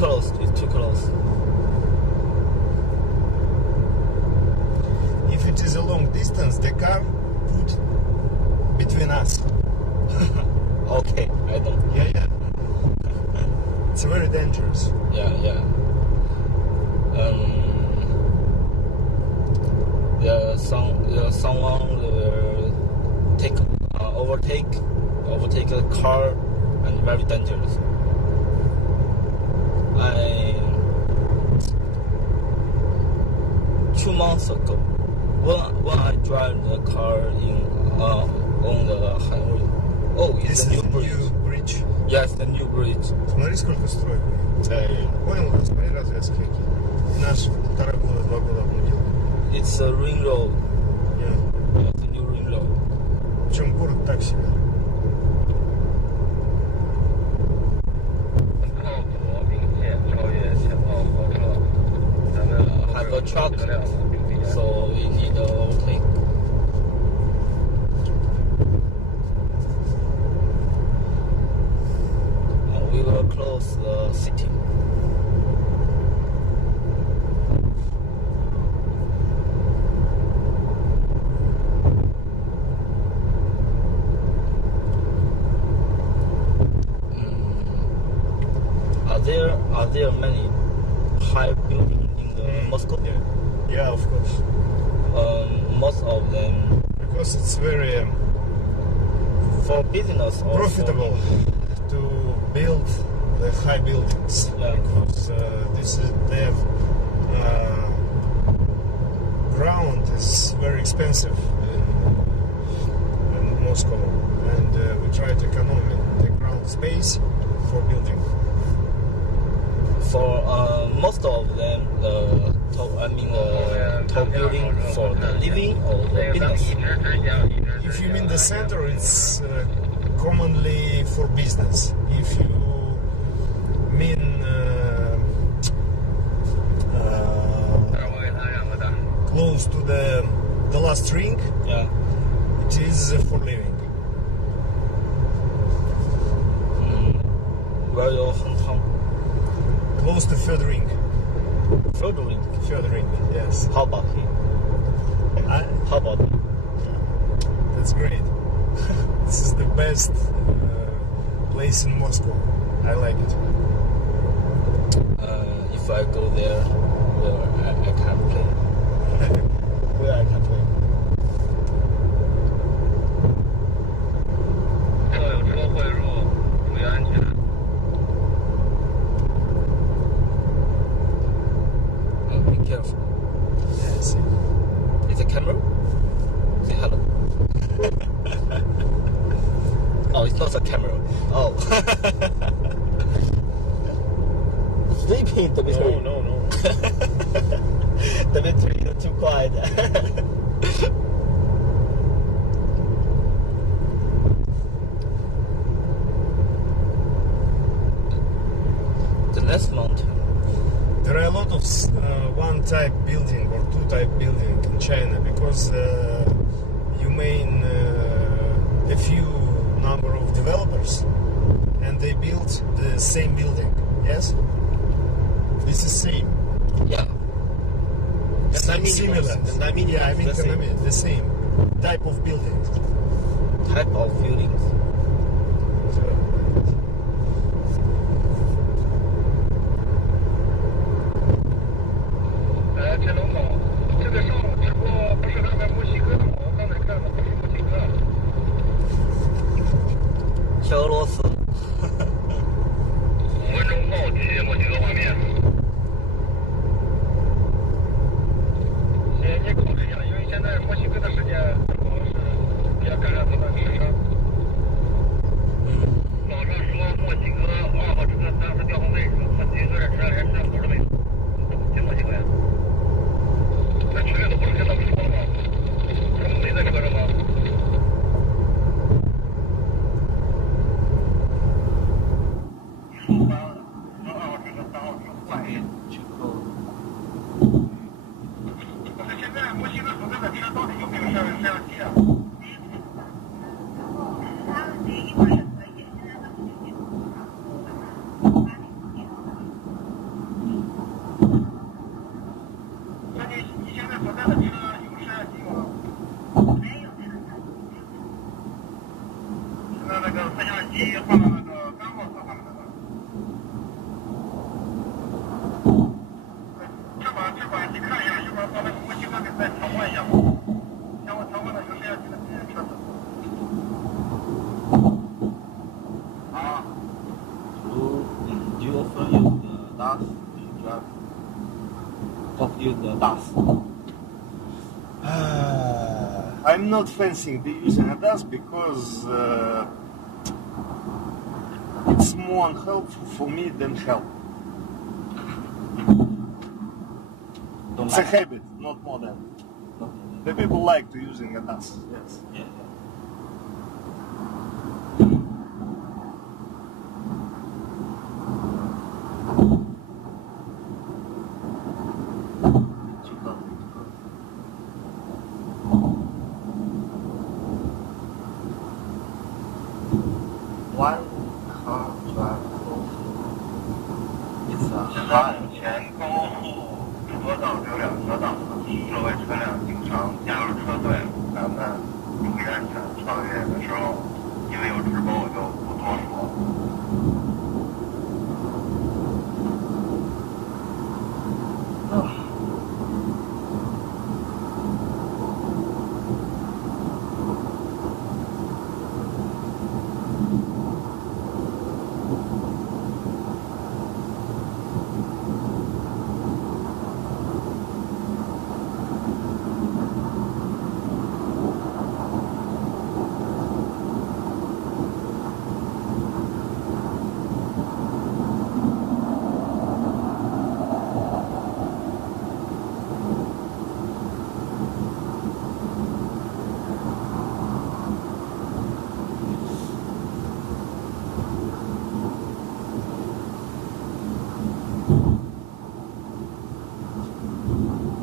close. It's too close. If it is a long distance, the car put between us. Okay, I don't. Yeah. It's very dangerous. Yeah. Someone will overtake a car, and very dangerous. Two months ago, when I drive the car on the highway. Oh, it's a new bridge. Yes, the new bridge. Смотри, сколько строек. Понял, смотри, развязки. Наш 2 года обнудил. It's a ring road. Yeah. It's a new ring road. Причем город так себе. Have a truck, so we need to overtake. We will close the city. Are there many high buildings in Moscow? Yeah, of course. Most of them. Because it's very for business or profitable to build the high buildings. Yeah. Because their ground is very expensive in Moscow, and we try to economy the ground space for building. For most of them, the top building for the living or the business. If you mean the center, it's commonly for business. If you mean close to the last ring, yeah, it is for living. Where your hometown? Close to third ring. Third ring, yes. How about here? How about here? That's great. This is the best place in Moscow. I like it. If I go there, well, I can't play. Where I can play? Be careful. Yes. It's a camera? Say hello. Oh, it's not a camera. Oh. Sleeping, Dimitri. No. Dimitri, you're too quiet. The next mountain. There are a lot of one type building or two type building in China because you mean a few number of developers and they built the same building. Yes, this is same. Yeah. Similar. Yeah, I mean the same type of building. Type of buildings. 那个摄像机放到那个干货车上面的。这款你看一下，一会儿把那个墨西哥给再调换一下。让我调换到有摄像机的这些车子。啊。Do you offer you the DAS to drive? Offer you the DAS? I'm not fancying the using a DAS because it's more unhelpful for me than help. It's a habit, not more than. The people like to using a DAS, yes. Yeah. One car drive is a 现在 high. 目前高速车道只有2车道，各位车辆经常加入车队，咱们注意安全。超越的时候，因为有直播，我就不多说。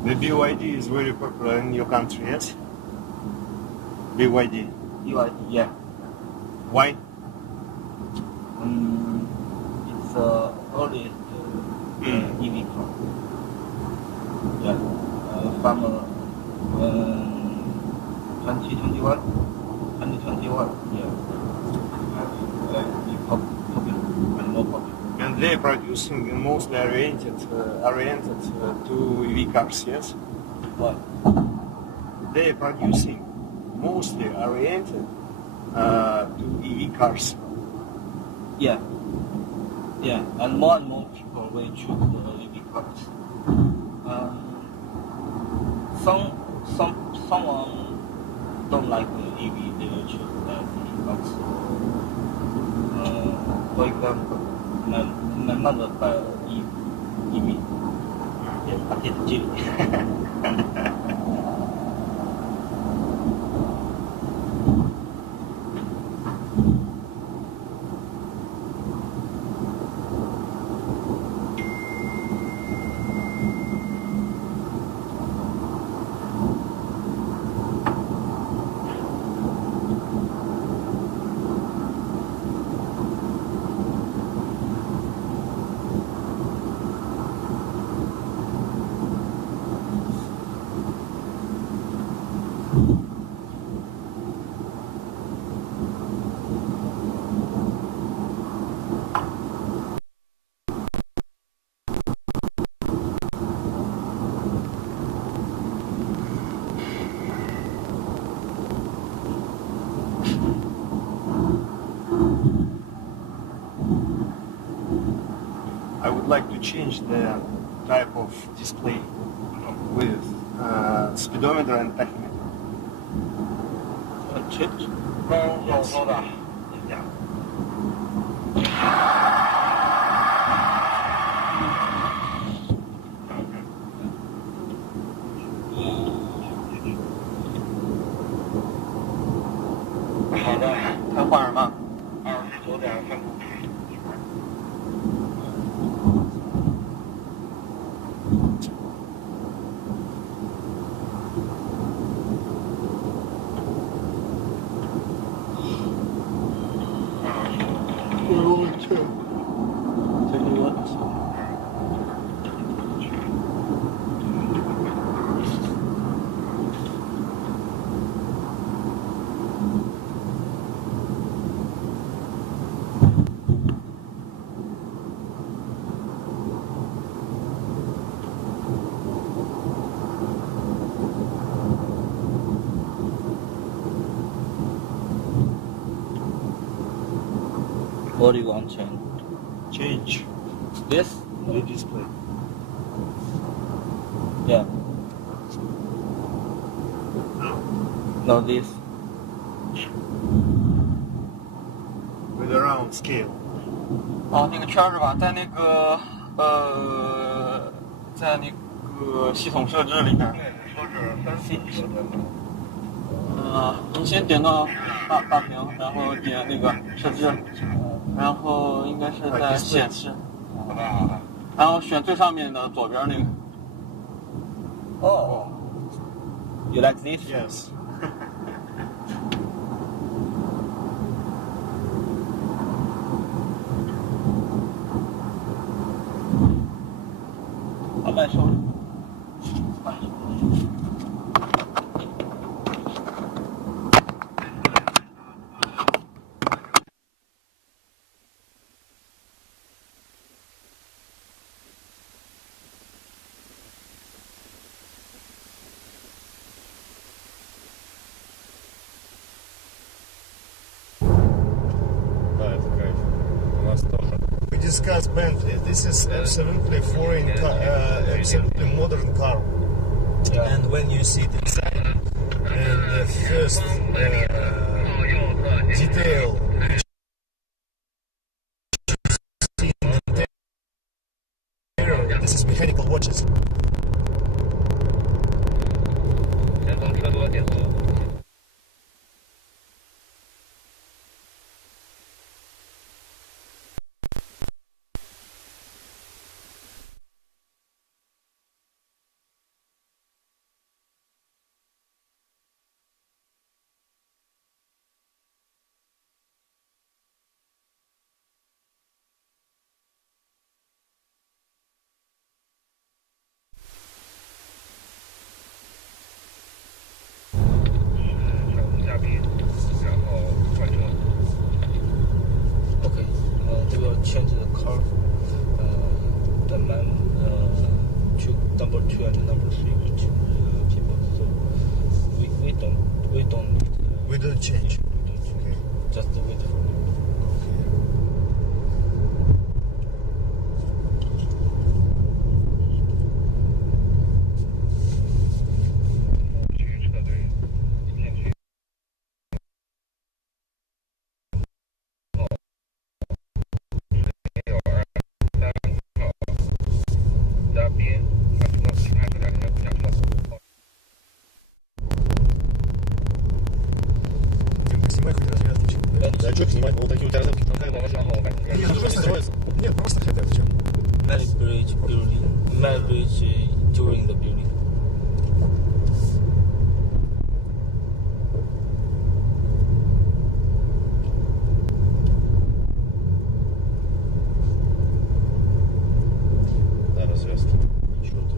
The BYD is very popular in your country, yes? BYD. BYD, yeah. Why? It's the earliest EV car. Yeah. From 2021, yeah. Popular and more popular. And they're producing mostly oriented to EV cars, yes? Why? They're producing mostly oriented to EV cars. Yeah. Yeah, and more people will choose the EV cars. Someone don't like the EV, they will choose the EV. For example, my mother buy EV. Yes, I did G. I would like to change the type of display with speedometer and tachymeter. Change? 老说的，人家。好的，他换什么29点3公里。What do you want to change? Change This? the display. Yeah. No. No, this. With a round scale. 哦，那个圈是吧？在那个在那个系统设置里面。说是30对吗？你先点到大屏，然后点那个设置，然后应该是在显示，好的好的。然后选最上面的左边那个。Oh. You like this? Yes. How much? We discussed Bentley. This is absolutely foreign car, absolutely modern car. Yeah. And when you see it inside, and the first detail which you see in the interior, this is mechanical watches. 先从车多减速。Okay. We will change the car. The man, number 2 and number 3 will change people. So we don't need. We don't change. We don't change. Okay. Just wait for me. Зачем снимать? Вот такие вот разрывки. Нет, просто хотят. Зачем? Marriage building. Marriage during the building. Да, развязки. Ничего тут.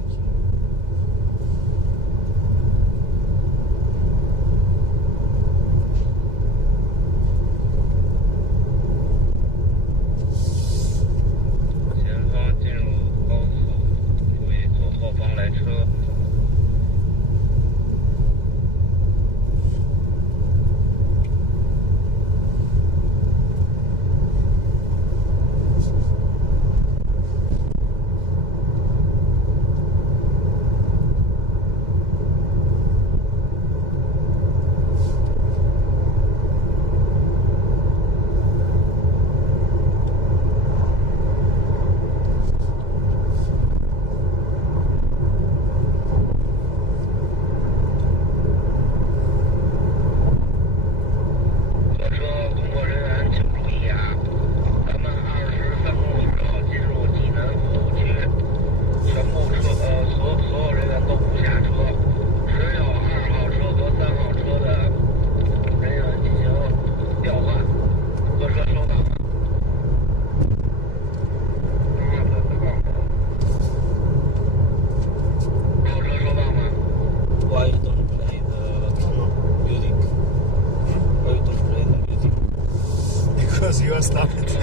Because you are stopped.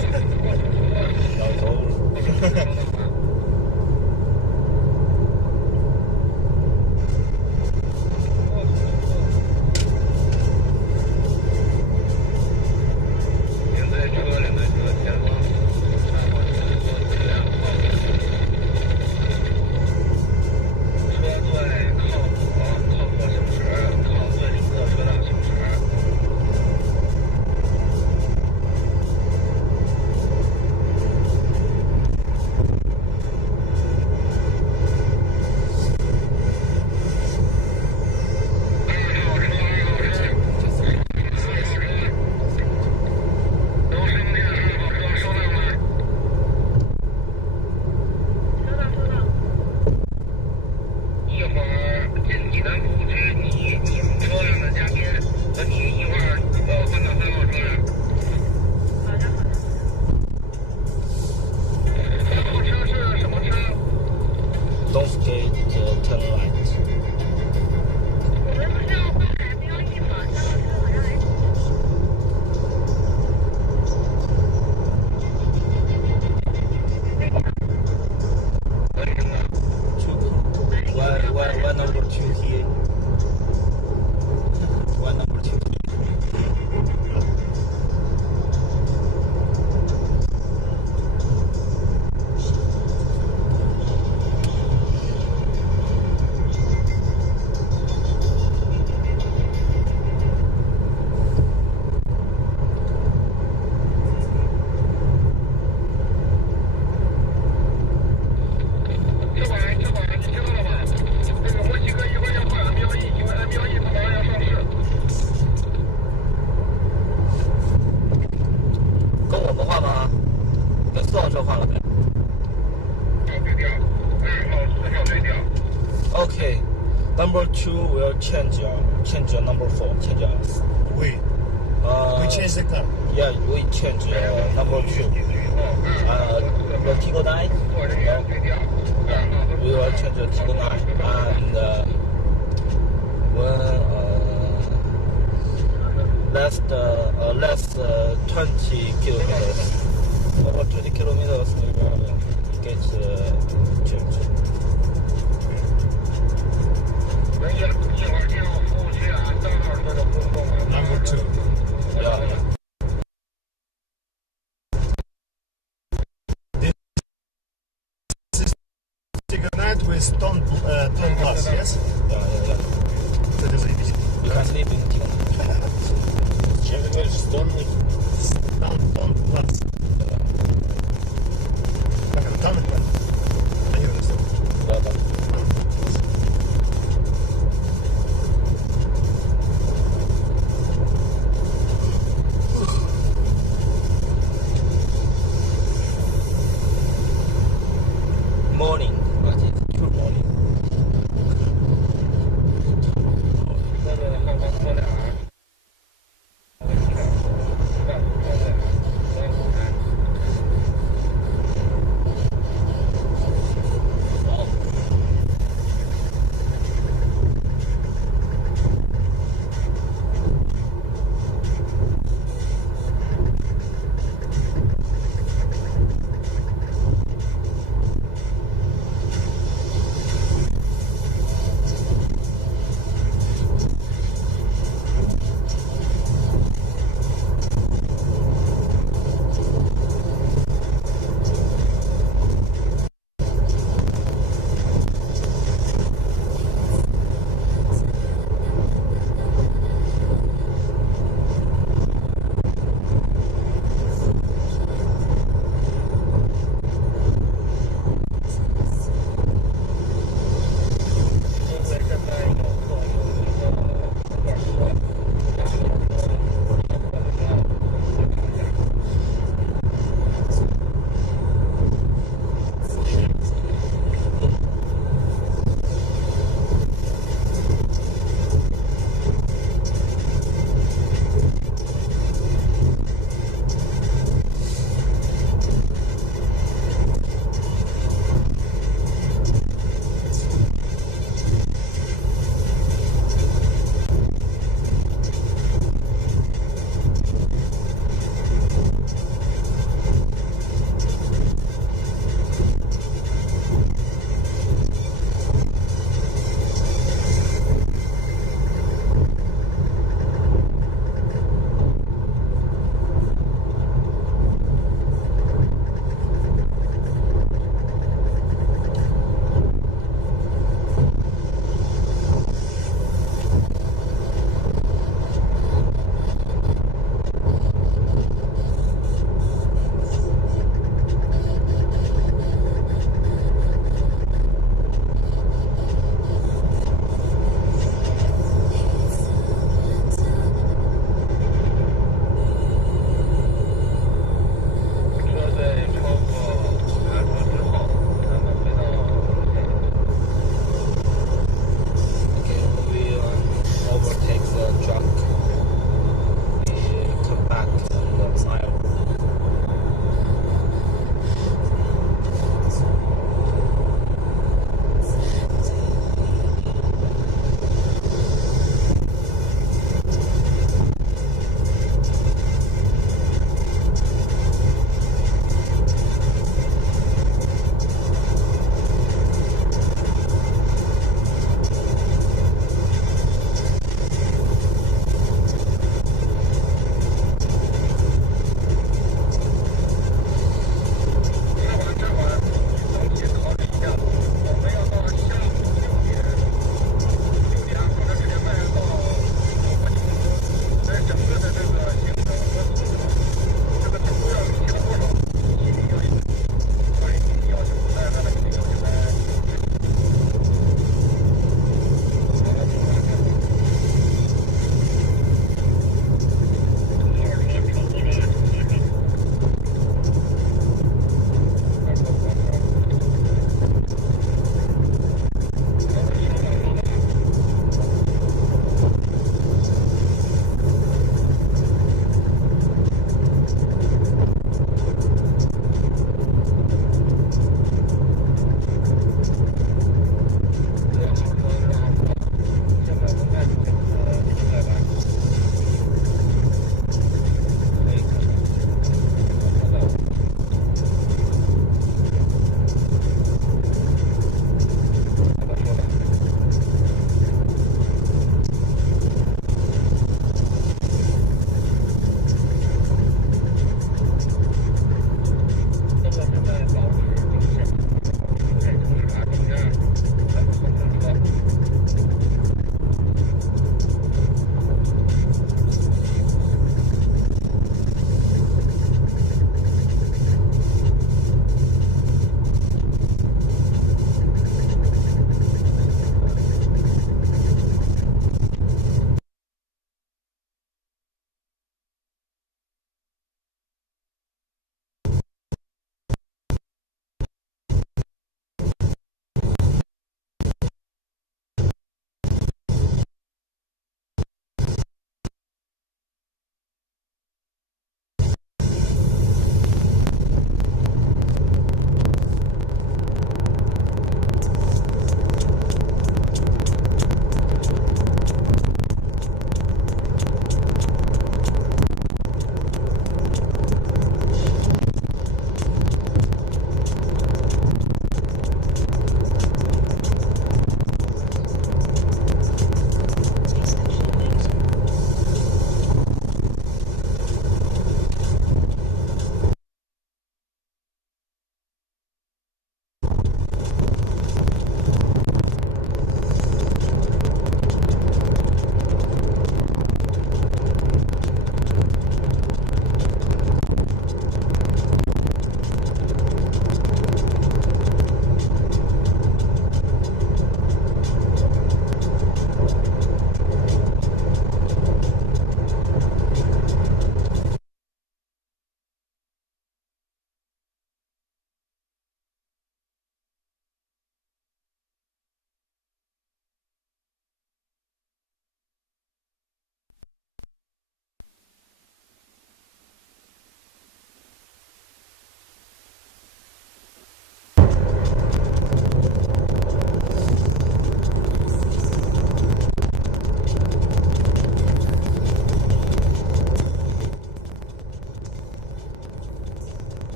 车换了呗。对调，2号4号对调。Okay, number 2 will change your number 4, change us. We change the car. Yeah, we change number 2. The Tigo 9. We will change the Tigo 9 and when last 20 kilometers, over 20 kilometers, we will get changed. 1号进入服务区啊，3号车的公共啊。Number 2. Yeah. Tigonite with ton plus, yes? Yeah. Это заебись. You can sleep in Tigo. Чем ты говоришь, ton plus. Как это, тон? А нет, это Да, да. Morning, but it's true morning. 那个号方车辆啊，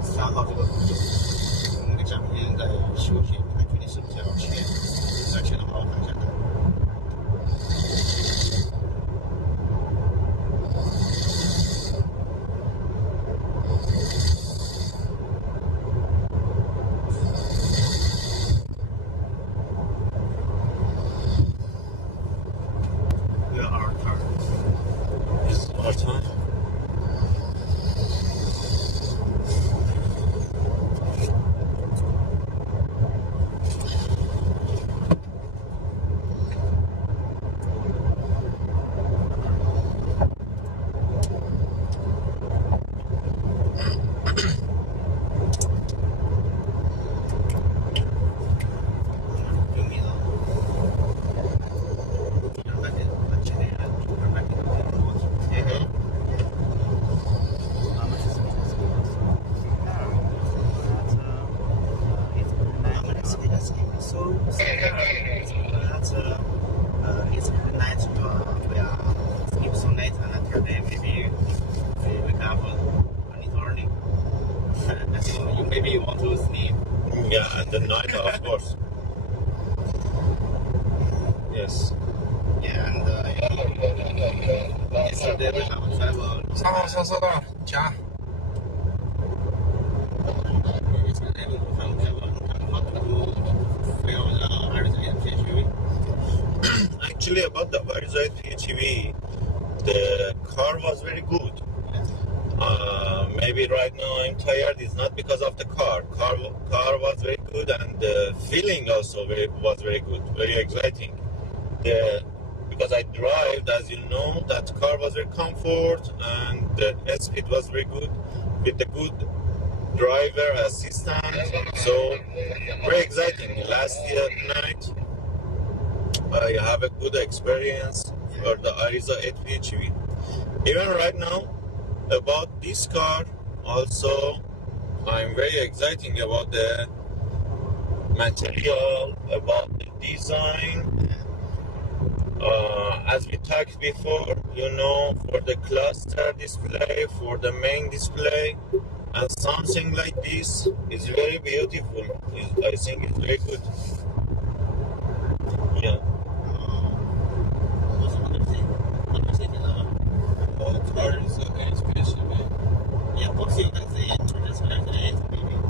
3号这个附近，那个展厅在休息，看决定是不是要签，要签的话我看一下看。Maybe you want to sleep. Yeah, and the night, of course. Yes. Yeah, and yesterday we have traveled. 3号车收到，加。Actually, about the Verizon PHEV, the car was very good. Maybe right now I'm tired. It's not because of the car. Car was very good, and the feeling also was very good, very exciting. Because I drive, as you know, that car was very comfort, and the speed was very good with the good driver assistant. So very exciting. Last year night, I have a good experience for the Ariza 8 PHEV. Even right now, about this car also, I'm very excited about the material, about the design. As we talked before, you know, for the cluster display, for the main display, and something like this is very beautiful. I think it's very good. Yeah. Yeah, what's the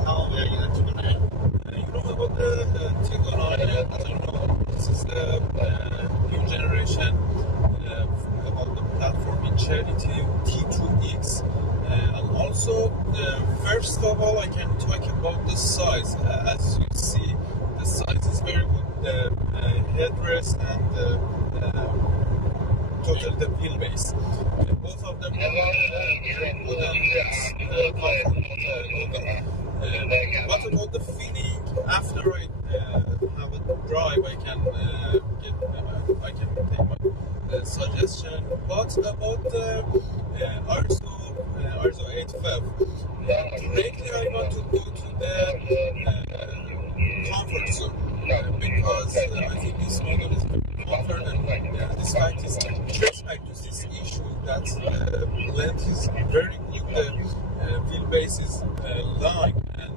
how will you like to connect? You know about the Tigo line? I don't know. This is the new generation about the platform in Cherry T2X. And also, first of all, I can talk about the size. As you see, the size is very good. The headrest and the total the wheelbase. Both of them are very good and comfortable. What about the feeling after I have a drive? I can take my suggestion. But about the Arzo 8 directly I want to go to the comfort zone because I think this model is very comfort and this fact is trace back to this issue that length is very good. The wheelbase is long, and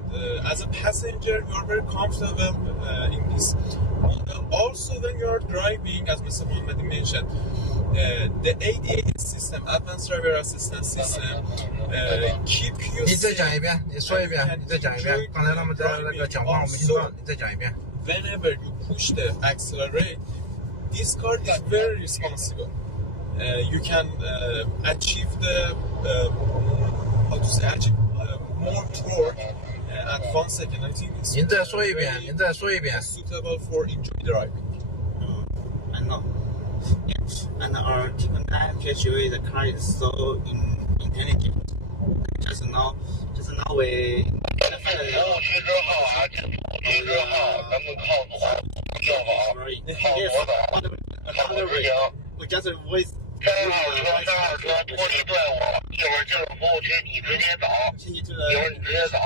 as a passenger, you are very comfortable in this model. Also, when you are driving, as Mr. Mohammed mentioned, the ADAS system, Advanced Driver Assistance System, keep you. 你再讲一遍，你说一遍，你再讲一遍。刚才他们在那个讲话我没听到，你再讲一遍。Whenever you push the accelerate, this car is very responsible. You can achieve the how to say achieve more torque at 1 second. I think it's 您再说一遍，您再说一遍。 suitable for enjoy driving. I know. Yeah. And our Tigo 9 PHEV, the car is so intelligent. Just now we. 服务区之后啊，进服务区之后，咱们靠左，右走，靠左走，靠左直行。 We just voice. 3号车脱离队伍，一会儿进入服务区，你直接走。一会儿你直接走。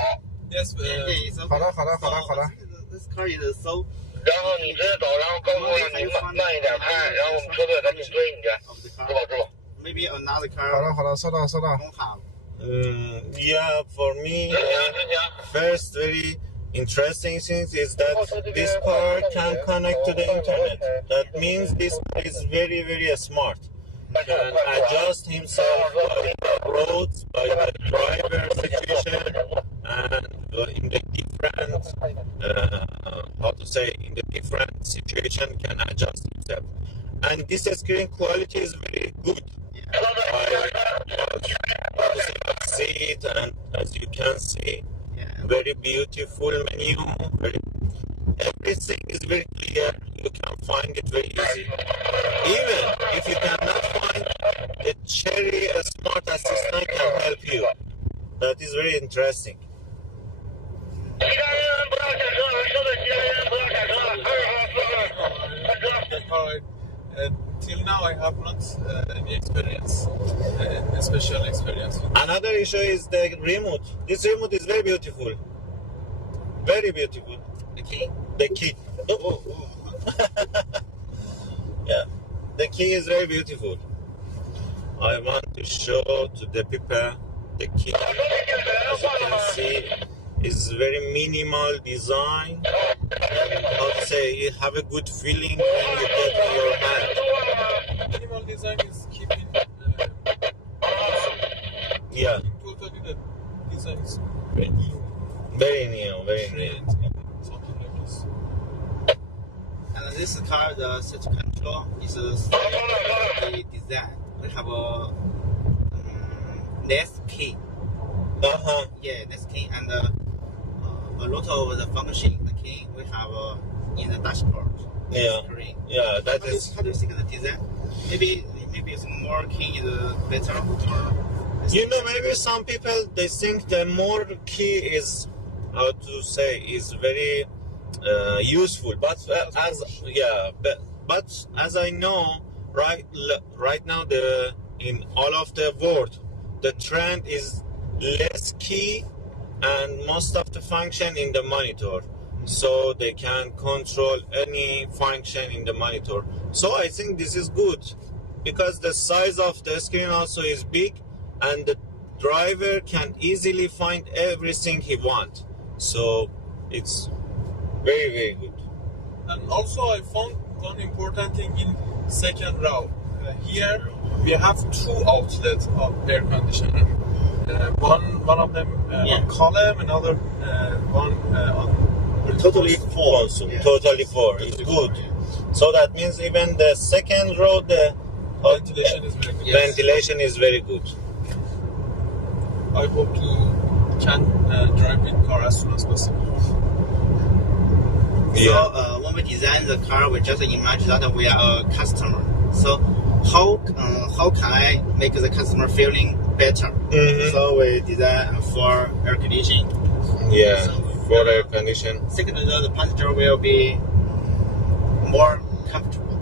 Yes, Okay, 好的，好的，好的，好的。 This car is so. 然后你直接走，然后高速上你慢一点开，然后我们车队赶紧追你去。知道。 Maybe another car. 好的，好的，收到，收到。Don't have. Yeah, for me, first very interesting thing is that this car can connect to the internet. That means this car is very, very smart. Can adjust himself by the roads, by the driver situation, and in the different, in the different situation can adjust himself. And this screen quality is very good. I see it, and as you can see, very beautiful menu. Everything is very clear. You can find it very easy. Even if you cannot find the Cherry Smart Assistant can help you. That is very interesting. Till now, I have not any experience, a special experience. Another issue is the remote. This remote is very beautiful. Very beautiful. The key? The key. Yeah. The key is very beautiful. I want to show to the people the key. As you can see, is very minimal design. And how to say, you have a good feeling when you get in your hand. Minimal design is keeping. Yeah. Totally, the design is very new. Very new, very new. Something like this. And this car, the seat control is the design. We have a nest key. Yeah, nest key, and a lot of the function in the key we have in the dashboard. Yeah. Screen. Yeah, that is. How do you think the design? Maybe some more key is better. You know, maybe some people they think the more key is, how to say, is very useful. But but as I know, right now in all of the world, the trend is less key and most of the function in the monitor, so they can control any function in the monitor. So I think this is good because the size of the screen also is big, and the driver can easily find everything he wants. So it's very, very good. And also I found one important thing in second row. Here we have two outlets of air conditioner. One of them on column, another one on totally four. Totally four. It's good. So that means even the second row, the ventilation is very good. Ventilation is very good. I hope to can drive the car as soon as possible. So when we design the car, we just imagine that we are a customer. So how can I make the customer feeling better? So we design for air conditioning. Yeah, so for air conditioning. Secondly, the passenger will be more comfortable.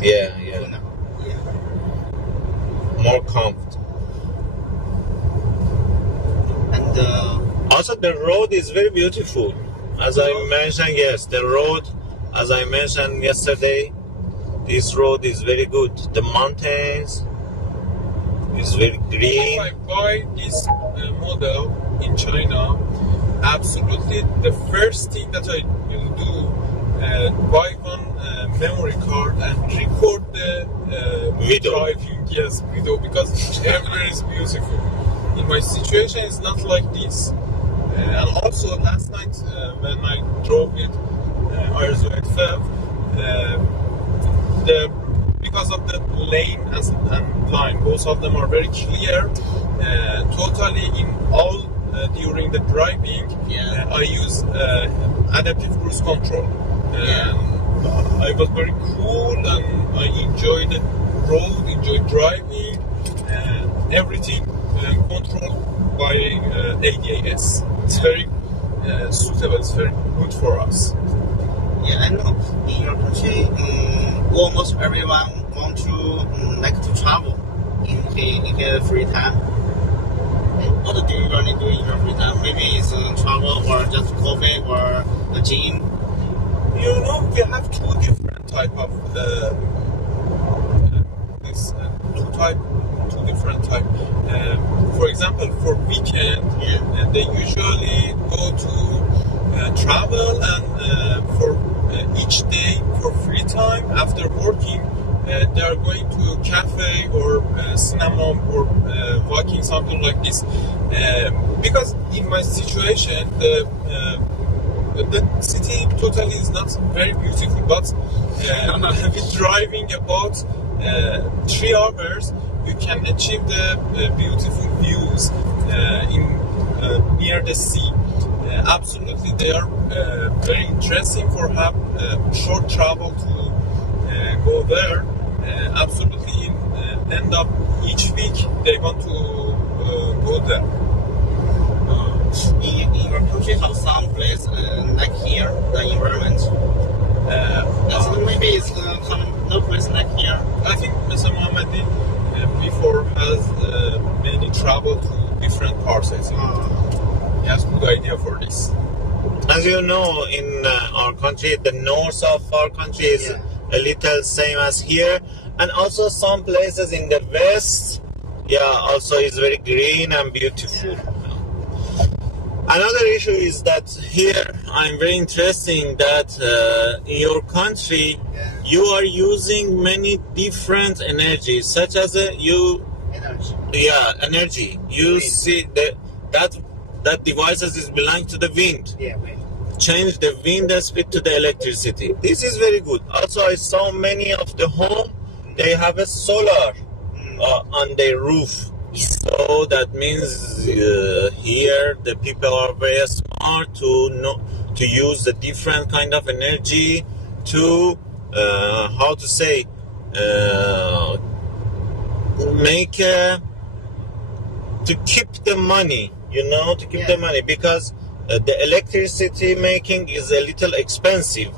Yeah. More comfortable. And also the road is very beautiful. As I mentioned, yes, the road, as I mentioned yesterday, this road is very good. The mountains is very green. If I buy this model in China, absolutely the first thing that I will do, buy one memory card and record the driving video, because everywhere is beautiful. In my situation, it's not like this. And also last night when I drove with Arzu at 5, because of the lane and line, both of them are very clear. Totally in all during the driving, I use adaptive cruise control. I was very cool and I enjoyed the road, enjoyed driving, everything controlled by ADAS. It's very suitable, it's very good for us. Yeah, I know. In your country, almost everyone want to like to travel in their free time. What do you usually do in your free time? Maybe it's travel or just coffee or the gym. You know, we have two different type of two different type. For example, example, for weekend, they usually go to travel, and for each day for free time after working, they are going to cafe or cinema or walking, something like this. Because in my situation, the city totally is not very beautiful, but with driving about 3 hours, you can achieve the beautiful views in near the sea. Absolutely, they are very interesting for have short travel to go there. Absolutely, in end of each week, they want to go there. In your country, have some place like here, the environment. Maybe it's no place like here. I think Mr. Mohammedin before has many travel to different parts. I think he has good idea for this. As you know, in our country, the north of our country is a little same as here, and also some places in the west, also is very green and beautiful. Another issue is that here I'm very interesting that in your country you are using many different energies, such as energy. You see that devices is belong to the wind. Change the wind speed to the electricity. This is very good. Also, I saw many of the home, they have a solar on their roof. So that means here the people are very smart to use the different kind of energy to to keep the money, the money, because the electricity making is a little expensive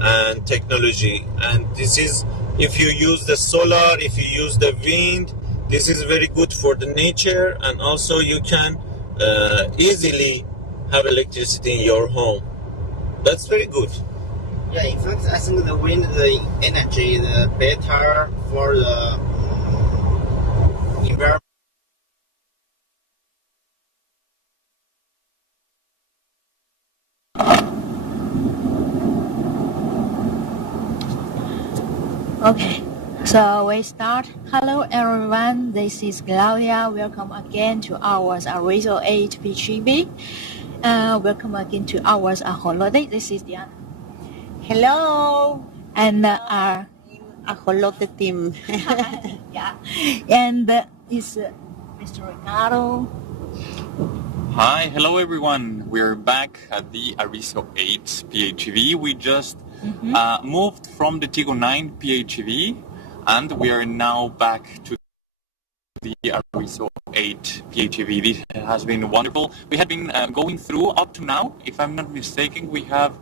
and technology, and this is, if you use the solar, if you use the wind, this is very good for the nature, and also you can easily have electricity in your home. That's very good. Yeah, in fact, I think the wind, the energy, is better for the environment. Okay, so we start. Hello everyone, this is Claudia. Welcome again to ours Arizo 8 PGB. Welcome again to ours holiday. This is Diana. Hello. And our holiday team. Yeah. And is Mr. Ricardo. Hi, hello everyone. We're back at the Arizo 8 PHEV. We just moved from the Tigo 9 PHEV, and we are now back to the Arizo 8 PHEV. This has been wonderful. We had been going through up to now, if I'm not mistaken, we have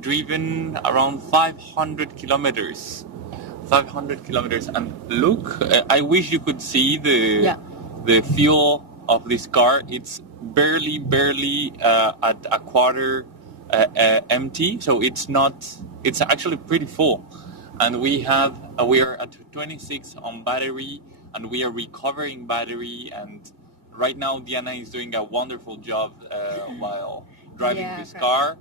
driven around 500 kilometers. 500 kilometers, and look, I wish you could see the fuel of this car. It's barely at a quarter empty, so it's actually pretty full, and we are at 26 on battery, and we are recovering battery, and right now Diana is doing a wonderful job while driving this car.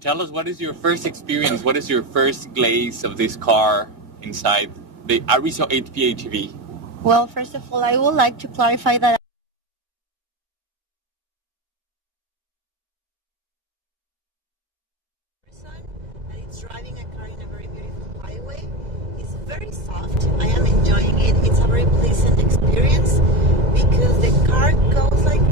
Tell us, what is your first experience? What is your first glaze of this car inside the Arizo 8 PHEV? Well, first of all, I would like to clarify that it's driving a car in a very beautiful highway. It's very soft. I am enjoying it. It's a very pleasant experience because the car goes like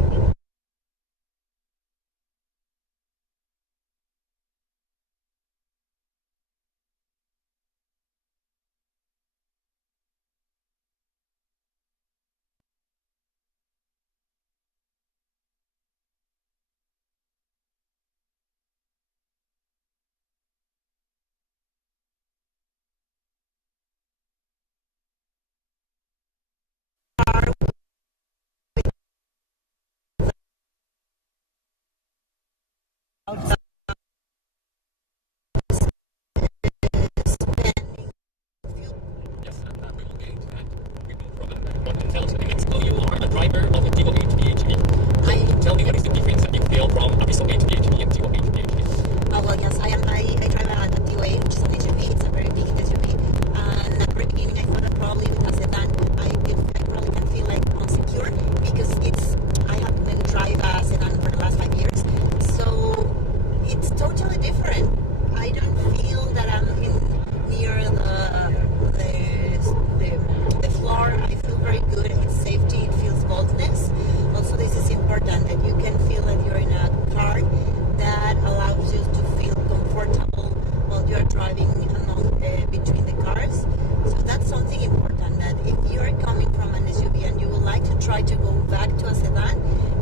back to a sedan,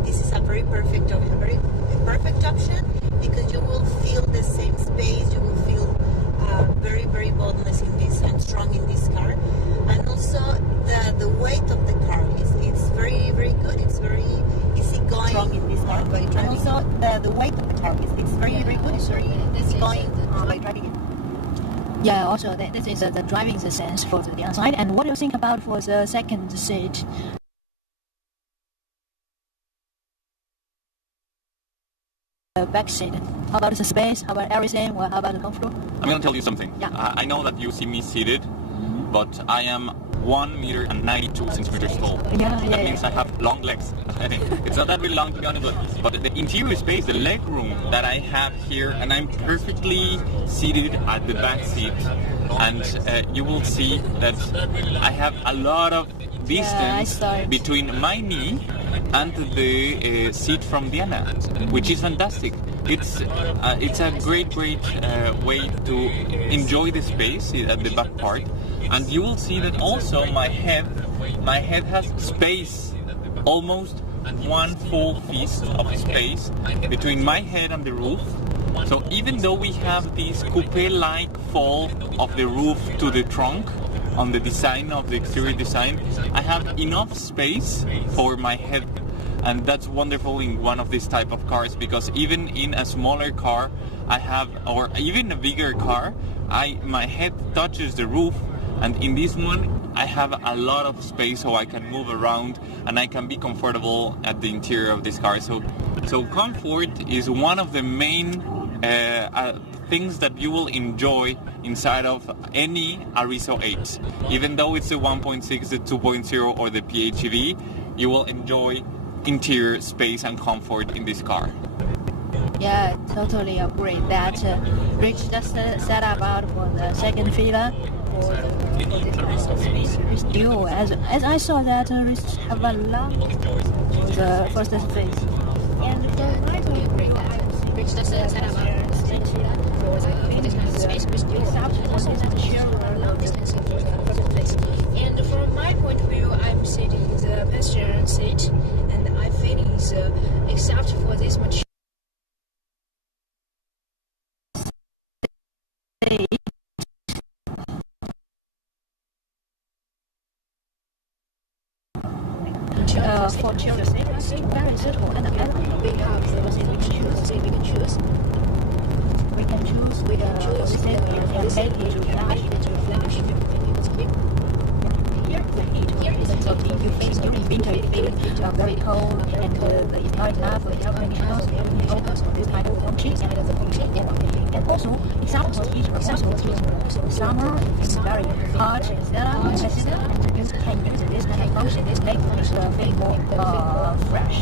this is a very perfect option because you will feel the same space. You will feel very, very boldness in this and strong in this car. And also the weight of the car is very, very good. It's very easygoing. Strong in this car by driving. And also the weight of the car is very, very good. It's very easygoing by driving it. Yeah, also this is the driving sense for the inside. And what do you think about for the second seat? The back seat. How about the space? How about everything? How about the comfort? I'm going to tell you something. Yeah. I know that you see me seated, but I am 1 meter and 92 centimeters tall. That means I have long legs. It's not that really long to be honest, but the interior space, the leg room that I have here, and I'm perfectly seated at the back seat, and you will see that I have a lot of distance between my knee and the seat from Diana, which is fantastic. It's a great way to enjoy the space at the back part, and you will see that also my head has space, almost 1 full fist of space between my head and the roof. So even though we have this coupe-like fall of the roof to the trunk on the design of the exterior design, I have enough space for my head. And that's wonderful in one of these type of cars, because even in a smaller car or even a bigger car, my head touches the roof, and in this one I have a lot of space so I can move around and I can be comfortable at the interior of this car. So comfort is one of the main things that you will enjoy inside of any Arizo 8. Even though it's the 1.6, the 2.0 or the PHEV, you will enjoy interior space and comfort in this car. Yeah, totally agree. That Rich just said about for the second filler for the still as I saw that Rich have a lot the first space. And for my point of view, Rich just said about the second filler for the space with still also share a long distance for the first place. And from my point of view, I'm sitting in the passenger seat. I feel is except for this material. For children, it's very suitable, and again, we have the we can choose. We can choose. We can choose. Here is something you face during winter. It feels very cold, and it's not enough for helping house. This kind of function, and also example heater. Summer is very hot. You can use this kind of function. This makes the feel more fresh.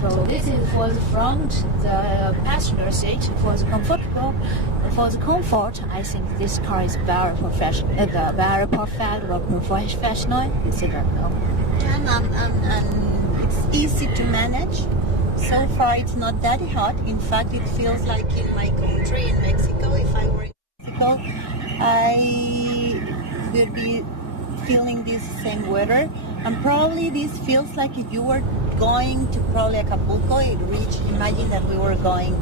So this is for the front, the passenger seat. For the comfort, I think this car is very professional, very professional. And it's easy to manage. So far, it's not that hot. In fact, it feels like in my country, in Mexico. If I were in Mexico, I would be feeling this same weather. And probably this feels like if you were going to probably Acapulco, imagine that we were going,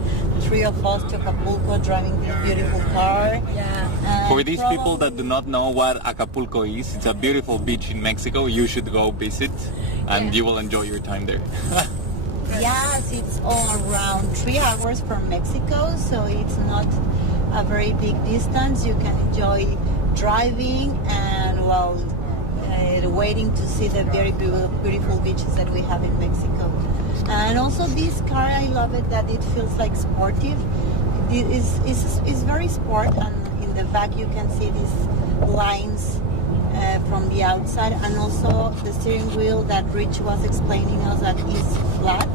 3 of us to Acapulco, driving this beautiful car. Yeah. For these people that do not know what Acapulco is, it's a beautiful beach in Mexico. You should go visit, and you will enjoy your time there. Yes, it's all around 3 hours from Mexico, so it's not a very big distance. You can enjoy driving and waiting to see the very beautiful beaches that we have in Mexico. And also this car, I love it that it feels like sportive. It is very sport, and in the back you can see these lines from the outside, and also the steering wheel that Rich was explaining us that is flat.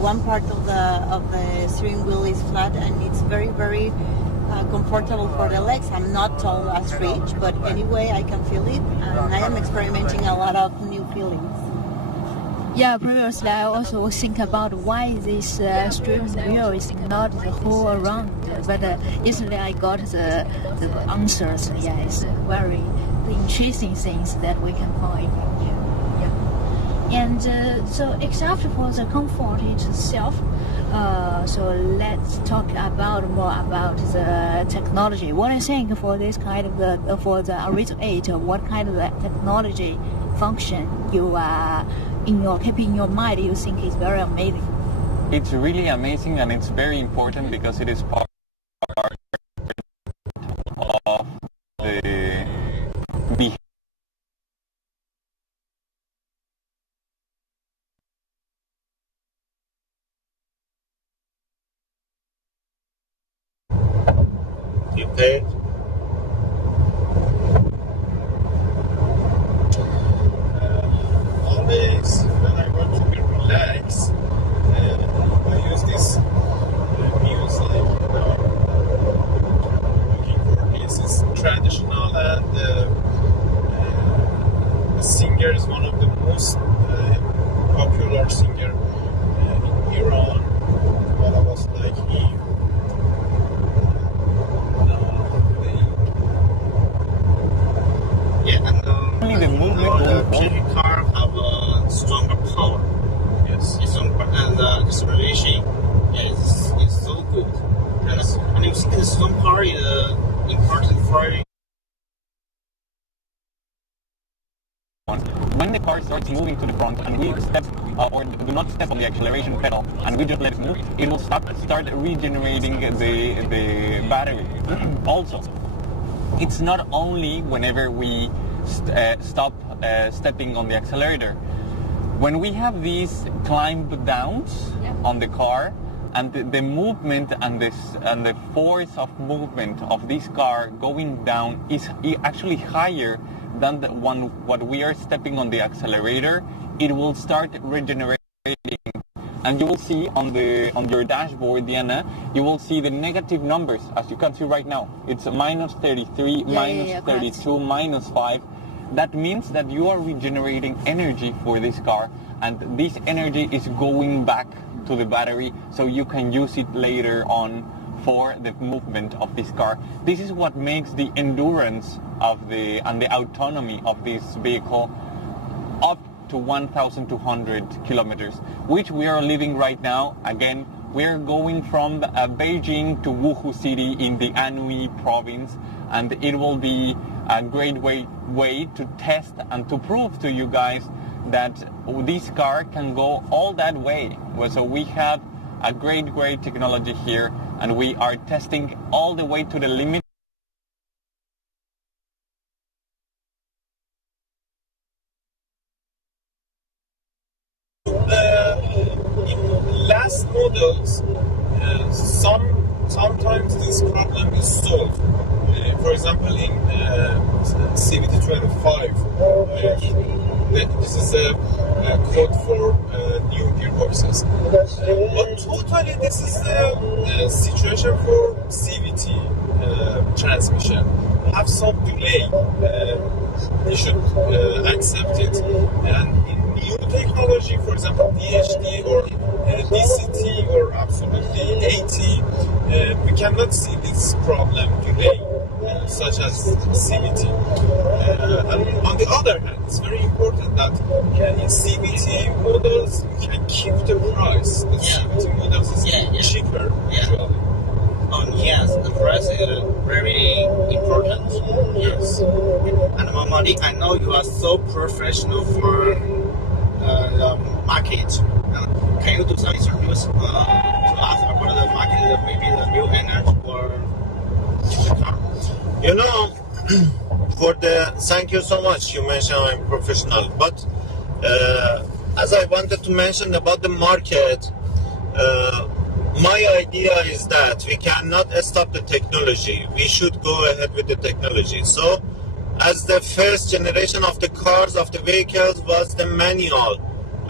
One part of the steering wheel is flat, and it's very comfortable for the legs. I'm not tall as Rich, but anyway I can feel it, and I am experimenting a lot of new feelings. Yeah, previously I also think about why this steering wheel is not the whole around, but recently I got the answers. Yeah, it's very interesting things that we can find. And so except for the comfort itself, so let's talk more about the technology. What I think for this kind of for the Arizo 8, what kind of technology function you keeping in your mind you think is very amazing? It's really amazing, and it's very important because it is part of the behavior. You paid? Always when I want to be relaxed, I use this music. Looking for this is traditional, and the singer is one of the most popular singer in Iran. What I was like him. Yeah, and The movement the PV car have a stronger power. Yes. It's stronger, and the acceleration is so good. And you think the strong power is important for when the car starts moving to the front and we step or do not step on the acceleration pedal and we just let it move, it will start regenerating the battery. Also, it's not only whenever we stop stepping on the accelerator. When we have these climb downs on the car, and the movement and the force of movement of this car going down is actually higher than what we are stepping on the accelerator, it will start regenerating. And you will see on your dashboard, Diana, you will see the negative numbers, as you can see right now. It's minus 33, minus 32, minus 5. That means that you are regenerating energy for this car, and this energy is going back to the battery, so you can use it later on for the movement of this car. This is what makes the endurance and the autonomy of this vehicle up to 1,200 kilometers, which we are living right now. Again, we're going from Beijing to Wuhu City in the Anhui province, and it will be a great way to test and to prove to you guys that this car can go all that way. So we have a great technology here, and we are testing all the way to the limit. In last models, sometimes this problem is solved. For example, in CVT25, this is a code for new gearboxes. But totally, this is the situation for CVT transmission. Have some delay. You should accept it. And in new technology, for example, DHD or DCT or absolutely AT, we cannot see this problem delay, such as CVT. And on the other hand, it's very important that in CVT models you can keep the price. The CVT models is cheaper usually. Yes, the price is very important. Yes. And Mamadi, I know you are so professional for the market. Can you do some interviews to us about the market, maybe the new energy or the car? You know, thank you so much. You mentioned I'm professional, but as I wanted to mention about the market, my idea is that we cannot stop the technology. We should go ahead with the technology. So, as the first generation of the cars, of the vehicles, was the manual.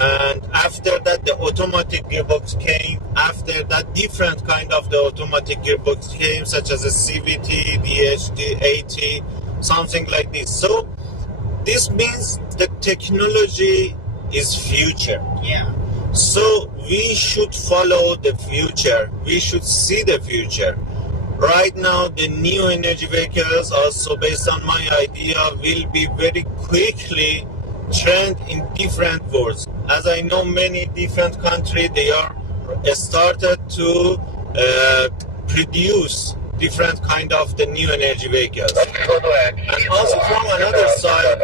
And after that, the automatic gearbox came. After that, different kind of the automatic gearbox came, such as a CVT, DHD, AT, something like this. So, this means the technology is future. Yeah. So we should follow the future. We should see the future. Right now, the new energy vehicles, also based on my idea, will be very quickly trend in different words. As I know, many different countries, they are started to produce different kind of the new energy vehicles. And also from another side,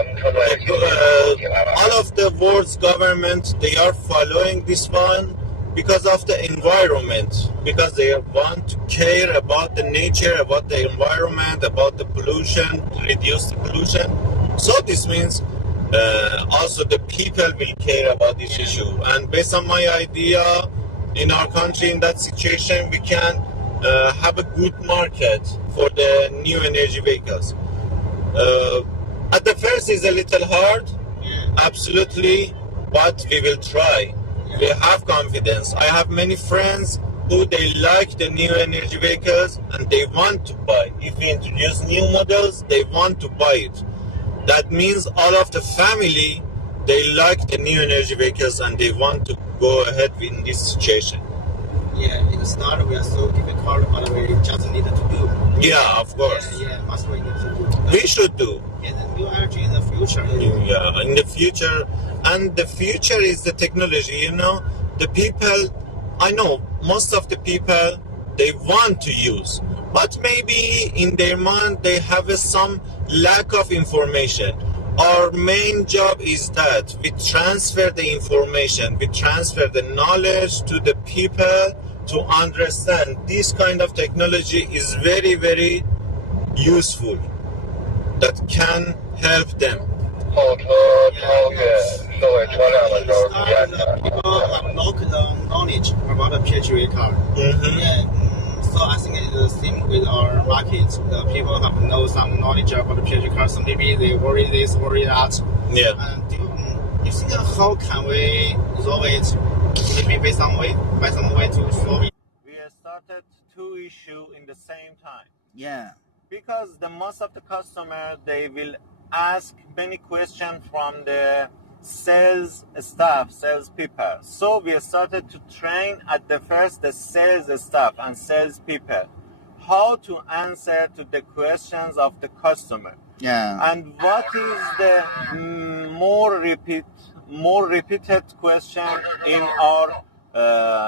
all of the world's government, they are following this one because of the environment, because they want to care about the nature, about the environment, about the pollution, to reduce the pollution. So this means also the people will care about this issue. And based on my idea, in our country, in that situation, we can have a good market for the new energy vehicles. At the first, it's a little hard, absolutely, but we will try. We have confidence. I have many friends who they like the new energy vehicles and they want to buy. If we introduce new models, they want to buy it. That means all of the family, they like the new energy vehicles and they want to go ahead in this situation. Yeah, in the start we are so difficult, but we just need to do. Yeah, of course. Yeah, must we need to do. We should do. Yeah, the new energy in the future. Yeah, in the future. And the future is the technology, you know. The people, I know most of the people, they want to use. But maybe in their mind they have some lack of information. Our main job is that we transfer the information, we transfer the knowledge to the people to understand this kind of technology is very, very useful, that can help them. People have no knowledge about the PHEV car. So I think it's the same with our market. The people have some knowledge about the PHEV car, so maybe they worry this, worry that. Yeah. And do you think how can we resolve it? Maybe by some way to solve it. We started two issues in the same time. Yeah. Because the most of the customers, they will ask many questions from the sales staff, sales people. So we started to train at the first the sales staff and sales people how to answer to the questions of the customer. Yeah. And what is the more repeated question in our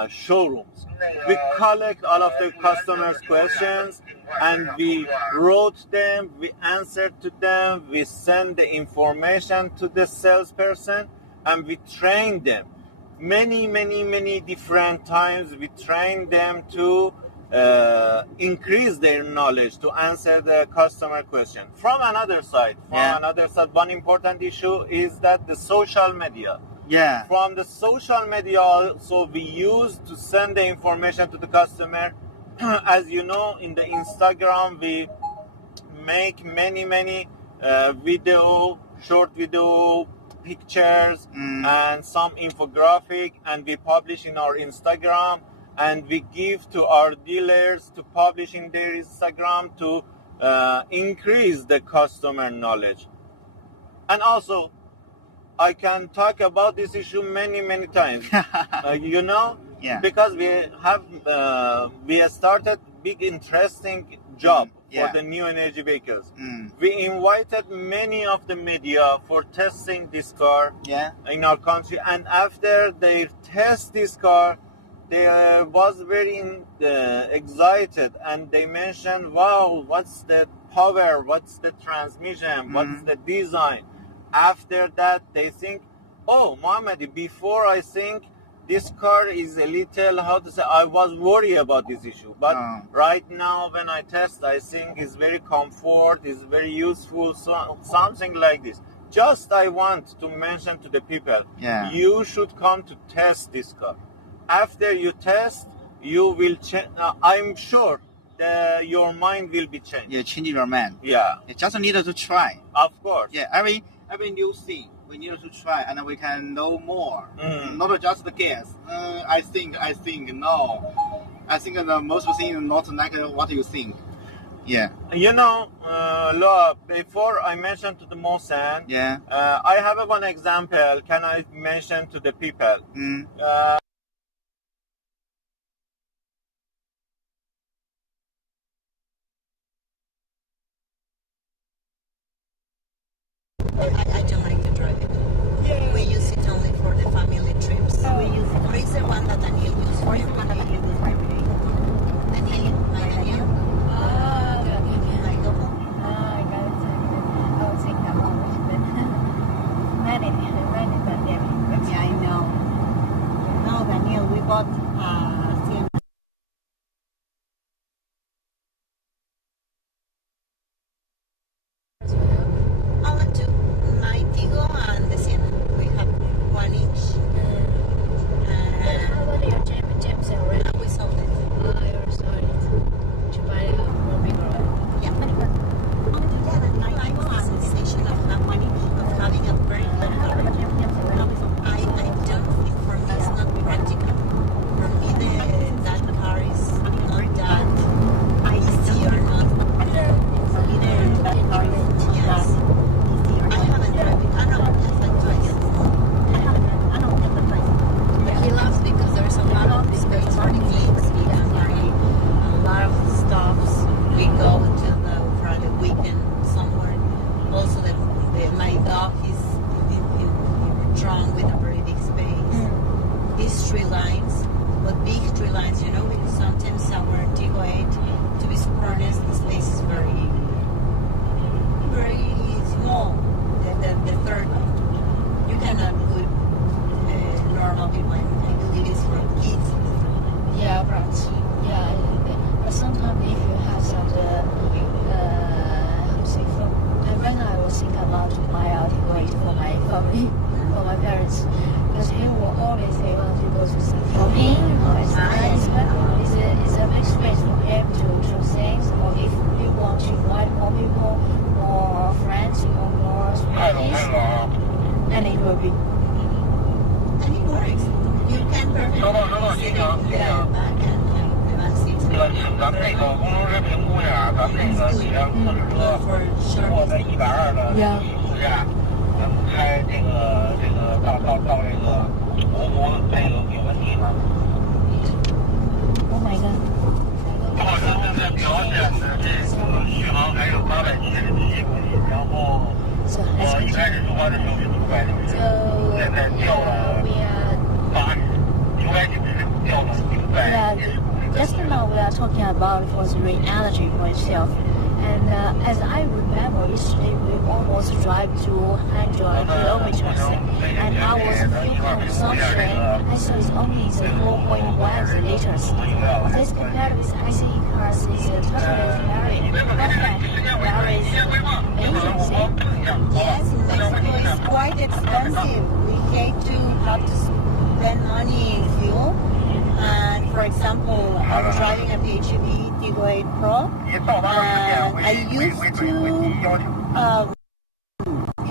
showrooms. We collect all of the customers' questions and we wrote them, we answered to them, we send the information to the salesperson and we train them. Many different times we train them to increase their knowledge to answer the customer question. From another side, one important issue is that the social media. Yeah. From the social media also we use to send the information to the customer. As you know, in the Instagram we make many short video, pictures and some infographic, and we publish in our Instagram, and we give to our dealers to publish in their Instagram to increase the customer knowledge. And also I can talk about this issue many times. You know, because we started big interesting job for the new energy vehicles. We invited many of the media for testing this car in our country, and after they test this car, they was very excited, and they mentioned, wow, what's the power, what's the transmission, what's the design. After that, they think, oh, Mohammed, before I think this car is a little, I was worried about this issue. But right now, when I test, I think it's very comfort, it's very useful, so something like this. Just I want to mention to the people, you should come to test this car. After you test, you will change. I'm sure your mind will be changed. Yeah, changing your mind. Yeah. You just need to try. Of course. Yeah, every new thing we need to try, and we can know more. Not just the guess. I think no. I think the most thing is not like what you think. Yeah. You know, Laura, before I mention to the Mohsen, I have one example. Can I mention to the people? I don't like to drive it. bought I went to my Tigo and the Sienna. We have one each. And how about your James and Red? We sold it. Oh, you sold it. To buy a more bigger one? Yeah. I like the sensation of having a very long car. I don't think for me it's not practical. For me that car is not that easy or not. For me that car is yes. I haven't driven it. I know twice. He loves because there's a lot of space for the kids. He can carry a lot of stops. We go for the weekend somewhere. Also, my dog is drawn with a very big space. These 3 lines, but big 3 lines, you know, because sometimes our Tigo 8, to be super honest, the space is very, very small. The third one, you cannot put normal people in. I believe it's for kids. Yeah, right. Yeah, but sometimes if you have some right now I was thinking about to buy out Tigo 8 for my family, for my parents, because they will always they want to go to some shopping. It's nice, but it's a big space for him to do things. Or if we want to invite more people, more friends, more space, and it will be. And it works. You can perfectly sit in the back and the back seats. 咱们那个公路是评估呀，咱们那个几辆客运车坐在120的速下，咱们开这个到这个国波，这个有问题吗？ Oh my god！ 如果说现在表显的这个续航还有877公里，然后一开始出发的时候是960，现在掉了80，990掉了970。 Just now we are talking about for the reality for itself. And as I remember, yesterday we almost drive to 100 kilometers. And I was fuel consumption, I saw it's only 4.1 liters. This compared with ICE cars is totally very perfect. That is amazing. Yes, Mexico is quite expensive. We hate to have to spend money in fuel. And for example, I'm driving a PHEV Tigo 8 Pro, and I used to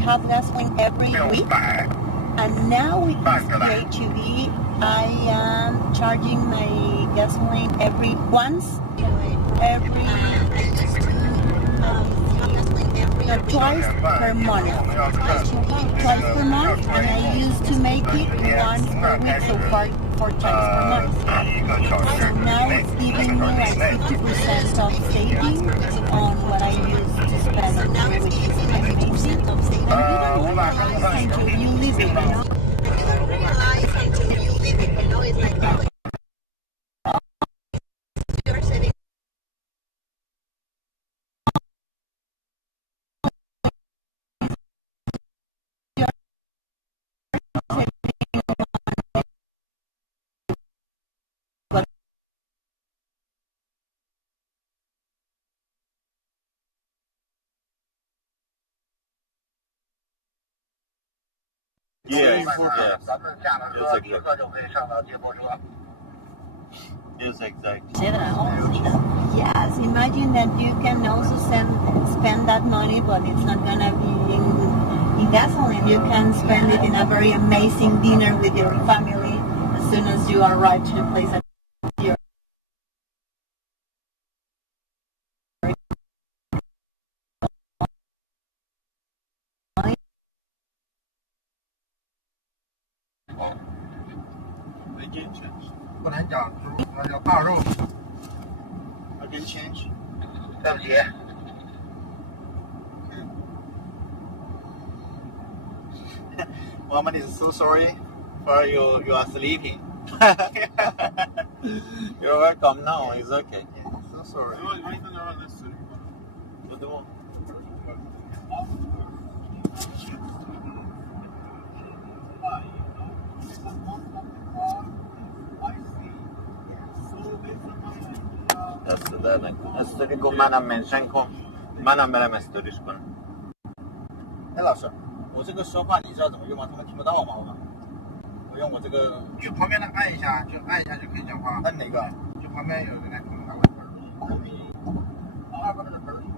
have gasoline every week. And now with this PHEV, I am charging my gasoline twice per month. Twice per month, and I used to make it once per week, so 4 times per month. So now it's giving me like 50% of saving on what I used to spend on fuel, which is amazing. And you don't realize until you live it, you know? You don't realize until you live it, you know? It's like, oh, you're saving. Yes, exactly. Yes, imagine that you can also spend that money, but it's not gonna be in gasoline. You can spend it in a very amazing dinner with your family as soon as you arrive to the place that you're. Again change. 不能讲猪，那叫大肉。Again change. 对不起。Mama is so sorry for you are sleeping. You're welcome now. It's okay. So sorry. دست در نکن استوری کن منم منشن کن منم برم استوریش کنم哎，老师，我这个说话你知道怎么用吗？他们听不到吗？我用我这个，就旁边的按一下，就按一下就可以讲话。按哪个？就旁边有一个那个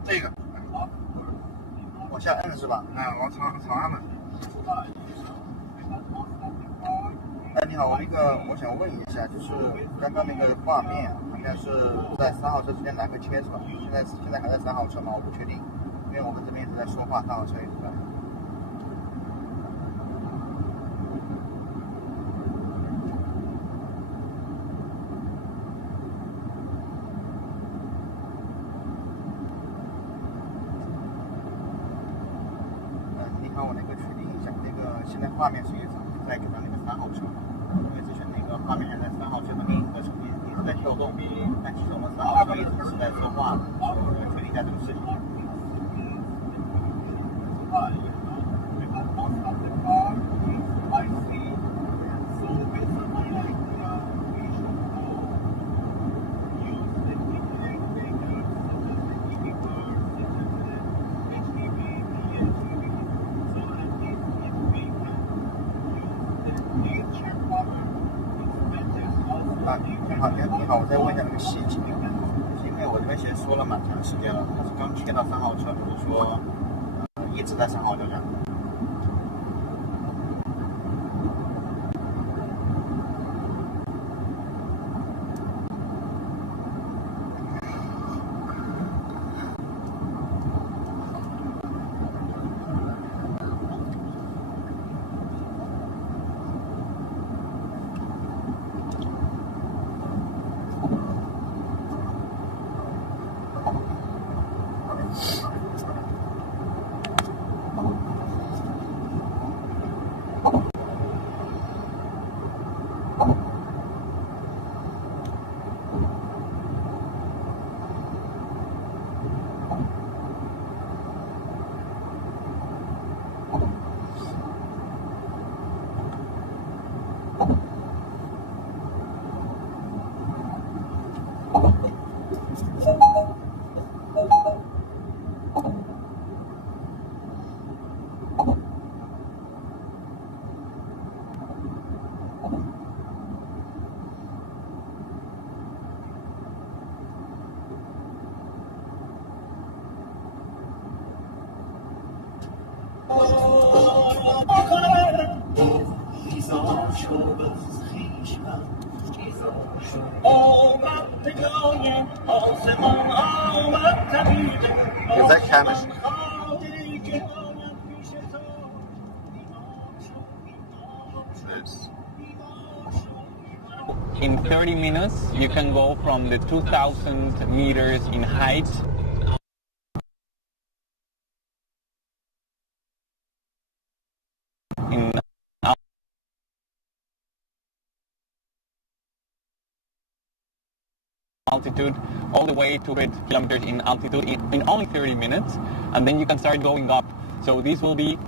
这个，往下摁是吧？啊，往长按嘛。哎，你好，我想问一下，就是刚刚那个画面好像是在3号车之间来回切是吧？现在还在3号车吗？我不确定，因为我们这边一直在说话，3号车一直在。你好，我确定一下，现在画面是一直在给到那个3号车，因为之前那个画面还在3号车的另一个车边一直在跳动，但其实我们3号车一直是在说话的，我确定一下这个事情。你好，我再问一下那个细节，因为我这边先说了蛮长时间了，但是刚切到3号车，不是说一直在3号车上。也在开门。In 30 minutes, you can go from the 2,000 meters in height in altitude all the way to 8 kilometers in altitude in only 30 minutes, and then you can start going up. So this will be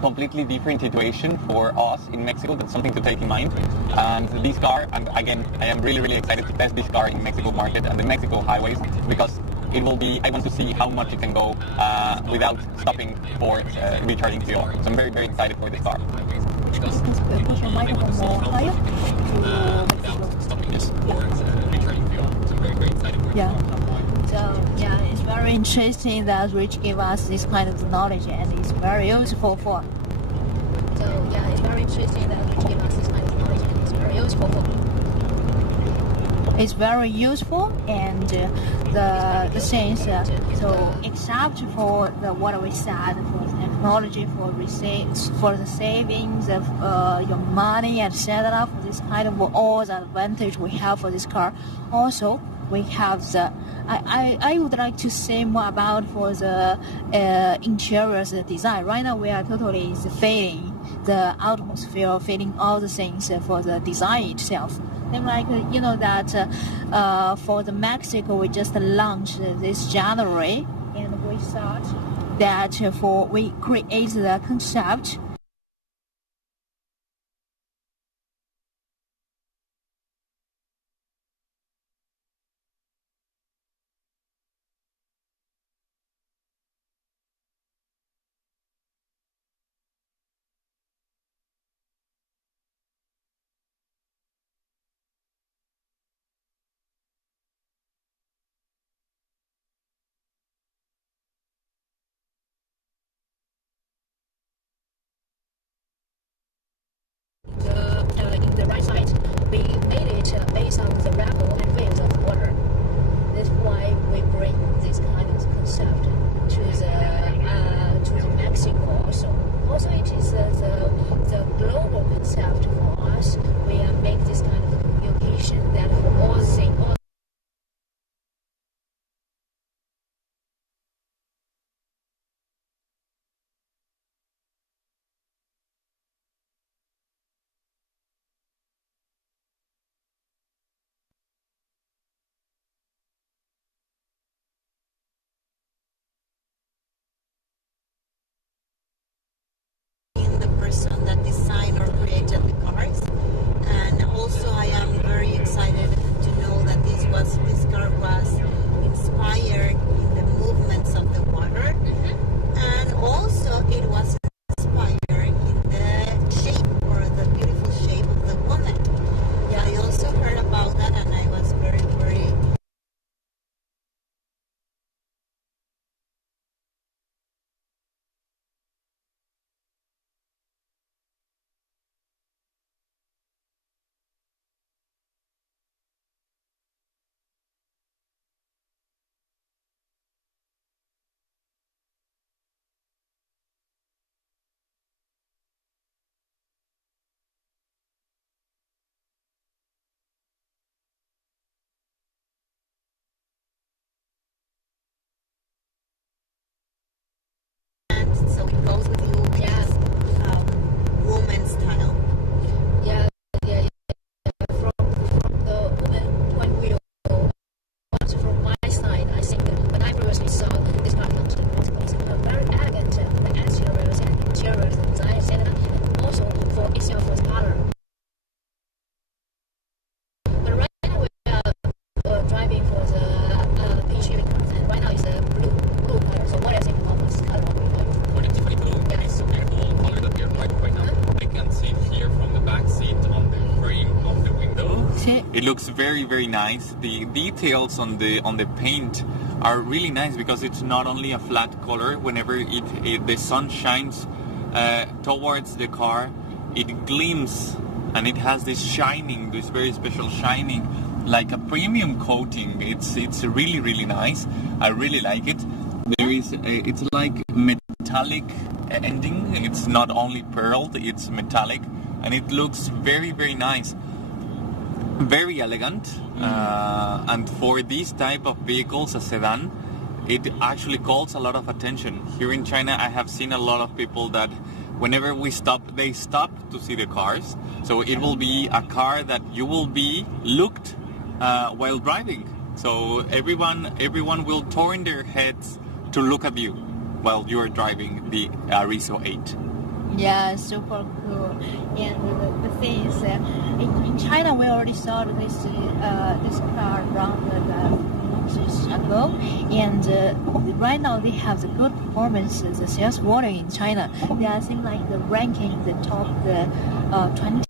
completely different situation for us in Mexico. That's something to take in mind. And this car, and again, I am really excited to test this car in Mexico market and the Mexico highways, because it will be, I want to see how much it can go without stopping for recharging fuel. So I'm very excited for this car. Yeah. So yeah, it's very interesting that Rich gave us this kind of knowledge, and it's very useful for. So yeah, it's very interesting that Rich gave us this kind of knowledge, and it's very useful for. It's very useful, and the things. So except for what we said, for the technology, for receipts, for the savings of your money, etc. For this kind of all the advantage we have for this car, also. We have the. I would like to say more about for the interiors design. Right now we are totally feeling the atmosphere, feeling all the things for the design itself. Then like you know that for the Mexico we just launched this January, and we thought that we create the concept. person that designed or created the cars. And also I am very excited to know that this car was inspired in the movements of the water, and also it was inspired in the shape or the beautiful shape of the woman. Yeah, I also heard about that, and I was very, very so it goes with you, yes, woman style. Yeah, yeah, yeah. From the when we watch from my side, I think when I previously saw this part of the was very elegant with exteriors and interiors design, etc. And also for itself was color. But right now we are driving for the peach unicorns, and right now it's a blue color. So what do you think about this color? For the Tiffany blue, it's a beautiful color that we are driving right now. I can see it here from the back seat on the frame of the window. It looks very, very nice. The details on the paint are really nice because it's not only a flat color. Whenever the sun shines towards the car, it gleams and it has this shining, this very special shining, like a premium coating. It's really, really nice. I really like it. There is it's like metallic ending. It's not only pearled, it's metallic, and it looks very, very nice, very elegant. And for this type of vehicles, a sedan, it actually calls a lot of attention. Here in China, I have seen a lot of people that whenever we stop, they stop to see the cars. So it will be a car that you will be looked while driving. So everyone will turn their heads to look at you while you are driving the Arizo 8. Yeah, super cool. And the thing is, in China we already saw this car around years ago, and right now they have the good performance, the sales volume in China. They are things like the ranking, the top, the 20.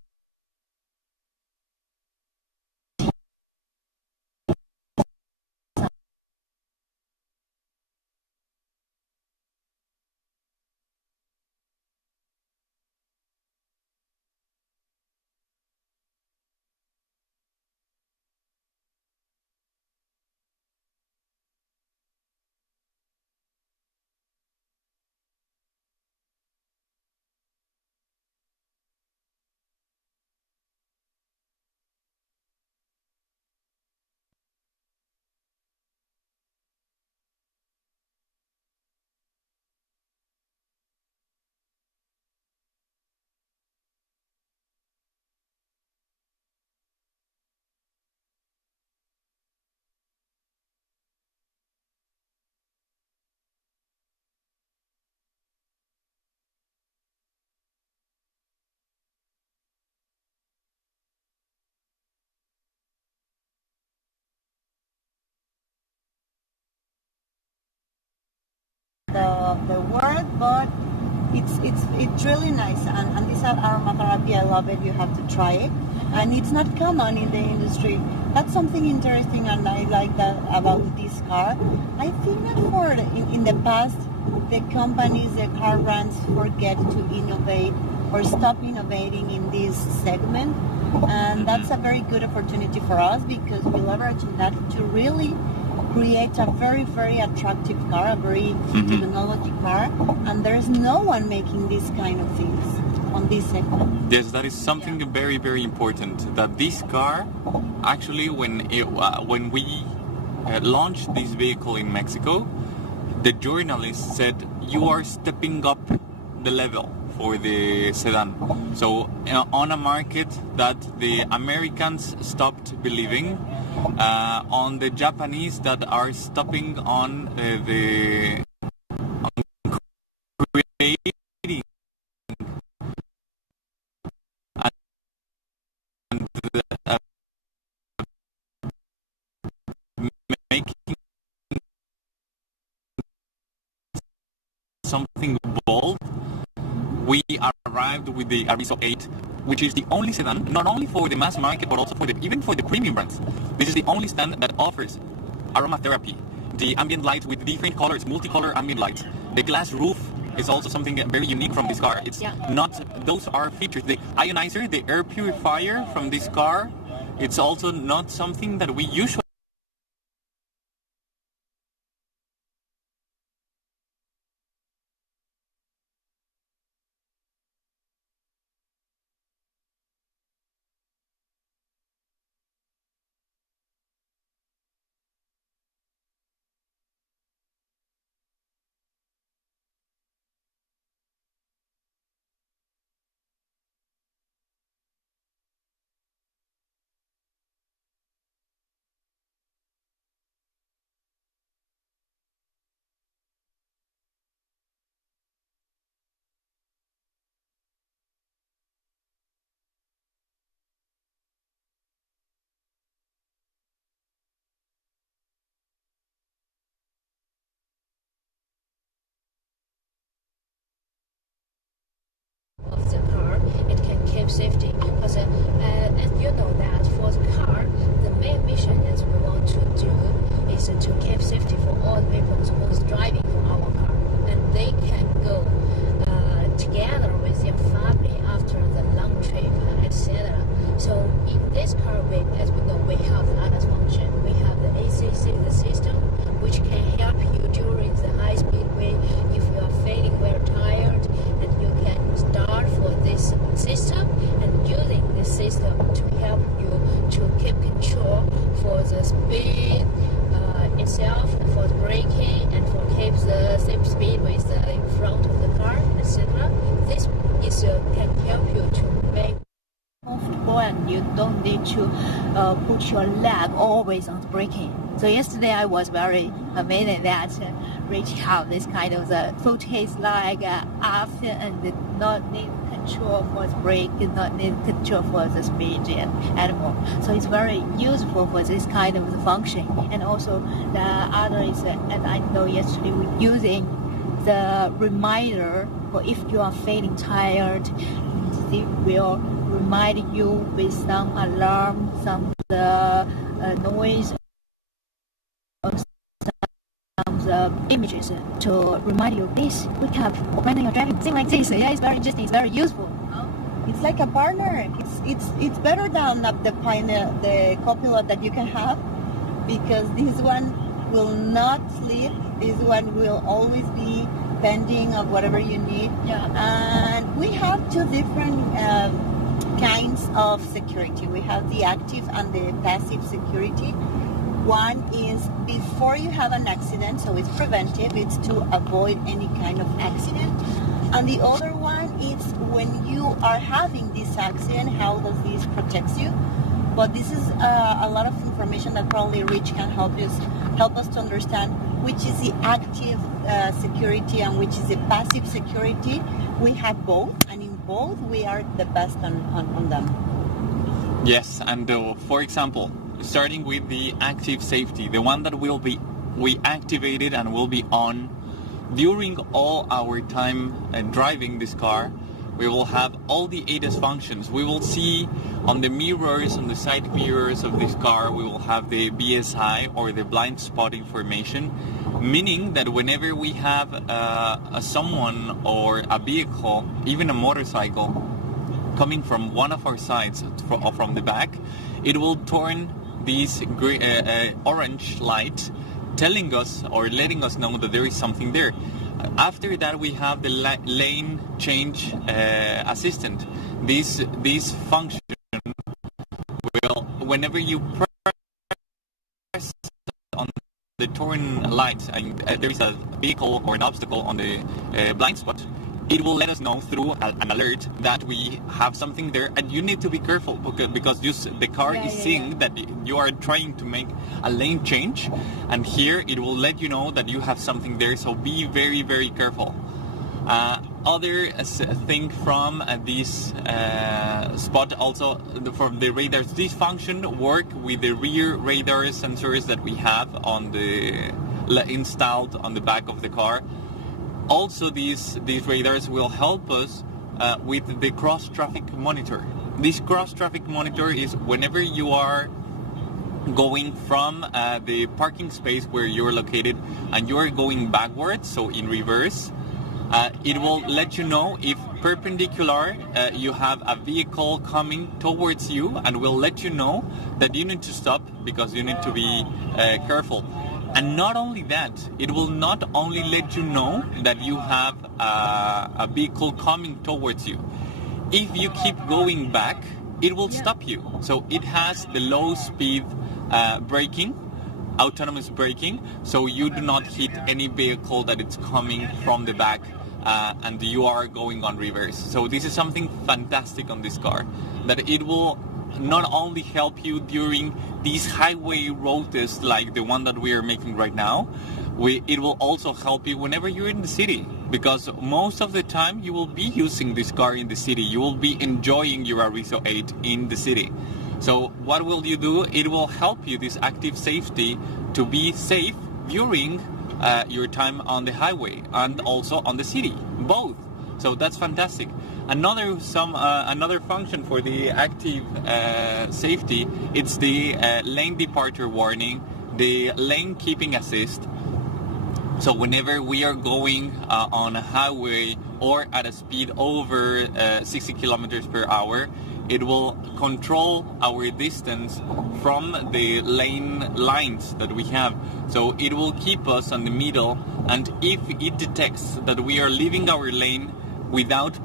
The word, but it's really nice, and this aromatherapy, I love it. You have to try it, and it's not common in the industry. That's something interesting, and I like that about this car. I think that in the past, the companies, the car brands forget to innovate or stop innovating in this segment, and that's a very good opportunity for us because we leverage that to really create a very, very attractive car, a very technology car, and there's no one making these kind of things on this segment. Yes, that is something very, very important. That this car, actually, when we launched this vehicle in Mexico, the journalist said, "You are stepping up the level for the sedan." So on a market that the Americans stopped believing, on the Japanese that are stopping on creating making something bold, we arrived with the Arizo 8, which is the only sedan, not only for the mass market, but also even for the premium brands. This is the only sedan that offers aromatherapy, the ambient lights with different colors, multicolor ambient lights. The glass roof is also something very unique from this car. It's not, those are features. The ionizer, the air purifier from this car, it's also not something that we usually of the car, it can keep safety. Because and you know that for the car, the main mission that we want to do is to keep safety for all people who's driving our car, and they can go together with their family after the long trip, etc. So in this car, as we know, we have other function. We have the ACC, the system, which can help you during the high speed way if you are feeling very tired, and you can start for this system and using this system to help you to keep control for the speed itself, for the braking, and for keep the same speed with the front of the car, etc. This is can help you to make comfortable, and you don't need to put your leg always on the braking. So yesterday I was very amazed that Rich have this kind of the footage like after and did not need control for the brake, did not need control for the speed and anymore. So it's very useful for this kind of the function. And also the other is, as I know yesterday we're using the reminder for if you are feeling tired, it will remind you with some alarm, some noise, or some images to remind you, please wake up when you're driving. Things like this, yeah, it's very interesting. It's very useful. It's like a partner. It's better than the copilot that you can have, because this one will not sleep. This one will always be pending of whatever you need. Yeah. And we have two different kinds of security. We have the active and the passive security. One is before you have an accident, so it's preventive, it's to avoid any kind of accident. And the other one is when you are having this accident, how does this protect you? But this is a lot of information that probably Rich can help us to understand which is the active security and which is the passive security. We have both, and in both we are the best on them. Yes, and for example, starting with the active safety, the one that we activated and will be on during all our time driving this car. We will have all the ADAS functions. We will see on the mirrors, on the side mirrors of this car, we will have the BSI or the blind spot information, meaning that whenever we have someone or a vehicle, even a motorcycle, coming from one of our sides or from the back, it will turn this orange light telling us or letting us know that there is something there. After that, we have the lane change assistant. This function will, whenever you press on the turn light and there is a vehicle or an obstacle on the blind spot, it will let us know through an alert that we have something there, and you need to be careful because the car is seeing that you are trying to make a lane change, and here it will let you know that you have something there, so be very, very careful. other thing from this spot also from the radars, this function work with the rear radar sensors that we have on the installed on the back of the car. Also, these radars will help us with the cross traffic monitor. This cross traffic monitor is whenever you are going from the parking space where you're located and you're going backwards, so in reverse, it will let you know if perpendicular you have a vehicle coming towards you, and will let you know that you need to stop because you need to be careful. And not only that, it will not only let you know that you have a vehicle coming towards you. If you keep going back, it will stop you. So it has the low speed braking, autonomous braking, so you do not hit any vehicle that is coming from the back and you are going on reverse. So this is something fantastic on this car, that it will not only help you during these highway road tests like the one that we are making right now, it will also help you whenever you're in the city, because most of the time you will be using this car in the city. You will be enjoying your Arizo 8 in the city. So what will you do? It will help you, this active safety, to be safe during your time on the highway and also on the city, both. So that's fantastic. Another function for the active safety, it's the lane departure warning, the lane keeping assist. So whenever we are going on a highway or at a speed over 60 kilometers per hour, it will control our distance from the lane lines that we have. So it will keep us on the middle, and if it detects that we are leaving our lane without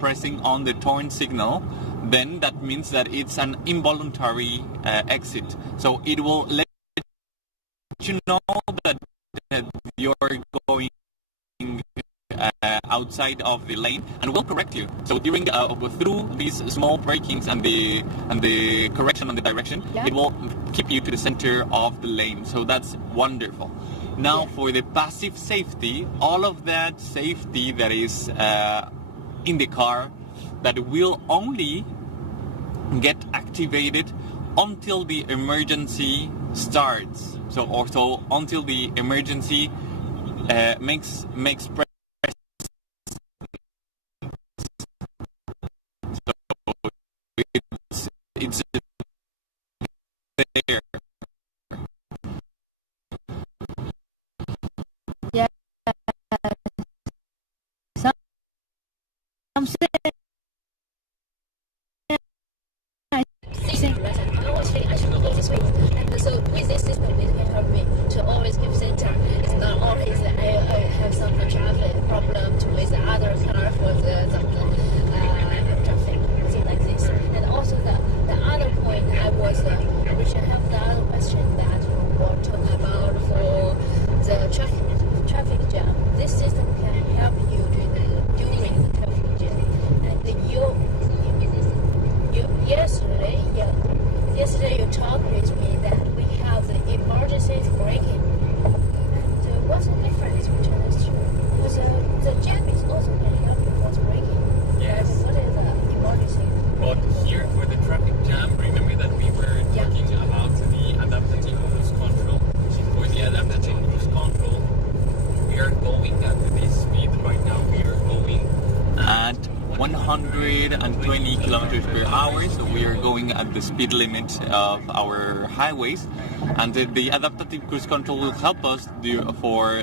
pressing on the turn signal, then that means that it's an involuntary exit. So it will let you know that you're going outside of the lane, and will correct you. So during through these small brakings and the correction on the direction, it will keep you to the center of the lane. So that's wonderful. Now for the passive safety, all of that safety that is in the car, that will only get activated until the emergency starts. So also until the emergency makes press. So it's there. Yeah. So with this system, it can help me to always keep center. It's not always I have some traffic problem with the other car for the traffic, things like this. And also the other point I was Richard have the other question that you were talking about for the traffic jam. This system can help you during the traffic jam. And yesterday you talked with me that we have the emergency braking. And what's the difference between these two? Because the jam is also can help you for braking. Yes. What is the emergency? But here for the traffic jam, remember that we were talking about the adaptive cruise control. For the adaptive cruise control, we are going at this speed right now. We are going at 120 kilometers per hour, so we are going at the speed limit of our highways, and the adaptive cruise control will help us for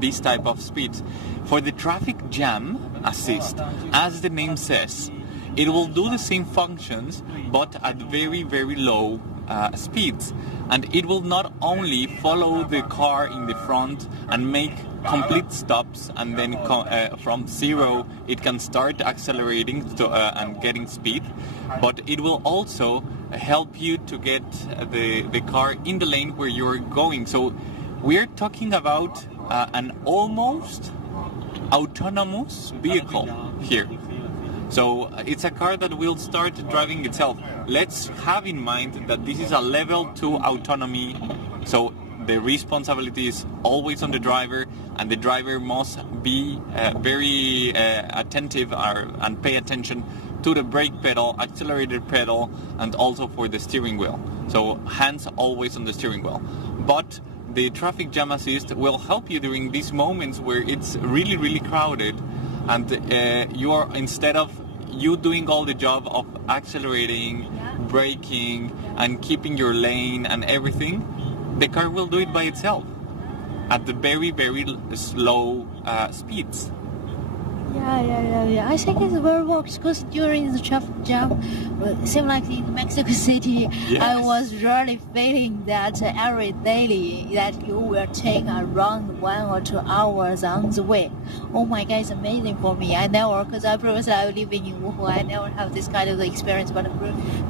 this type of speeds. For the traffic jam assist, as the name says, it will do the same functions but at very, very low speeds, and it will not only follow the car in the front and make complete stops, and then from zero it can start accelerating and getting speed, but it will also help you to get the car in the lane where you're going. So we're talking about an almost autonomous vehicle here. So it's a car that will start driving itself. Let's have in mind that this is a level 2 autonomy, so the responsibility is always on the driver, and the driver must be very attentive and pay attention to the brake pedal, accelerator pedal, and also for the steering wheel. So hands always on the steering wheel. But the traffic jam assist will help you during these moments where it's really, really crowded, and you're, instead of you doing all the job of accelerating, braking, and keeping your lane and everything, the car will do it by itself at the very, very slow speeds. Yeah. I think it's very works because during the traffic jam, it seemed like in Mexico City, yes. I was really feeling that every day that you will take around 1 or 2 hours on the way. Oh my God, it's amazing for me. I never, because I previously I live in Wuhu, I never have this kind of experience, but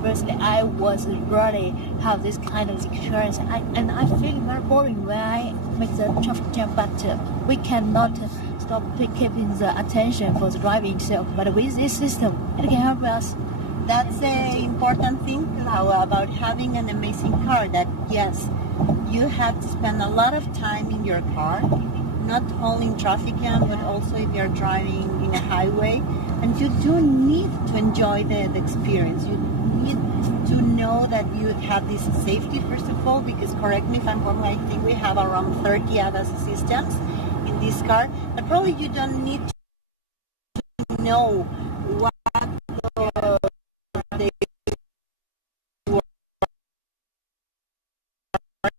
firstly I was really have this kind of experience, and I feel very boring when I make the traffic jam, but we cannot stop keeping the attention for the driving itself. But with this system, it can help us. That's the important thing, Laura, about having an amazing car. That yes, you have to spend a lot of time in your car, not only in traffic jam, but also if you're driving in a highway. And you do need to enjoy the experience. You need to know that you have this safety, first of all, because correct me if I'm wrong, I think we have around 30 ADAS systems in this car, but probably you don't need to know what they work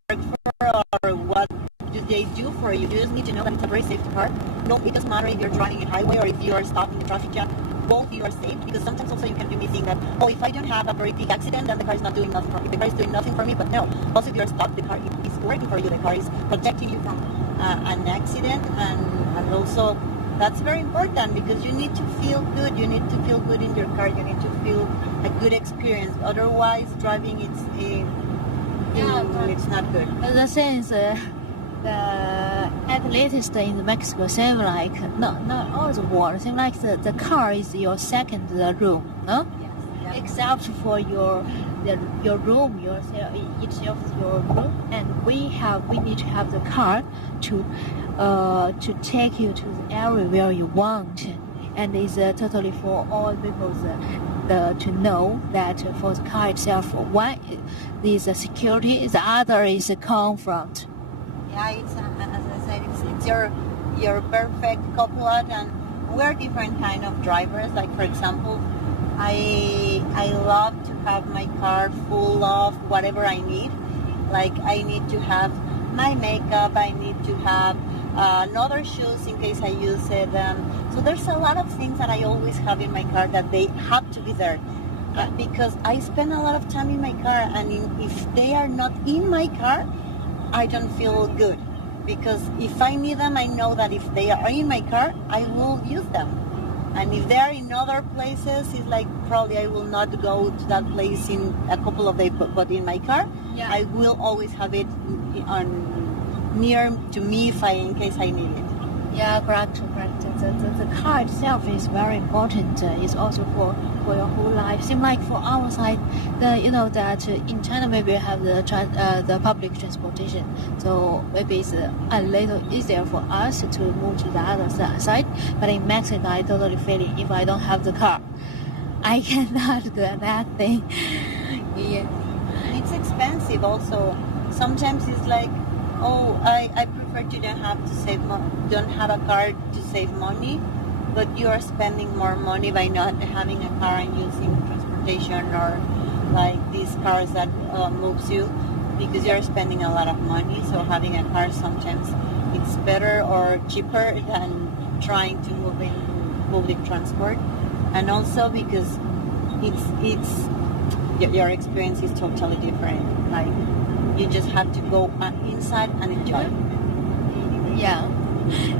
for or what do they do for you. You just need to know that it's a very safe car. No, it doesn't matter if you're driving a highway or if you're stopped in the traffic jam. Both you are safe, because sometimes also you can do me think that, oh, if I don't have a very big accident, then the car is not doing nothing for me. The car is doing nothing for me, but no. Also, if you're stopped, the car is working for you. The car is protecting you from an accident, and also that's very important because you need to feel good. You need to feel good in your car. You need to feel a good experience. Otherwise, driving it's not good. The thing is, at latest in Mexico, seem like not all the world. Seem like the car is your second room, no? Yes. Except for your room, itself is your room, and we need to have the car to take you to the area where you want, and it's totally for all people to know that for the car itself, one is security, the other is comfort. Yeah, it's as I said, it's your perfect co-pilot, and we're different kind of drivers. Like for example, I love to have my car full of whatever I need. Like I need to have my makeup, I need to have another shoes in case I use them. So there's a lot of things that I always have in my car that they have to be there. Because I spend a lot of time in my car, and if they are not in my car, I don't feel good, because if I need them, I know that if they are in my car, I will use them. And if they are in other places, it's like probably I will not go to that place in a couple of days, but in my car, I will always have it near to me in case I need it. Yeah, correct. The car itself is very important. It's also for your whole life. Seems like for our side, that in China maybe we have the public transportation, so maybe it's a little easier for us to move to the other side. But in Mexico, I totally feel it. If I don't have the car, I cannot do that thing. Yeah, it's expensive. Also, sometimes it's like, oh, I prefer to don't have a car to save money, but you are spending more money by not having a car and using transportation or like these cars that moves you, because you're spending a lot of money. So having a car sometimes it's better or cheaper than trying to move in public transport, and also because it's your experience is totally different. Like you just have to go inside and enjoy. Yeah,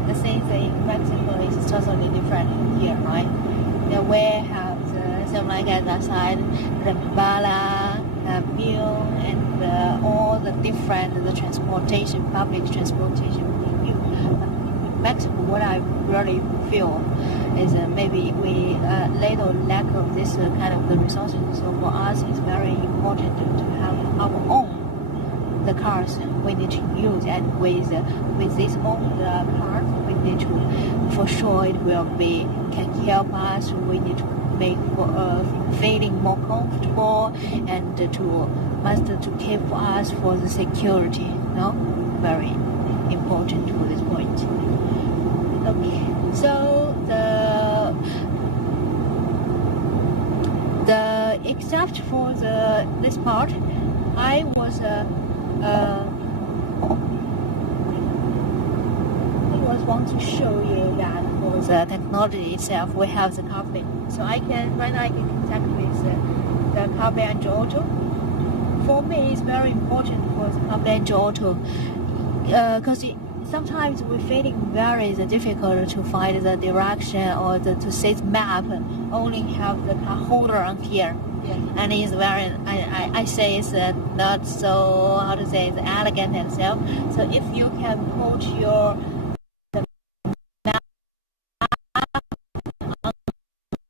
the same thing in Mexico is totally different from here, right? The way have something like that side, the bala, meal, and all the different transportation, public transportation we use. In Mexico, what I really feel is maybe we little lack of this kind of the resources. So for us, it's very important to have our own the cars we need to use, and with this old car we need to, for sure it will be can help us. We need to make feeling more comfortable and to keep us for the security. No, very important for this point. Okay, so the except for this part, I was want to show you that for the technology itself, we have the CarPlay. So right now I can contact with the CarPlay and Auto. For me, it's very important for the CarPlay and Auto because sometimes we're feeling very difficult to find the direction or to see the map. Only have the car holder on here. Yes. And it's very, I say it's not so, how to say, it's elegant and so. So if you can put your map on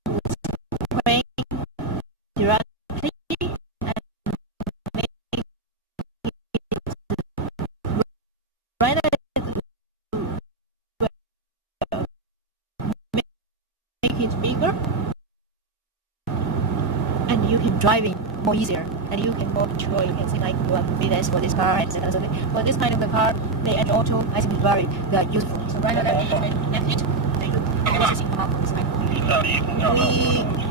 the screen directly and make it bigger, and you can driving more easier, and you can more control. You can see like you have confidence for this car, and so for this kind of the car, the Edge Auto, I think is very useful. So right now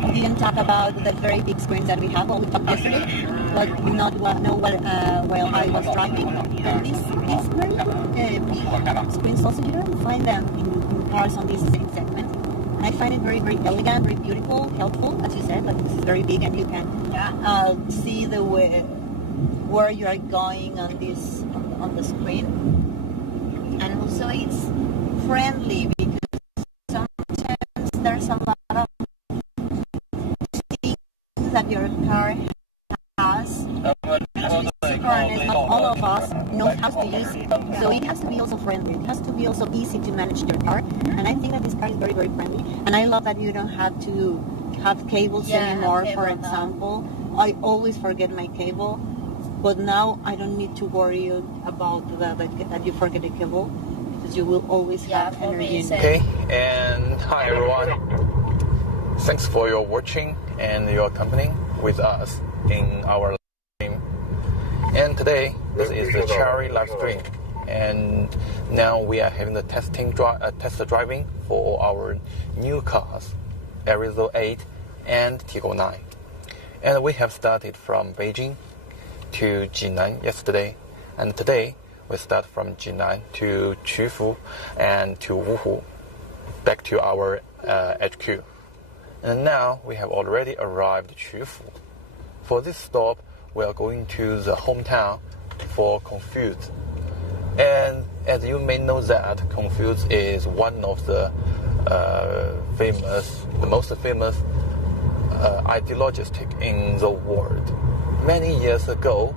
we didn't talk about the very big screens that we have. Well, we talked yesterday, but we not know while I was driving. And these very big screens also you don't find them in cars on this same segment. And I find it very, very elegant, very beautiful, helpful, as you said. Like this is very big, and you can see the way where you are going on the screen. And also, it's friendly because sometimes there's a lot of things that your car has. And not all of us know how to use it. So it has to be also friendly. It has to be also easy to manage your car. And I think that this car is very, very friendly. And I love that you don't have to have cables anymore. For example, I always forget my cable, but now I don't need to worry about that you forget the cable, because you will always have energy. Okay, and hi everyone. Thanks for your watching and your accompanying with us in our live stream. And today, this is the Cherry live stream. And now we are having the test driving for our new cars, Arizo 8 and Tiggo 9. And we have started from Beijing to Jinan yesterday. And today, we start from Jinan to Qufu and to Wuhu, back to our HQ. And now we have already arrived at Qufu. For this stop, we are going to the hometown for Confused. And as you may know that Confused is one of the most famous ideologistic in the world. Many years ago,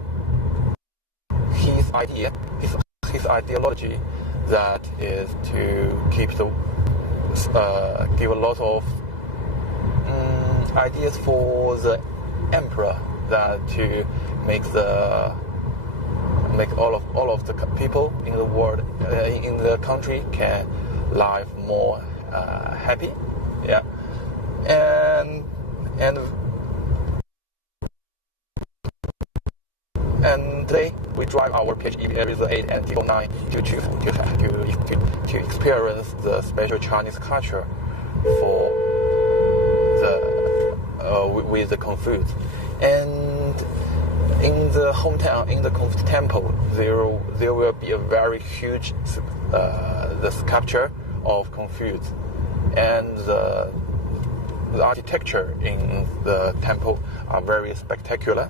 his ideology that is to keep give a lot of ideas for the emperor, that to make all of the people in the world in the country can live more happy, and today we drive our PHEV Arizo 8 and Tiggo 9 to experience the special Chinese culture for with the Confused. And in the hometown, in the Confused temple, there will be a very huge the sculpture of Confused, and the architecture in the temple are very spectacular.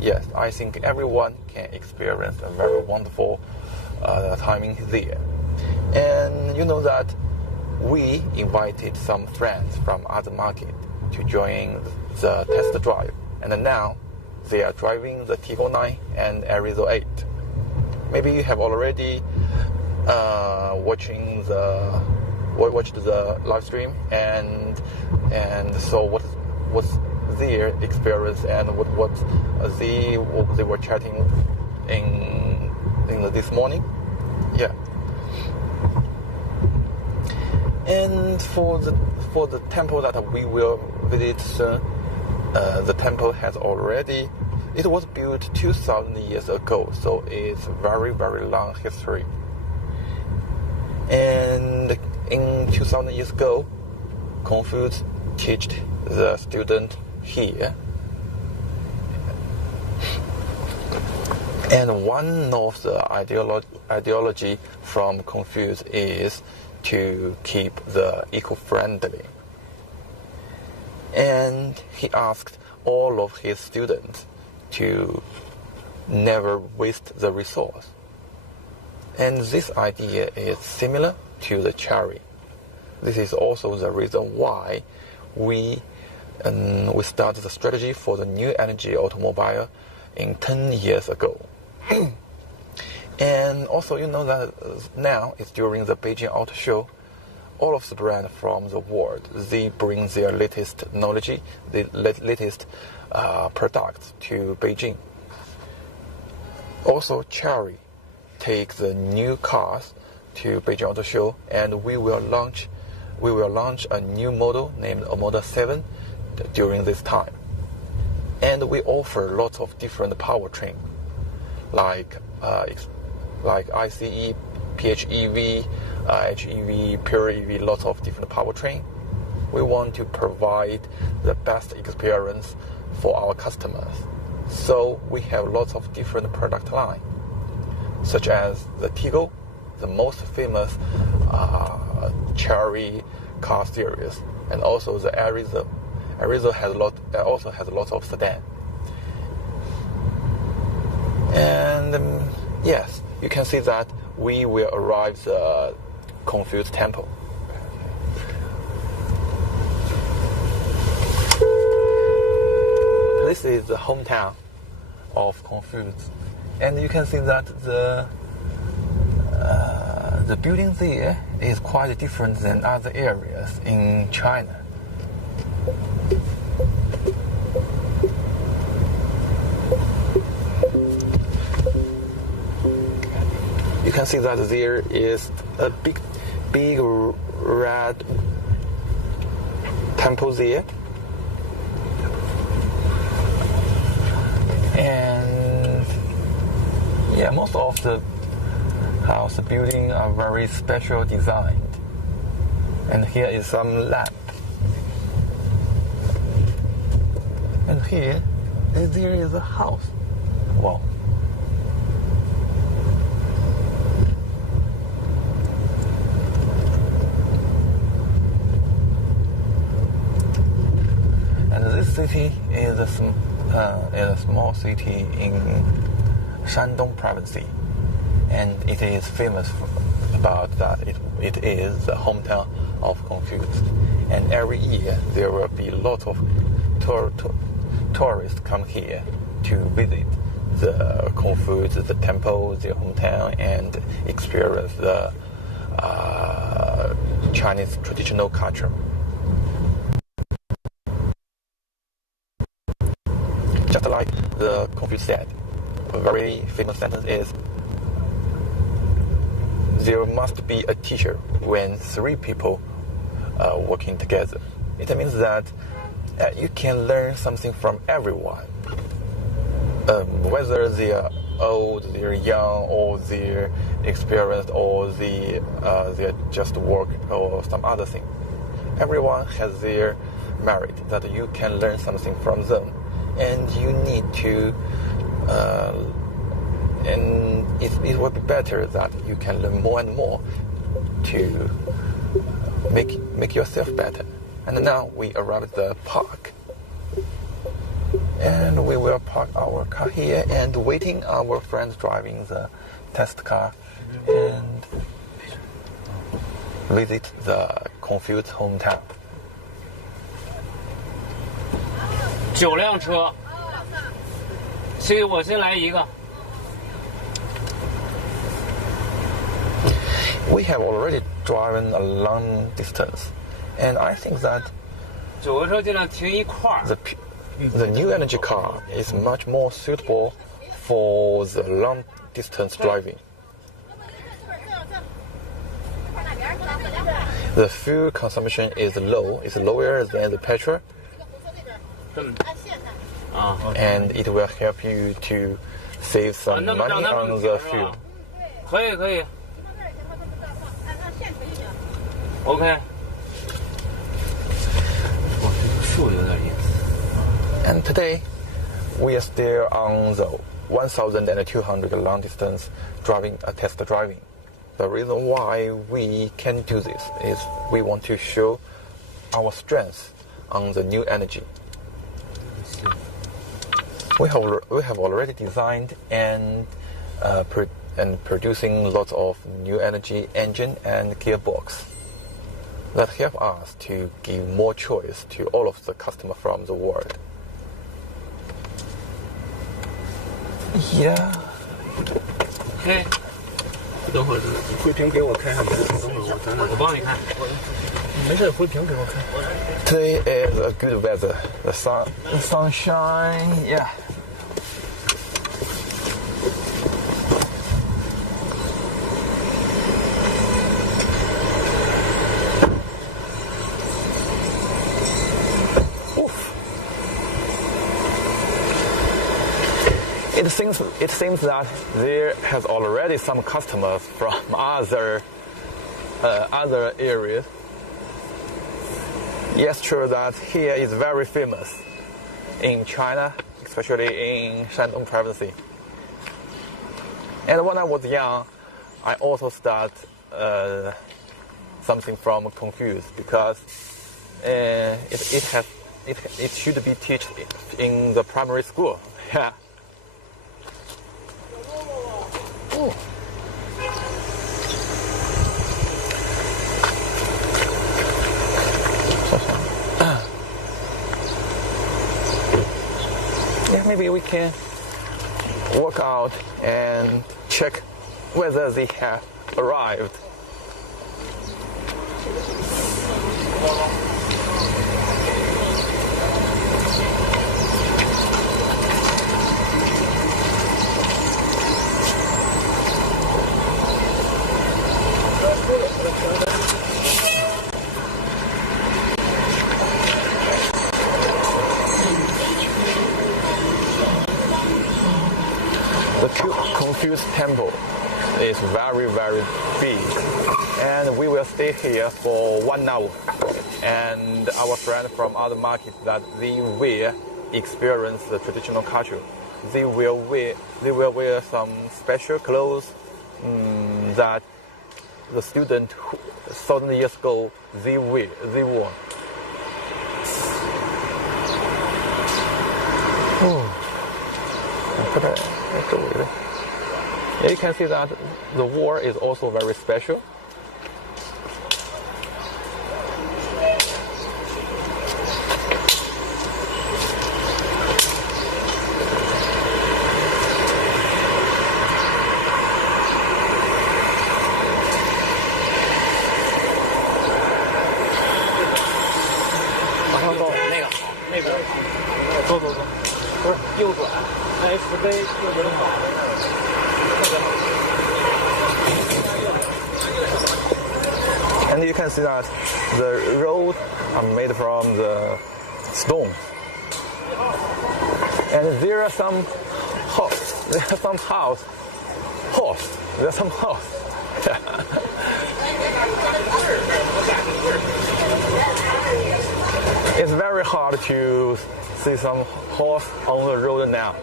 Yes, I think everyone can experience a very wonderful timing there. And you know that we invited some friends from other market to join the test drive, and now they are driving the Tiggo 9 and Arizo 8. Maybe you have already watched the live stream and saw what's their experience and what they were chatting in this morning. Yeah. And for the temple that we will visit soon, the temple it was built 2,000 years ago, so it's very, very long history. And in 2,000 years ago, Confucius taught the student here. And one of the ideology from Confucius is to keep the eco-friendly. And he asked all of his students to never waste the resource. And this idea is similar to the cherry. This is also the reason why we started the strategy for the new energy automobile in 10 years ago. And also, you know that now it's during the Beijing Auto Show, all of the brands from the world, they bring their latest technology, the latest products to Beijing. Also, Chery take the new cars to Beijing Auto Show, and we will launch a new model named Model 7 during this time. And we offer lots of different powertrain, like ICE, PHEV, HEV, pure EV, lots of different powertrain. We want to provide the best experience for our customers. So we have lots of different product line, such as the Tiggo, the most famous Chery car series, and also the Arizo. Arizo also has lots of sedan. And yes, you can see that we will arrive the Confucius Temple. This is the hometown of Confucius, and you can see that the building there is quite different than other areas in China. You can see that there is a big red temple there, and yeah, most of the house building are very special designed. And here is some lamp, and here there is a house. Wow. This city is a small city in Shandong province, and it is famous about that it is the hometown of Confucius. And every year there will be lots of tourists come here to visit the Confucius, the temple, their hometown, and experience the Chinese traditional culture. Just like the Confucius said, a very famous sentence is, there must be a teacher when three people are working together. It means that you can learn something from everyone, whether they are old, they're young, or they're experienced, or they're just work or some other thing. Everyone has their merit that you can learn something from them. And you need to, and it would be better that you can learn more and more to make yourself better. And now we arrived at the park, and we will park our car here and waiting our friends driving the test car and visit the Confucius hometown. 9辆车，所以我先来一个。We have already driven a long distance, and I think that 9个车尽量停一块儿。the new energy car is much more suitable for the long distance driving. The fuel consumption is low, it's lower than the petrol, and it will help you to save some money on the fuel. 可以 OK。 And today, we are still on the 1,200 long distance driving, test driving. The reason why we can do this is we want to show our strength on the new energy. We have already designed and producing lots of new energy engine and gearbox that help us to give more choice to all of the customers from the world. Yeah. OK。等会儿灰屏给我开下来，等会儿我帮你看。没事，灰屏给我开。 Today is a good weather. The sunshine, yeah. It seems that there has already some customers from other areas. Yes, true that here is very famous in China, especially in Shandong province. And when I was young, I also start something from Confucius because it should be taught in the primary school. Yeah. Yeah, maybe we can walk out and check whether they have arrived. The Confucius Temple is very, very big, and we will stay here for 1 hour. And our friends from other markets that they will experience the traditional culture. They will wear some special clothes that the student 1,000 years ago they wore. Yeah, you can see that the wall is also very special. And you can see that the roads are made from the stone. And there are some house. It's very hard to see some horse on the road now.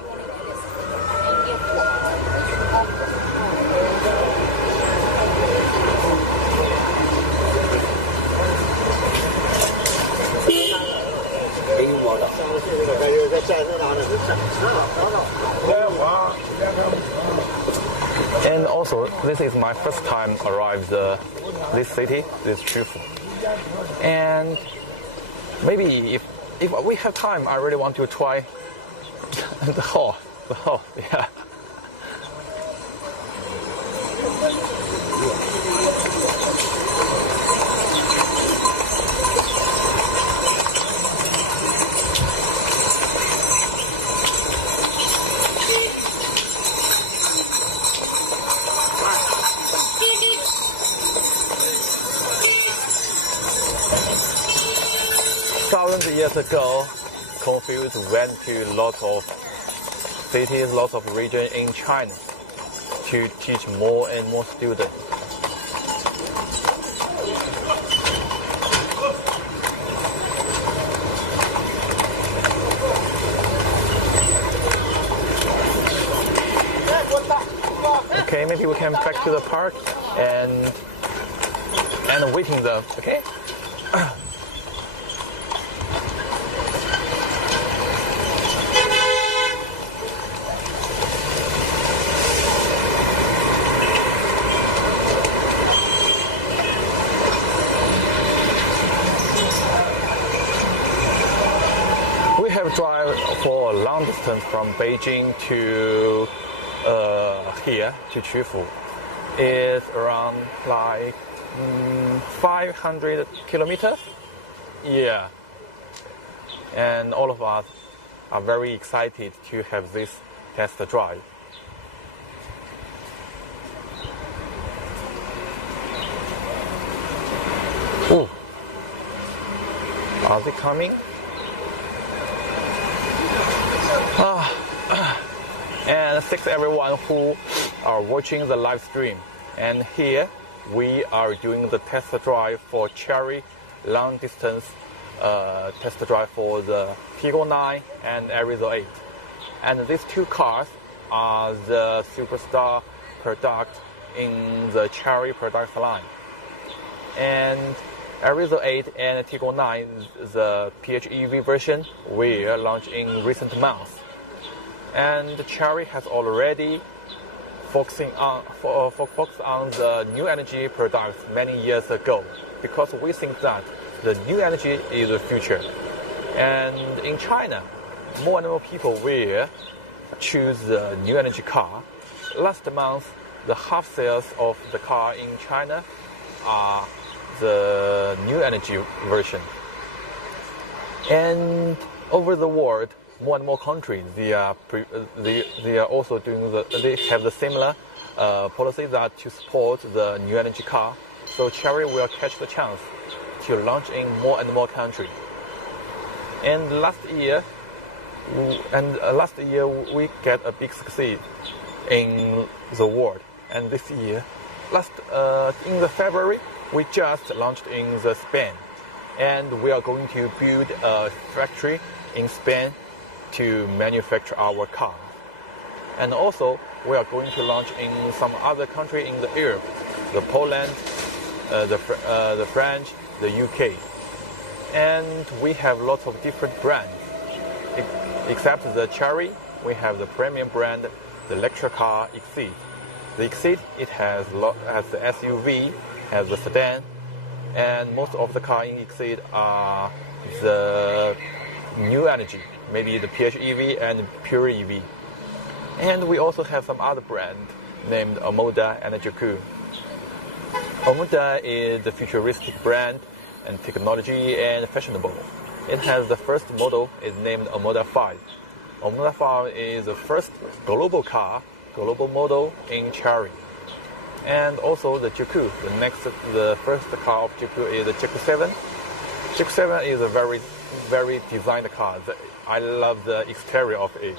And also, this is my first time arrived this city, this Chufu. And maybe if we have time, I really want to try the hall, yeah. years ago, Confused went to lots of cities, lots of regions in China to teach more and more students. Okay, maybe we can back to the park and waiting them, okay? We have drive for a long distance from Beijing to here to Qufu. It's around like 500 kilometers. Yeah. And all of us are very excited to have this test drive. Ooh. Are they coming? And thanks everyone who are watching the live stream. And here we are doing the test drive for Cherry long distance test drive for the Tiggo 9 and Arizo 8. And these two cars are the superstar product in the Cherry product line. And Arizo 8 and Tiggo 9, the PHEV version, will launch in recent months. And Cherry has already focused on the new energy products many years ago, because we think that the new energy is the future. And in China, more and more people will choose the new energy car. Last month, the half sales of the car in China are the new energy version. And over the world, more and more countries, they are also doing they have the similar policy that to support the new energy car. So Cherry will catch the chance to launch in more and more countries. And last year we get a big success in the world. And this year, in the February, we just launched in the Spain, and we are going to build a factory in Spain to manufacture our car. And also, we are going to launch in some other country in the Europe, the Poland, the French, the UK. And we have lots of different brands. Except the Cherry, we have the premium brand, the electric car Exceed. The Exceed, it has the SUV, has the sedan, and most of the car in Exceed are the new energy, maybe the PHEV and pure EV. And we also have some other brand named Omoda and Juku. Omoda is the futuristic brand and technology and fashionable. It has the first model is named Omoda 5. Omoda 5 is the first global model in Cherry. And also the Juku, the first car of Juku is the Juku 7. Juku 7 is a very, very designed car. I love the exterior of it.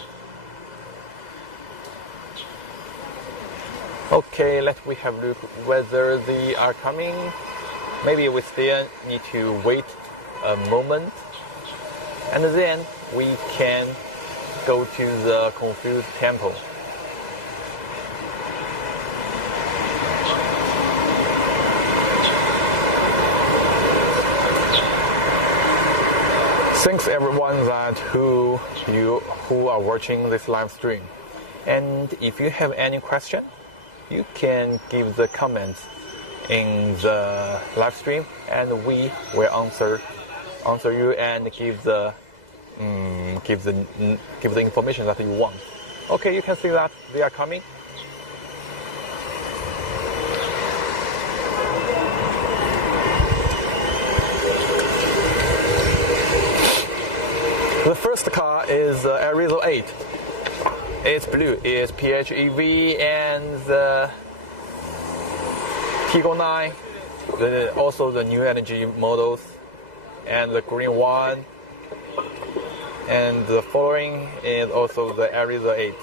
Okay, let we have a look whether they are coming. Maybe we still need to wait a moment, and then we can go to the Confused Temple. Thanks everyone who are watching this live stream. And if you have any question, you can give the comments in the live stream, and we will answer you and give the information that you want. Okay, you can see that they are coming. The first car is Arizo 8. It's blue. It's PHEV and the Tiggo 9. Also the new energy models, and the green one And the following is also the Arizo 8.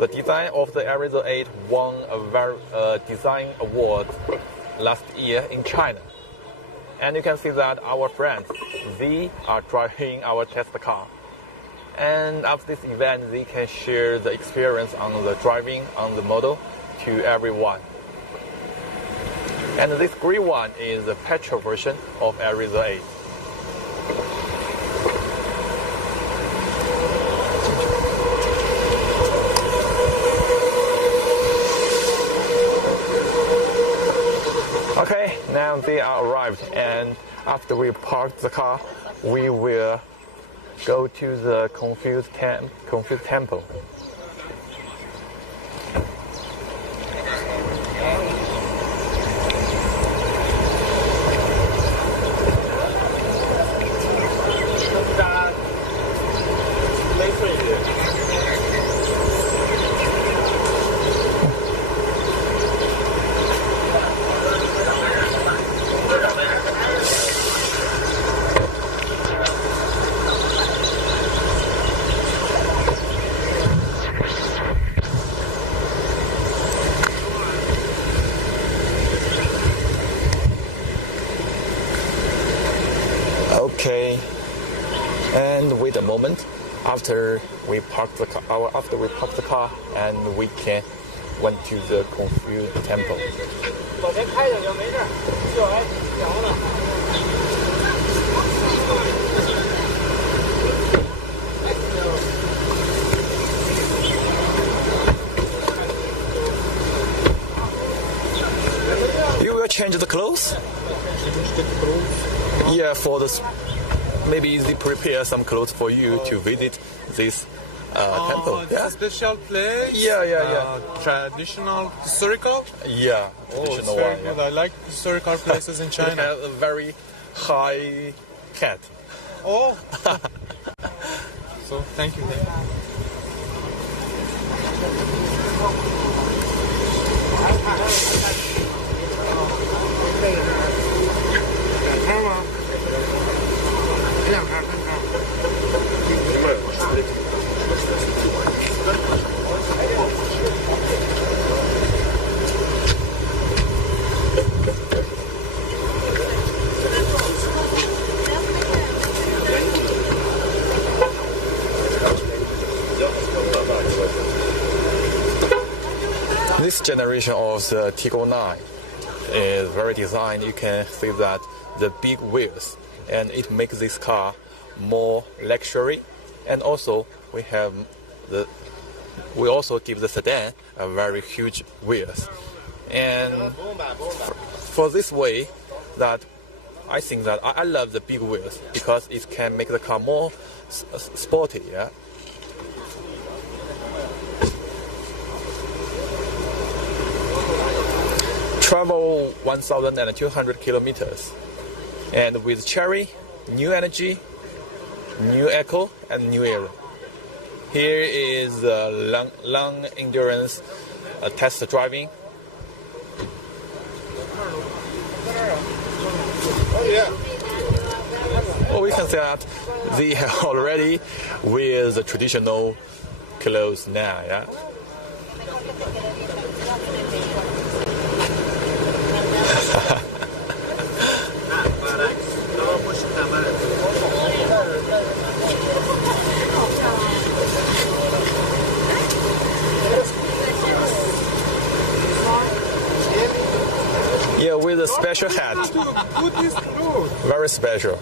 The design of the Arizo 8 won a design award last year in China. And you can see that our friends, they are driving our test car. And after this event, they can share the experience on the driving on the model to everyone. And this green one is the petrol version of Arizo 8. Okay, now they are arrived, and after we park the car, we will go to the Confused Temple. Okay, and wait a moment. After we park the car, and we can went to the Confused Temple. You will change the clothes? Yeah, for this. Maybe they prepare some clothes for you to visit this temple. It's a special place. Yeah. Traditional, historical. Yeah, it's very good. I like historical places in China. It has a very high cat. Oh. So thank you. This generation of the Tiggo 9 is very designed. You can see that the big wheels, and it makes this car more luxury. And also we also give the sedan a very huge wheels. And for this way, that I think that I love the big wheels because it can make the car more sporty. Yeah. Travel 1,200 kilometers, and with Cherry, new energy, new echo, and new era. Here is long endurance test driving. Oh, we can see that they are already with the traditional clothes now. Yeah. Yeah, with a special hat. Very special.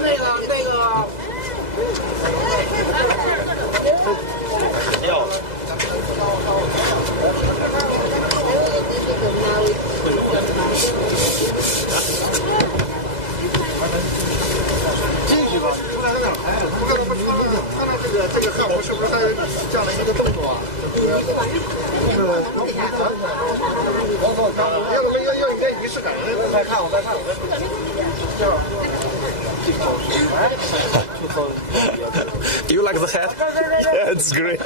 那个。掉了。进去吧，出来有点排。我看他们穿上这个汉服是不是还有这样的一个动作啊？要有点仪式感。再看我。You like the hat? Yeah, it's great.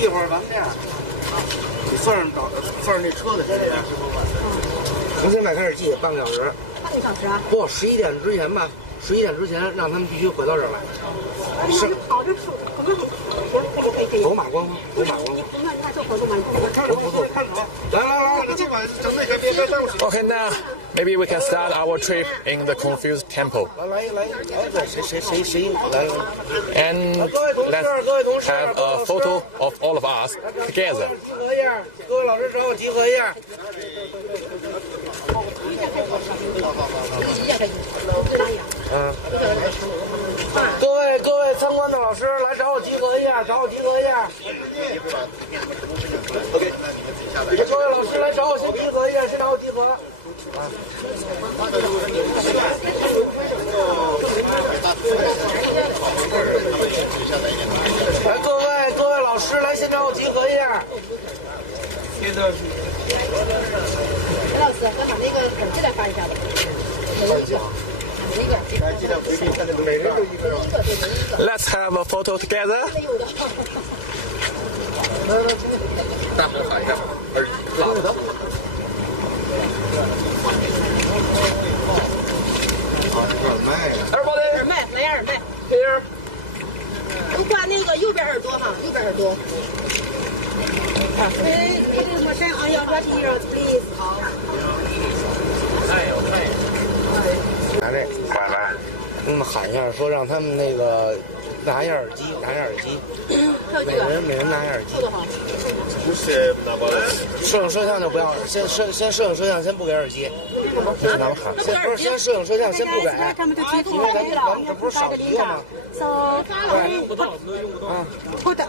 一会儿咱们这样，你算上那车的时间。从现在开始计半个小时。半个小时啊？不，11点之前吧。11点之前让他们必须回到这儿来。是。跑着数，可能很走马观花，走马观花。你看这活动吗？不做。来，这把整那个别耽误时间。Okay, now maybe we can start our trip in the confused temple. 来，谁来？ And let's have a photo of all of us together. 集合一下，各位老师找我集合一下。各位参观的老师来找我集合一下，OK。各位老师来找我先集合一下，先找我集合。来，各位老师来先找我集合一下。陈老师，咱把那个本子来发一下吧。Let's have a photo together. 大声喊一下，耳麦，蓝牙耳麦。都挂那个右边耳朵哈，右边耳朵。哎，他这个陌生on your right ears, please。拿这，喊一下，说让他们那个拿一下耳机，每人拿一下耳机。摄影摄像就不要，先摄影摄像先不给耳机。咱们喊，不是先摄影摄像先不给，因为咱们这不是少一个吗？So put the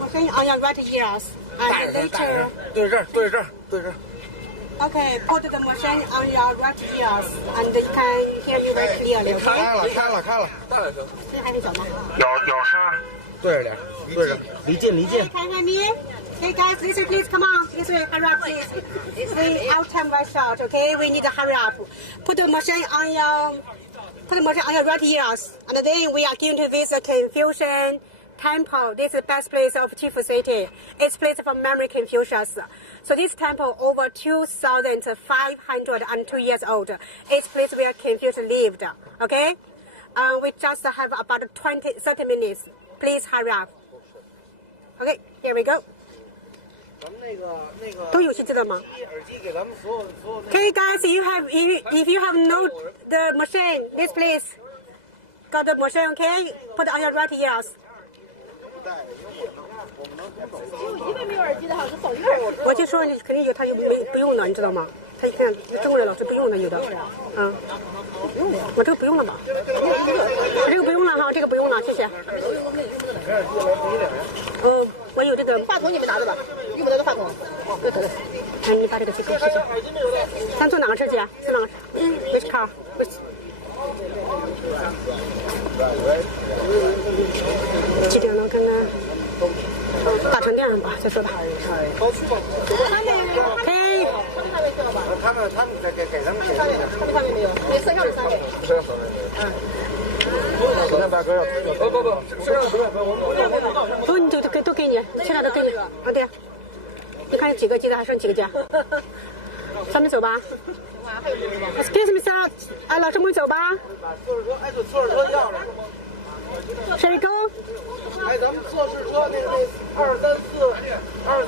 machine on your right ears and later. 对这儿。Okay, put the machine on your right ears and you can hear you very clearly. 开了，大点声。这还得小吗？有声。对着点，离近。Can you hear me? Hey guys, listen please, come on. This way, hurry up please. We our time right short, okay? We need to hurry up. Put the machine on your right ears, and then we are going to visit Confucian Temple. This is the best place of Chifu City. It's place for memory Confucius. So this temple over 2,502 years old. It's place where Confucius lived. Okay? We just have about 30 minutes. Please hurry up. Okay, here we go. 都有些知道吗 ？Okay, guys, if you have no the machine, this place got the machine, okay? Put it on your right ears. 我就说你肯定有，他又不用了，你知道吗？他一看中国的老师不用了，有的，我这个不用了吧？我这个不用了哈，这个不用了，谢谢。我有这个话筒，你们拿着吧，用不着这话筒。哎，你把这个去给谢谢。咱坐哪个车去啊？坐哪个？Which car？几点了？看看。大成店上吧，再说吧。OK。他们给他们写。他们没有，没摄像的3位。摄像3位。摄像大哥要不，摄像不，你都给你，现在都给你。对。你看几个机子还剩几个机？咱们走吧。Excuse me, sir，老师，我们走吧。坐着车，哎，对，坐着车钥匙。Shall we go？ 哎，咱们测试车那2、3、4、5、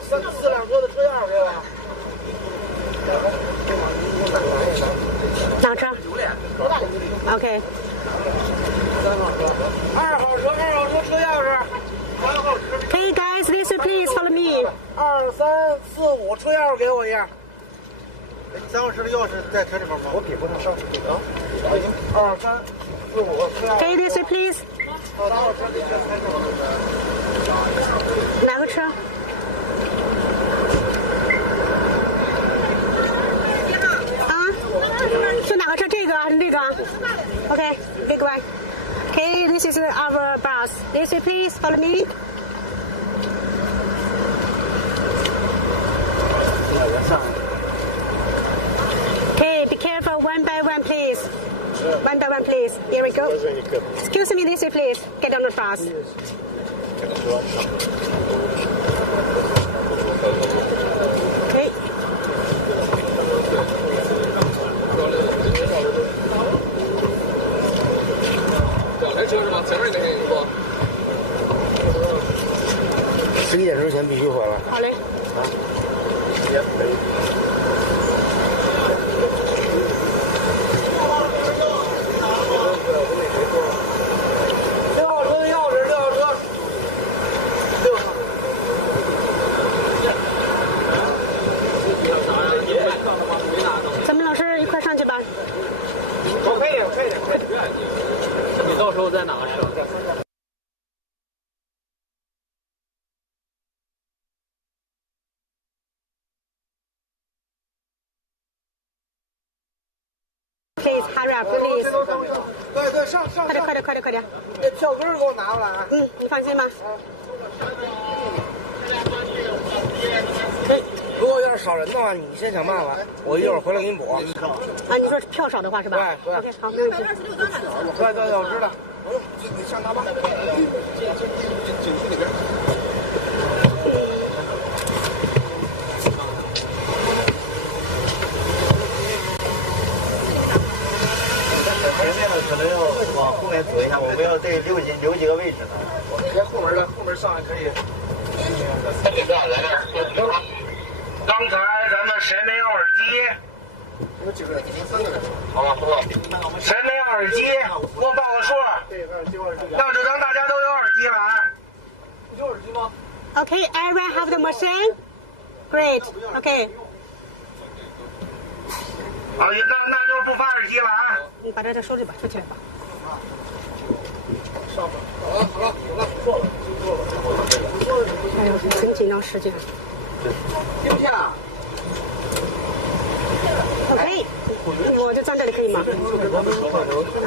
4辆车的车钥匙给我。哪个车 ？OK。2号车车钥匙。Okay, guys, listen, please follow me. 2、3、4、5车钥匙给我一样。3号车的钥匙在车里面吗？我比不上上。啊，2、3、4、5车钥匙。Okay, listen, please. 3号车里面开着。哪个车？啊？是哪个车？这个还是那个 ？Okay, big one. Okay, this is our bus. Listen, please follow me. Okay, be careful. One by one, please. One by one, please. Here we go. Excuse me, listen, please. Get on the bus. Okay. 车是吗？前面那个不？11点之前必须回来。好嘞。啊。也可以。6号车的钥匙，6号车。6号。咱们老师一块上去吧。我可以，可以。你到时候在哪个省？ Please hurry up, please. 对，上。快点。那票根给我拿过来啊。嗯，你放心吧。如果要是少人的话，你先想办法，我一会儿回来给你补。啊，你说票少的话是吧？对。OK， 好，没问题。对，我知道。你上大巴。景区里边。前面可能要往后面走一下，我们要再留几个位置呢。在后面上来可以。刚才咱们谁没有耳机？有几个人？3个人。好吧，谁没有耳机？给我报个数。要是让大家都有耳机了啊。有耳机吗 Okay, everyone have the machine? Great. Okay. 好，那就不发耳机了啊。你把这收起吧，收起来吧。上吧。好了，坐了。哎呦，很紧张时间。丢下。OK， 我就站这里可以吗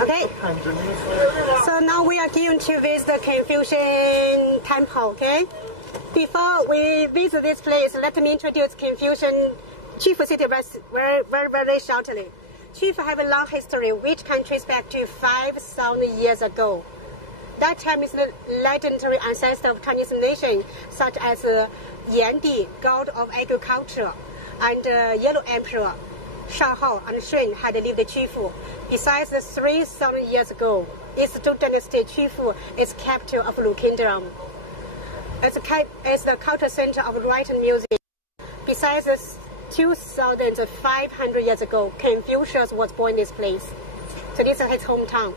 ？OK。So now we are going to visit the Confucian Temple. Okay. Before we visit this place, let me introduce Confucian Chief City very shortly. Chief have a long history which can trace back to 5,000 years ago. That time is the legendary ancestor of Chinese nation, such as Yan-Di, god of agriculture, and Yellow Emperor, Shao Hao and Shun had lived Qufu. Besides, 3,000 years ago, its Zhou dynasty Qufu is capital of Lu Kingdom. It's the cultural center of writing music. Besides, 2,500 years ago, Confucius was born in this place. So this is his hometown.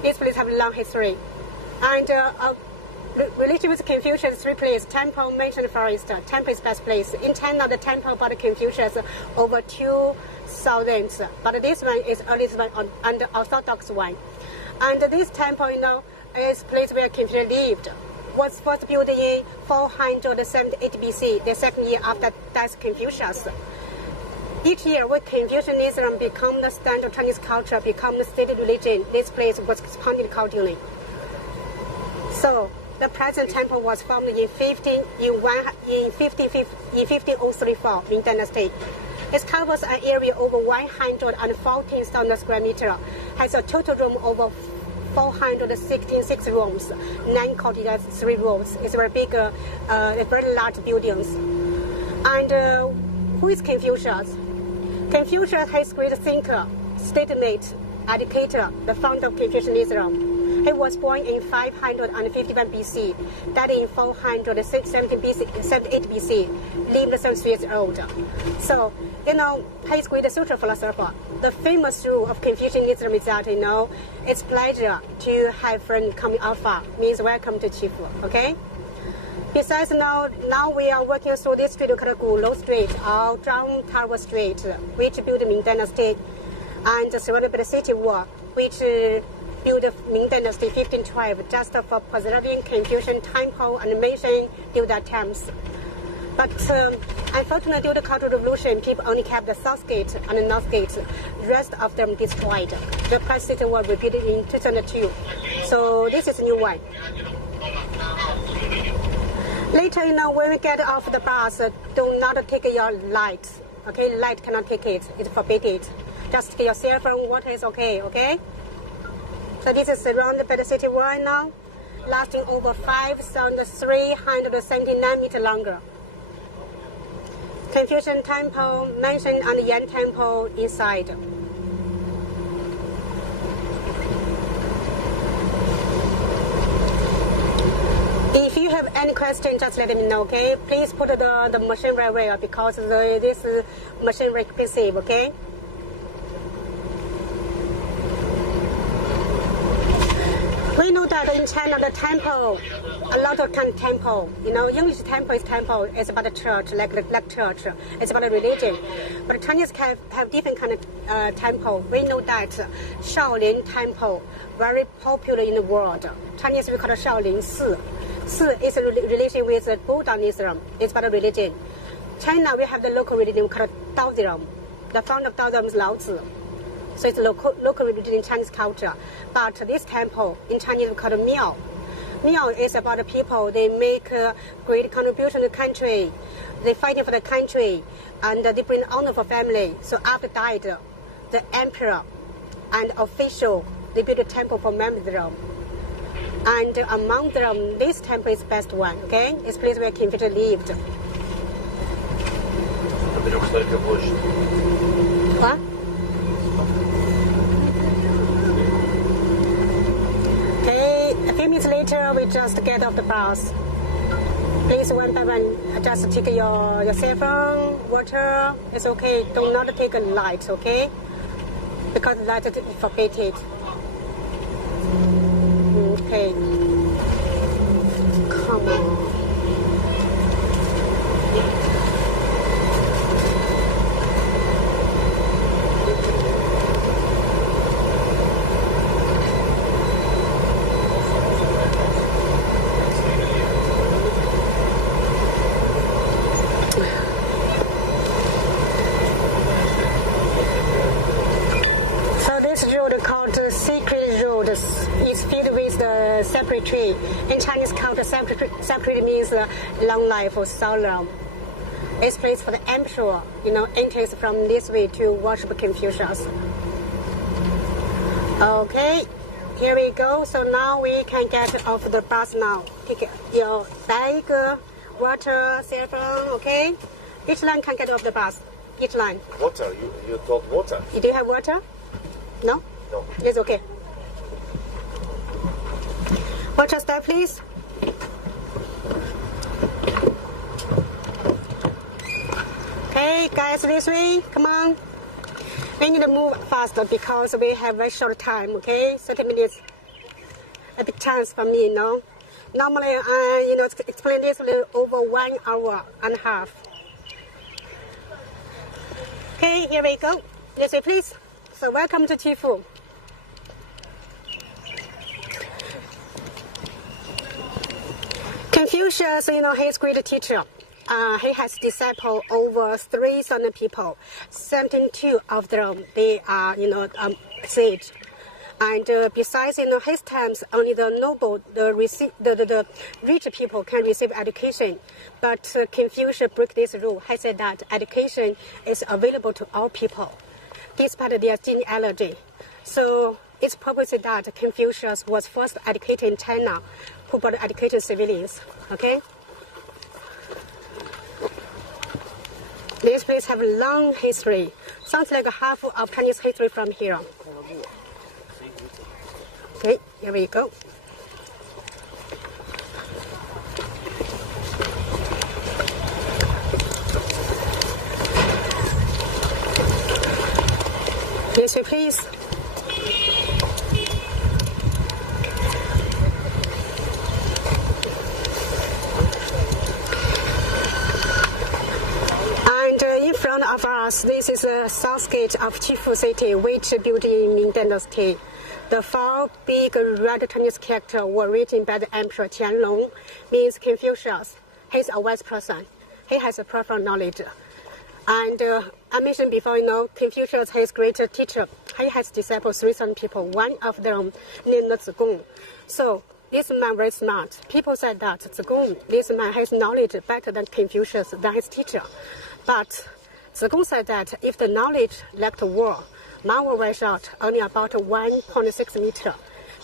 This place has a long history. And related with Confucius, 3 places, temple mentioned first. Temple is best place. In China, the temple about Confucius over 2,000. But this one is earliest one and the Orthodox one. And this temple, is place where Confucius lived. Was first built in 478 BC, the second year after death Confucius. Each year, when Confucianism became the standard Chinese culture, become the state religion, this place was expanded accordingly. So, the present temple was formed in 1534 Ming Dynasty. It covers an area over 114,000 square meters, has a total room over 466 rooms, 9 cottages, 3 rooms. It's very big, very large buildings. And who is Confucius? Confucius, his great thinker, statesman, educator, the founder of Confucianism. He was born in 551 BC, died in 478 BC, lived 70 years old. So, he's great social philosopher. The famous rule of Confucianism is that, it's pleasure to have friends coming out far, means welcome to Chifu, okay? Besides, now we are working through this street called Gulu Street or Zhang Tower Street, which built Ming Dynasty, and surrounded by the city wall, which built Ming Dynasty 1512 just for preserving Confucian temple and mansion during that times. But unfortunately, due to the Cultural Revolution, people only kept the South Gate and the North Gate. The rest of them destroyed. The past city was repeated in 2002. So this is a new one. Later, when we get off the bus, do not take your light. Okay, light cannot take it. It's forbidden. Just take your cell phone. Water is okay. Okay. So this is surrounded by the city wall now, lasting over 5,379 meters longer. Confucian Temple, Mansion, and Yan Temple inside. If you have any question, just let me know, okay? Please put the machine very well because this machine very expensive, okay? We know that in China, the temple, a lot of temple, English temple is temple. It's about a church, like church. It's about a religion. But Chinese have different kind of temple. We know that Shaolin Temple, very popular in the world. Chinese we call it Shaolin Si. Si is a relation with Buddhism. It's about a religion. China, we have the local religion called Taoism. The founder of Taoism is Lao Tzu. So it's local religion in Chinese culture. But this temple in Chinese we call it Miao. Miao is about the people. They make a great contribution to the country. They fighting for the country, and they bring honor for family. So after died, the emperor and official, they build a temple for them. And among them, this temple is best one. Okay, it's place where Confucius lived. What? Okay, a few minutes later, we just get off the bus. Please, one by one, just take your cell phone, water. It's okay. Do not take a light, okay? Because light is forbidden. Okay. Come on. Tree. In Chinese culture, separate means long life or so long. It's place for the emperor, enters from this way to worship Confucius. Okay, here we go. So now we can get off the bus now. Take your bag, water, cell phone, okay? Each line can get off the bus. Each line. Water? You told water? You do have water? No? No. It's okay. Water step, please. Okay, guys, this way. Come on. We need to move faster because we have very short time, okay? 30 minutes. A big chance for me, Normally, I, explain this over 1 hour and a half. Okay, here we go. This way, please. So welcome to Chifu. Confucius, he's a great teacher. He has disciples over 3,000 people. 72 of them, they are, sage. And besides, his times, only the noble, the rich people can receive education. But Confucius broke this rule. He said that education is available to all people, despite their genealogy. So it's probably said that Confucius was first educated in China, who brought educated civilians. Okay. This place have a long history. sounds like half of Chinese history from here. Okay, here we go. This way, please. And in front of us, this is the south gate of Chifu City, which built in Ming Dynasty. The 4 big red Chinese characters were written by the Emperor Qianlong, means Confucius. He's a wise person. He has a profound knowledge. And I mentioned before, Confucius, his great teacher, he has disciples, 3,000 people. One of them named Zigong. So this man very smart. People said that Zigong, this man has knowledge better than Confucius, than his teacher. But Zigong said that if the knowledge lacked war, man will very short, only about 1.6 meter.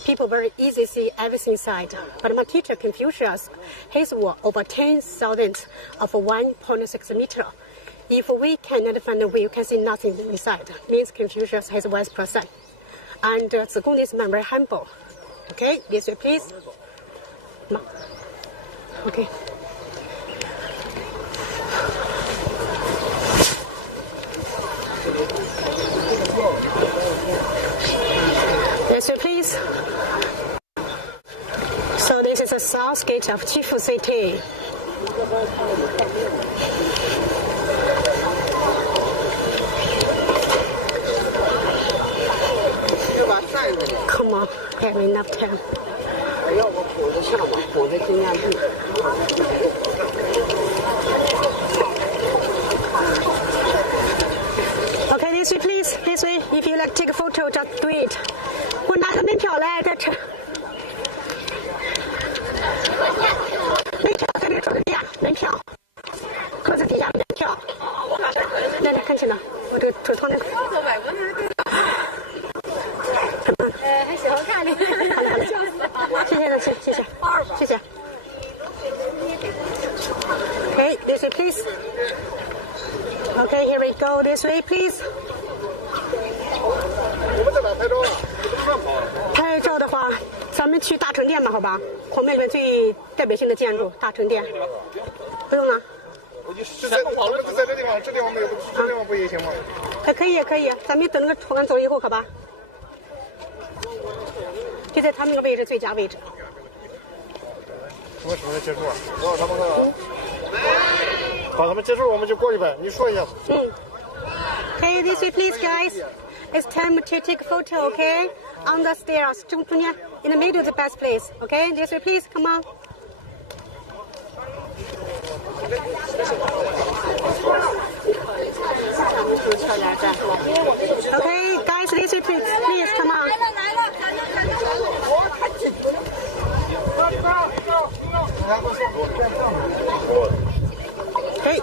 People very easily see everything inside. But my teacher, Confucius, his war over 10,000 of 1.6 meter. If we cannot find a way, you can see nothing inside. Means Confucius has a wise person. And Zigong is man very humble. Okay, this way, please. Okay. This way, please. So this is the south gate of Chifu City. Come on, have enough time. Okay, this way, please. This way. If you like to take a photo, just do it. 我拿个门票来，在这。门票在这桌子底下，门票。桌子底下门票。来来，看清了，我这个桌上那个。还喜欢看你，谢谢了，谢谢，谢谢。Okay, this way, please. Okay, here we go. This way, please. 拍照的话，咱们去大成殿吧，好吧？孔庙里面最代表性的建筑，大成殿。不用了。就在这地方，这地方没有，这地方不也行吗？可以，可以。咱们等那个船走了以后，好吧？就在他们那个位置最佳位置。什么时候结束啊？等他们把他们结束，我们就过去呗。你说一下。Okay, this way, please, guys. It's time to take a photo, okay? On the stairs, 中间 in the middle is the best place, okay? This way, please, come on. Okay, guys, this way, please, come on. Okay.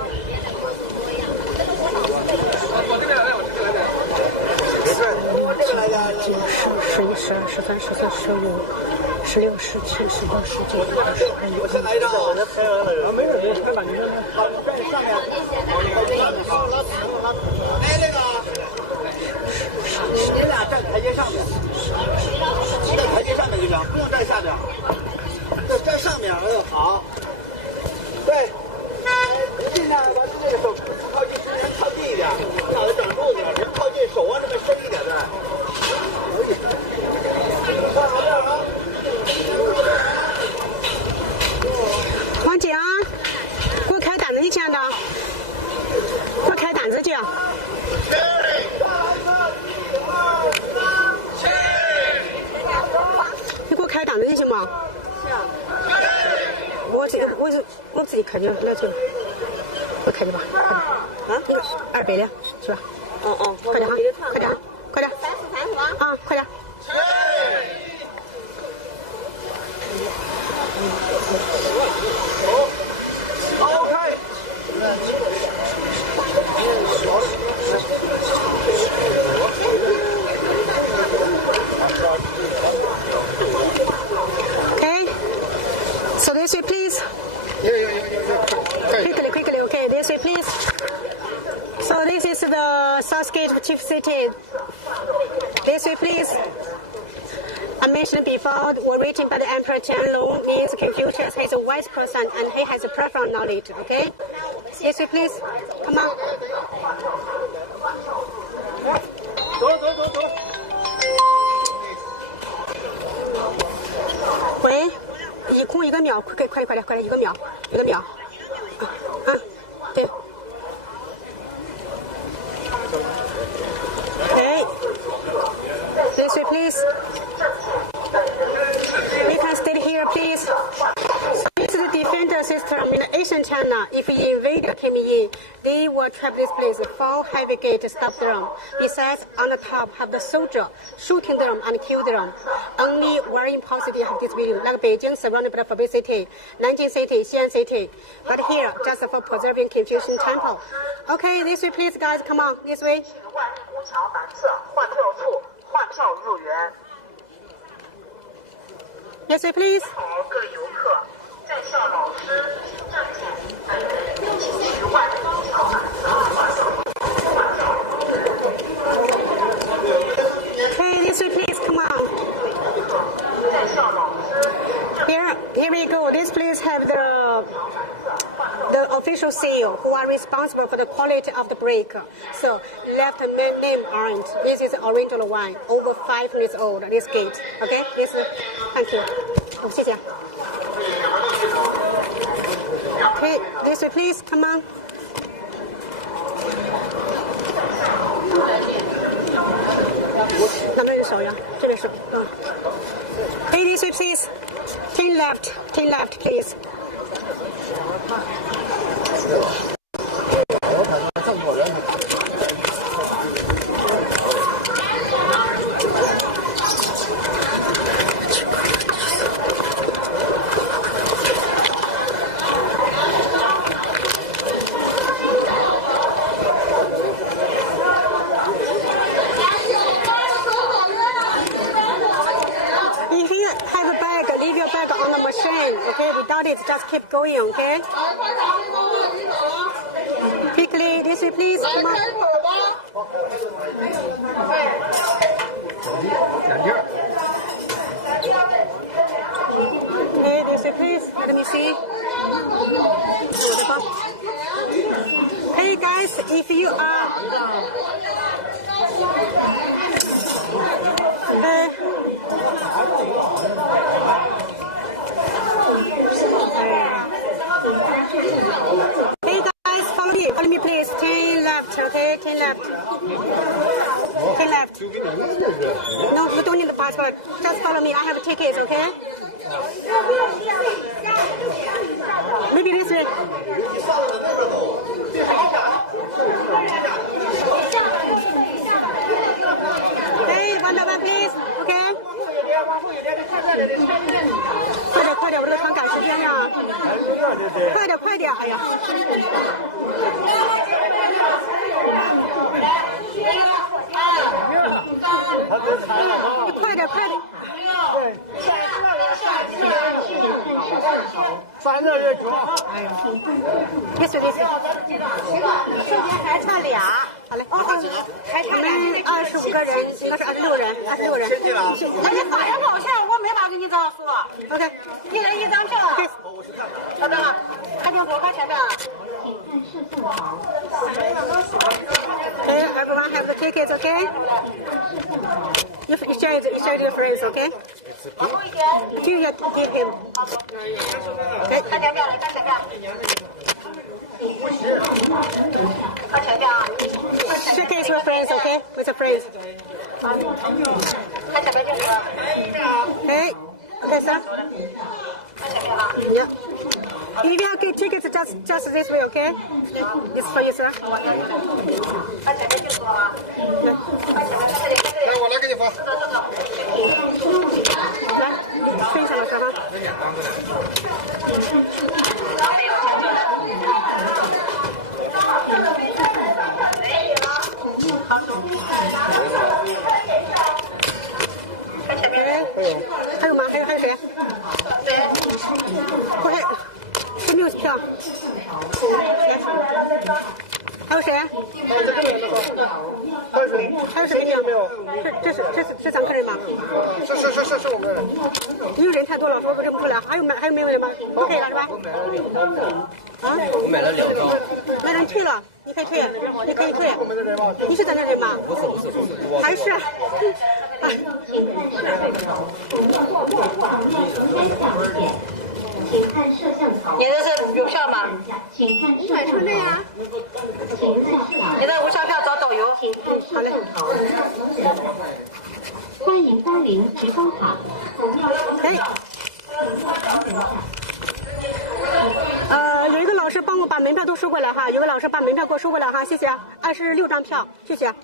你俩站台阶上面，在台阶上面就行，不用站下面，就站上面好。对，尽量把这个手靠近人靠近一点，脑袋长住点，人靠近手往这边伸一点再。看好这儿啊！王姐啊，给我开胆子，你见着？给我开胆子去。你给我开胆子行吗？我自己开就来就，我开去吧，快点。啊，那个200的，是吧？快点哈，快点，快点。啊，快点。Okay. So this way, please. Quickly. Okay, this way, please. So this is the South Gate of Chief City. This way, please. I mentioned before, were written by the Emperor Tianlong, means Confucius is a wise person and he has a profound knowledge, okay? This way, please. Come on.喂，一空1个秒，快点，1个秒，对。Okay. This way, please. You can stay here, please. It's the defender system in ancient China. If an invader came in, they will trap this place. 4 heavy gates stop them. Besides, on the top have the soldier shooting them and kill them. Only very important have this building, like Beijing surrounded by the Hebei city, Nanjing city, Xi'an city. But here, just for preserving Confucian temple. Okay, this way, please, guys. Come on, this way. Yes, sir, please. Okay, this way, please. Come on. Here we go. This place have the official seal who are responsible for the quality of the brick. So left name aren't. This is original one, over 5 years old. This gate. Okay. This. Thank you. 谢谢. Okay, this way, please. Come on. Hey, this way, please. Turn left, please. Just keep going, okay? Quickly, this way, please. Come on. Okay, this way, please. Let me see. Hey, guys, if you are... Hey guys, follow me please. Turn left, okay? Turn left. No, you don't need the passport. Just follow me. I have tickets, okay? Maybe this way. Hey, one by one, please. Okay? 快点，我这个船赶时间呀！快点，哎呀！快点！3个月久。哎呀！别说，瞬间还差俩。好嘞，还差25个人，应该是26人。哎，你发现抱歉，我没法给你这样说。OK， 一人1张票。好的，还挺多，快前面。Okay, everyone have the tickets, okay? You share your friends, okay? Give him. Okay. Shake hands with friends, okay? With your friends. Okay. Okay, sir. Yeah. If you have good tickets, just this way, okay? This is for you, sir. 我来给你发。来，分享了啥吧？还有吗？还有谁？还有谁？谁？还有谁？还有谁没有？这3个人吗？是我们的人。因为人太多了，我认不出来。还有没有人吗？都可以了是吧？啊？我买了2张。那人退了，你可以退，你可以退。你是咱的人吗？不是。还是？请看摄像头。你这是邮票吗？请看摄像头。呀。你的无钞票找导游。请看摄像头。欢迎光临直播卡。有一个老师帮我把门票都收过来哈，有个老师把门票给我收过来哈，谢谢，26张票，谢谢。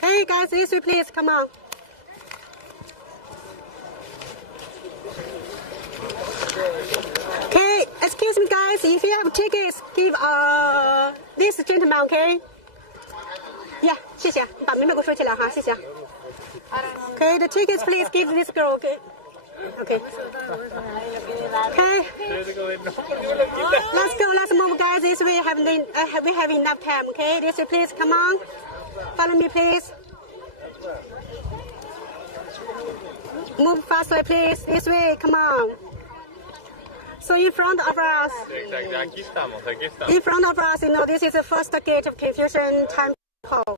Hey guys, this way please, come on. Okay, excuse me guys, if you have tickets, give this gentleman, okay? Yeah, 谢谢，你把门票给我收起来哈，谢谢。Okay, the tickets please give this girl, okay? Okay. Okay. Let's go. Let's move, guys. This way we have enough time. Okay. This way, please. Come on. Follow me, please. Move faster, please. This way. Come on. So in front of us. In front of us, you know, this is the first gate of Confucian Temple.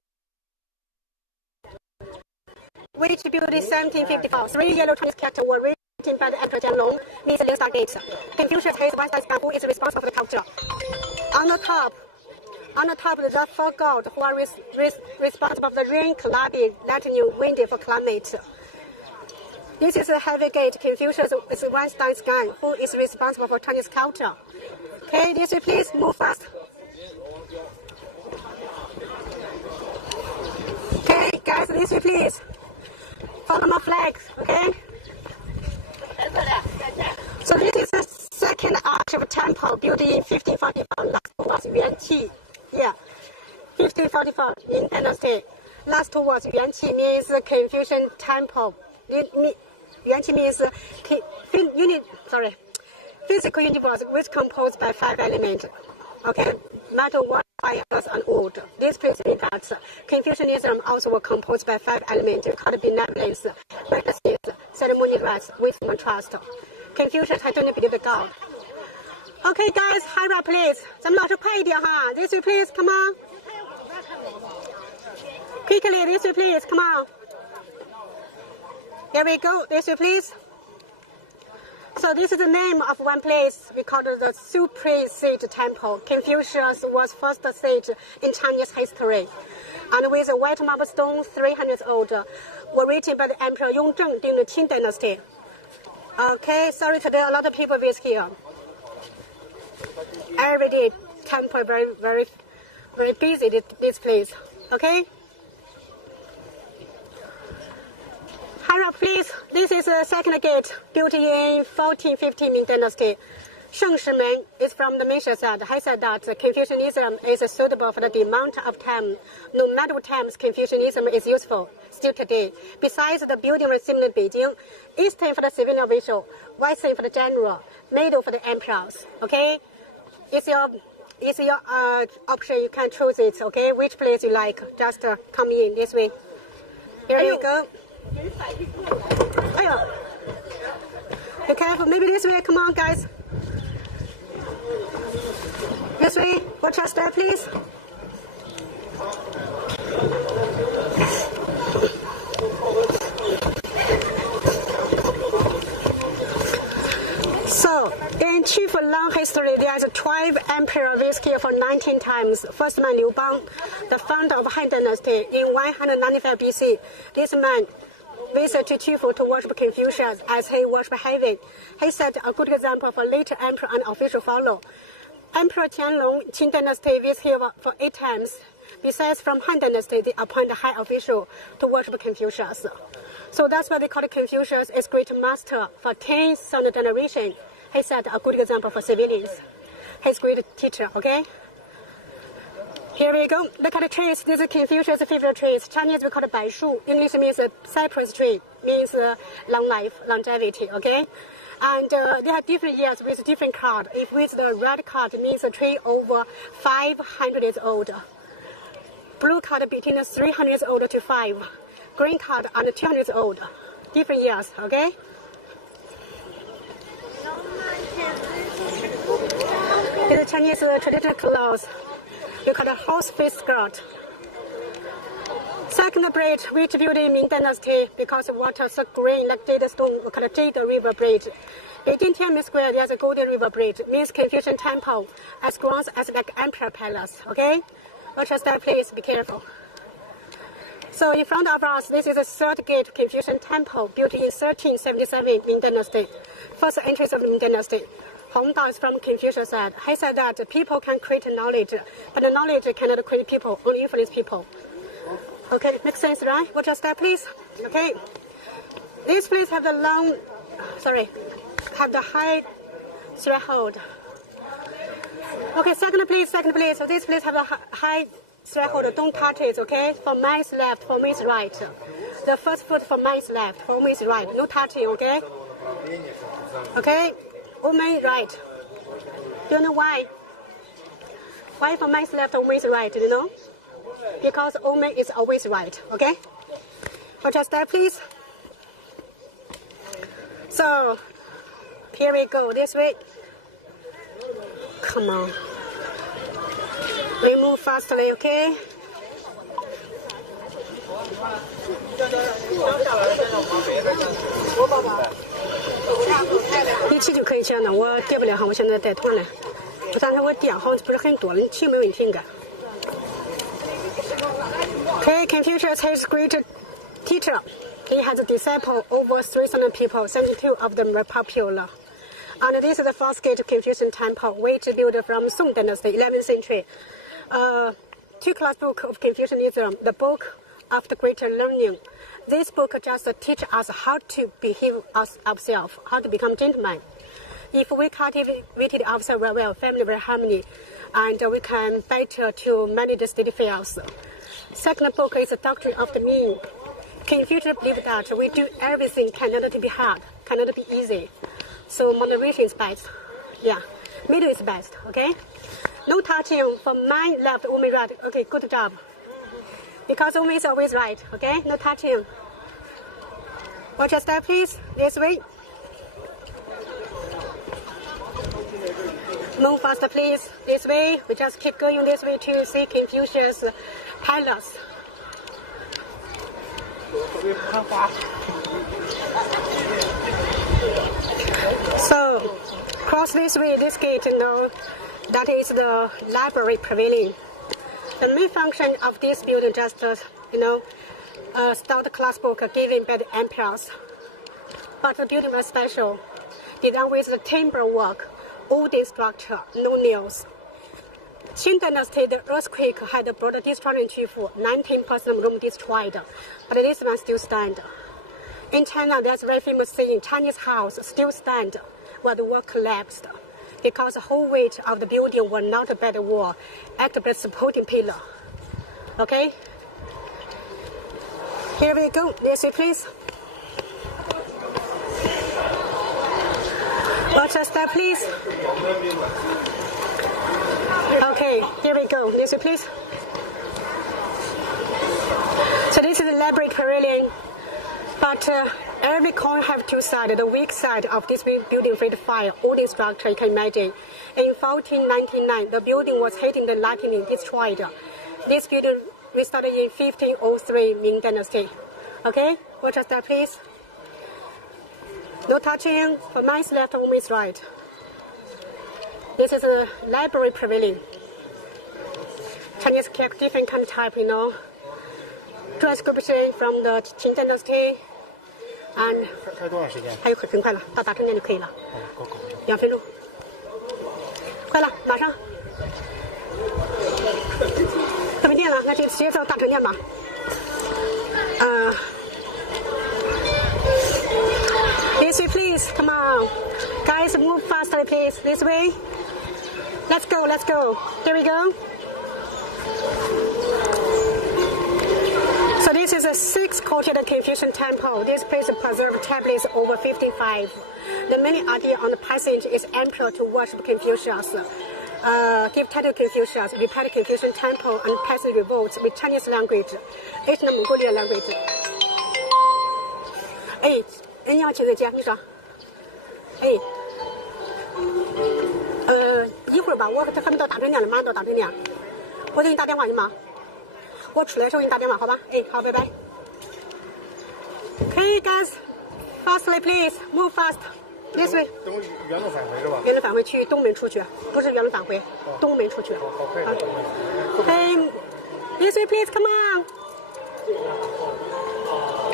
Which built in 1754. 3 yellow Chinese characters were written by the Emperor Jianlong, means the star gate. Confucius has one star who is responsible for the culture. On the top, the 4 gods who are responsible for the rain, calamity, lightning, wind for climate. This is a heavy gate. Confucius is one star sky who is responsible for Chinese culture. Okay, this way please move fast. Okay, guys, this way please. Follow my flags, okay? So this is the second arch of a temple built in 1544. Last was Yuan Qi. Yeah, 1544 in dynasty. Last was Yuan Qi, means Confucian temple. Yuan Qi means physical universe which composed by 5 elements. Okay, metal, water, fire, earth, and wood. This place means that Confucianism also was composed by 5 elements called benevolence, righteousness, ceremony rites, wisdom, and trust. Confucius had only believed God. Okay, guys, hurry up, please. 咱们老师快一点哈。This way, please. Come on. Quickly, this way, please. Come on. Here we go. This way, please. So this is the name of one place we call it the Supreme Sage Temple. Confucius was first sage in Chinese history. And with a white marble stone 300 years old, were written by the Emperor Yongzheng during the Qing dynasty. Okay, sorry today a lot of people visit here. Every day, temple very busy this place. Okay? Hurry up, please. This is the second gate, built in 1450 Ming Dynasty. Sheng Shimen is from the Ming side. He said that Confucianism is suitable for the demand of time. No matter what times Confucianism is useful, still today. Besides, the building was similar in Beijing. Eastern for the civilian official, Western for the general, middle for the emperors. Okay? It's your option. You can choose it. Okay? Which place you like. Just come in this way. Here you go. Be careful. Maybe this way. Come on, guys. This way. Watch your step, please. So, in chief long history, there is 12 emperors visit here for 19 times. First man Liu Bang, the founder of Han Dynasty, in 195 BC. This man visited Chifu to worship Confucius as he worshipped heaven. He set a good example for later emperor and official follow. Emperor Qianlong, Qing Dynasty, visited here for 8 times. Besides, from Han Dynasty, they appointed high official to worship Confucius. So that's why they call Confucius as great master for 10th generation. He set a good example for civilians. He's a great teacher, okay? Here we go. Look at the trees. This is Confucius' favorite trees. Chinese we call it 柏树. English means cypress tree, means long life, longevity, okay? And they have different years with different card. If with the red card, it means a tree over 500 years old. Blue card between 300 years old to 5. Green card under 200 years old. Different years, okay? It's a Chinese traditional clothes. You call it horse face skirt. Second bridge, which built in Ming Dynasty because the water is so green like jade stone, we call it Jade River Bridge. Beijing Tiananmen Square, there's a Golden River Bridge, means Confucian Temple, as grounds as like Emperor Palace, okay? Watch your step, please, be careful. So in front of us, this is a third gate Confucian Temple built in 1377 Ming Dynasty. First entrance of the Ming Dynasty. Hong Dao is from Confucius side. He said that people can create knowledge, but the knowledge cannot create people, only influence people. Okay, makes sense, right? Watch your step, please. Okay. This place have the have the high threshold. Okay, second place. So this place have the high threshold. Don't touch it, okay? For man is left, for me is right. The first foot for man is left, for me is right. No touching, okay? Okay, woman right. Do you know why? Why for man is left, woman is right, do you know? Because woman is always right, okay? Watch your step, please. So, here we go, this way. Come on. We move fastly, okay?1期就可以降的，我跌不了哈，我现在带团了。但是我跌好像不是很多了，气没问题应该。Okay, Confucius is great teacher. He has a disciple over 3,000 people. 72 of them were popular. And this is the first gate Confucian temple, which built from Song Dynasty, 11th century. 2-class book of Confucianism, the book of the greater learning. This book just teaches us how to behave ourselves, how to become gentlemen. If we cultivated ourselves well, family will harmony, and we can better to manage the state affairs. Second book is the Doctrine of the Mean. Confucius believed that we do everything cannot be hard, cannot be easy. So moderation is best. Yeah, middle is best, okay? No touching from man left, woman right. Okay, good job. Because woman is always right, okay? No touching. Watch your step, please. This way. Move faster, please. This way. We just keep going this way to see Confucius Palace. So, cross this way, this gate, that is the library pavilion. The main function of this building just, start class book given by the emperors. But the building was special. Designed with the timber work, wooden structure, no nails. Qing Dynasty, the earthquake had brought destruction to 19% of room destroyed, but this one still stands. In China, there's a very famous saying, Chinese house still stand while the wall collapsed, because the whole weight of the building was not by the wall, acted by supporting pillar. Okay? Here we go. This way, please. Watch your step, please. Okay, here we go. This way, please. So this is the library pavilion, but every corner have two sides. The weak side of this building faced fire, wooden structure, you can imagine. In 1499, the building was hitting the lightning, destroyed. This building we started in 1503 Ming Dynasty. Okay, watch your step, please. No touching. For man's left, woman's right. This is a library pavilion. Chinese kept different kind of type, Transcription from the Qing Dynasty. And 开多少时间？还有很快了，到大成殿就可以了。2分钟。快了，马上。到没电了，那就直接到大成殿吧。This way, please. Come on. Guys, move faster, please. This way. Let's go, let's go. Here we go. So this is a 6-coated Confucian temple. This place preserved tablets over 55. The main idea on the passage is emperor to worship Confucius. Give title Confucius, repair Confucian temple, and passage revolts with Chinese language, ancient Mongolian language. 哎，你要亲自接，你说？哎，一会儿吧，我这还没到大成店呢，马上到大成店，我给你打电话行吗？我出来的时候给你打电话，好吧？哎，好，拜拜。Okay, guys, fastly please, move fast. This way. 等我原路返回是吧？原路返回去东门出去，不是原路返回，东门出去。好，可以。Okay, this way please, come on.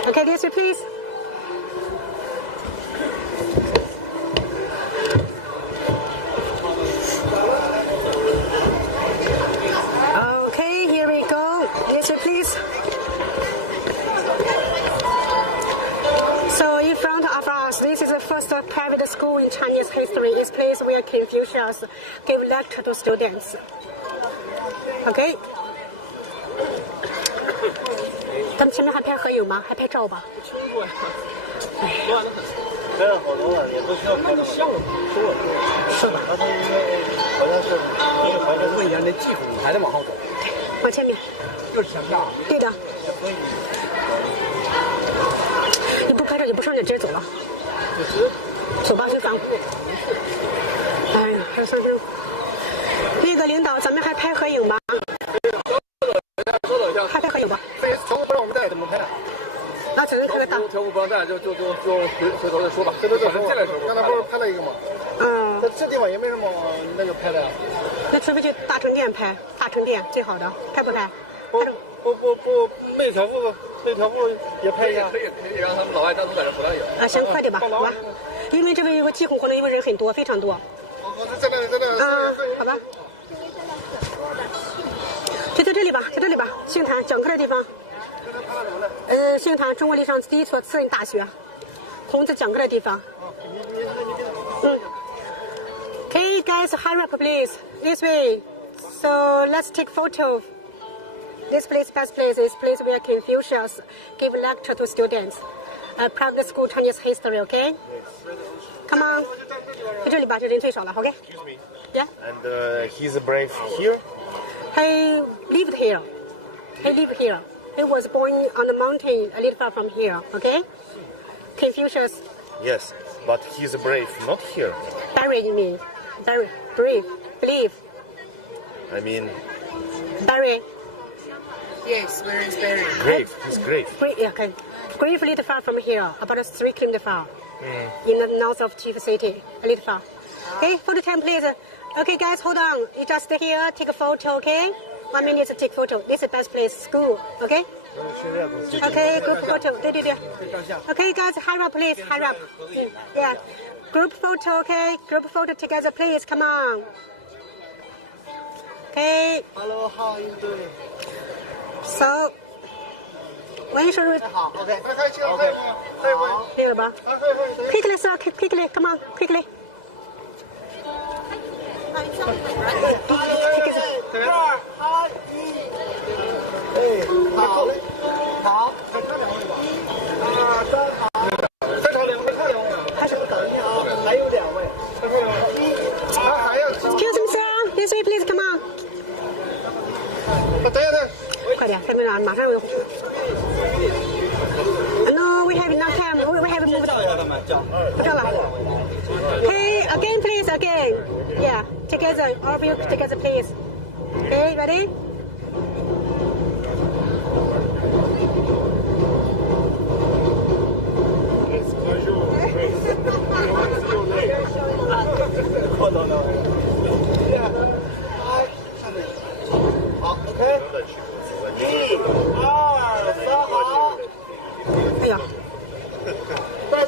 Okay, this way please. Okay, here we go. This way please. So in front of us, this is the first private school in Chinese history. It's a place where Confucius gave lecture to students. Okay. 咱们前面还拍合影吗？还拍照吧？清楚呀，乱得很。拍了好多了，也不需要拍的像我是吧？他应该好像是问一下那技术，还得往后走。往前面。就是前面。对的。你不拍照就不上去，直接走了。走吧，去反顾。哎呀，还是那个领导，咱们还拍合影吧？还拍合影吧？条不让我们带，怎么拍？那只能拍个大。条不让带，就回头再说吧。回头再说。刚才不是拍了一个吗？嗯。这地方也没什么那个拍的呀。那除非去大成店拍，大成店最好的，拍不拍？不，那条幅也拍一下。可以让他们老外单独在这不让有。啊，行，快点吧，好吧。因为这边有个祭孔活动，因为人很多，非常多。在那。啊，好吧。就在这里吧，在这里吧，杏坛讲课的地方。杏坛中国历史上第一所私人大学，孔子讲课的地方。Okay, guys, hurry up, please. This way. So let's take photo. This place, best place, is place where Confucius gave lecture to students. Private school Chinese history, okay? Come on. 在这里吧，这人最少了 ，OK? Yeah. And he's brave here? He lived here. He lived here. He was born on the mountain a little far from here, okay? Confucius. Yes, but he's brave not here. Barry, you mean? Barry, brave, believe. I mean... Barry. Yes, where is Barry? Grave, he's grave. Yeah, okay. Grave a little far from here, about 3 kilometers far. In the north of Chief City, a little far. Okay, photo time please. Okay guys, hold on. You just stay here, take a photo, okay? 1 minute to take photo. This is the best place, school, okay? Okay, group photo. 对。Okay guys, hurry up please, hurry up. Yeah. Group photo, okay? Group photo together please, come on. Okay. Hello, how are you doing? So, when should we... Okay. 对了吧 ？Quickly, sir, quickly, come on, quickly. 好，再看2位吧。再看2位，还是等一下啊，还有2位，还要。Excuse me, sir. This way, please. Come on. 等一下，快点，还没完，马上有。No, we have enough time. We have moved. 不照了。Okay, again, please, again. Yeah, together, all of you together, please. Okay, ready? OK， 1、2、3，好。哎呀，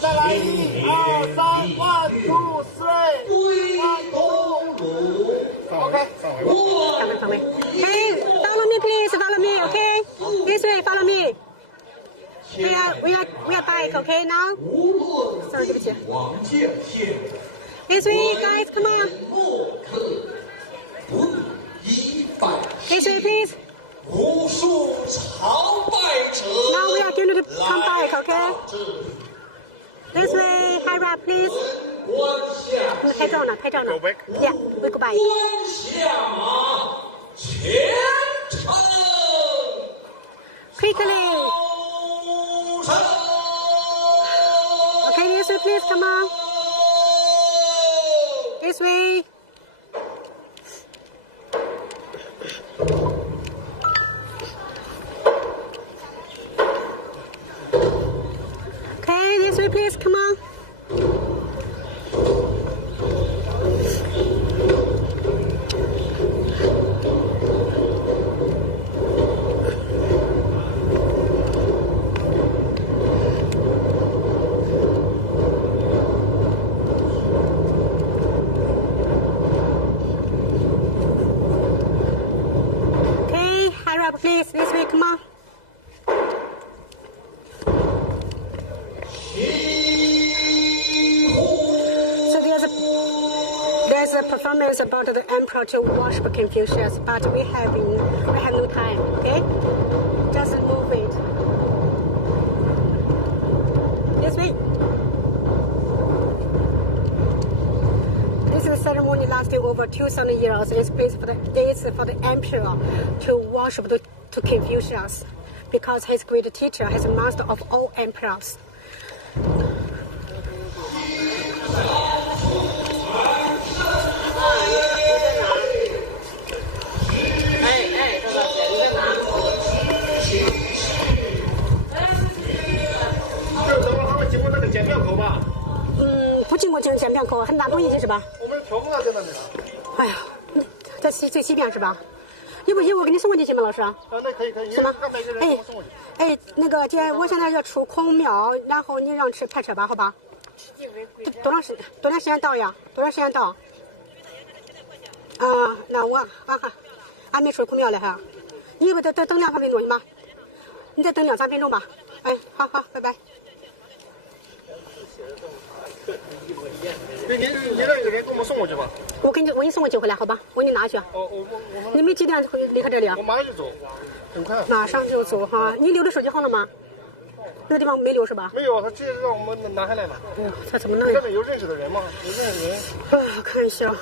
再来1、2、3 ，1、2、3，1、2。OK。旁边。Hey, follow me, please. Follow me, okay? This way, follow me. We are bike, okay now? Sorry, 对不起。This way, guys, come on. This way, please. 无数朝拜者。 Now we are going to come back, okay? This way, hurry up, please. 拍照呢，拍照呢。Go back. Yeah, we go back. 关下马，前程。 Quickly. Okay, this way, please, come on. This way. Okay, this way, please, come on. Okay, hurry up, please. This way, come on. So there's a performance about the emperor to worship Confucius, but we have no time. Okay, just move it. This way. This ceremony lasted over 2,000 years. It's for the emperor to worship to Confucius, because he's great teacher, he's a master of all emperors.嗯，不经过检票口，很难东西是吧？我们调控在那里。哎呀，在最西边是吧？要不我给你送过去行吗，老师？那可以。是吗？哎，那个姐，我现在要出孔庙，然后你让派车吧，好吧？多长时间到呀？多长时间到？啊，那我还没出孔庙嘞哈。你不等2-3分钟行吗？你再等2-3分钟吧。哎，好，拜拜。你让一个人给我们送过去吧。我给你送过去回来，好吧？我给你拿去。你们几点会离开这里啊？我马上就走，很快。马上就走哈。你留的手机号了吗？那个地方没留是吧？没有，他直接让我们拿下来了。哎呀，他怎么弄呀？这边有认识的人吗？有认识的人。我看一下。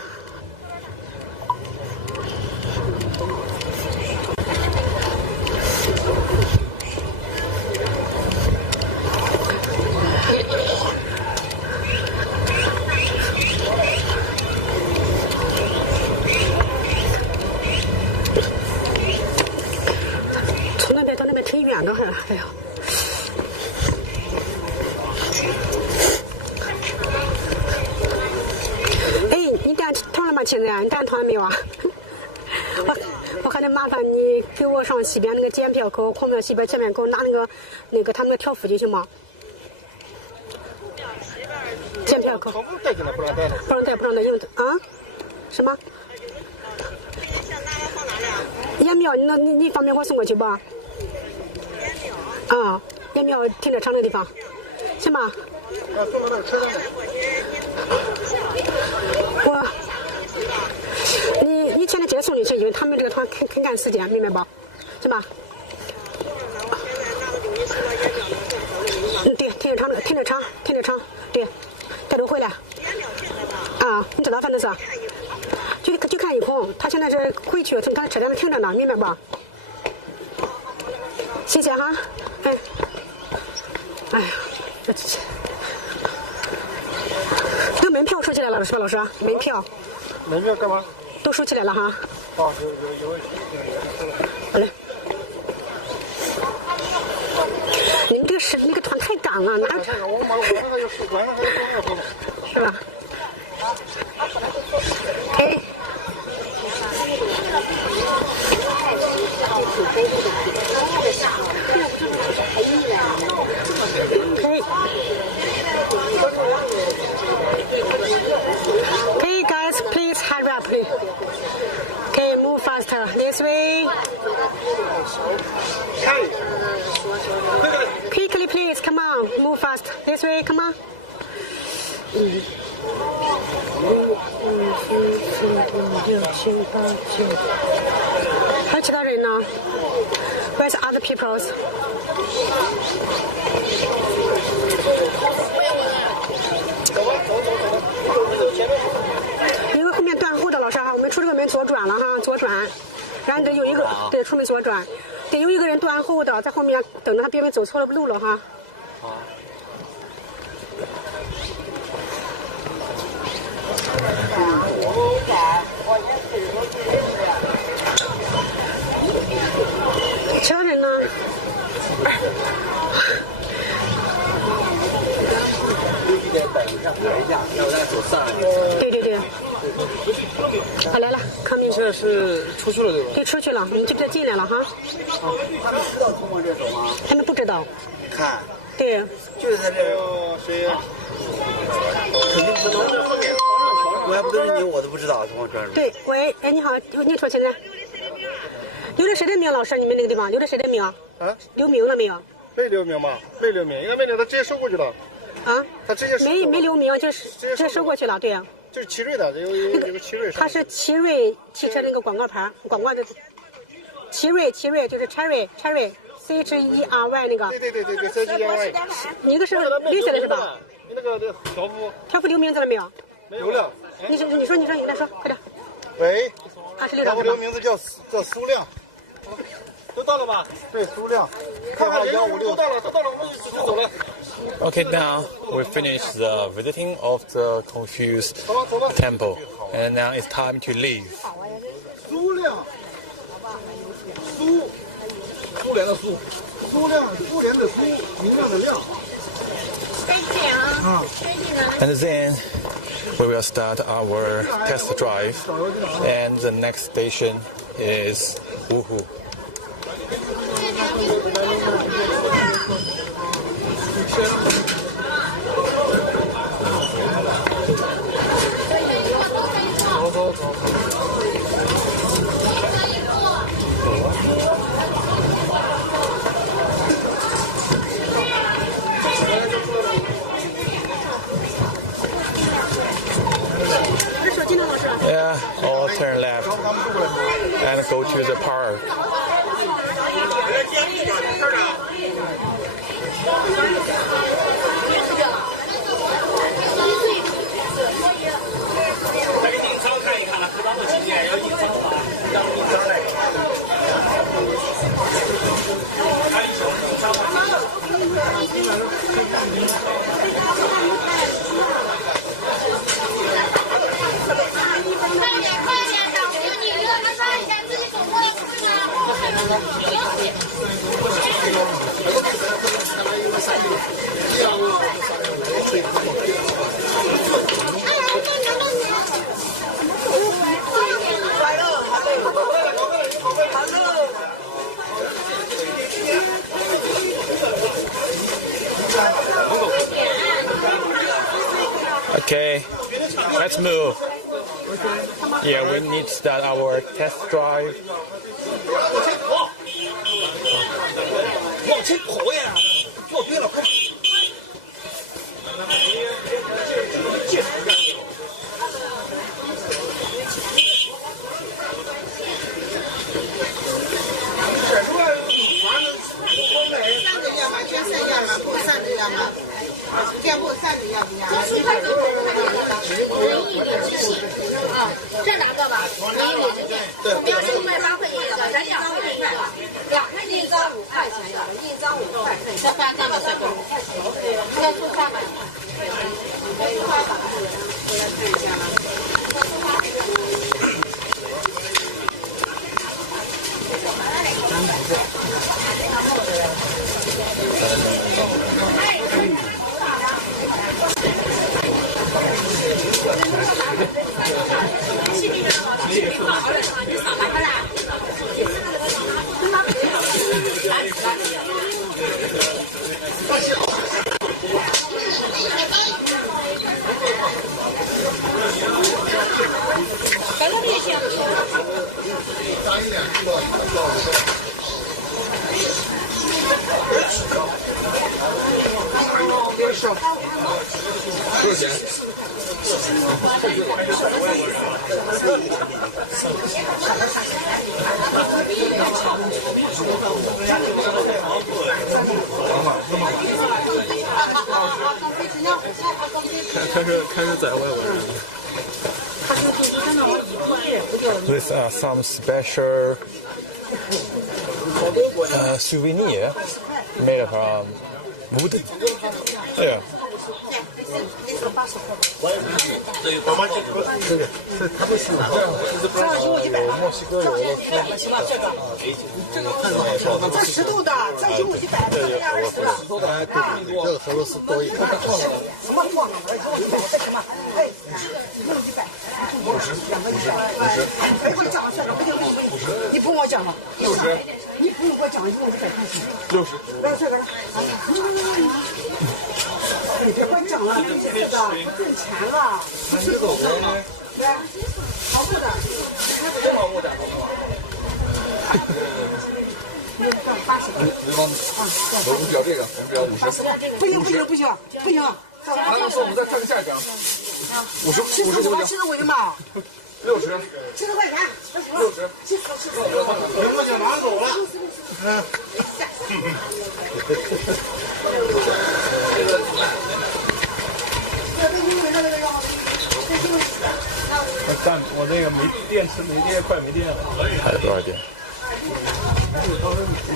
从那边到那边挺远的，还哎呀。你点团了吗，亲人？你点团了没有啊？我还得麻烦你给我上西边那个检票口，孔庙西边前面给我拿那个他们的条幅就行吗？检票口。带进来不让带的。不让带，因为啊？什么？验庙，你方便给我送过去不？啊，验庙停车场那个地方，行吗？送到那个车站。你现在直接送进去，因为他们这个团很赶时间，明白不？是吧？对，停车场，对，带着回来。啊，你知道，反正是，就看一空，他现在是回去，从他车站停着呢，明白不？谢谢哈，哎呀，那门票收起来了是吧，老师？门票干嘛？都收起来了哈。哦，有问题。好嘞。你们那个团太赶了，哪有？我那个有10关，还有多少？是吧？哎。Okay, guys, please hurry up, please. Okay, move faster. This way. Quickly, please. Come on, move fast. This way, come on. 1、2、3、4、5、6、7、8、9。还有其他人呢 ？Where's other people? 因为后面断后的老师哈，我们出这个门左转了哈，左转，然后得有一个对出门左转，得有一个人断后的在后面等着他，别人走错了路了哈。好。其他人呢？对对对。啊来了，康明。现在是出去了对吧？对，出去了，你就别进来了哈。他们知道通往这走吗？他们不知道。看。对。就是在这儿。谁？肯定不能在后面。我还不跟着你，我都不知道通往这儿。对，喂，哎，你好，你说现在留了谁的名？老师，你们那个地方留了谁的名？啊？留名了没有？没留名吧？没留名，应该没留，他直接收过去了。啊？他直接没留名，就是直接收过去了，对呀。就是奇瑞的，有个奇瑞。他是奇瑞汽车那个广告牌，广告的。奇瑞就是 Cherry CHERY 那个。对CHERY。你那个是绿色的是吧？你那个条幅留名字了没有？留了。你说，你来说，快点。喂。26条幅留名字叫苏亮。都到了吧？对，苏亮。电话156。都到了，我们就走了。Okay, now we finished the visiting of the Confucius temple, and now it's time to leave. 苏亮，苏联的苏，苏亮，苏联的苏，明亮的亮。And then we will start our test drive, and the next station is Wuhu. Yeah, all turn left and go to the park. Okay, let's move. Yeah, we need to start our test drive. 往前跑呀！坐对了，快！这哪个吧？对，标准卖8块钱一个，咱2块钱一个，2块钱一张5块钱的，一张5块。这翻干嘛？再出3块。多少钱？开始在外玩。These are some special souvenir made from wood. Yeah. 他们是有墨西哥有这10度的，这有100的，这220的。这个俄罗斯多一点。什么多呢？这什么？哎，1用100，2个100。哎，我讲算了，不行，你不跟我讲了。60。你不用给我讲，1用100块钱。60。来这个。你别跟我讲了，这个不挣钱了。这个我来，好不的，这好不的，好不我们只要这个，我们只要50。不行。他们说我们再看个下一张。50。70块钱吧。 60。70块钱。60。10块钱拿走了。但我那个没电池，快没电了。还有多少电？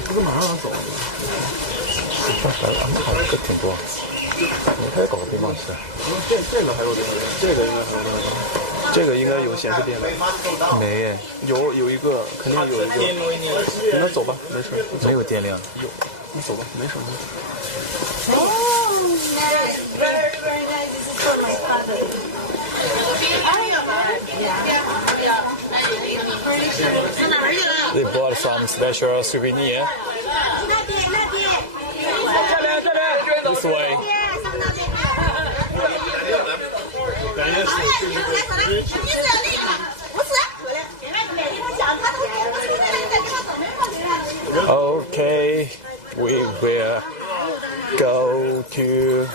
不是马上走了吗？这挺多。你可以搞个乒乓球。这个还有电，这个应该还有电。这个应该有显示电量。没耶。有一个，肯定有一个。那走吧，没事。没有电量。有，你走吧，没事。They bought some special souvenir. This way. Okay, we will go to.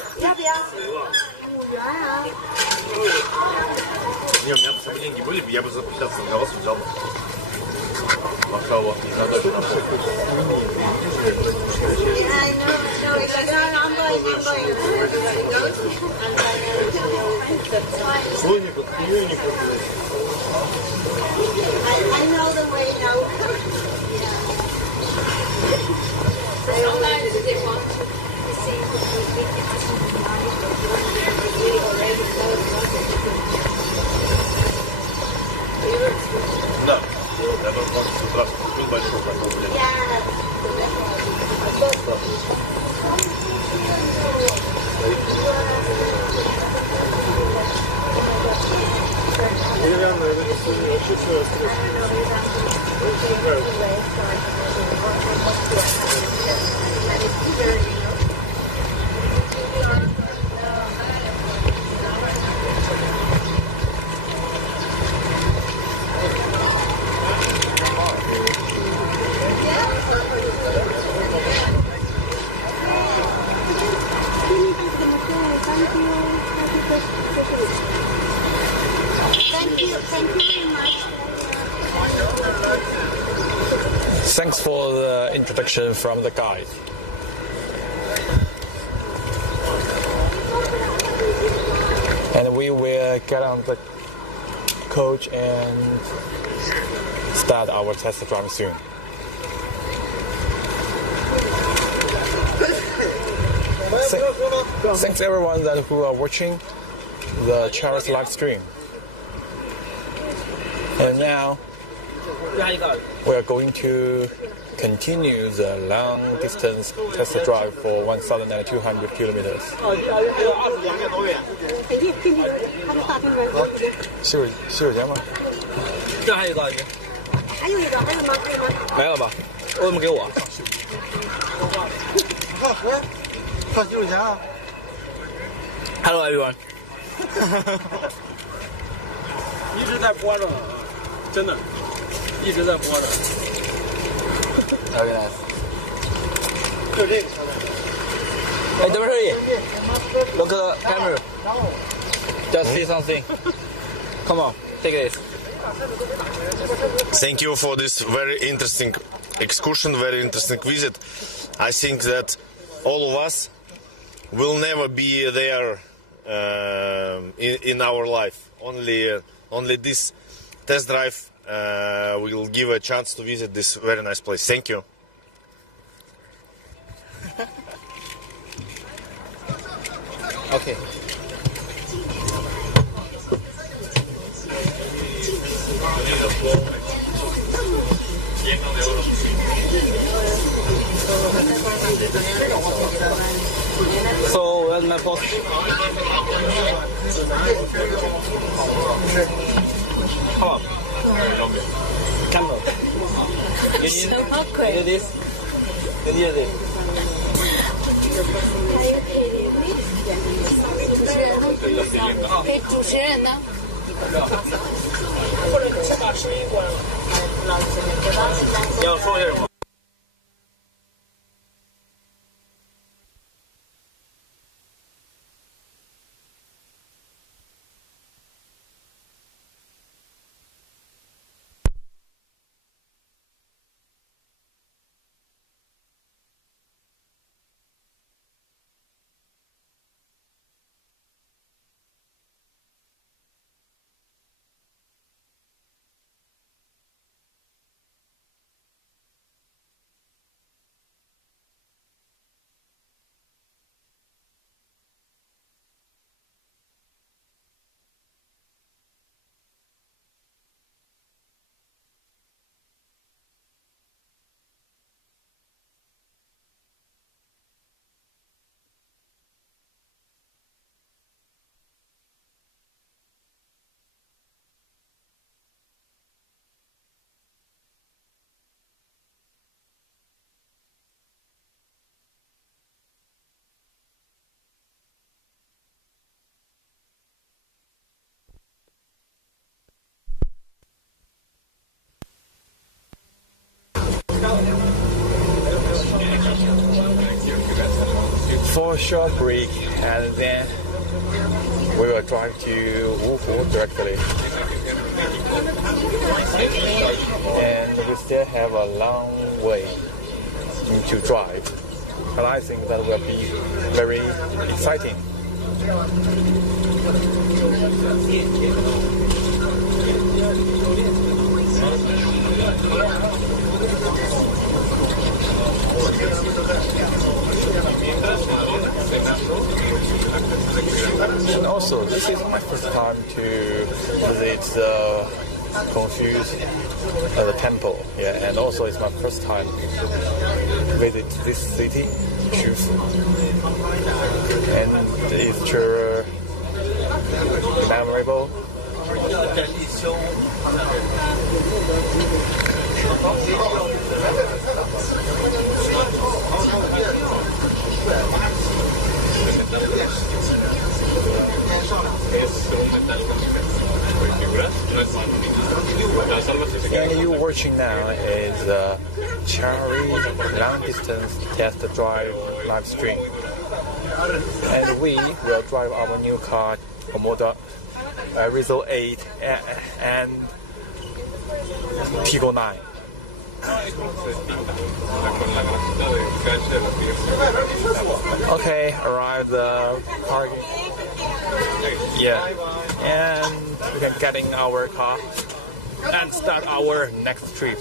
你不是也不是比较自高素质吗？我靠，我平常都是。I know the way now. Sometimes they want to see Да, я бы с утра купил большой пакет. Деревянная, это вообще целая Thanks for the introduction from the guide. And we will get on the coach and start our test drive soon. Thanks everyone who are watching the Charles live stream. And now we are going to continue the long distance test drive for 1,200 kilometers. 洗手间吗？这还有多少斤？还有吗？没了吧？为什么给我？上洗手间啊 Hello everyone. 一直在播着呢，真的，一直在播着。Very nice. 就这个。Hey, don't hurry. Look at the camera. Just see something. Come on, take this. Thank you for this very interesting excursion, very interesting visit. I think that all of us will never be there in our life. Only this test drive will give a chance to visit this very nice place. Thank you. Okay. So where's my post? Come on. Camera. You need this? You need this? 给主持人呢？ 你要说些什么？ For a short break, and then we will drive to Wuhu directly. And we still have a long way to drive, but I think that will be very exciting. And also, this is my first time to visit the Confucius the temple. Yeah, and also it's my first time to visit this city, Shufu. And it's memorable. And you're watching now is Cherry long distance test drive live stream. And we will drive our new car, a model Rizzo 8 and Tigo 9. Okay, arrive the parking. Yeah, and we can get in our car and start our next trip.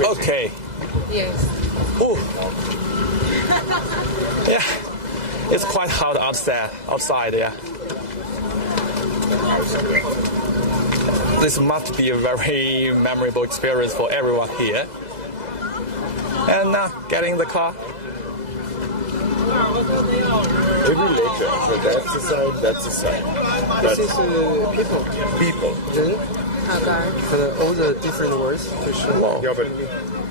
Okay. Yes. Oh. Yeah. It's quite hot outside, yeah. This must be a very memorable experience for everyone here. And now, getting in the car. Every later, so that's the side, that's the side. This is people. People. Then, all the different words. Wow. Yeah, but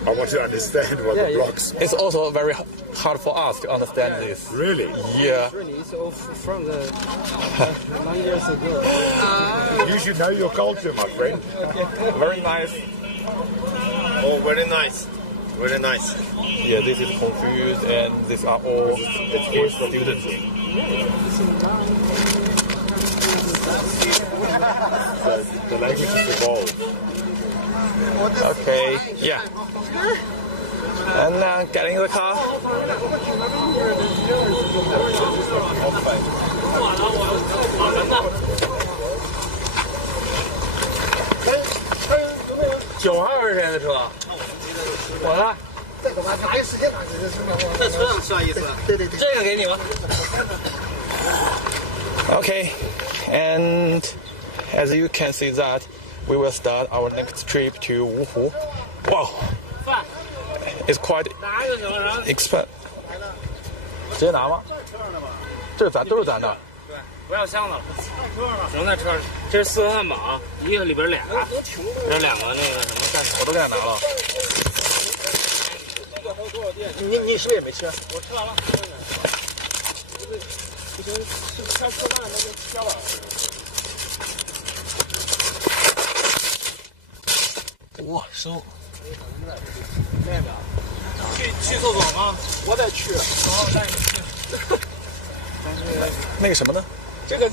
I want to understand what the blocks. It's also very hard for us to understand this. Really? Yeah. Really, it's all from the 9 years ago. You should know your culture, my friend. Very nice. Oh, very nice. Really nice. Yeah, this is Confused, and these are all for students. The language is evolved. Okay, yeah. And now getting in the car.9号是谁的车？我的。这个吧，拿一时间拿这个是吗？在车上吃啊，意思？对。这个给你吧。Okay, and as you can see that we will start our next trip to Wuhu. Wow, it's quite expensive. 直接拿吗？这都是咱的。对，不要箱子了，扔在车上。这是4个汉堡，一个里边俩，这2个那个什么蛋挞，我都给他拿了。你是不是也没吃？我吃完了。不行，吃饭那就吃了。哇，收。去厕所吗？我得去。好，带你去。那个什么呢？这个。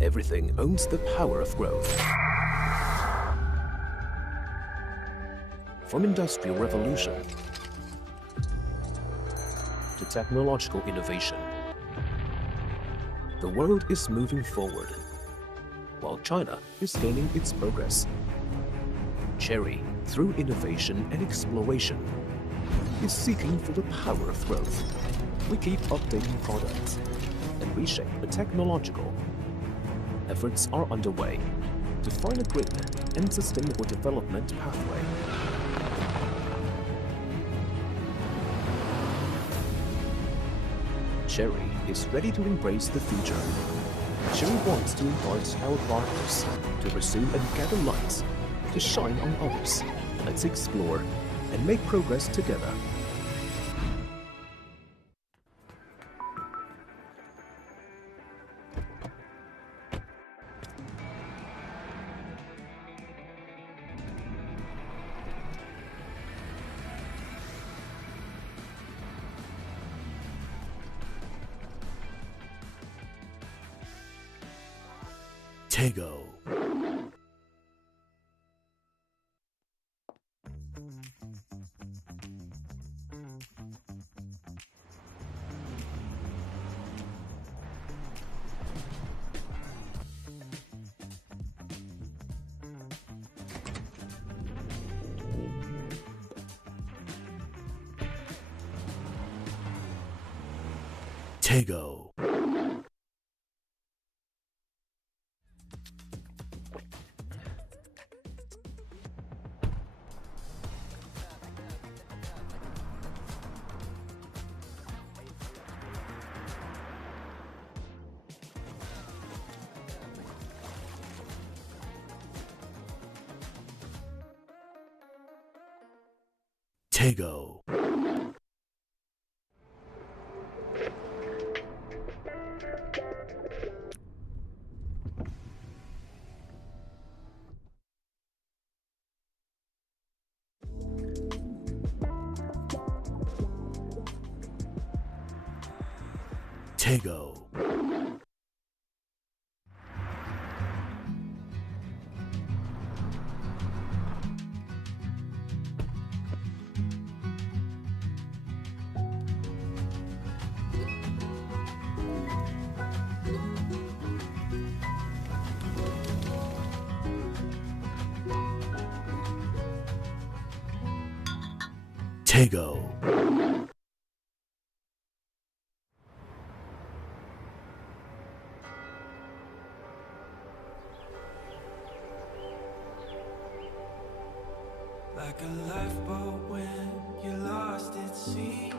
Everything owns the power of growth. From industrial revolution to technological innovation, the world is moving forward, while China is gaining its progress. Cherry, through innovation and exploration, is seeking for the power of growth. We keep updating products and reshape the technological. Efforts are underway to find a green and sustainable development pathway. Cherry is ready to embrace the future. Cherry wants to impart our partners to pursue and gather lights, to shine on others. Let's explore and make progress together. Tego. Tego. Tego. Tego. Tego. Like a lifeboat when you're lost at sea,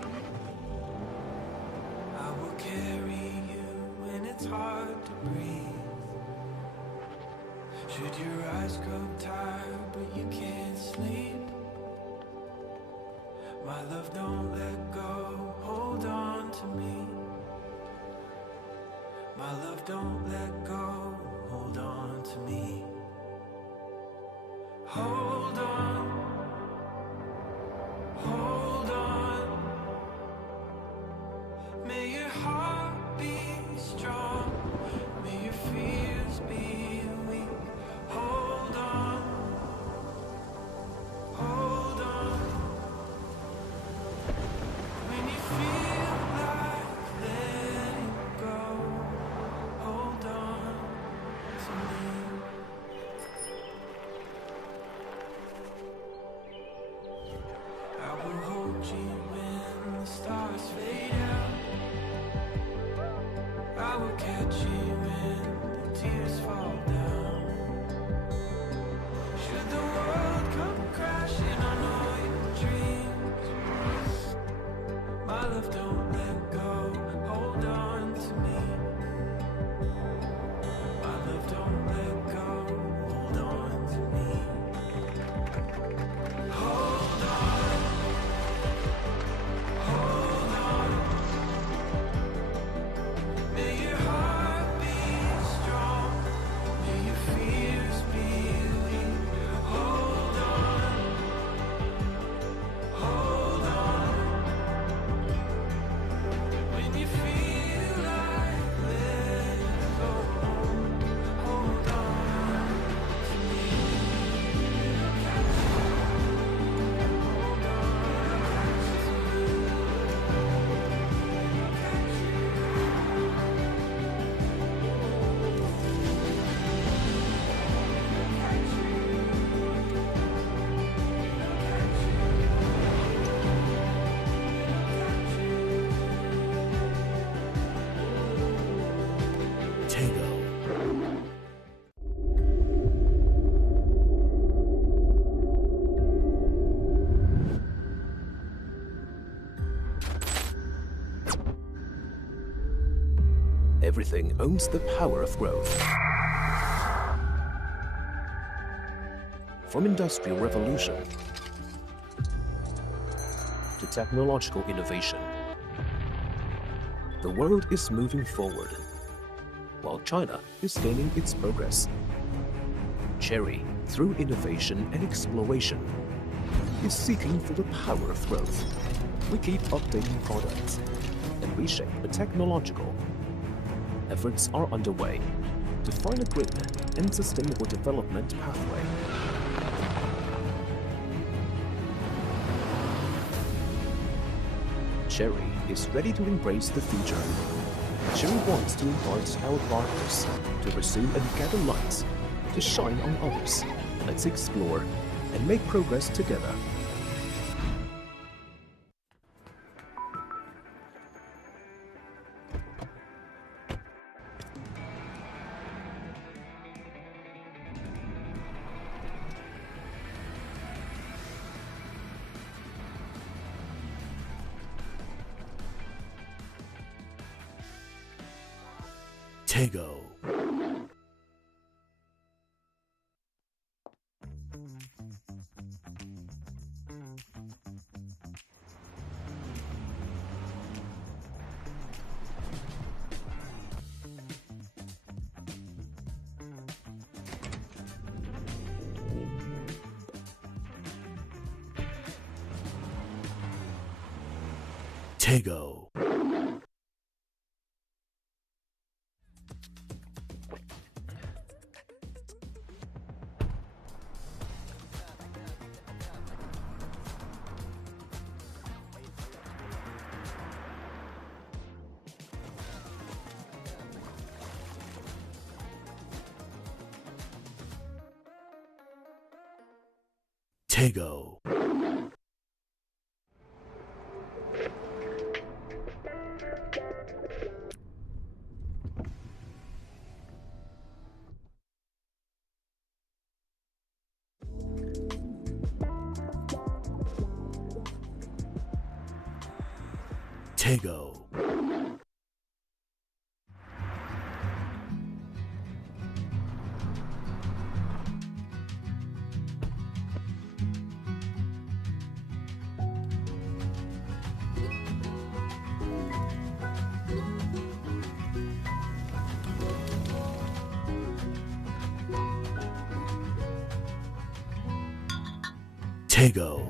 I will carry you when it's hard to breathe. Should your eyes grow tired but you can't sleep, my love, don't let go, hold on to me. My love, don't let go, hold on to me. Hold on, hold on. May your heart be strong, may your fears be weak. Hold on, hold on. When you feel like letting go, hold on to me. I will hold you when the stars fade out. I will catch you when the tears fall down. Should the world come crashing on all your dreams, my love, don't let go, hold on to me. My love, don't let go, hold on to me. Hold on, hold on. May your heart be strong, may your fears be weak. Hold on, hold on. When you feel like letting go, hold on to me. Tego. Everything owns the power of growth. From industrial revolution to technological innovation, the world is moving forward, while China is gaining its progress. Cherry, through innovation and exploration, is seeking for the power of growth. We keep updating products and reshape the technological. Efforts are underway to find a green and sustainable development pathway. Cherry is ready to embrace the future. Cherry wants to invite our partners to pursue and gather lights to shine on others. Let's explore and make progress together. Tego. Tego. Tego. Tego. Tego.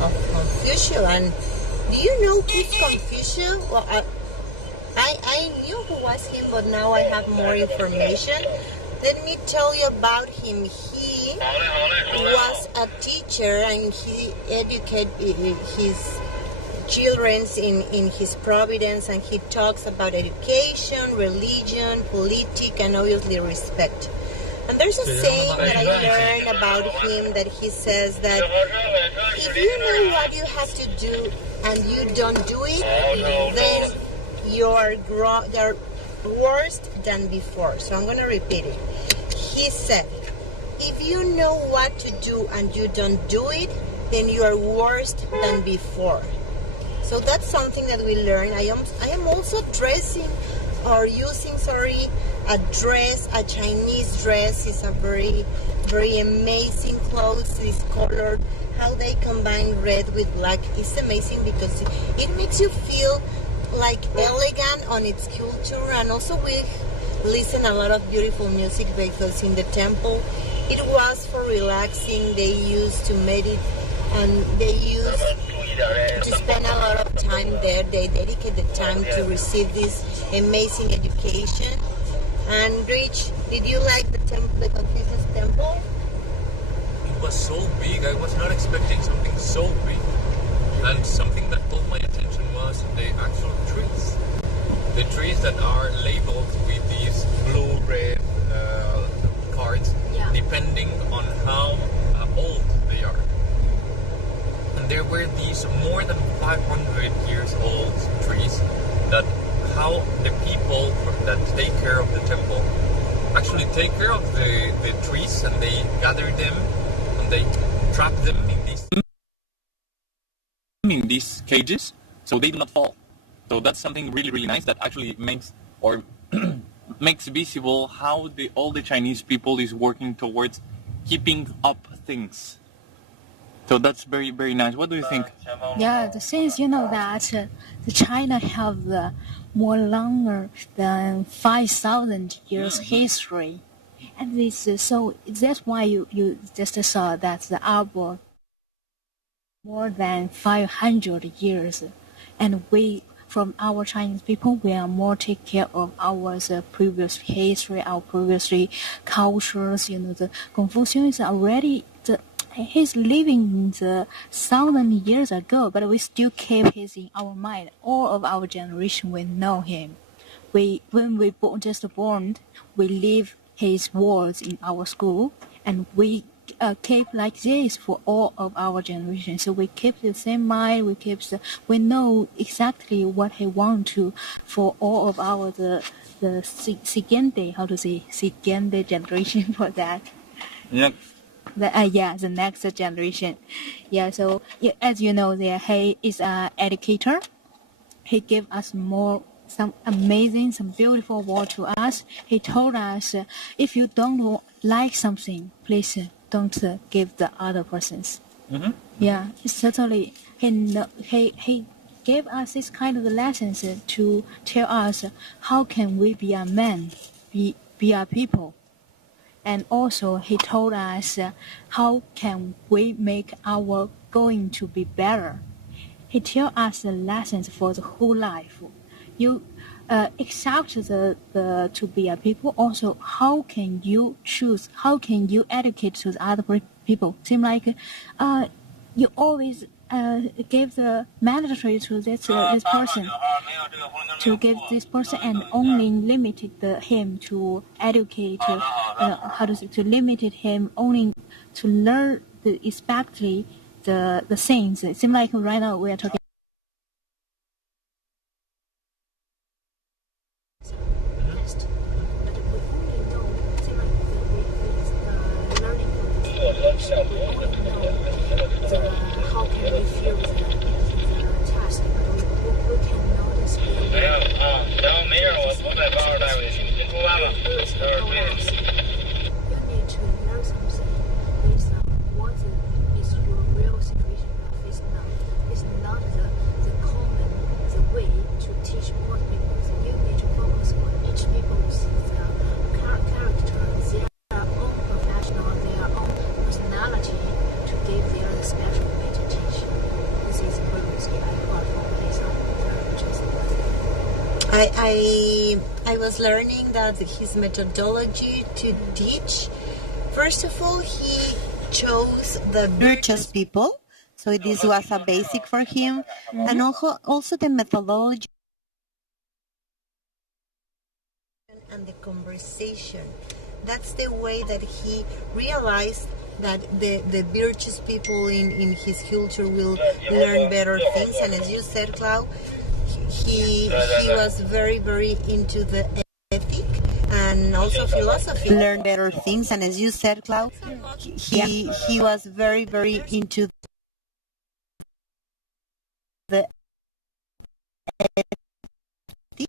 Confucian. Do you know who's Confucius? Well, I knew who was him, but now I have more information. Let me tell you about him. He was a teacher and he educated his children in his providence, and he talks about education, religion, politics, and obviously respect. And there's a saying that I learned about him that he says that if you know what you have to do and you don't do it, then you're worse than before. So I'm going to repeat it. He said, if you know what to do and you don't do it, then you are worse than before. So that's something that we learn. I am also dressing or using, a dress, a Chinese dress. Is a very, very amazing clothes. This color, how they combine red with black is amazing because it makes you feel like elegant on its culture. And also we listen a lot of beautiful music because in the temple it was for relaxing. They used to meditate and they used to spend a lot of time there. They dedicate the time to receive this amazing education. And Rich, did you like the Confucius temple? It was so big. I was not expecting something so big. And something that caught my attention was the actual trees. The trees that are labeled with these blue-red cards, depending on how old they are. And there were these more than 500 years old trees that how the people that take care of the temple actually take care of the trees, and they gather them and they trap them in these cages so they do not fall. So that's something really, really nice that actually makes makes visible how all the Chinese people is working towards keeping up things. So that's very, very nice. What do you think? Yeah, the thing is, that the China have more longer than 5,000 years history, and this so that's why you just saw that the arbor more than 500 years, and we from our Chinese people we are more take care of our previous history, our previous cultures. The Confucius is already he's living the 1,000 years ago, but we still keep his in our mind. All of our generation we know him. When we just born, we leave his words in our school, and we keep like this for all of our generation. So we keep the same mind. We know exactly what he want to for all of our the siguiente generation for that. Yeah. The next generation. So as you know, he is an educator. He gave us some beautiful word to us. He told us, if you don't like something, please don't give the other persons. Mm-hmm. Yeah, certainly. He gave us this kind of lessons to tell us how can we be a man, be a people. And also he told us how can we make our going to be better. He tell us the lessons for the whole life. You accept to be a people. Also, how can you choose? How can you educate to the other people? Seem like you always give the mandatory to this person, to give this person, and only limited him to educate, to limited him only to learn especially the things. It seems like right now we are talking. How can we feel the task? We cannot explain. You need to learn something based on what is your real situation you are facing now. It's not the common way to teach more people. So you need to focus on each people's character, their own professional, their own personality, to give their special way to teach. This is previously I got from this I was learning that his methodology to teach, first of all, he chose the virtuous people. So this was a basic for him. And also the methodology and the conversation. That's the way that he realized that the virtuous people in his culture will learn better things. And as you said, Clau, he was very, very into the ethic and also philosophy. Learn better things. And as you said, Clau, he was very, very into the ethic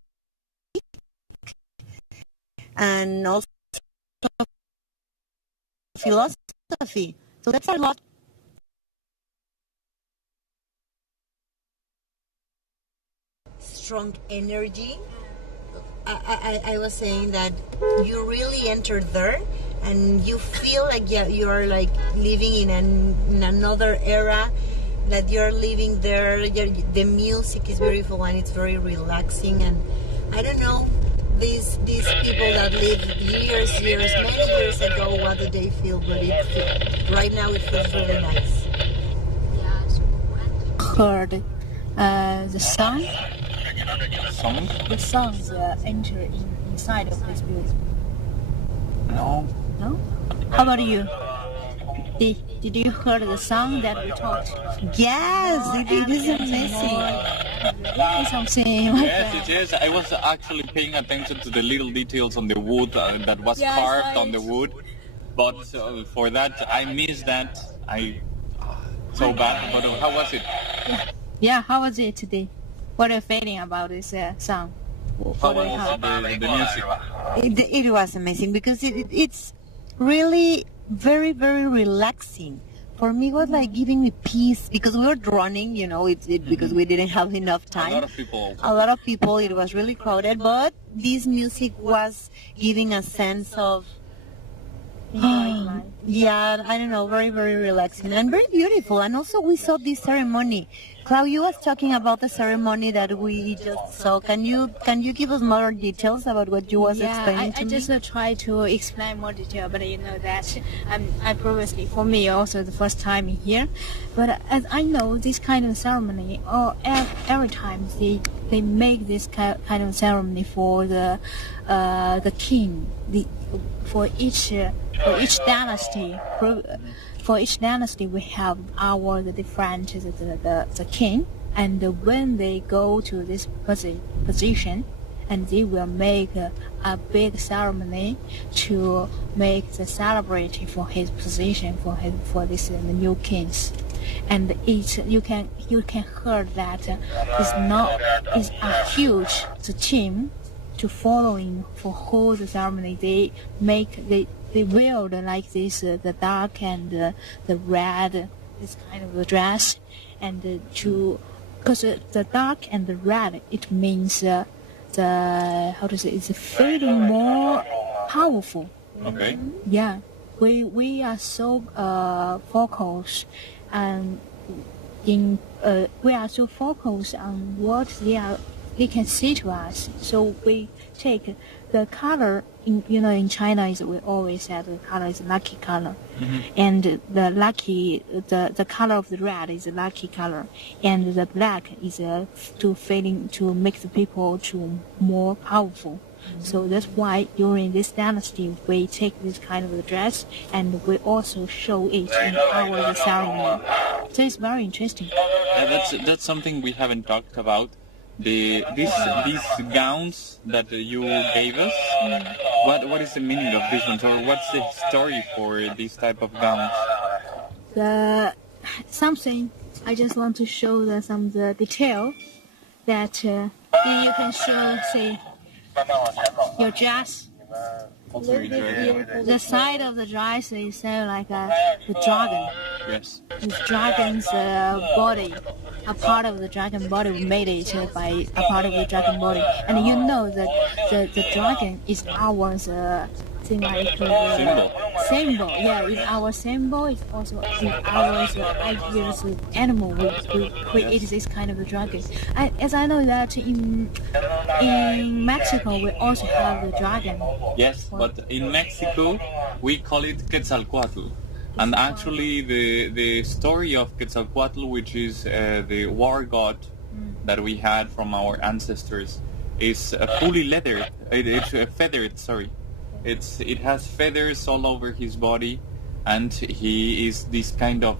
and also philosophy. So that's a lot. Strong energy. I was saying that you really enter there and you feel like you are like living in another era, that you're living there. The music is beautiful and it's very relaxing, and I don't know, these people that lived many years ago, what did they feel? But right now it feels really nice. Heard the song. Song? The songs enter inside of this building. No. No? How about you? Did you hear the song that we talked? Yes, it is amazing. Something like yes, it is. I was actually paying attention to the little details on the wood that was carved on the wood. But for that, I missed that. So bad. But how was it? Yeah, how was it today? What are you feeling about this song? How was the music? It was amazing because it's really very, very relaxing. For me, it was like giving me peace because we were running, because we didn't have enough time. A lot of people. It was really crowded, but this music was giving a sense of, yeah, I don't know, very, very relaxing and very beautiful. And also we saw this ceremony. Clau, you was talking about the ceremony that we just saw. Can you give us more details about what you was explaining to me? I just try to explain more detail, but you know that I previously, for me also the first time here. But as I know, this kind of ceremony, every time they make this kind of ceremony for the king, for each dynasty. For each dynasty, we have the different the king, and when they go to this position, and they will make a big ceremony to make the celebration for his position for this the new kings, and you can hear that it's a huge team to following for whole the ceremony. They wear like this the dark and the red, this kind of a dress, and because the dark and the red, it means it's feeling more powerful. Okay. Yeah, we are so focused and we are so focused on what they are they can see to us. So we take the color. In China, we always said the color is lucky color, and the color of the red is a lucky color, and the black is to make the people to more powerful. So that's why during this dynasty we take this kind of a dress, and we also show it in our ceremony. So it's very interesting. That's something we haven't talked about. These gowns that you gave us. What is the meaning of these ones, or what's the story for this type of gowns? Something I just want to show some the detail that you can show. Say your dress. The side of the dress is like the dragon. Yes. The dragon's body. A part of the dragon body made it by a part of the dragon body, and you know that the dragon is our symbol. Yeah, it's our symbol. It's also our ideas animal. We create this kind of a dragon. As I know that in Mexico we also have the dragon. Yes, but in Mexico we call it Quetzalcoatl. And actually, the story of Quetzalcoatl, which is the war god that we had from our ancestors, is fully leathered. It's feathered. Sorry, it has feathers all over his body, and he is this kind of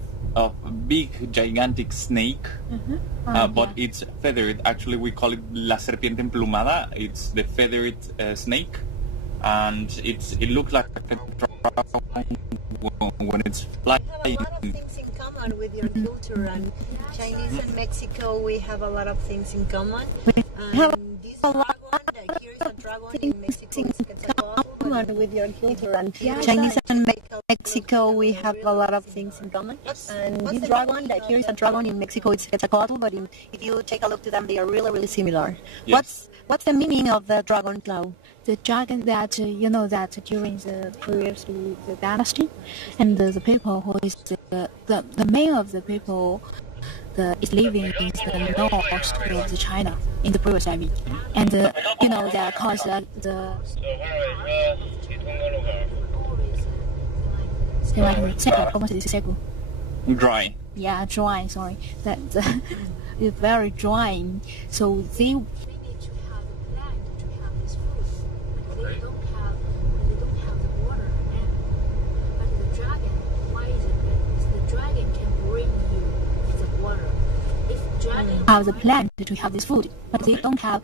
big, gigantic snake. But it's feathered. Actually, we call it la serpiente emplumada. It's the feathered snake, and it looks like a dragon when it's flying. We have a lot of things in common with your culture, and Chinese and Mexico, we have a lot of things in common. And this dragon, here is a dragon in Mexico, it's Quetzalcoatl. With your culture, and Chinese and Mexico, we have a lot of things in common. And this dragon, here is a dragon in Mexico, it's Quetzalcoatl, but if you take a look to them, they are really, really similar. Yes. What's the meaning of the dragon cloud? The dragon that that during the previous the dynasty, and the people who is the main of the people is living in the north of the China in the previous time, and that caused the dry. Yeah, dry. Sorry, that it's very drying. So they. Have the plant to have this food, but they don't have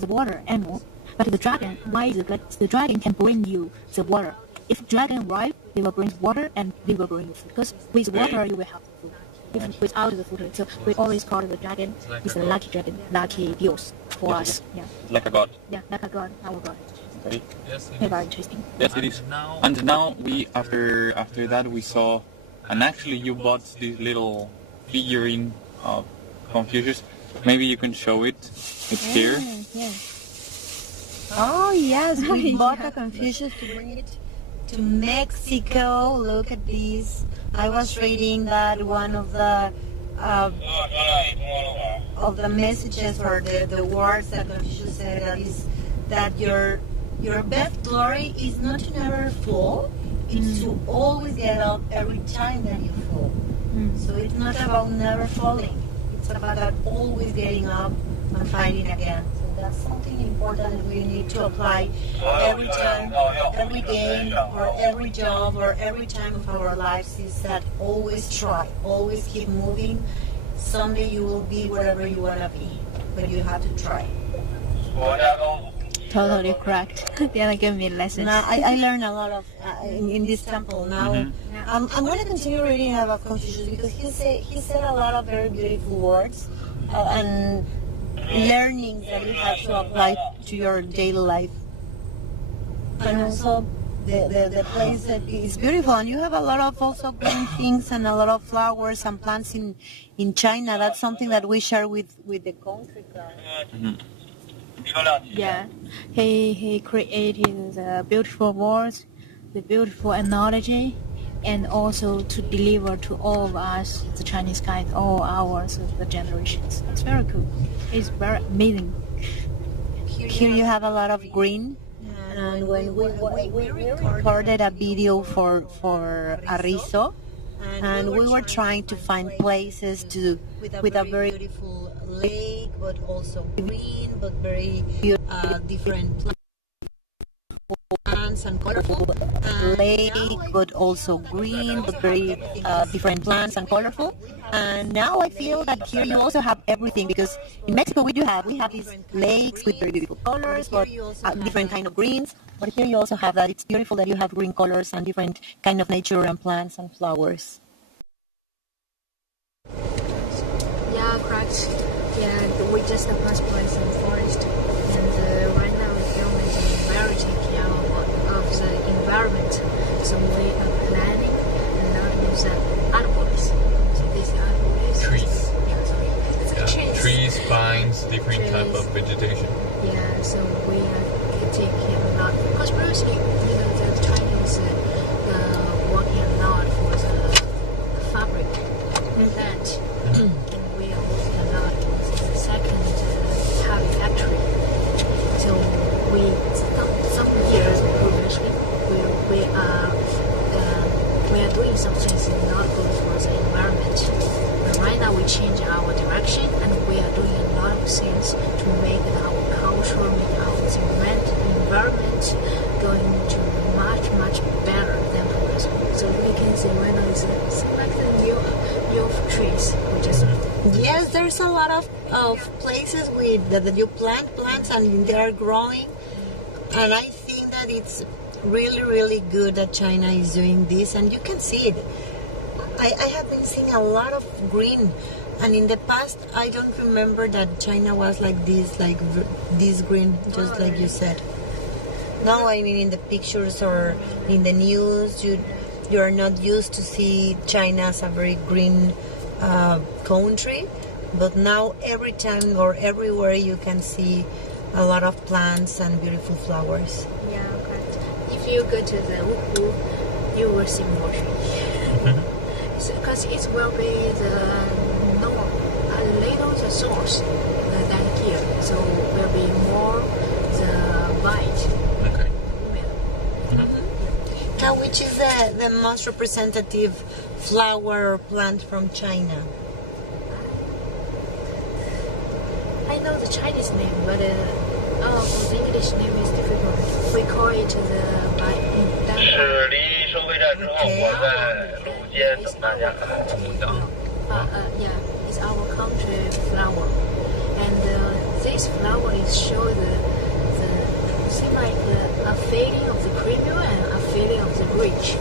the water anymore. But the dragon, why is it that the dragon can bring you the water? If dragon arrive, they will bring water and they will bring you food. Because with water you will have food. Even without the food, so we always call the dragon is a lucky dragon, lucky deals for us. Yeah. Like a god. Yeah, like a god, our god. Okay. Yes, very interesting. Yes, it is. And now we after that we saw, and actually you bought this little figurine of Confucius. Maybe you can show it. It's here. Yeah. Oh yes, we bought a Confucius to bring it to Mexico. Look at this. I was reading that one of the messages or the words that Confucius said that your best glory is not to never fall. It's to always get up every time that you fall. So it's not about never falling. It's about always getting up and fighting again. So that's something important that we need to apply every time, every day, or every job, or every time of our lives, is that always try, always keep moving. Someday you will be wherever you want to be, but you have to try. Totally correct. They give me lessons. Now, I learned a lot of in this temple. Now, I'm going to continue reading about Confucius because he said a lot of very beautiful words and learnings that you have to apply to your daily life. And also, the place that is beautiful, and you have a lot of also green things and a lot of flowers and plants in China. That's something that we share with the country club. Yeah, he created the beautiful words, the beautiful analogy, and also to deliver to all of us, the Chinese guys, all hours of the generations. It's very cool. It's very amazing. Here you have a lot of green. And when we recorded a video for Arrizo, and we were trying to find places to with a very beautiful lake, but also green, but very different plants and colorful. Lake, but also green, but very different plants and colorful. And now I feel that here you also have everything, because in Mexico we have these lakes with very beautiful colors, but different kind of greens. But here you also have that. It's beautiful that you have green colors and different kind of nature and plants and flowers. Yeah, correct. Yeah, we just passed by some forest, and right now the government is very taking care of the environment. So we are planning and not use artworks. So these artworks. Trees. Yeah, sorry. It's trees. Trees, vines, different type of vegetation. Yeah, so we are taking care a lot. Because previously, the Chinese working a lot for the fabric plant. And we are working a lot for the second heavy factory. So some years previously, we are doing some things not good for the environment. But right now we change our direction, and we are doing a lot of things to make our culture, make our environment going to much better than previously. So we can see right now it's like the new trees. We just Yes, there's a lot of places that you plant plants and they are growing, and I think that it's really good that China is doing this, and you can see it. I have been seeing a lot of green, and in the past I don't remember that China was like this green, just like you said. Now, I mean, in the pictures or in the news, you are not used to see China as a very green country, but now every time or everywhere you can see a lot of plants and beautiful flowers. Yeah, correct. If you go to the Wuhu, you will see more trees. Because it will be a little the source than here, so will be more the light. Okay. Now, which is the most representative flower or plant from China? I know the Chinese name, but the English name is difficult. We call it yeah, it's our country flower, and this flower is show the seem like a fading of the premium and a fading of the rich.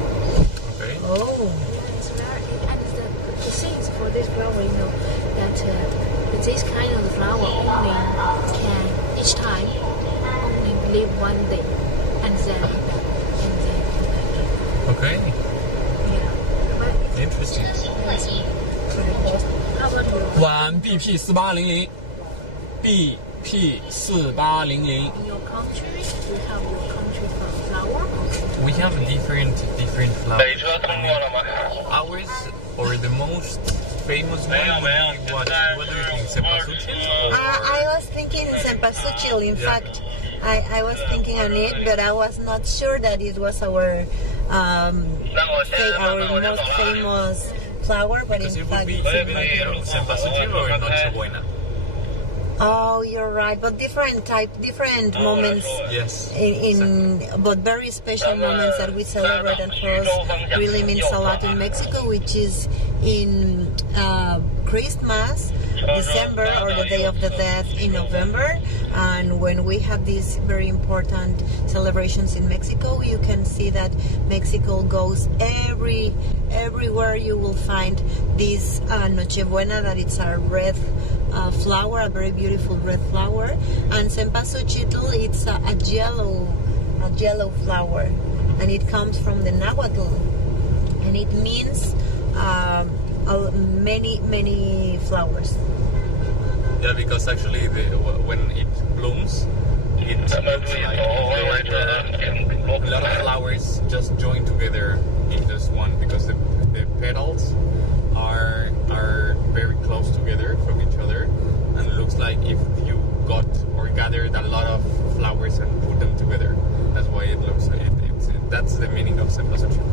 Okay. Oh. It's very, and the things for this flower, that this kind of flower only can each time only live one day, and then. Okay. Yeah. Interesting. How about you? 1 BP 4800 BP 4800 In your country, you have your country flower? We have different flowers. Ours, or the most famous one, what do you think? Cempasúchil? I was thinking Cempasúchil. In fact, I was thinking on it, but I was not sure that it was our most famous flower. But Because in it fact, would be either Cempasúchil or Nochebuena. Oh, you're right. But different moments. Yes. But very special moments that we celebrate, and for us really means a lot in Mexico, which is in Christmas, December, or the Day of the Dead in November. And when we have these very important celebrations in Mexico, you can see that Mexico goes everywhere you will find this Nochebuena, that it's a red flower, a very beautiful red flower, and Cempasúchil, it's a yellow flower, and it comes from the Nahuatl, and it means many flowers. Yeah, because actually when it blooms, it looks like a lot of flowers just joined together in just one, because the petals are very close together from each other, and it looks like if you got or gathered a lot of flowers and put them together. That's why it looks that's the meaning of cempasúchil.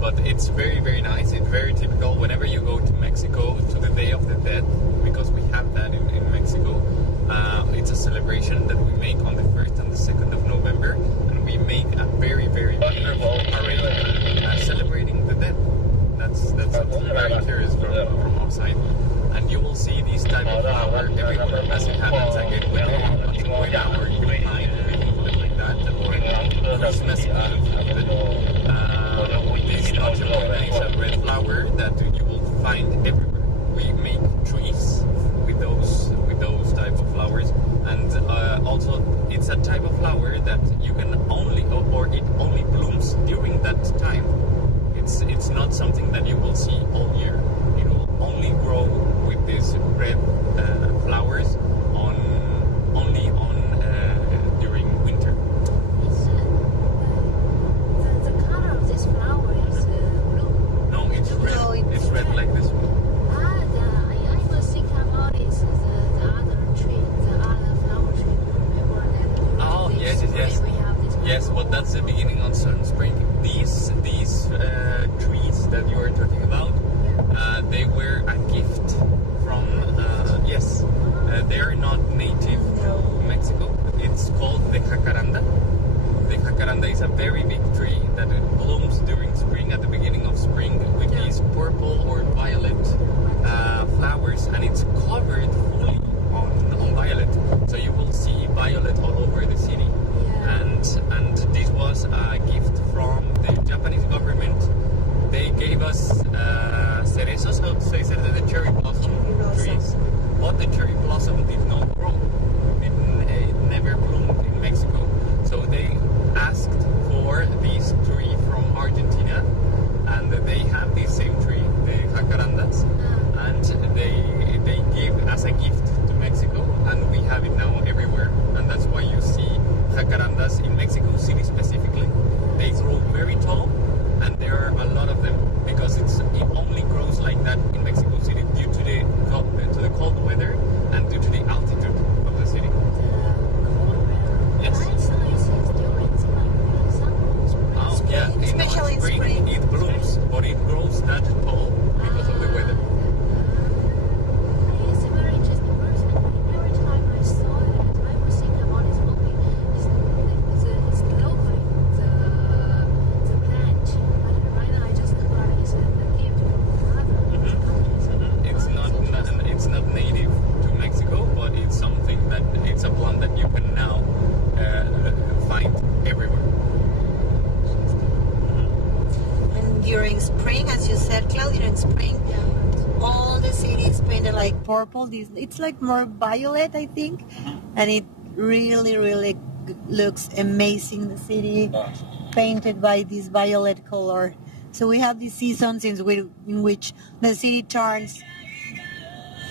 But it's very, very nice. It's very typical whenever you go to Mexico to the Day of the Dead, because we have that in Mexico. It's a celebration that we make on the 1st and the 2nd of November, and we make a very, very big parade celebrating the dead. That's something very curious from outside. And you will see this type of flower everywhere, as it happens again with the Antigüedad or Yuletide, we call it like that, or Christmas Eve even. This Antigüedad is a red flower that you will find everywhere. We make trees with those type of flowers, and also it's a type of flower that you can only, or it only blooms during that time. It's not something that you will see all year. It will only grow with these red flowers only during winter. The color of this flower is blue. No, it's red. No, it's red like this one. I was thinking about is the other tree, the other flower tree. Remember that? Oh, yes. We have this one. Yes, but that's the beginning of spring. These trees that you are talking about, they were a gift from, yes, they are not native to Mexico. It's called the jacaranda. The jacaranda is a very big tree that blooms during spring, at the beginning of spring, with these purple or violet flowers, and it's covered fully on violet. So you will see violet all over the city. And this was a gift from the Japanese government. They gave us cerezos, how to say the cherry blossom trees, but the cherry blossom did not grow. It never bloomed in Mexico. So they asked for this tree from Argentina, and they have this same tree, the jacarandas, and they give as a gift to Mexico, and we have it now everywhere. And that's why you see jacarandas in Mexico City specifically. They grow very tall, and there are a lot of them, because it only grows like that in Mexico City due to the cold weather and due to the altitude of the city. Yes. Oh, yeah. Especially in spring. It blooms, but it grows that tall because of the weather. It's a very interesting person. Every time I saw it, I was thinking about this movie. It's locally the plant, but right now I just heard it's a gift from other countries. It's not native to Mexico, but it's something that it's a plant that you can now find everywhere. And during spring, as you said, Claudia, during spring, all the city is painted like purple. It's like more violet, I think, and it really, really looks amazing. The city painted by this violet color. So we have these seasons in which the city turns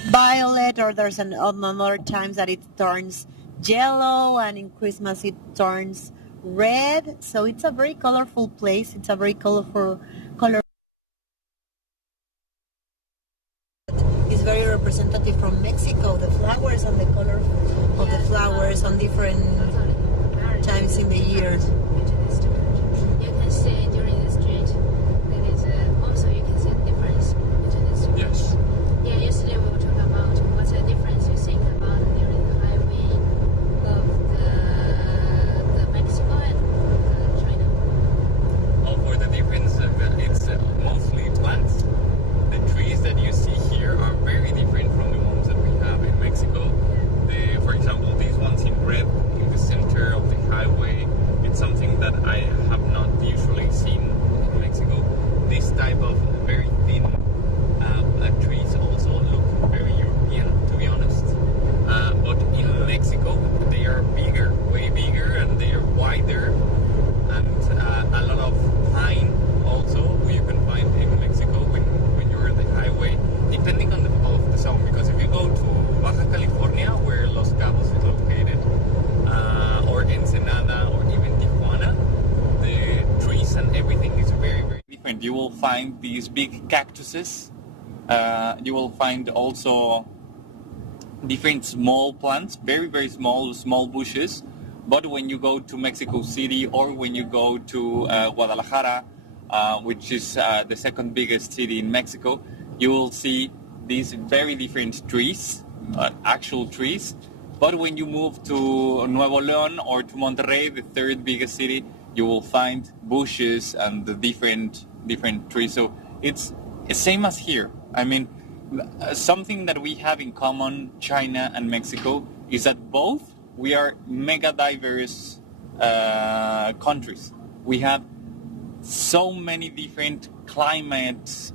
violet, or there's another times that it turns yellow, and in Christmas it turns red. So it's a very colorful place. It's a very colorful color. It's very representative from Mexico. The flowers and the color of the flowers on different times in the year. You can see during the street. There is also you can see the difference between the street. Yes. Yeah, yesterday we were talking about what's the difference you think about during the highway of the Mexico and China. Oh, for the difference, it's mostly plants. The trees that you see here are very different from the ones that we have in Mexico. For example, these ones in red in the center of the highway, it's something that I have not usually seen find these big cactuses. You will find also different small plants, very, very small bushes. But when you go to Mexico City or when you go to Guadalajara, which is the second biggest city in Mexico, you will see these very different trees, actual trees. But when you move to Nuevo León or to Monterrey, the third biggest city, you will find bushes and the different trees. So it's the same as here. I mean, something that we have in common, China and Mexico, is that both we are mega diverse countries. We have so many different climates,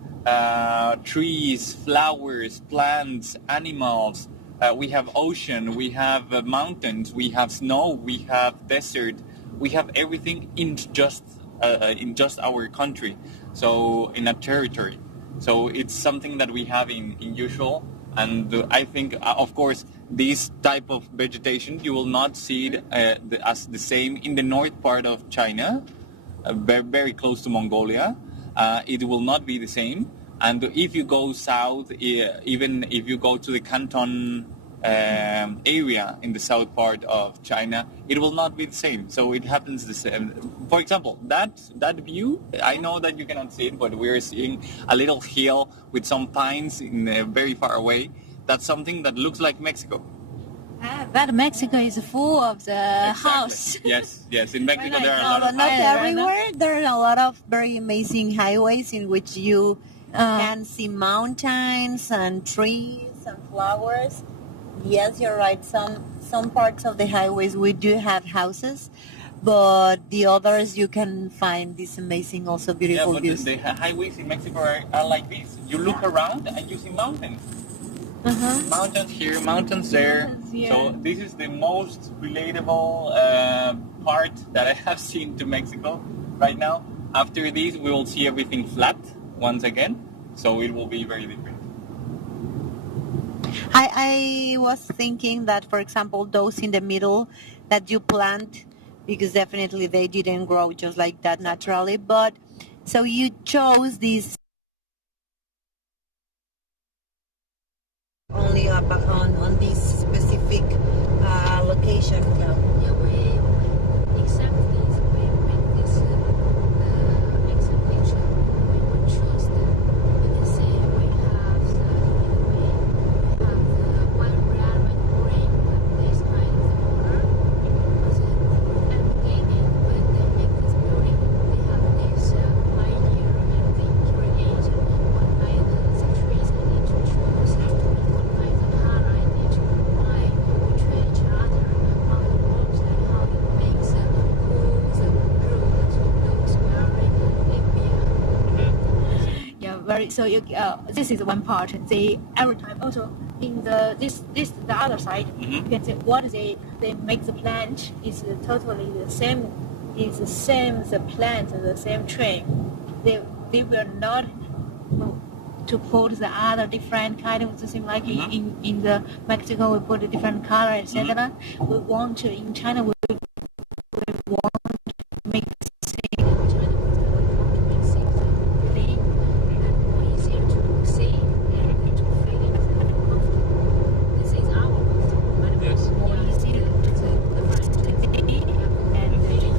trees, flowers, plants, animals. We have ocean, we have mountains, we have snow, we have desert. We have everything in just our country, so in a territory. So it's something that we have in usual, and I think, of course, this type of vegetation you will not see it as the same in the north part of China, very, very close to Mongolia. It will not be the same, and if you go south, even if you go to the Canton area in the south part of China, it will not be the same. So it happens the same. For example, that view, I know that you cannot see it, but we're seeing a little hill with some pines very far away. That's something that looks like Mexico. But Mexico is full of the house. Yes. In Mexico there are a lot of not everywhere. There are a lot of very amazing highways in which you can see mountains and trees and flowers. Yes, you're right. Some parts of the highways we do have houses, but the others you can find these amazing, also beautiful views. The highways in Mexico are like this. You look around and you see mountains. Mountains here, mountains there. So this is the most relatable part that I have seen to Mexico right now. After this, we will see everything flat once again. So it will be very different. I was thinking that, for example, those in the middle that you plant, because definitely they didn't grow just like that naturally, but so you chose these only on this specific location. Yeah, we accept this. We make this exhibition. We would choose them. You can see we have the one red, one green, this kind of border. Because at the beginning, when they make this building, they have this idea and they create what kind of trees they need to choose, what kind of color I need to apply between each other, how it works and how it makes the pools and roads looks very linear. Yeah, very. So this is one part. They every time also in the other side, you can say what they make the plant is totally the same. Is the same the plant, the same tree. They will not to put the other different kind of the same like in the Mexico we put a different color, etc. We want to in China we want to make the same. Clean and more easier to see and to feel it and comfortable. This is our comfortable. Yes. More easier to see and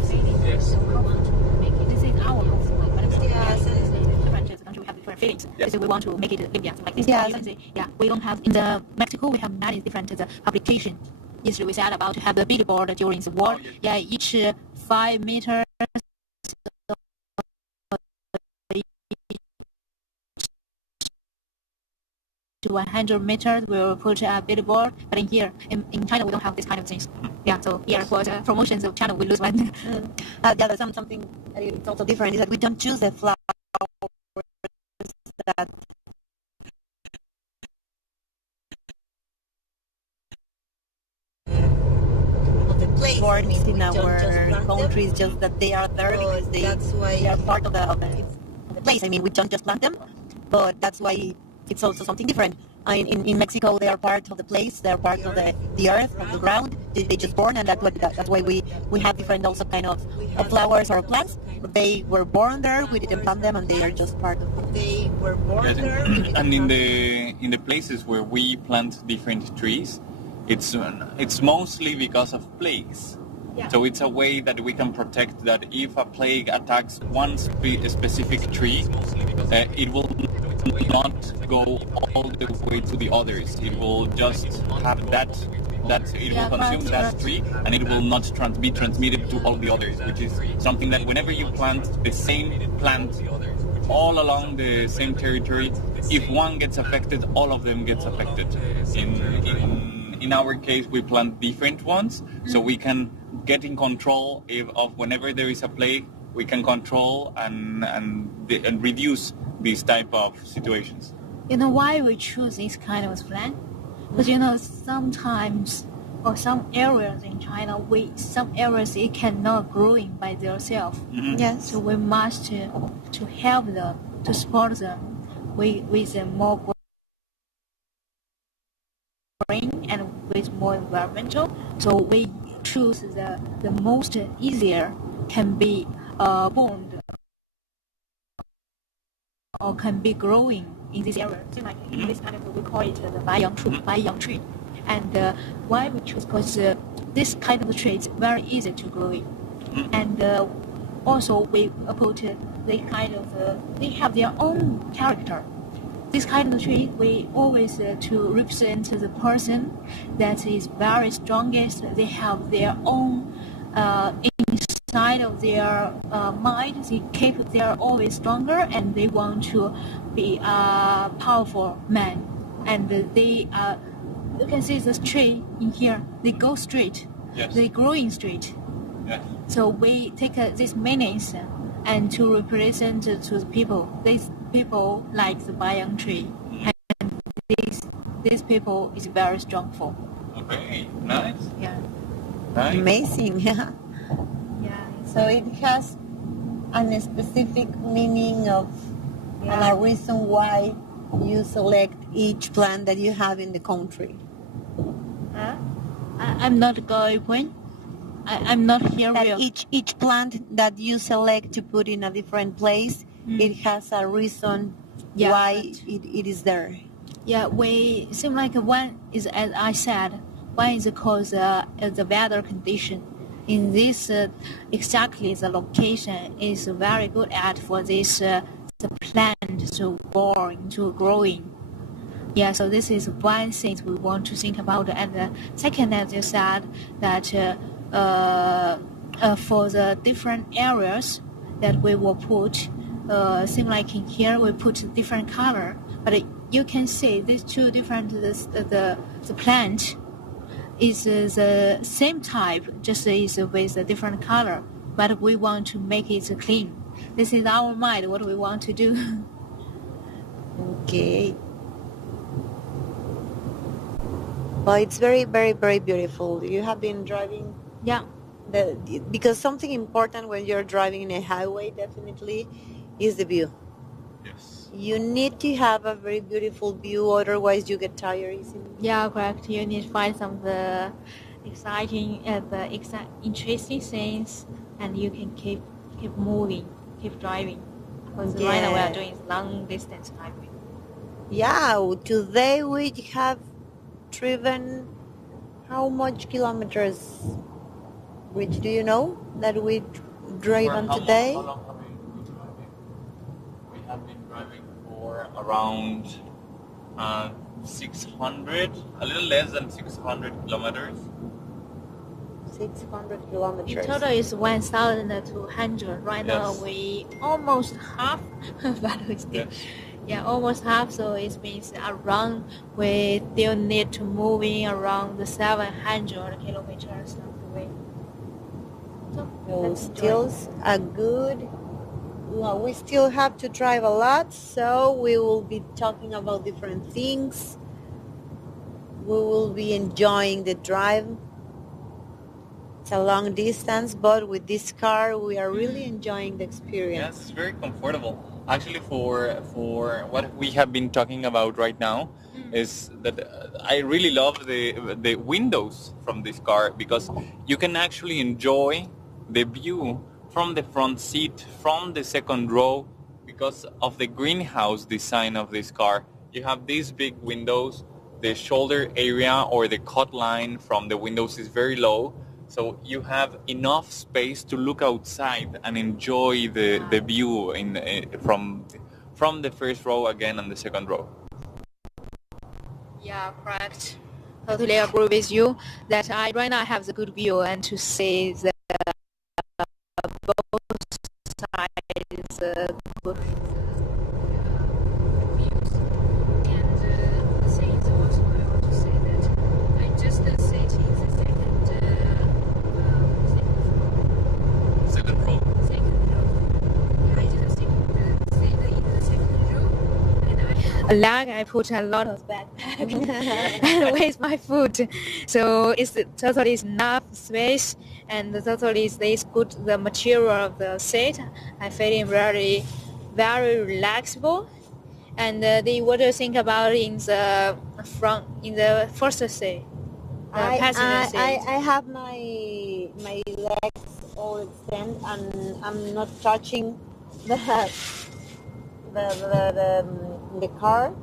feeling. Yes. So we want to make it. This is our comfortable. Yes. Different country we have different feelings. So we want to make it linear like this. Yeah, we don't have in the Mexico we have many different publication. Yesterday we said about to have the billboard during the war. Yeah, each 5 meters. To 100 meters, we will put a billboard. But in here, in China, we don't have this kind of things. Yeah, so here for the promotions of China, we lose one. There's something it's also different is that we don't choose the flowers that the place in our countries, just that they are there because they are part of the place. I mean, we don't just plant them, but that's why it's also something different. In Mexico, they are part of the place, they are part of the earth, of the ground. They just born, and that's why we have different also kind of flowers or plants. They were born there, we didn't plant them, and they are just part of it. They were born there. And in the places where we plant different trees, it's mostly because of plagues. Yeah. So it's a way that we can protect that if a plague attacks one specific tree, it will not go all the way to the others. It will just have that it will consume that tree, and it will not be transmitted to all the others, which is something that whenever you plant the same plant all along the same territory, if one gets affected, all of them gets affected. In our case, we plant different ones, so we can get in control of whenever there is a plague, we can control and reduce these type of situations. You know why we choose this kind of plant? Because sometimes or some areas in China, some areas it cannot growing by themselves. Mm-hmm. Yes. So we must to help them, to support them with a more green and with more environmental. So we choose the most easier can be born or can be growing in this area. So like in this kind of, we call it the Baiyang tree. And why we choose? Because this kind of tree is very easy to grow in. And also we put they have their own character. This kind of tree, we always to represent the person that is very strongest. They have their own inside of their mind. They are always stronger, and they want to be a powerful man. And they you can see this tree in here. They go straight. Yes. They growing straight. Yes. So we take these meanings and to represent to the people. These people like the Baiyang tree, and these people is very strong for. Okay, nice. Yeah. Nice. Amazing. Yeah. Yeah. So it has a specific meaning of and a reason why you select each plant that you have in the country. I'm not going point. I'm not here. That each plant that you select to put in a different place, it has a reason why it is there. Yeah, we seem like one is, as I said, one is because the weather condition. In this exactly the location is very good at for this the plant to growing. Yeah, so this is one thing we want to think about. And second, as you said, that for the different areas that we will put, seem like in here we put different color, but you can see these two different, the plant is the same type, just is with a different color, but we want to make it clean. This is our mind, what we want to do. Okay. Well, it's very, very, very beautiful. You have been driving. Yeah. Because something important when you're driving in a highway definitely is the view. Yes. You need to have a very beautiful view, otherwise you get tired easily. Yeah, correct. You need to find some of the exciting, interesting things, and you can keep moving, keep driving. Because right now we are doing long distance highway. Yeah, today we have driven how much kilometers? Which do you know that we driven today? How long have we been driving? We have been driving for around 600, a little less than 600 kilometers. 600 kilometers. In total is 1,200. Right now we almost half, but we still, almost half. So it means around we still need to moving around the 700 kilometers of the way. So still a good. Well, we still have to drive a lot, so we will be talking about different things. We will be enjoying the drive. It's a long distance, but with this car, we are really enjoying the experience. Yes, it's very comfortable. Actually, for what we have been talking about right now, is that I really love the windows from this car, because you can actually enjoy the view from the front seat, from the second row, because of the greenhouse design of this car. You have these big windows, the shoulder area or the cut line from the windows is very low, so you have enough space to look outside and enjoy the view from the first row again and the second row. Yeah, correct. Totally agree with you that I right now have the good view and to see the both sides good. Like I put a lot of backpack with my food, so it's totally enough space and totally is good. The material of the seat, I feeling very, very relaxable. And what do you think about in the front, in the first seat, passenger seat? I have my legs all extended and I'm not touching the car,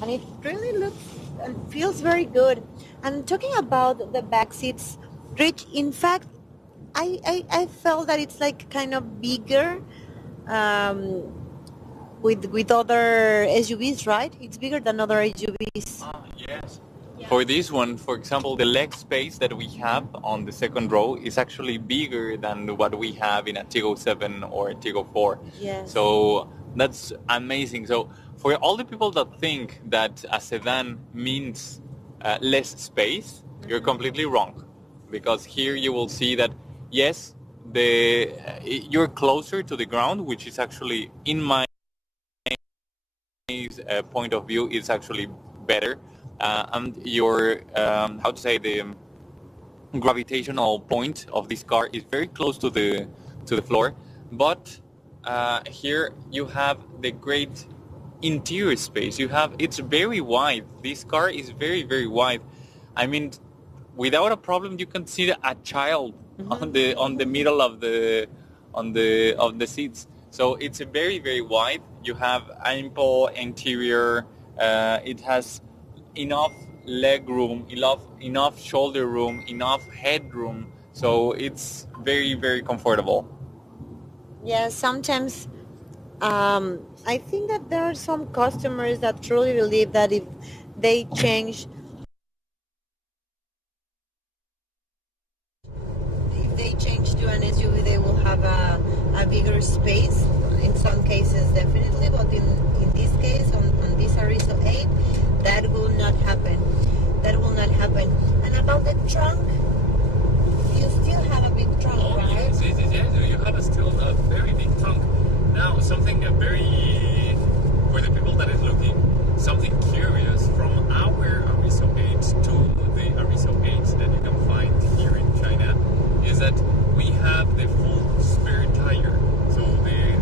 and it really looks and feels very good. And talking about the back seats, Rich, in fact, I felt that it's like kind of bigger with other SUVs, right? It's bigger than other SUVs. Yes. For this one, for example, the leg space that we have on the second row is actually bigger than what we have in a Tiggo 7 or a Tiggo 4. Yes. So that's amazing. So for all the people that think that a sedan means less space, you're completely wrong. Because here you will see that, yes, you're closer to the ground, which is actually, in my point of view, is actually better. And your, how to say, the gravitational point of this car is very close to the floor. But here you have the great interior space. It's very wide. This car is very, very wide. I mean, without a problem, you can see a child on the middle of the seats. So it's very, very wide. You have ample interior. It has enough leg room, enough shoulder room, enough headroom. So it's very, very comfortable. Yeah, sometimes I think that there are some customers that truly believe that if they change to an SUV, they will have a bigger space. In some cases, definitely, but in this case, on this Arizo 8, that will not happen. That will not happen. And about the trunk, you still have a big trunk, right? Yes, you have still a very big trunk. Now, something very, for the people that is looking, something curious from our Arizo 8 to the Arizo 8 that you can find here in China is that we have the full spare tire. So the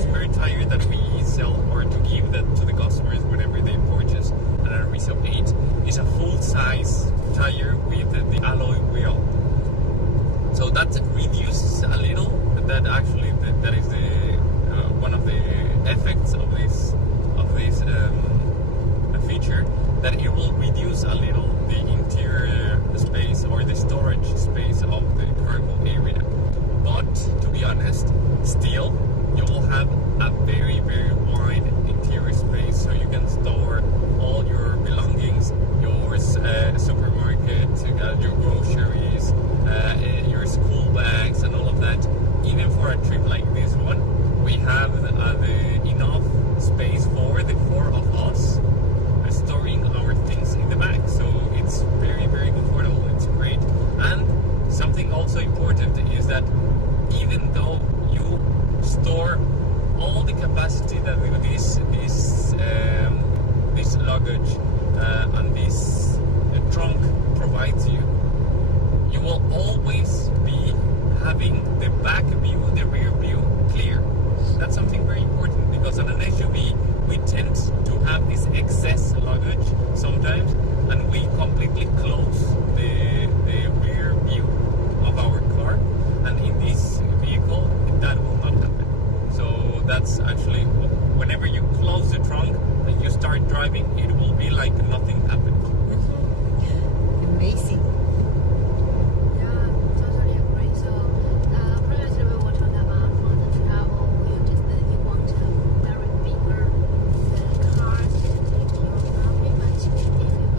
spare tire that we sell or to give that to the customers whenever they purchase an Arizo 8 is a full-size tire with the alloy wheel. So that reduces a little. That actually that is the one of the effects of this feature, that it will reduce a little the interior space or the storage space of the cargo area. But to be honest, still you will have a very, very wide interior space, so you can store all your belongings, your supermarket, your groceries, your school bags and all of that. Even for a trip like this one, we have enough space for the four of us storing our things in the back. So it's very, very comfortable. It's great. And something also important is that even though you store all the capacity that have this excess luggage sometimes, and we completely close the rear view of our car, and in this vehicle that will not happen. So that's actually, whenever you close the trunk and you start driving, it will be like nothing happened. Amazing. Yeah, totally agree. So previously we were talking about for the travel, you want a very bigger cars to take your family, but if you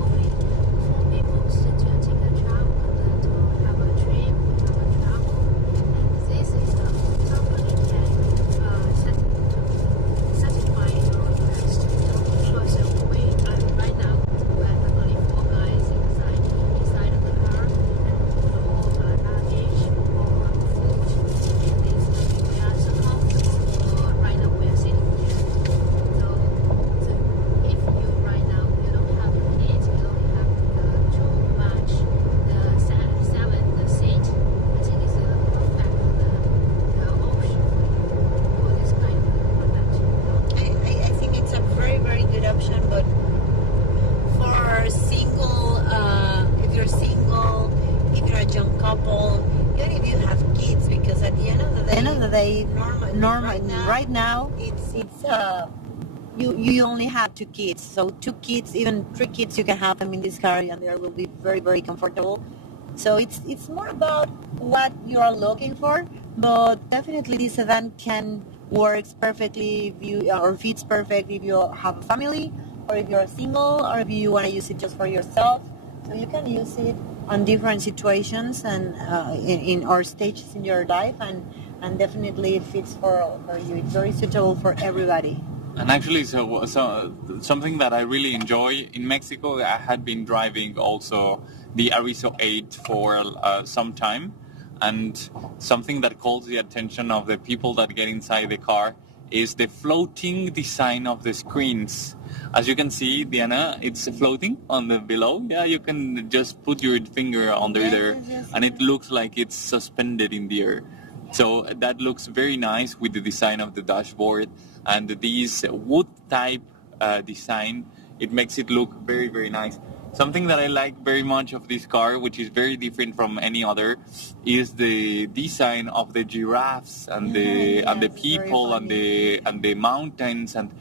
only 4 people to take a travel and to have a trip, have a travel, and this is totally can satisfy your interest. Because we right now we are only 4 guys inside of the car, and all luggage or food. We are so comfortable. Right now we are sitting here. So if you right now you don't have kids, you don't have too much the seat, I think it's a perfect the option for this kind of product. I think it's a very, very good option, but for single, if you're single, if you're a young couple, even if you have kids, because at the end of the day, right now it's you only have 2 kids, so 2 kids, even 3 kids, you can have them in this car, and they will be very, very comfortable. So it's more about what you are looking for, but definitely this sedan can works perfectly if you or fits perfect if you have a family, or if you're single, or if you want to use it just for yourself. So you can use it on different situations and in or stages in your life, and definitely it fits for you. It's very suitable for everybody. And actually, so something that I really enjoy in Mexico, I had been driving also the Arizo 8 for some time, and something that calls the attention of the people that get inside the car is the floating design of the screens. As you can see, Diana, it's floating on the below. Yeah, you can just put your finger under there, and it looks like it's suspended in the air. So that looks very nice with the design of the dashboard, and this wood type design, it makes it look very, very nice. Something that I like very much of this car, which is very different from any other, is the design of the giraffes and the people and the mountains, and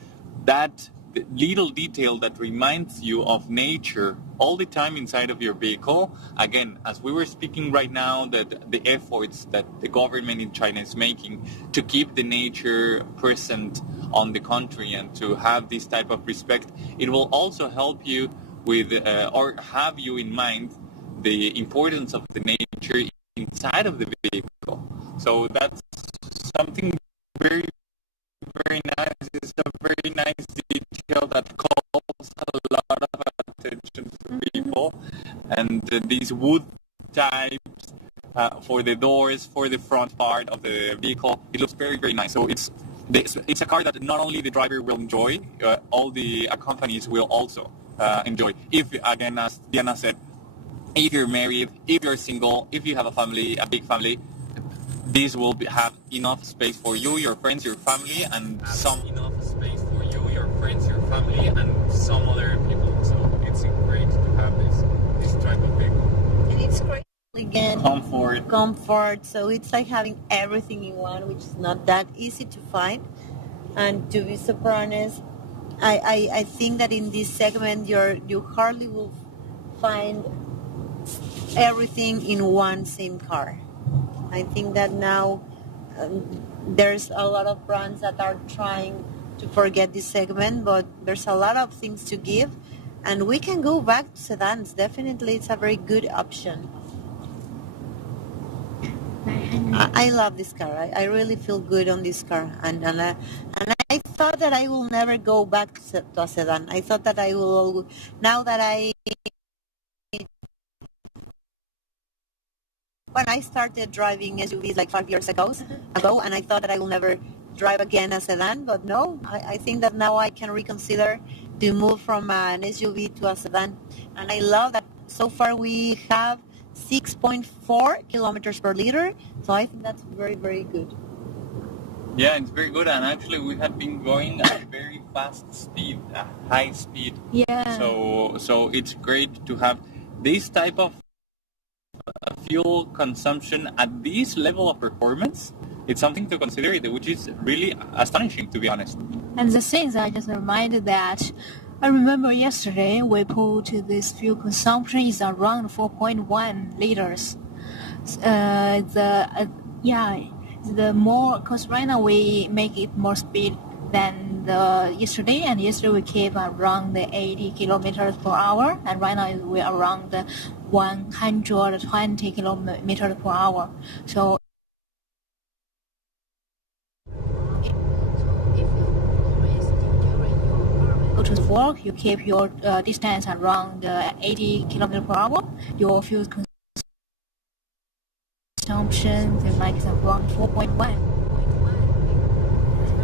that little detail that reminds you of nature all the time inside of your vehicle. Again, as we were speaking right now, that the efforts that the government in China is making to keep the nature present on the country and to have this type of respect, it will also help you with or have you in mind the importance of the nature inside of the vehicle. So that's something very, very nice. It's a very nice detail that calls a lot of attention to people. And these wood types for the doors, for the front part of the vehicle, it looks very, very nice. So it's a car that not only the driver will enjoy, all the accompanies will also enjoy. If, again, as Diana said, if you're married, if you're single, if you have a family, a big family, this will have enough space for you, your friends, your family, and some other people. So it's great to have this type of vehicle. And it's great again. Comfort. So it's like having everything in one, which is not that easy to find. And to be super honest, I think that in this segment you hardly will find everything in one same car. I think that now there's a lot of brands that are trying to forget this segment, but there's a lot of things to give, and we can go back to sedans. Definitely, it's a very good option. I love this car. I really feel good on this car, and I thought that I will never go back to a sedan. I thought that I will, now that when I started driving SUVs like 5 years ago, and I thought that I will never drive again a sedan, but no, I think that now I can reconsider to move from an SUV to a sedan, and I love that so far we have 6.4 kilometers per liter, so I think that's very, very good. Yeah, it's very good, and actually we have been going at very fast speed, high speed. Yeah. So it's great to have this type of fuel consumption at this level of performance. It's something to consider, which is really astonishing, to be honest. And the things I just reminded that I remember yesterday we put this fuel consumption is around 4.1 liters. The more, because right now we make it more speed than yesterday, and yesterday we keep around the 80 kilometers per hour, and right now we're around the 120 kilometers per hour. So go to work, you keep your distance around 80 kilometers per hour. Your fuel consumption is like around 4.1.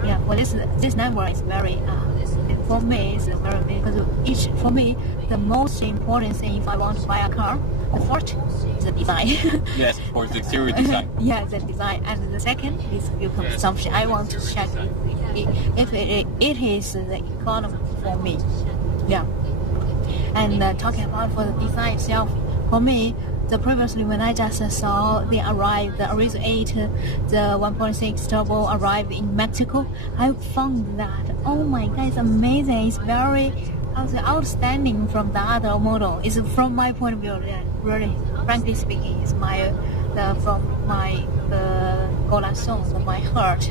Yeah, well, this number is very for me it's very big, because for me the most important thing if I want to buy a car, the first is the design. Yes, of course, the exterior design. Yeah, the design, and the second is fuel consumption. I want to check if it is the economy for me. Yeah, and talking about for the design itself, for me, previously when I just saw the Arizo 8, the 1.6 turbo arrived in Mexico, I found that, oh my god, it's amazing. It's very outstanding from the other model. It's from my point of view, really, frankly speaking, it's from my corazón, from my heart.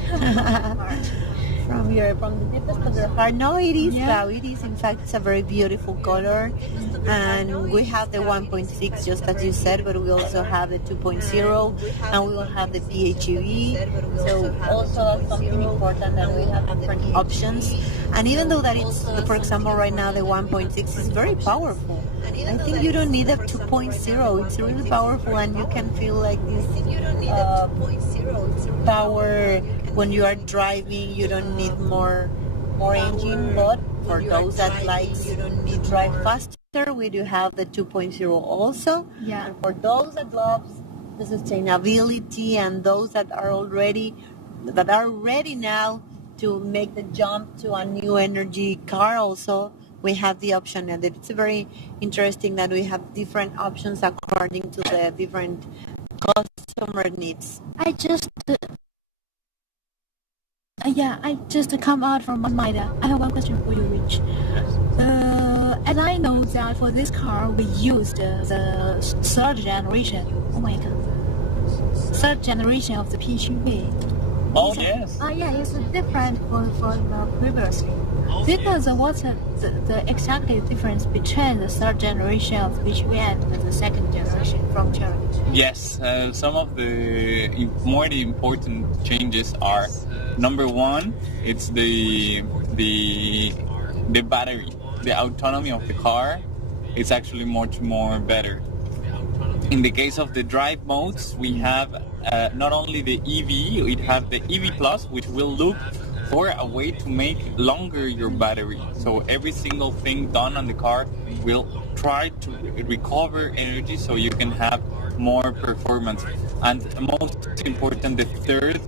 From the deepest of your heart. No, it is. Yeah. It is. In fact, it's a very beautiful color, and we have the 1.6, just as you said, but we also have the 2.0, and we will have the PHEV. So also something important that we have different options. And even though that it's, for example, right now the 1.6 is very powerful, I think you don't need a 2.0. It's really powerful, and you can feel like this power. When you are driving, you don't need more engine, but for those that like to drive faster, we do have the 2.0 also. Yeah. And for those that love the sustainability and those that are ready now to make the jump to a new energy car also, we have the option. And it's very interesting that we have different options according to the different customer needs. I just come out from my mind. I have one question for you, Rich. And I know that for this car we used the third generation. Oh my god, third generation of the PHEV. Oh yes. It's different from the previously. Because what's the exactly difference between the third generation of PHEV and the second generation from Cherry? Yes, some of the important changes are, number one, it's the battery. The autonomy of the car is actually much more better. In the case of the drive modes, we have not only the EV, we have the EV Plus, which will look for a way to make longer your battery. So every single thing done on the car will try to recover energy so you can have more performance. And most important, the third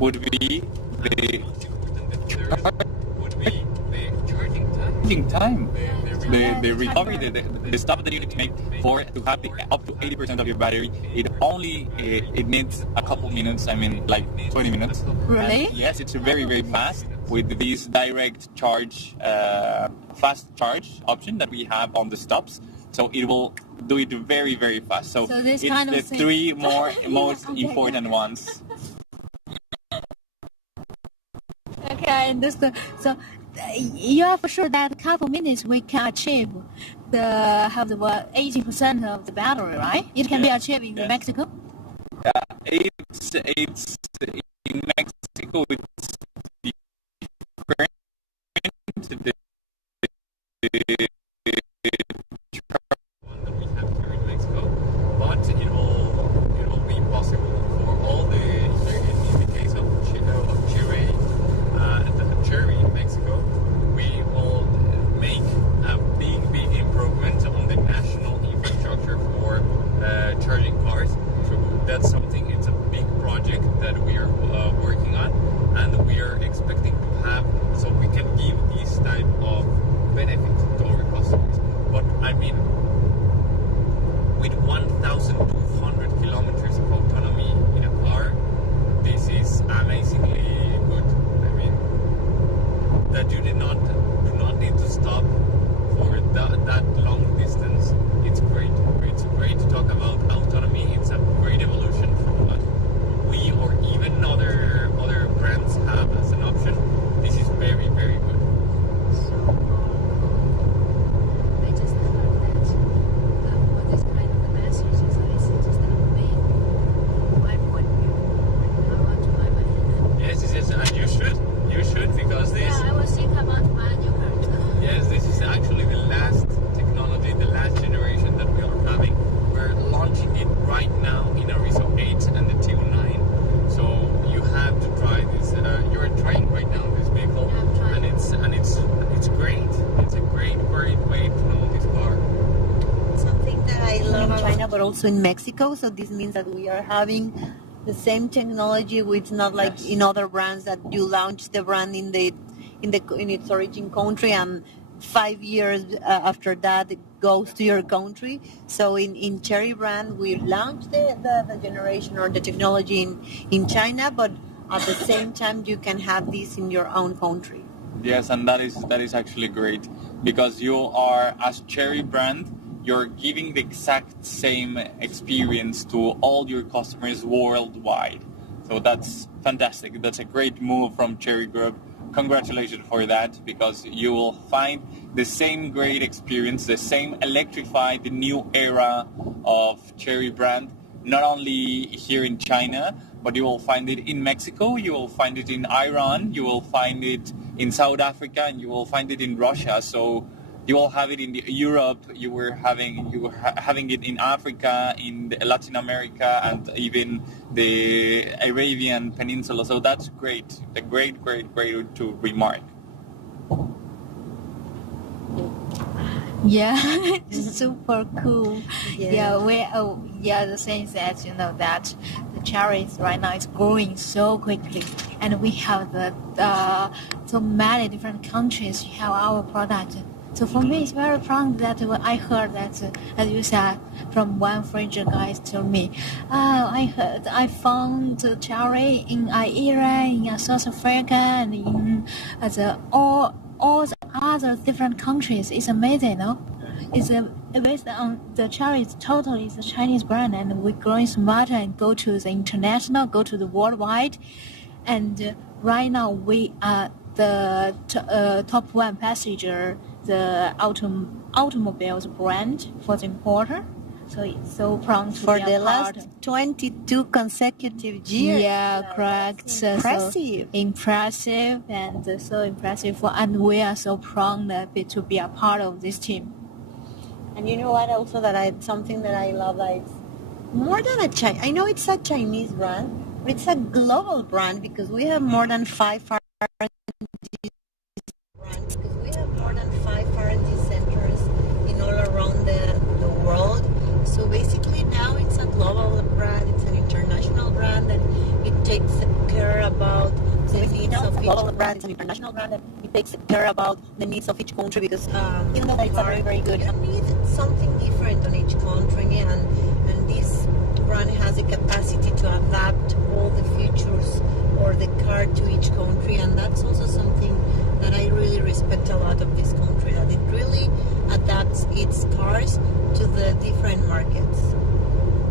would be the charging time. The recovery, the stuff that you need to make to have up to 80% of your battery, it needs a couple minutes, like 20 minutes. Really? And yes, it's very, very fast with this direct charge, fast charge option that we have on the stops. So it will do it very, very fast. So it's kind of the three most important ones. Okay, I understand. So you are for sure that a couple minutes we can achieve have the 80% of the battery, right? It can be achieved in Mexico. It's in Mexico. It's different. But it will be possible for all the, in the case of Chile and Cherry in Mexico, we will make a big improvement on the national infrastructure for charging cars. So that's something, it's a big project that we are working on, and we are expecting to have, so we can give but also in Mexico. So this means that we are having the same technology. It's not like in other brands that you launch the brand in its origin country, and 5 years after that it goes to your country. So in Cherry brand, we launched the generation or the technology in China, but at the same time you can have this in your own country. Yes, and that is actually great, because you are, as Cherry brand, you're giving the exact same experience to all your customers worldwide. So that's fantastic. That's a great move from Cherry Group. Congratulations for that, because you will find the same great experience, the same electrified new era of Cherry brand, not only here in China, but you will find it in Mexico, you will find it in Iran, you will find it in South Africa, and you will find it in Russia. So you will have it in Europe, you were having it in Africa, in Latin America, and even the Arabian Peninsula. So that's great, a great to remark. Yeah, it's super cool. The thing is that that the cherries right now is growing so quickly, and we have so many different countries have our product. So for me, it's very proud that I heard that, as you said, from one French guy told me, I found cherry in Iran, in South Africa, and in all the other different countries. It's amazing, no? It's based on the cherry is totally the Chinese brand, and we're growing smarter and go to the international, go to the worldwide, and right now we are the top one passenger, the automobiles brand for the importer. So it's so proud to for be the a part. last 22 consecutive years. Yeah, correct. Impressive. So impressive, and so impressive. And we are so proud to be a part of this team. And you know what? Also, something that I love, that it's more than a Chinese. I know it's a Chinese brand, but it's a global brand, because we have more than 5 R&D centers in all around the world. So basically now it's a global brand, it's an international brand, and it takes care about the needs of each global brand, it's an international brand, and it takes care about the needs of each country, because even though it's very, very good, you need something different on each country, and this brand has the capacity to adapt all the features or the car to each country, and that's also something that I really respect a lot of this country, that it really adapts its cars to the different markets.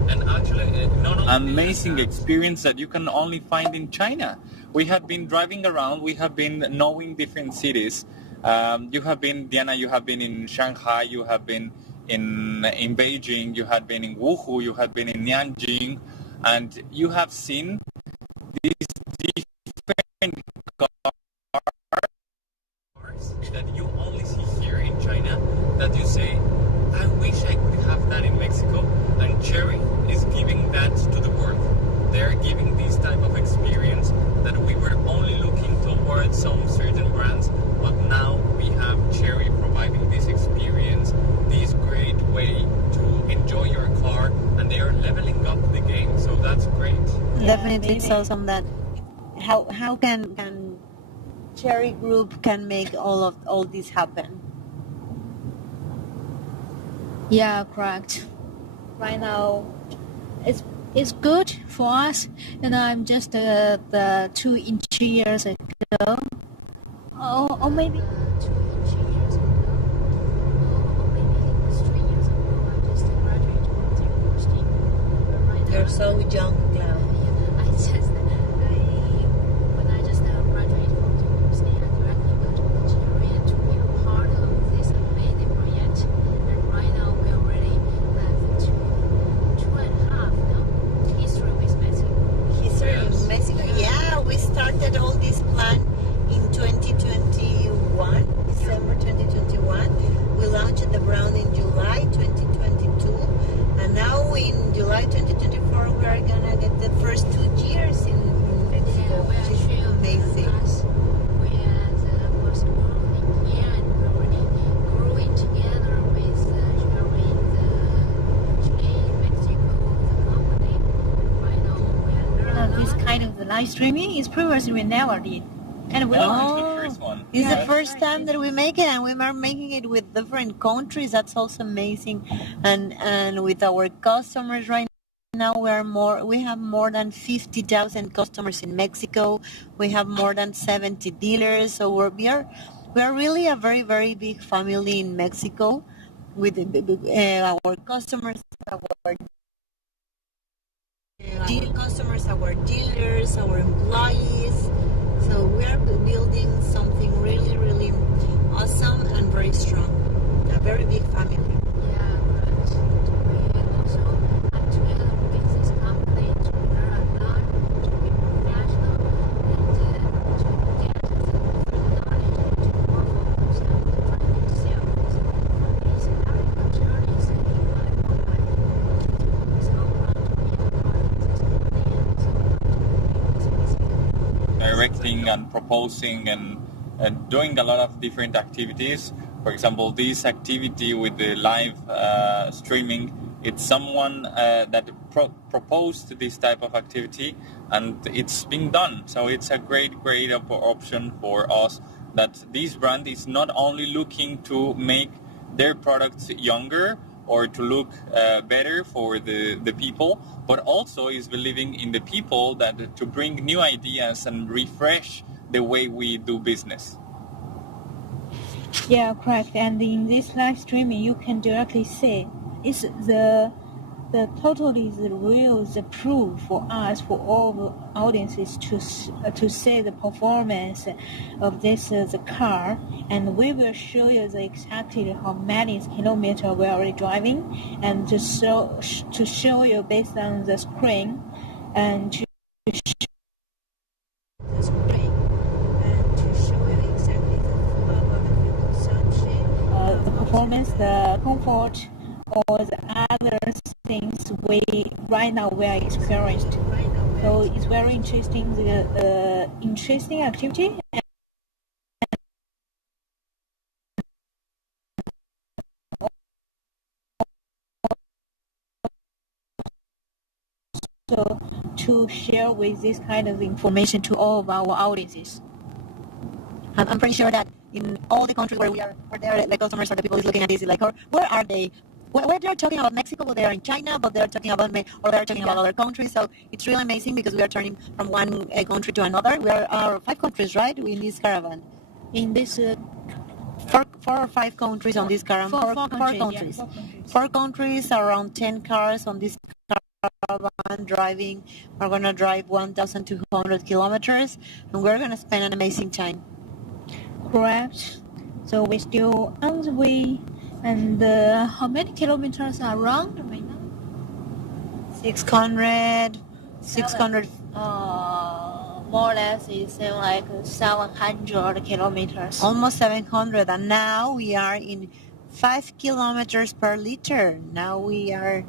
And actually, amazing experience that you can only find in China. We have been driving around, we have been knowing different cities. You have been, Diana, you have been in Shanghai, you have been in Beijing, you have been in Wuhu, you have been in Nanjing, and you have seen these different cars that you only see here in China, that you say, I wish I could have that in Mexico. And Cherry is giving that to the world. They're giving this type of experience that we were only looking towards some certain brands, but now we have Cherry providing this experience, this great way to enjoy your car, and they are leveling up the game. So that's great. Definitely, it's awesome that how can Cherry Group can make all this happen. Yeah, correct. Right now, it's good for us. I'm just the 2 years ago, or maybe 2 years ago, or maybe 3 years ago. I just graduated from the university. Right now, You're so young now. I just when I just graduated from the university, I directly go to Nigeria to be a part of this amazing project. And right now we already have 2.5 now history with Mexico. History with Mexico. Yeah, we started all this plan in 2021. live streaming is previously we never did. And we It's the first one. It's the first time that we make it, and we are making it with different countries. That's also amazing. And with our customers right now, we have more than 50,000 customers in Mexico. We have more than 70 dealers. So we are really a very, very big family in Mexico with our customers, our customers, our dealers, our employees. So we are building something really, really awesome and very strong. A very big family. Yeah, but we also have together with this company to learn a lot, to be professional, and to get some knowledge and to more focus on driving sales. It's a very good journey thinking about online. So proud to be a part of this company and so proud to be with this. Directing and proposing and doing a lot of different activities. For example, this activity with the live streaming, it's someone that proposed this type of activity and it's being done. So it's a great option for us that this brand is not only looking to make their products younger or to look better for the people, but also is believing in the people that to bring new ideas and refresh the way we do business. Yeah, correct. And in this live streaming, you can directly see it's the totally the real the proof for us, for all the audiences to see the performance of this the car, and we will show you exactly how many kilometers we are driving, and to show you based on the screen, and to show the screen and to show you exactly the power of the consumption, the performance, the comfort, or the other things we are experienced. So it's very interesting, the interesting activity. So to share with this kind of information to all of our audiences. I'm pretty sure that in all the countries where the customers or the people is looking at this, like, where are they? Where they're talking about Mexico, but they are in China, but they're talking about they're talking about other countries. So it's really amazing because we are turning from one country to another. We are 5 countries, right? In this caravan. In this 4 or 5 countries on this caravan. Four countries. Yeah, 4 countries, around 10 cars on this caravan driving. We're gonna drive 1,200 kilometers, and we're gonna spend an amazing time. Correct. So we're still on the way. And how many kilometers are around right now? 600. More or less, it's like 700 kilometers. Almost 700. And now we are in 5 kilometers per liter. Now we are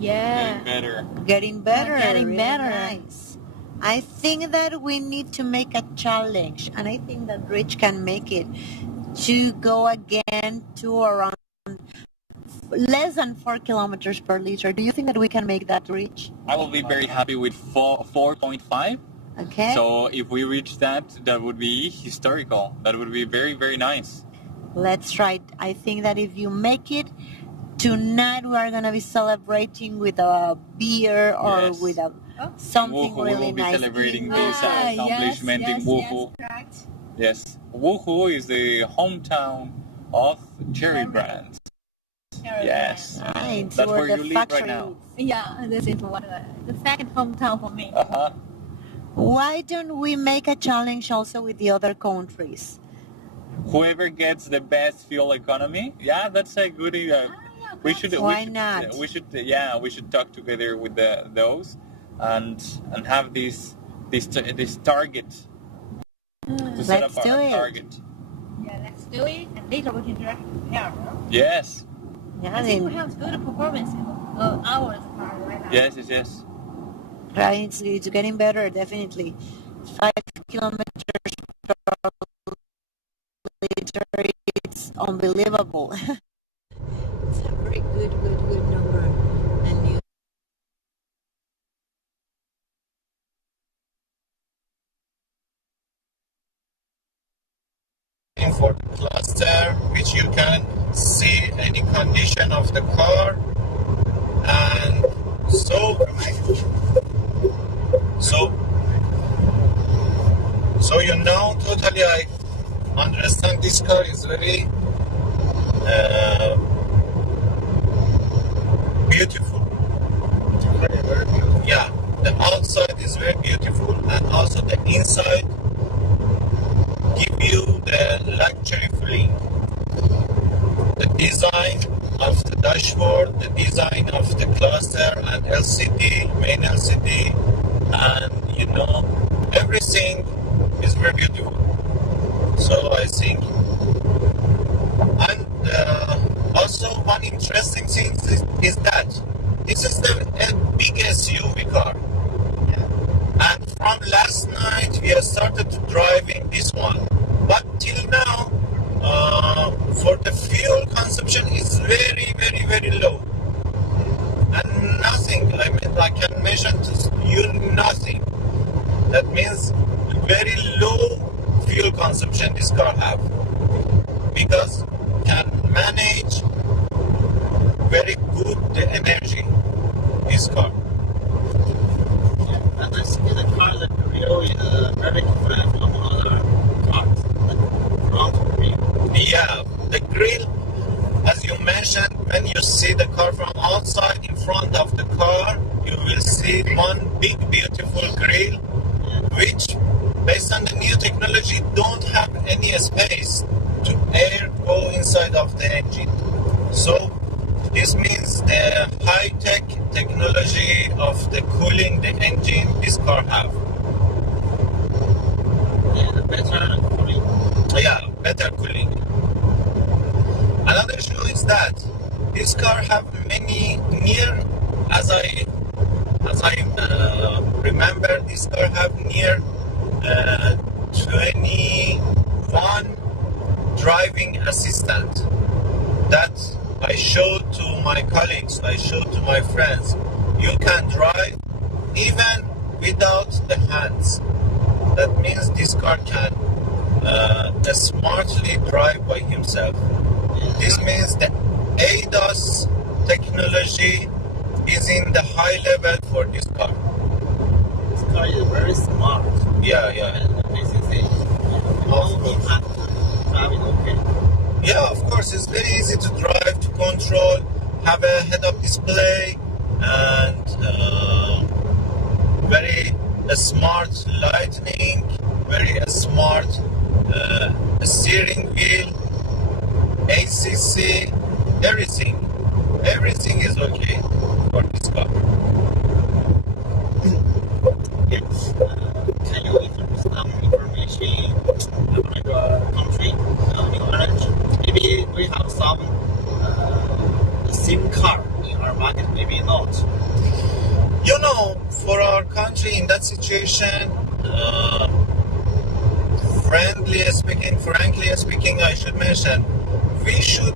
getting better. Really nice. I think that we need to make a challenge, and I think that Rich can make it, to go again to around less than 4 kilometers per liter. Do you think that we can make that reach? I will be very happy with 4.5. Okay. So if we reach that, that would be historical. That would be very, very nice. Let's try. I think that if you make it, tonight we are going to be celebrating with a beer or with something Wuhu, really nice. We will be celebrating this accomplishment in Wuhu. Yes. Wuhu is the hometown of Cherry Brands. Yes. Right. That's where you live right now. Yeah, this is the second hometown for me. Why don't we make a challenge also with the other countries? Whoever gets the best fuel economy, that's a good idea. Why not? We should talk together with those and have this target. To set up our target. Yeah, let's do it, and later we can directly compare. Yes. I think we have good performance of ours right now. Yes. Right, it's getting better, definitely. 5 kilometers per liter, it's unbelievable. It's a very good number. And for the cluster, which you can see any condition of the car, and so you know, totally I understand this car is very beautiful. Yeah, the outside is very beautiful, and also the inside give you the luxury feeling. The design of the dashboard, the design of the cluster and LCD, main LCD, and you know, everything is very beautiful. So I think, and also one interesting thing is that this is the big SUV car. And from last night we have started driving this one, but till now for the fuel consumption is very, very, very low, and nothing, I mean, I can mention to you nothing. That means very low fuel consumption this car have, because can manage very good the energy this car. And I see the car, the grill is very different from other cars. Front grill. Yeah, the grill, as you mentioned, when you see the car from outside in front of the car, you will see one big beautiful grill, which based on the new technology don't have any space to air go inside of the engine. So this means the high-tech technology of the cooling the engine this car have. Yeah, better cooling. Yeah, better cooling. Another issue is that this car have many near, as I remember, this car have near 21 driving assistant that I showed to my colleagues, I showed to my friends. You can drive even without the hands. That means this car can smartly drive by himself. This means the ADAS technology is in the high level for this car. This car is very smart. Yeah. And this is it. Driving okay. Yeah, of course, it's very easy to drive, to control, have a head-up display, and very smart lighting, very smart steering wheel, ACC, everything. Everything is okay for this car. Yes. Can you give some information about your country, New Ireland? Maybe we have some SIM card in our market, maybe not. You know, for our country in that situation, frankly speaking, I should mention, we should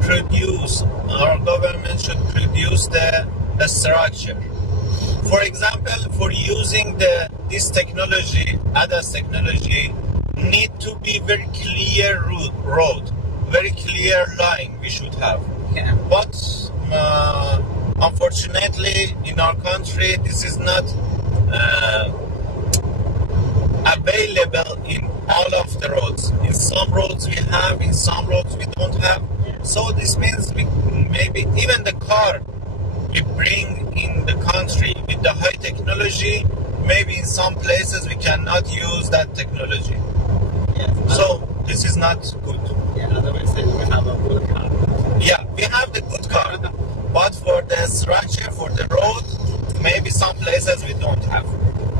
produce, our government should produce the structure. For example, for using this technology, ADAS technology, need to be very clear road, very clear line we should have. Yeah. But unfortunately, in our country, this is not available in all of the roads. In some roads we have, in some roads we don't have. So this means maybe even the car we bring in the country with the high technology, maybe in some places we cannot use that technology. Yes. So this is not good. Yeah, otherwise we have a good car. Yeah, we have the good car, but for the structure, for the road, maybe some places we don't have.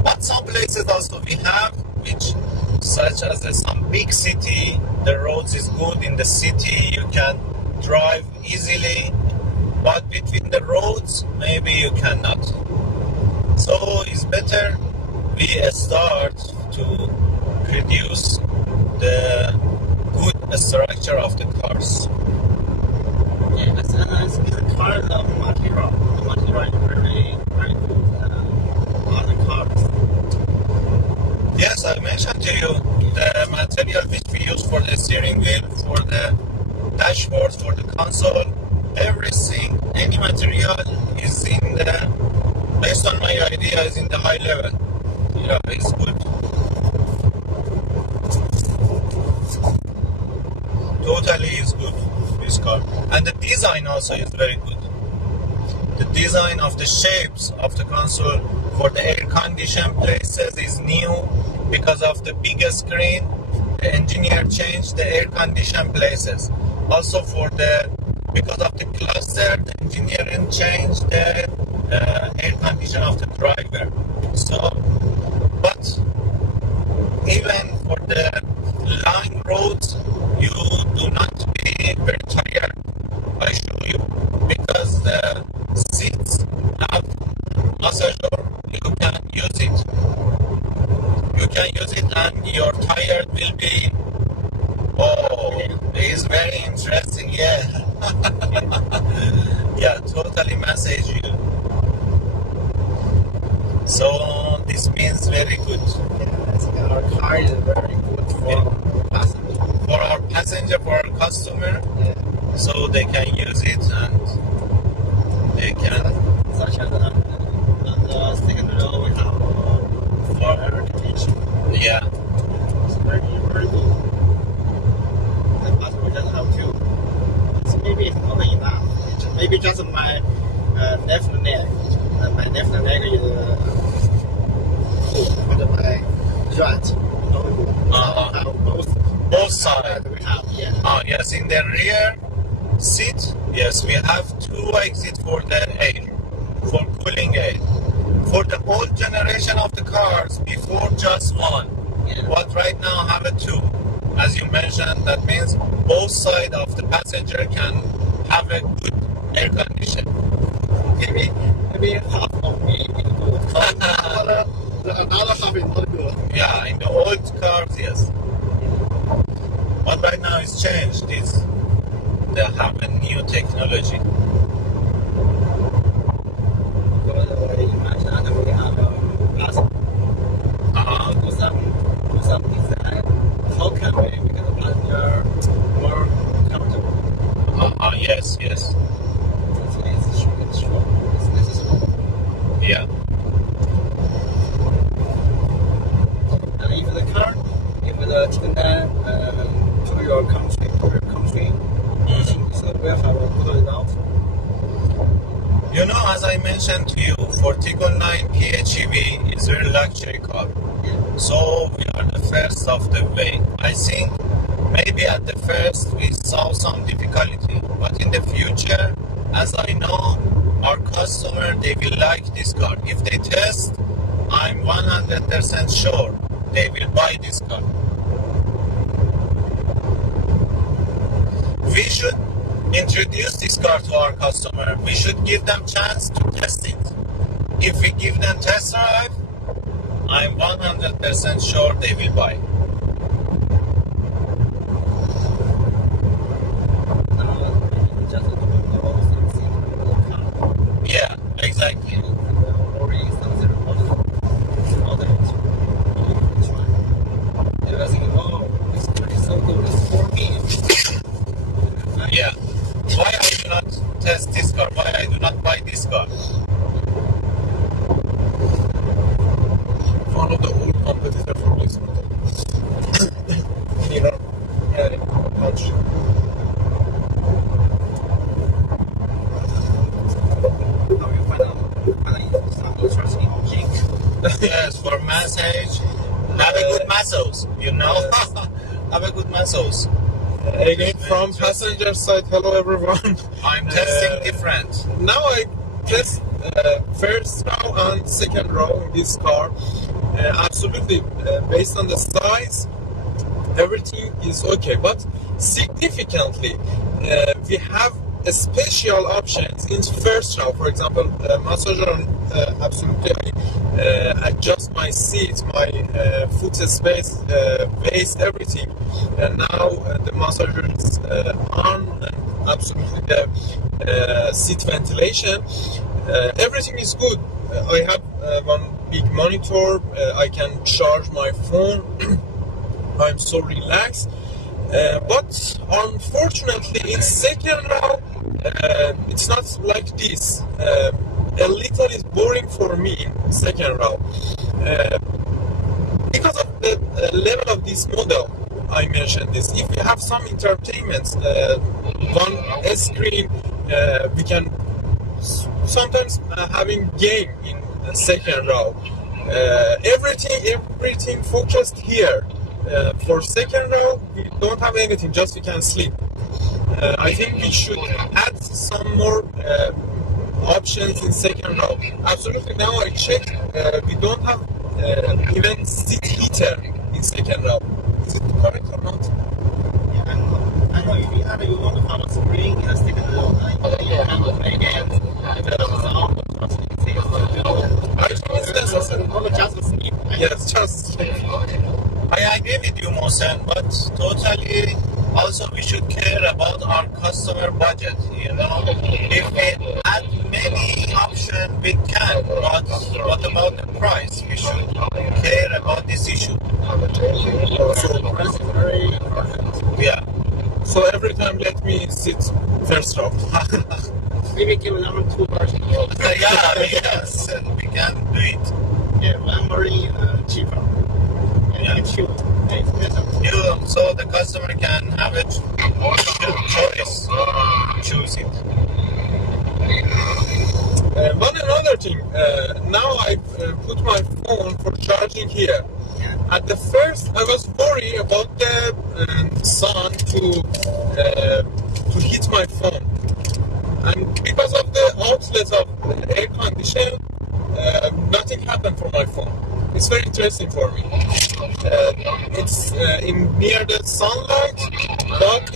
But some places also we have, which such as some big city, the roads is good in the city, you can drive easily, but between the roads, maybe you cannot. So it's better we start to produce the good structure of the cars. Yes, and I see the car, the material is very, very good on the cars. Yes, I mentioned to you the material which we use for the steering console, everything, any material is in the, based on my idea, is in the high level. Yeah, it's good. Totally is good, this car. And the design also is very good. The design of the shapes of the console for the air conditioned places is new because of the bigger screen. The engineer changed the air conditioned places. Also for the, because of the cluster, the engineering changed the air condition of the driver. So, but even for the long roads, you do not be very tired. I show you, because the seats have massager, you can use it. You can use it and your tire will be, oh, it is very interesting, yeah. Yeah, totally massage you. So this means very good. Yes, our car is very good for passenger. For our passenger, for our customer, so they can use it and they can. Such as on the second row we have for air conditioning. Yeah. It's very, very good. And but we just have two. So maybe it's not enough. Maybe just my left leg. My left leg is full, but my right. Both sides. We have, yeah. Oh, yes, in the rear seat, yes, we have two exits for the air, for cooling air. For the old generation of the cars, before just one, but right now have a two. As you mentioned, that means both sides of the passenger can have a good air condition. Maybe half of me is good. Another half is not good. Yeah, in the old cars, yes. But right now it's changed. They have a new technology. Imagine we have do some design. How can we make the passenger more comfortable? Yes. It's necessary. Yeah. And if the car, if the Titan to your country, so we have a good result. You know, as I mentioned to you, for Tigol 9 PHEV is a very luxury car. So we are the first of the way. I think maybe at the first we saw some difficulty, but in the future, as I know, our customer, they will like this car. If they test, I'm 100% sure they will buy this car. We should introduce this car to our customer. We should give them chance to test it. If we give them test drive, I'm 100% sure they will buy. Yeah, exactly. Yeah. Why I do not test this car? Why I do not buy this car? One of the old competitors for this model. Here, much. Yes, for massage. Have a good massage, you know? Have a good massage. Again, from passenger side, hello everyone. I'm testing different. Now I test first row and second row in this car. Absolutely, based on the size, everything is okay. But significantly, we have special options in first row. For example, massager, absolutely adjust my seat, my foot space, base, everything. And now the massager is on, and absolutely the seat ventilation. Everything is good. I have one big monitor. I can charge my phone. I'm so relaxed. But unfortunately, in second row, it's not like this. A little is boring for me in second row. Because of the level of this model, I mentioned this. If we have some entertainment, one screen, we can sometimes having game in the second row. Everything focused here. For second row, we don't have anything, just we can sleep. I think we should add some more options in second row. Absolutely, now I checked, we don't have even seat heater in second row. Is it correct or not? I know if you want to have a screen in a second row, you can play games. It's necessary. Just sleep. Yes, just sleep. I agree with you, Mohsen, but totally also we should care about our customer budget, you know. If we add many options, we can, but what about the price? We should care about this issue. Yeah. So every time let me sit first row. Maybe give number 2 version. Yeah, yes, we can do it. Yeah, one very cheaper. Yeah. So the customer can have it choice, choose it. One another thing, now I put my phone for charging here. At the first, I was worried about the sun to hit my phone, and because of the outlet of air condition, nothing happened for my phone. It's very interesting for me. It's in near the sunlight, but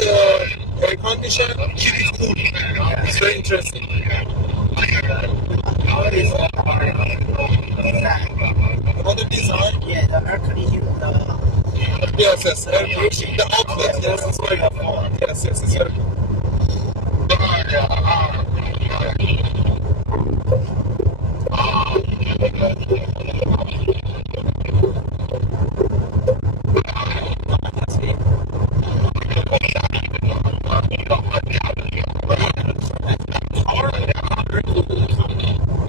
air condition keep it cool. It's very interesting. About the design? Yeah, the air conditioning. Yes, air conditioning. The outlet, yes, it's very good. Yes, it's very good.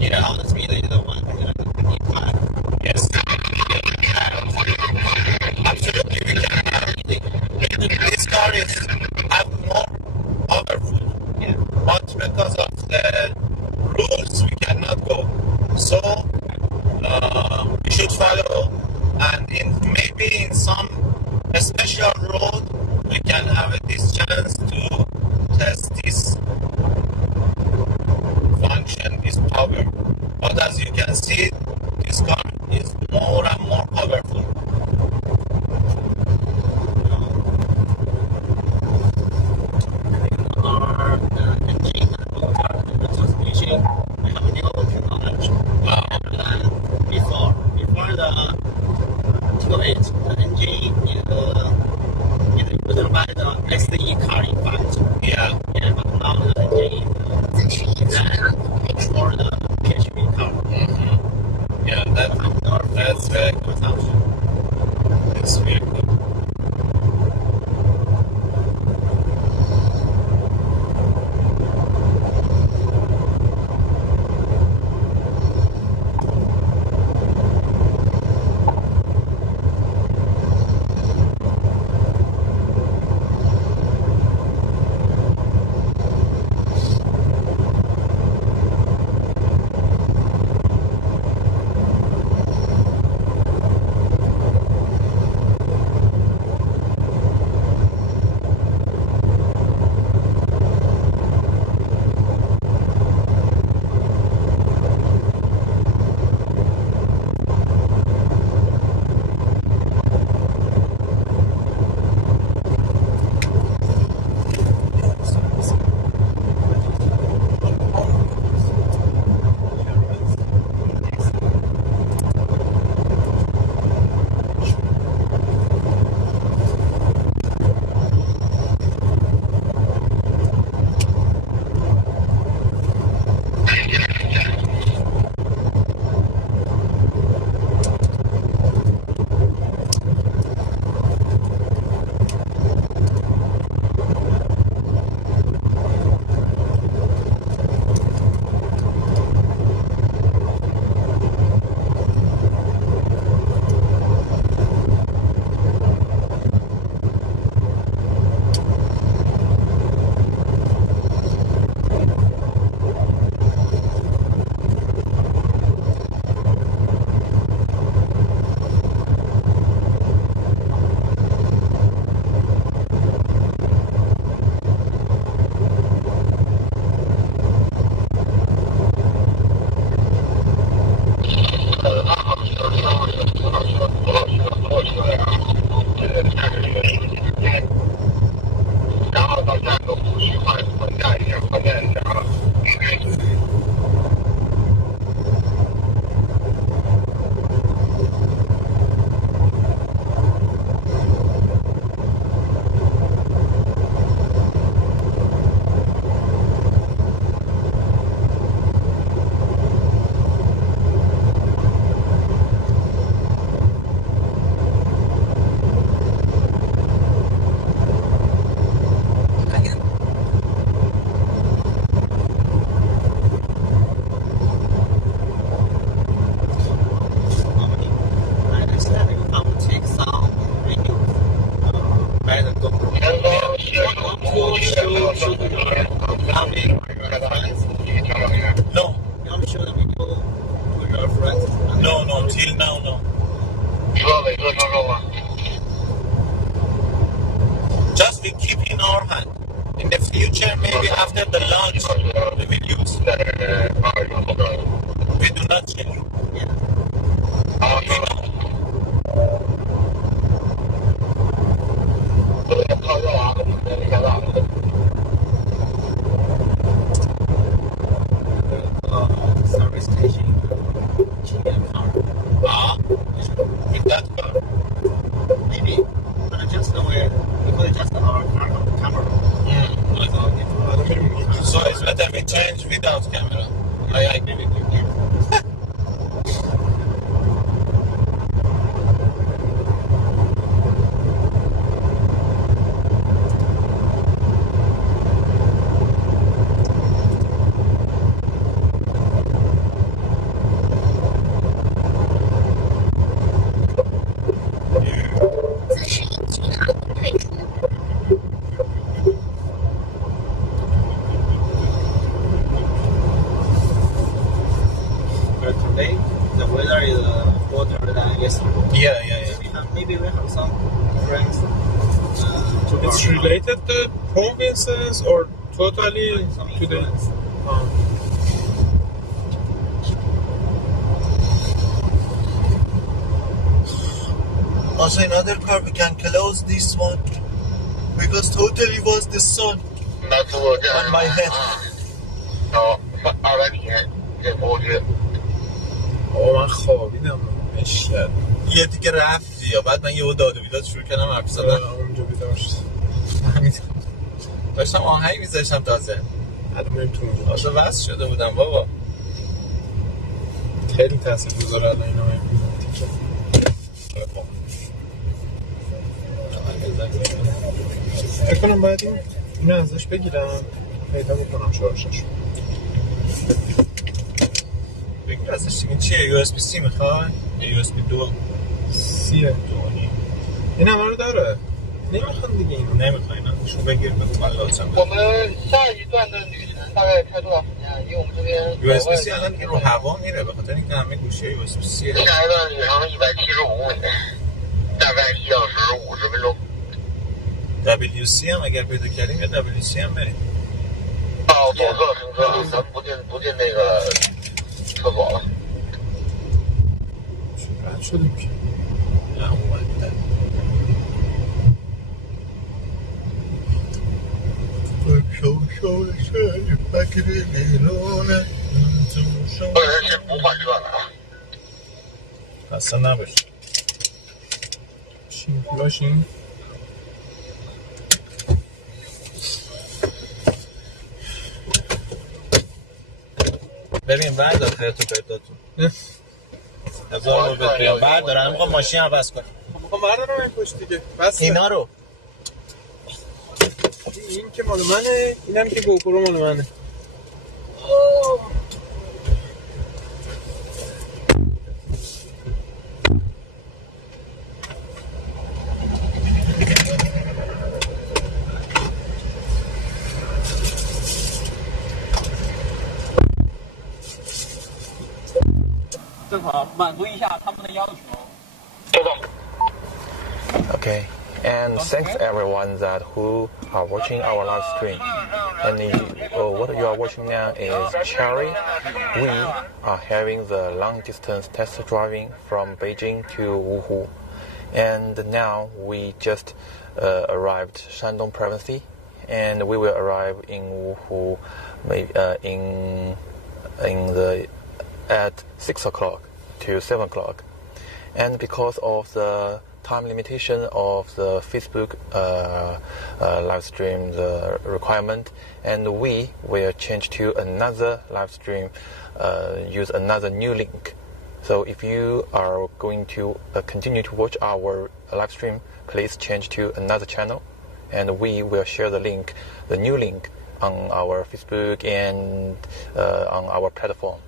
Yeah, that's really the one. Yes. Absolutely, we can have this car is more powerful, but because of the rules, we cannot go. So we should follow, and maybe in some special road, we can have this chance to test this function, this power. But as you can see, this car is more and more powerful. Before the 2.8, the engine is improved by the SE car, in fact. Yeah. Yeah, but now the engine is for the PHV car. Mm-hmm. Yeah, that's very good. It's very good. at the launch, we will use. We do not change. Service station. In that car. Maybe. But just the way, because just our camera. So it's better we change without camera. I agree with you. But today, the weather is hotter than yesterday. Yeah. Maybe we have some friends. It's related to provinces or totally to the. Also, in other car, we can close this one because totally was the sun on my head. من خوابیدم اشکال یه دیگه رفتی یا بعد من یهو داد و بیداد شروع کردم حرف زدن اونجا بیدار شد داشتم آهنگ میذاشتم تازه الان بریم تو اونجا تازه وصل شده بودم بابا خیلی تاثیر گذاره الان اینا فکر کنم باید اینو ازش بگیرم پیدا میکنم شارژش بگیر ازش دیگه چیه USB-C میخوای؟ USB 2 سیه این همه رو داره نمیخوان دیگه اینو نمیخوای اینا شو بگیر بگو من لازم USB-C الان رو هوا میره به خاطر اینکه همه گوشی USB-C WC هم اگر پیدا کردیم یا WC هم بریم رد شدیم که خسته نباش باشیم ببین بردار خیرتو پرداتون هزار رو بهت بردارم میخوام ماشین عوض کنم میخوام بردارم این پشت دیگه بس اینا رو این که مال منه اینم که گوپرو مال منه Okay, and thanks everyone that who are watching our live stream. And what you are watching now is Cherry. We are having the long distance test driving from Beijing to Wuhu, and now we just arrived Shandong province, and we will arrive in Wuhu maybe at 6 o'clock to 7 o'clock, and because of the time limitation of the Facebook live stream the requirement, and we will change to another live stream, use another new link. So if you are going to continue to watch our live stream, please change to another channel, and we will share the link, the new link, on our Facebook and on our platform.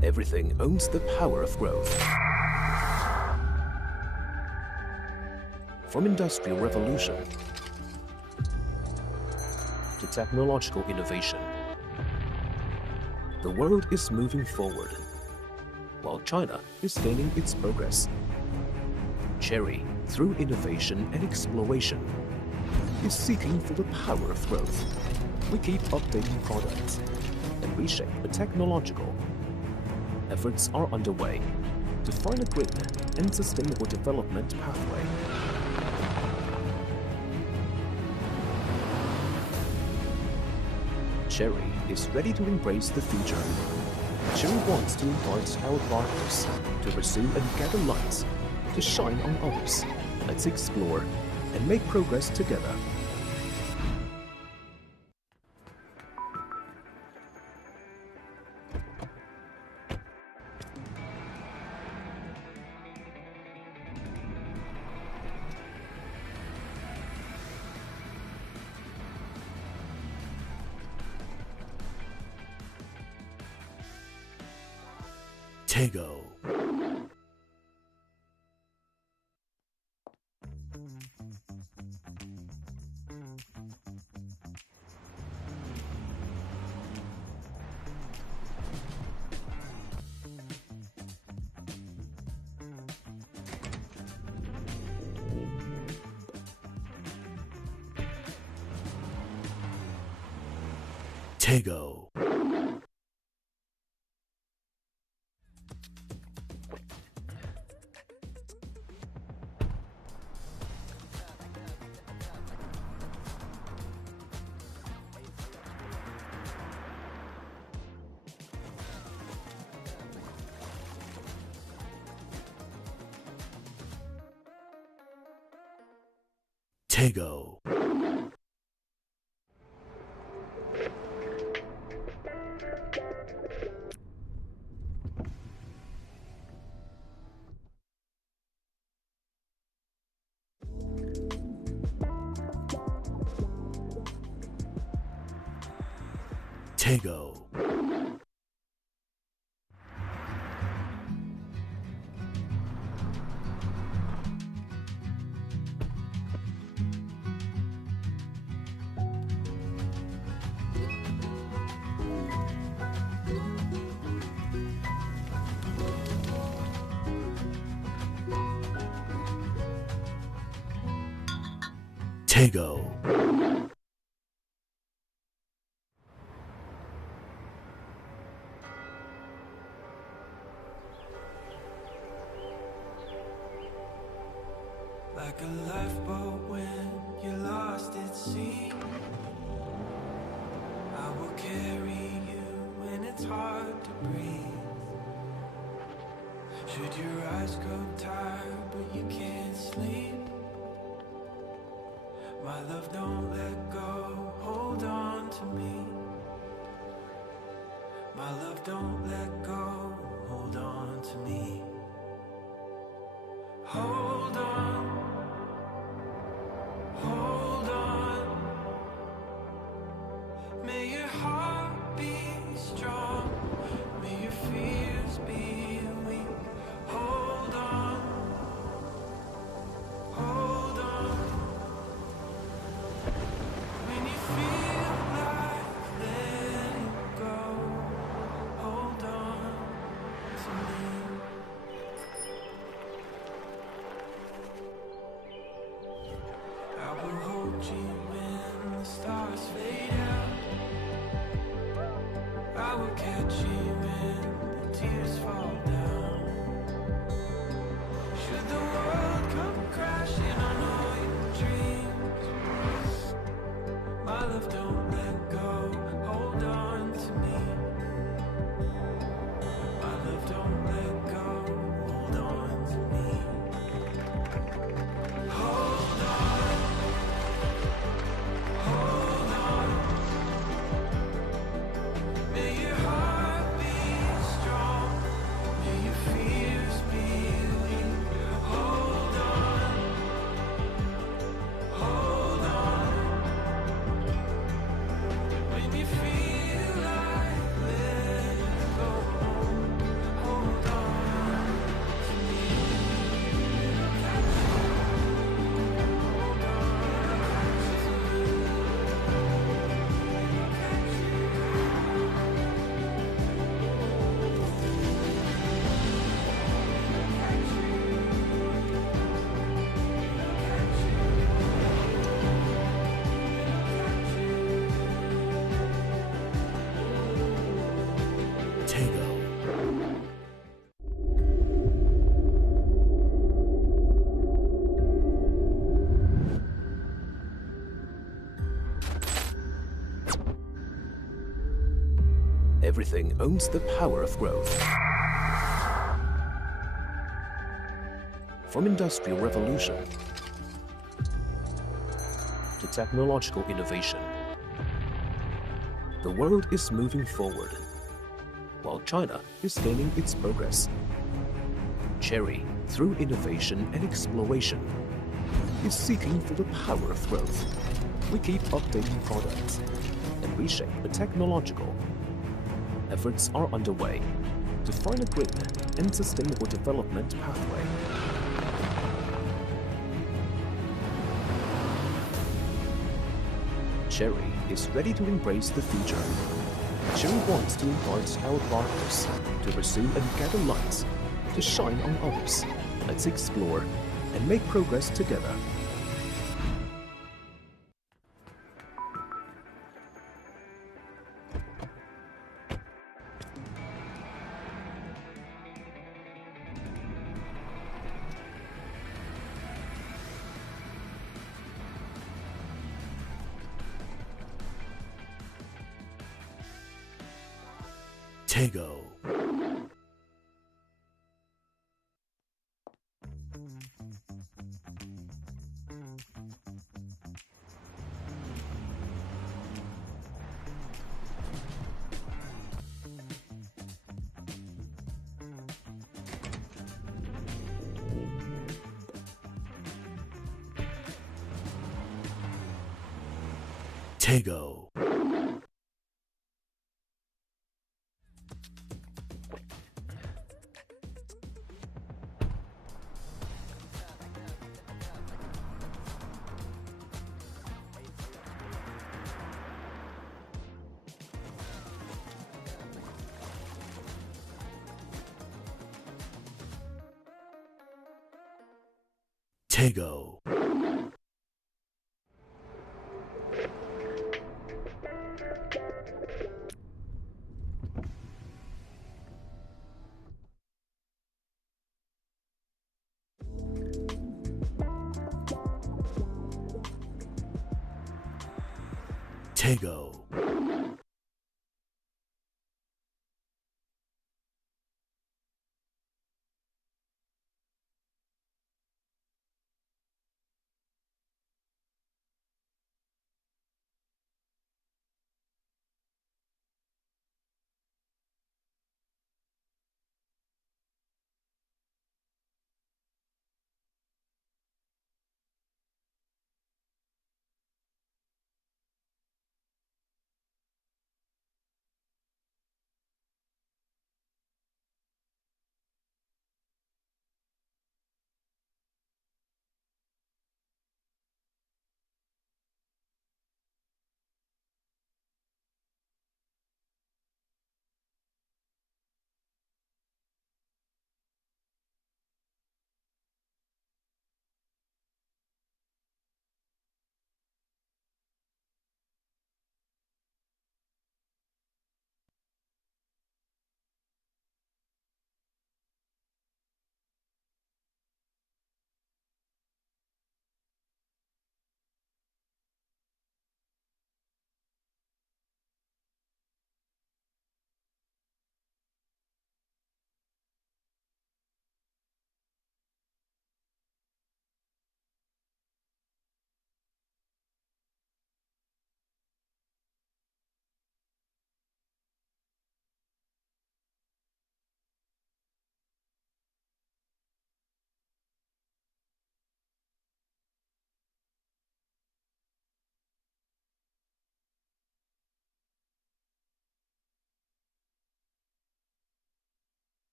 Everything owns the power of growth. From industrial revolution to technological innovation, the world is moving forward, while China is gaining its progress. Chery, through innovation and exploration, is seeking for the power of growth. We keep updating products and reshape the technological. Efforts are underway to find a green and sustainable development pathway. Chery is ready to embrace the future. Chery wants to invite our partners to pursue and gather lights, to shine on others. Let's explore and make progress together. Tego. Tego. Tego. Tego. Tego. Like a lifeboat when you're lost at sea, I will carry you when it's hard to breathe. Should your eyes grow tired but you can't sleep, my love, don't let go, hold on to me. My love, don't let go, hold on to me. Hold on, hold on. May your heart be strong, may your fears be weak. Hold on, hold on. When you feel like letting go, hold on to me. I will hold you when the stars fade out. I will catch you when the tears fall down. Should the world come crashing on all your dreams, my love, don't let go, hold on to me. My love, don't let go, hold on to me. Hold on, hold on. May your heart be everything owns the power of growth. From industrial revolution to technological innovation, the world is moving forward, while China is gaining its progress. Cherry, through innovation and exploration, is seeking for the power of growth. We keep updating products and reshape the technological. Efforts are underway to find a green and sustainable development pathway. Cherry is ready to embrace the future. Cherry wants to invite our partners to pursue and gather lights, to shine on others. Let's explore and make progress together. Tego. Tego. Tego. Tego.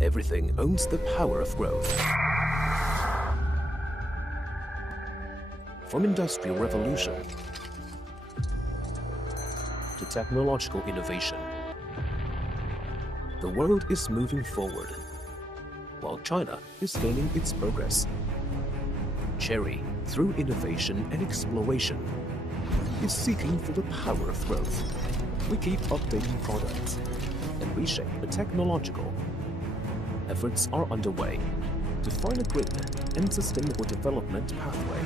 Everything owns the power of growth. From industrial revolution to technological innovation, the world is moving forward, while China is gaining its progress. Cherry, through innovation and exploration, is seeking for the power of growth. We keep updating products and reshape the technological. Efforts are underway to find a green and sustainable development pathway.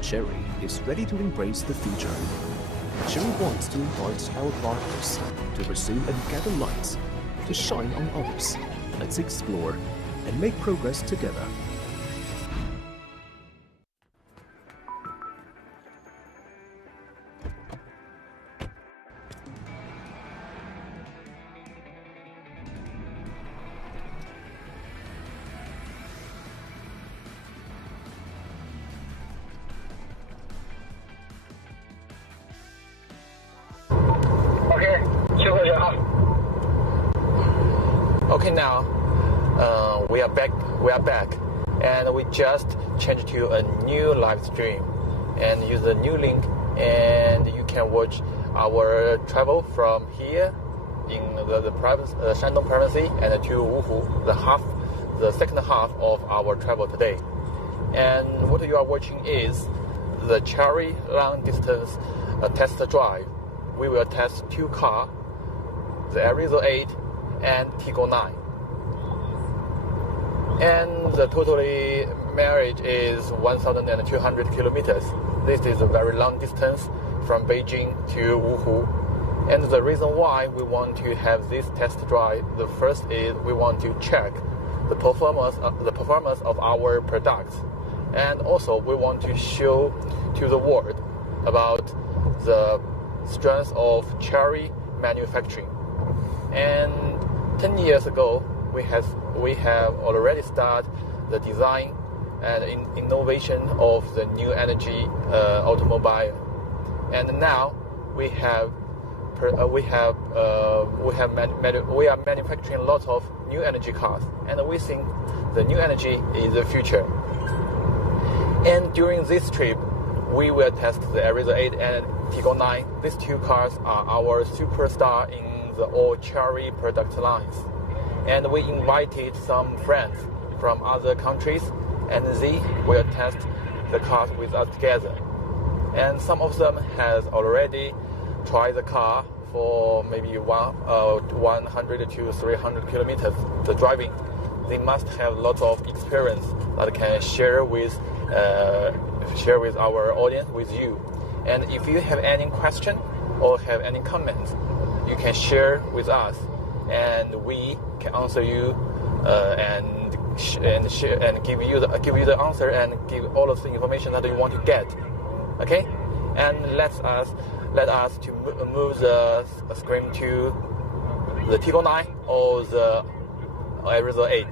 Cherry is ready to embrace the future. Cherry wants to invite our partners to pursue and gather lights, to shine on others. Let's explore and make progress together. Okay, now we are back, and we just changed to a new live stream and use a new link, and you can watch our travel from here in the Shandong province and to Wuhu, the second half of our travel today. And what you are watching is the Cherry long distance test drive. We will test two cars, the Arizo 8 and Tiggo 9. And the totally mileage is 1,200 kilometers. This is a very long distance from Beijing to Wuhu. And the reason why we want to have this test drive, the first is we want to check the performance of our products. And also we want to show to the world about the strength of Cherry manufacturing. And 10 years ago, we have already started the design and innovation of the new energy automobile, and now we are manufacturing lots of new energy cars, and we think the new energy is the future. And during this trip, we will test the Arizo 8 and Tiggo 9. These two cars are our superstar in the all Cherry product lines. And we invited some friends from other countries, and they will test the cars with us together. And some of them has already tried the car for maybe 100 to 300 kilometers, the driving. They must have lots of experience that can share with our audience, with you. And if you have any question or have any comments, you can share with us, and we can answer you and give you the answer and give all of the information that you want to get. Okay, and let us to move the screen to the Tiggo 9 or the Arizo 8.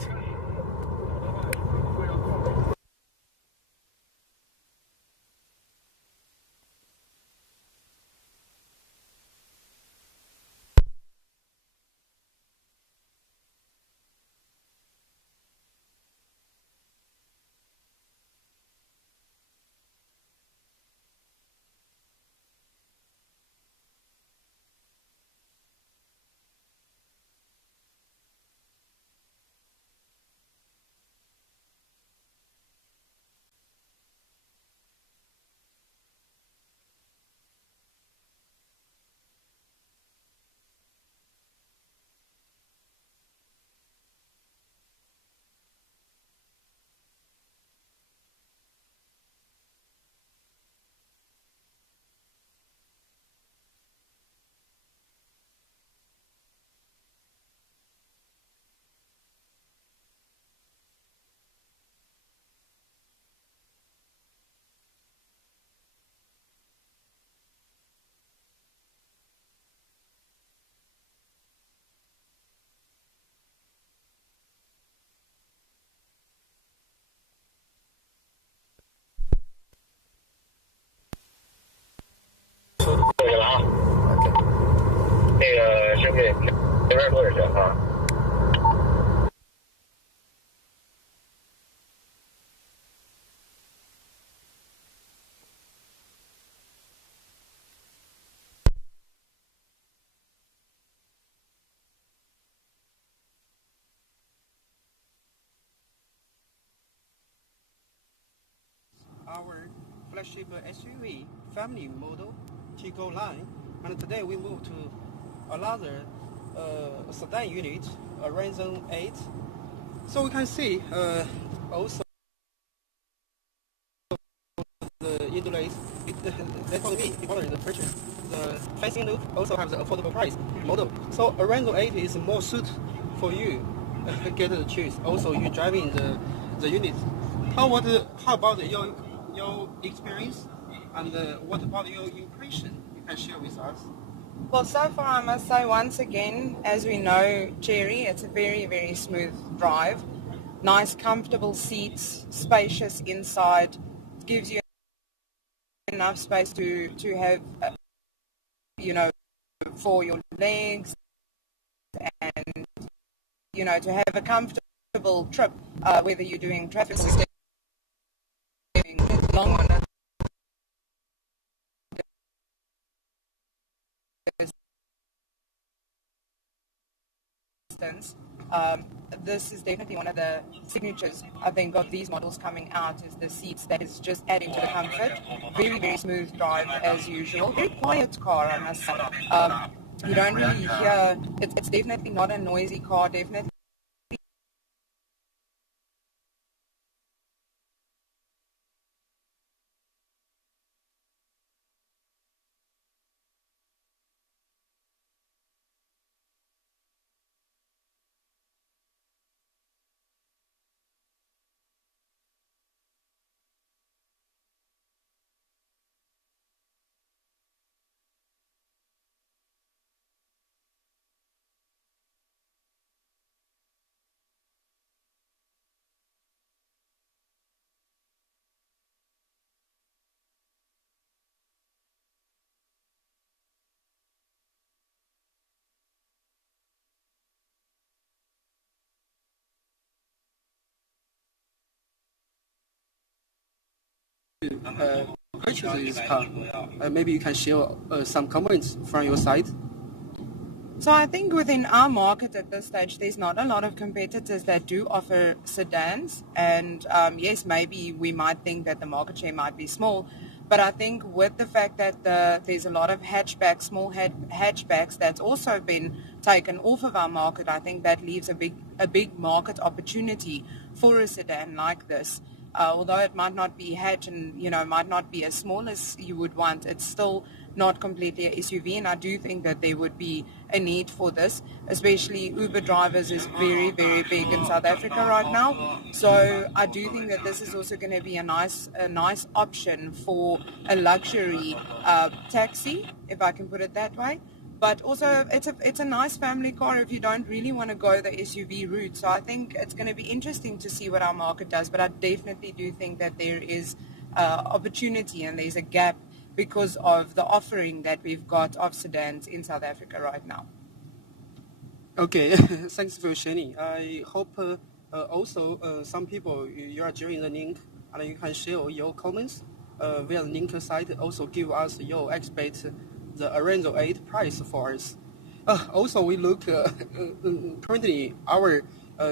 多少人哈？ Our flagship SUV family model Tigo line, and today we move to another sedan unit, a Renault 8. So we can see also the interlace. They told me before the purchase, the facing loop also has the affordable price model. So a Renault 8 is more suited for you. Get to choose. Also, you driving the unit. How about your experience, and what about your impression you can share with us? Well, so far I must say once again, as we know, Cherry, it's a very, very smooth drive. Nice, comfortable seats, spacious inside. It gives you enough space to have, for your legs, and, to have a comfortable trip, whether you're doing traffic or long on distance. This is definitely one of the signatures, I think, of these models coming out, is the seats that is just adding to the comfort. Very, very smooth drive as usual. Very quiet car, I must say. You don't really hear, it's definitely not a noisy car, definitely. Purchase this car. Maybe you can share some comments from your side. So I think within our market at this stage, there's not a lot of competitors that do offer sedans. And yes, maybe we might think that the market share might be small. But I think with the fact that there's a lot of hatchbacks, small hatchbacks that's also been taken off of our market, I think that leaves a big market opportunity for a sedan like this. Although it might not be hatch and, might not be as small as you would want, it's still not completely a SUV, and I do think that there would be a need for this, especially Uber drivers is very, very big in South Africa right now. So I do think that this is also going to be a nice option for a luxury taxi, if I can put it that way. But also, it's a nice family car if you don't really want to go the SUV route. So I think it's going to be interesting to see what our market does. But I definitely do think that there is opportunity and there's a gap because of the offering that we've got of sedans in South Africa right now. Okay, thanks for sharing. I hope also some people, you are joining the link and you can share your comments via the link site. Also give us your expect the Renault 8 price for us. Also, we look currently our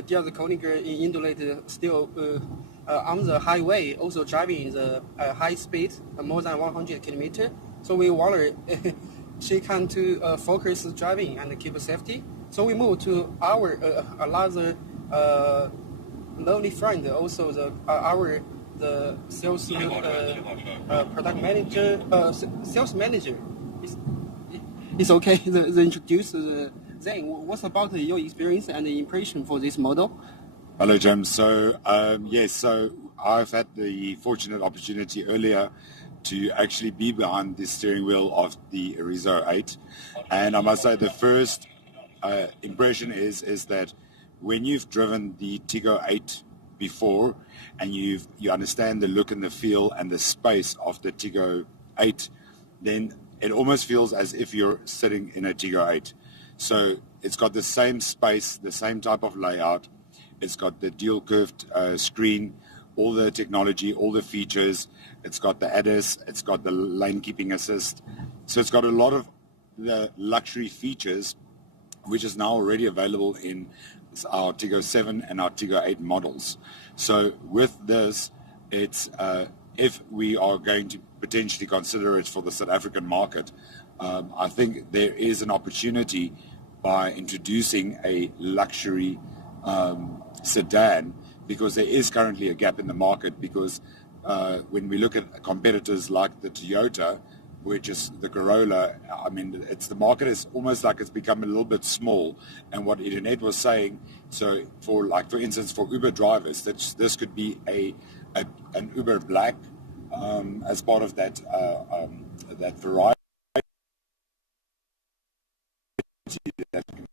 dear colleague in Indolet still on the highway, also driving the high speed, more than 100 kilometers. So we want she can to focus driving and keep safety. So we move to our another lovely friend, also the sales product manager, sales manager. It's okay. The introduce Zane. What's about your experience and the impression for this model? Hello, Jim. So yes, so I've had the fortunate opportunity earlier to actually be behind the steering wheel of the Renault 8, and I must say the first impression is that when you've driven the Tigo 8 before and you understand the look and the feel and the space of the Tigo 8, then it almost feels as if you're sitting in a Tigo 8. So It's got the same space, the same type of layout. It's got the dual curved screen, all the technology, all the features. It's got the ADAS, it's got the lane keeping assist. So it's got a lot of the luxury features, which is now already available in our Tiggo 7 and our Tiggo 8 models. So with this, it's if we are going to potentially consider it for the South African market, I think there is an opportunity by introducing a luxury sedan, because there is currently a gap in the market, because when we look at competitors like the Toyota, which is the Corolla, I mean, the market is almost like it's become a little bit small. And what Internet was saying, so for instance, for Uber drivers, that this could be an Uber Black as part of that variety. That can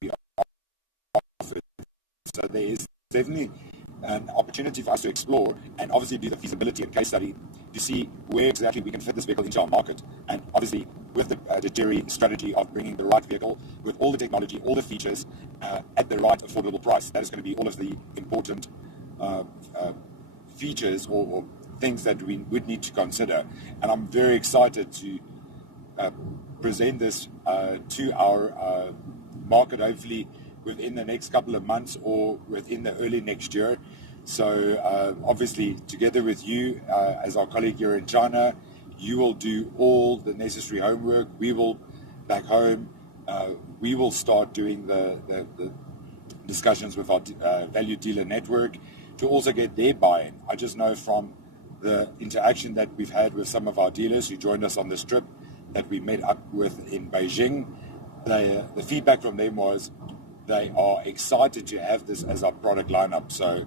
be offered. So there is definitely an opportunity for us to explore and obviously do the feasibility and case study to see where exactly we can fit this vehicle into our market. And obviously with the Cherry strategy of bringing the right vehicle with all the technology, all the features at the right affordable price. That is going to be all of the important features or things that we would need to consider. And I'm very excited to present this to our market, hopefully within the next couple of months or within the early next year. So obviously together with you as our colleague here in China, you will do all the necessary homework. We will back home, we will start doing the discussions with our value dealer network to also get their buy-in. I just know from the interaction that we've had with some of our dealers who joined us on this trip that we met up with in Beijing, the feedback from them was they are excited to have this as our product lineup. So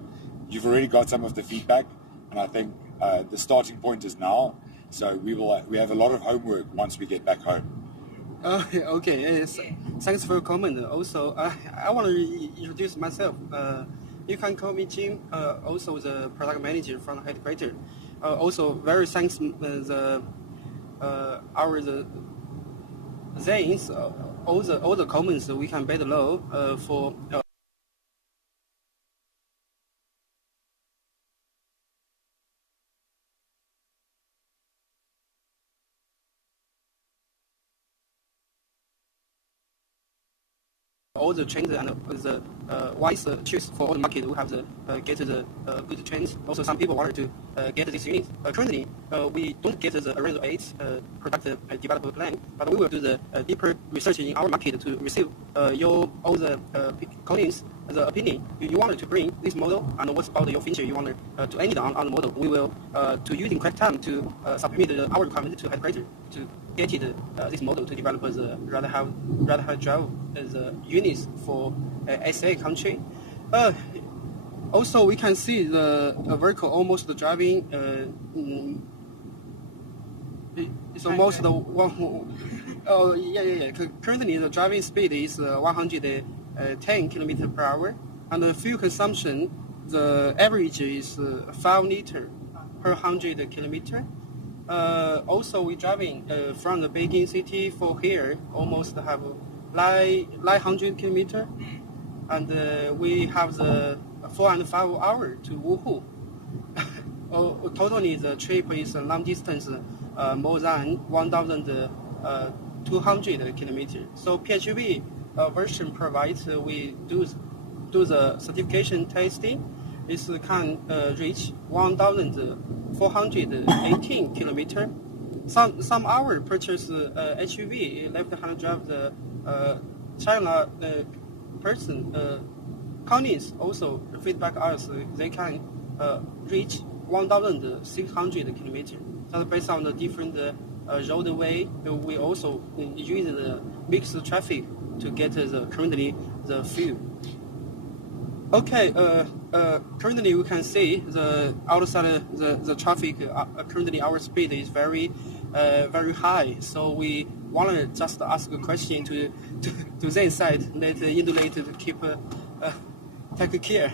you've already got some of the feedback, and I think the starting point is now. So we have a lot of homework once we get back home. Okay, yes. Thanks for your comment. Also, I want to introduce myself. You can call me Jim, also the product manager from the headquarters. Also, very thanks things, all the comments we can below for. All the trends and the wise choice for all the market, we have the get the good trends. Also, some people wanted to get this unit. Currently, we don't get the Arena 8 product development plan, but we will do the deeper research in our market to receive all the comments, the opinion you wanted to bring this model, and what's about your feature you want to end on the model. We will to using correct time to submit our requirement to headquarters to get this model to develop the rather high drive the units for SA country. Also, we can see the vehicle almost driving. It's almost the one. Oh yeah. Currently, the driving speed is 110 km per hour, and the fuel consumption, the average is 5 liters per 100 km. Also, we're driving from the Beijing city for here, almost have 900 kilometers, and we have the 4.5 hours to Wuhu. Totally, the trip is a long distance, more than 1,200 kilometers. So PHEV version provides we do the certification testing. This can reach 1,418 kilometers. Some hour purchase HEV left-hand drive the China person. Companies also feedback us they can reach 1,600 kilometers. So based on the different roadway, we also use the mixed traffic to get currently the fuel. Okay, currently we can see the outside the traffic. Currently our speed is very high. So we want to just ask a question to the inside. Let the indulator keep take care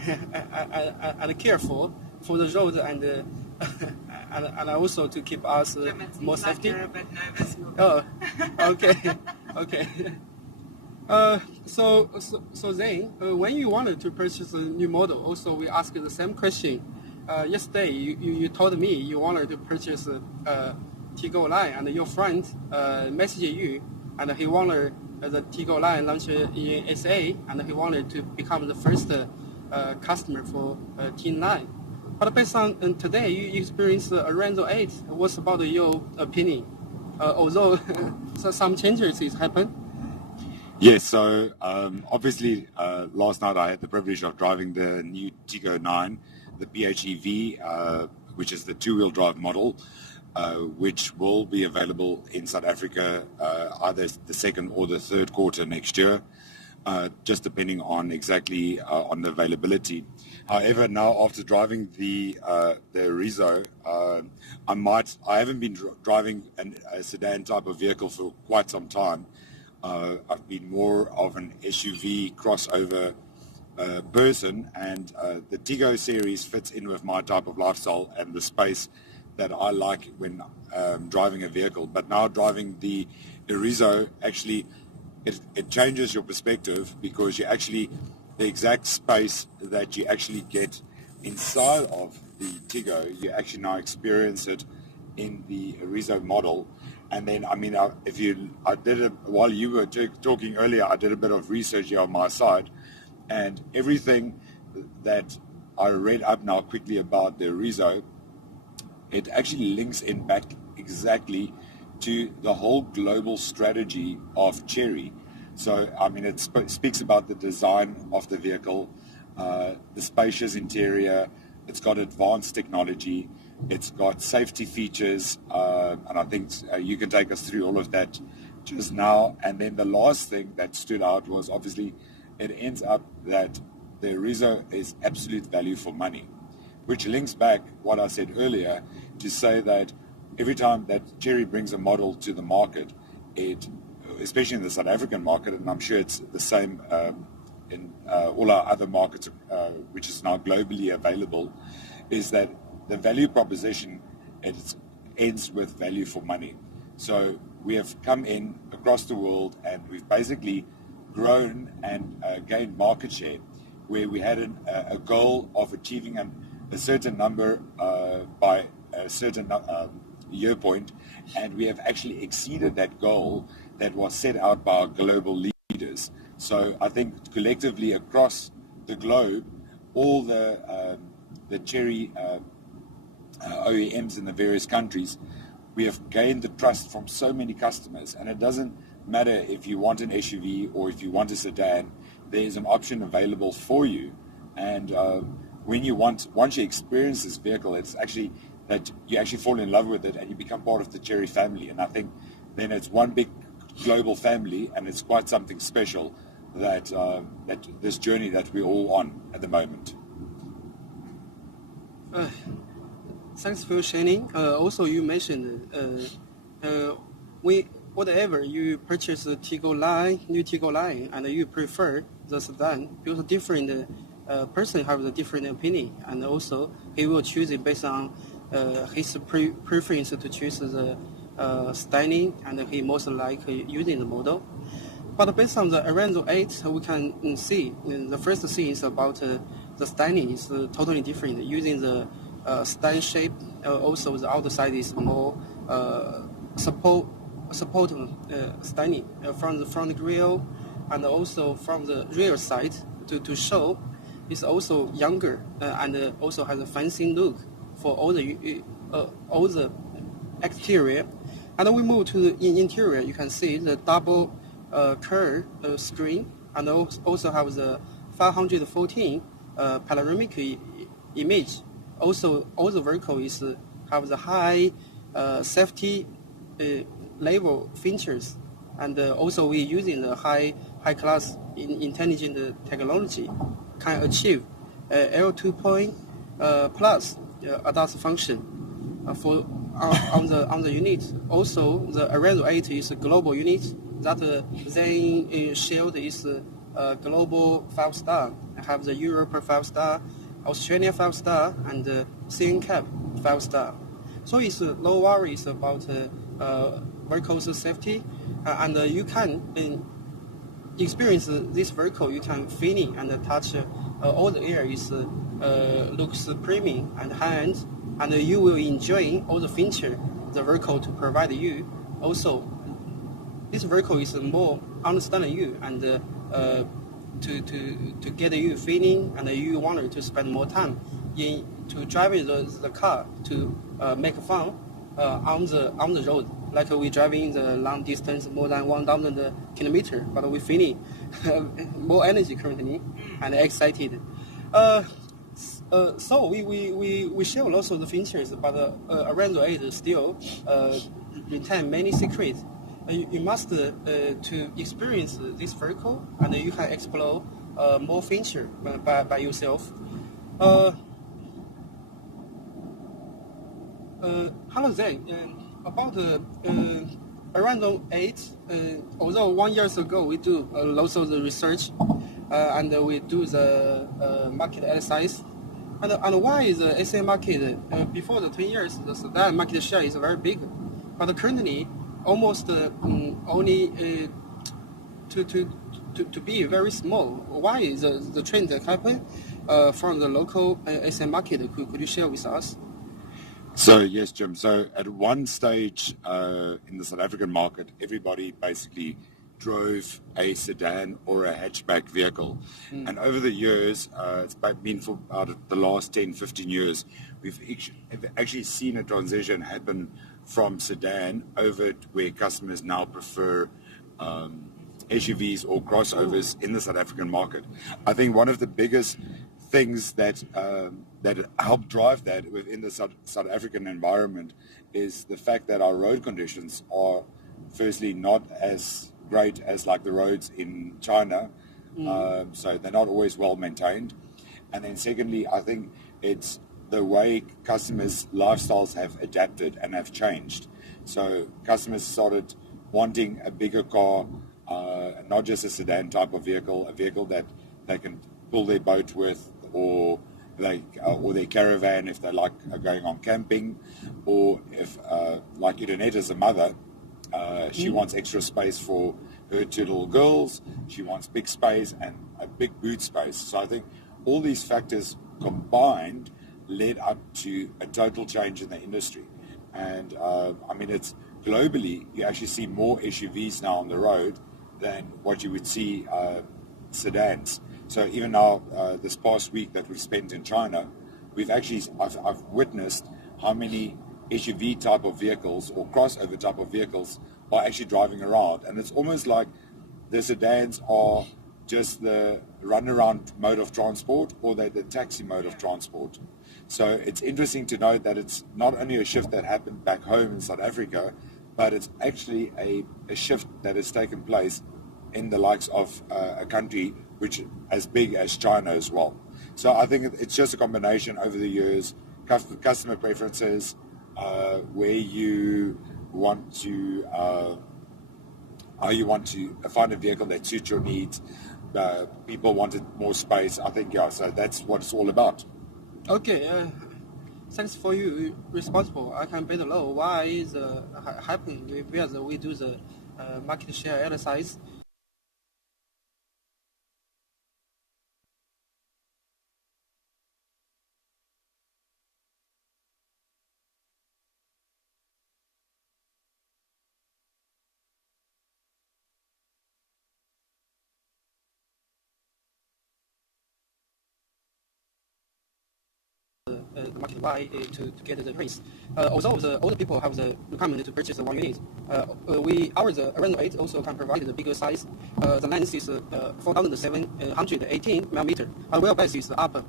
and careful for the road and also to keep us more safety. Oh, okay. So then, when you wanted to purchase a new model, also we asked you the same question. Yesterday, you told me you wanted to purchase a Tigo line, and your friend messaged you, and he wanted the Tigo line launch in SA, and he wanted to become the first customer for T9. But based on today, you experienced a Renzo 8. What's about your opinion? Although some changes has happened. Yes, so obviously last night I had the privilege of driving the new Tigo 9, the PHEV, which is the two-wheel drive model, which will be available in South Africa either the second or the third quarter next year, just depending on exactly on the availability. However, now after driving the Rizzo, I haven't been driving a sedan type of vehicle for quite some time. I've been more of an SUV crossover person, and the Tigo series fits in with my type of lifestyle and the space that I like when driving a vehicle. But now driving the Rizzo, actually, it changes your perspective, because you actually, the exact space that you actually get inside of the Tigo, you actually now experience it in the Rizzo model. And then, I mean, while you were talking earlier, I did a bit of research here on my side, and everything that I read up now quickly about the Rizzo, it actually links in back exactly to the whole global strategy of Chery. So, I mean, it speaks about the design of the vehicle, the spacious interior, it's got advanced technology, it's got safety features, and I think you can take us through all of that just now. And then the last thing that stood out was, obviously, it ends up that the Rizzo is absolute value for money, which links back what I said earlier to say that every time that Chery brings a model to the market, especially in the South African market, and I'm sure it's the same in all our other markets, which is now globally available, is that the value proposition, it ends with value for money. So we have come in across the world, and we've basically grown and gained market share, where we had a goal of achieving a certain number by a certain year point, and we have actually exceeded that goal that was set out by our global leaders. So I think collectively across the globe, all the Chery OEMs in the various countries, we have gained the trust from so many customers. And it doesn't matter if you want an SUV or if you want a sedan, there is an option available for you. And once you experience this vehicle, it's actually that you actually fall in love with it and you become part of the Chery family. And I think then it's one big global family, and it's quite something special that this journey that we're all on at the moment. Thanks for sharing. Also, you mentioned whatever you purchase a Tigo line, new Tigo line, and you prefer the sedan, because different person have a different opinion, and also he will choose it based on his preference to choose the styling, and he most like using the model. But based on the Renzo 8, we can see the first thing is about the styling is totally different. Using the stand shape, also the outside is more support styling from the front grille, and also from the rear side to show it's also younger and also has a fancy look for all the exterior. And we move to the interior. You can see the double curve screen, and also have the 514 panoramic image. Also, all the vehicles have the high safety level features, and also we using the high class intelligent technology can achieve L2 plus ADAS function for on the unit. Also, the Renzo 8 is a global unit that then Shield is global 5-star. Have the Europe 5-star, Australia 5-star, and CNCAP 5-star. So it's no worries about vehicles safety, and you can experience this vehicle, you can feel it and touch all the air. Looks premium and high-end, and you will enjoy all the features the vehicle to provide you. Also, this vehicle is more understanding you and to get you feeling, and you want to spend more time to driving the car to make fun on the road. Like we driving the long distance, more than 1,000 kilometers, but we feeling more energy currently and excited. So we share lots of the features, but Aranzo 8 still retain many secrets. You must to experience this vehicle, and you can explore more features by yourself. Hello there. About Aranzo 8, although 1 year ago we do lots of the research and we do the market analysis. And why is the SA market, before the 10 years, the sedan market share is very big, but currently almost only to be very small. Why is the trend that happen from the local SA market? Could you share with us? So yes, Jim. So at one stage in the South African market, everybody basically drove a sedan or a hatchback vehicle. And over the years, it's been for about the last 10, 15 years, we've actually seen a transition happen from sedan over to where customers now prefer SUVs or crossovers in the South African market. I think one of the biggest things that help drive that within the South African environment is the fact that our road conditions are firstly not as great as like the roads in China, so they're not always well maintained. And then secondly, I think it's the way customers' lifestyles have adapted and have changed. So customers started wanting a bigger car, not just a sedan type of vehicle, a vehicle that they can pull their boat with, or their caravan if they like going on camping, or if like Idanette as a mother, she wants extra space for her two little girls. She wants big space and a big boot space. So I think all these factors combined led up to a total change in the industry. And I mean, it's globally, you actually see more SUVs now on the road than what you would see sedans. So even now, this past week that we've spent in China, I've witnessed how many SUV type of vehicles or crossover type of vehicles are actually driving around. And it's almost like the sedans are just the runaround mode of transport, or they're the taxi mode of transport. So it's interesting to note that it's not only a shift that happened back home in South Africa, but it's actually a shift that has taken place in the likes of a country which as big as China as well. So I think it's just a combination over the years, customer preferences, where you want to, how you want to find a vehicle that suits your needs. People wanted more space. I think, yeah, so that's what it's all about. Okay, thanks for you responsible. I can better know why is happening where we do the market share analysis. Market why to get the price. Although the older people have the requirement to purchase one unit, our Aranzo 8 also can provide the bigger size. The length is 4,718 millimeter. Our wheelbase is upper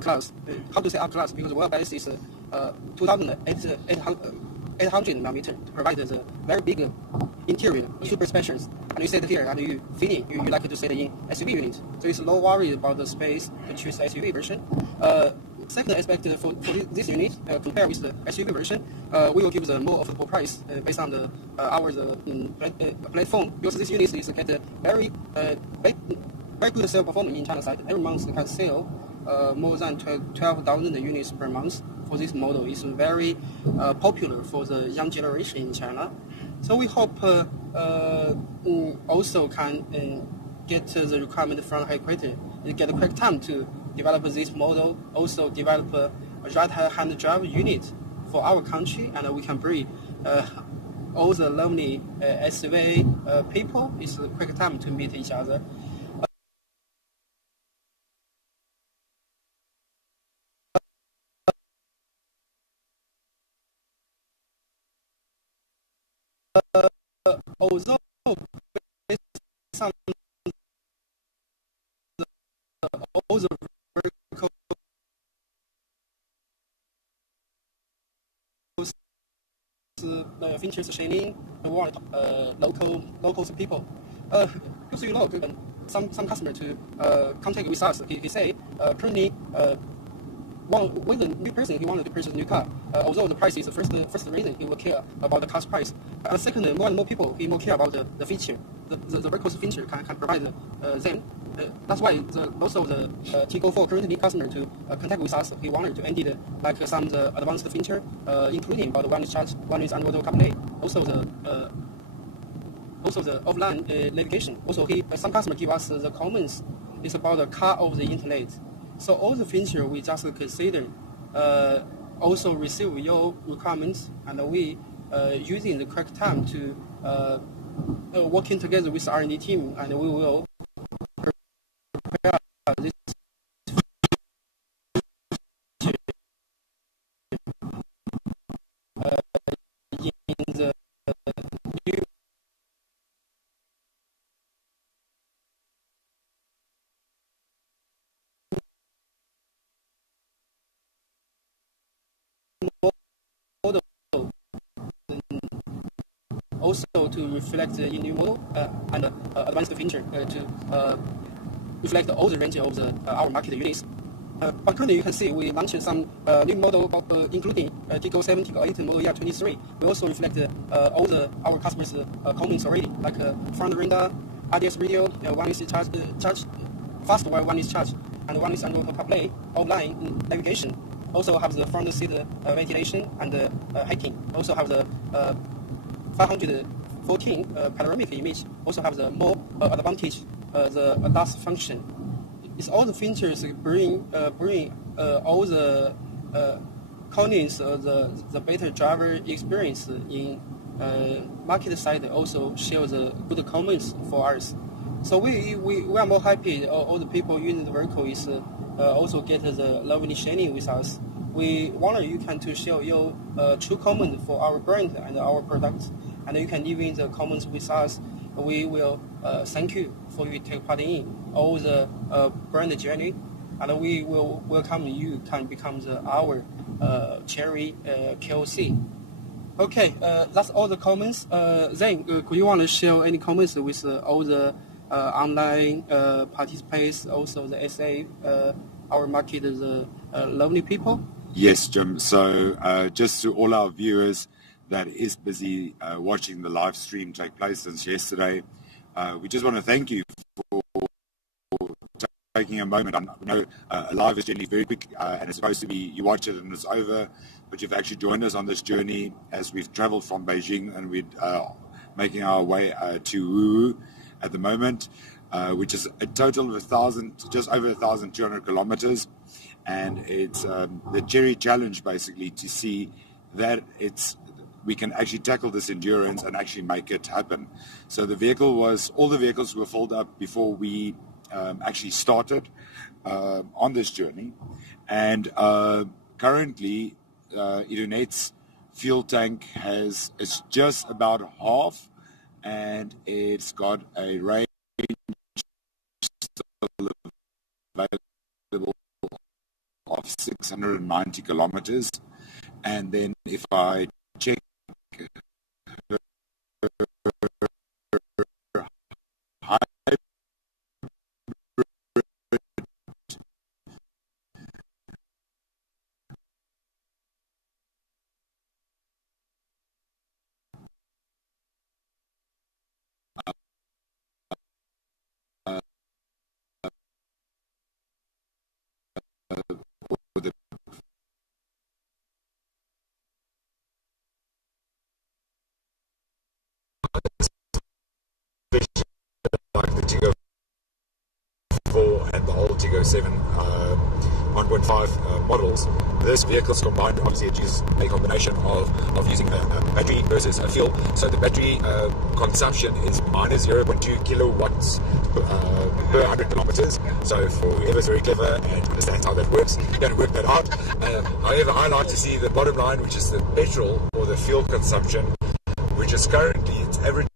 class. How to say upper class? Because the wheelbase is 2,800 millimeter to provide the very big interior, super spacious. And you sit here and you feel you like to sit in SUV unit. So it's no worry about the space to choose SUV version. Second aspect for this unit, compared with the SUV version, we will give the more affordable price based on our platform. Because this unit is get very good sales performance in China side. Every month they can sell more than 12,000 units per month for this model. It's very popular for the young generation in China. So we hope also can get the requirement from headquarters. You get a quick time to develop this model, also develop a right-hand drive unit for our country, and we can bring all the lovely SUV people. It's a quick time to meet each other. Although some all the features sharing award local people. Because you know, some customer to contact with us, he say currently when the new person he wanted to purchase a new car, although the price is the first reason he will care about the car's price. And second, more and more people he more care about the feature. The vehicle's feature can provide them. That's why most of the T-Go4 currently customer to contact with us, he wanted to edit like some of the advanced feature, including about one is charge, one is underwater CarPlay, also the offline navigation. Also, some customer give us the comments. It's about the car over the internet. So all the feature we just consider, also receive your requirements, and we using the correct time to working together with R&D team, and we will prepare this in the new model, also to reflect the new model and advanced feature to reflect all the range of our market units. But currently you can see we launched some new model including T-Go7, T-Go8, model year 23. We also reflect all our customers' comments already, like front radar, RDS radio, one is charge fast while one is charged, and one is underwater CarPlay, offline navigation. Also have the front seat ventilation and hiking. Also have the 514 panoramic image. Also have the more advantage the ADAS function. It's all the features bring all the counties the better driver experience in market side. Also share the good comments for us. So we are more happy. All the people using the vehicle is also get the lovely sharing with us. We want you can to share your true comment for our brand and our products, and you can leave in the comments with us. We will thank you for you take part in all the brand journey, and we will welcome you can become our Cherry KOC. Okay, that's all the comments. Then, could you want to share any comments with all the online participants, also the SA, our market, the lovely people? Yes, Jim. So just to all our viewers that is busy watching the live stream take place since yesterday, we just want to thank you for taking a moment. I know live is generally very quick and it's supposed to be you watch it and it's over, but you've actually joined us on this journey as we've traveled from Beijing and we're making our way to Wuhu at the moment, which is a total of just over 1,200 kilometers. And it's the Cherry Challenge, basically, to see that we can actually tackle this endurance and actually make it happen. So all the vehicles were filled up before we actually started on this journey. And currently, Irunet's fuel tank it's just about half, and it's got a range available of 690 kilometers. And then if I check Tiggo 7 1.5 models. This vehicle's combined, obviously it uses a combination of using a battery versus a fuel. So the battery consumption is minus 0.2 kilowatts per 100 kilometers. So for whoever's very clever and understands how that works, you can work that out. However, I like to see the bottom line, which is the petrol or the fuel consumption, which is currently its average.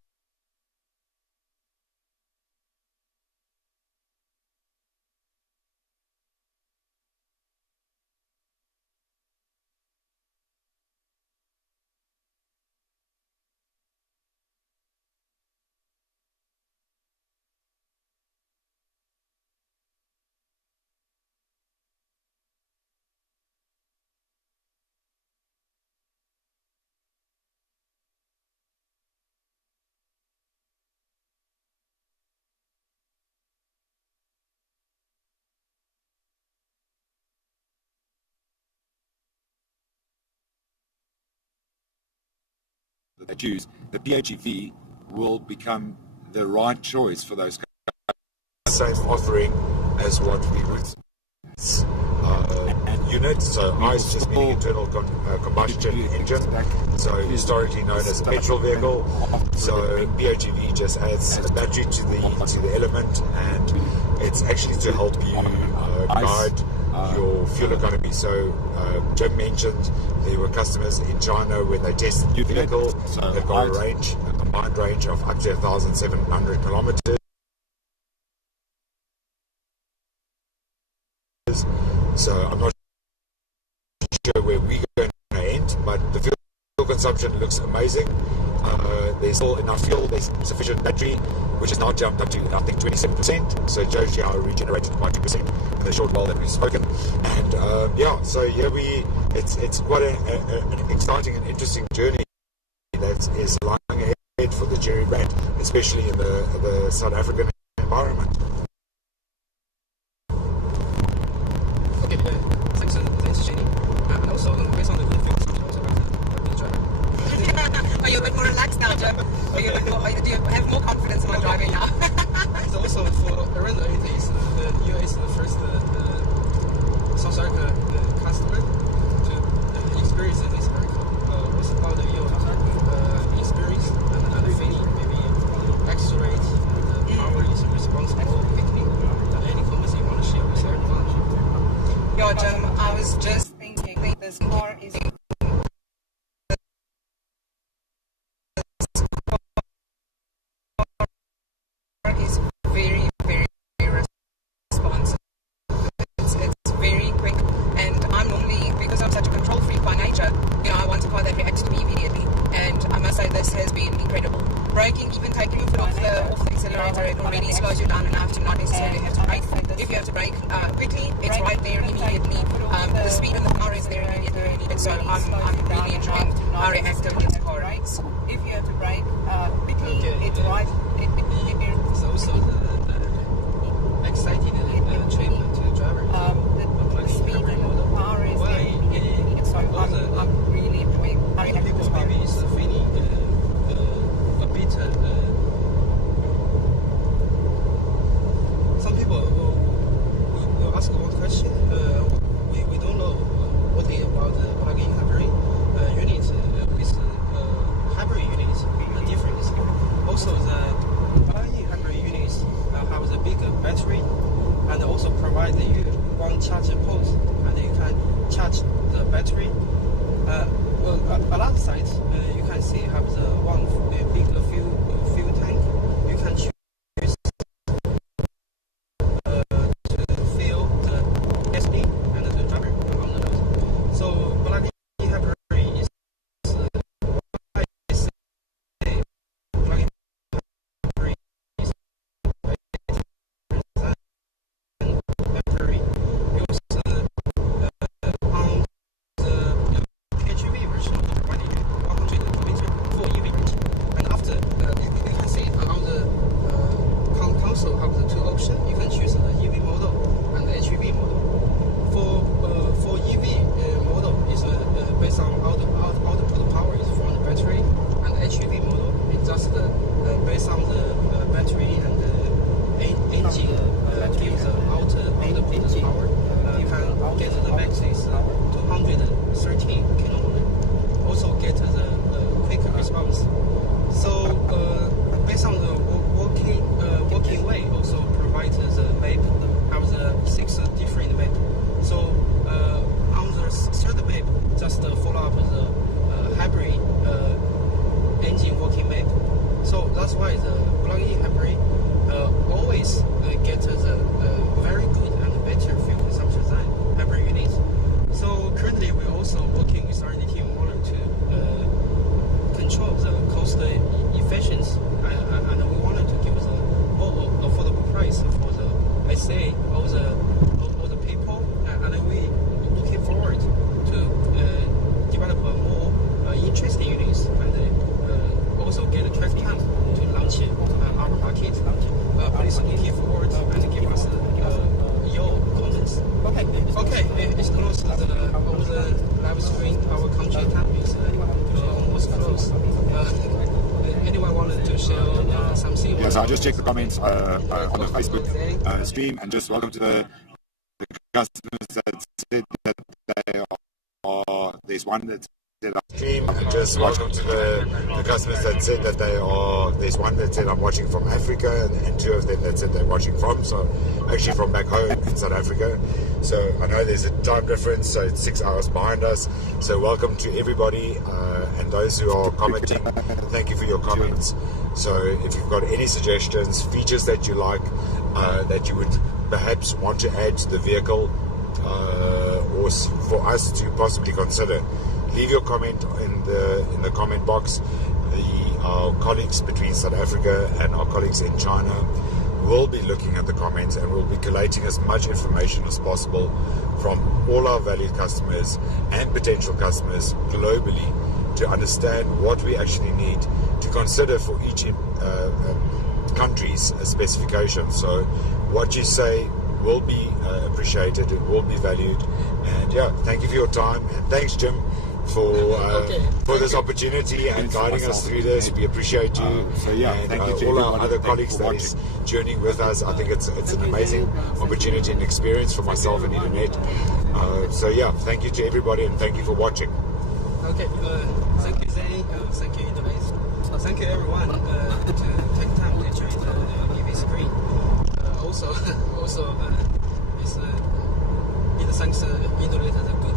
That they choose, the PHEV will become the right choice for those same offering as what we would unit. So ICE just meaning internal combustion engine, so historically known as a petrol vehicle. So PHEV just adds a battery to the element, and it's actually to help you guide your fuel economy. So Jim mentioned there were customers in China when they tested the vehicle, they've got a combined range of up to 1,700 kilometers. So I'm not sure where we're going to end, but the fuel consumption looks amazing. There's still enough fuel, there's sufficient battery, which has now jumped up to I think 27%. So it shows you how regenerated by 2% in the short while that we've spoken. And so here it's quite an exciting and interesting journey that is lying ahead for the Chery brand, especially in the South African environment. Okay, thanks, Jenny. And also, based on the good things, are you a bit more relaxed now, Jim? Do you have more confidence about driving now? So also for around 8 days, the US is the first South Africa customer to experience this vehicle. What's about your experience and feeling? Maybe accelerate, the power is responsible quickly. Any comments you want to share with everyone? Yeah, Jim, I was just thinking this car is very, very responsive. It's very quick, and I'm normally, because I'm such a control freak by nature, I want a car that reacts to me immediately, and I must say this has been incredible. Braking, even taking your foot off the accelerator, it already slows you down enough to not necessarily have to brake. If you have to brake quickly, it's right there immediately. The speed and the power is there immediately. So I'm really enjoying how reactive this car is. If you have to brake quickly, it's right. It's also the exciting treatment to the driver. The speed and the power is there immediately. So I'm really enjoying how reactive this car is. Maybe it's feeling a bit. Some people will ask one question. We don't know what about the plug-in hybrid unit with hybrid units. The difference. Also, the plug-in hybrid units have a bigger battery and also provide you one charger port, and you can charge the battery. A lot of sites you can see have the one big fuel tank. You can choose to fill the SD and the driver on the road. So plug-in hybrid is why I say plug-in hybrid is battery. Because on the PHEV version, provided 100 km for EV range, and after you can see on the I just checked the comments on the Facebook stream, and just welcome to the customers that said that they are. There's one that said stream, and just welcome to the customers that said that they are. There's one that said I'm watching from Africa, and two of them that said they're watching from. So actually from back home in South Africa. So I know there's a time difference, so it's 6 hours behind us. So welcome to everybody, and those who are commenting. Thank you for your comments. So if you've got any suggestions, features that you like, that you would perhaps want to add to the vehicle, or for us to possibly consider, leave your comment in the comment box. Our colleagues between South Africa and our colleagues in China will be looking at the comments, and we'll be collating as much information as possible from all our valued customers and potential customers globally to understand what we actually need to consider for each country's specification. So what you say will be appreciated, it will be valued, and yeah, thank you for your time, and thanks Jim for this opportunity and guiding us through this. We appreciate you. So yeah, and thank you to all our everybody. other Thank colleagues you for that is journeying with us. I think it's an amazing opportunity and experience for myself and Internet. So yeah, thank you to everybody, and thank you for watching. Okay, thank you Zane, thank you Indonesia, thank you everyone to take time to join the EV screen. Also it's thanks to Indonesia the good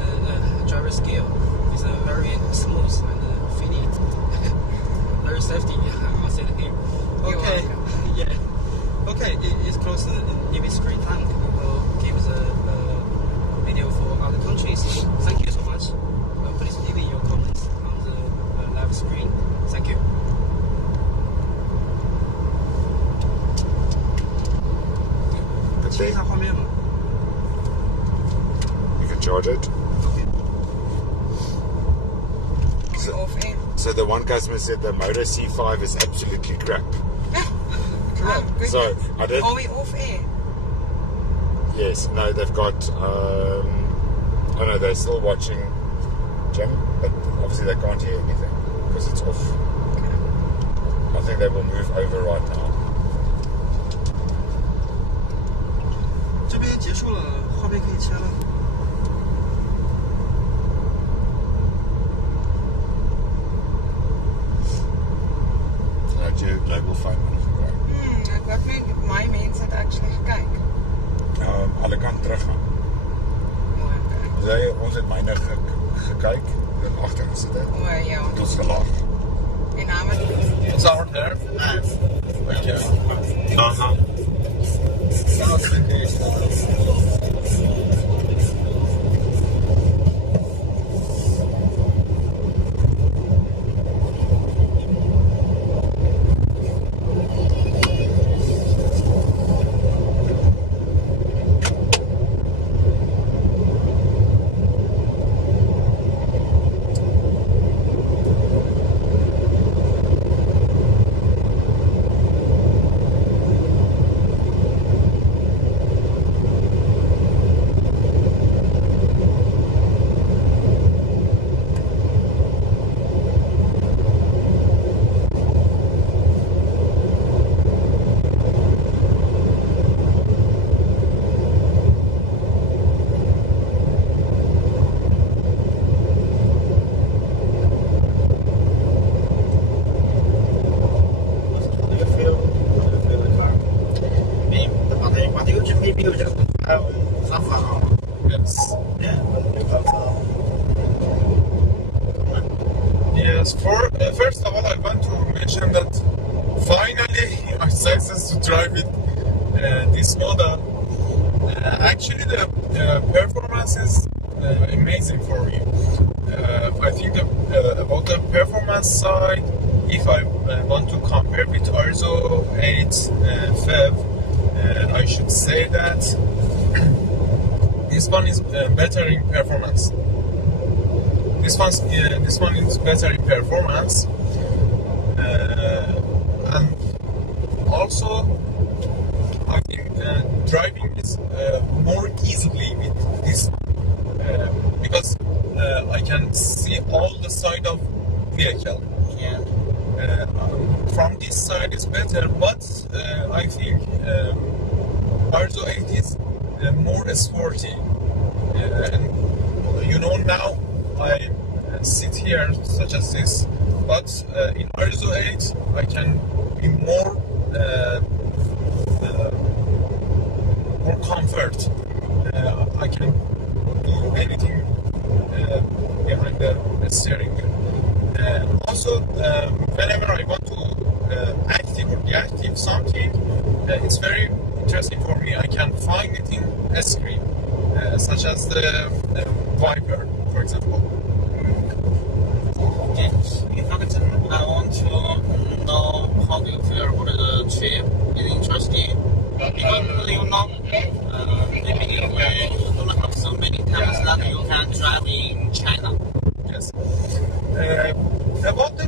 driver skill. It's very smooth and feeling very safety. I said here. Okay, yeah. Okay, it's close to EV screen time. We'll give the video for other countries. Thank you so much. Please leave your comments on the live screen. Thank you. You can charge it. So the one customer said the Moto C5 is absolutely crap. So I did. Are we off air? Yes, no, they've got. Oh no, they're still watching Jim, but obviously they can't hear anything because it's off. I think they will move over right now. 这边结束了，画面可以切了。Global phone. My means het actually gekijk. Alle kan teruggaan. Ons het myne gekyk en agter gesit het. O ja. Ons gelag. En naam het. It's our turn. Nice. Thank you. Yes, first of all, I want to mention that finally I success to drive it this model. Actually, the performance is amazing for me. I think about the performance side, if I want to compare with Arzo 8 FEV, I should say that this one is better in performance. This one is better in performance, and also I think driving is more easily with this because I can see all the side of vehicle. Yeah. from this side is better, but I think Arzo 8 is more sporty. And you know, now I sit here such as this, but in Arzo 8 I can be more comfort. I can do anything behind the steering wheel. Also, whenever I want to active or deactivate something, it's very interesting for me. I can find it in a screen, such as the Viper, for example. Okay. In fact, I want to know how do you feel about the trip. It's interesting. Because you know, maybe we don't have so many times that you can drive in China. Yes. About the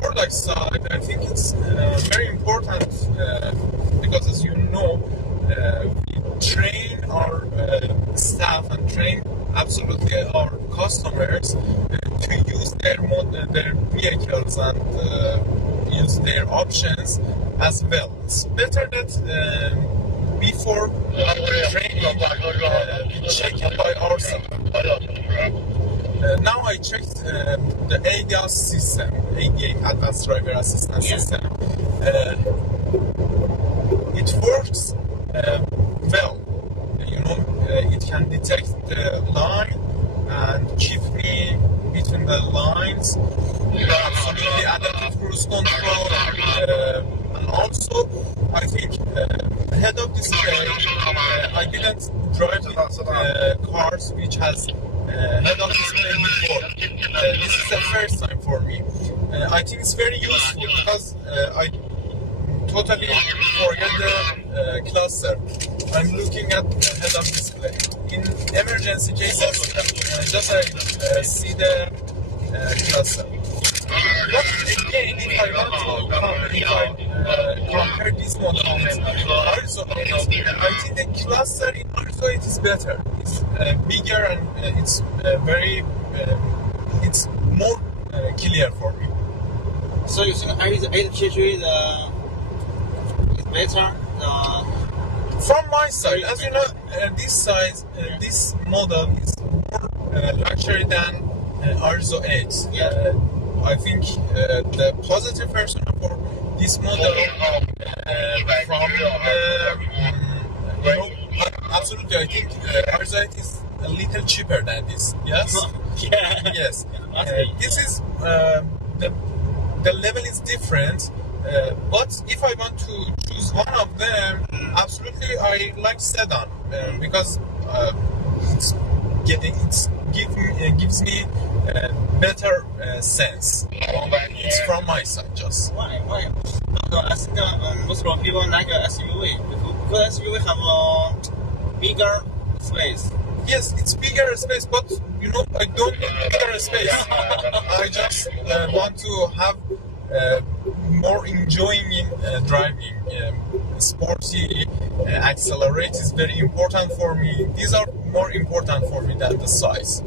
product side, I think it's very important because, as you know, we train our staff and train absolutely our customers to use their vehicles and use their options as well. It's better that before training we check it by ourselves. Now I checked the ADAS system, ADA Advanced Driver Assistance System. It works well. You know, it can detect the line and keep me between the lines. Absolutely adaptive cruise control. And also, I think ahead of display, I didn't drive with cars which has head-up display before. This is the first time for me. I think it's very useful because I totally forget the cluster. I'm looking at the head-up display. In emergency cases, just I see the cluster. But again, if I want to compare this model with Arzo 8, I think the cluster in Arzo 8 is better. It's bigger and it's it's more clear for me. So you think Arzo 8 is better? From my side, as you know, this model is more luxury than Arzo 8. I think the positive version for this model absolutely, I think Arzo 8 is a little cheaper than this. Yes. Yes. This is the level is different. But if I want to choose one of them, absolutely I like sedan because gives me better sense. It's from my side, just. Why? I think most of people like SUV because SUV have a bigger space. Yes, it's bigger space, but you know I don't need bigger space. I just want to have more enjoying in driving. Sporty, accelerate is very important for me. These are more important for me than the size.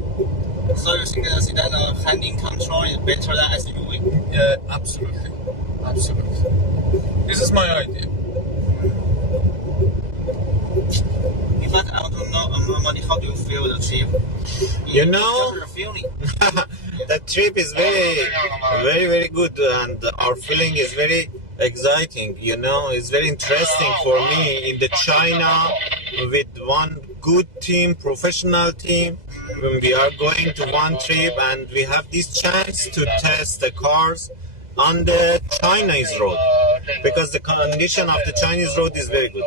So you think that handling control is better than SUV? Absolutely. This is my idea. In fact, I want to know, Moni, how do you feel the trip? You know, your feeling? the trip is very good, and our feeling is very exciting. You know, it's very interesting for me in the China with one good team, professional team. When we are going to one trip and we have this chance to test the cars on the Chinese road, because the condition of the Chinese road is very good.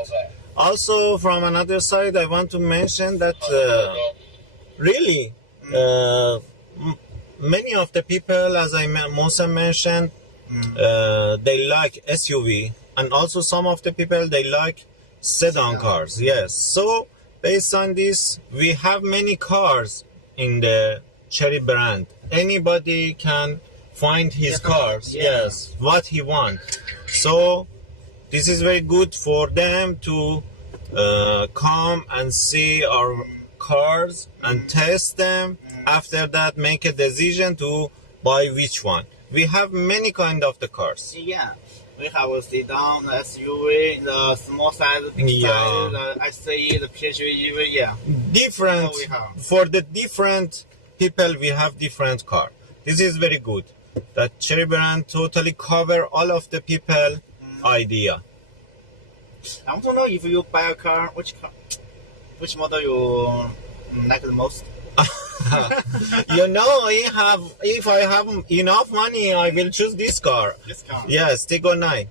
Also, from another side, I want to mention that really many of the people, as Musa mentioned, they like SUV, and also some of the people, they like sedan cars. Yes, so based on this, we have many cars in the Chery brand. Anybody can find his cars, yes, what he wants. So this is very good for them to come and see our cars and test them. After that, make a decision to buy which one. we have many kind of the cars. Yeah. We have a sedan, the SUV, the small size, big size, the SE, the PHEV, yeah. Different, for the different people, we have different car. This is very good. That Cherry brand totally cover all of the people idea. I want to know if you buy a car, which model you like the most? You know, if I have enough money, I will choose this car. This car? Yes, Tiggo 9.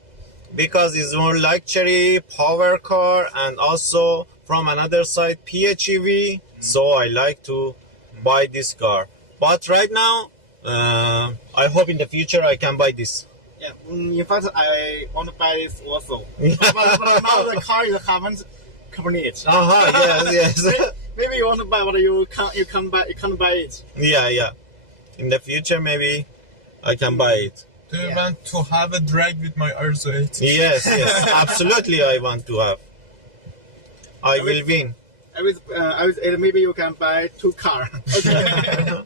Because it's more luxury, power car, and also from another side, PHEV. So I like to buy this car. But right now, I hope in the future I can buy this. Yeah, in fact, I want to buy this also. but now the car is haven't covered it. Yes. Maybe you want to buy, but you can't buy it. Yeah. In the future, maybe I can buy it. Do you want to have a drive with my Arzo 8? Yes, absolutely. I want to have. I will win. Maybe you can buy 2 cars. Okay.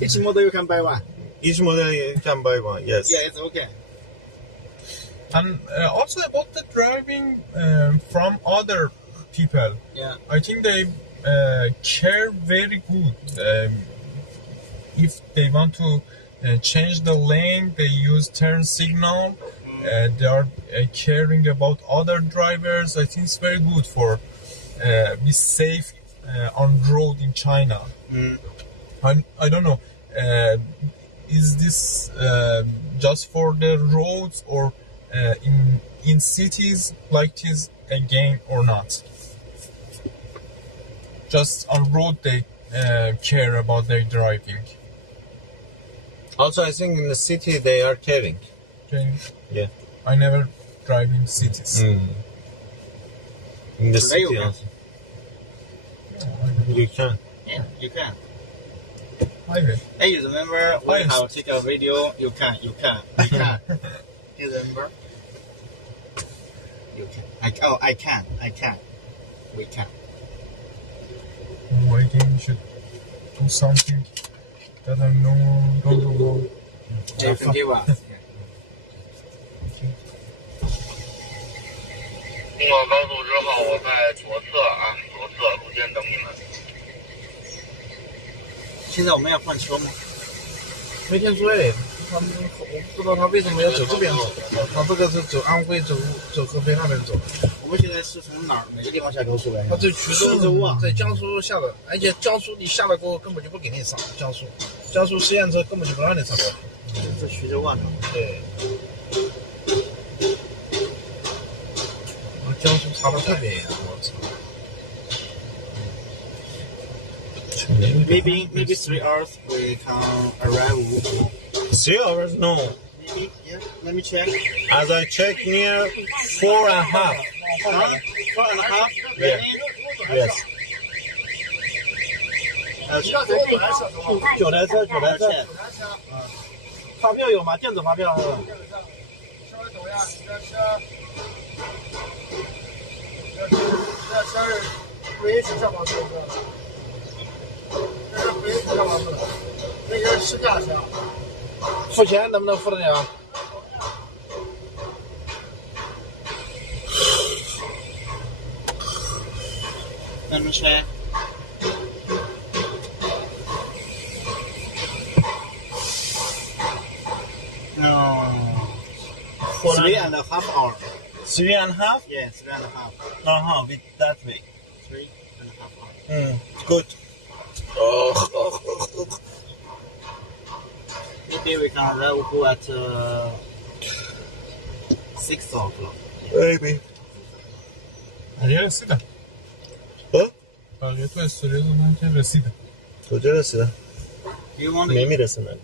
Each model you can buy one. Each model you can buy one. Yes. Yeah, it's okay. And also about the driving from other people. Yeah. I think they care very good. If they want to change the lane, they use turn signal. They are caring about other drivers. I think it's very good for be safe on road in China. I don't know. Is this just for the roads or in cities like this again or not? Just on road they care about their driving. Also, I think in the city they are caring. Yeah. I never drive in cities. In the city also. You can. Yeah, you can. Highway. Hey, you remember we have take a video? You can. You remember? You can. I can. We can. I think we should do something that I don't know. Yeah, you can give us. 通过高速之后，我在左侧路肩等你们。现在我们要换车吗？没听说哎，他们我不知道他为什么要走这边走，他这个是走安徽走合肥那边走。我们现在是从哪个地方下高速来？他在衢州啊，在江苏下的，而且江苏你下了过后根本就不给你上，江苏实验车根本就不让你上高速。在衢州啊？对。江苏查的特别严，我操。Maybe 3 hours we can arrive. 3 hours? No. Maybe, yeah. Let me check. As I check near 4.5. 4.5? Yeah. Yes. 9台车。发票有吗？电子发票是吧？稍微抖一下，这车是VH 上方车，这是VH 上方车，那个是试驾车。付钱能不能付得了？Let me check. No. 3.5 hours. 3.5? Yeah, 3.5. With that way. 3.5 hours. Good. Maybe we can arrive at 6 o'clock. Maybe. Resida. Tu è sorriso anche resida. Tu già resida. You want Maybe resida.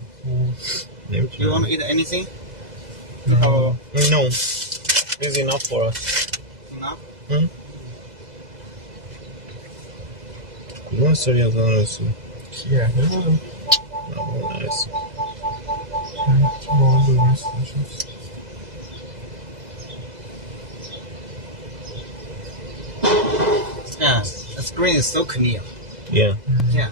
You want to eat anything? No. It's enough for us. Enough? Non serioso adesso. Chi è? No, adesso. Yeah, the screen is so clear. Yeah. Yeah.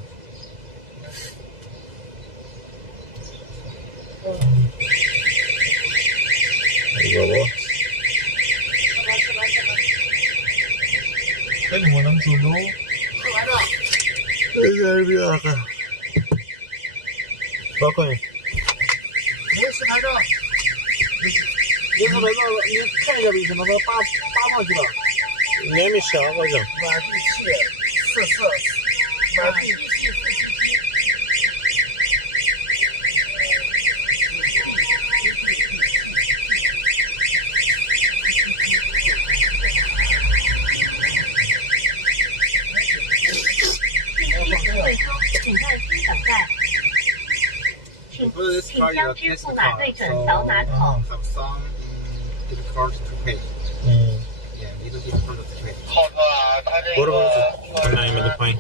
包括你。没事，拍照。你看你看一下为什么发上去了？你没想过这？满地气，44，满地气。请在新等待。请将支付码对准扫码口。Have some difficult to pay. Yeah, little difficult to pay. What about the name of the plane?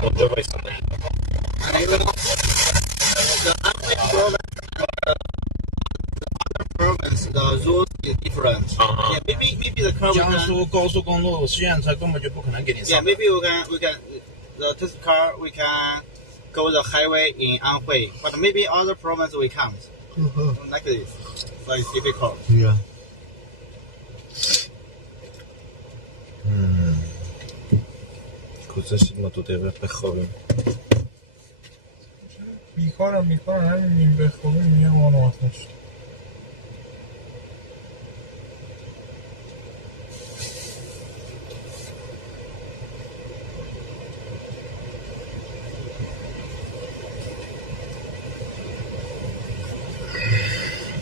What the way something? Province, the rules is different. Yeah, maybe the car. 江苏高速公路实验车根本就不可能给你上。Yeah, maybe we can the this car we can go the highway in Anhui, but maybe other province we can't. Like this, so it's difficult. Yeah. کجاش ما تو دقیقه بخوابیم بیکارم همین بخوابیم میگم آن آتش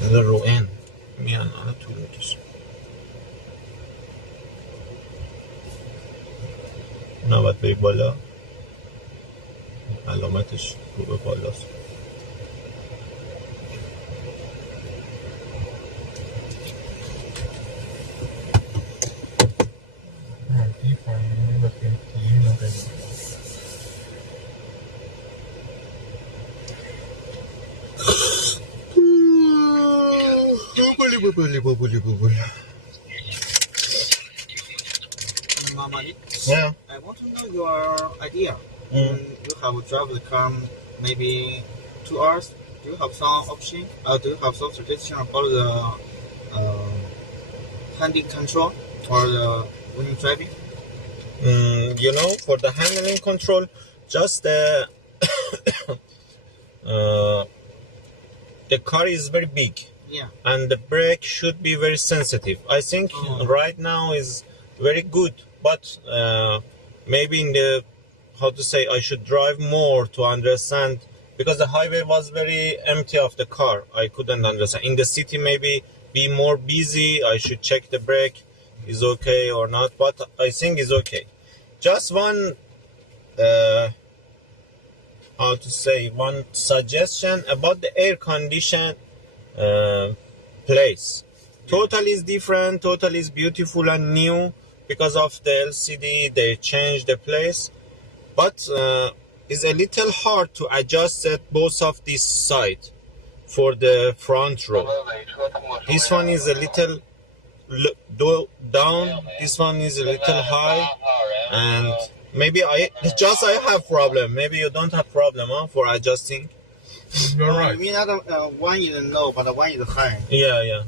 داره رو این میان آن طول میکشه نباید بری بالا علامتش رو به بالاست Mama, yeah. I want to know your idea. You have drive the car maybe 2 hours. Do you have some option? Do you have some suggestion about the handling control or the when driving? You know, for the handling control, just the car is very big. Yeah. And the brake should be very sensitive. I think right now is very good, but maybe in the how to say I should drive more to understand because the highway was very empty of the car. I couldn't understand. In the city maybe be more busy. I should check the brake is okay or not, but I think it's okay. Just one how to say one suggestion about the air condition place. Totally is different, totally is beautiful and new because of the LCD. They changed the place, but it's a little hard to adjust at both of this side for the front row. This one is a little down, this one is a little high, and maybe I have problem. Maybe you don't have problem for adjusting. You're right. I mean, one is low, but one is high. Yeah.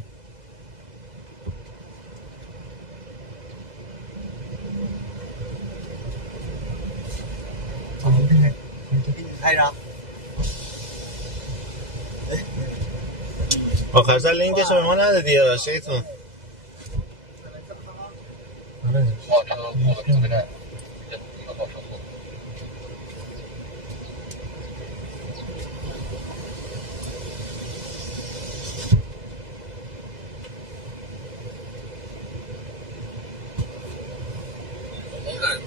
آخر سر لینکش به ما ندادی یا شیطون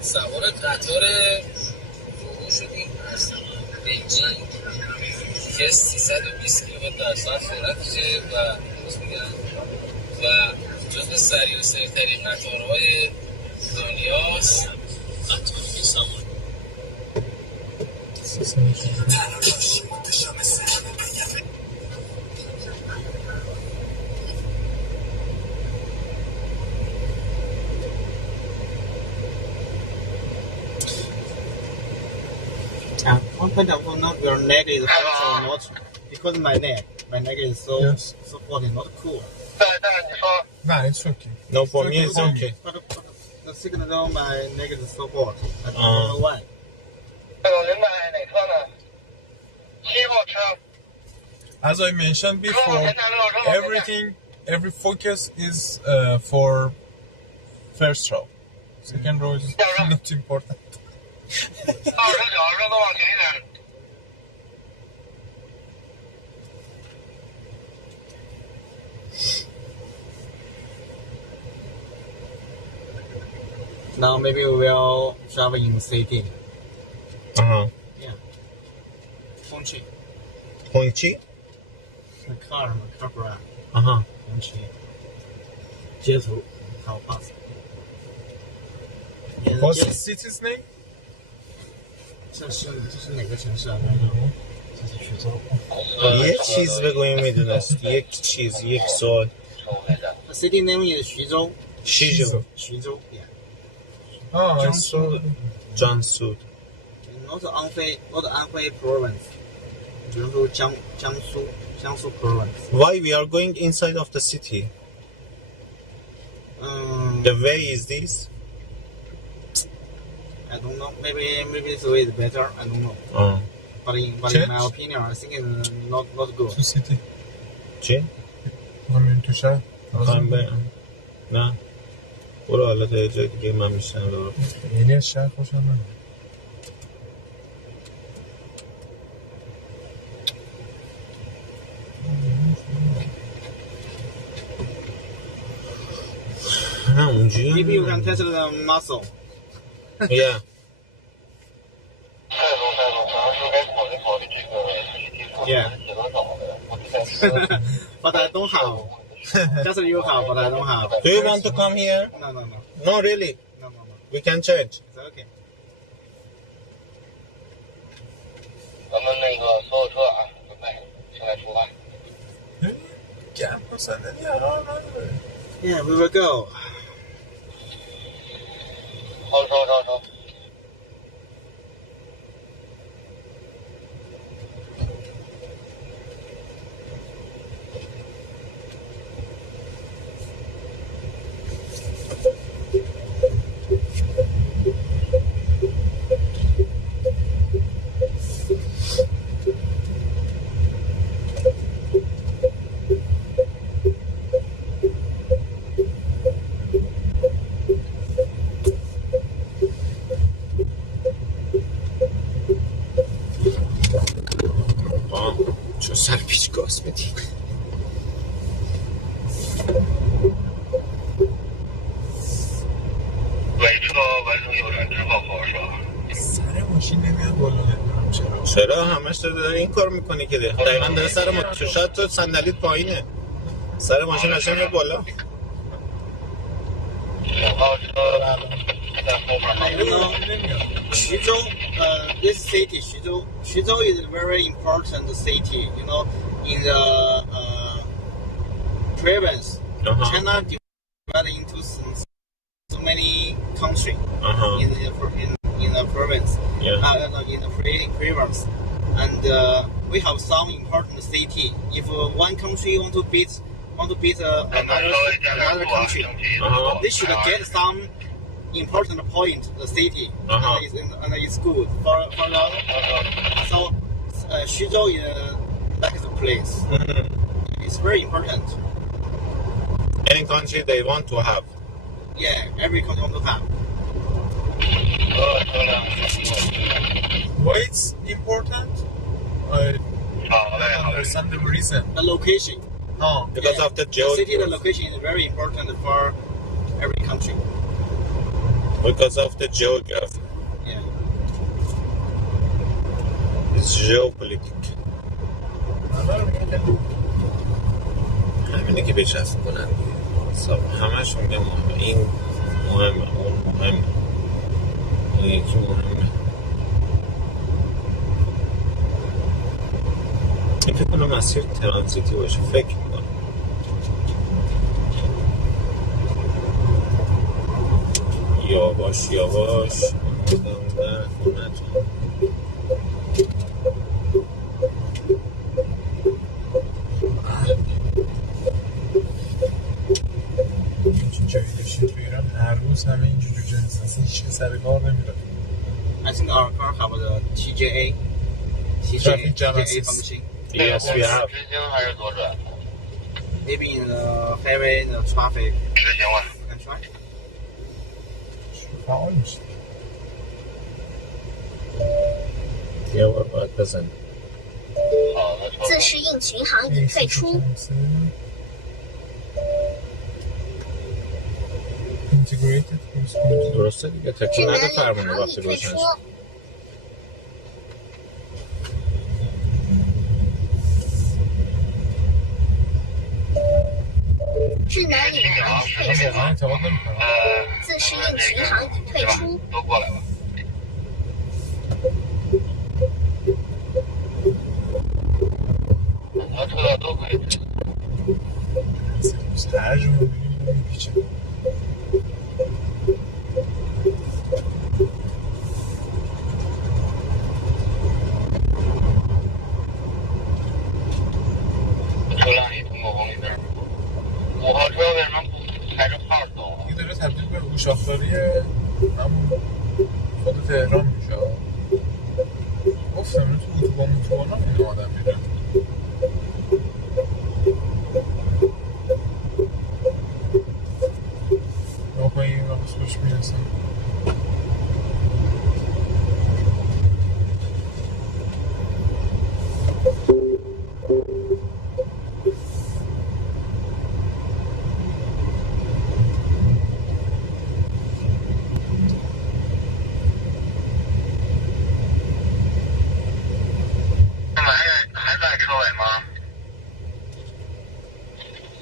سوار قطار روحو شدیم از بیجینگ که 320 کیلومتر در ساعت سرعتشه و جزو سریع و سریعترین قطارهای دنیاست. قطار میسامون One point I want to know your neck is hot or not because my neck is so hot, not cool. Nah, it's okay. No, for me it's okay. the signal my negative support. I don't know why. As I mentioned before, every focus is for first row. Second row is not important. Now maybe we will travel in city. Uh-huh. Yeah. Hongqi. Hongqi? The car brand. Uh-huh. Hongqi. 街头 how pass. What's the city's name? 这是哪个城市啊？这是徐州。یک چیز بگوییم میدونست. یک چیز، یک سوال. The city name is 徐州。徐州。Yeah. Oh, I saw Jiangsu. Not Anhui province. 比如说江苏 province. Why we are going inside of the city? The way is this? I don't know. Maybe this way is better. I don't know. Oh. But in my opinion, I think it's not good. To city. چی؟ همین تو شهر. نه. برو حالا تا جای دیگه من میشنم رو. یعنی از شهر خوشم نمید. Maybe you can test the muscle. Yeah. but I don't have. Just you have, but I don't have. Do you want to come here? No. No, really? No. We can change. It's okay. 咱们那个所有车啊，准备现在出发。Yeah, we will go. 好。چون سر پیچ گاز بدی سر ماشین نمیاد بالا نمیدونم چرا همش داری این کار میکنی که دقیقا داره سر ماشین شاید تو صندلیت پایینه سر ماشین هاشم میاد بالا Xuzhou, this city, Xuzhou is a very important city, you know, in the province. China divided into so many countries in the province, in the province. And we have some important city. If one country want to beat another country, they should get some important point the city, and it's good for the. So Xuzhou is like the place. It's very important. Any country they want to have. Yeah, every country want to have. Why it's important? I don't understand the reason. The location. Because of the geography. The city, the location is very important for every country. Because of the geography. Yeah. It's geopolitics. همینه که بچسب کنن همش میگم مهمه این مهمه اون مهمه این یکی مهمه این فکر کنم مسیر ترانزیتی باشه فکر میکنم یواش جایی داشتیم تو ایران هر روز همه اینجوری سر کار نمیره. I think our car have the TJA function. Yes, we have. Maybe in the highway, the traffic. Can try. فعال میشه. Yeah, what doesn't? 自适应巡航已退出。 Integrated response. درسته دیگه تکون نده فرمونه وقتی روشن شد.智能领航已退出。自适应巡航已退出。都过来吧。车都可以。هر جور میپیچه.车辆已通过红绿灯。5号车为什么不开着号走？ این داره تبدیل به اوشاخداری همون خود تهران میشه. گفتم این تو اتوبان هم این آدم میره. آقای این وقت خوش میرسن.还在车尾吗？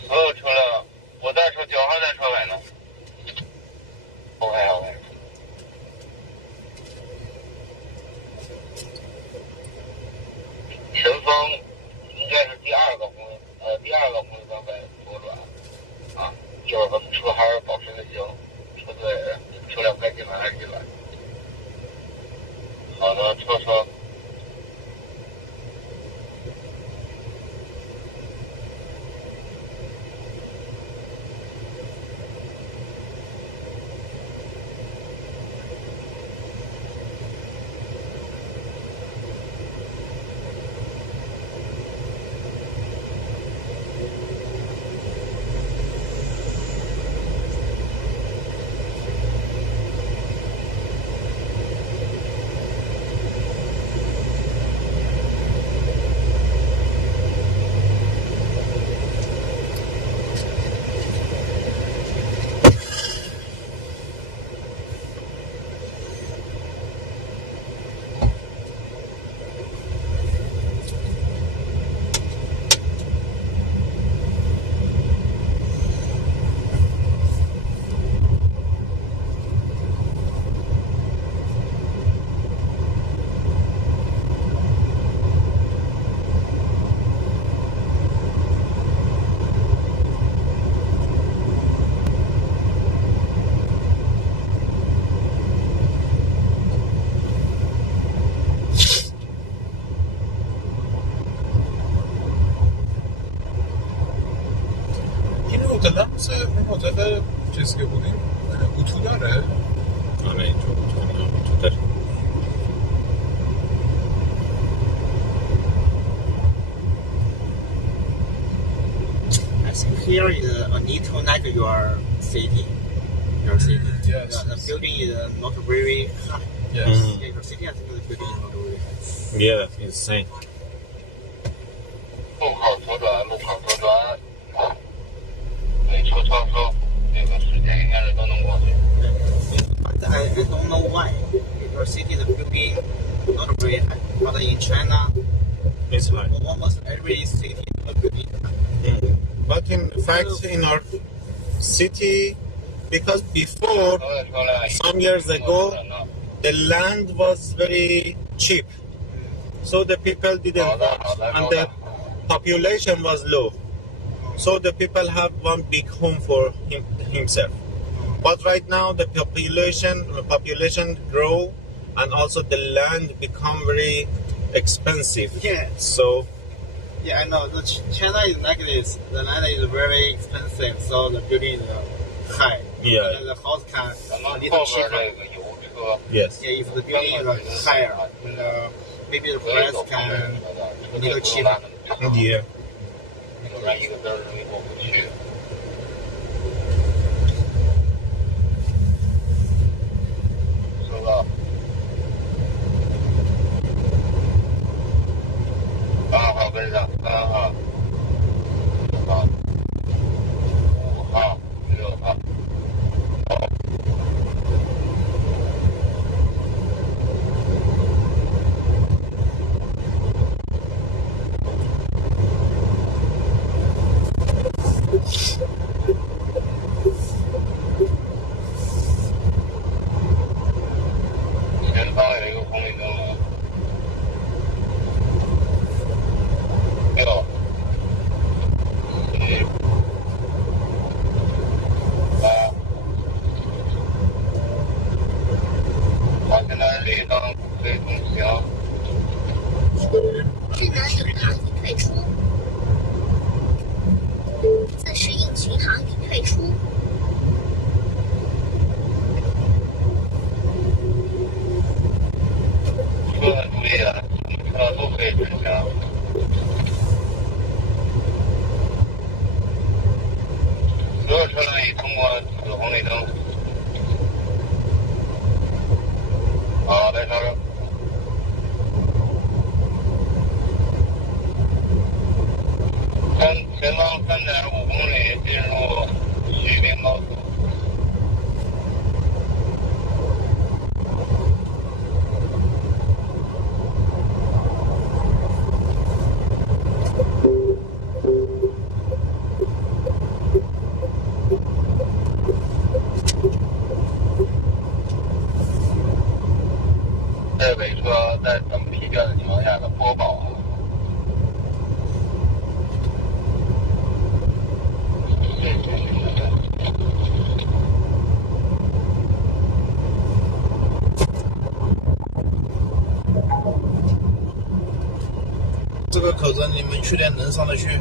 所有车辆，我在车9号在车尾呢。OK。前方应该是第二个红绿灯被左转啊，一会儿咱们车还是保持运行，车辆该进来还是进来。好的，车。 هتل چیزی که بودیم اتو داره؟ آره اینجا اتو داره. I think here is a little like your city. Yes. The building is not very high. Yes. Yeah, your city I think the building is not very high. Yeah, it's the same. 路口左转，对，车超车，这个时间应该是都能过去。 But I don't know why. Your city the building not very high. But in China, it's high. Almost every city the building is high. But in fact, in our city, because before, some years ago, the land was very cheap. So the people didn't want, and the population was low. So the people have one big home for himself. But right now the population grow, and also the land become very expensive. Yeah. So. Yeah, I know. China is like this. The land is very expensive, so the building is high. Yeah. And the house can a little cheaper. Yes. Yeah, if the building is higher, maybe the price can little cheaper. Yeah. 不然一个字儿容易过不去。收到。3号跟上，3号，4号，5号，6号。前方有一个红绿灯了，6、7、8。好，现在绿灯可以通行。智能引航已退出，自适应巡航已退出。车很注意啊，什么车都可以直行。所有车辆已通过紫红绿灯。好，来上车。前方3.5公里进入徐滨高速。这尾车在等疲倦的情况下的播报啊。这个口子你们去年能上得去？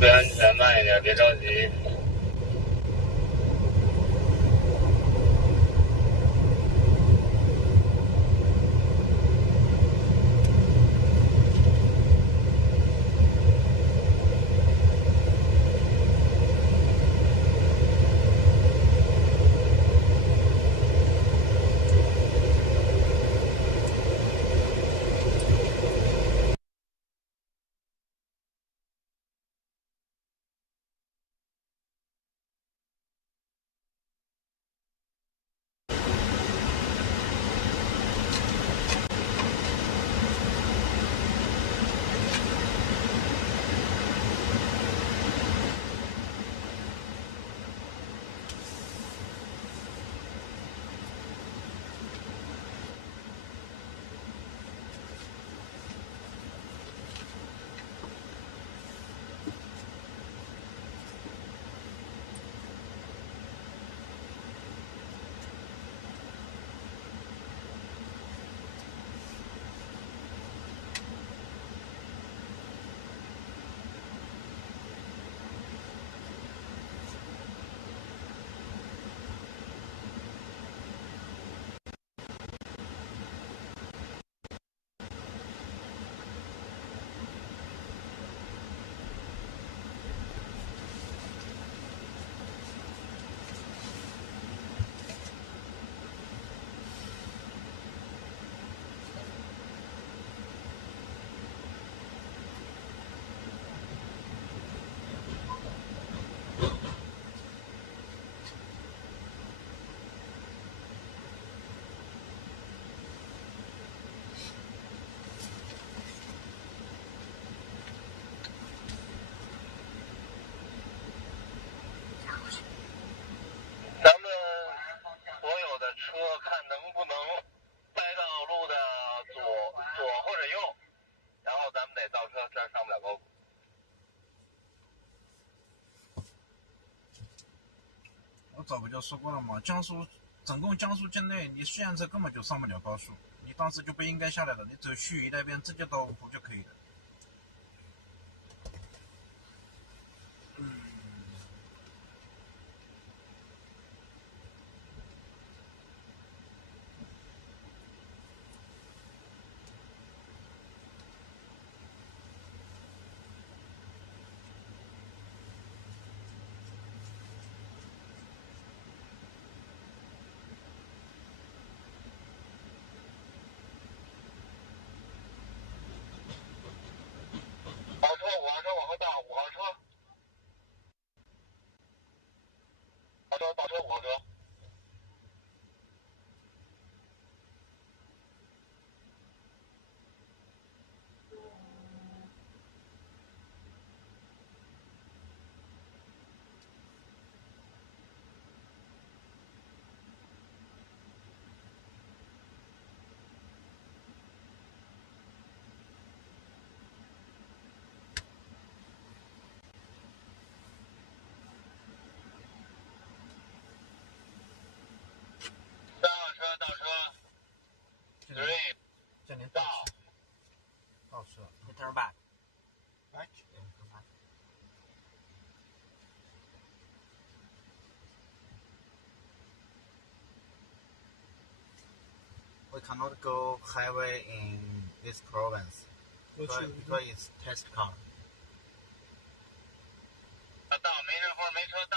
注意安全，慢一点，别着急。看能不能掰到路的左或者右，然后咱们得倒车，这儿上不了高速。我早不就说过了吗？整个江苏境内，你虽然车根本就上不了高速，你当时就不应该下来了，你走盱眙那边直接到芜湖就可以了。5号车往后倒，5号车。倒车5号车。倒车。叫您倒车。Turn back. Back. We cannot go highway in this province because it's test car. 到，没人或没车，到。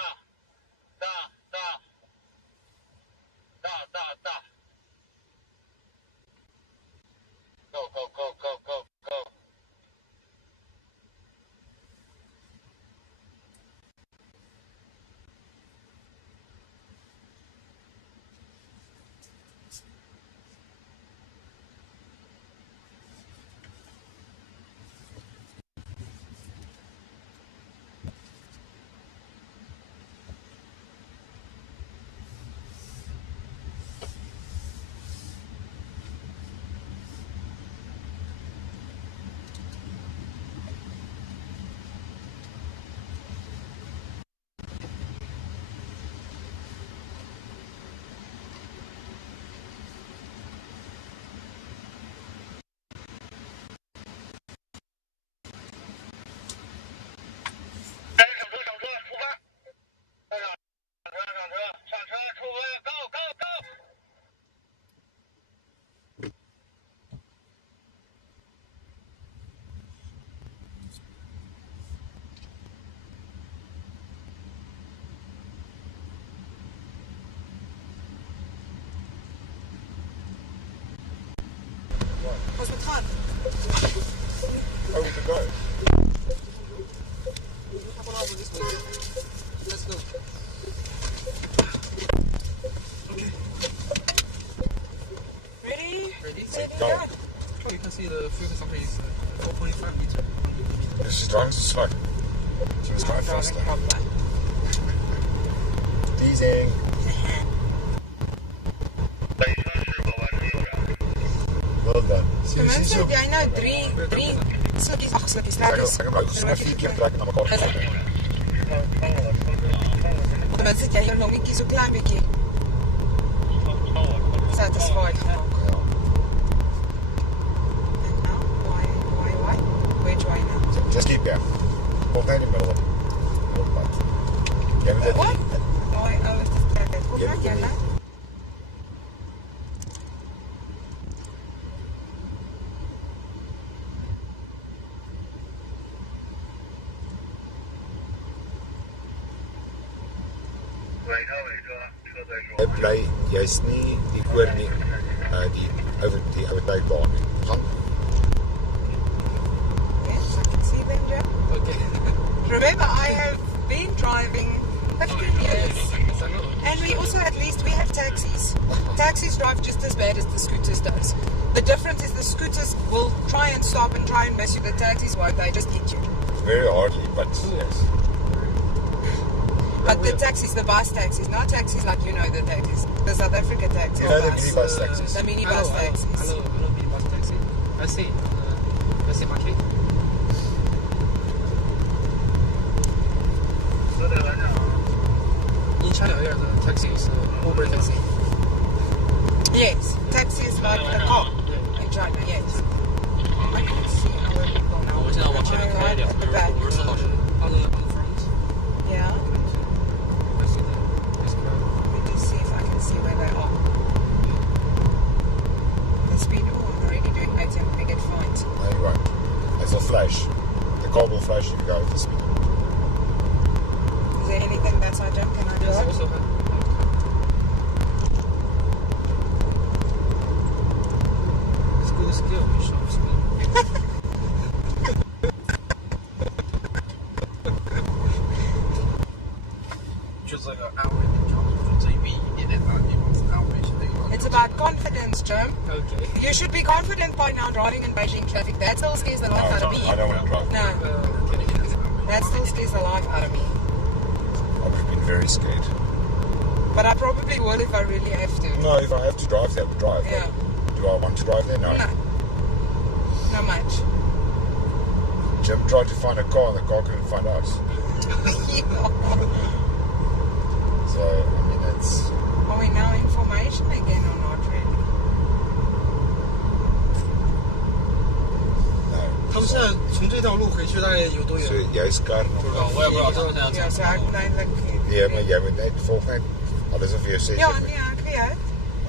Go. 'Cause we can't. Oh, we can go. Come on over this way. Let's go. Okay. Ready? Set, go. Oh, you can see the fuel consumption is 4.5 liters. She's driving slow. She was driving faster. Teasing. Well done. Mensen, jij nou drie stukjes achtslukjes. Dan zit jij hier nog een keer zo klein beetje. Satisfied. Why try now? Just keep going. Hold that in the middle. Get it. What? Get it. Bly juist niet, ik hoor niet die overtuigbaan. Yes, I can see them, Joe. Okay. Remember, I have been driving 15 years. And we also we have taxis. Taxis drive just as bad as the scooters does. The difference is the scooters will try and stop and try and mess you. The taxis won't, they just hit you. Very hardly, but yes. But the taxis, the bus taxis, not taxis like you know the taxis. The South Africa taxis. No, the minibus taxis. The minibus taxis. Hello, minibus taxi. I see my key. In China, there the taxi is Uber taxi. Yes, taxi is like a car in China. Yes. I can see other people now. 我现在往前面开一点，54号是 on the front. Yeah. Let me see if I can see where they are. The speed. Oh, I'm already doing 80 and we get fined. No, you won't. It's a flash. The car will flash if you go over the speed. Is there anything that's I jump? Can I do it? Also, it's good skill. You show speed. 就这个安慰的角度，就这一边一点点大的地方是安慰性的一个。 It's about confidence, Jim. Okay. You should be confident by now driving in Beijing traffic. That still scares the life out of me. I don't want to drive. No. That still scares the life out of me. I've been very scared. But I probably will if I really have to. No, if I have to drive there, I would drive. Yeah. Do I want to drive there? No. No. Not much. Jim tried to find a car and the car couldn't find us. So, I mean, it's... Are we now in formation again or not really? 他们现在从这条路回去大概有多远？ So, jy is kar nog. 我也不知道这个现在 Ja, so uiteindelik. Ja, maar jy moet net volg net alles of jy sê. Ja, nee, ek weet.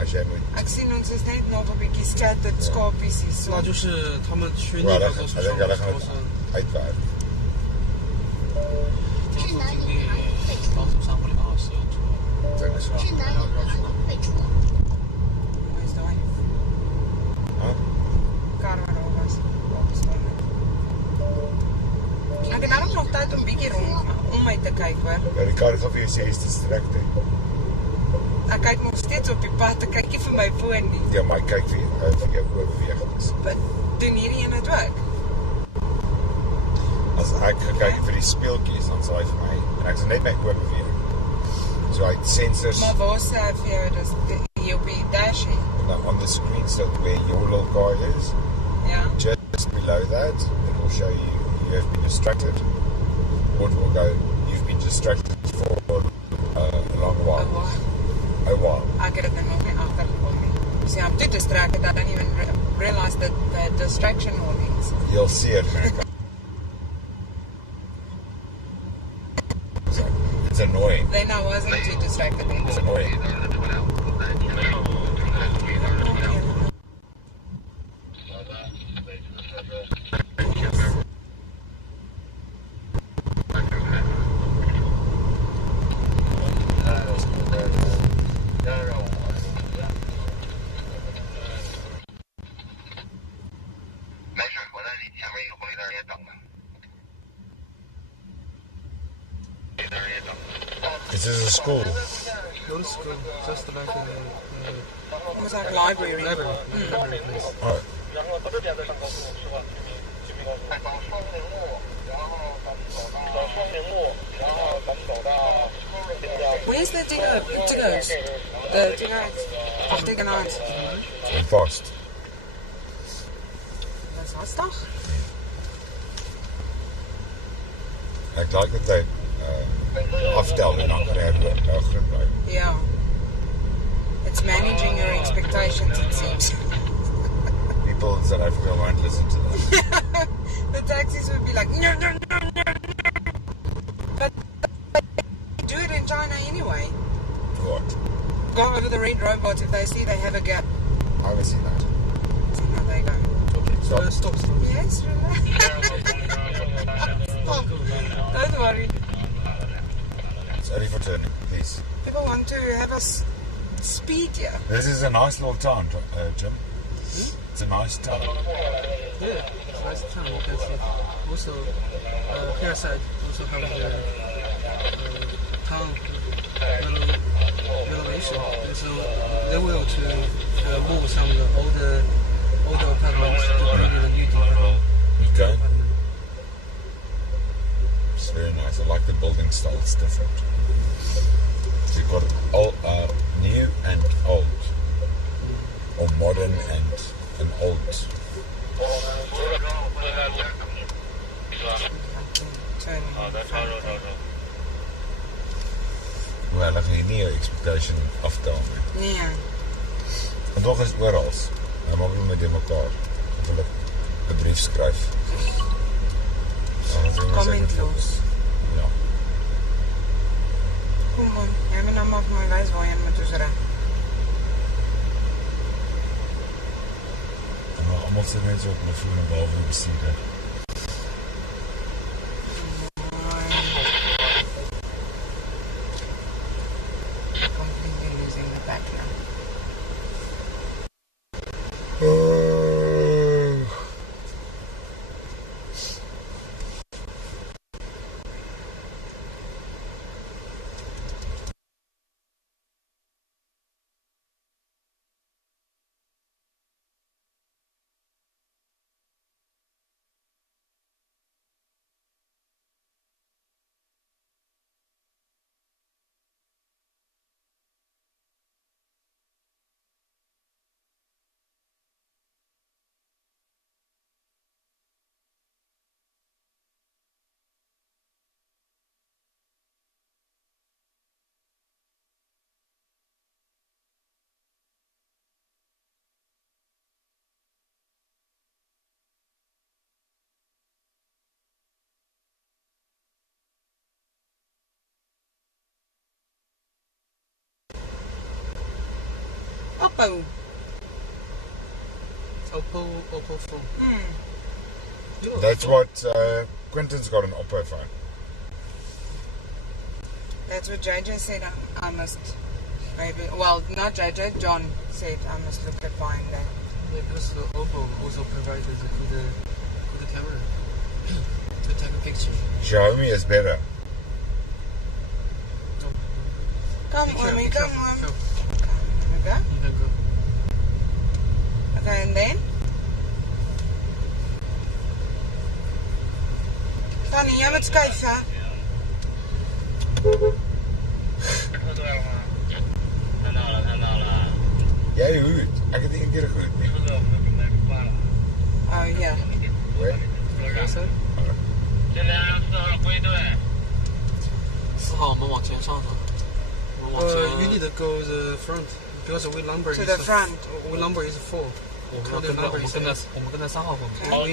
As jy moet. Ek sien ons is net nog 'n bietjie scattered skapies hier so. 那就是他们去那 Well, 个 I 都是 think hulle gaan dit uitwerk. 经过经历高速上2.2小时。真的是。去哪里可能会出？ Where's the way? Huh? Kar waar daar was. Ek het daarom nog tyd om bietjie rond om my te kyk hoor. Ja, die kar gaan vir jou sê is distracting. Ek kyk nog steeds op die pad, ek kyk nie vir my foon nie. Ja, maar kyk vir jou oorwegings. Wat doen hierdie een het ook? As ek kyk vir die speeltjies, dan sal hy vir my en ek sal net my oor beweeg. So hy het sensors. Maar waar sê hy vir jou dis hier op die dashie? On the screen, so where your little car is. Yeah. Just below that, it will show you have been distracted. Or it will go, you've been distracted for a long while. A while. Ek het dit nog nie agtergekom nie. So I'm too distracted that I don't even realize that the distraction warnings. You'll see it, man. It's annoying. Then I wasn't too distracted. It's annoying. This is a school. Not a school, just like a Almost like a library. Library. Oh. Where's the Tigos? The Tigos. Of Tigonites. And fast. That's lastig. Ek like dat hy aftel en dan kan hy groen. Yeah. It's managing your expectations, it seems. People in South Africa won't listen to that. The taxis would be like, no, no, no, no, no. But they do it in China anyway. What? Go over the red robots if they see they have a gap. I haven't seen that. See how they go. Okay, stop. Yes, relax. Stop. Don't worry. It's only for turning, please. People want to have us speed here. This is a nice little town, Jim. It's a nice town. Yeah, it's a nice town. You can see. Also, here side also have the town renovation. So they will to move some of the older apartments to build a new development. Okay. It's very nice. I like the building style. It's different. dictation aftel nie. Nee. En toch is het oral. Hij maak nie met die mekaar. Of hulle 'n brief skryf. Kommentloos. Ja. Kom on, jy moet nou maar vir my wys waar jy moet ry. Maar almal sit net so op hulle foon en behalwe die bestuurder. Completely losing the background. Oppo phone. That's what Quentin's got an Oppo phone. That's what JJ said I must maybe, well, not JJ, John said I must look at buying that. Yeah, because the Oppo also provides a good camera to take a picture. Xiaomi is better. Come on, me, come on. Can we go? You can go. Okay, and then? Danny, jij moet kijken, hè? Jij goed. Ik heb het één keer goed. Oh, ja. Wait. 4号我们往前上走。You need to go the front because we number to is the front. We number is 4. 我们跟在3号后面。Go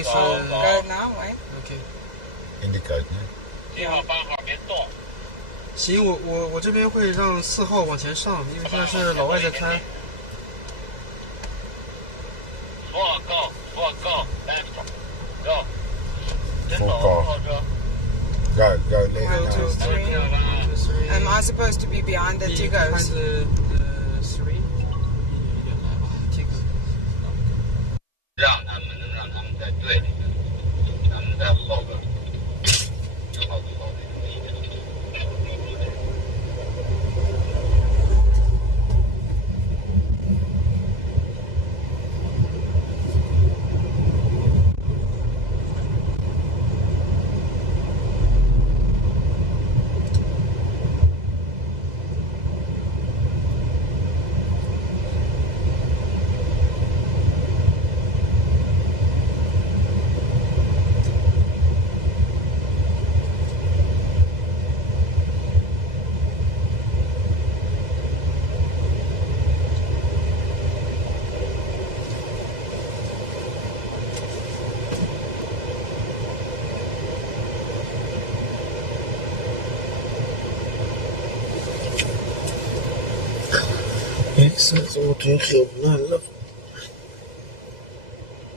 now, right? Okay. Indicate 呢7号8号别动。行，我这边会让4号往前上，因为现在是老外在开。4 go left go。 Full car. Go left. 1, 2, 3. Am I supposed to be behind the Tigos? The 3. 让他们在队里面，咱们在后边。So挺难了。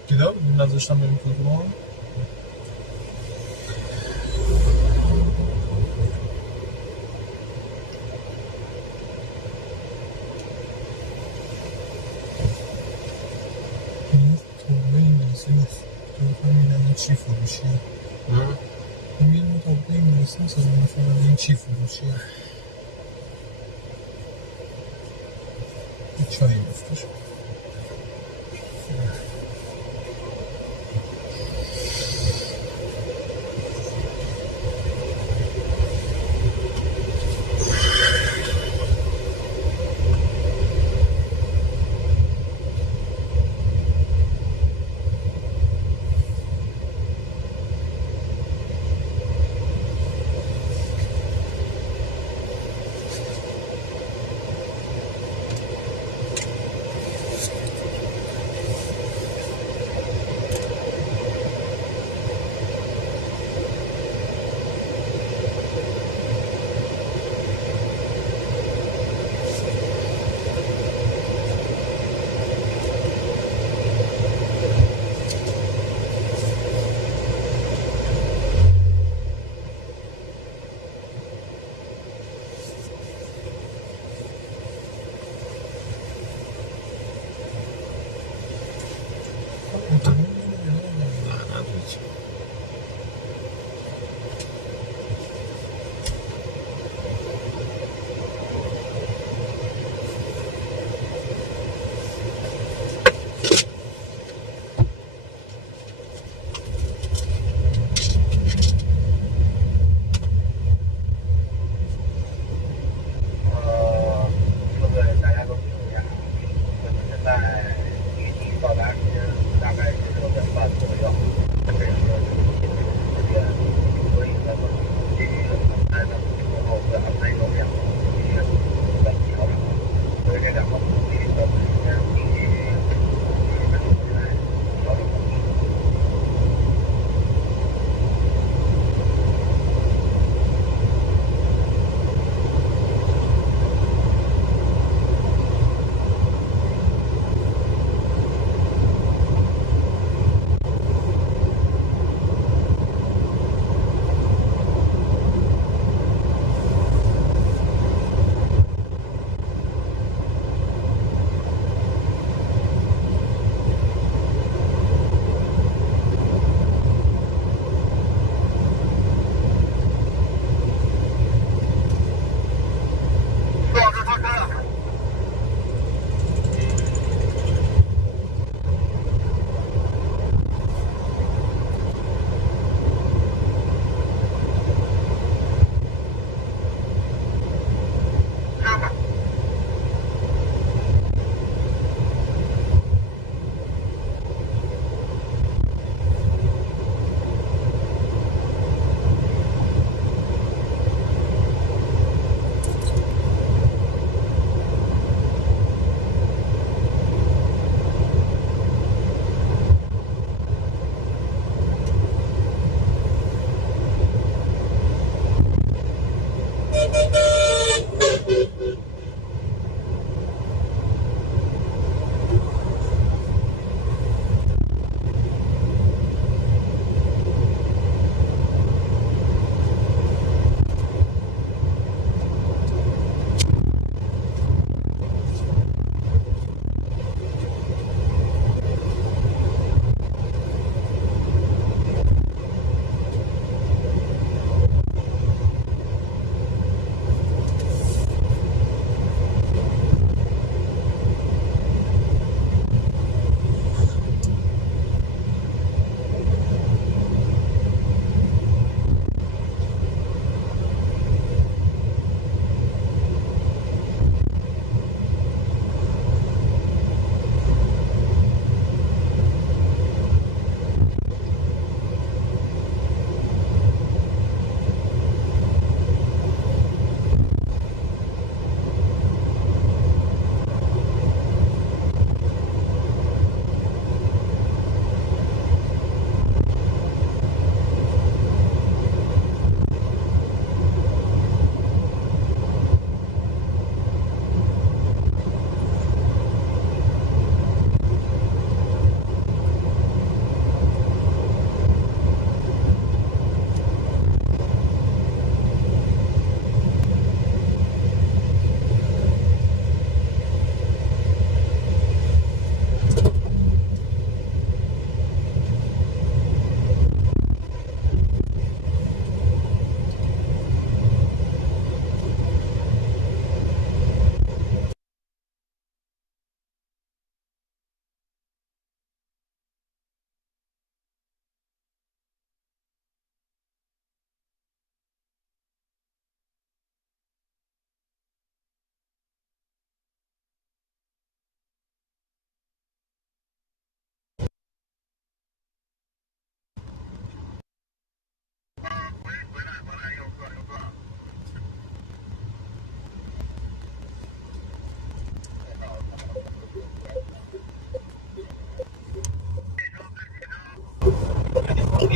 Genau, also stand im Programm.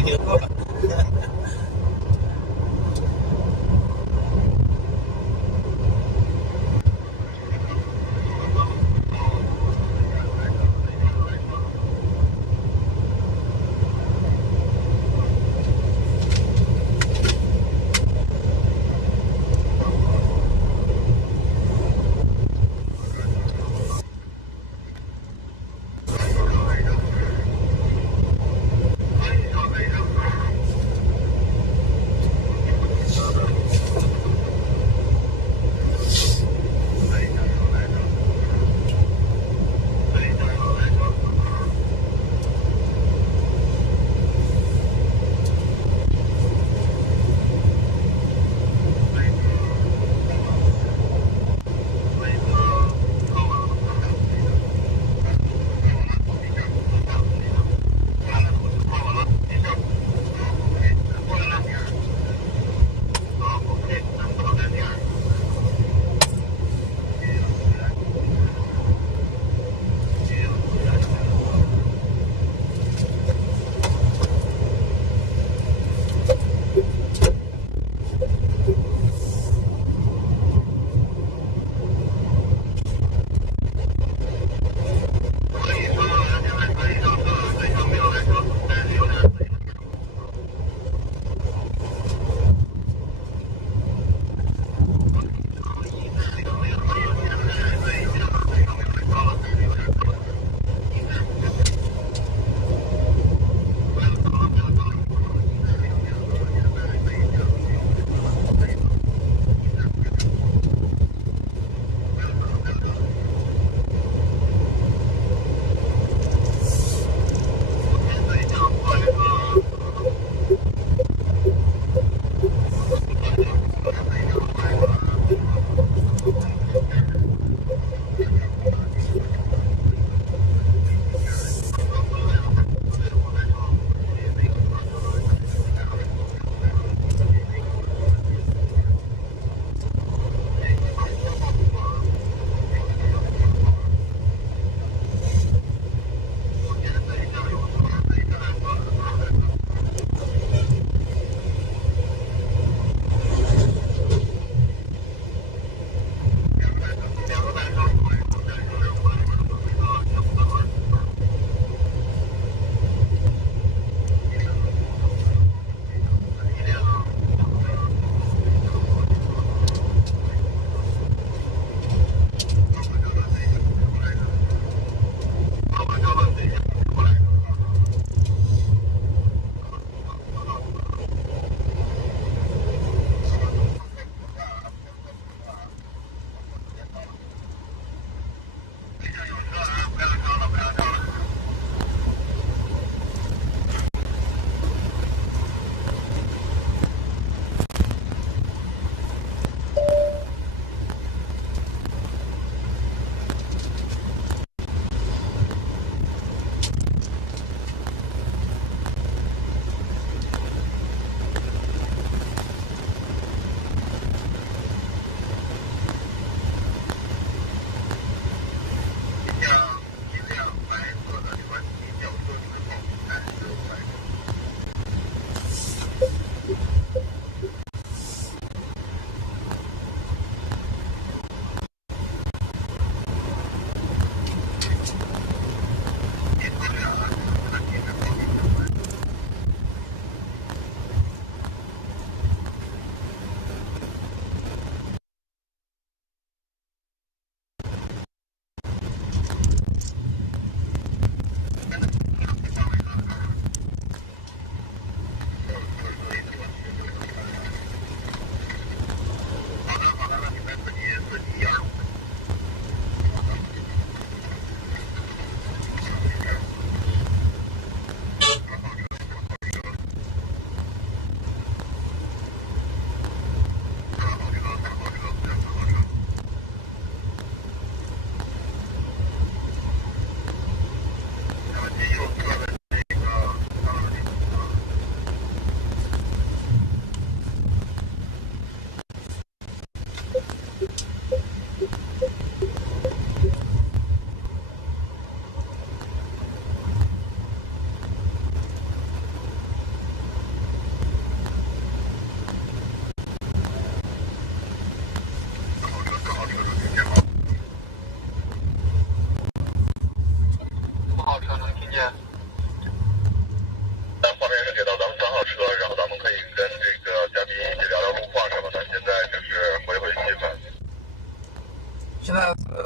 听过。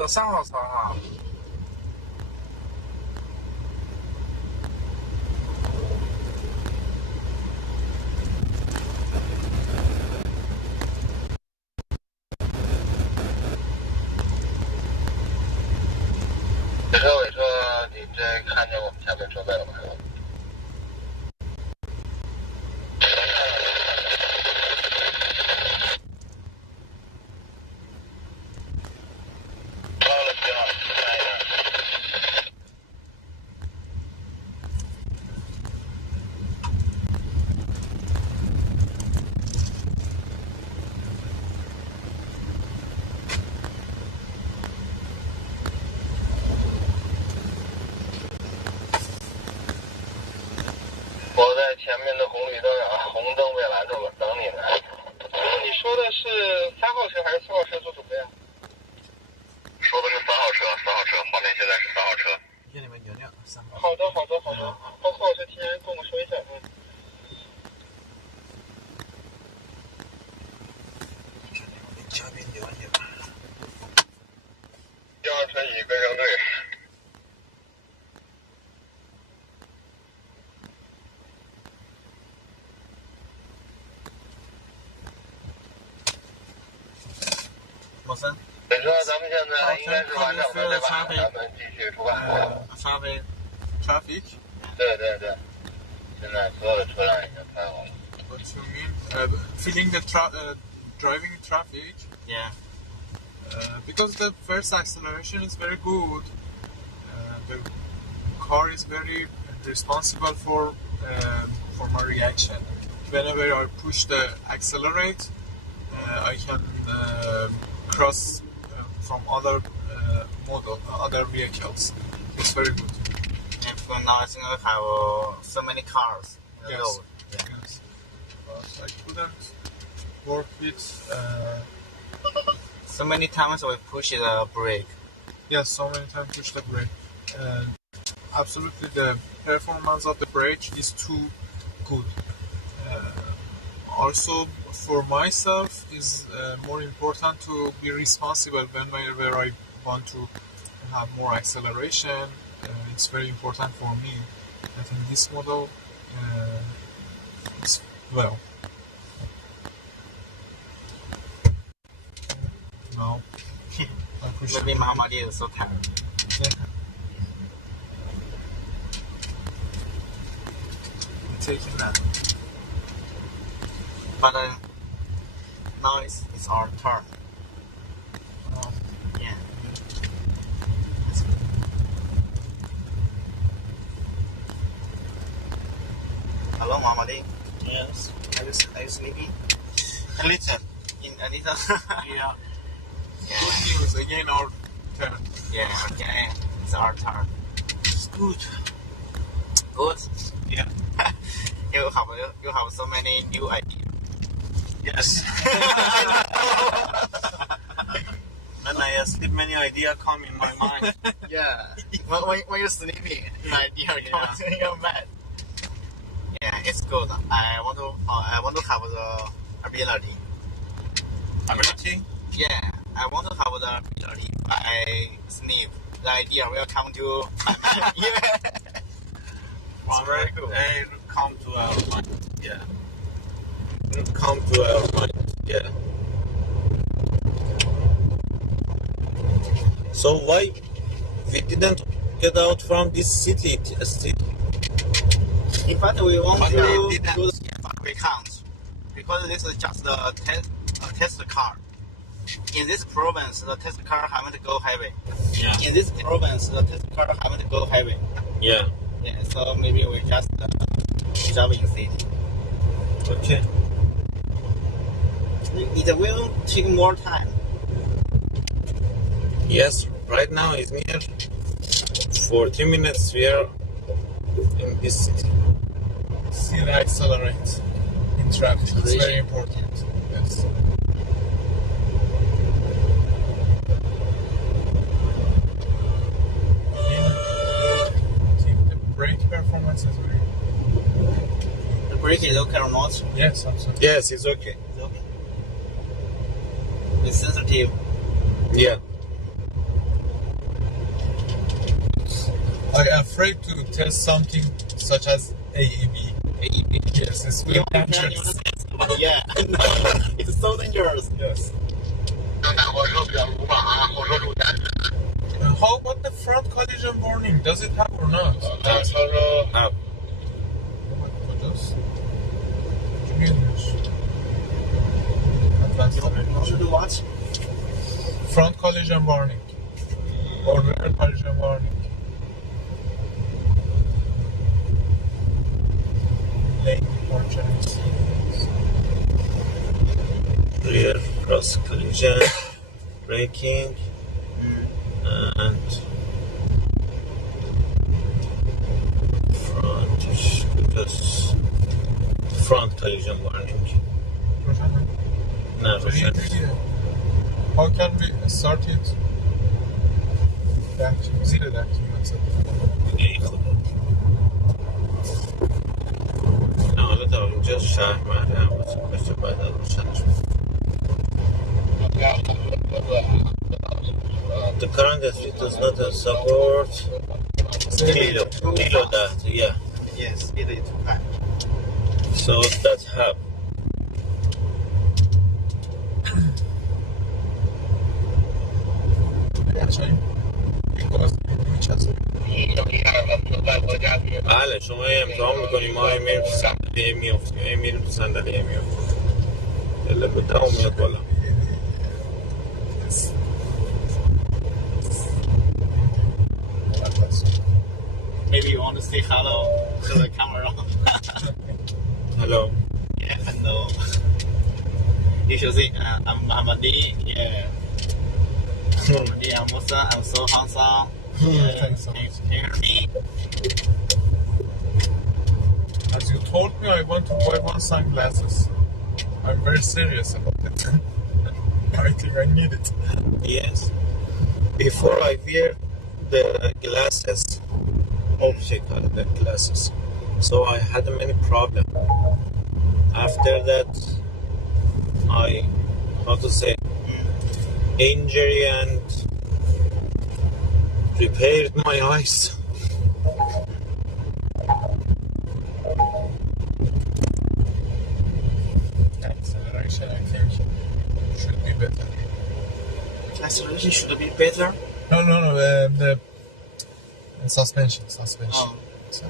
个3号车哈。这车尾说你这看见我们下面车位了吗？我在前面的红绿灯啊，红灯被拦住了，等你呢。你说的是3号车还是4号车做准备啊？说的是3号车，4号车，画面现在是3号车。夜里面娘娘3号。好的，好的，好的。到4号车提前跟我说一下，嘉宾了解。第2车已跟上队。莫森。本车咱们现在应该是完整的，对吧？咱们继续出发。Traffic。对对对，现在所有的车辆已经开好了。What you mean? Feeling the driving traffic? Yeah. Because the first acceleration is very good. The car is very responsible for my reaction. Whenever I push the accelerate, I can cross from other other vehicles. It's very good. And for now, I think I have so many cars in the Yes. road. Yes. But I couldn't work with. So many times we push the brake. Yes, so many times push the brake. Absolutely, the performance of the brake is too good. Also, for myself, is more important to be responsible whenever I want to have more acceleration. It's very important for me. I think this model is well. Now, I push Maybe Muhammad is so tired. I'm taking that. But now it's our turn. Oh. Yeah. Hello, Muhammad. Yes. Are you sleeping? A little. Yeah. Good news, again our turn. Yeah, okay. It's our turn. It's good. Good? Yeah. You have so many new ideas. Yes. When I sleep, many ideas come in my mind. Yeah. When you're sleeping, an idea comes in your mind. Yeah, it's good. I want to have the ability. Ability? Yeah, I want to have the ability. I sleep. The idea will come to my mind. Yeah. It's very good. They come to our mind. Yeah. Come to our mind. Yeah. So why we didn't get out from this city? In fact, we want to do this, but we can't. Because this is just a test car. In this province, the test car haven't go highway. Yeah. In this province, the test car haven't go highway. Yeah. Yeah, so maybe we just drive in city. Okay. It will take more time. Yes, right now it's near 40 minutes we are in this city. Still accelerate in traffic. It's very important. Yes. The brake performance is very. The brake is okay or not? Yes, absolutely. Yes, it's okay. It's sensitive. Yeah. I'm afraid to test something such as AEB. AEB? Yes, it's very dangerous. Yeah, it's so dangerous. Yes. How about the front collision warning? Does it have or not? Have. What? Front collision warning. Or rear collision warning. Lane departure. Rear cross collision, braking, and front collision warning. No, How can we start it? زیر دکتیم نه حالا تا اونجا شهر مرده هم باشه باید روشنش The current street does not support below that, yeah. Yes, it is bad. So that's how. بله شما امتحان میکنیم ما میریم تو صندلیه میفتیم میریم تو صندلیه میفتیم دل به تمام میاد بالا Maybe you want to say hello to the camera. Hello. Yeah, hello. You should say, I'm Mahmoudi. Yeah. Mahmoudi, I'm so handsome. Can you hear me? As you told me, I want to buy one sunglasses. I'm very serious about it. I think I need it. Yes. Before I wear the glasses, optical glasses, so I had many problems. After that, how to say, injury and repaired my eyes. Acceleration, I think, should be better. Acceleration should be better? No, the suspension. Oh. So.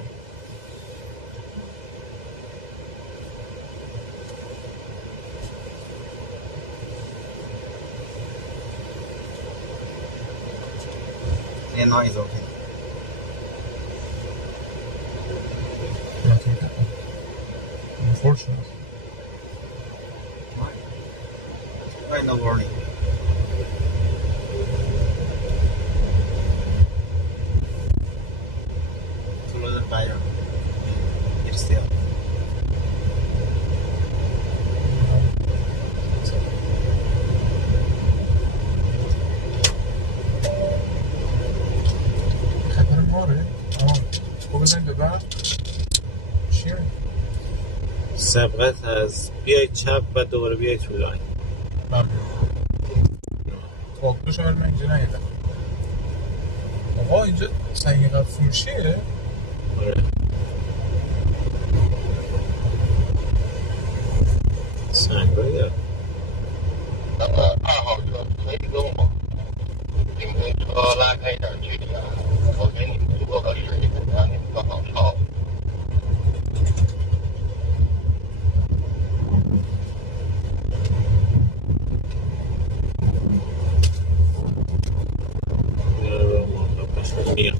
Yeah, now it's okay. Nothing happened. Unfortunately. Why no warning? Cooler than fire. It's still. سبقت از بیای چپ و دوباره بیای تو لاین خب دو شمال من اینجا نهیدم آقا اینجا سنگ قبل فروشیه؟ آره سنگ هایی داره 2号车可以跟我顶公车拉开一点距离啊，我给你们做个示意，让你们更好抄。میاد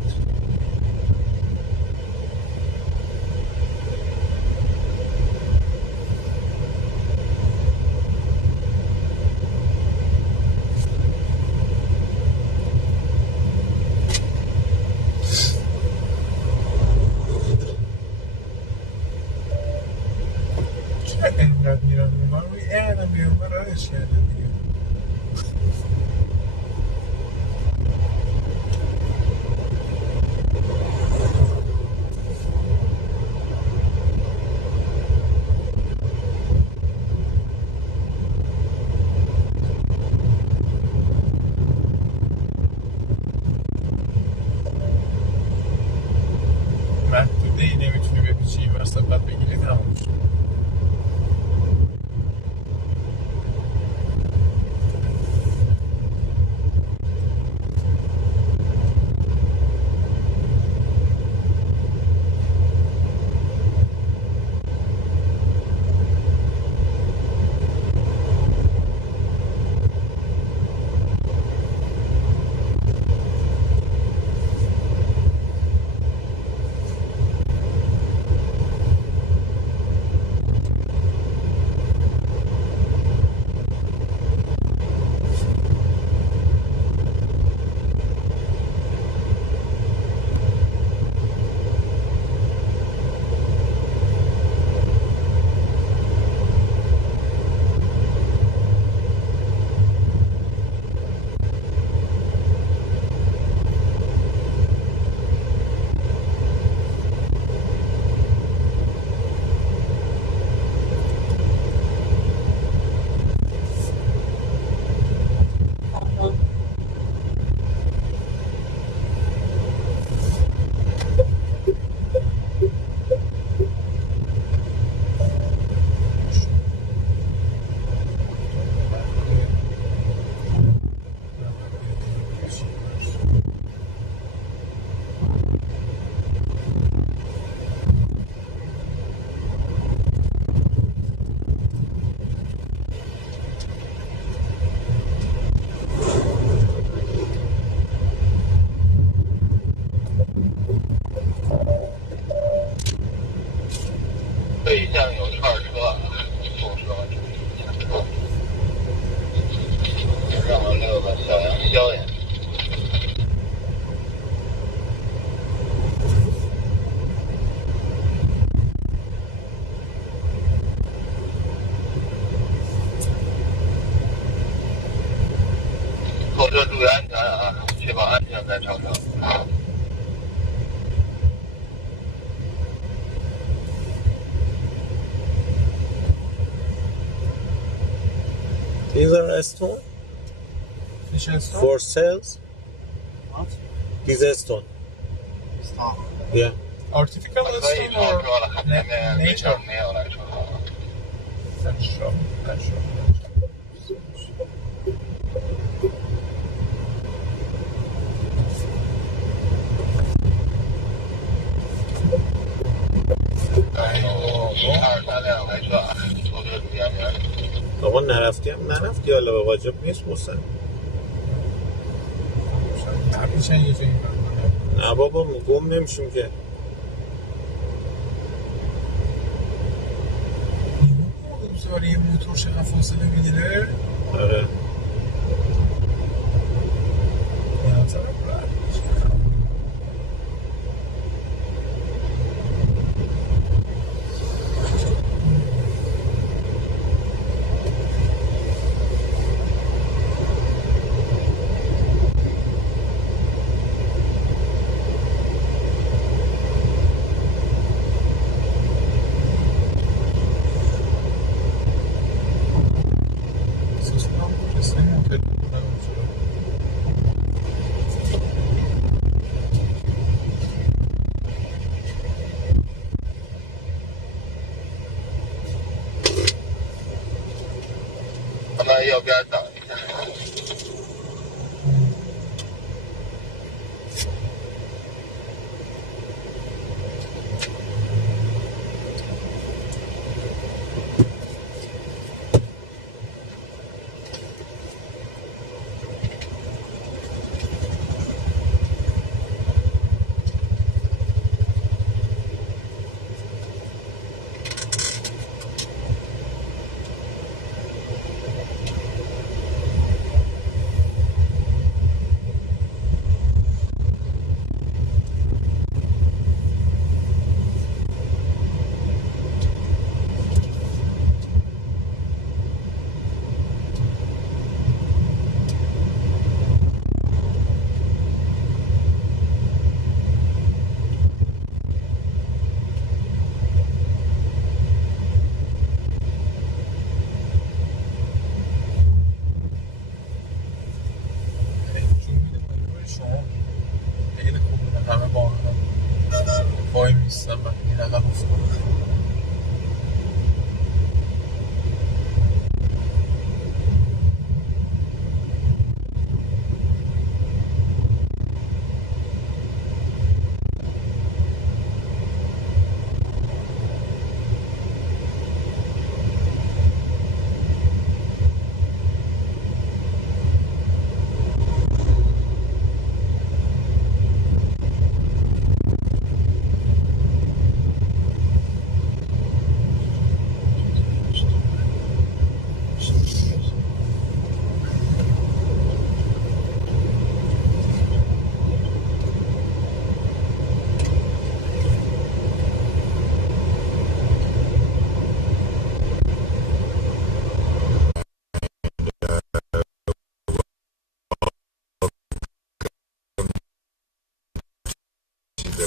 چرا اینقدر میرن رو من روی اینقدر بیرون برایش کرده دیگه 北向有串车，坐车注意一下。让我遛个小羊肖爷。坐车注意安全啊，确保安全再上车。These are Eston? Fish Eston? For sales? What? These Eston. Stop. Yeah. Artificial Eston or nature? Natural. آقا نرفتی حالا به واجب نیست موسن نه بابا گم نمیشیم که بگذاری یه موتور چقدر فاصله میگیره آره右边等一下。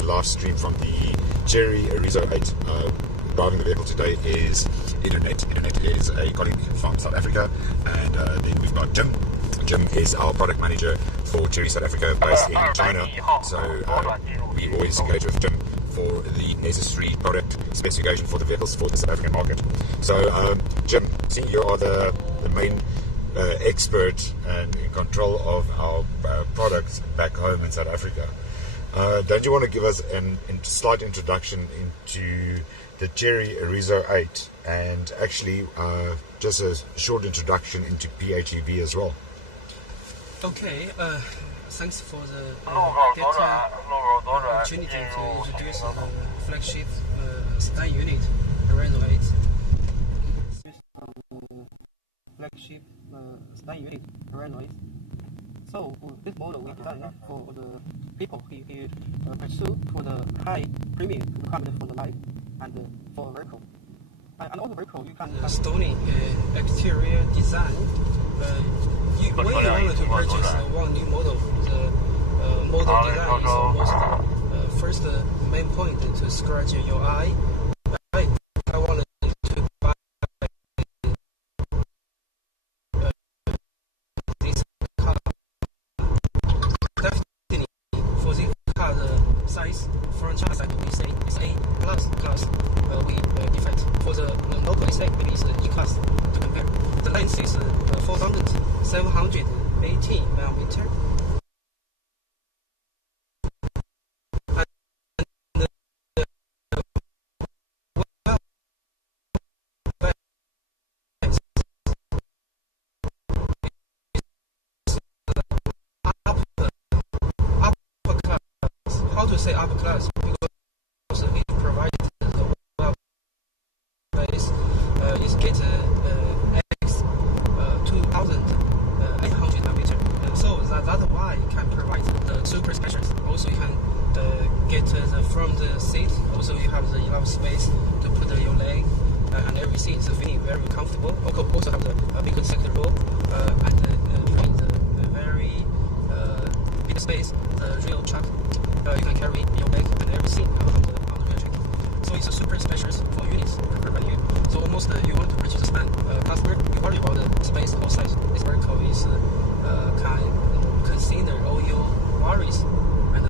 Last stream from the Cherry Arizo 8. Driving the vehicle today is Internet. Internet is a colleague from South Africa, and then we've got Jim. Jim is our product manager for Cherry South Africa, based in China. So we always engage with Jim for the necessary product specification for the vehicles for the South African market. So Jim, seeing you are the main expert and in control of our products back home in South Africa. Don't you want to give us a slight introduction into the Cherry Arizo 8 and actually just a short introduction into PHEV as well? Okay, thanks for the opportunity to introduce the flagship sedan unit paranoid. Flagship stand unit paranoid. So this model we designed for the people who pursue for the high premium requirement for the life and for vehicle. And on the vehicle you can stony exterior design. When you want to purchase one new model, the model design is almost first main point to scratch your eye. I want to buy this car. Definitely for this car, the size front China side we say is A plus class. We defect for the local estate maybe it's E class to compare. The length is 780 millimeter. How to say upper class? Because we provide the base is get X 2,800 millimeter. So that's why you can provide the super specials. Also you can get the from the seat. Also you have the enough space to put your leg and everything. It's feeling very comfortable. Also have the big sector row and the very big space. The real truck. You can carry your bag and everything on the real check. So it's a super special for units prepared by you. So almost you want to purchase a span customer, you worry about the space outside. This vehicle is can consider all your worries. And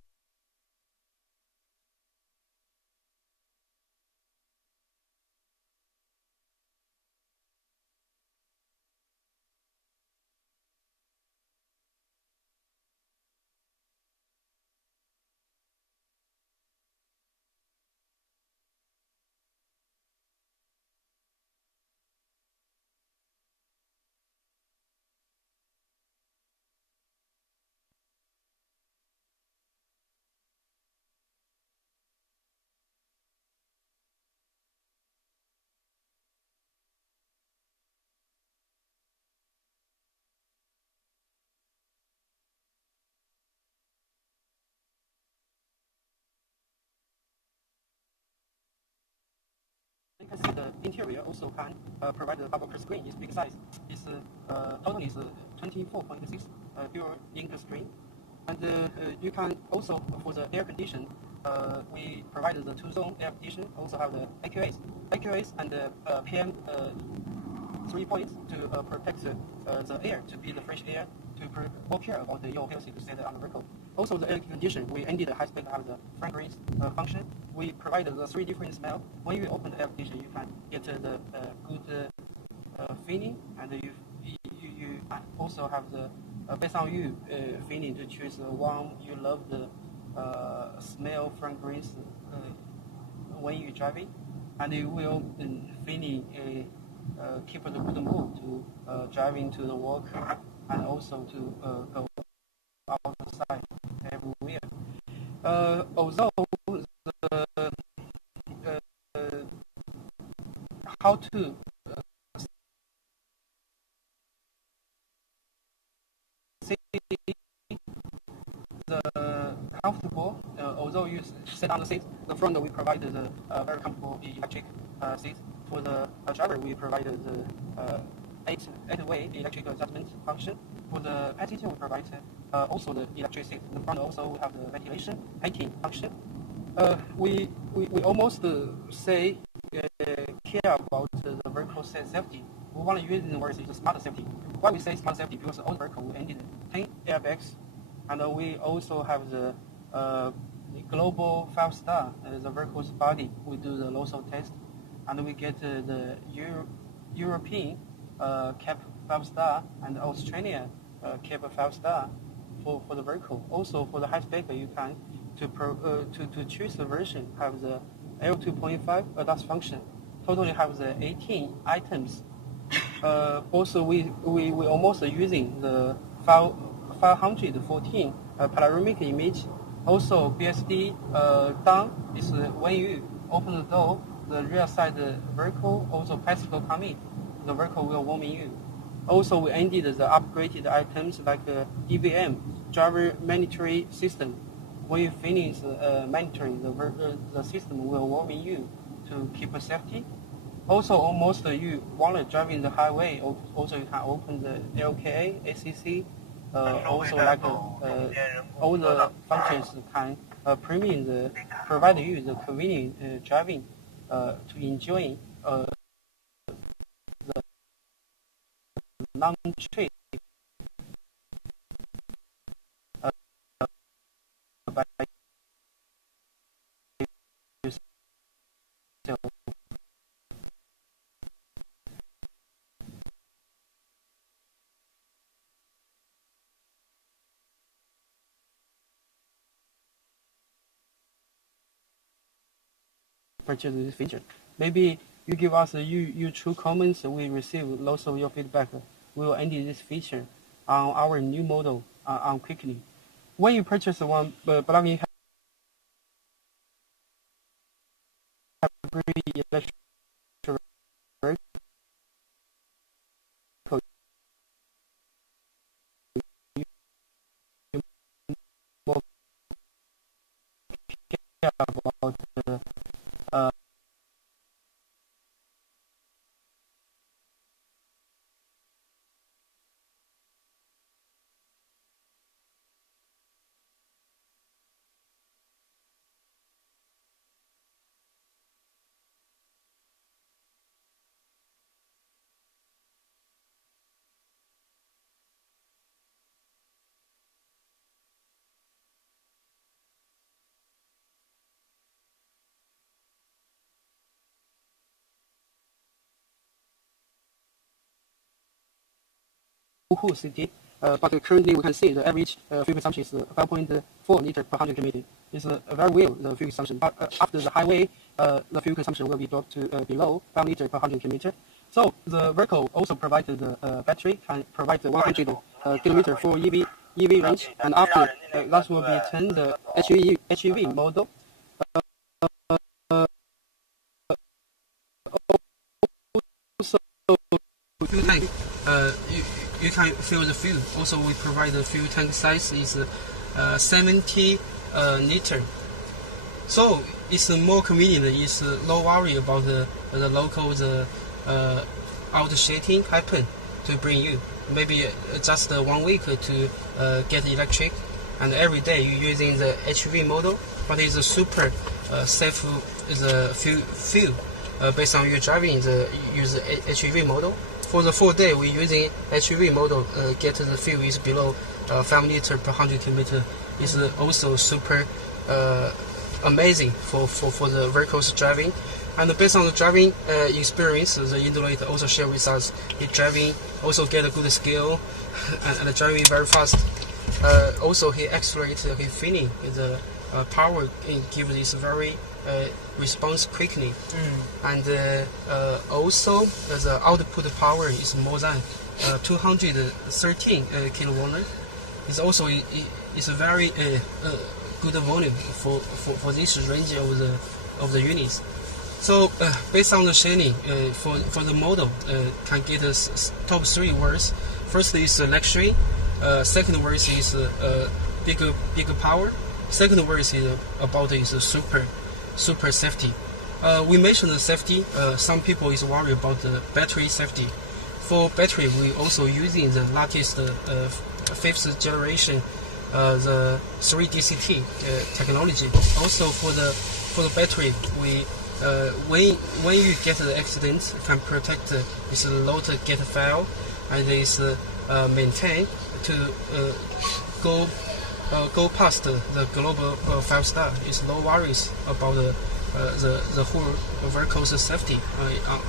you can see the interior also can provide the bubble screen. It's big size. It's total is 24.6 dual ink screen, and you can also for the air condition. We provided the 2-zone air condition. Also have the AQAs and the PM 3 points to protect the air to be the fresh air to more care about your health to stay on the vehicle. Also the air condition, we ended the high spec have the fragrance function. We provided the 3 different smells. When you open the air condition, you can get the good feeling, and you also have the based on you feeling to choose the one you love the smell fragrance when you're driving, and you will feeling keep the good mood to driving to the work and also to go outside everywhere. Although how to see the comfortable, although you sit on the seat, the front we provided the very comfortable electric seat. For the driver, we provided the 8-way electric adjustment function. For the passenger, we provide also the electric seat. In the front also we have the ventilation heating function. We almost say care about the vehicle safety. We want to use the word is smart safety. Why we say smart safety? Because all vehicle we ended 10 airbags, and we also have the global 5-star. The vehicle's body we do the local test, and we get the European cap 5-star and Australia cap 5-star for the vehicle. Also for the high spec, you can to choose the version have the L2.5 ADAS function. Totally have the 18 items. Also we almost using the 514 panoramic image. Also BSD down is when you open the door, the rear side vehicle, also bicycle coming, the vehicle will warm you. Also, we ended the upgraded items like DVM, driver monitoring system. When you finish monitoring, the system will warm you to keep safety. Also, almost you while driving the highway, also you can open the LKA, ACC, also like all the functions can provide you the convenient driving to enjoy the long trip by yourself. Purchase this feature. Maybe you give us your true comments. We receive lots of your feedback. We will end this feature on our new model on quickly. When you purchase one plug-in hybrid electric vehicle, you more care about city, but currently we can see the average fuel consumption is 5.4 liter per 100 km. It's very well, the fuel consumption. But after the highway, the fuel consumption will be dropped to below 5 liter per 100 km. So the vehicle also provided the battery can provide the 100 km for EV range, and after that will be turned the HEV model. Also, fuel tank. You can fill the fuel. Also, we provide the fuel tank size is 70 liter. So it's more convenient. It's no worry about the local out-shedding happen to bring you. Maybe just 1 week to get electric, and every day you're using the HV model, but it's a super safe fuel based on your driving. Use the HV model. For the 4 day, we're using HV model. Get the fuel is below 5 liter per 100 km. It's also super amazing for the vehicles driving. And based on the driving experience, the Indolate also share with us. He driving also get a good skill and driving very fast. Also, he accelerates. He feeling the power give this very response quickly, and also the output power is more than 213 kilowatt. It's also it's a very good volume for this range of the units. So based on the sharing for the model can get us top 3 words. First is luxury. Second word is bigger power. Second word is about is super safety. We mentioned the safety. Some people is worried about the battery safety. For battery, we also using the latest 5th generation the 3DCT technology. Also for the battery, we when you get the accident, you can protect this load get file and is maintain to go past the global 5-star. It's no worries about the whole vehicle's safety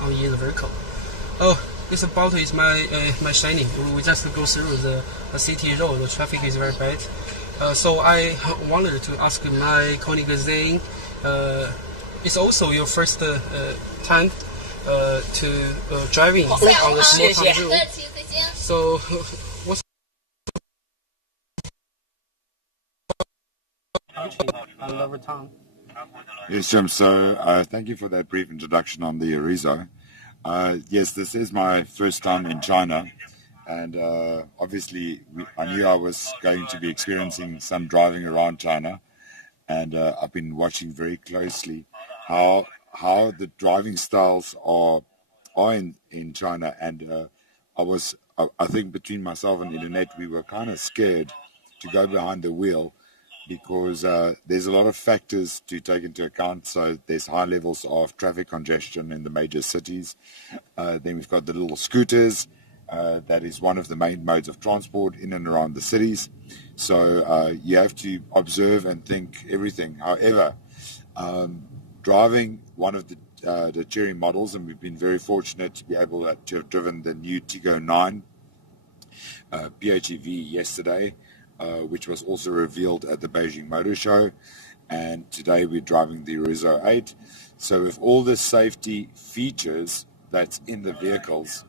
on the vehicle. Oh, this about is my shining. We just go through the city road. The traffic is very bad. So I wanted to ask my colleague Zane. It's also your first time to driving on the small town road. So what's over time? Yes, Jim. So thank you for that brief introduction on the Arizo. Yes, this is my first time in China, and obviously I knew I was going to be experiencing some driving around China, and I've been watching very closely how the driving styles are in China, and I think between myself and the internet we were kind of scared to go behind the wheel because there's a lot of factors to take into account. So there's high levels of traffic congestion in the major cities. Then we've got the little scooters. That is one of the main modes of transport in and around the cities. So you have to observe and think everything. However, driving one of the Chery models, and we've been very fortunate to be able to have driven the new Tiggo 9 PHEV yesterday, which was also revealed at the Beijing Motor Show, and today we're driving the Arizo 8. So with all the safety features that's in the vehicles,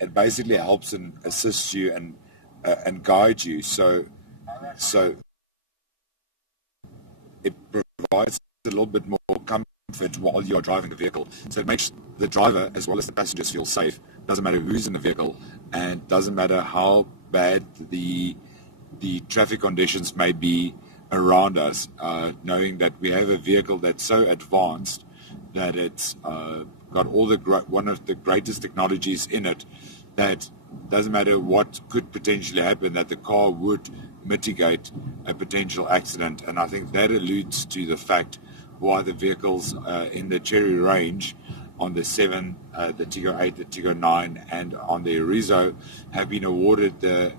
it basically helps and assists you and guide you. So it provides a little bit more comfort while you are driving the vehicle. So it makes the driver as well as the passengers feel safe. Doesn't matter who's in the vehicle, and doesn't matter how bad the traffic conditions may be around us, knowing that we have a vehicle that's so advanced that it's got all one of the greatest technologies in it, that doesn't matter what could potentially happen, that the car would mitigate a potential accident. And I think that alludes to the fact why the vehicles in the Chery range on the 7, the Tiggo 8, the Tiggo 9, and on the Arizo have been awarded the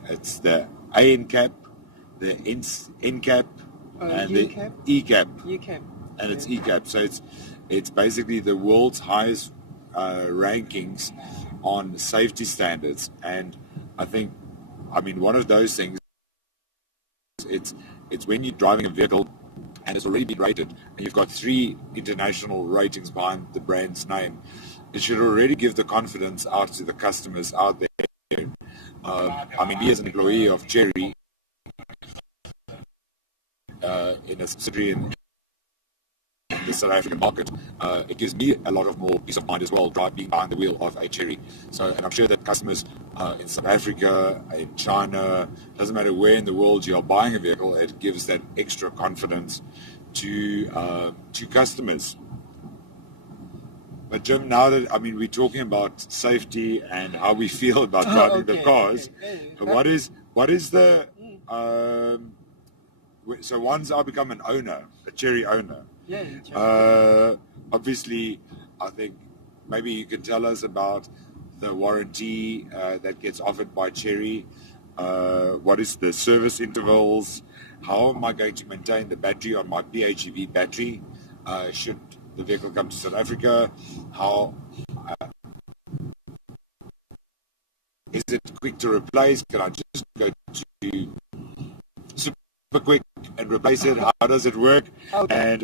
A NCAP, the NCAP, and the ECAP. And it's ECAP. So it's basically the world's highest rankings on safety standards. And I mean, one of those things, it's when you're driving a vehicle and it's already been rated, and you've got 3 international ratings behind the brand's name, it should already give the confidence out to the customers out there. I mean, me as an employee of Chery, in a subsidiary in the South African market, it gives me a lot of more peace of mind as well, being behind the wheel of a Chery. So, and I'm sure that customers in South Africa, in China, doesn't matter where in the world you are buying a vehicle, it gives that extra confidence to customers. But Jim, now that we're talking about safety and how we feel about driving the cars, what is the so once I become an owner, a Chery owner, obviously I think maybe you can tell us about the warranty that gets offered by Chery. What is the service intervals? How am I going to maintain the battery on my PHEV battery should the vehicle come to South Africa? How is it quick to replace? Can I just go to Super Quick and replace it? How does it work? And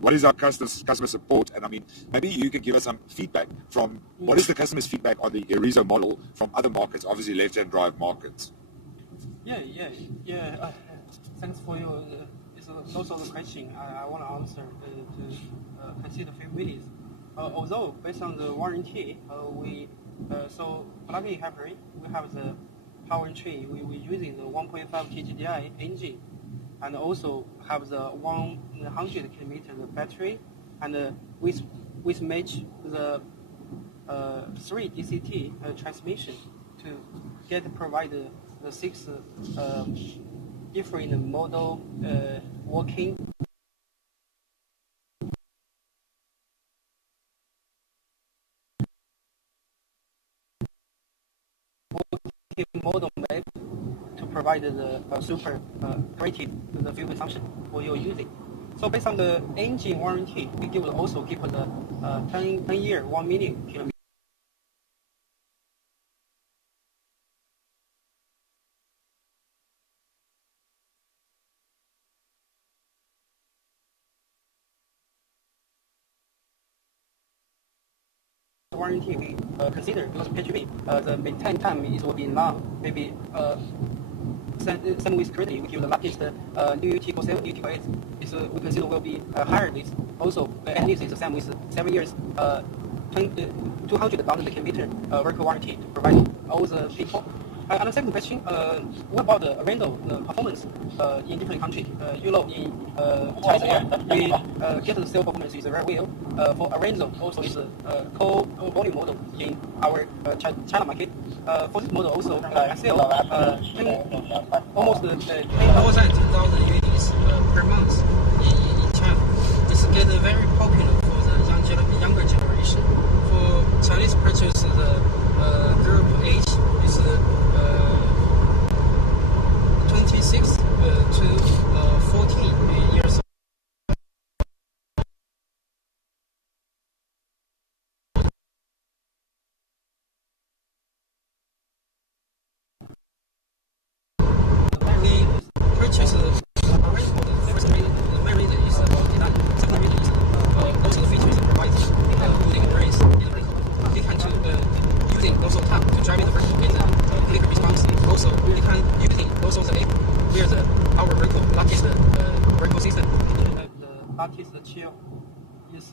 what is our customer support? And I mean, maybe you can give us some feedback from what is the customer's feedback on the Arizo model from other markets, obviously left-hand drive markets. Thanks for your. It's also the question I want to answer to consider a few minutes. Although based on the warranty, so plug-in hybrid, we have the powertrain. We're using the 1.5 TGDI engine, and also have the 100 kilometer battery, and with match the 3 DCT transmission to provide the 6 different model working model map to provide the super creative the fuel consumption for your using. So based on the engine warranty, we also give the 10-year 1 million kilometers. Warranty we consider because PHEV the maintain time will be long, maybe same with currently, we give the luckiest new T47, new T48 we consider will be higher list. Also, and this is the same with 7 years, $200 kilometer vehicle warranty to provide all the people. And the second question, what about the rental performance in different countries? Europe, in China Air, we get the sales performance is very well. For a rental, also is a volume model in our China market. For this model also, sell almost 10,000 units per month in China. This get very popular for the younger generation. For Chinese purchase, the group age is 26 to 14 years. We purchase the first reason, the main reason is about design. Second reason is also the features provided, including race, we can using also time to drive the vehicle get quick response. Also, we can using also the app where our vehicle luckiest vehicle system. The luckiest chill is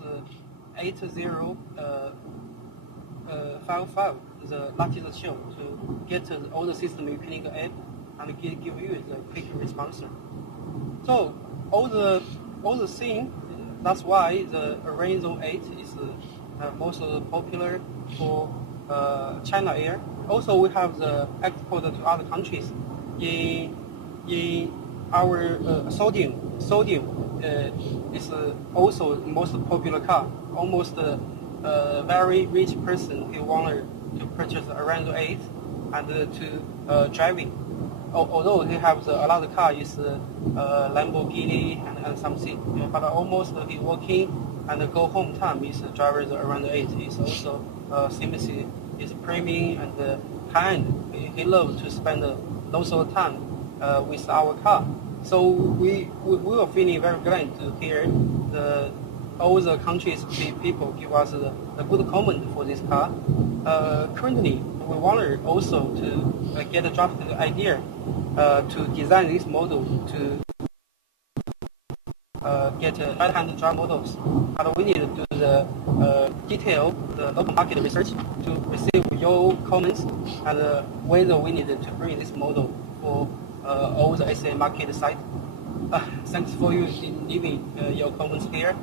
8055. The luckiest chill to get all the system you click the app and give you the quick response. So all the thing, that's why the Rainbow 8 is most popular for China Air. Also, we have the export to other countries. In our sodium is also most popular car. Almost very rich person who wanted to purchase a Rainbow 8 and to driving. Although he has a lot of car is Lamborghini and something, but almost he working and go home time is drivers around 8. It's also seamlessly is premium and kind. He loves to spend lots of time with our car. So we are feeling very glad to hear all the countries people give us a good comment for this car. Currently, we want also to get a draft idea to design this model to get right-hand drive models. And we need to do the detail, the local market research to receive your comments and whether we need to bring this model for all the SA market site. Thanks for you leaving your comments here.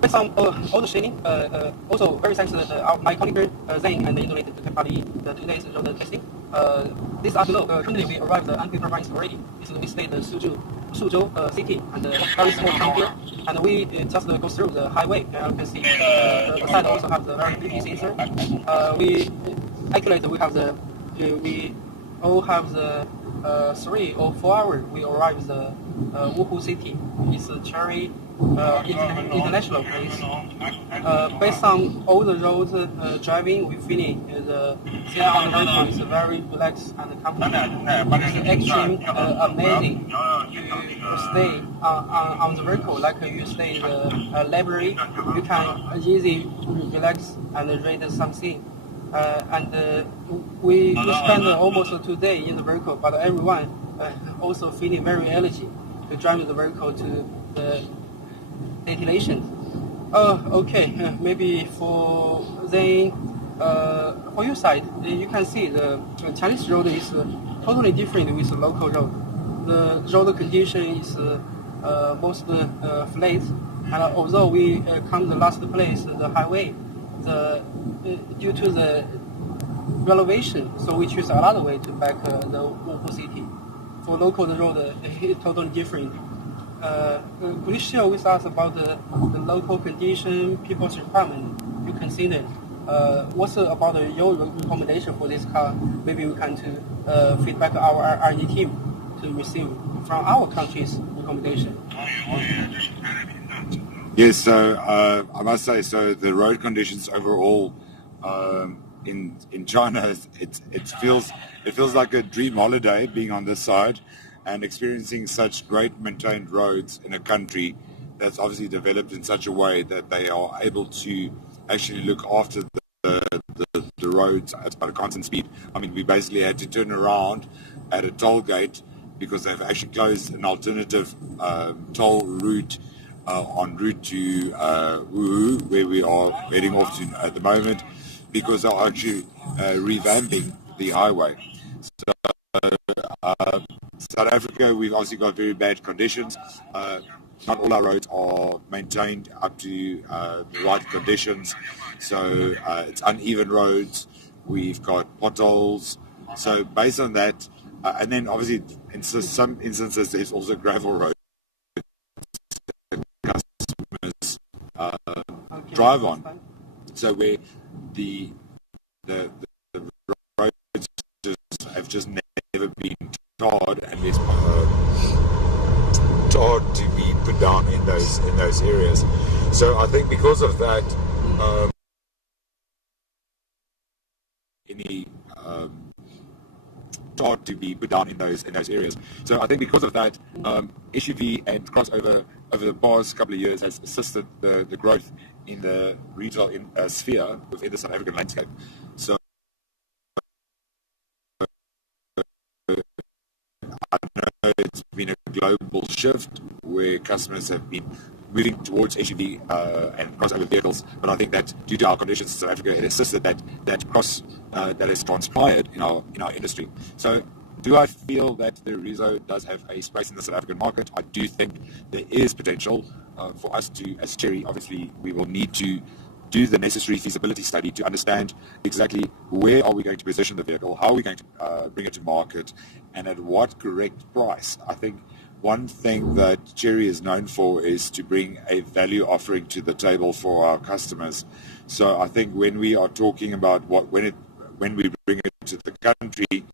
With some auto shading, also very thanks to my colleague Zane and the Internet to party today's road testing. This afternoon, currently we arrived at unsupervised already. We stay in Suzhou city and very small town here. And we just go through the highway. You can see the side also have the very big sensor. We all have the 3 or 4 hours. We arrive the Wuhu city. It's a cherry international place. Based on all the roads driving, we feeling the seat on the vehicle is very relaxed and comfortable. It's extreme amazing. You stay on the vehicle like you stay in the library. You can easily relax and read something. And we spend almost 2 days in the vehicle, but everyone also feeling very energy to drive the vehicle to the destination. Okay, maybe for then for your side, you can see the Chinese road is totally different with the local road. The road condition is most flat, and although we come the last place, the highway, due to the renovation, so we choose another way to back the Wuhu city. For local road, it's totally different. Could you share with us about the local condition, people's requirement you consider? What's about your recommendation for this car? Maybe we can to feedback our R&D team to receive from our country's recommendation. Yes, so I must say, so the road conditions overall in China, it feels like a dream holiday being on this side, and experiencing such great maintained roads in a country that's obviously developed in such a way that they are able to actually look after the roads at a constant speed. I mean, we basically had to turn around at a toll gate because they've actually closed an alternative toll route en route to Wuhu, where we are heading off to at the moment, because they're actually revamping the highway. So South Africa, we've obviously got very bad conditions. Not all our roads are maintained up to the right conditions. So it's uneven roads. We've got potholes. So based on that, and then obviously in some instances there's also gravel roads customers drive on. So where the roads have just never been tarred, and there's tarred to be put down in those areas. So I think because of that, tarred to be put down in those areas. So I think because of that, SUV and crossover over the past couple of years has assisted the growth in the retail sphere within the South African landscape. So I know it's been a global shift where customers have been moving towards SUV and crossover vehicles, but I think that due to our conditions in South Africa, it assisted that has transpired in our industry. So do I feel that the Rizo does have a space in the South African market? I do think there is potential for us to, as Cherry, obviously we will need to do the necessary feasibility study to understand exactly where are we going to position the vehicle, how are we going to bring it to market, and at what correct price. I think one thing that Cherry is known for is to bring a value offering to the table for our customers. So I think when we are talking about when we bring it to the country,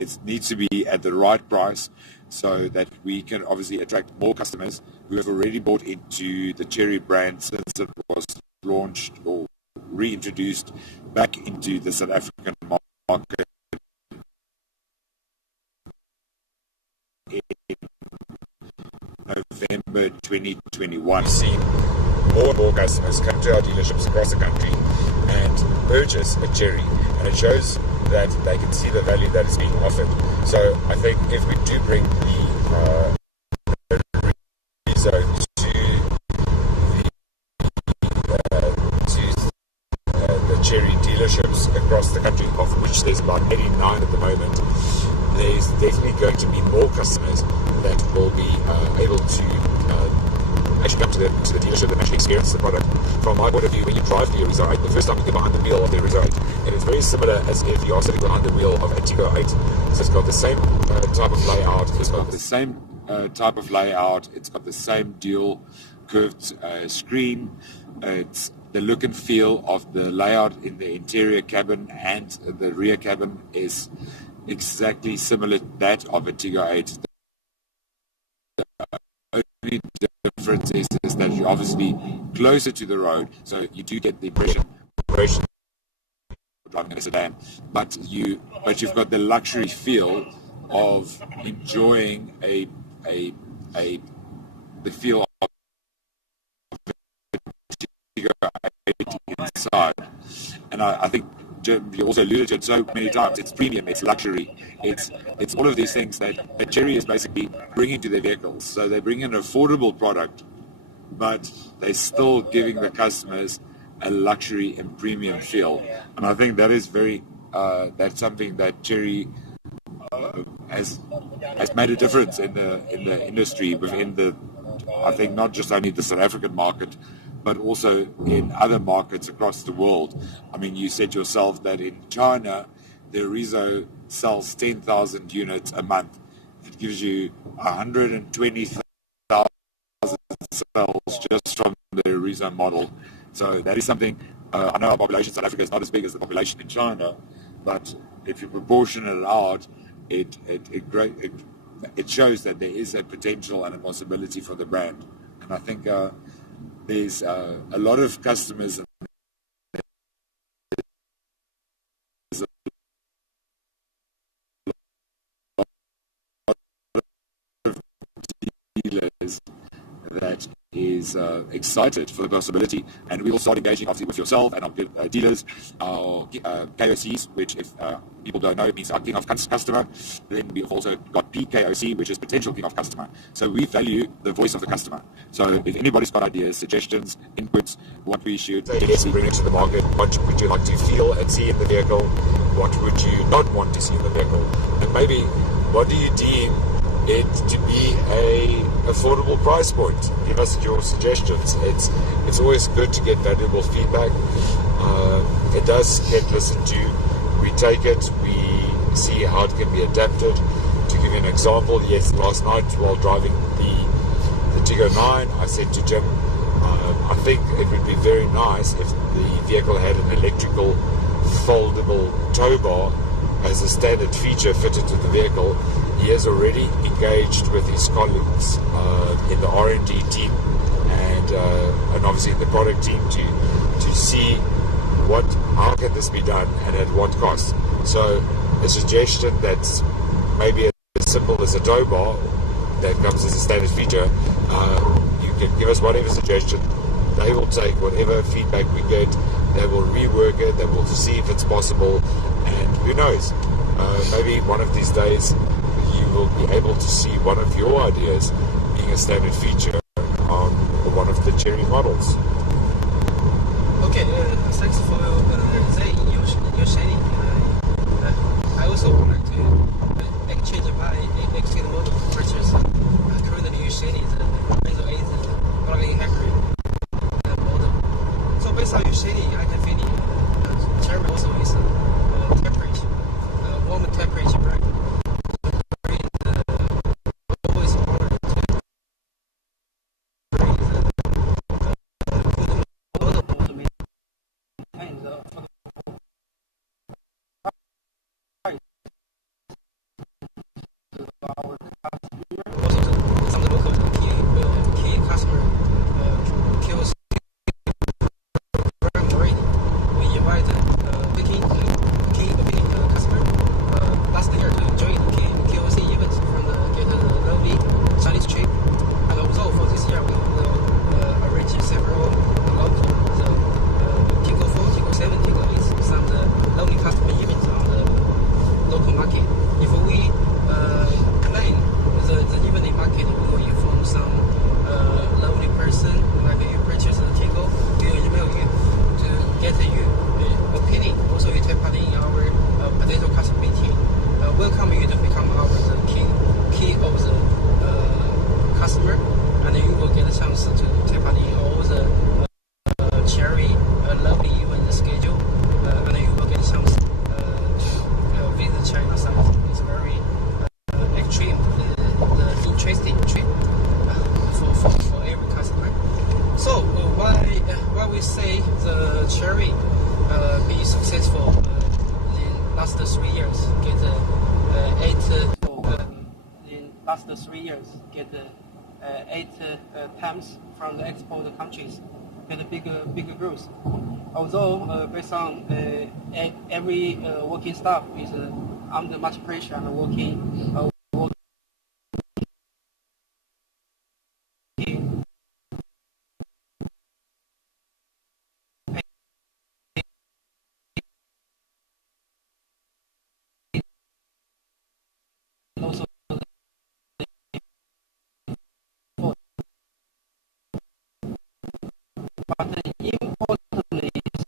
it needs to be at the right price so that we can obviously attract more customers who have already bought into the Cherry brand since it was launched or reintroduced back into the South African market in November 2021. We've seen more and more customers come to our dealerships across the country and purchase a Cherry, and it shows that they can see the value that is being offered. So I think if we do bring the Rizo to the Cherry dealerships across the country, of which there's about 89 at the moment, there's definitely going to be more customers that will be able to actually come to the dealership and actually experience the product. From my point of view, when you drive the Rizo 8, the first time you get behind the wheel of the Rizo 8, it is very similar as if you are sitting behind the wheel of a Tiggo 8. So it's got the same type of layout. It's got the same type of layout. It's got the same dual curved screen. It's the look and feel of the layout in the interior cabin and the rear cabin is exactly similar to that of a Tiggo 8. The only difference is that you're obviously closer to the road, so you do get the impression driving in a sedan, but you've got the luxury feel of enjoying the feel of Tiggo 8 inside. And I think you also alluded to it so many times, it's premium, it's luxury, it's all of these things that Cherry is basically bringing to their vehicles. So they bring an affordable product, but they're still giving the customers a luxury and premium feel. And I think that is that's something that Cherry has made a difference in the industry, within I think not just only the South African market, but also in other markets across the world. I mean, you said yourself that in China, the Rizo sells 10,000 units a month. It gives you 120,000 sales just from the Rizo model. So that is something, I know our population in South Africa is not as big as the population in China, but if you proportion it out, it shows that there is a potential and a possibility for the brand. And I think there's a lot of customers and there's a lot that is excited for the possibility, and we will start engaging obviously with yourself and our dealers, our KOCs, which if people don't know, it means our king of customer. Then we've also got PKOC, which is potential king of customer. So we value the voice of the customer. So if anybody's got ideas, suggestions, inputs, what we should bring to the market, what would you like to feel and see in the vehicle, what would you not want to see in the vehicle, and maybe what do you deem it to be a affordable price point. Give us your suggestions. It's always good to get valuable feedback. It does get listened to. We take it, we see how it can be adapted. To give you an example, yes, last night while driving the Tiggo 9, I said to Jim, I think it would be very nice if the vehicle had an electrical foldable tow bar as a standard feature fitted to the vehicle. He has already engaged with his colleagues in the R&D team and obviously in the product team to see how can this be done and at what cost. So a suggestion that's maybe as simple as a tow bar that comes as a standard feature, you can give us whatever suggestion. They will take whatever feedback we get, they will rework it, they will see if it's possible, and who knows, maybe one of these days you will be able to see one of your ideas being a standard feature on one of the Cherry models. Okay, thanks for saying your sharing. I also would like to exchange my existing model purchase. Currently, sharing the Razor 8 plug-in hybrid model. So based on your sharing, I can feel Cherry also is temperature, warm temperature brand. From the export countries get a bigger growth. Although based on every working staff is under much pressure and working also but importantly is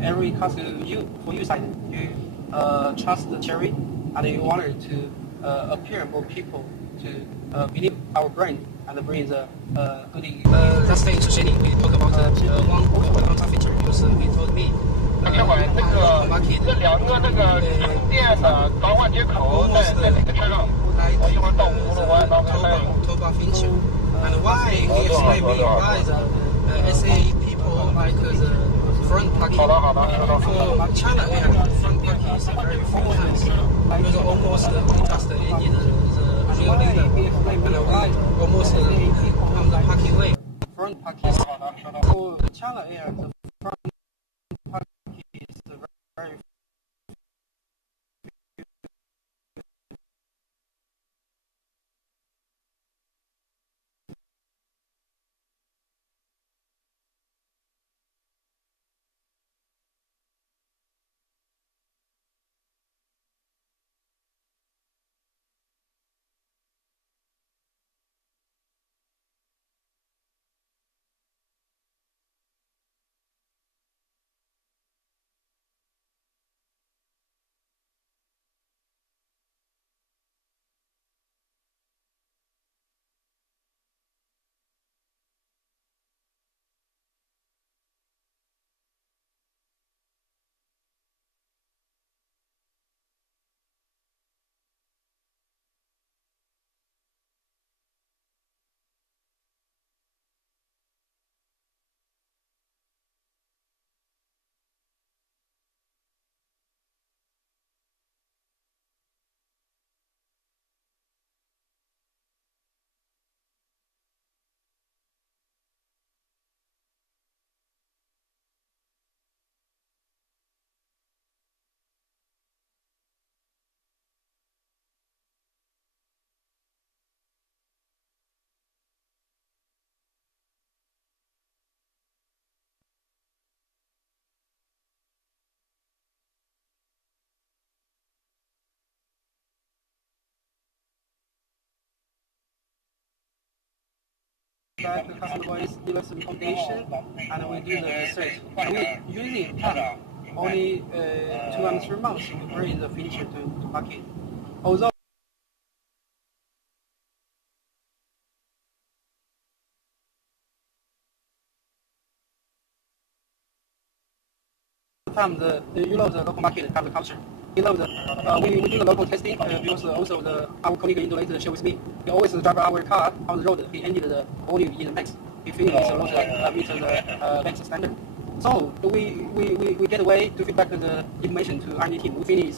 every customer for you side you trust the Cherry and you wanted to appear more people to believe our brand and bring the good. Last day to Shani, we talk about one feature because he told me. 这会这两个那个充电的导管接口在哪个车上？我一会儿到葫芦湾那边。Toba feature. And why he explained me why the SA people like the front parking. For China, we have front parking is very few times. Because almost we just ended the real leader. And we almost on the parking way. Front parking for China Air, the front parking is very feedback, the customer voice, give us recommendation, and we do the research. We usually have only 2 and 3 months to bring the feature to market. Although sometimes the local market have the culture. We do the local testing because also our colleague in Indonesia share with me. He always drive our car on the road. He ended the volume in the max. He finished meet the max standard. So we get a way to feedback the information to R&D team. We finish,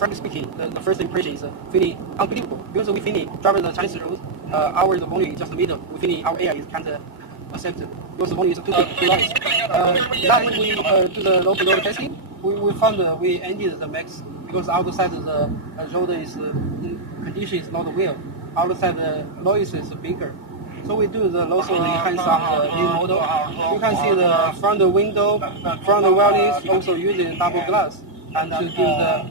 frankly speaking, the first impression is really unbelievable because we finish driving the Chinese road. Our volume is just the middle. We finish our AI is kind of accepted because the volume is too large. Then we do the local road testing. We found we ended the max because outside the road is condition is not well. Outside the noise is bigger. So we do the local enhance on the new model. You can see the front window, front wheels also using double glass and to give the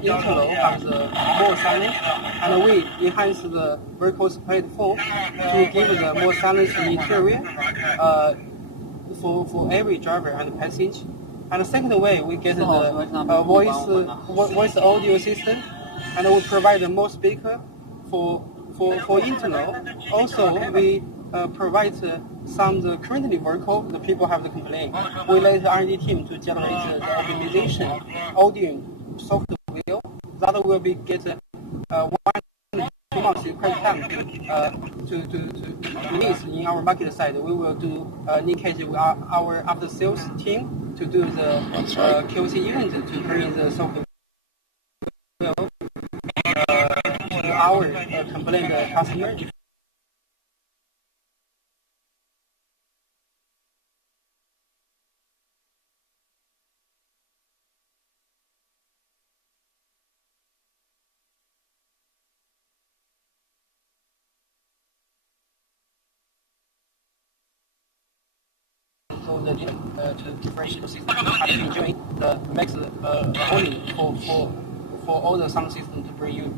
interval and the more silence. And we enhance the vertical split foam to give the more silence interior for every driver and passenger. And the second way, we get the voice audio system, and we provide more speaker for internal. Also, we provide some the currently vertical. The people have the complaint. We let the R&D team to generate the optimization audio software that will be get 1 to 2 months per time to release in our market side. We will do linkage with our after sales team to do the QC event to bring the software to our complaint customer. So the to differentiate system, I'm enjoying the max only for all the sound system to bring you.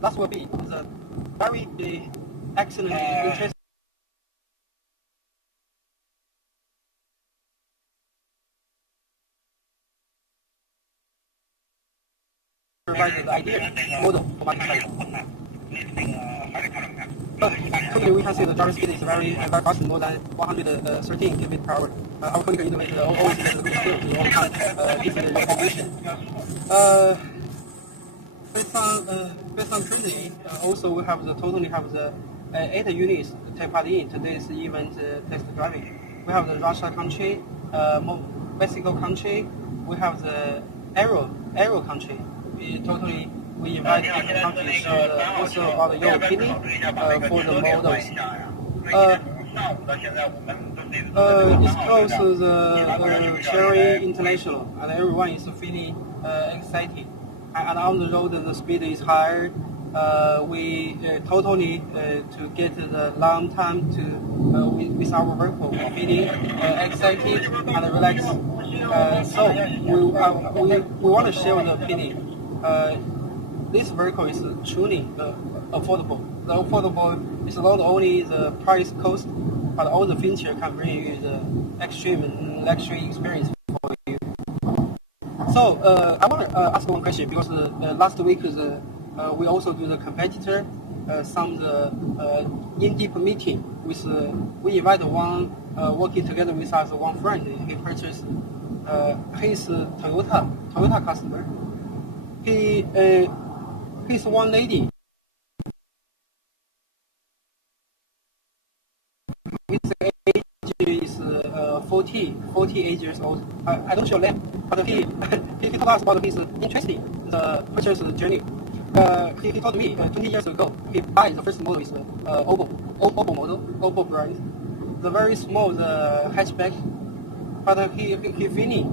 That will be the very excellent interest. Provide the idea model for market side. But currently we can see the driver speed is very fast, more than 113 km per hour. Our colleague in Indonesia always gets the good skill to overcome this information. Based on currently, also we have totally have the 8 units to take part in today's event test driving. We have the Russia country, Mexico country, we have the Aero country. We invite different countries also about your opinion for the models. It's close to the Cherry International, and everyone is feeling excited. And on the road, the speed is higher. We totally to get the long time to with our vehicle, feeling excited and relaxed. So we want to share the opinion. This vehicle is truly affordable. The affordable is not only the price cost, but all the features can bring you the extreme luxury experience for you. So I want to ask one question because last week we also do the competitor some in-deep meeting with we invite one working together with us one friend. He purchased his Toyota customer. He's one lady. His age is 40 years old. I don't show them, but he told us about his interesting the purchase journey. He told me 20 years ago he bought the first model is Oppo model, Oppo brand, the very small hatchback. But he finished.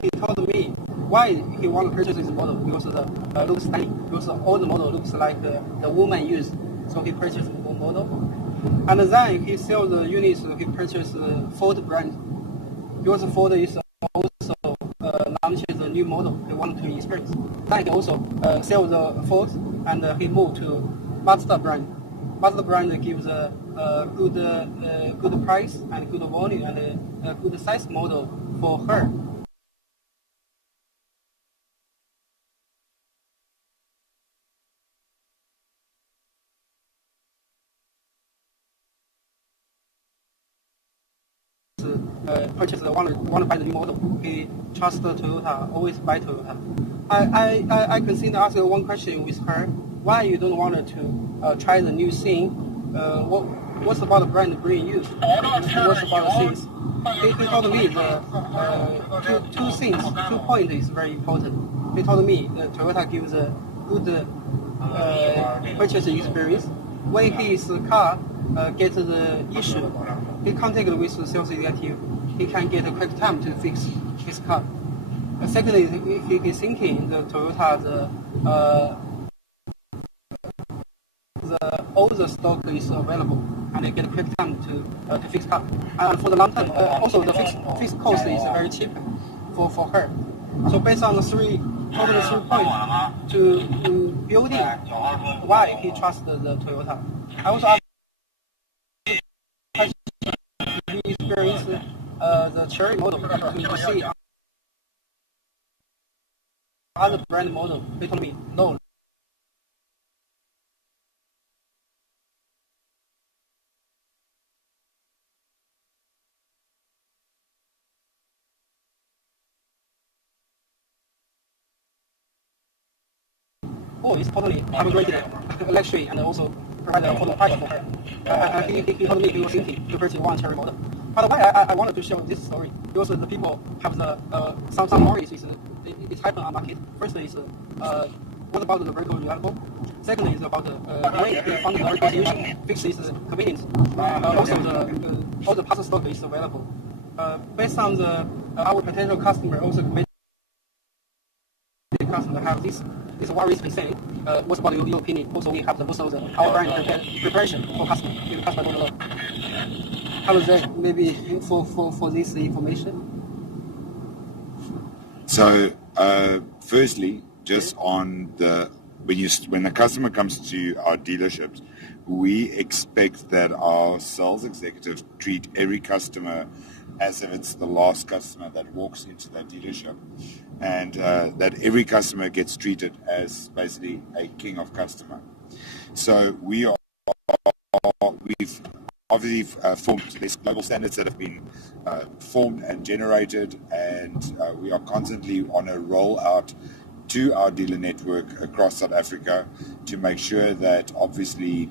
He told me why he want to purchase this model because the looks stunning. Because all the model looks like the woman used. So he purchased the model. And then he sells the units he purchased Ford brand. Because Ford is also launched the new model he wanted to experience. Then he also sells the Ford and he moved to Mazda brand. Mazda brand gives a good price and good volume and a good size model for her. Purchase want to buy the new model. He trusts Toyota, always buy Toyota. I consider asking one question with her. Why you don't want to try the new thing? What's about the brand bring you? What's about the things? He told me the two things, 2 points is very important. He told me that Toyota gives a good purchase experience. When his car gets the issue, he contact with the sales executive. He can get a quick time to fix his car. Secondly, he is thinking the Toyota all the stock is available and they get a quick time to fix car. And for the long term, also the fixed cost is very cheap for her. So based on the three points to building why he trusts the Toyota. I also asked he experienced the Cherry model to see other brand model. He told me no. Oh, it's totally upgraded luxury and also provide a affordable price for her. He told me he was thinking to purchase one Cherry model. But why I wanted to show this story? Because the people have some worries. It's happened on market. Firstly, is what about the vertical reliable? Secondly, is about the way they found the vertical solution. Fixed is convenience. Also, all the parcel stock is available. Based on our potential customer, also the customer have this worries we say. What about your opinion? Also, we have our brand preparation for customer. If the customer don't know. How is that maybe for this information? So, firstly, just on when the customer comes to our dealerships, we expect that our sales executives treat every customer as if it's the last customer that walks into that dealership, and that every customer gets treated as basically a king of customer. So we've obviously formed these global standards that have been formed and generated, and we are constantly on a rollout to our dealer network across South Africa to make sure that obviously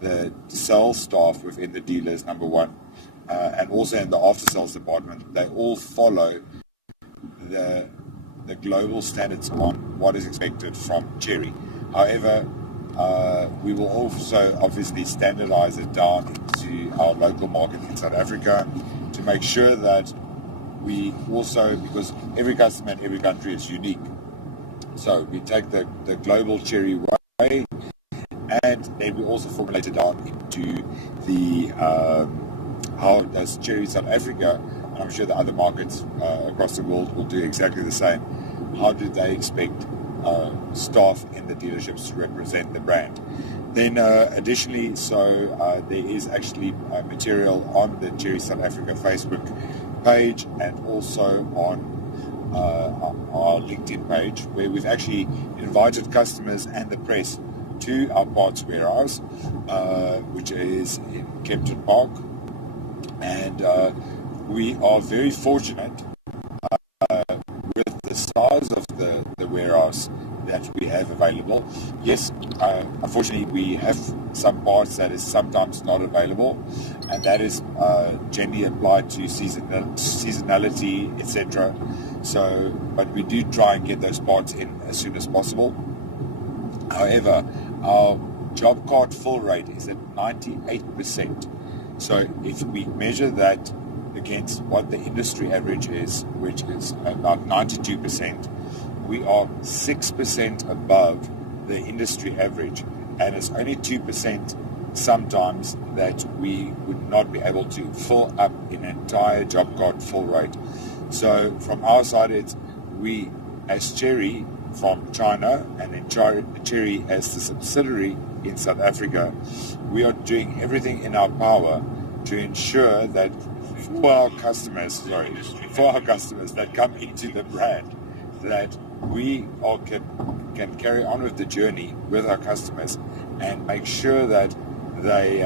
the sales staff within the dealers, number one, and also in the after sales department, they all follow the global standards on what is expected from Cherry. However, we will also obviously standardize it down into our local market in South Africa to make sure that we also, because every customer in every country is unique, so we take the global Cherry way, and then we also formulate it down into the how does Cherry South Africa, and I'm sure the other markets across the world will do exactly the same. How do they expect staff in the dealerships to represent the brand? Then additionally, so there is actually material on the Cherry South Africa Facebook page and also on our LinkedIn page, where we've actually invited customers and the press to our parts warehouse, which is in Kempton Park, and we are very fortunate with the size of the warehouse that we have available. Yes, unfortunately we have some parts that is sometimes not available, and that is generally applied to seasonality, etc. So, but we do try and get those parts in as soon as possible. However, our job card fill rate is at 98%. So if we measure that against what the industry average is, which is about 92%, we are 6% above the industry average, and it's only 2% sometimes that we would not be able to fill up an entire job card full rate. So from our side, it's we as Cherry from China and then Cherry as the subsidiary in South Africa, we are doing everything in our power to ensure that for our customers that come into the brand, that we all can carry on with the journey with our customers and make sure that they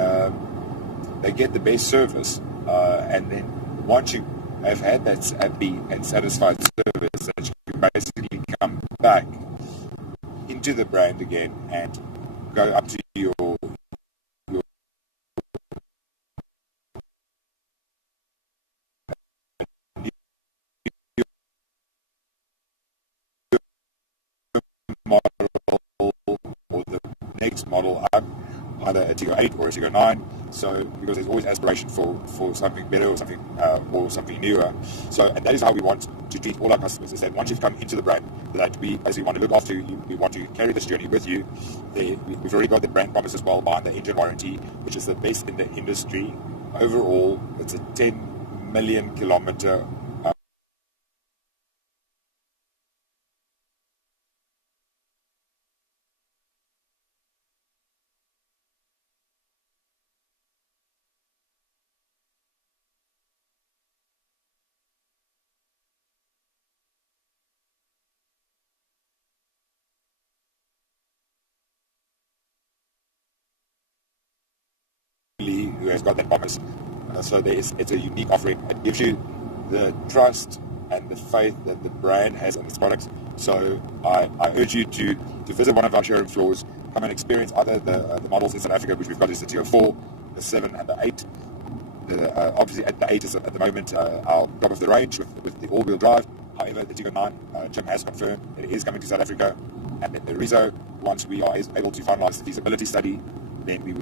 get the best service, and then once you have had that happy and satisfied service, that you can basically come back into the brand again and go up to your model or the next model up, either a Tiggo 8 or a Tiggo 9. So because there's always aspiration for something better or something newer. So and that is how we want to treat all our customers, is that once you've come into the brand, that we basically want to look after you, we want to carry this journey with you. We've already got the brand promise as well behind the engine warranty, which is the best in the industry. Overall, it's a 10 million kilometer who has got that promise. So it's a unique offering. It gives you the trust and the faith that the brand has on its products. So I urge you to visit one of our showroom floors, come and experience either the models in South Africa, which we've got is the Tiggo 4, the 7 and the 8. Obviously at the 8 is at the moment our top of the range with the all-wheel drive. However, the Tiggo 9, Jim has confirmed that it is coming to South Africa. And then the Rizzo, once we are able to finalize the feasibility study, then we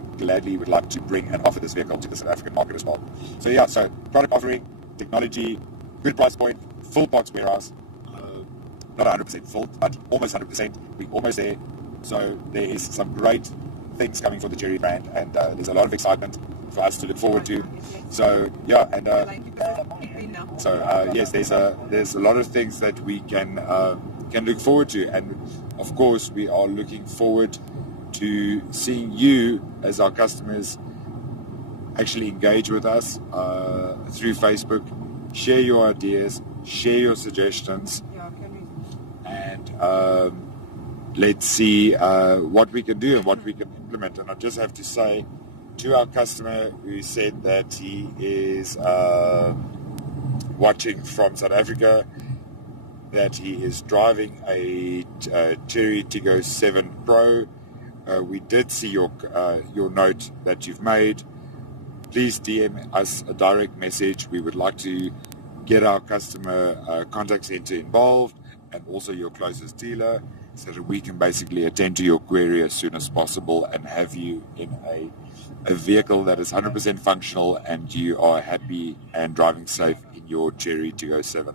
would like to bring and offer this vehicle to the South African market as well. So yeah, so product offering, technology, good price point, full parts warehouse, not 100% full, but almost 100%. We're almost there. So there is some great things coming for the Cherry brand, and there's a lot of excitement for us to look forward to. So yeah, and yes, there's a lot of things that we can look forward to, and of course we are looking forward to seeing you as our customers actually engage with us through Facebook, share your ideas, share your suggestions, and let's see what we can do and what we can implement. And I just have to say to our customer who said that he is watching from South Africa, that he is driving a Cherry Tiggo 7 Pro. We did see your note that you've made. Please DM us a direct message. We would like to get our customer contact center involved, and also your closest dealer, so that we can basically attend to your query as soon as possible and have you in a vehicle that is 100% functional and you are happy and driving safe in your Cherry Tiggo 7.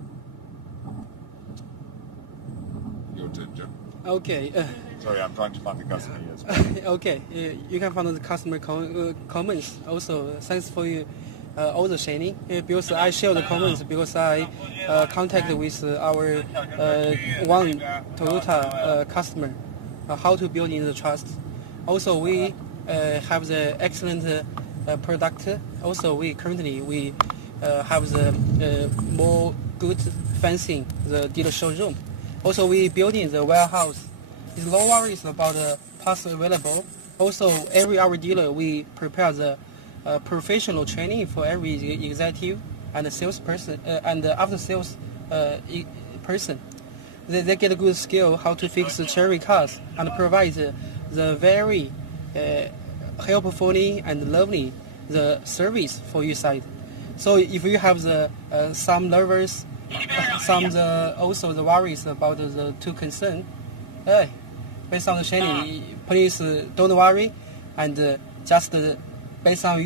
Your turn, Jim. Okay. Sorry, I'm trying to find the customer here as well. Okay, you can find the customer comments. Also, thanks for all the sharing. Because I share the comments because I contacted with our one Toyota customer how to build in the trust. Also, we have the excellent product. Also, we currently have the more good fencing the dealer showroom. Also, we building the warehouse. It's no worries about the parts available. Also, every our dealer, we prepare the professional training for every executive and the salesperson and the after sales person. They get a good skill how to fix the Cherry cars and provide the very helpfully and lovely the service for your side. So if you have the some nervous, also the worries about the two concern, based on the training, please don't worry, and just based on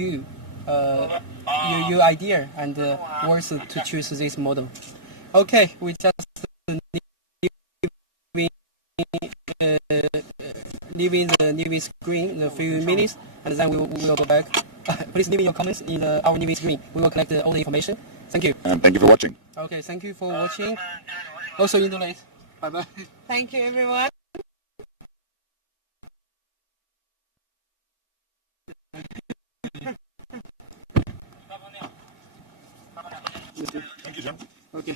your idea and worth to choose this model. Okay, we just leave leave in the newbie screen in a few minutes, and then we will go back. Please leave in your comments in our newbie screen. We will collect all the information. Thank you. And thank you for watching. Okay, thank you for watching. Also in the late. Bye bye. Thank you, everyone. Thank you, John. Okay.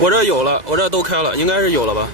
我这有了，我这都开了，应该是有了吧？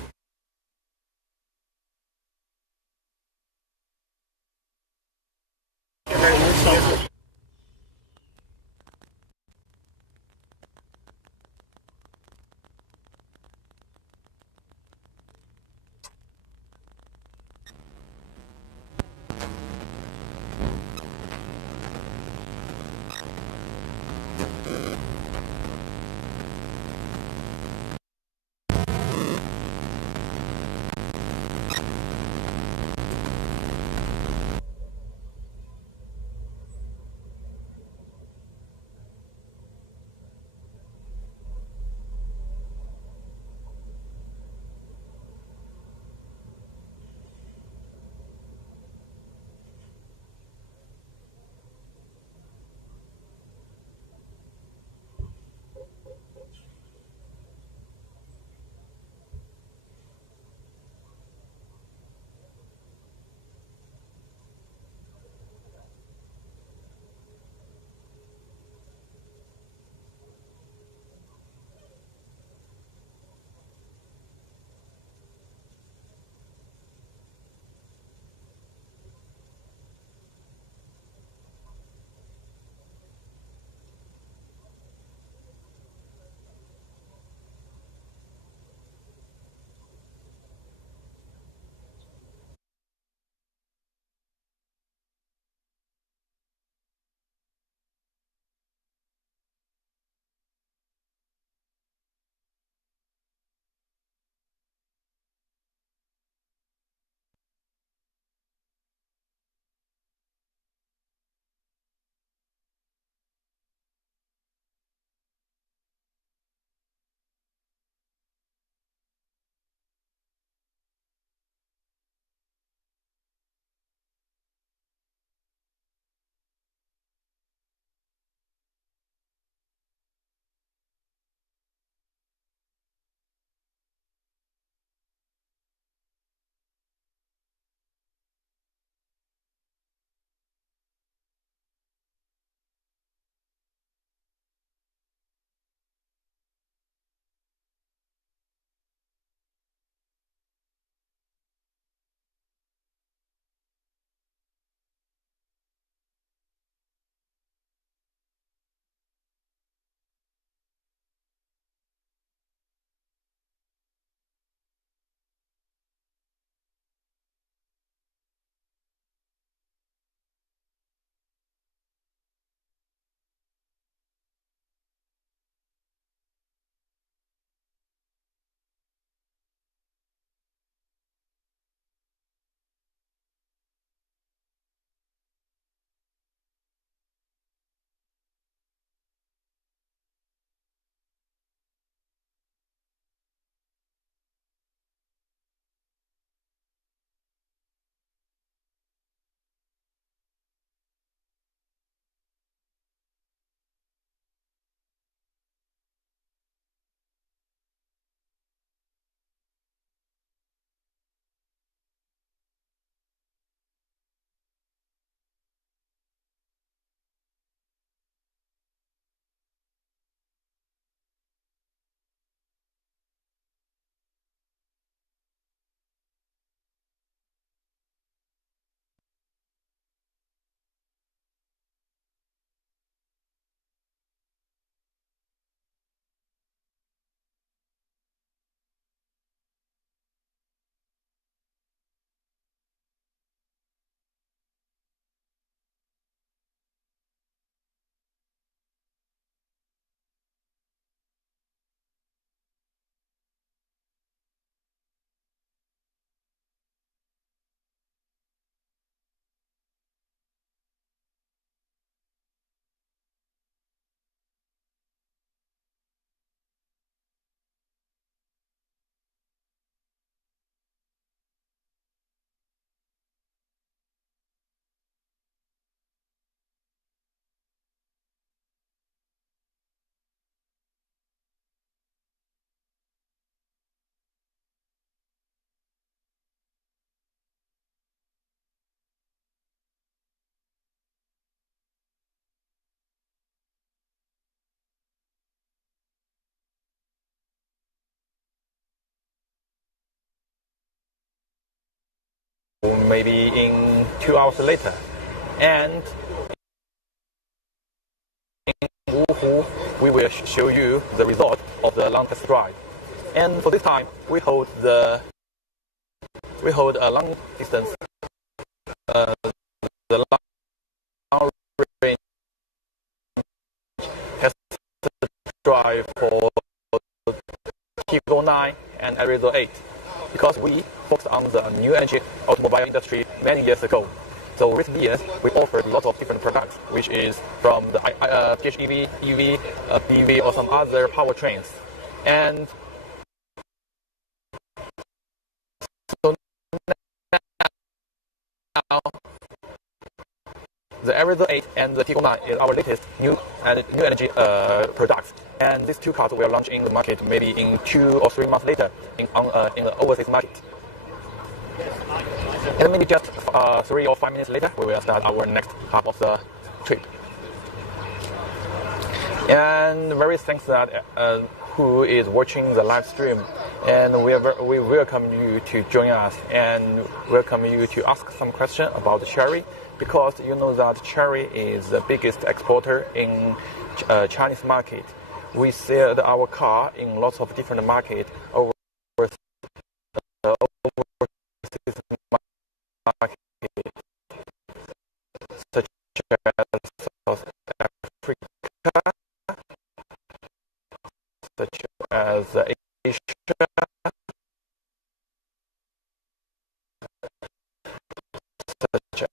maybe in 2 hours later. And in Wuhu, we will show you the result of the long test drive. And for this time, we hold a long distance, the long range test drive for Tiggo 9 and Arizo 8, because we focused on the new energy automobile industry many years ago. So recent years, we offered lots of different products, which is from the PHEV, EV, BEV, or some other powertrains. And so now, the Arizo 8 and the Tiggo 9 is our latest new energy products. And these two cars will launch in the market maybe in 2 or 3 months later in the overseas market. And maybe just 3 or 5 minutes later, we will start our next half of the trip. And very thanks that who is watching the live stream, and we welcome you to join us and welcome you to ask some question about the Chery, because you know that Chery is the biggest exporter in Chinese market. We sell our car in lots of different markets overseas market, such as South Africa, such as Asia, such as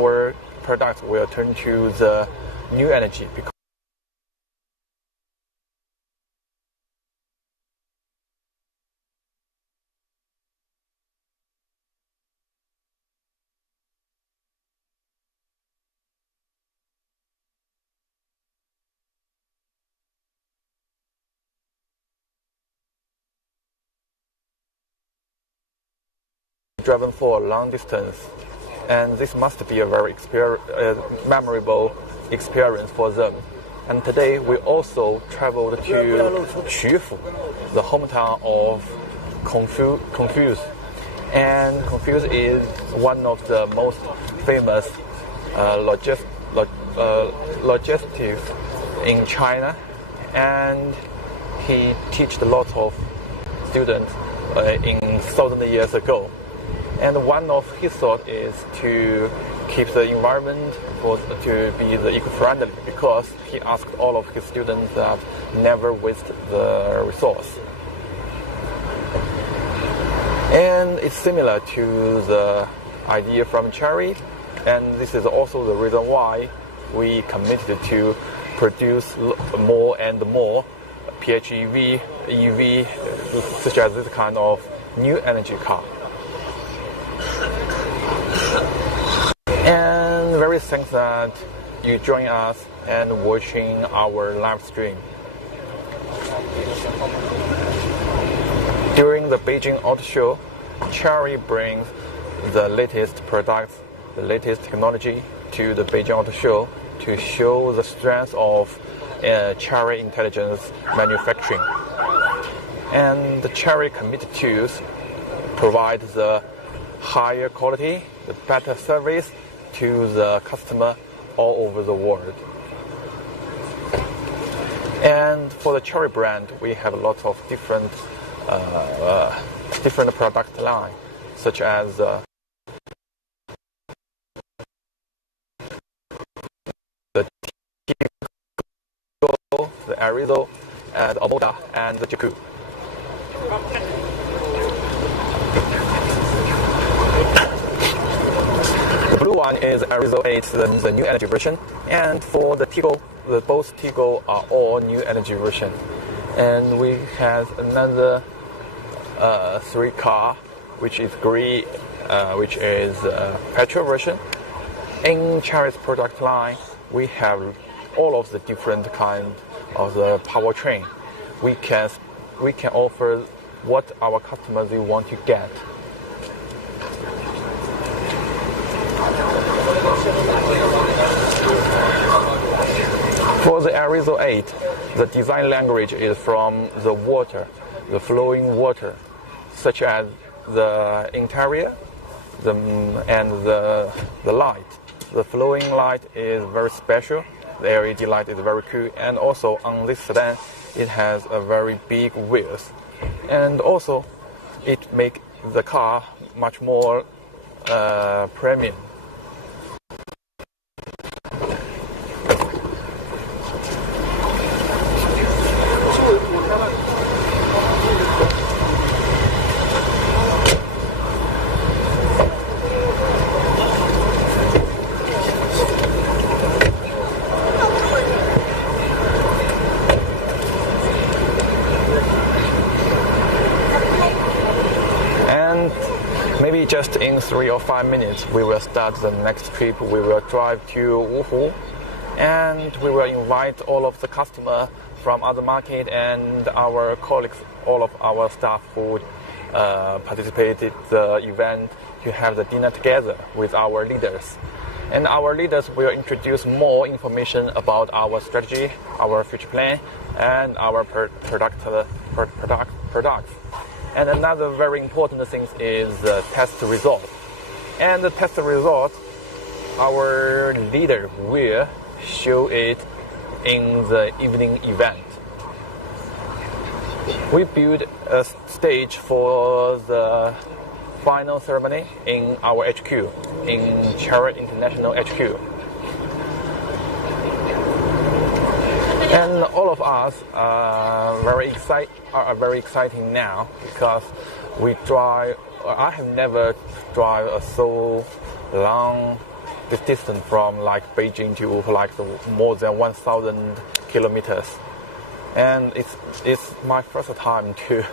our products will turn to the new energy, because driven for a long distance. And this must be a very memorable experience for them. And today we also traveled to Qufu, the hometown of Confucius. And Confucius is one of the most famous logistics in China, and he taught a lot of students in 1,000 years ago. And one of his thoughts is to keep the environment to be the eco-friendly, because he asked all of his students that never waste the resource. And it's similar to the idea from Chery, and this is also the reason why we committed to produce more and more PHEV, EV, such as this kind of new energy car. And very thanks that you join us and watching our live stream. During the Beijing Auto Show, Chery brings the latest products, the latest technology to the Beijing Auto Show to show the strength of Chery intelligence manufacturing. And the Chery committed to provide the higher quality, the better service to the customer all over the world. And for the Chery brand, we have lots of different product line, such as the Tiggo, the Arizo, and the Omoda, and the Jakku. The blue one is Arizo 8, the new energy version, and for the Tiggo, both Tiggo are all new energy version. And we have another 3 car, which is green, which is petrol version. In Chery's product line, we have all of the different kind of the powertrain. We can offer what our customers they want to get. For the Arizo 8, the design language is from the water, the flowing water, such as the interior and the light. The flowing light is very special. The LED light is very cool, and also on this sedan, it has a very big wheels, and also it makes the car much more premium. Maybe just in 3 or 5 minutes, we will start the next trip. We will drive to Wuhu, and we will invite all of the customers from other market and our colleagues, all of our staff who participated the event, to have the dinner together with our leaders. And our leaders will introduce more information about our strategy, our future plan, and our products. And another very important thing is the test result. And the test result, our leader will show it in the evening event. We built a stage for the final ceremony in our HQ, in Cherry International HQ. And all of us are very exciting now, because I have never drive a so long distance from like Beijing to like more than 1,000 kilometers. And it's my first time to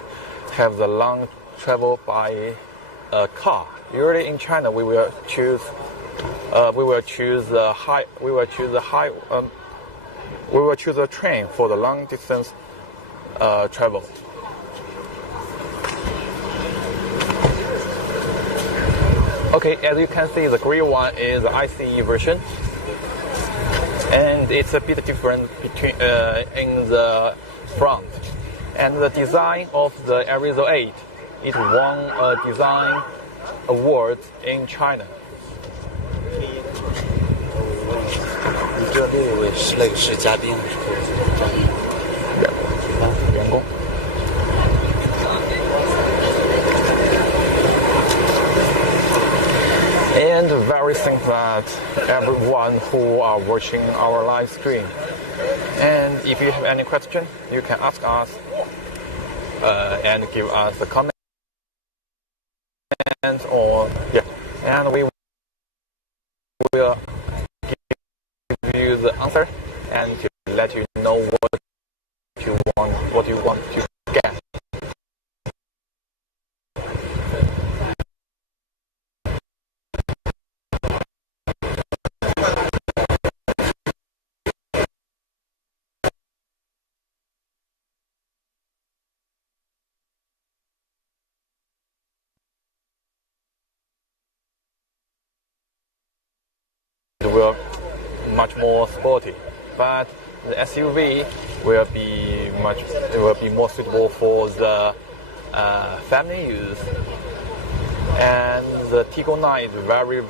have the long travel by a car. Usually in China we will choose a train for the long distance travel. Okay, as you can see, the green one is the ICE version, and it's a bit different between in the front. And the design of the Arizo 8, it won a design award in China. 你这位是那个是嘉宾还是客户？员工。And very thankful that everyone who are watching our live stream. And if you have any question, you can ask us and give us a comment, or and we will give you the answer and to let you know what you want to get. It will much more sporty, but the SUV will be more suitable for the family use. And the Tiggo 9 is very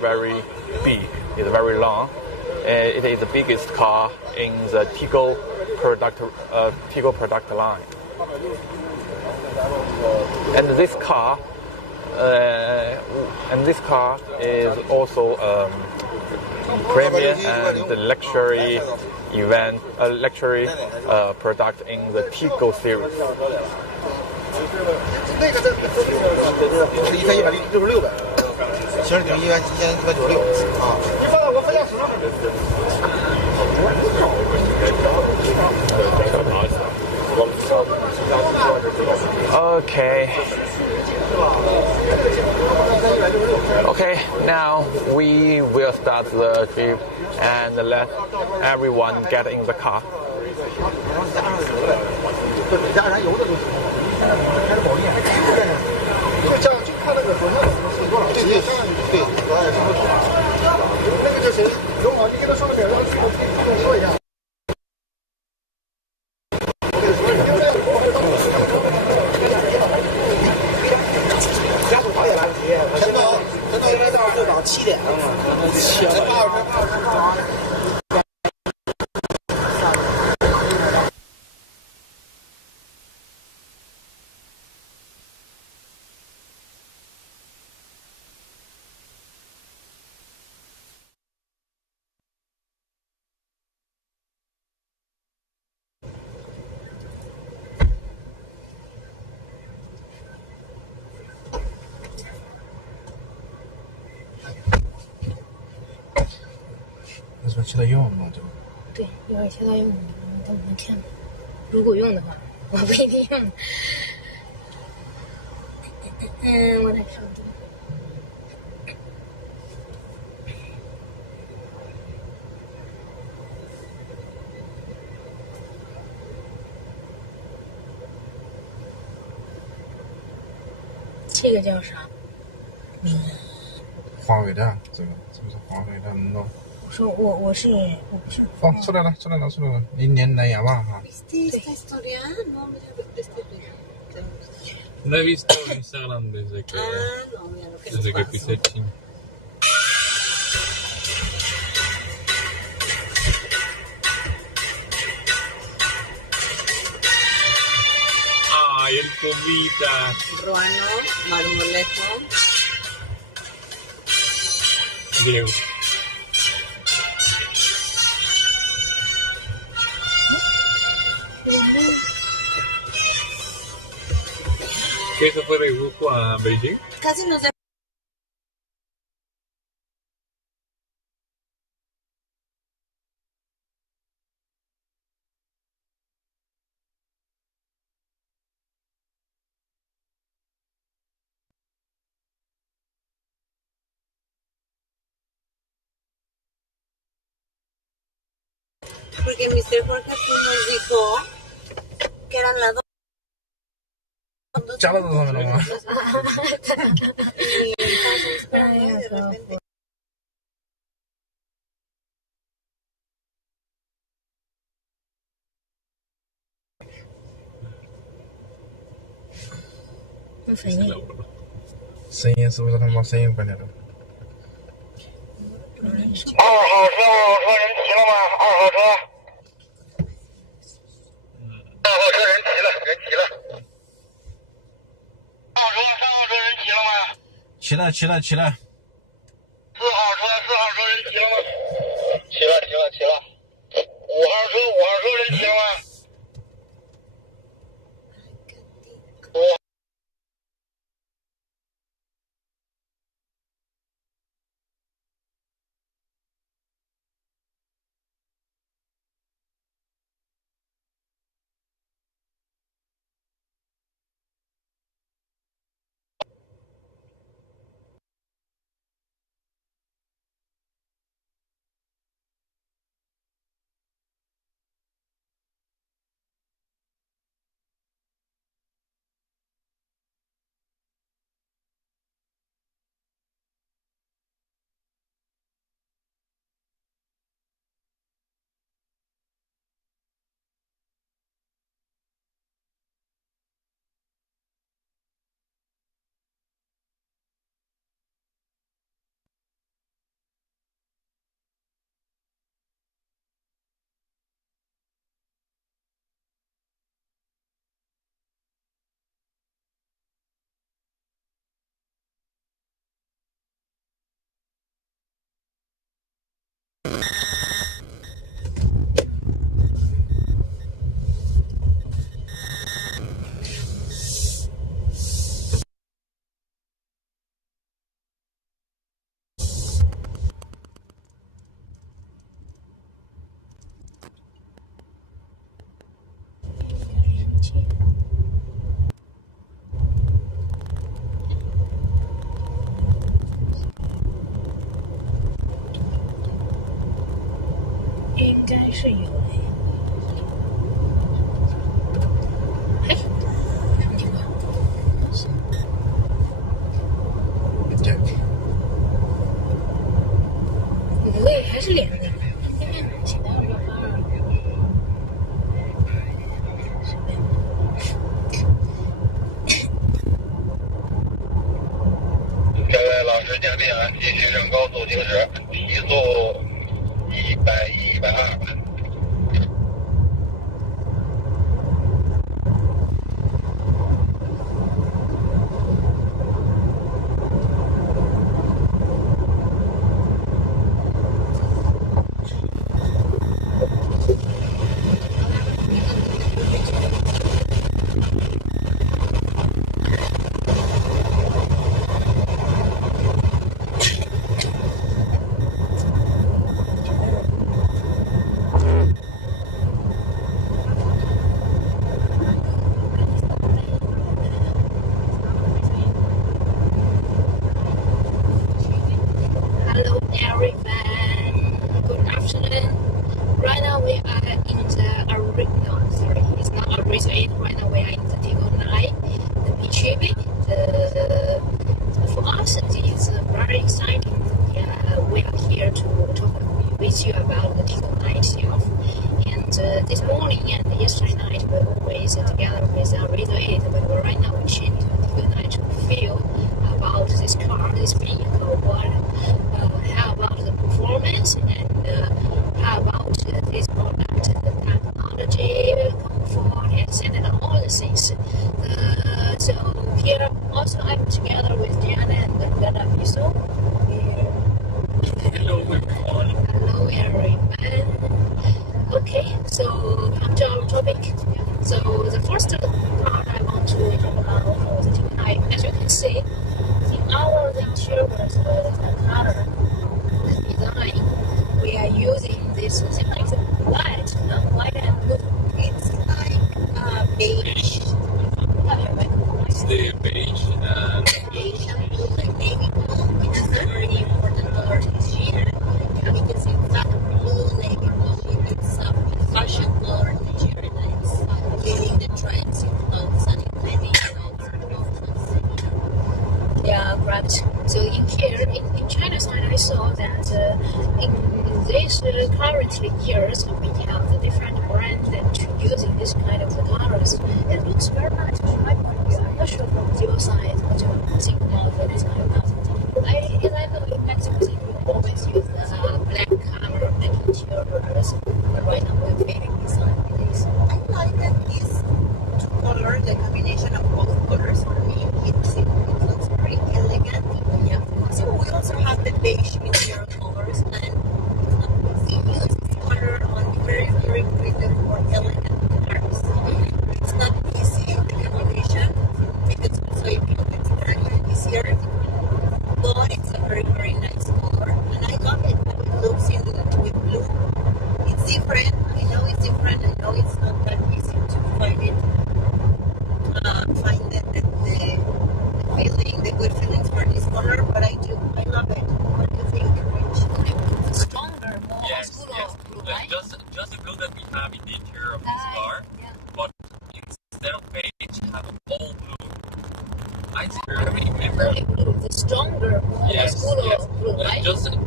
big. It's very long. It is the biggest car in the Tiggo product line. And this car is also premium and luxury product in the Tiggo series. Okay, now we will start the trip and let everyone get in the car. 加上油了，对，加燃油的都行。现在开着保利还提着呢，就加就看那个左上角是多少级，对，我也是那个就是有啊，你给他说个表，让去跟我说一下。加速条也来不及，我现在到最早7点了嘛，那说现在用吗？对吧？对，一会儿现在用，等我们看。如果用的话，我不一定用。我来看。这个叫啥？华为的这个是不是华为的？no。我说我不是。哦，出来了，你念来呀吧哈。No he visto Instagram desde que pise China. Ay, el comita. Ruano, marmolejo. Diego. ¿Qué se fue de Wuhan a Beijing? Casi no sé. Porque Mr. Jorge nos dijo que eran las 2. 加了多少了吗？声音是不是他把声音关掉了？2号车人齐了吗？2号车。2号车人齐了。3号车人齐了吗？齐了。4号车人齐了吗？齐了。5号车人齐了吗？应该是有的。继续上高速行驶，提速110、120吧。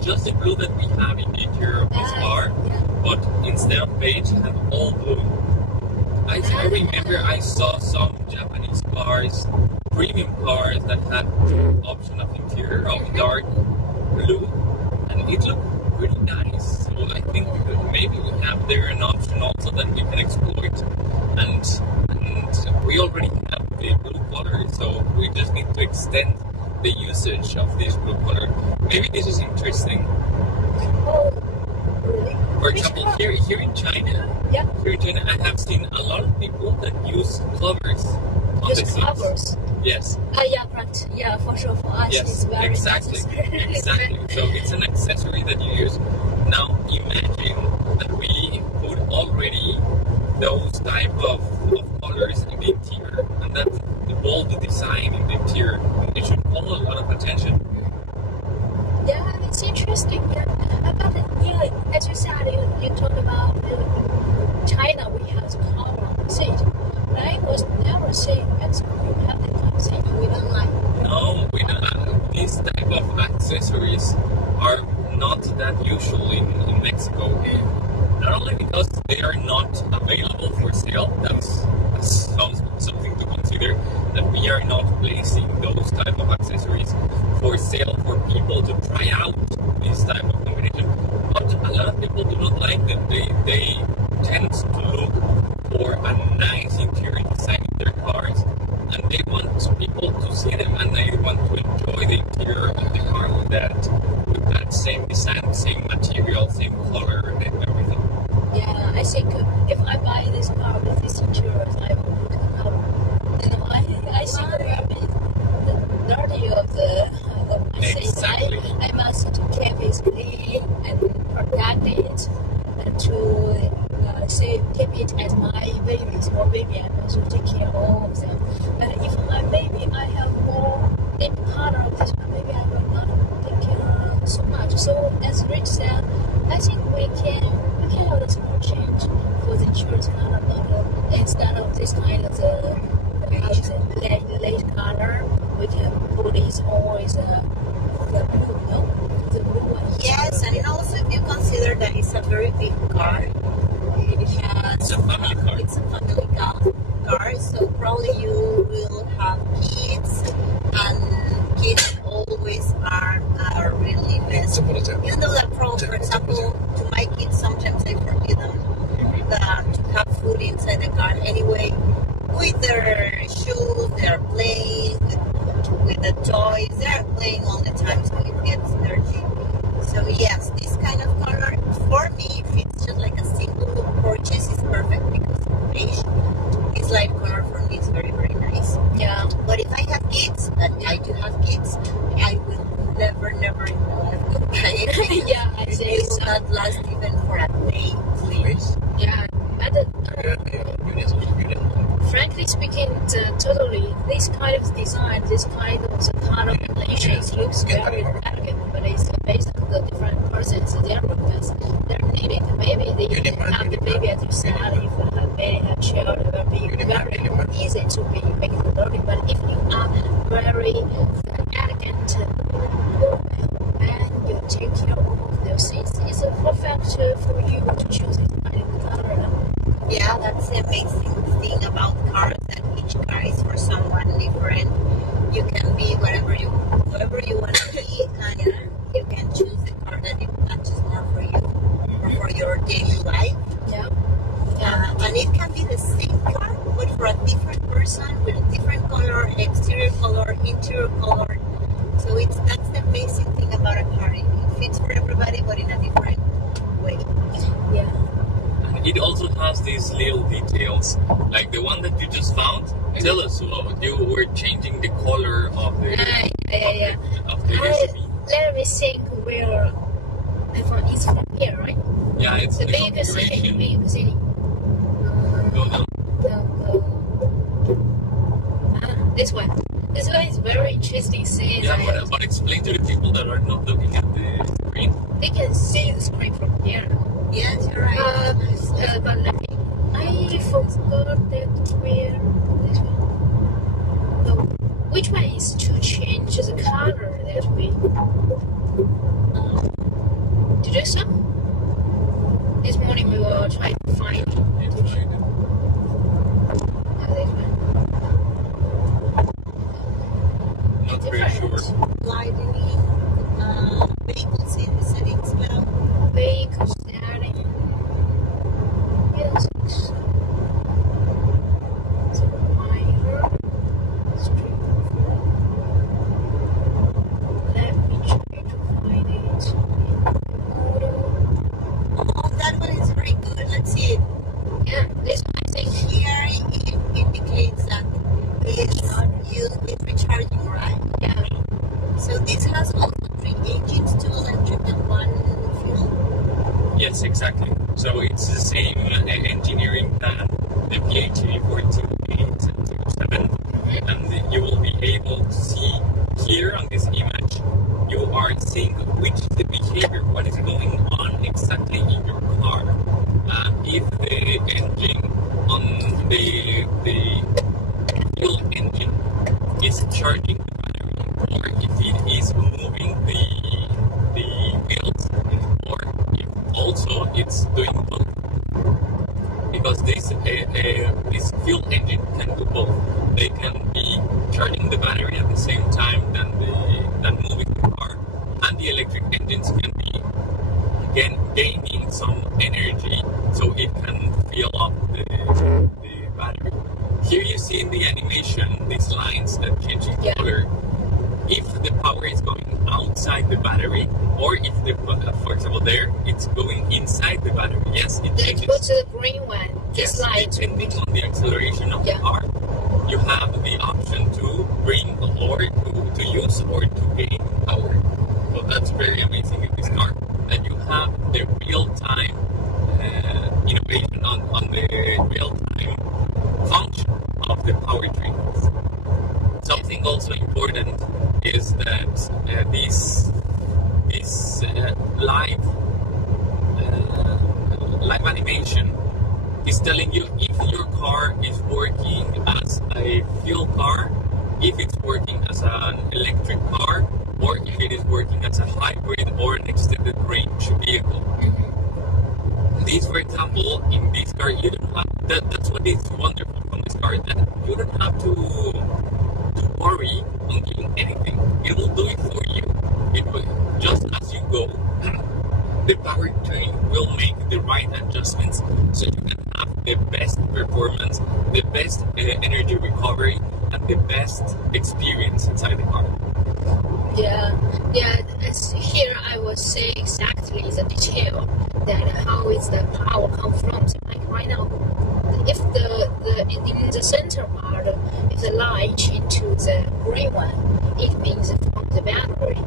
Just the blue that we have in the interior of this car, but instead of beige, have all blue. I remember I saw some Japanese cars, premium cars that had option of interior of dark blue, and it looked pretty nice. So I think maybe we have there an option also that we can exploit, and we already have the blue color, so we just need to extend the usage of this blue color. Maybe this is interesting. For example, here in China, I have seen a lot of people that use clovers on the seats. Clovers? Yes. Yeah, right. Yeah, for sure. For us, it's very exactly. So it's an accessory that you use. Now imagine that we put already those type of colors in the interior, and that the bold design in the interior. It should call a lot of attention. Yeah, it's interesting. Yeah, but as you said, you talk about China. We have the cover on the seat. But I was never saying Mexico you have the top seat. We don't like. No, we don't. These type of accessories are not that usual in Mexico. Not only because they are not available for sale. That's something to consider, that we are not placing those type of accessories for sale for people to try try out this type of combination. But a lot of people do not like them. They tend to look for a nice interior design in their cars, and they want people to see them, and they want to enjoy the interior of the car with that same design, same material, same color, and everything. Yeah, I think if I buy this car with this interior, I will put it out. You know, I think I will be the dirty of the Exactly. I must keep it clean and protect it, and to keep it as my baby, small baby. I must take care of all of them. But if my baby, I have more deep color of this one, maybe I will not take care so much. So as Rich said, I think we can have a small change for the insurance color, but instead of this kind of the late color, we can put it always the blue, no? The blue one. Yes, and also if you consider that it's a very big car, it's a family car, so probably you will have kids, and kids always are really messy. You know that problem, for example, to my kids, sometimes I forbid them to have food inside the car anyway. With their shoes, they're playing with the toys, they're playing all the time, so it gets dirty. So yes, this kind of color, for me, if it's just like a single purchase, is perfect, because beige, this light color for me is very, very nice. Yeah. But if I have kids, and I do have kids, I will never in my life go buy it. Yeah, I say it will not last even for a day, please. Yeah, but frankly speaking, totally, this kind of design, this kind of color combinations looks very elegant, but it's based on the different persons, their request, their needed. Maybe they have the baby, as you said, if you have baby, have child, it will be very easy to be make it learning. But if you are very elegant and you take care of all of those things, it's a perfect for you to choose this kind of color. Yeah, that's the amazing thing about cars, that each car is for someone different. You can be whoever you want to be, and you can choose the car that it matches more for you or for your daily life. Yeah. And it can be the same car, but for a different person with a different color, exterior color, interior color. So that's the amazing thing about a car. It fits for everybody, but in a different way. Yeah. It also has these little details, like the one that you just found. Tell us about you were changing the color of the of the SUV. Let me think where it's from here, right? Yeah, it's the big city. No. This one. This one is very interesting. Yeah, but explain to the people that are not looking at the screen. They can see the screen from here. Yes, you're right. But I forgot that where this one. No, which one is to change the color that we to do so? This morning we will try to find it. Not very sure. Lighting, vehicle settings, vehicle setting. Yes. Let me try to find it. Oh, that one is very good. Let's see it. Yeah, this one I think here it indicates that it's used with recharging, right? Yeah. So this has also 3 engines, 2 electric and 1 fuel? Yes, exactly. So it's the same engineering than the PHEV 14.8 and you will be able to see here on this image, you are seeing which the behavior, what is going on exactly in your car. If the engine on the fuel engine is charging the battery, or if it is moving the wheels, or if also it's doing both. Because this fuel engine can do both. They can be charging the battery at the same time than moving the car, and the electric engines can be gaining some energy so it can fill up the battery. Here you see in the animation these lines that change in color. If the power is going outside the battery, or if the, for example, there it's going inside the battery. Yes, it changes. Go to the green one. Yes, depending on the acceleration of the car, you have the option to bring or to use or to gain power. So that's very amazing in this car. And you have the real-time innovation on the real-time function of the powertrain. Something also important is that this live animation is telling you if your car is working as a fuel car, if it's working as an electric car, or if it is working as a hybrid or an extended range vehicle. This, for example, in this car, you don't have that's what is wonderful from this car, that you don't have to worry on doing anything. It will do it for you. It will, just as you go, the powertrain will make the right adjustments so you can have the best performance, the best energy recovery, and the best experience inside the car. Yeah. As here I will say exactly the detail that how is the power come from. So like right now, if the in the center part, if the light into the green one, it means from the battery.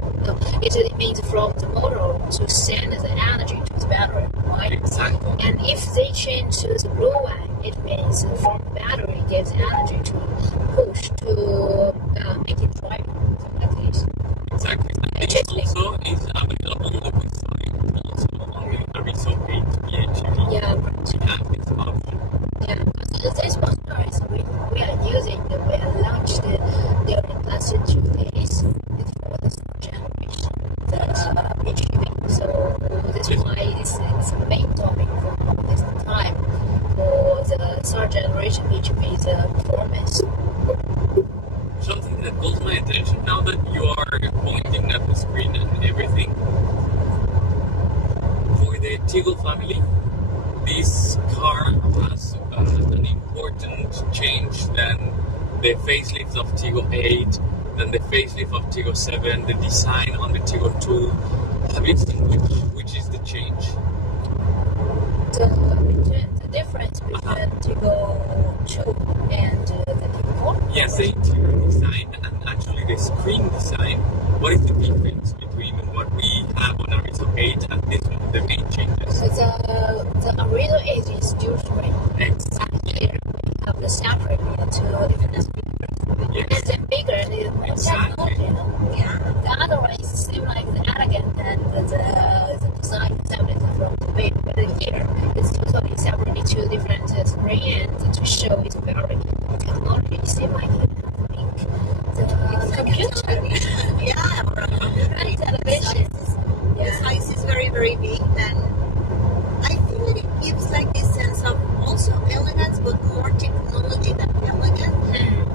It means from the motor to send the energy to the battery, right? Exactly. And if they change to the blue one, it means from the battery gives energy to push to make it drive. Something like this. Exactly. And this also is available also on the Arizo 8 PHEV. Yeah. We have this option. Yeah. This postcards we are using, we are launched during last 2 days before the generation, the PHEV. So that's why it's the main topic for this time for the third generation PHEV's performance. Something that calls my attention now that you are pointing at the screen and everything. For the Tiggo family, this car has an important change than the facelift of Tiggo 8, than the facelift of Tiggo 7, the design on the Tiggo 2. Have you seen which is the change? The difference between Tiggo 2 and the Tiggo 4? Yes, the interior design and actually the screen design. What is the difference between what we have on Arizo 8 and this one, the main changes? The Arizo 8 is dual screen. Exactly. We have the separate two different speakers. Yes. And then bigger, the more technology, you know? Yeah. The other one is seem like the elegant and the design separate from the big. But here, it's totally separately two different screen, and to show it's very technology. Seem like the computer. Yeah, or a computer. And television. The size is very, very big, and I feel like it gives like this sense of also elegance, but more technology than elegant,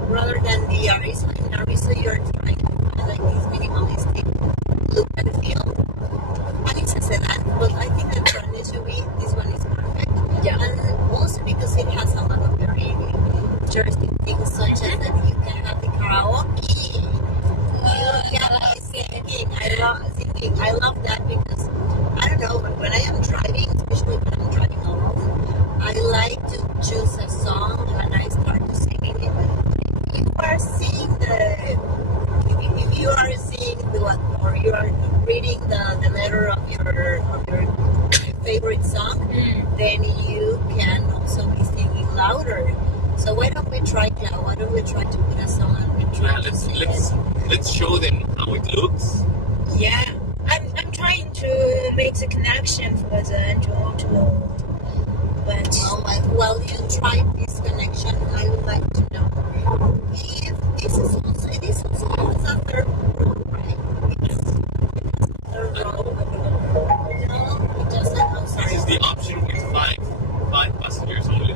rather than the Arizo. In Arizo, you're trying to find like this minimalistic look and feel. And it's a sedan, but I think that for an SUV, this one is perfect. Yeah. And also because it has a lot of very interesting things, such as that you can have the karaoke. You can be singing. I love that because I don't know, but when I am driving, especially when I'm driving alone, I like to choose a song and I start to sing it. If you are seeing if you are seeing or you are reading the letter of your favorite song, then you can also be singing louder. So why don't we try now? Why don't we try to put a song and we try to sing it? Let's show them how it looks. Yeah, I'm trying to make the connection for the Android, but while you try this connection, I would like to know if this is also a third row, right? Third row. No, it doesn't. I'm sorry. This is the option with five passengers only.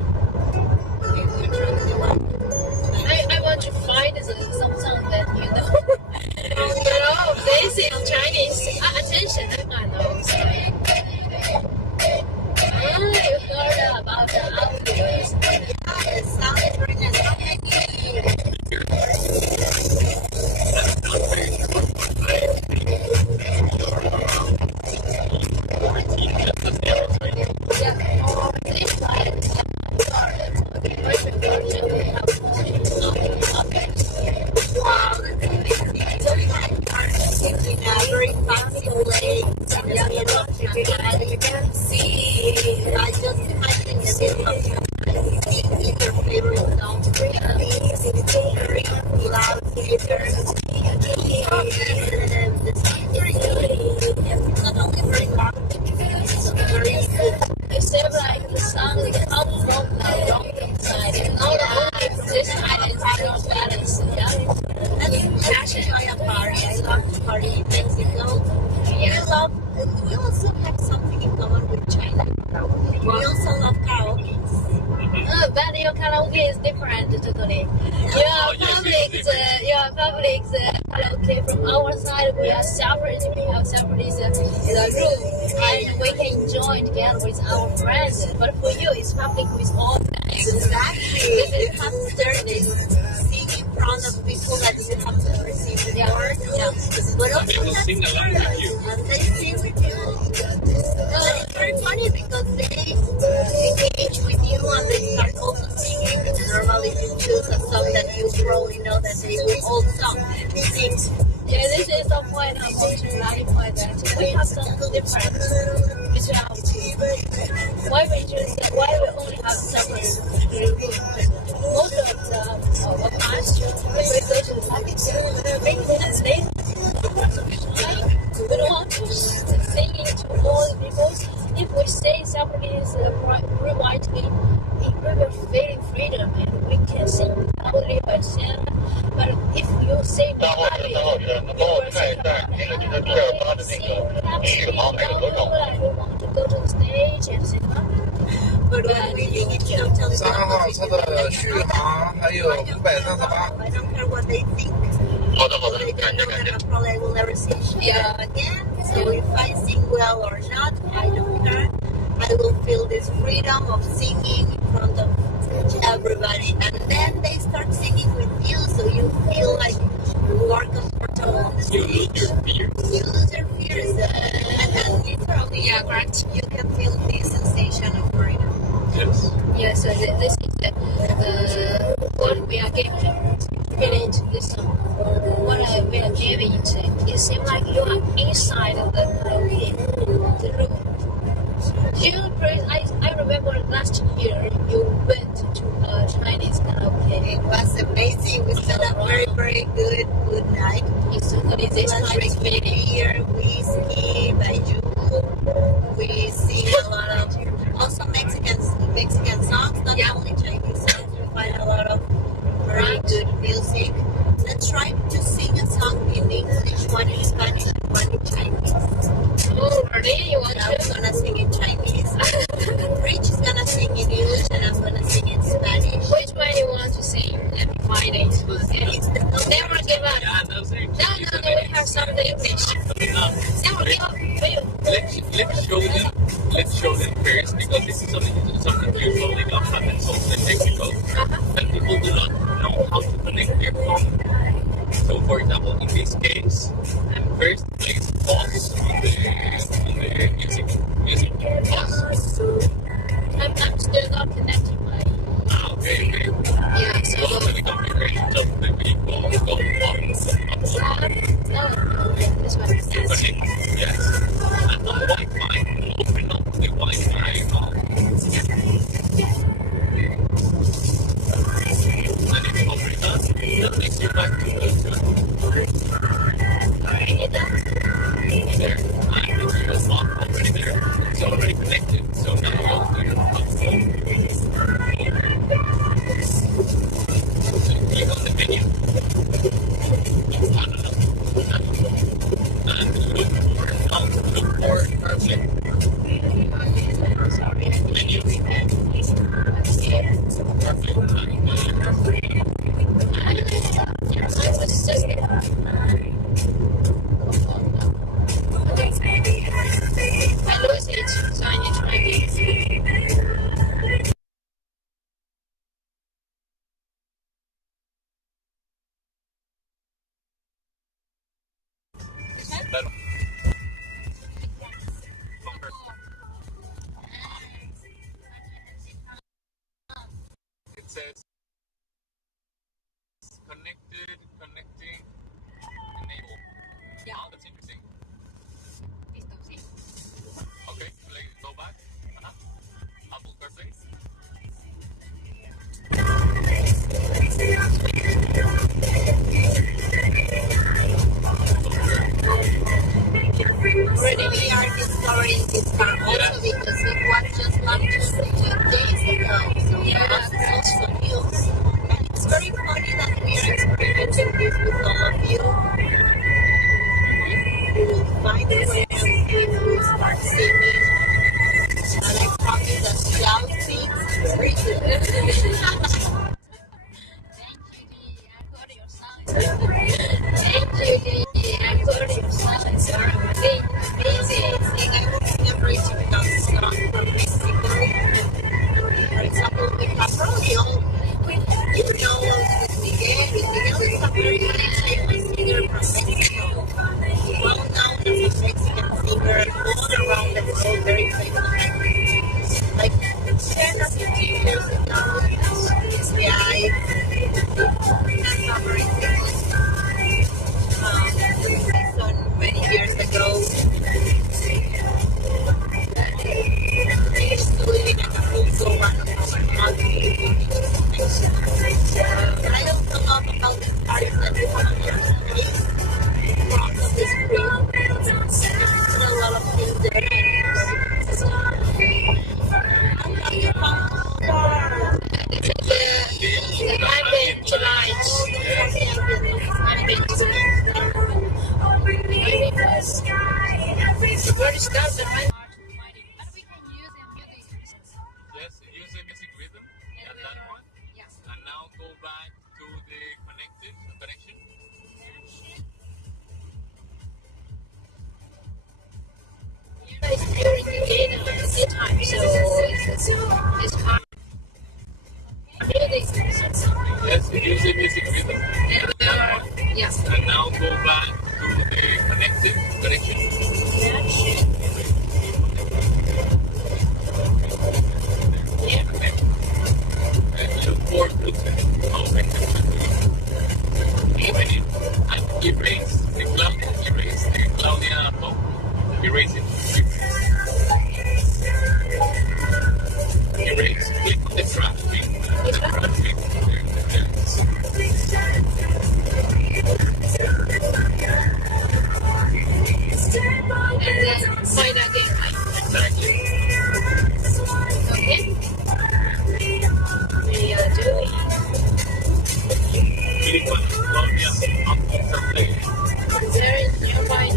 I want to find some song that you know. You know, this is Chinese. 真实的感动。You heard about the outdoors? Yeah, it sounds very nice. How very fancy lake in the middle of Shanghai. You can see. I just imagine the middle of Shanghai. Eat your favorite song. Very loud theaters. It's not only very loud, it's very good. It seems like the sun is up from the wrong side. And all the only this side is not balance. Let's enjoy a party. I love to party in Mexico. Yeah. We also have something in common with China. We also love karaoke. But your karaoke is different totally. Your public karaoke from our side, we are separate. We have separate the room, and we can enjoy together with our friends. But for you, it's public with all friends. Exactly. You have to start sing in front of people that you have to receive before. Yeah. But also They will sing along with you. And they sing with you. And it's very funny because they engage with you and they start also singing. Normally if you choose a song that you probably know that they will all sing. Yeah, this is the point I want to clarify that we have something different between our two. Why we only have separate rooms? Most of the past, when we go to the public, making that late, we don't want to sing it to all the people. If we stay separately, privately, we will feel freedom and we can sing loudly by sound. But if you say publicly, you will sing we want to go to the stage and sing. But we need to tell you 3号车的续航还有538。I don't care what they think. 好的， They 感 don't 谢 know 感谢 that。 probably I will never sing again. So if I sing well or not, I don't care. I will feel this freedom of singing in front of everybody. And then they start singing with you, so you feel like more comfortable on the stage. You lose your fears. And then literally, yeah, correct. You can feel this sensation of freedom. Yes. Yes, this is what we are giving. Feeling to this song. What we are giving it. It seems like you are inside the room. I remember last year you went to a Chinese karaoke. It was amazing. We spent a very, very good night. What is this Chinese beer, whiskey, baijiu. We sing a lot of also Mexican songs, not only Chinese songs. We find a lot of very good music. Let's try to sing a song in English, one in Spanish, and one in Chinese. Oh, really? You want to? I'm gonna sing in Chinese. Rich is gonna sing in English, and I'm gonna sing in Spanish. Which one you want to sing? Let me find it. Okay. Never give up. No, we have something English. Never give up. Let's show them first, because this is something usually not happens in Mexico. And people do not know how to connect their phone. So for example, in this case, first place pause on the music pause. I'm still not connected by. Okay. Yeah, so we go this one. Yes. And on Wi-Fi, open up the Wi-Fi. And if you open it up, that takes you back to there. And it's already there. It's already connected. So now you open it up. So click on the menu. And look for translate. Menu. I was just That one. It says connected, connecting, enable. Yeah. Oh, that's interesting. Okay, go back. Apple CarPlay. Already we are discovering this car also because it was just launched 2 days ago. So yeah, it's also new. And it's very funny that we are experiencing this with all of you. We will find a way to start singing. And I promise that shouting is very good. Thank you, Lee. I heard your sounds are amazing. I hope you never without song from Mexico. For example, with Patrolio, you know with Miguel. Miguel is a very famous singer from Mexico. Well known as a Mexican singer all around the world, very famous. Like 10 or 15 years ago, this guy many years ago. I used to live in Acapulco, one of our mountains. I also love about the parties that we have here today. Lots of this green. There's a lot of things there. Yes, use the music rhythm and that one. Yes. And now go back to the connection. It's during the daytime, so it's hard. Yes, use the music rhythm. Yes. And now go back to the connection. Erase the Claudia phone. Erase it. Erase. Click on the traffic. And then find again. Exactly. Okay. We are doing. Click on Claudia on CarPlay. There is nearby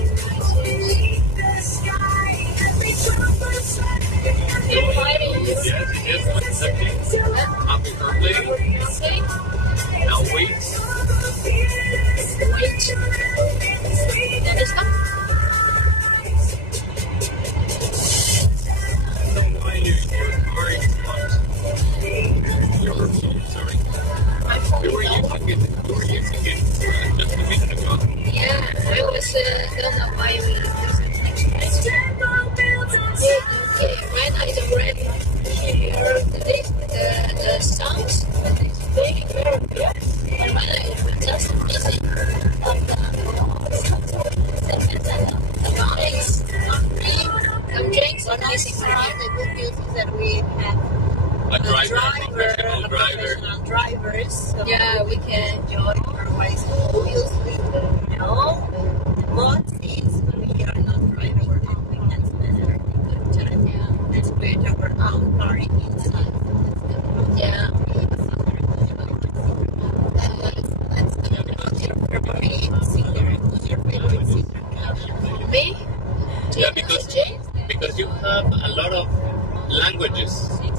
Yes, exactly. Apple CarPlay. Okay. Now wait. There is some. We were using it just a minute ago. Yeah, I was don't know why we use it. Okay, when I don't ready hear the sounds, it's very good. And when I just listen of the noise, the drinks are nice and clear. The good news is that we have professional drivers. So yeah, we can enjoy our ways. Obviously, but since we are not driving, we can spend our good time. Yeah. Let's create our own party inside. Yeah. What's your favorite singer? Who's your favorite singer? Me? Yeah, because you have a lot of languages in your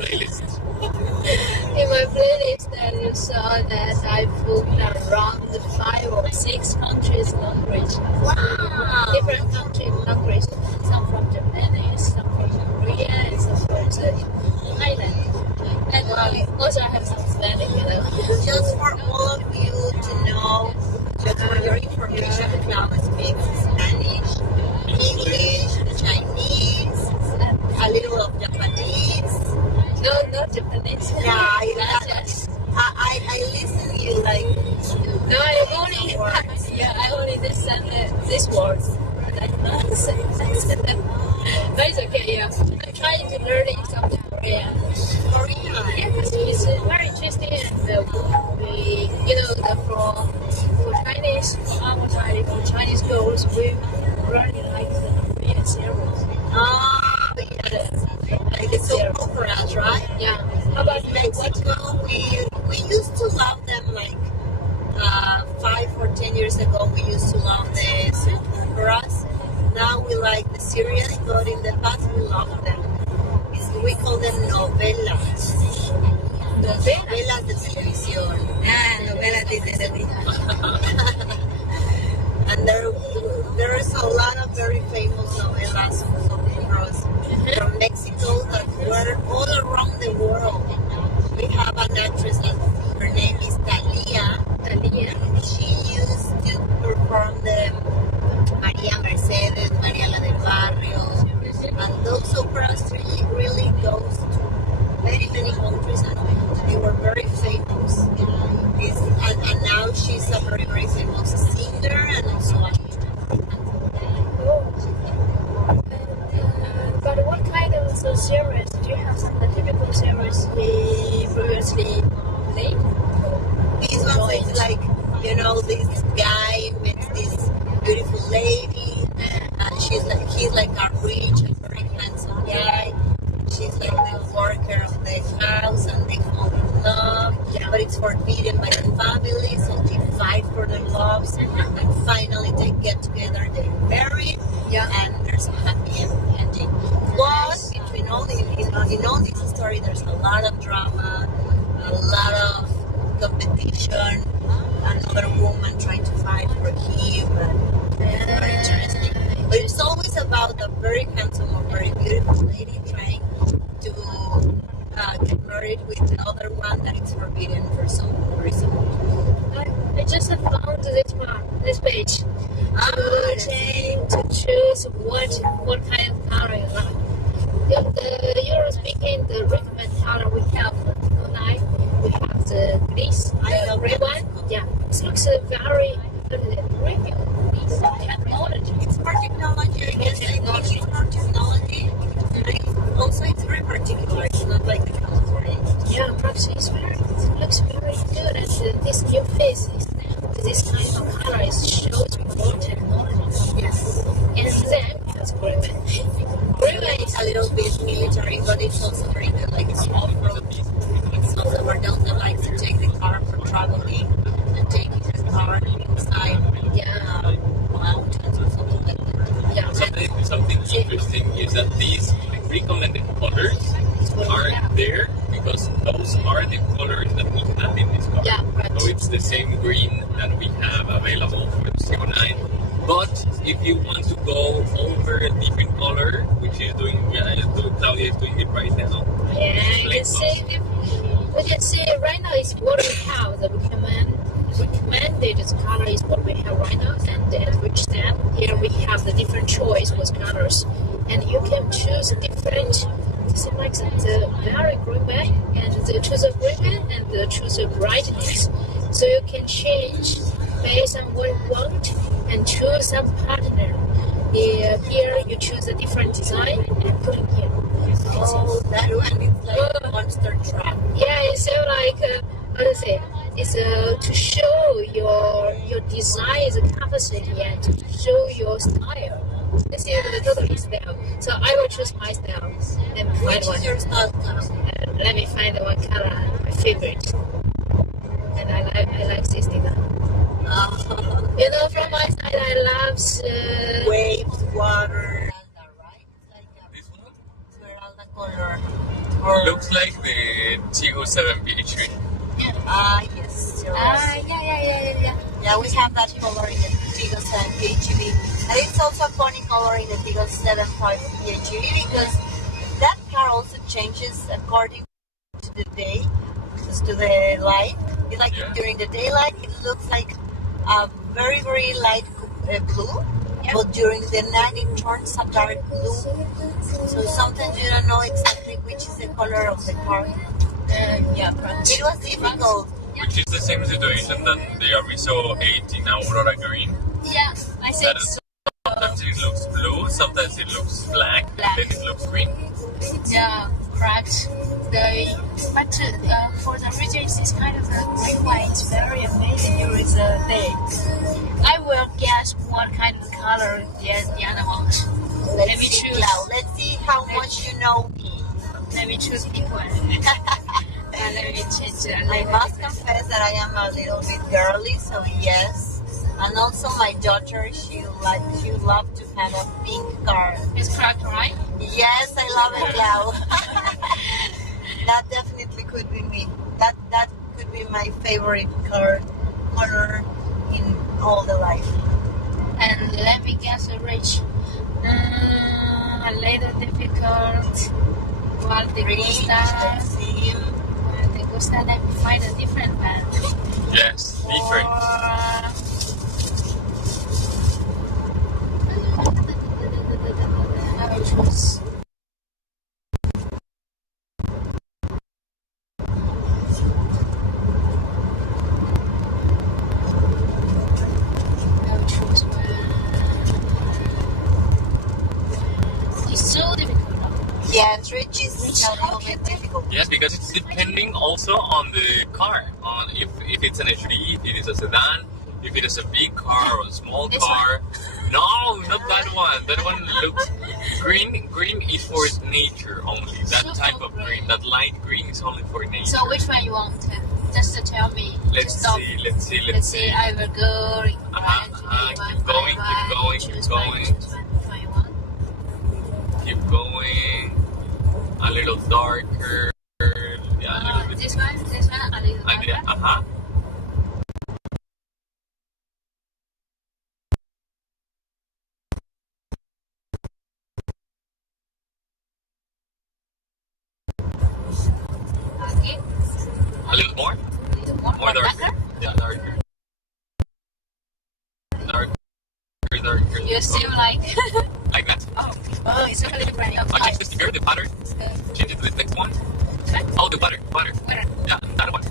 playlist. In my playlist, that you saw that I put around 5 or 6 countries' language. Wow! Different country language. Some from Japanese, some from Korea, and some from Thailand. And also I have some Spanish. Just for all of you to know, just for your information, now I speak Spanish. English, Chinese, a little of Japanese. No, not Japanese. Yeah, I listen to you like. No, I only listen these words. But it's okay. Yeah, I'm trying to learn some Korean. Yeah, it's very interesting. And for Chinese, for Chinese girls, we really like the Korean series. Yes. Like the soap operas, right? Yeah. How about Mexico? We used to love them like 5 or 10 years ago. We used to love the soap operas. Now we like the series, but in the past we loved them. We call them novelas. Novelas de televisión. Novelas de televisión. And there is a lot of very famous novelas from Mexico that were all around the world. We have an actress that her name is Thalia. She used to perform the María Mercedes, María la del Barrio, and those operas really goes to many countries, and they were very famous. And now she's a very, very famous singer and also actor. But what kind of series? Do you have some typical series we previously played? This one is like, this guy meets this beautiful lady, and he's like a rich and very handsome guy. She's like the worker of the house, and they fall in love. Yeah. But it's forbidden by the family, so they fight for their loves, and finally they get together, they're married, and there's a happy ending. But between all in all this story, there's a lot of drama, a lot of competition, another woman trying to fight for him, and it's very interesting. But it's always about a very handsome or very beautiful lady trying to get married with the other one that is forbidden for some reason. I just have found this page to choose what kind of color you like. You're speaking the recommend color we have for tonight. We have the gray one. Yeah, it looks very premium. It's technology. It's more technology. I guess it's more technology. Also, it's very particular. It's not like the California. Yeah, perhaps it looks very good. And this new face this kind of color shows more technology. Yes. And then that's great. It's a little bit military, but it's also very good. Like it's off-road. It's also for those that like to take the car for traveling and take the car inside. Mountains or something like that. Yeah. Something interesting is that these recommended colors are there because those are the colors that we have in this car. Yeah, right. So it's the same green that we have available for the CO9. But if you want to go over a different color, which is doing, Claudia is doing it right now. Yeah, we can see right now is what we have. The recommended color is what we have right now, and at which step here we have the different choice with colors, and you can choose different. Like the very green bag and choose a green bag and choose a brightness, so you can change based on what you want and choose some partner. Here you choose a different design and put it here. Oh, that one is like a monster truck. Yeah, it's like how to say? It's to show your design capacity and to show your style. This is the total style. So I will choose my style and find Which one. is your style? Let me find the one color my favorite. And I like this design. From my side, I love waves, water. This one? Esmeralda color. Looks like the Tiggo 7 PHV. Yes. Yeah, we have that color in the Tiggo 7 PHEV. And it's also a funny color in the Tiggo 7.5 PHEV because that car also changes according to the day, to the light. It's like during the daylight, it looks like a very, very light blue. but during the night it turns a dark blue. So sometimes you don't know exactly which is the color of the car. Yeah, it was difficult. Which is the same situation that the Arizo 8 in Aurora Green. Yeah, I think so. Sometimes it looks blue, sometimes it looks black, then it looks green. Yeah, correct. But for the regions, it's kind of a green one. It's very amazing during the day. I will guess what kind of color the other ones. Let me choose. Let's see how much you know me. Let me choose pink one. And let me change it. I must confess that I am a little bit girly, so yes. And also my daughter, she loves to have a pink car. It's correct, right? Yes, I love it, Lau. That definitely could be me. That could be my favorite color in all the life. And let me guess a rich. A little difficult. Well, the gusta. The gusta, let me find a different one. Yes, different. I will choose. It's so difficult. Yes, rich is a little bit difficult. Yes, because it's depending also on the car. On if it's an SUV, if it is a sedan, if it is a big car or a small car. No, not that one. That one looks green. Green is for nature only. That type of green. That light green is only for nature. So which one you want? Just to tell me. Let's see. I will go. Keep going. Keep going. A little darker. Yeah, a little bit. This one, a little darker. Okay. A little more? More darker? Yeah, darker. Darker. You still like that? Oh, it's a little bright. I'll change the sticker, the pattern. Change it to the next one. Oh, the butter. Yeah, that one.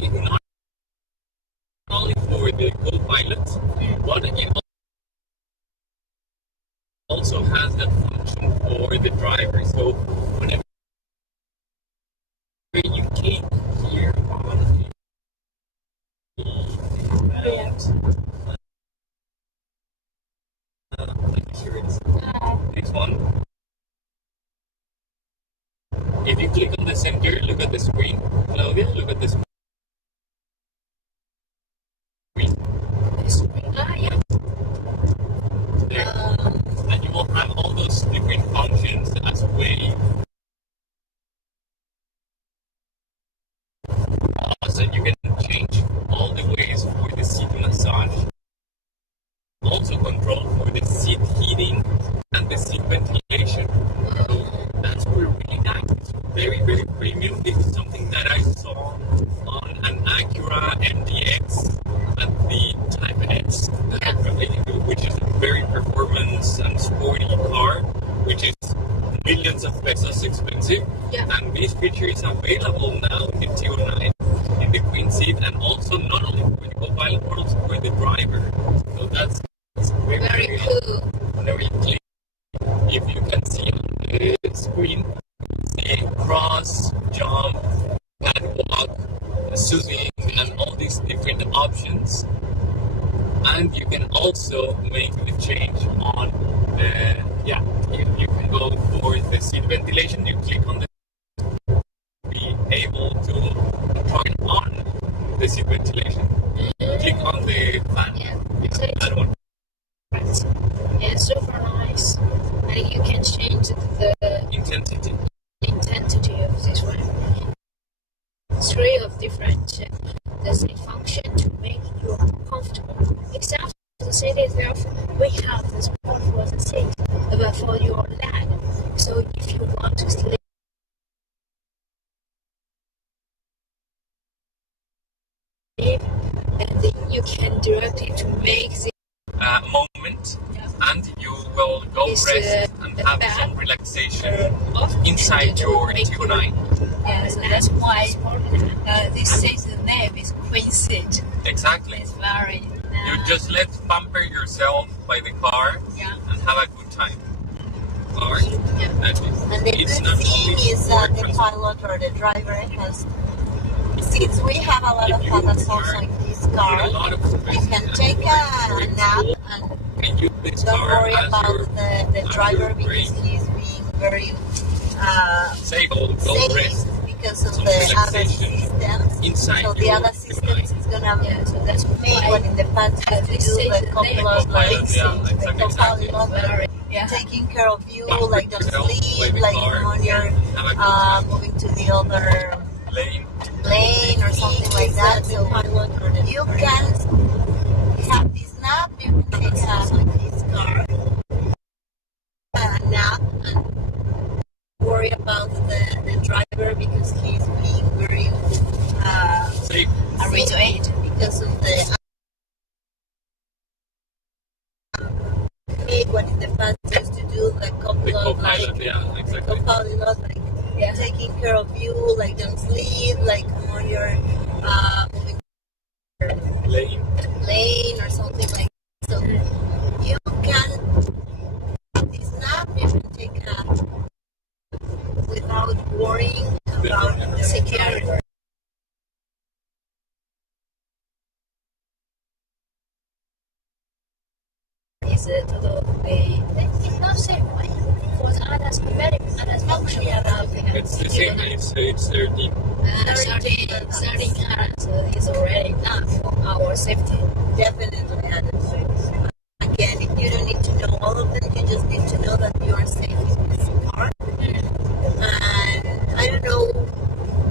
not only for the co-pilot, but it also has that function for the driver. So whenever you click here on the next one. If you click on the center, look at the screen. Claudia, look at the screen. There. And you will have all those different functions as way. Also, you can change all the ways for the seat massage. Also control for the seat heating and the seat ventilation. So that's really nice. It's very, very premium. This is something that I saw on an Acura MDX and the Type S, which is a very performance and sporty car, which is millions of pesos expensive. And this feature is available now in the T09 in the Queen seat, and also not only for the co-pilot but also for the driver. So that's very cool. Whenever you click, if you can see on the screen, see cross, jump, catwalk, soothing, and all these different options. And you can also make the change on the, you can go for the seat ventilation. You click on the, be able to turn on the seat ventilation. Click on the fan. That one. Yeah, super nice. And you can change the intensity of this one. 3 of different the seat function to make you comfortable. Except the seat itself, we have the support for the seat, but for your leg. So if you want to sleep, and then you can directly to make the moment, and you will go rest and have some relaxation inside your T09. So that's why this seat's name is Queen Seat. Exactly. It's very You just let pamper yourself by the car and have a good time. Alright? And the good thing is that the pilot or the driver has, since we have a lot of pilots also in this car, you can take a nap and don't worry about the driver because he's being very safe because of the other systems. So the other systems is gonna make one in the past to do the couple of taking care of you, like don't sleep, like when you're moving to the other lane or something like that. So you can have this nap, you can take this car nap and worry about the driver because he's being very irritated because of the made what in the past used to do like couple of co-pilot, like taking care of you, like don't sleep, like when you're moving lane or something like that. So you can this nap, you can take a without worrying about the security. Is a total it's not same way. For the others, very others function about it's the same, it's 13. 13 others is already enough for our safety. Definitely. Again, if you don't need to know all of them, you just need to know that you are safe in this car. And I don't know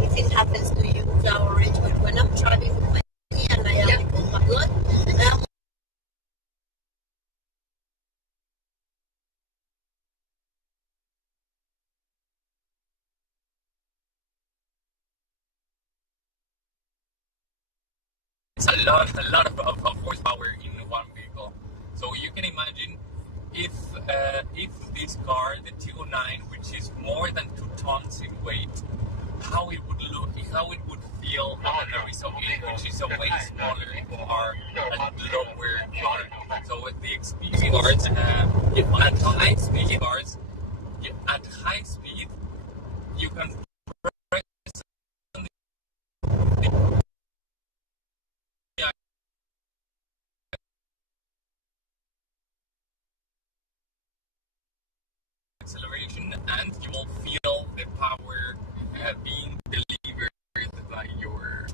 if it happens to you with our age, but when I'm driving with my and I am a co-pilot, it's a lot of horsepower in one vehicle. So you can imagine if this car, the T09, which is more than 2 tons in weight, how it would look, how it would feel on the Rizzo 8, which is a way smaller car and lower car. So with the experience at high speed, you can press acceleration, and you will feel the power being delivered by your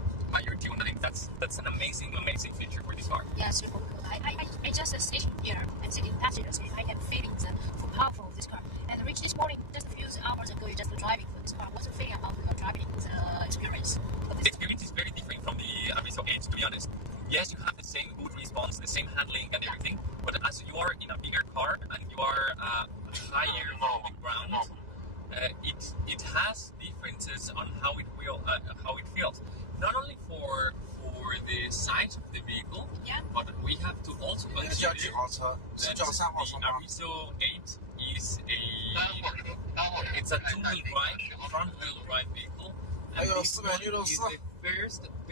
G9. That's an amazing feature for this car. Yeah, super cool. I just sitting here and sitting passenger seat. I am feeling the full power of this car. And reached this morning just a few hours ago. Just driving for this car. What's the feeling about driving the experience? The experience is very different from the Rizzo 8, to be honest. Yes, you have the same good response, the same handling and everything, but as you are in a bigger car and you are higher from the ground, it has differences on how it feels. Not only for the size of the vehicle, but we have to also consider that the Rizzo 8 is it's a two-wheel drive, front-wheel drive vehicle. And this one is the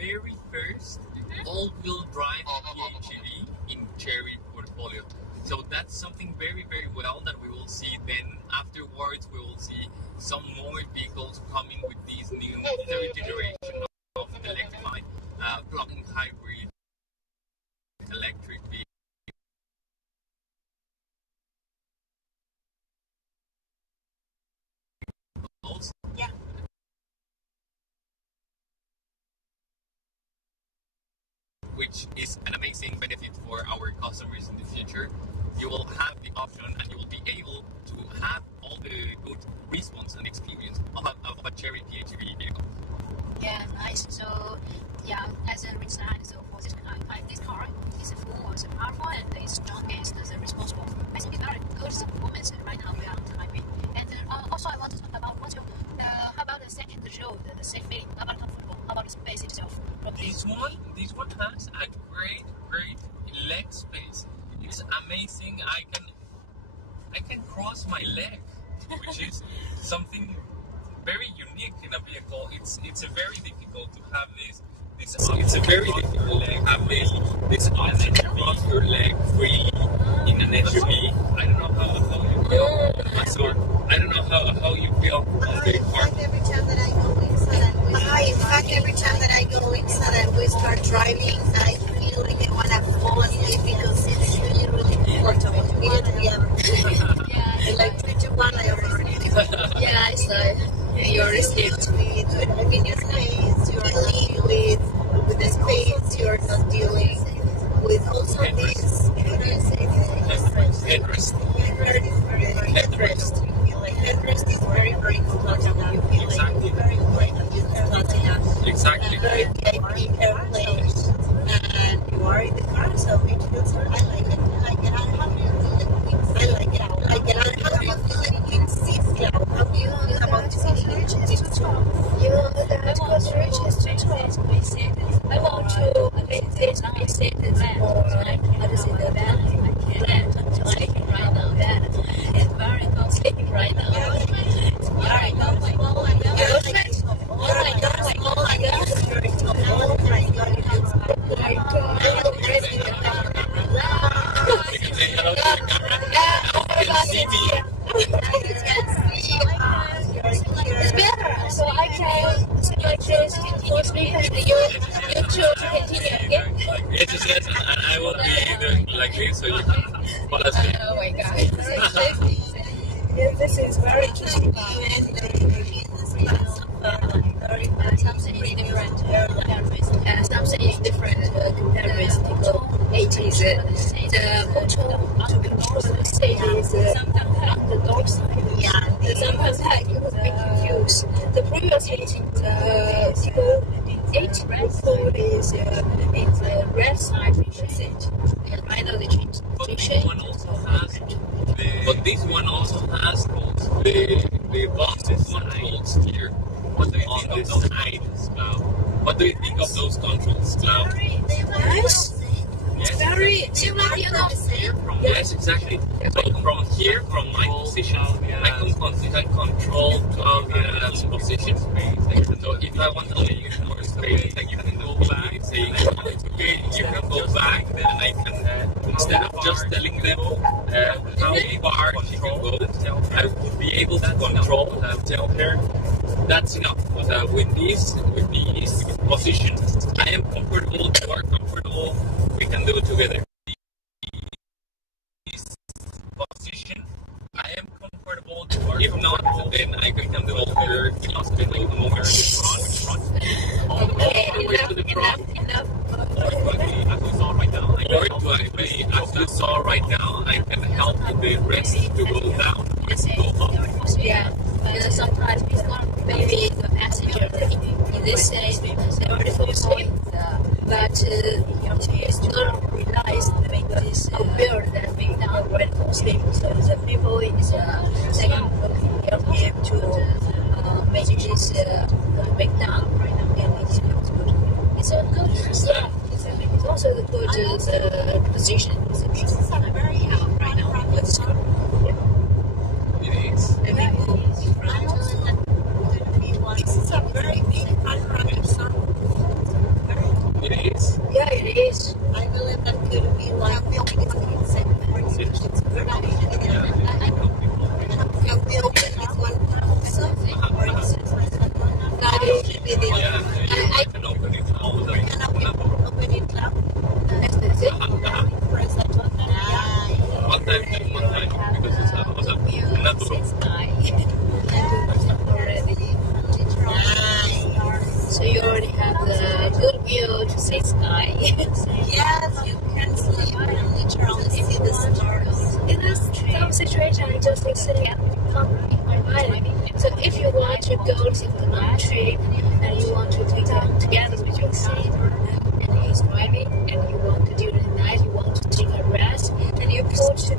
very first all-wheel drive PHEV in Chery portfolio. So that's something very, very well that we will see. Then afterwards, we will see some more vehicles coming with these new third generation of electrified plug-in hybrid electric vehicles. Yeah. Which is an amazing benefit for our customers in the future. You will have the option and you will be able to have all the good response and experience of a Chery PHEV vehicle. Yeah, nice. So, yeah, as a redesign, so for this car is full, it's powerful, and it's strong against the responsible. I think it's very good performance right now we are on the highway. And also I want to talk about how about the second show, the safe feeling, how about comfortable, how about the space itself? This one has a great leg space. It's amazing. I can cross my leg, which is something very unique in a vehicle. It's very difficult to have this. It's a very difficult to have this option to cross your leg freely in an SUV. I don't know how you feel. I don't know how you feel. Every time that I go inside, in fact, every time that I go inside and we start driving, I feel like I want to fall asleep because it's really, really comfortable. Immediately, like 3 to 1, I already. Yeah, it's like you're escaped. I mean, your space, you're dealing with the space, you're not dealing with also this. Headrest. Headrest. Headrest is very, very comfortable. You feel exactly. Very great and you can exactly. VIP airplane and you are in the car, so it feels. I like it. How do you feel it? I like it. How do you feel it in seats now? How do you feel about the seats? You know that because reaches to 12, I want to meditate my settings or like how to say the value I can like right now that it's very complicated right now. It's very complicated. Oh my god. It's better, so I can like this for speaker. You choose to continue again. Yes, and I will be doing like this so you can fall asleep. Oh my god. Yeah, this is very interesting. Something is different and something is different characteristic. 8 is the auto control state is on the dark side. Yeah, sometimes you would be confused. The previous 8 is in the red side, which is it. I know they changed. But this one also has the boxes controls here. What do you think of those items, Cloud? What do you think of those controls, Cloud? Nice. Yes. Very similar, you here, yes, exactly. So from here, from my position, I can control 12 years position. So if I want to leave more space, like you can go back, saying it's okay, you can go back, then I can, instead of just telling them how far she can go, I would be able to control, tell her that's enough. But with these positions, I am comfortable, you are comfortable, we can do it together. Position, I am comfortable. If not, then I can do over the front, all the way to the front. As we saw right now, as you saw right now, I can help the rest to go down and go up. Yeah, sometimes maybe the passenger in this case they already fall asleep, but it's not realized this build that being done already fall asleep. So the people in the second help him to make this break down, and it's good. It's a good, yeah. It's also a good position. It's very hard right now. It's good. It is. This is a very big panoramic sun. It is. Yeah, it is. I believe that could be like it's very can we open it one something or that usually be the I can open it now. Open it now. That's it. Press that button. One time because it's natural. So you already have the good view to see sky. Yes, you can sleep and literally see the stars. In some situation, you just say, so if you want to go to the night trip and you want to take it together with your car and he's driving and you want to do it at night, you want to take a rest and you put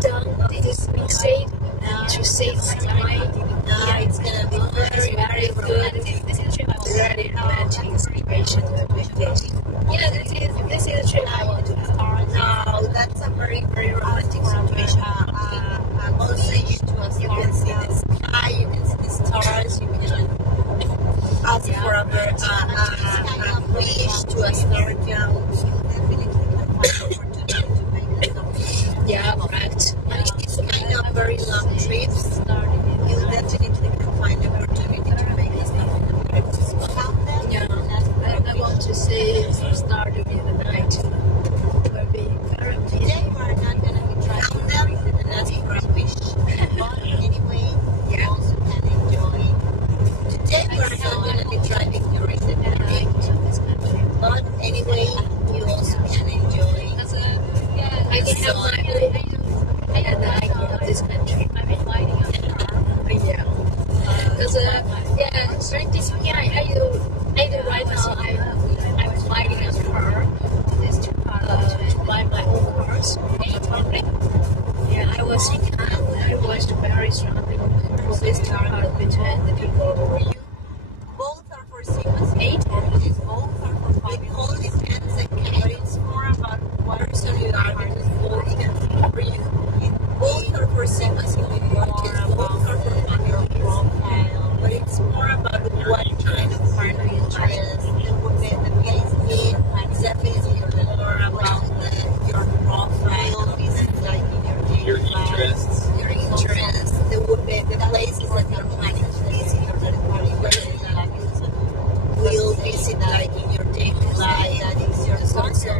down this big seat and you see the sky. Yeah, it's gonna be very, very good. This is a very romantic situation with this. Yeah, this is a trip I want to do. No, that's a very, very romantic situation. Also, you can see the sky, you can see the stars, you can ask for a wish to a star count. You definitely can find opportunity to make it. Yeah, correct. And it's kind of very long trips. You definitely can find opportunity to make it. Yeah, I want to see some stars during the night. It will be very busy. Today we are not going to be driving them and ask for a wish. But anyway, you also can enjoy. Today we are not going to be driving during the night. But anyway, you also can enjoy. I can have I had the idea of this country. I've been flying on the car. Yeah. Because, I do right now, I'm flying on the car. These two cars, to buy my own cars in the public. Yeah, I was very struggling for this car between the people. Both are for seamless 8 and both are for 5. It all depends again, but it's more about what person you are because both for you. Both are for seamless both are for your profile, but it's more about what kind of partner you choose. The place is definitely more about your profile, your interests, the places that you're planning to visit, will visit like in your daily life. That is your sponsor.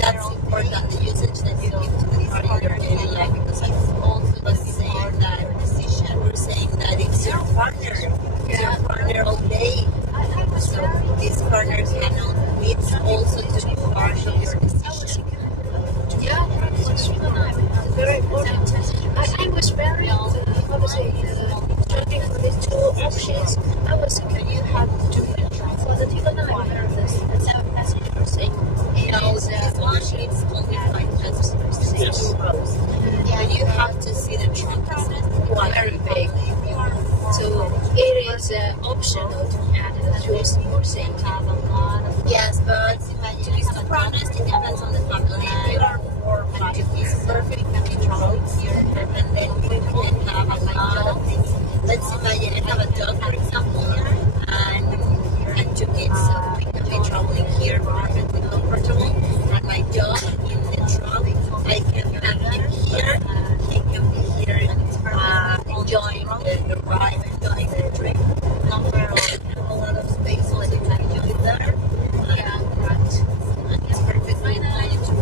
That's important, the usage that you give to the party in your daily life, because I'm also saying that decision. We're saying that it's your partner. It's your partner all day. So this partner cannot meet also to be part of your decision. Yeah, very important. I was very obviously struggling for these two options. I was thinking you have to for the Tiger 9 the 7 passenger seat. As long as it's only 5 passengers, 2 rows. And you have to see the trunk. Very big. So it is optional to add the 2 more seat. Yes, but to be honest, it depends on the family. If you are 4 or 5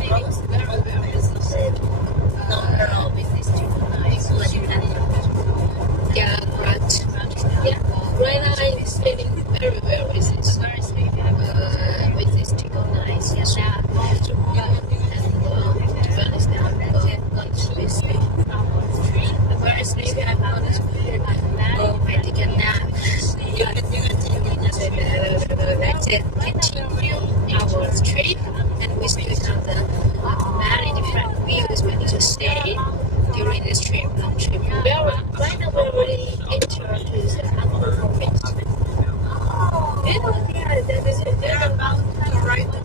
Yeah, correct. Yeah, right now I'm feeling very well with it. With this tickle nice. Yeah, and to be honest, I'm going to be sleepy. I'm very sleepy. I'm going to I take a nap. Let's continue our trip, and we still have the many different views we need to stay during this trip, long trip. Right now we're really into the animal forest. They're about to ride the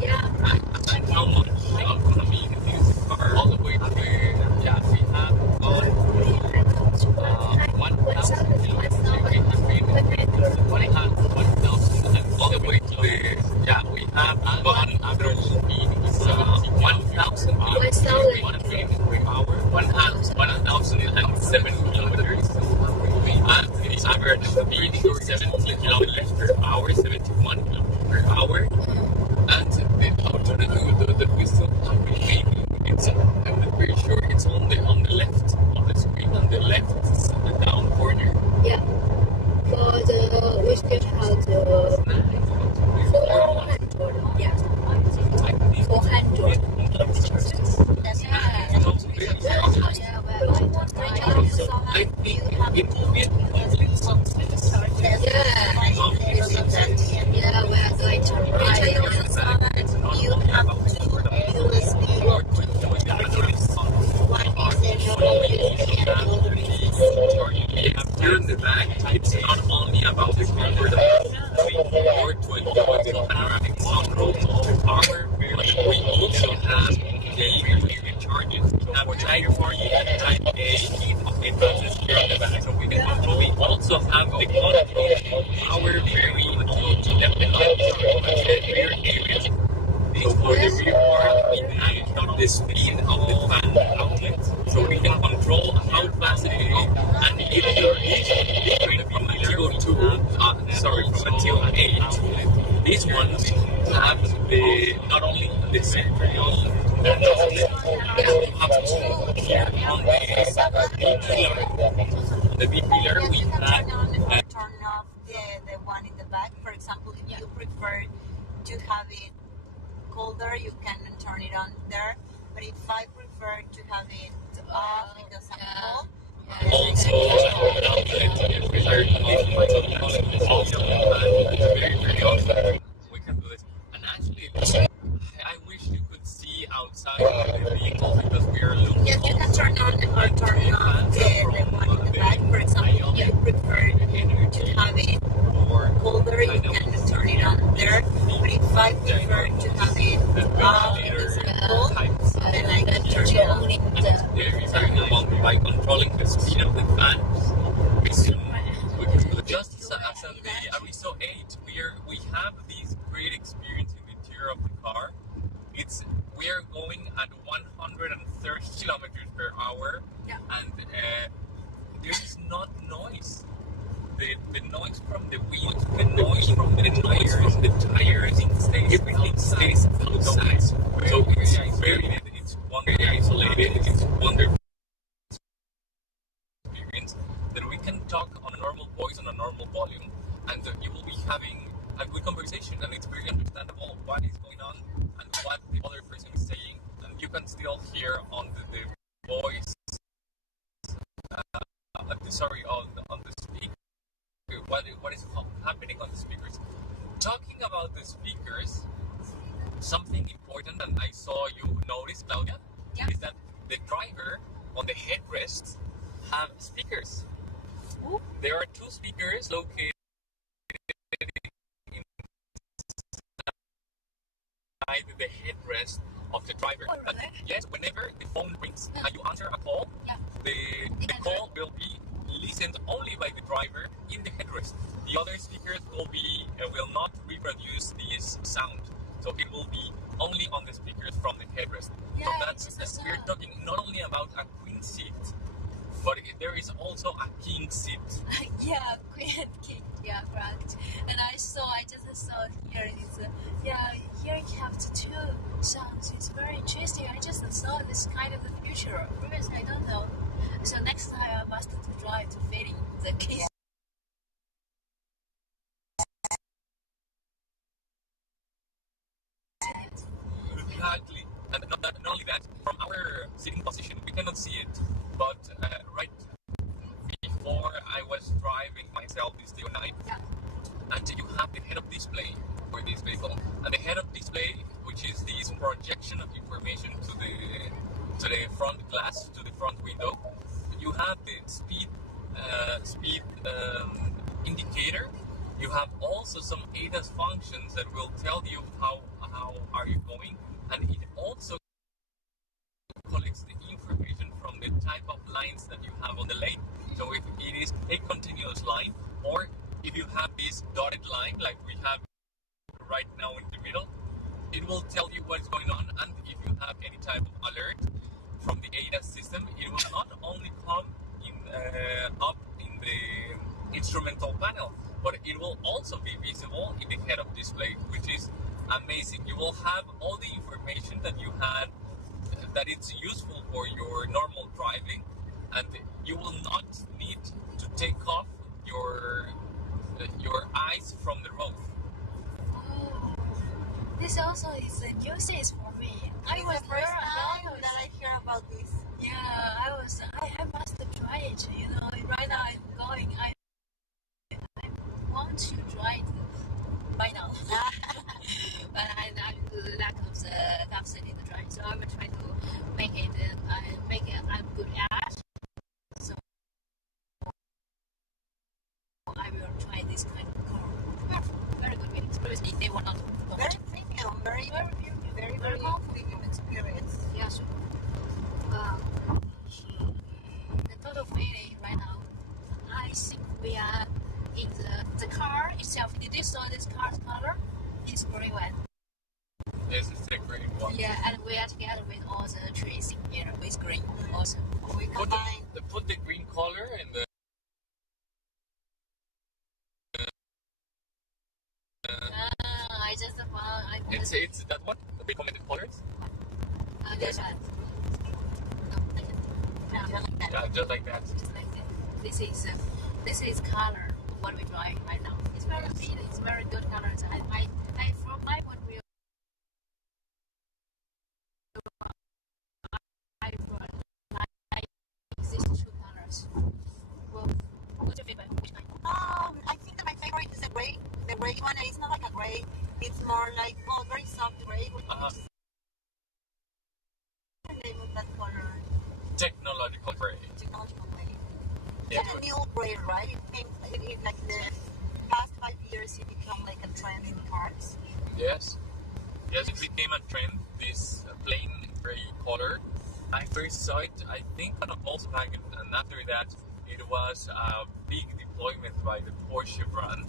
yeah. How much economy is all the way to the we have 1,000 all the way to the we have on average speed is 1,000 kilometers per hour, 1,007 kilometers. And the average speed is 70 kilometers per hour, 71 kilometers per hour. And the alternative that we still have it's I'm pretty sure it's on the left of the screen, on the left down corner. Yeah. But we still have the 400. Yeah. 400 kilometers. Yeah, we are going to ride. You have here in the back, it's not only about the comfort of the or to enjoy the panoramic sunroom of the car. We also have the charges. We have Type 4 and Type A of advances here on the back, so we can control. We also have the quantity of our very independent rear areas. So for the rear part, we have the speed of the fan outlet, so we can control how fast it is. And if you're different from a Tigo 2, from a Tigo 8, these ones have not only the central here on the B pillar, we have turn off the one in the back. For example, if you prefer to have it colder, you can turn it on there. But if I prefer to have it off because I'm cold, we can do this. And actually, I wish you could see outside of the vehicle because we are looking. yes, you can turn on the one in the back. For example, if you prefer to have it colder, you can turn it on there. But if I prefer to have it off because I'm cold, then I can turn it on in the by controlling the speed of the fan. Just as on the Arizo 8, we have this great experience in the interior of the car. We are going at 130 kilometers per hour, and there is not noise. The noise from the wheels, the noise from the tires, everything stays outside. So it's very isolated. It's wonderful experience that we can talk on a normal voice, on a normal volume, and you will be having a good conversation, and it's very understandable what is going on and what the other person is saying, and you can still hear on the voice, on the speaker, what is happening on the speakers. Talking about the speakers, something important that I saw you notice, Claudia, is that the driver on the headrest have speakers. Ooh. There are two speakers located inside the headrest of the driver. Oh, really? Yes, whenever the phone rings and you answer a call, the call will be listened only by the driver in the headrest. The other speakers will not reproduce this sound, so it will be only on the speakers from the headrest. So we're talking not only about a queen seat, but there is also a king seat. Yeah, queen king. Yeah, correct. And I just saw here is here you have the two sounds. It's very it's kind of the future. Previously, I don't know. So next time I must drive to Philly, the kids. Exactly. And not only that, from our sitting position, we cannot see it. But right before I was driving myself this day night, and you have the head-up display for this vehicle. And the head-up display, which is this projection of information to the front glass, to the front window, you have the speed indicator. You have also some ADAS functions that will tell you how are you going, and it also collects the information from the type of lines that you have on the lane. So if it is a continuous line, or if you have this dotted line like we have right now in the middle, it will tell you what is going on. And if you have any type of alert from the ADAS system, it will not only come up in the instrumental panel, but it will also be visible in the head-up display, which is amazing. You will have all the information that you had, that it's useful for your normal driving, and you will not need to take off your eyes from the road. Oh, this also is a new thing for me. I was first time that I hear about this. Yeah, I must try it. You know, right now I'm going. I want to try it right now, but I'm lack of the capacity to try. So I'm trying to make it. I'm good at. So I will try this kind of car. Very good experience. They were not very premium, very premium experience. Yeah, sure. The total feeling right now, I think we are in the car itself. Did you saw this car's color? It's green one. This is the green one. Yeah, and we are together with all the trees in here with green also. We combine. Put the green color in the. I just found. It's that one. The recommended colors. This one. Yeah, just like that. Just like that. This is color. What we drive right now. It's very good. It's very good colors. I from my point of view, I like these two colors. Well, what's your favorite? Which kind? I think that my favorite is the gray. The gray one. It's not like a gray. It's more like very soft gray. What's the name of that color? Technological gray. Technological gray. Yeah, it's a new gray, right? It like the past 5 years it become like a trend in cars. Yes, it became a trend, this plain gray color. I first saw it, I think, on a Volkswagen, and after that it was a big deployment by the Porsche brand,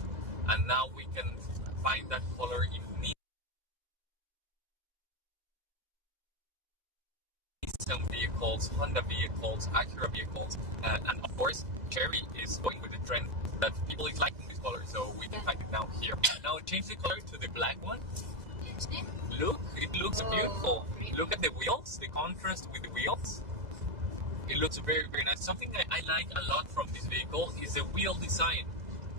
and now we can find that color in Nissan vehicles, Honda vehicles, Acura vehicles, and of course Cherry is going with the trend that people is liking this color, so we can find it now here. Now change the color to the black one. Look, it looks beautiful. Look at the wheels, the contrast with the wheels. It looks very, very nice. Something I like a lot from this vehicle is the wheel design.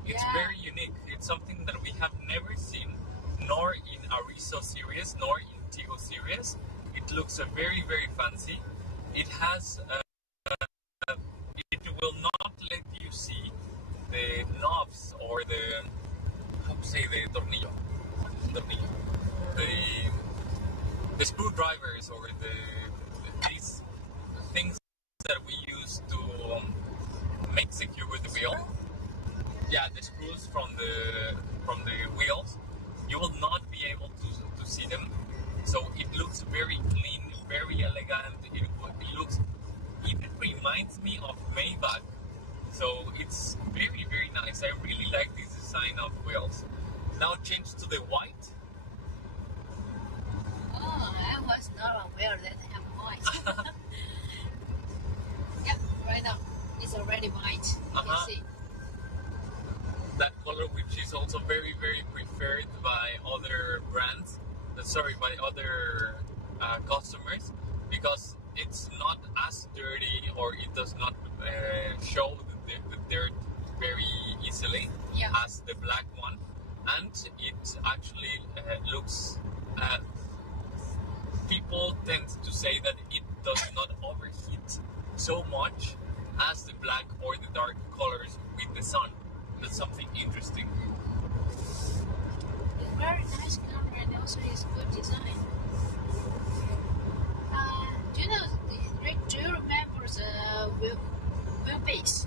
It's very unique. It's something that we have never seen, nor in Arizo series, nor in Tigo series. It looks very, very fancy. It has, it will not let you see the knobs or the, how to say, the tornillo, the screwdrivers or these things that we use to make secure the wheel. Yeah, the screws from the wheels. You will not be able to see them. So it looks very clean, very elegant. It reminds me of Maybach. So it's very, very nice. I really like this design of wheels. Now change to the white. Oh, I was not aware that they have white. Yeah, right now it's already white. You can see. That color, which is also very, very preferred by other brands. By other customers, because it's not as dirty, or it does not show the dirt very easily as the black one, and it actually looks. People tend to say that it does not overheat so much as the black or the dark colors with the sun. That's something interesting. Very nice color, and also it's good design. Do you remember the wheelbase?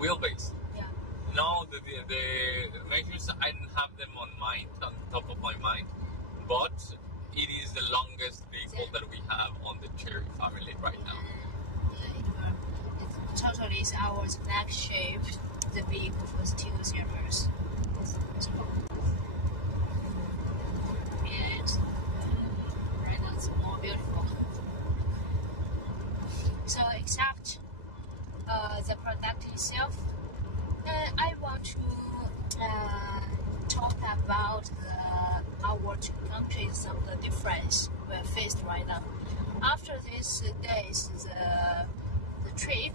Wheelbase? Yeah. No, the measures, I didn't have them on top of my mind, but it is the longest vehicle that we have on the Cherry family right now. It totally is our flagship, the vehicle for the 2 series. And right now it's more beautiful. So except the product itself, I want to talk about our 2 countries, some of the difference we're faced right now. After these days, the trip,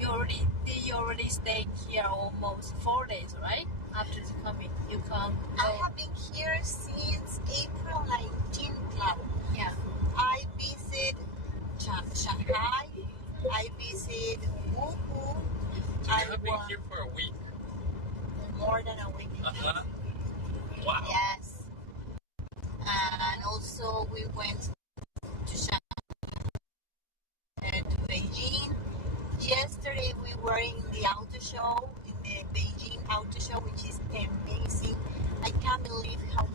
you already stayed here almost 4 days, right? After the coming, you come. I have been here since April 19th. Yeah. I visit Shanghai. I visit Wuhu. So you have been here for a week? More than a week. Uh-huh. Wow. Yes. And also we went to Shanghai, to Beijing. Yesterday we were in the auto show, in the Beijing auto show, which is amazing. I can't believe how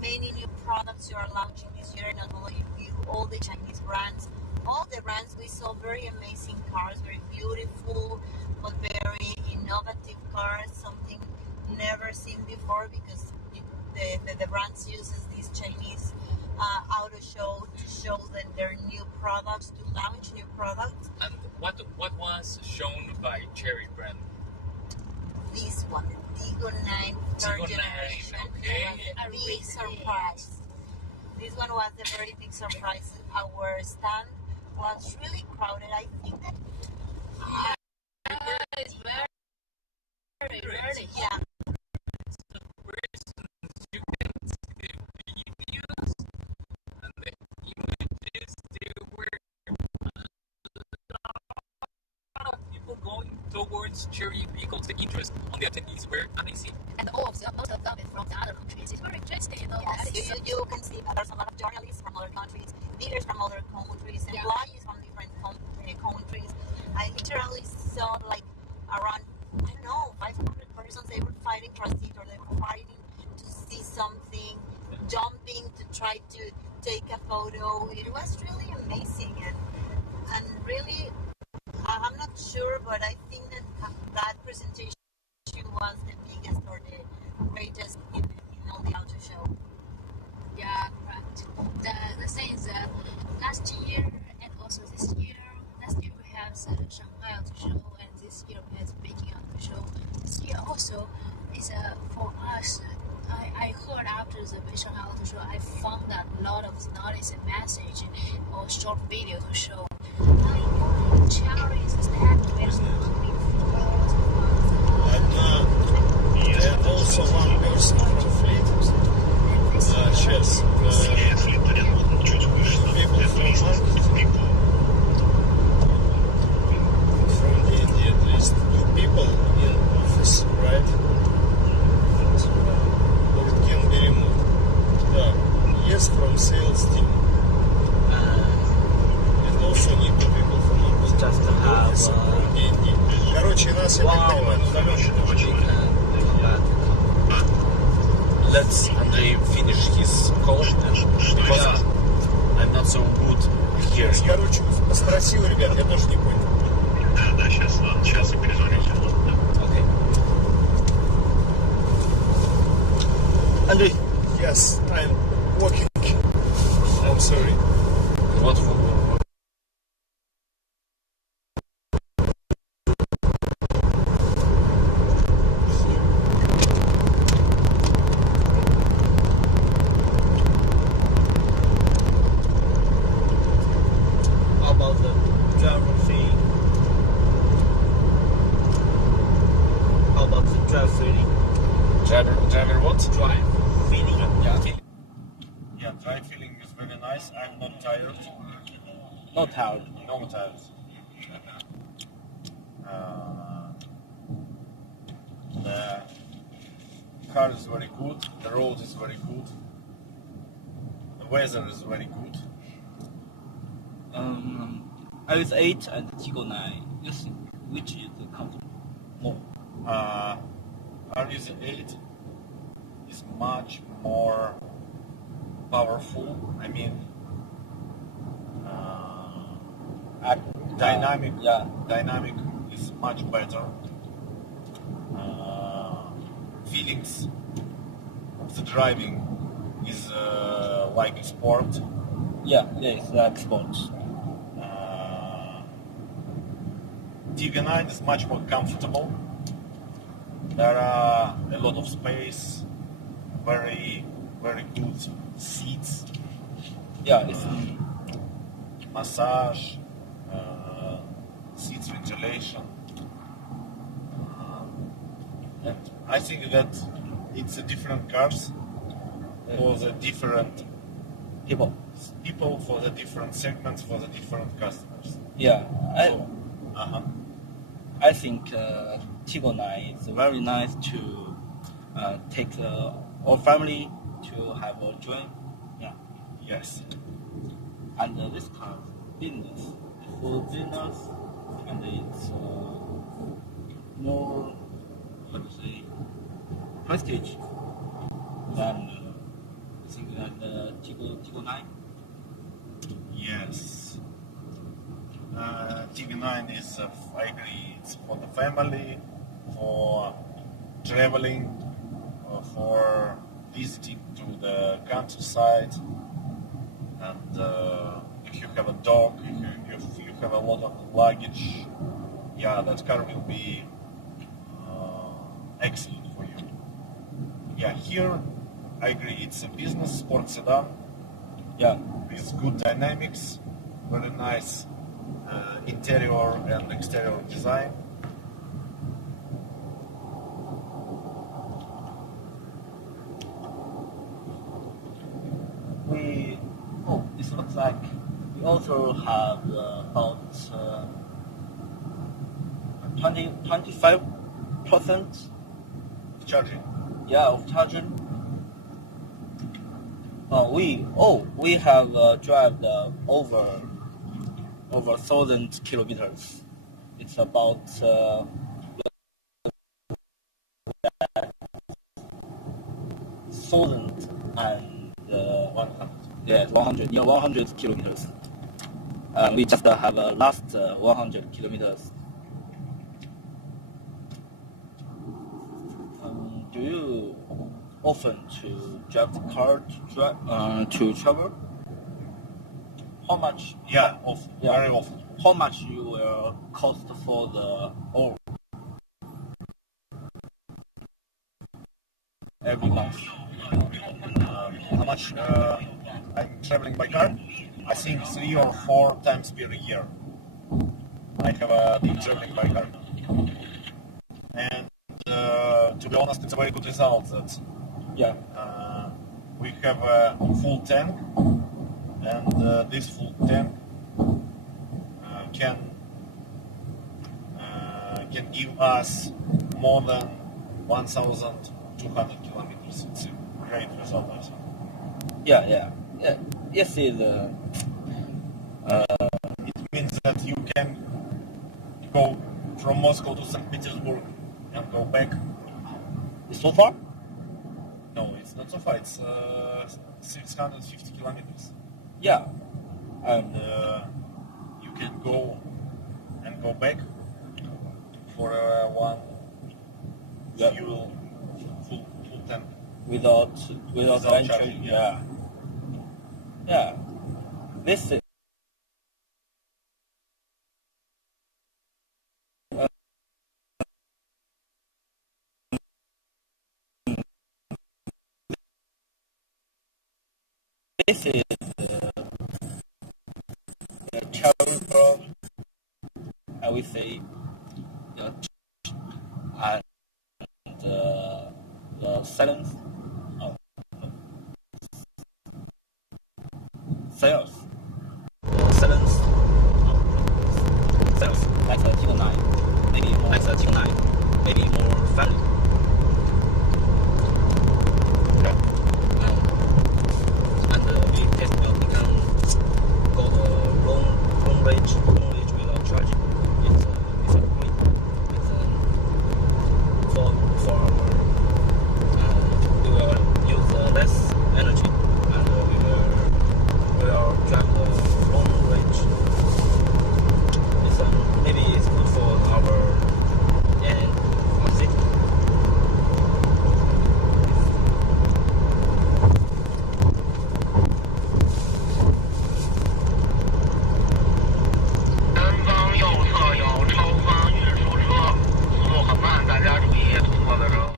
many new products you are launching this year, not only you, all the Chinese brands. All the brands, we saw very amazing cars, very beautiful, but very innovative cars, something never seen before, because the brands uses these Chinese auto show to show them their new products, to launch new products. And what was shown by Cherry brand? This one, the Tiggo 9 third generation. Okay. A big surprise. This one was a very big surprise. Our stand was really crowded. I think that it's very early. Yeah. You can see the videos and the images. There were a lot of people going towards Cherry vehicles. The interest on the attendees were amazing. And most of them from the other countries. It's very interesting, you know. Yes, you can see that there's a lot of journalists from other countries, leaders from other countries, employees from different countries. I literally saw like around, I don't know, 500 persons. They were fighting for a seat, or they were fighting to see something, jumping to try to take a photo. It was really amazing, and really, I'm not sure, but I think that presentation was the biggest or the greatest in all the auto show. Yeah, correct. The thing is that last year and also this year, last year we have the Shanghai Auto Show, and this year we have the Beijing Auto Show. This year also is for us. I heard after the Shanghai Auto Show, I found that a lot of knowledge and message or short video to show. Cherry is and also one person from fleet shares people from India, at least 2 people in office, right? It can be removed. Yes, from sales team. And also need 2 people from office from India. Короче, нас, я так понимаю, Let's Andrei finish his call, because I'm not so good here. Короче, спросил ребят, я тоже не понял. Да, сейчас перезвоните. Okay. Andrei. Yes, I'm working. I'm sorry. What for? not tired. Not tired. No tired. The car is very good. The road is very good. The weather is very good. iOS 8 and Tigo 9. You think which is comfortable more? iOS 8 is much more powerful. I mean, dynamic. Yeah. Dynamic is much better. Feelings of the driving is like a sport. Yeah, it's like sports. TV9 is much more comfortable. There are a lot of space, very, very good seats. Yeah, it's massage, seats ventilation. And I think that it's a different cars for the different people for the different segments, for the different customers. Yeah, So, I think Tigo 9 is very nice to take our family to have a joint. Yeah. Yes. And this car business for business, and it's more, how to say, prestige than I think that Tigo 9. Yes. TV9 is, I agree, it's for the family, for traveling, for visiting to the countryside, and if you have a dog, if you have a lot of luggage, yeah, that car will be excellent for you. Yeah, here, I agree, it's a business sports sedan, yeah, with good dynamics, very nice interior and exterior design. It looks like we also have about 25% charging. Yeah, of charging. We have driven over 1,000 kilometers. It's about 100 kilometers. We just have last 100 kilometers. Do you often to drive the car to travel? How much? Yeah, often. Yeah. Very often. How much you will cost for the oil every month? How much I'm traveling by car? I think 3 or 4 times per year. I have been traveling by car. And to be honest, it's a very good result that we have a full tank, and this full tank can give us more than 1,200 kilometers. It's a great result, I think. Yeah. Yes, it means that you can go from Moscow to St. Petersburg and go back. It's so far? No, it's not so far. It's 650 kilometers. Yeah. And you can go and go back for one full tank. Without charging. Yeah. This is the travel pro, I would say, and the sales. nice tonight, maybe more family. And we test we can go the long range without charging. It's great. It's for our we will use less energy and we will drive the long range. It's maybe it's good for our city.前方右侧有超发运输车，速度很慢，大家注意通过的时候。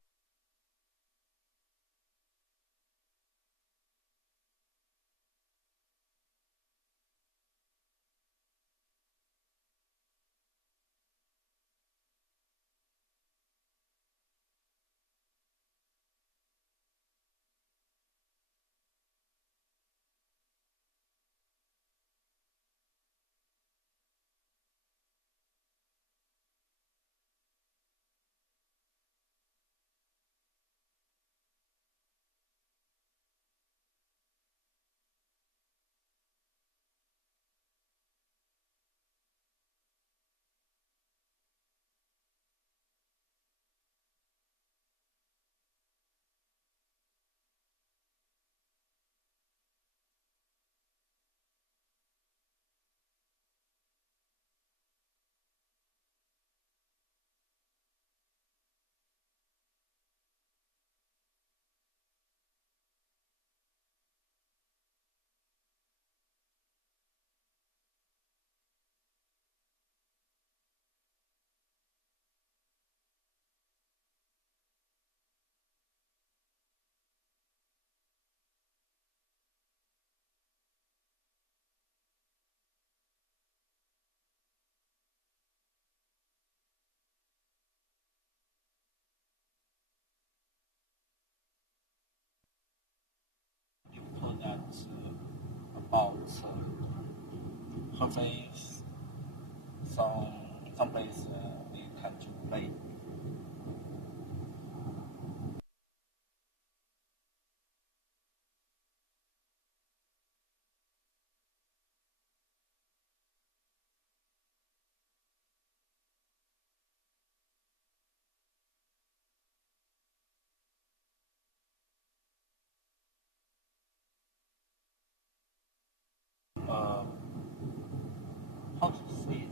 About her face, some place we can to play. How to say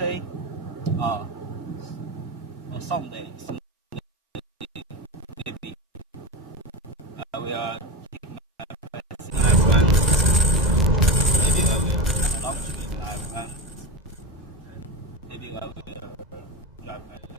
Saturday, or Sunday, maybe I will take my friends in Ireland. Maybe I will have a long trip in Ireland. Maybe I will drive my friends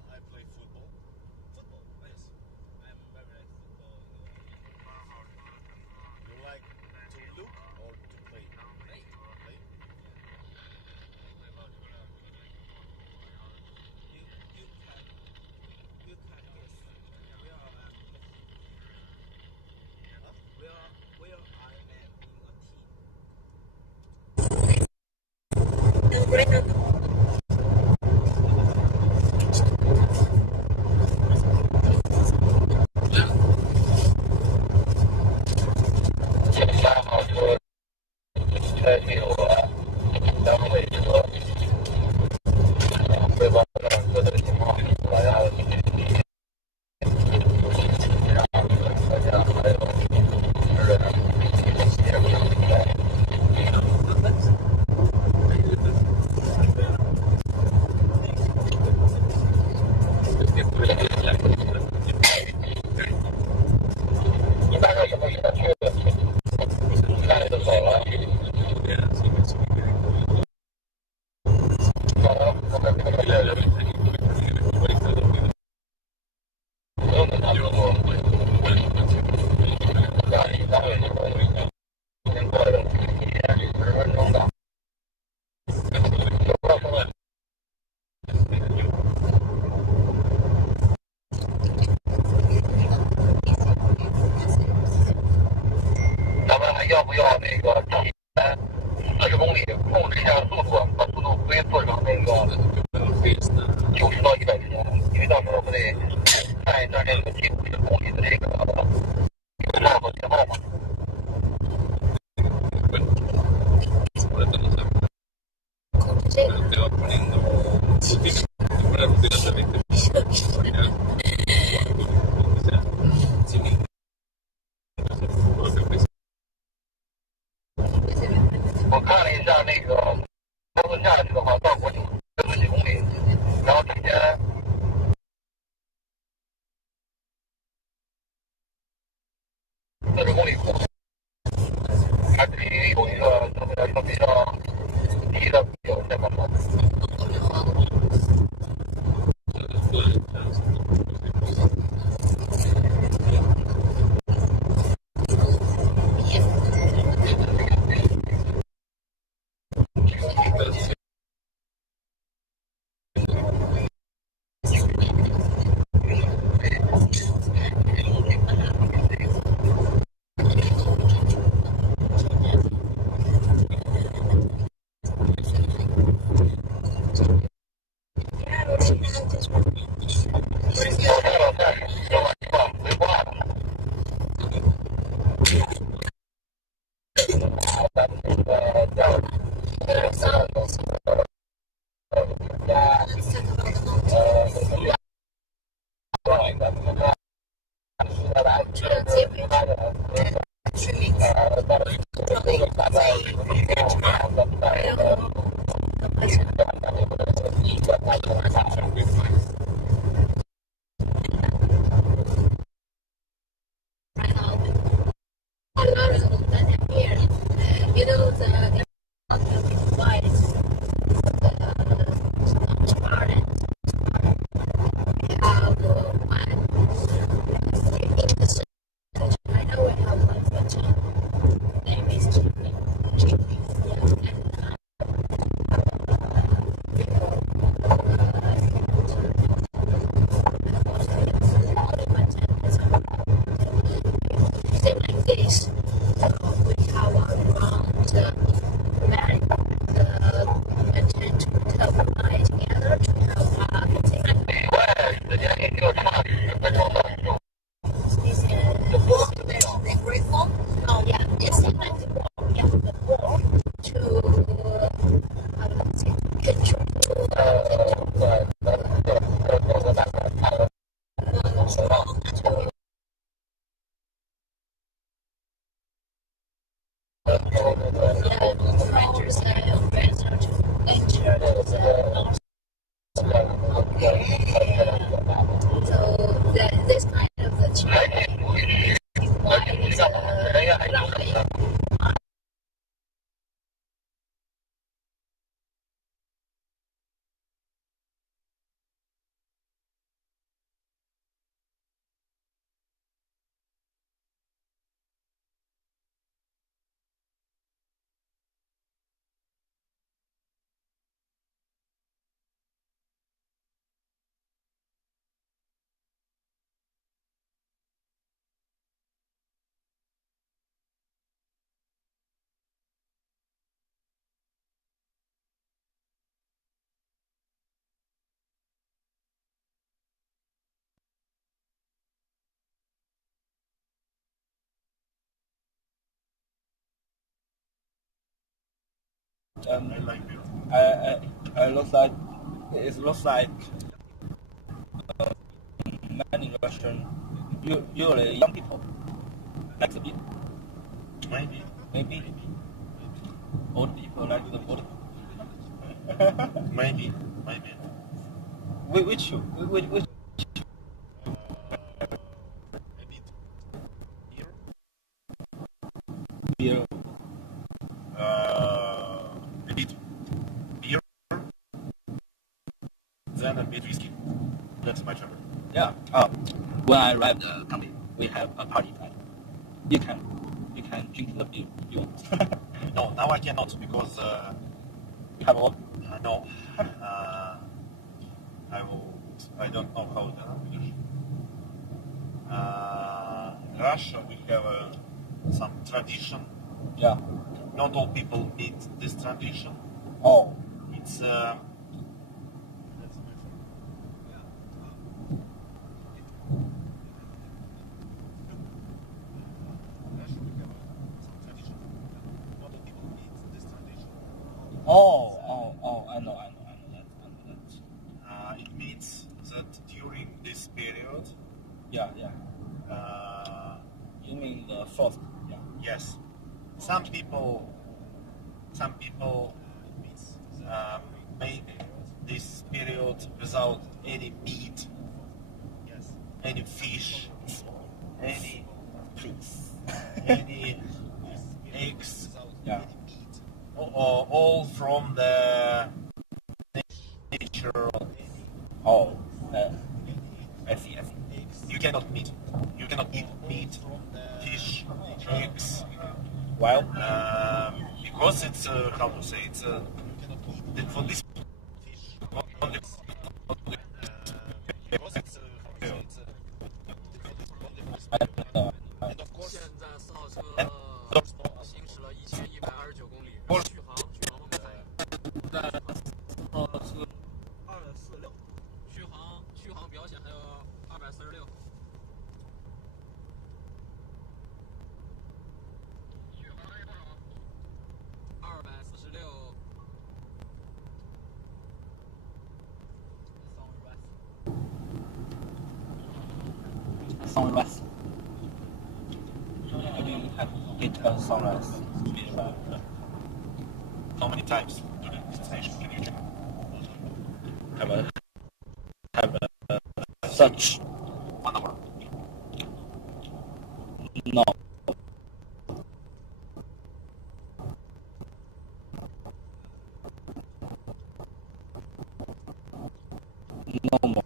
I play football. Football, yes. I'm very like football. You like to look or to play? Play. Play? You can guess where I am in a team.要不要那个40公里控制一下速度，把速度规做成那个90到100天，因为到时候不得看一下这个90公里的这个落后节奏嘛。我看了一下那个高速下去的话，到国90几公里，然后中间40公里过后，还可以有一个比较低的表现吧。You know the white I like beer. It looks like many Russian, usually young people, like the beer. Maybe. Old people like the vodka. Maybe. Which beer? A bit beer, then a bit whiskey. That's my favorite. Yeah. When I arrived the country, we have a party time. You can drink the beer you want. No, now I cannot because you have all. No. I don't know how the English. In Russia we have some tradition. Yeah. Not all people meet this tradition. Oh. It's I know that. it means that during this period. Yeah. You mean the frost? Yeah. Yes. Some people make this period without any meat, any fish, any fruits, any eggs, all from the nature. I see. You cannot eat meat, fish, eggs. Well, because it's how to say it's for this.现在4号车行驶了1129公里，续航我们在4号车246，续航表显还有246。Sunrise. I mean, hit a sunrise. How many times during the station can you check? Have such 1 hour. No. No more.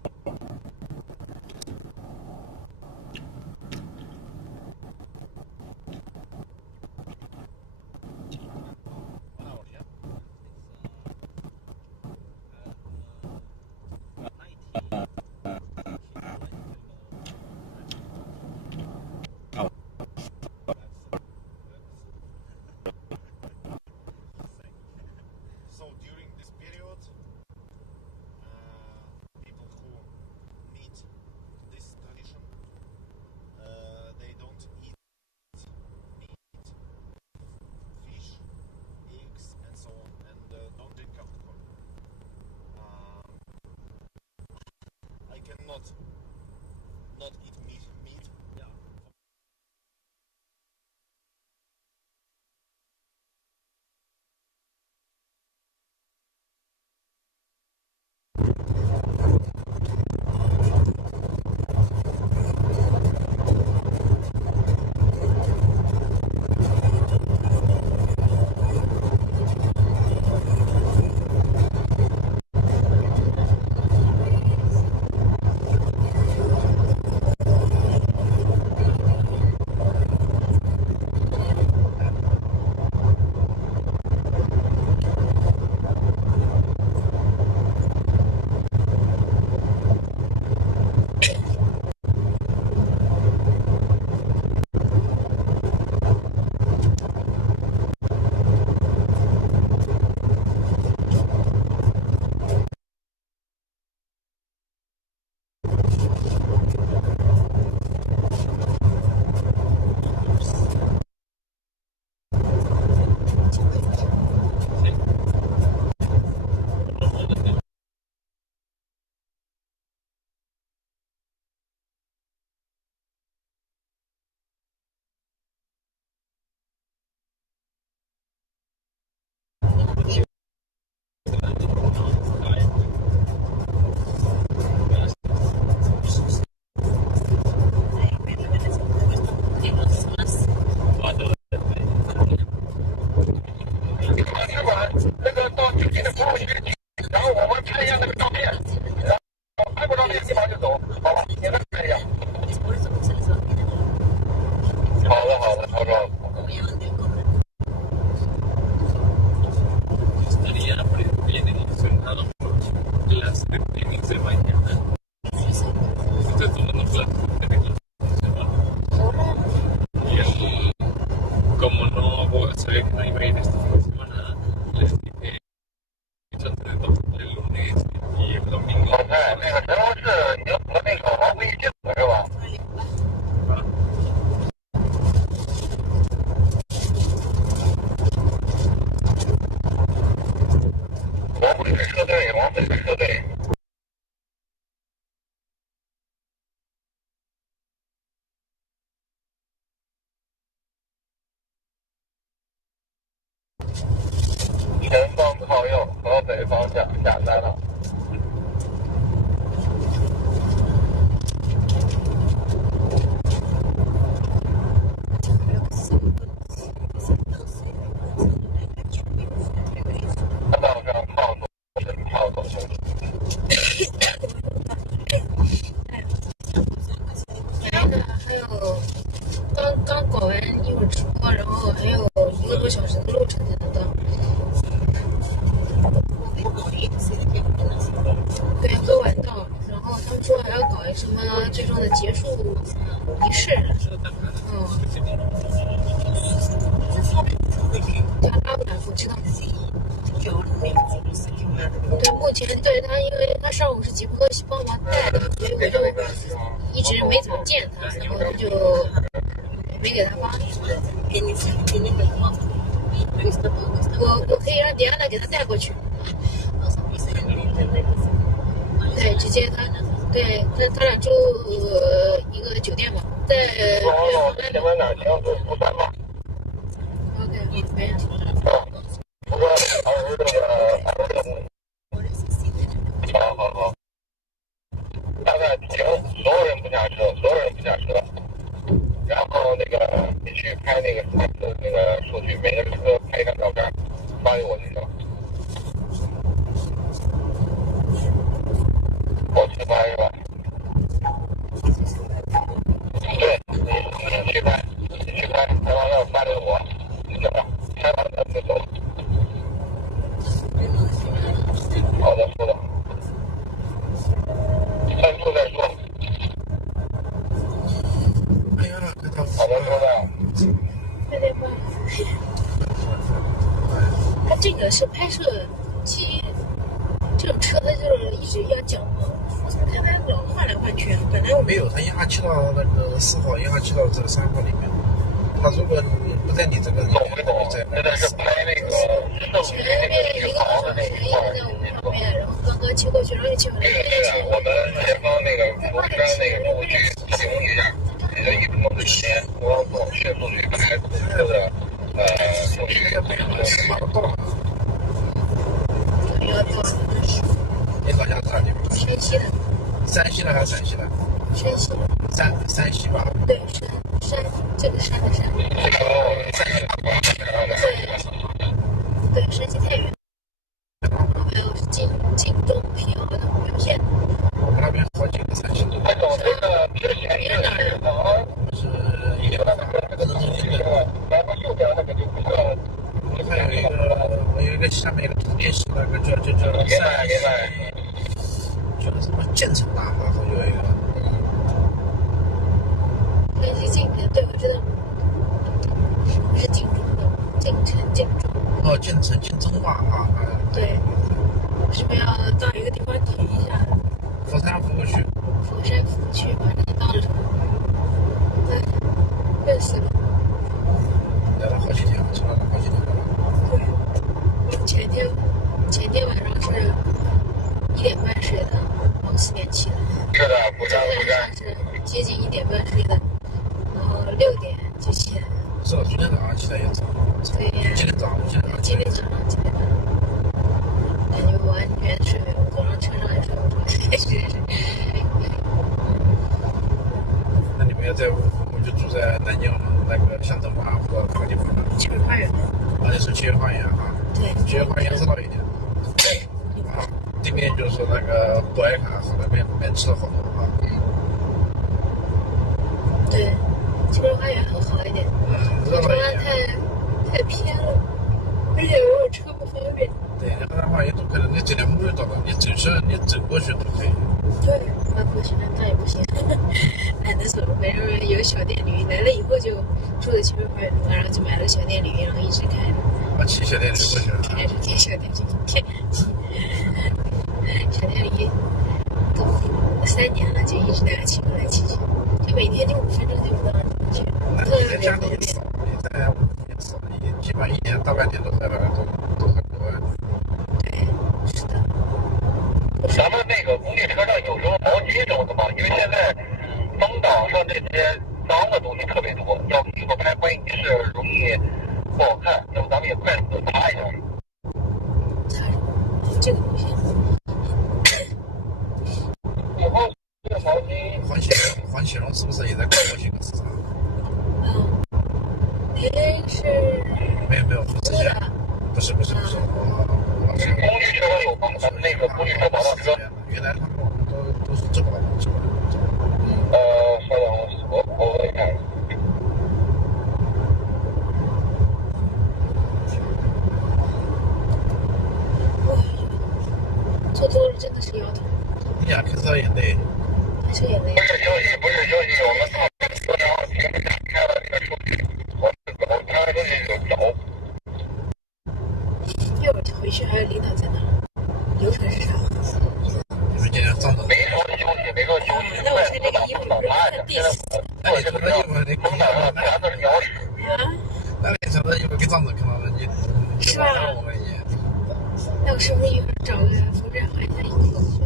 So during this period, people who meet this tradition, they don't eat meat, fish, eggs, and so on, and don't drink alcohol. I cannot not eat meat. Yeah. 下山了。道上炮手兄弟。还有刚搞完一会儿直播，然后还有1个多小时的路程才能到。对，喝完到，然后他们说还要搞一什么最终的结束仪式。他拉不来，我知道。对，目前对他，因为他上午是吉普哥帮忙带的，所以我就一直没怎么见他，然后就没给他发。我可以让迪安娜给他带过去。对，直接他俩住一个酒店嘛，在前面哪行不三吧 OK， 没问题。不过好，大概停，所有人不下车，然后那个你去拍那个那个数据，每个车拍一张照片，发给我就行。我去拍是吧？对，你去拍，拍完了发给我，行吧？拍完咱们就走。好的，说的。再说。哎呀，快到。好的，说的。快点吧。他这个是拍摄机，这种车他就是一直要讲嘛。我怎么看他老换来换去啊？本来我没有，他一下去到那个4号，一下去到这个3号里面。他如果你不在你这个里面，你在那个是拍那个前面一个多小时一直在我们旁边，然后刚刚切过去，然后又切回来。我们前方那个服务山那个服务区提供一下，也就1分钟的时间，我迅速去拍这个手续。马上到了。你老家哪里？山西的。山西的还是陕西的？山西的。山西吧？对，山这个山的山。对，山西太原。还有晋中平遥的表现。我们那边好几个山西的。还有那个你是哪儿的？是一个那个然后右边那个就不叫。还有一个，我有一个下面一个图电系那个叫山西，叫什么建成大厦，有一个。山西晋平，对，我知道。是晋中的，晋中。哦，晋中吧啊。对。是不是要到一个地方停一下？佛山服务区。佛山服务区，马上就到了。哎，热死了。来了好几天了，出来了好几天了。对。前天晚上是1点半睡的，然后4点起来。是的，不站是接近1点半睡的，然后6点就起来。是的，昨天早上起来也早。对呀。今天早上起来。感觉完全睡没有，走上车上也睡不着。那你们要在我就住在南京那个乡镇吧，或者哪个地方？七月花园。啊，你是七月花园哈？对。七月花园知道一点。对。啊，对面就是那个博爱卡和那边吃了好多啊。对，七月花园很好一点。河南太偏了，而且我有车不方便。对，河南话也都可能，你这两步就到了，你走过去都可以。对，过去那也不行，懒得走。反正有小电驴，来了以后就住在七月花园，然后就买了个小电驴，然后一直开着。啊，骑小电驴过去了。开着骑小电驴，小电驴都3年了，就一直在那骑过来骑去，就每天就5分钟就不到去，特别方便。你在我也是，基本上1年大半年都在那都很多。对，是的。咱们那个工地车上有什么毛巾什么的吗？因为现在风挡上这些脏的东西特别多，要不一会儿拍观影仪式容易不好看，要不咱们也快速的擦一下。擦这个不行。形容是不是也在过去个市场？您是？没有，之前不是，我公寓车有房子，那个公寓车保障车。原来他们都是这么的。稍等，我问一下。坐多了真的是腰疼。哎呀，开车也累。开车也累。不是休息，我们到这个车上停一下，开了这个出去，我开完出去就走。一会儿回去还有领导在那儿，流程是啥？你们今天上班？没说休息。那我穿这个衣服看第四。那你穿这衣服，你风挡上全都是鸟屎。那你穿这衣服给张总看到了，你是吧？我们也。那我是不是一会儿找个服务员换一下衣服？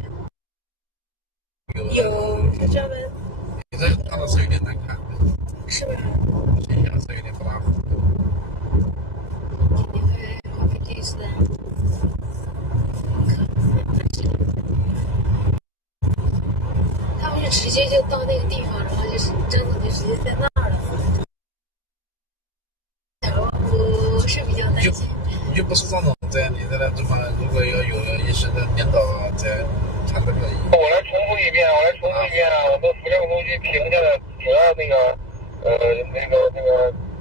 有，是专门。你这看到是有点难看。是吧？形象是有点不大好。你会花费这次的。他们是直接就到那个地方，然后就是张总就直接在那儿了。我是比较担心。你就不是张总在，你在那地方，如果要有一些的领导在，他这个。我来重复一遍，我们服务中心停下来，主要那个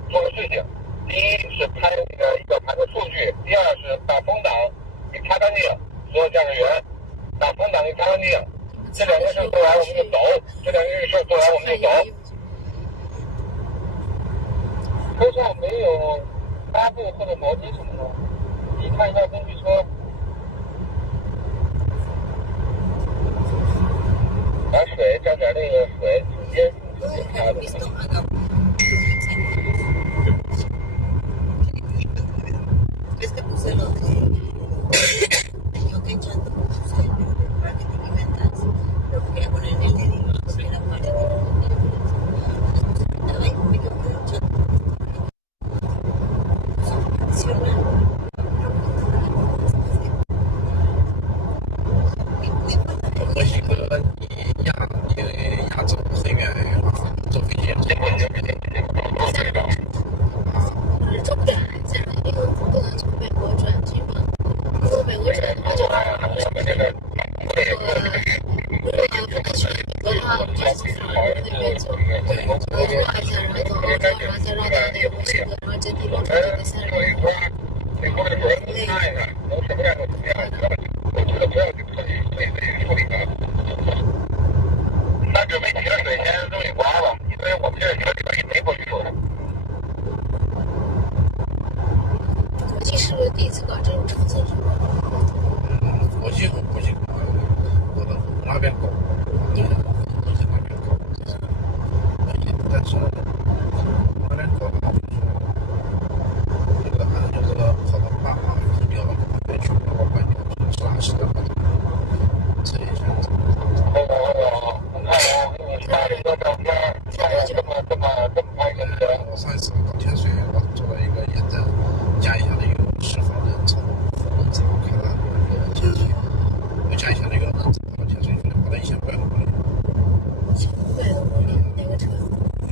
做个事情。第一是拍那个仪表盘的数据，第二是把风挡给擦干净，所有驾驶员把风挡给擦干净。这两件事做完我们就走，车上没有纱布或者毛巾什么的，你看一下工具车。把水沾点那个水，直接擦的。Este puse lo yo que echando para que te alimentas, lo voy a poner en el dedillo, porque la pared estaba ahí, me quedo echando. Funciona. 墨西哥，你亚洲很远，坐飞机坐不了，因为不能从美国转机嘛。如果美国转的话，就如果去美国的话，我们就从法国那边走，绕一下，然后从欧洲，然后再绕到那个墨西哥，然后整体路程就得30多天。累。那准备提了水先都给刮了，因为我们这车里没过去手的。国际是不是第一次搞这种场景？国际和国际搞，我的那边搞，国际那边搞，但是那边搞的话，这个还是这个好的办法，是比较的安全，我感觉是还是的。这一下子。我上一次搞潜水，我做了一个验证，加一下那个释放人潮，看到那个潜水，我加一下那个人潮潜水训练，跑了1500多公里。1500多公里，哪个车？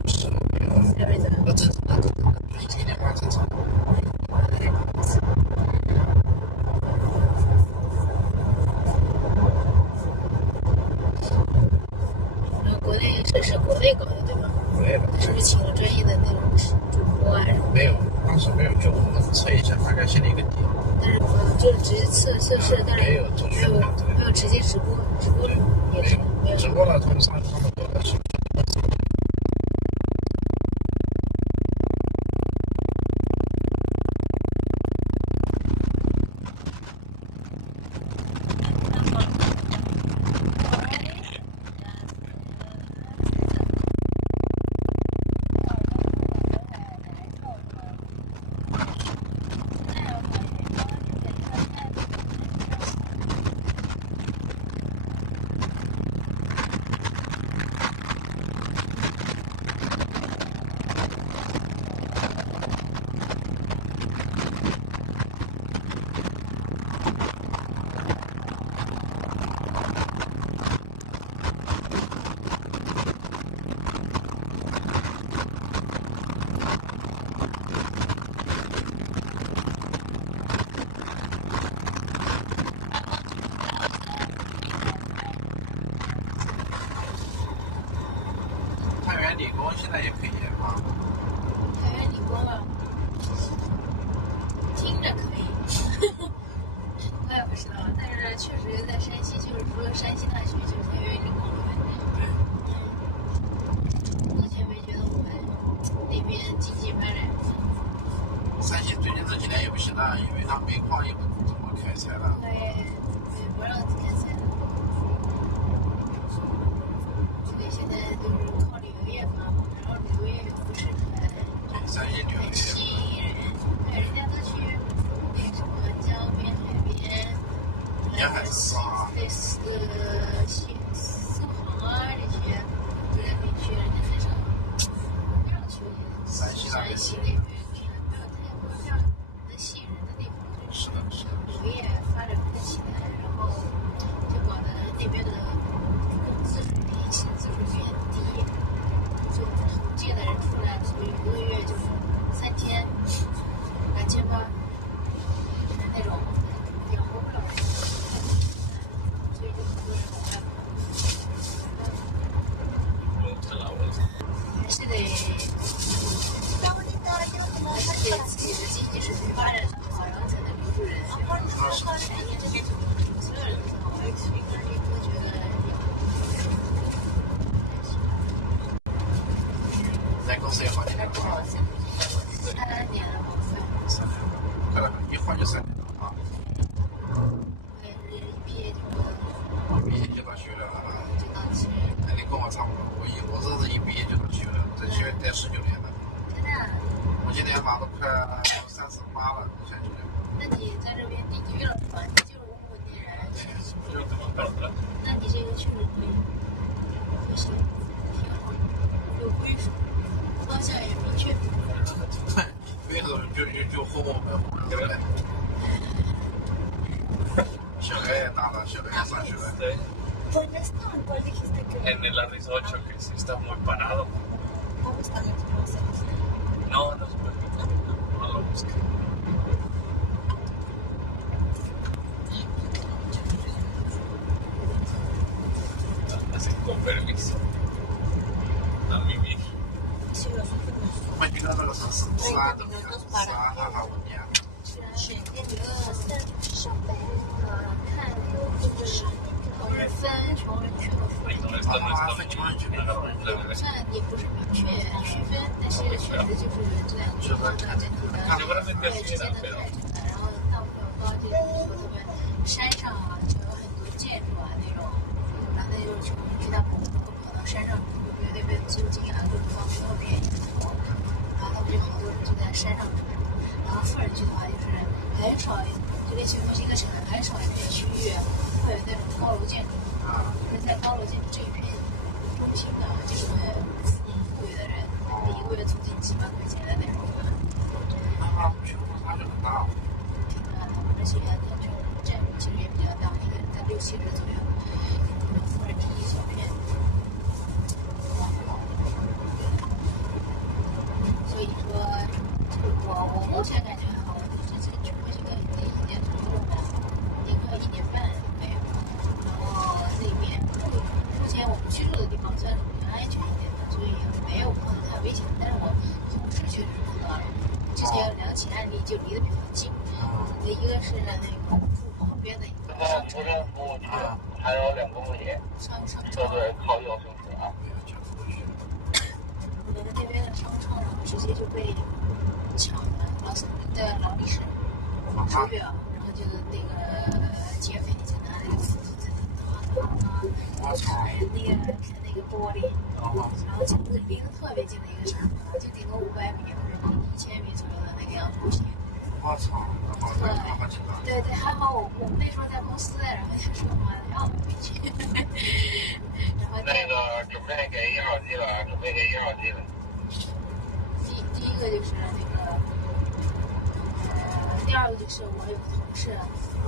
就是那个，那正常，就是1.8正常。然后国内是国内搞的对吧？国内的。是不是请了专业的那种主播啊？没有，当时没有，就我们测一下，大概心里一个底。但是就是直接测试，但是没有做宣传，没有直接直播也是没有。直播了，他们播的是。源理工现在也可以研发。海源理工啊，听着可以，我也不知道，但是确实在山西，就是说山西大学就是海源理工目前没觉得我们那边经济发展。山西最近这几年也不行了，因为它煤矿也不怎么开采了。对，不让开采了。这个现在都是靠旅游业嘛，然后旅游业又不是很吸引人，对，人家都去那什么江边、海边，沿海是吧？对，苏杭啊这些，都在可以去，人家很少不让去山西那边去，没有太多能吸引人的地方。是的，是的。旅游业发展不起来，然后就搞得那边的工资水平、薪资水平低，就统计的人出来，所以一个月就是3000、2800那种，养活不了人，所以就很多人往外跑。还是得自己的经济水平发展的好，然后才能留住人。所有人都好，我觉得在公司也好几年了。3年了，快了，一晃就3年了啊！一毕业就到学了，那你跟我差不多，我这是一毕业就到学了，在学待19年了。我今年马上都快38了，才9年。那你在这边定居了是吧？你就是无国界人，就是这么搞的。那你这个确实可以，不行，挺好，有归属，方向也明确。归属就和我们对不对？小孩也大了，小孩也上学了。对。En el arrisocho que sí está muy parado. No, no se puede. No lo busque. Así con permiso. A mí mismo. 我们觉得这个城市治安怎么样？治安还好稳定。水电这个上北看就是穷人分穷人区和富人区，虽然也不是明确区分，但是确实就是这两个地方的整体的之间的太近了，然后到处有高建，特别山上啊就有很多建筑啊那种，然后那就是穷人区，他们都跑到山上，因为那边租金啊各个方面都便宜很多，然后他们就好多人就在山上住。然后富人区的话，就是很少，就类似于墨西哥城，很少一片区域会有那种高楼建筑，就是在高楼建筑这一片中心的，就是富裕的人，一个月租金几万块钱的那种。全部差距很大。挺大的，而且它这种占比其实也比较大，一个在60%左右，富人区一小片。所以说。我目前感觉还好，我之前去墨西哥1年左右吧，也快1年半没有。然后那边目前我们居住的地方算是比较安全一点的，所以没有碰到太危险。但是我同事确实碰到了，之前有2起案例就离得比较近，一个是那个我们住旁边的一个商场，还有2公里，商场对对，靠右行驶啊。我们那边的商场，然后直接就被抢了，劳力士手表，然后就那个劫匪就拿那个斧子在那砍那个玻璃，然后就离得特别近的一个商场，就顶多500米或者1000米左右的那个样步行。我操，那好紧张。对，还好我们那时候在公司，然后就说妈的让我们回去。然后那个准备给1号机了，准备给1号机了。第一个就是那个，第二个就是我有个同事，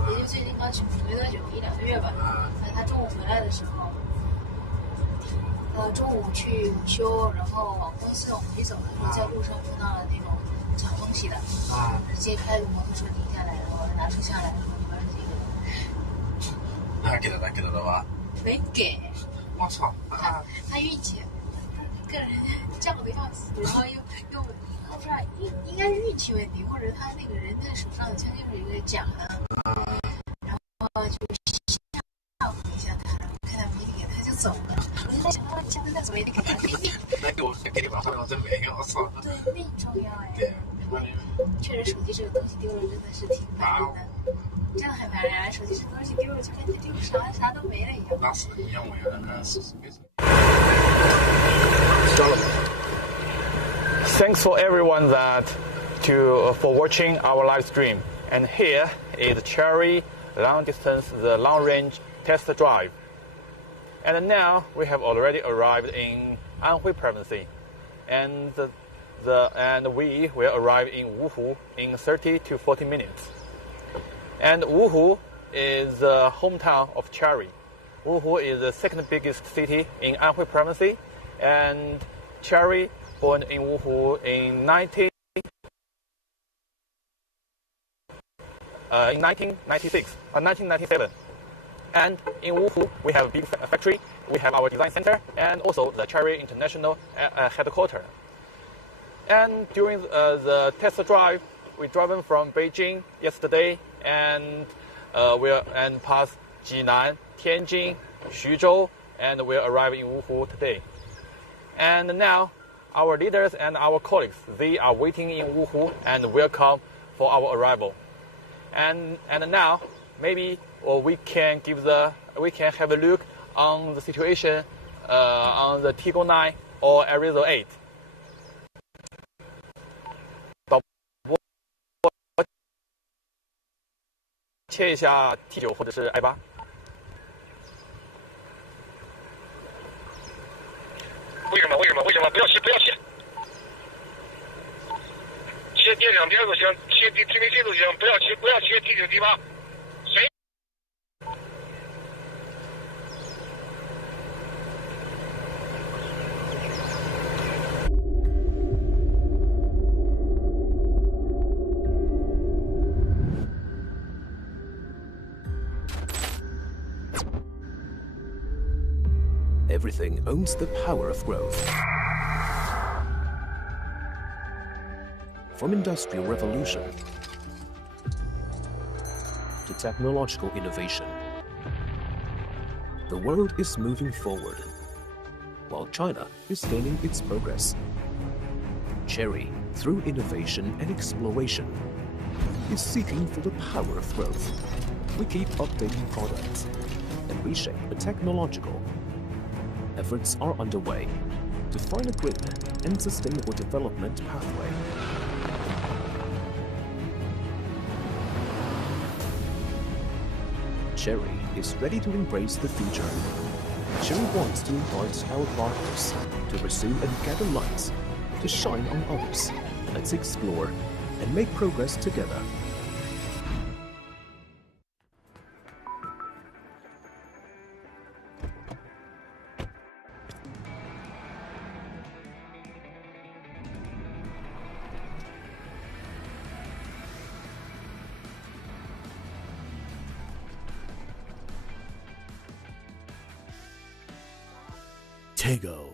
也就最近刚去没多久，1-2个月吧。他中午回来的时候，中午去午休，然后往公司往回走的时候，在路上碰到了那种抢东西的，直接开着摩托车停下来，然后拿出下来，然后里边是这个。那给了吧？没给。我操！他运气。跟人家叫的要死，然后又我不知道应该是运气问题，或者他那个人的手上的枪就是一个假的，然后就吓唬一下他，然后看他没理他就走了。我就在想，你现在再走也得给他没命。那给我把上面真没我操！对，命重要哎。对，确实手机这个东西丢了真的是挺烦人的。真的很烦人，手机这东西丢了就感觉丢啥都没了一样。那是一样我原来是没错。 Thanks for everyone for watching our live stream. And here is Cherry long distance, the long range test drive. And now we have already arrived in Anhui province, and we will arrive in Wuhu in 30 to 40 minutes. And Wuhu is the hometown of Cherry. Wuhu is the second biggest city in Anhui province, and Cherry born in Wuhu in 1997. And in Wuhu, we have a big factory, we have our design center, and also the Cherry International headquarters. And during the test drive, we drove from Beijing yesterday, and past Jinan, Tianjin, Xuzhou, and we arrive in Wuhu today. And now, our leaders and our colleagues, they are waiting in Wuhu and welcome for our arrival. And now, maybe we can have a look on the situation on the Tiggo 9 or Arizo 8. 切一下 T9 或者是 I8。为什么？不要切！切电两边都行，切T7都行，不要切T9 T8。谁？ Everything owns the power of growth. From industrial revolution to technological innovation, the world is moving forward, while China is gaining its progress. Cherry, through innovation and exploration, is seeking for the power of growth. We keep updating products and reshape the technological. Efforts are underway to find a green and sustainable development pathway. Cherry is ready to embrace the future. Cherry wants to invite our partners to pursue and gather lights, to shine on others. Let's explore and make progress together. Tego.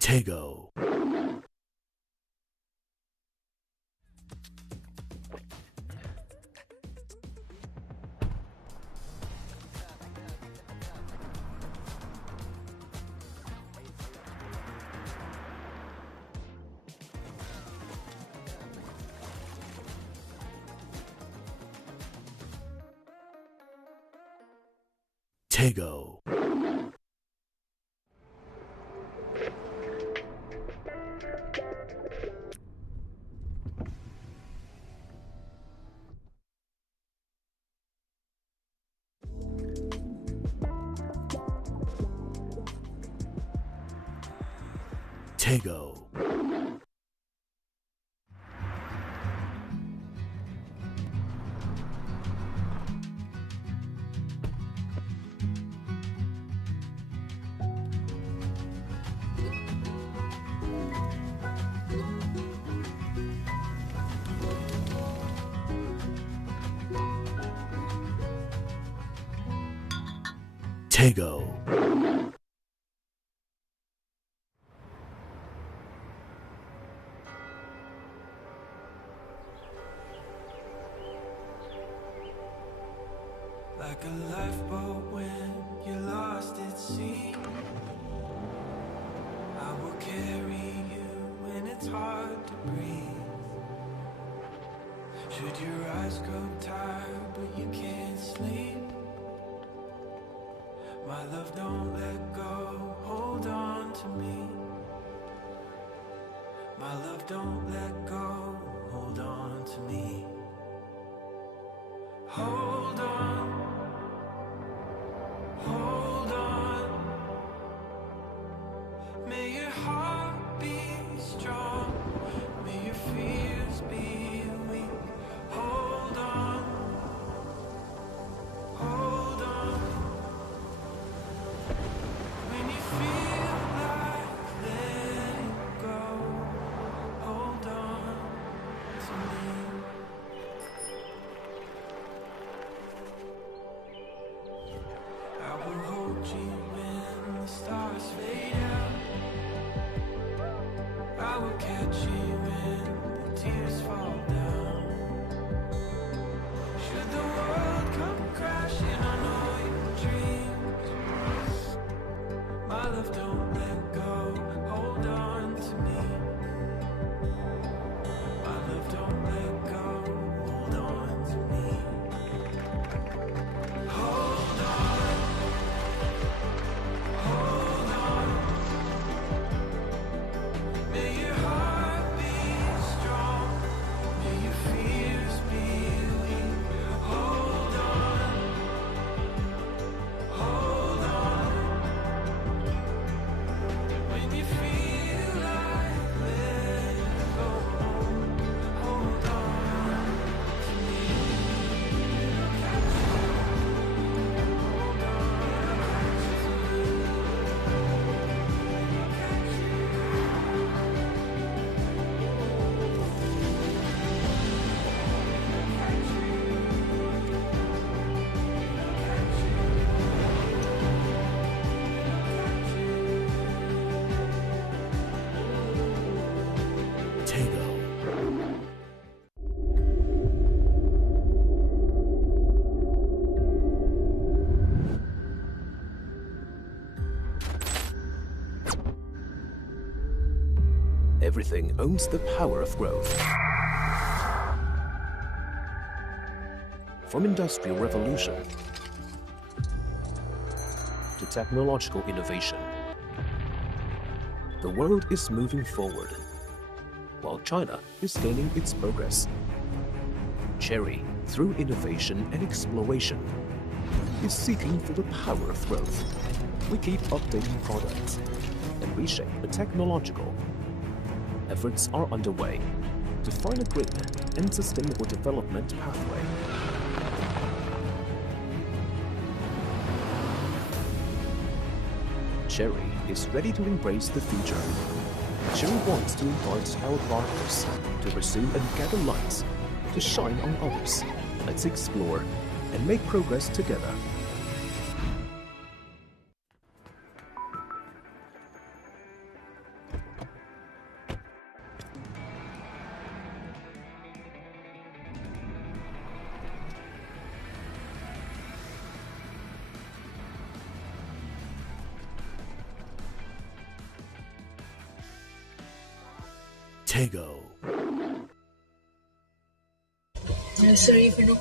Tego. Tego. Tego. Tego. Like a lifeboat when you're lost at sea, I will carry you when it's hard to breathe. Should your eyes grow tired but you can't sleep, my love, don't let go, hold on to me. My love, don't let go, hold on to me. Hold on, hold on. May your heart be strong, may your fears be weak. Hold on, hold on. When you feel like letting go, hold on to me. I will hold you when the stars fade out. I will catch you when the tears fall down. Should the world come crashing on all your dreams, my love, don't let go, hold on to me. My love, don't let go, hold on to me. Hold on, hold on. May your heart be strong, may your fears be weak. Hold on, hold on. When you feel like letting go, hold on to me. Tego. Everything owns the power of growth. From industrial revolution to technological innovation, the world is moving forward, while China is gaining its progress. Cherry, through innovation and exploration, is seeking for the power of growth. We keep updating products and reshape the technological. Efforts are underway to find a green and sustainable development pathway. Cherry is ready to embrace the future. Cherry wants to invite our partners to pursue and gather lights to shine on others. Let's explore and make progress together. Tego. 41分钟，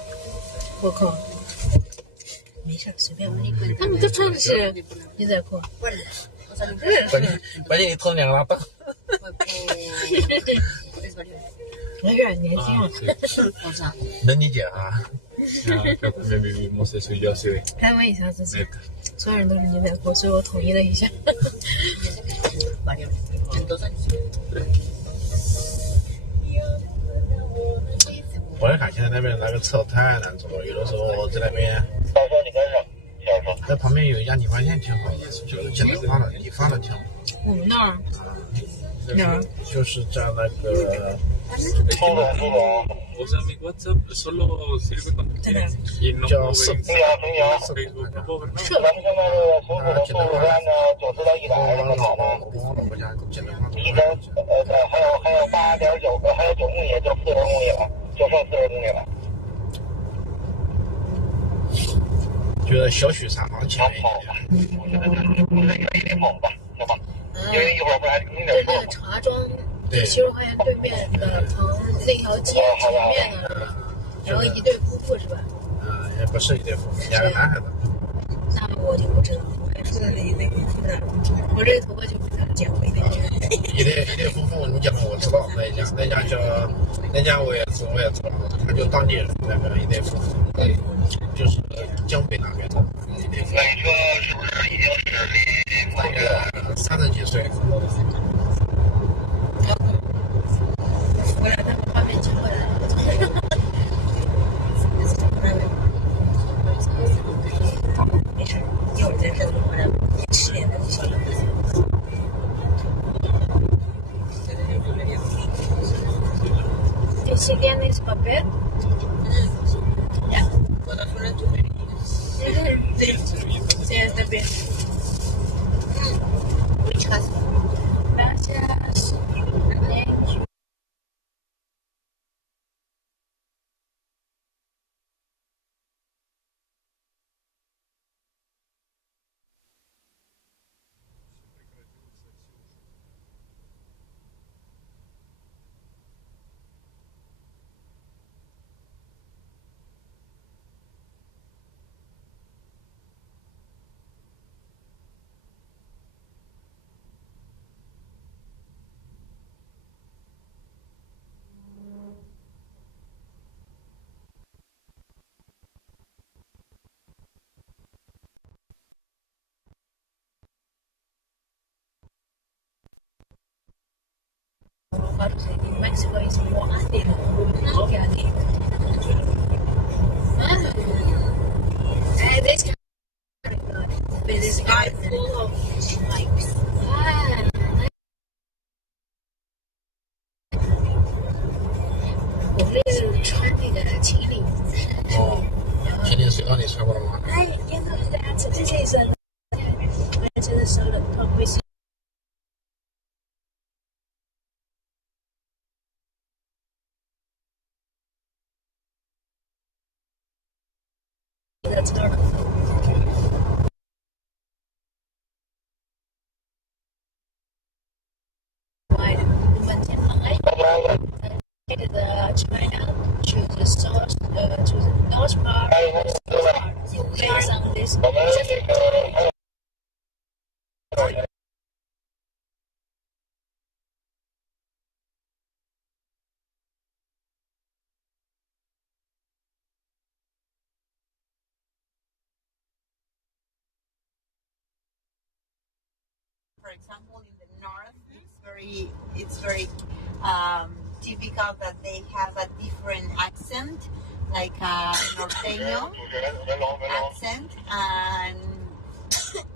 我靠，没事，随便吧。他们都穿的是牛仔裤。关键你头两个拉倒。没事，年轻嘛。能理解啊。没事，睡觉睡。开玩笑，这是所有人都是牛仔裤，所以我统一了一下。对。我也看现在那边那个车太难坐了，有的时候在那边，在旁边有一家理发店挺好的，就是剪头发的，理发的挺好。我们那儿就是在那个。O sea, mi WhatsApp solo sirve cuando quieres y no puedo ver Facebook, no puedo ver nada. 还有8.9个，还有9公里就40公里了，就剩40公里了。觉得小雪山往前一点，我觉得就是远一点跑吧，行吧？因为一会儿不还有点那个茶庄，70块钱对面的，从那条街前面的，然后一对夫妇是吧？也不是一对夫妇，2个男孩子。那我就不知道，我还说的一对夫妇的，我这头发就比较剪回的。一对夫妇，你讲我知道那家我也知道，他就当地人那个一对夫妇，就是江北那边的一对夫妇。那你说是不是已经是离大概30几岁？我俩那个画面经过来了。没事，一会儿再看我俩10点的就行了。¿Si tienes papel? Ya. Sí, está bien. Muchas gracias. In Mexico is more active. This with this guy full of like我们这是穿那个情侣服。哦，情侣水让你穿过了吗？哎，应该是这样子，这是一身，我觉得手冷痛会是。China to the south, to the north part, based on this. For example, in the north, it's very typical that they have a different accent, like a norteño accent, and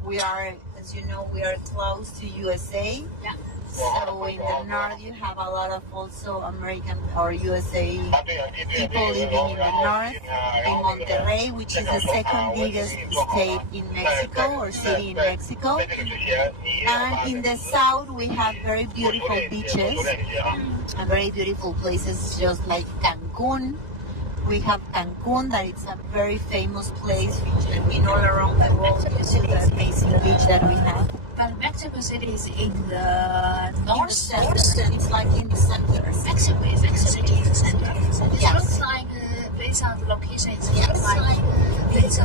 we are, as you know, we are close to USA. Yeah. So in the north, you have a lot of also American or USA people living in the north, in Monterrey, which is the second biggest state in Mexico or city in Mexico. And in the south, we have very beautiful beaches and very beautiful places, just like Cancun. We have Cancun, that it's a very famous place in all around the world. It's an amazing beach that we have. But Mexico City is in the north center. It's like in the center. Mexico City is the center. It looks like, based on the location, it's like it's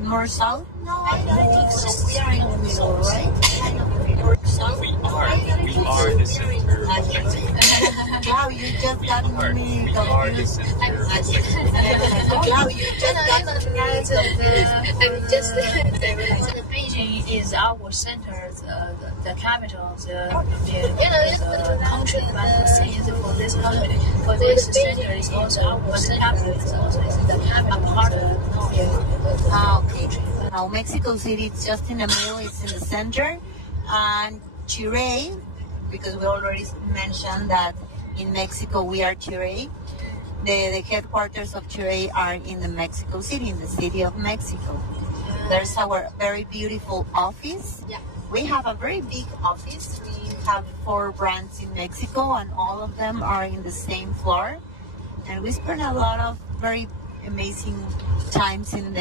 north-south? No, I don't think so. We are in the middle, right? Kind of north-south. We are the center of Mexico. Wow, you just got me confused. Wow, you just got me confused. Beijing is our center, the capital, the country, but the thing is for this country, for this center is also our capital, is also the capital part of the north. Okay. Now Mexico City is just in the middle, it's in the center. and Chile, because we already mentioned that in Mexico we are Chile. The headquarters of Chile are in the Mexico City, in the city of Mexico. There's our very beautiful office. Yeah. We have a very big office. We have 4 brands in Mexico, and all of them are in the same floor. And we spend a lot of very amazing times in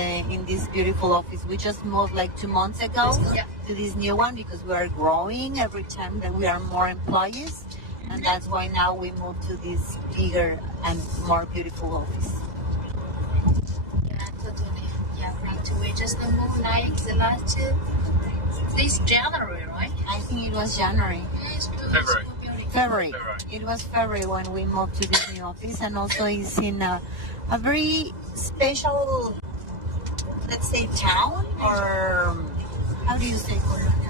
this beautiful office. We just moved like 2 months ago to this new one because we are growing every time that we are more employees. And that's why now we moved to this bigger and more beautiful office. Yeah, totally. Yeah, right. We just moved like the last this January, right? I think it was January. February. It was February when we moved to this new office, and also it's in a very special, let's say, town, or how do you say,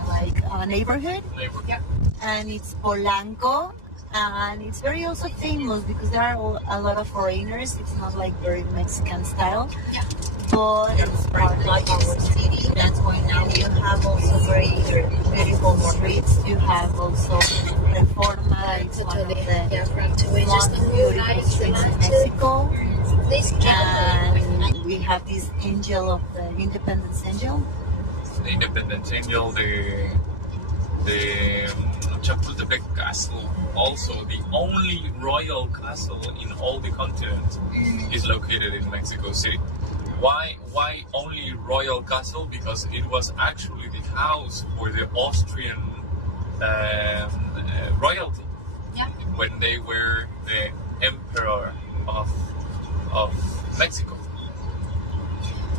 like a neighborhood? Yeah. And it's Polanco, and it's very also famous because there are a lot of foreigners. It's not like very Mexican style. Yeah. But it's part of our city. That's why now you have also very beautiful streets. You have also Reforma. It's one of the most beautiful streets in Mexico. And we have this angel of the Independence Angel. The Independence Angel, the Chapultepec Castle, also the only royal castle in all the continent, is located in Mexico City. Why only royal castle? Because it was actually the house for the Austrian royalty when they were the emperor of Mexico.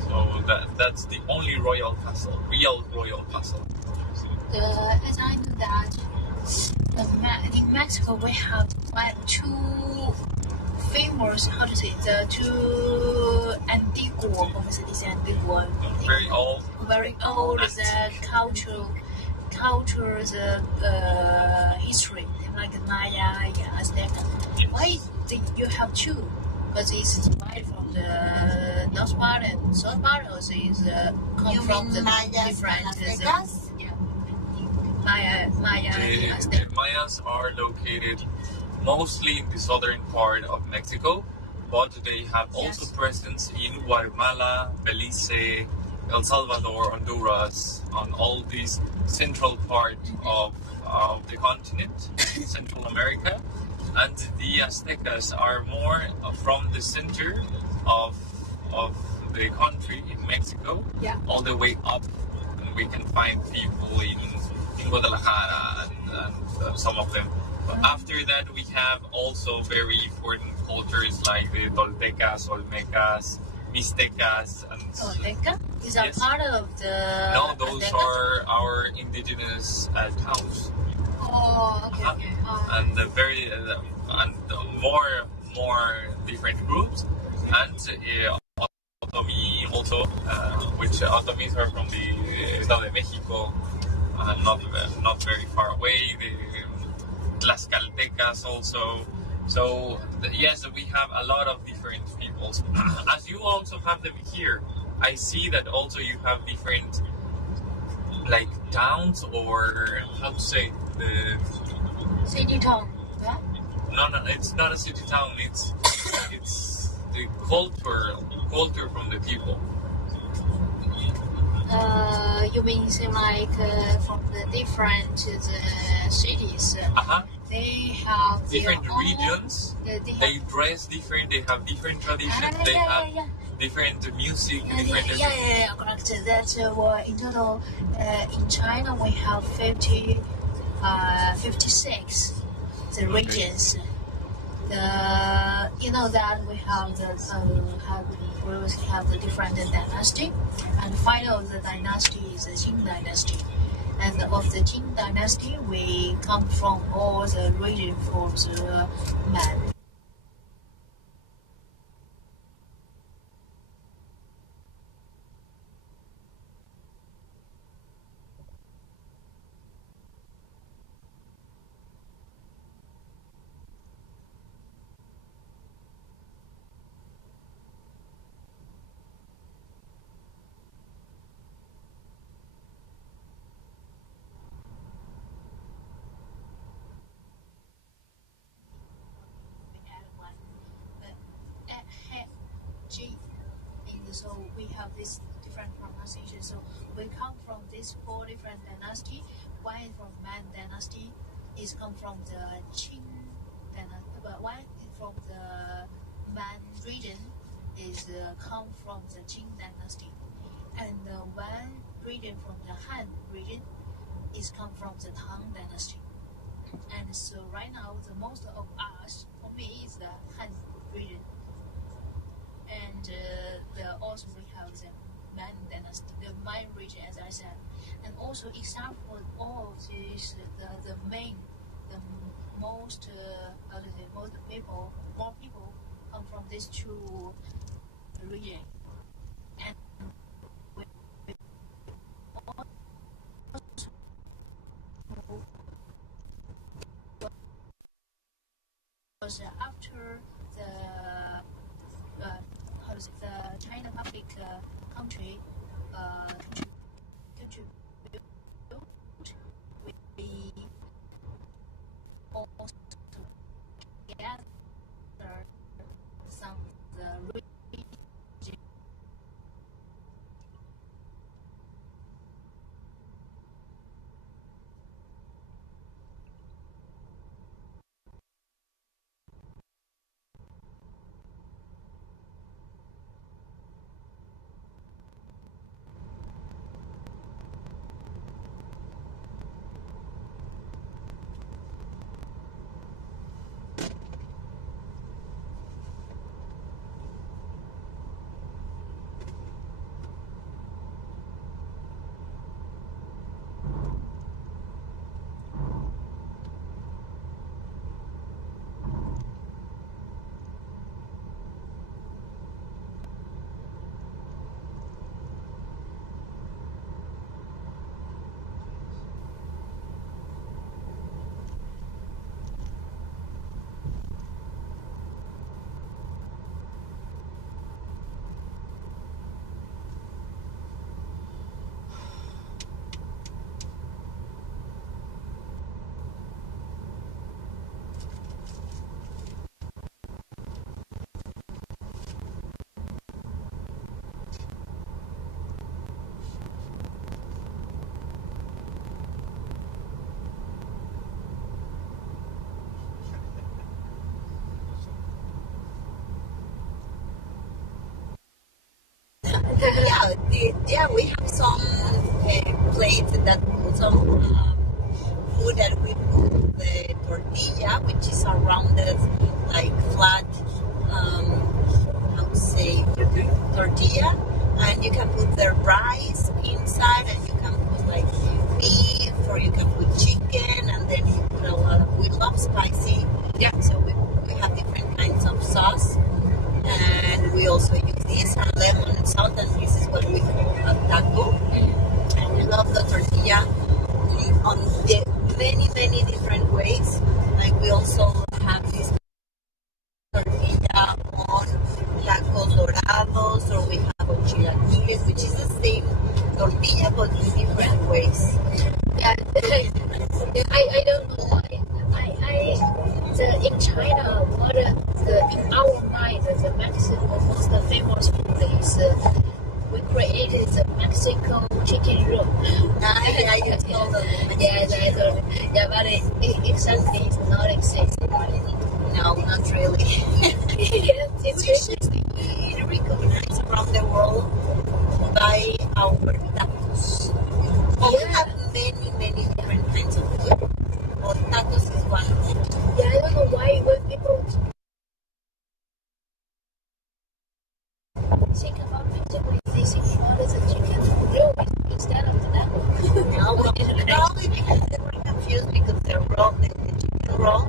So that's the only royal castle, real royal castle. As I know that in Mexico we have like 2 famous, how to say, the 2 antiguo, como se dice antiguo? Very old. Very old, the culture, the history, like Maya, Azteca. Why you have 2? Because it's divided from the north part and south part, or is come from the different Aztecas? Maya the Mayas are located mostly in the southern part of Mexico, but they have also presence in Guatemala, Belize, El Salvador, Honduras, on all these central part of the continent, Central America. And the Aztecas are more from the center of the country in Mexico, all the way up, and we can find people in Guadalajara and some of them. But after that, we have also very important cultures like the Toltecas, Olmecas, Mixtecas, and Tolteca? Is that part of the? No, those Aztecas? are our indigenous towns. Oh, okay. And very and more different groups, and Otomi also, which Otomis are from the Estado de Mexico, not very far away. The Tlaxcaltecas also. So yes, we have a lot of different peoples. As you also have them here, I see that also you have different like towns, or how to say, the city town. Yeah? No, it's not a city town. It's the culture from the people. You mean like from the different cities? They have different regions. They dress different. They have different traditions. They have different music. Different correct. That's in total in China we have 56 the regions. You know that we have the different dynasty, and final of the dynasty is the Qing dynasty. And of the Qing dynasty, we come from all the region for the man. we come from these 4 different dynasties. One from Man dynasty is come from the Qing dynasty, but one from the Man region is come from the Qing dynasty, and one region from the Han region is come from the Tang dynasty. And so right now, the most of us, for me, is the Han region. And also we have the Man dynasty, the Man region, as I said. And also, except for all of these, the main, the most, more people come from these 2 regions. And was after the China public country contribute, we also gather some the region. Yeah, we have some plates that some food that we put the tortilla, which is a rounded, like flat, how to say, tortilla, and you can put the rice inside, and you can put like beef, or you can put chicken, and then you put a lot of, we love spicy. Yeah, so we have different kinds of sauce. And we also use this and lemon and salt, and this is what we call a taco. And we love the tortilla on many different ways. Like we also have this tortilla on tacos dorados, or we have chilaquiles, which is the same tortilla but in different ways. Yeah, I don't know why. In China, in our mind, the Mexican most famous food is we created the Mexican chicken roll. Yeah, you told them. Yeah, but exactly it's not exist. No, not really. It's really recognized around the world by our tacos. We have many different kinds of food. But tacos is one of them. Yeah, I don't know why when people think about Mexico, they think about the chicken roll instead of the taco. No, probably because they were confused because the chicken roll,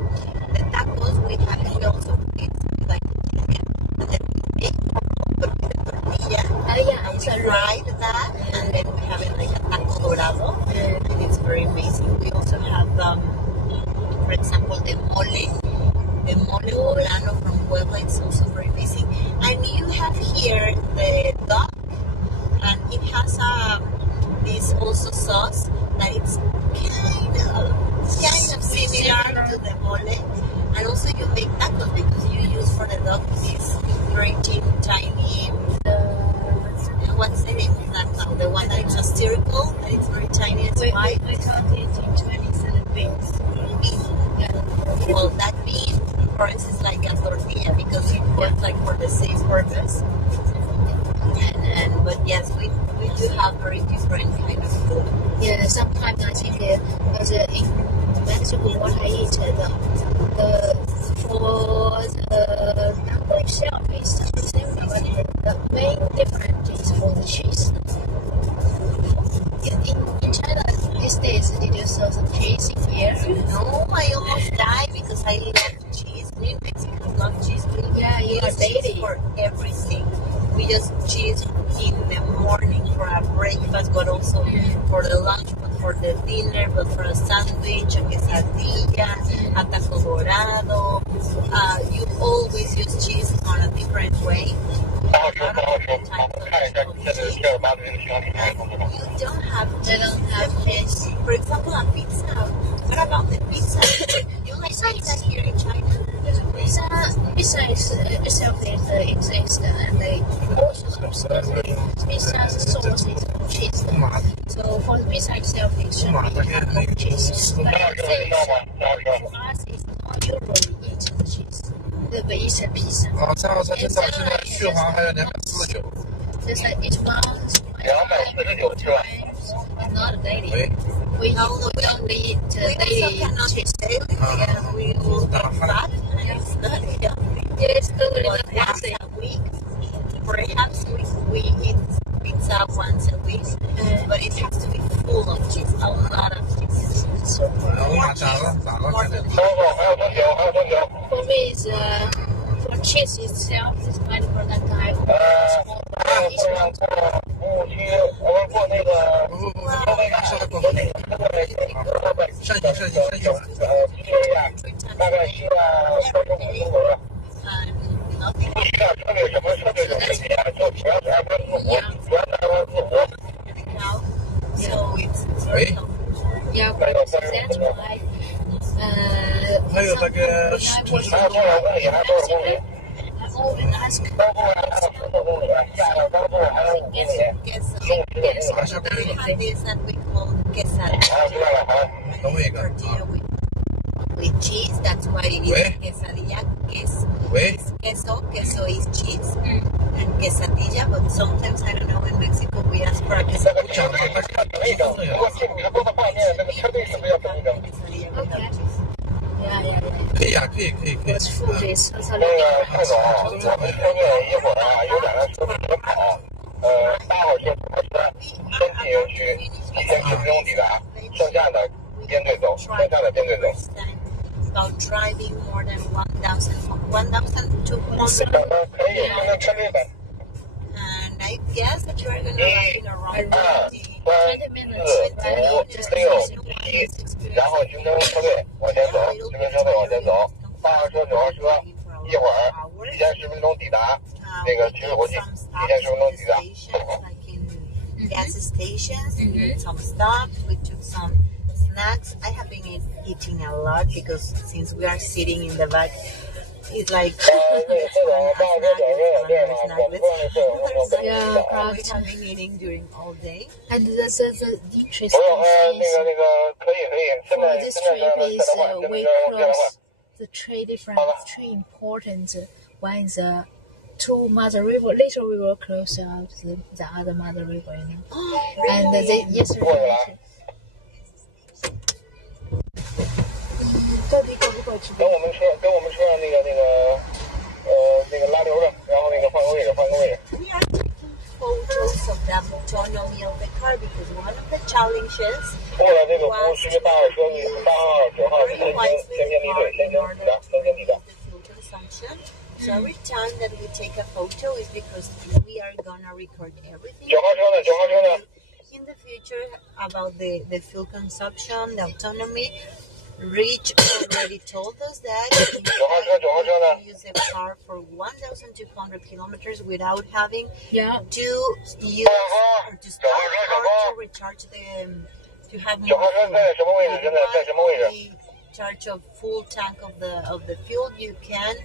the tacos we also eat like chicken, and then we make with the tortilla. And we fry that, and then we have it like a taco dorado, and it's very amazing. We also have, for example, the mole poblano from Puebla. It's also very amazing. And you have here the duck, and it has this also sauce that it's kind of similar to the mole. And also you make tacos because you use for the duck this very tiny, what's the name of that taco? The one that is a stir Yes. But yes, we do have very different kind of food. Yeah, sometimes I think because in Mexico, what I eat, for the taco itself is the same, but the main difference is for the cheese. In China these days, did you sell some cheese in here? No, I almost died because I love cheese. We Mexicans love cheese. Yeah, you are daily for everything. We just cheese in the morning for our breakfast, but also for the lunch, but for the dinner, but for a sandwich, a quesadilla, a taco dorado. You always use cheese on a different way. You don't have cheese. For example, a pizza. What about the pizza? You like pizza here in China? Pizza itself exists, and they also pizza sauce is from cheese. So for the pizza itself, it should be have cheese. But for us, it's not usually eating the cheese. We eat a pizza. 3号车现在续航还有249。Just like each month, 249 是吧 ？Not daily. We don't eat daily cheese. We will get fat, and it's not healthy. It's totally not healthy. Perhaps we eat pizza once a week, but it has to be full of cheese, a lot of cheese. So more than for me, it's for cheese itself, it's kind of product I small each month. 大概需要3公里左右。不需要特别什么特别的东西啊，就主要是爱玩自活，主要是爱玩自活。So it's yeah, that's why. 还有那个城市还有多少公里？还有多少公里？ I always ask. 东部还有4公里，下到东部还有5公里。还是可以的。等我一个。 With cheese, that's why it is quesadilla. Queso is cheese, and quesadilla. But sometimes I don't know in Mexico we ask for a quesadilla. Yeah. 可以啊，可以。What's food is totally 蔡总，我们车队一会儿啊有2辆车准备跑，8号车主开车先进园区，7天10分钟抵达，剩下的编队走。 About driving more than 1,200. And I guess that you are going to drive in around 20 minutes. 然后行车车队往前走，行车车队往前走，8号车、9号车，一会儿提前10分钟抵达那个取水国际，提前10分钟抵达。 Gas stations, we did some stops, we took some snacks. I have been eating a lot because since we are sitting in the back, it's like yeah, we have been eating during all day. And the interesting thing is for this trip is we cross the three important ones. Two mother river. Later we will cross out the other mother river, you know. And yesterday. 到底够不够吃？跟我们车上那个拉流的，然后那个换个位置。 We are taking photos of the autonomy of the car because one of the challenges 过了这个湖区，8号车、8号、9号先抵达。 So every time that we take a photo is because we are gonna record everything. 9号车呢？ In the future about the fuel consumption, the autonomy. Rich already told us that we can use a car for 1,200 kilometers without having to use or to stop or to recharge to have more charge of full tank of the fuel. You can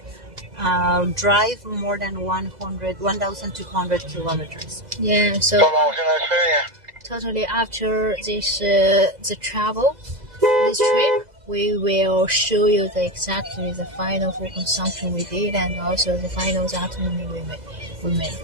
drive more than 1,200 kilometers. Yeah, so totally after this the travel, this trip. we will show you exactly the final food consumption we did and also the final itinerary we made.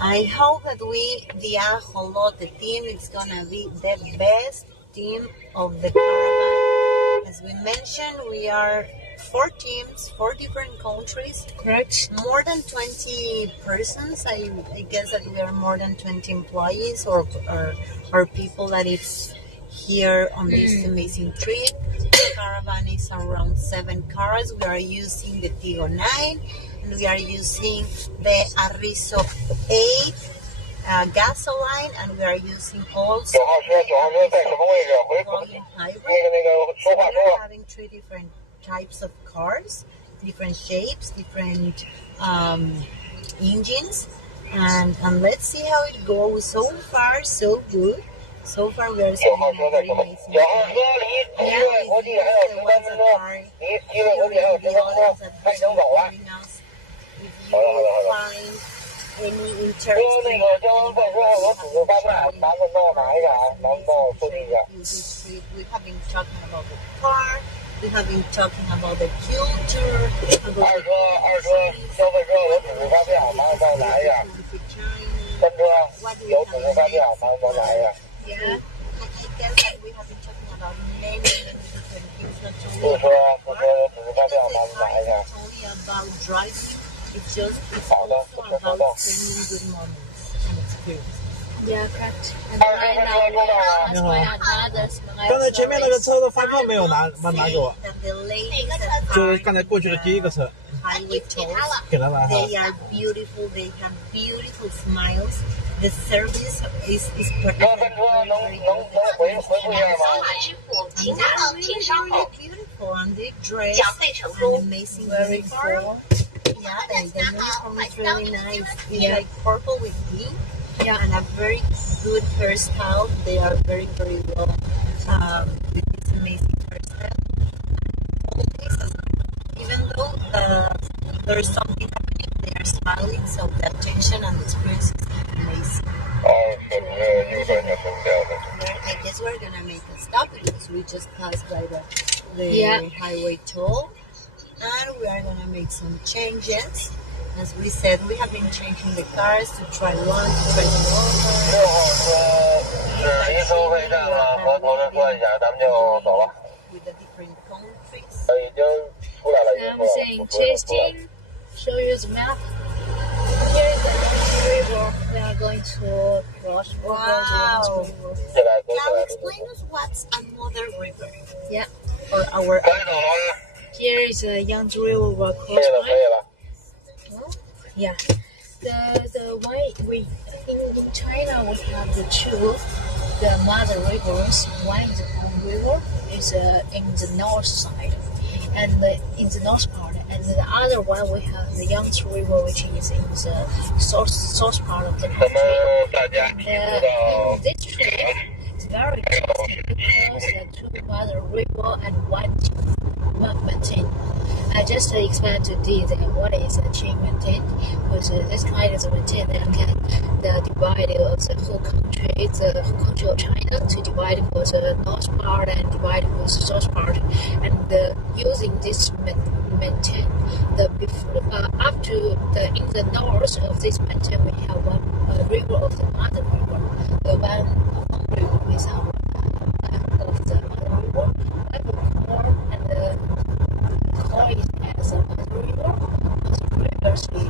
I hope that the Ajolot, the team, is gonna be the best team of the caravan. As we mentioned, we are 4 teams, 4 different countries. Correct. More than 20 persons. I guess that we are more than 20 employees or people that is here on this amazing trip. The caravan is around 7 cars. We are using the Tigo 9 and we are using the Arriso 8 gasoline, and we are using also plug-in hybrid. So we are having 3 different types of cars, different shapes, different engines, and let's see how it goes. So far, so good. So far, we are seeing a very amazing flight. Yeah, we the ones that are here, the others that are supporting us. If you find any interesting we have been talking about the car, we have been talking about the culture, about what do we have yeah, I guess that we have been talking about many different things, not only about driving, it's also about spending good moments and experience. Yeah, correct. And right now we have another smile. 刚才前面那个车的发票没有拿给我，就是刚才过去的第一个车。 Highway tolls. They are beautiful. They have beautiful smiles. The service is perfect. Very beautiful, and they dress an amazing uniform. Yeah, the uniform is really nice. It's like purple with pink. Yeah, and a very good hairstyle. They are very well with this amazing hairstyle. Even though there is something happening, they are smiling, so the attention and the experience is amazing. I guess we're gonna make a stop because we just passed by the highway toll, and we are gonna make some changes. As we said, we have been changing the cars to try one, to try the other. With the different countries. I'm saying tasting, show you the map. Here is the river. We are going to cross over the river. Now explain us what's another river. Yeah. Or our here is the Yangtze River we're crossing. Yeah. The way we in China we have the 2 mother rivers. One is the Pang River, is in the north side, and in the north part, and the other one we have the Yangtze River, which is in the south part of the country. And this trip is very interesting because the 2 mother river and 1 mountain. I just explained to Dee what is a chain mountain, because this kind of mountain that can divide the whole country, of China, to divide for the north part and divide for the south part, and using this mountain, up to in the north of this mountain we have one river of the mother river. The one river is our of the mother river. And the core is as a mother river. Previously,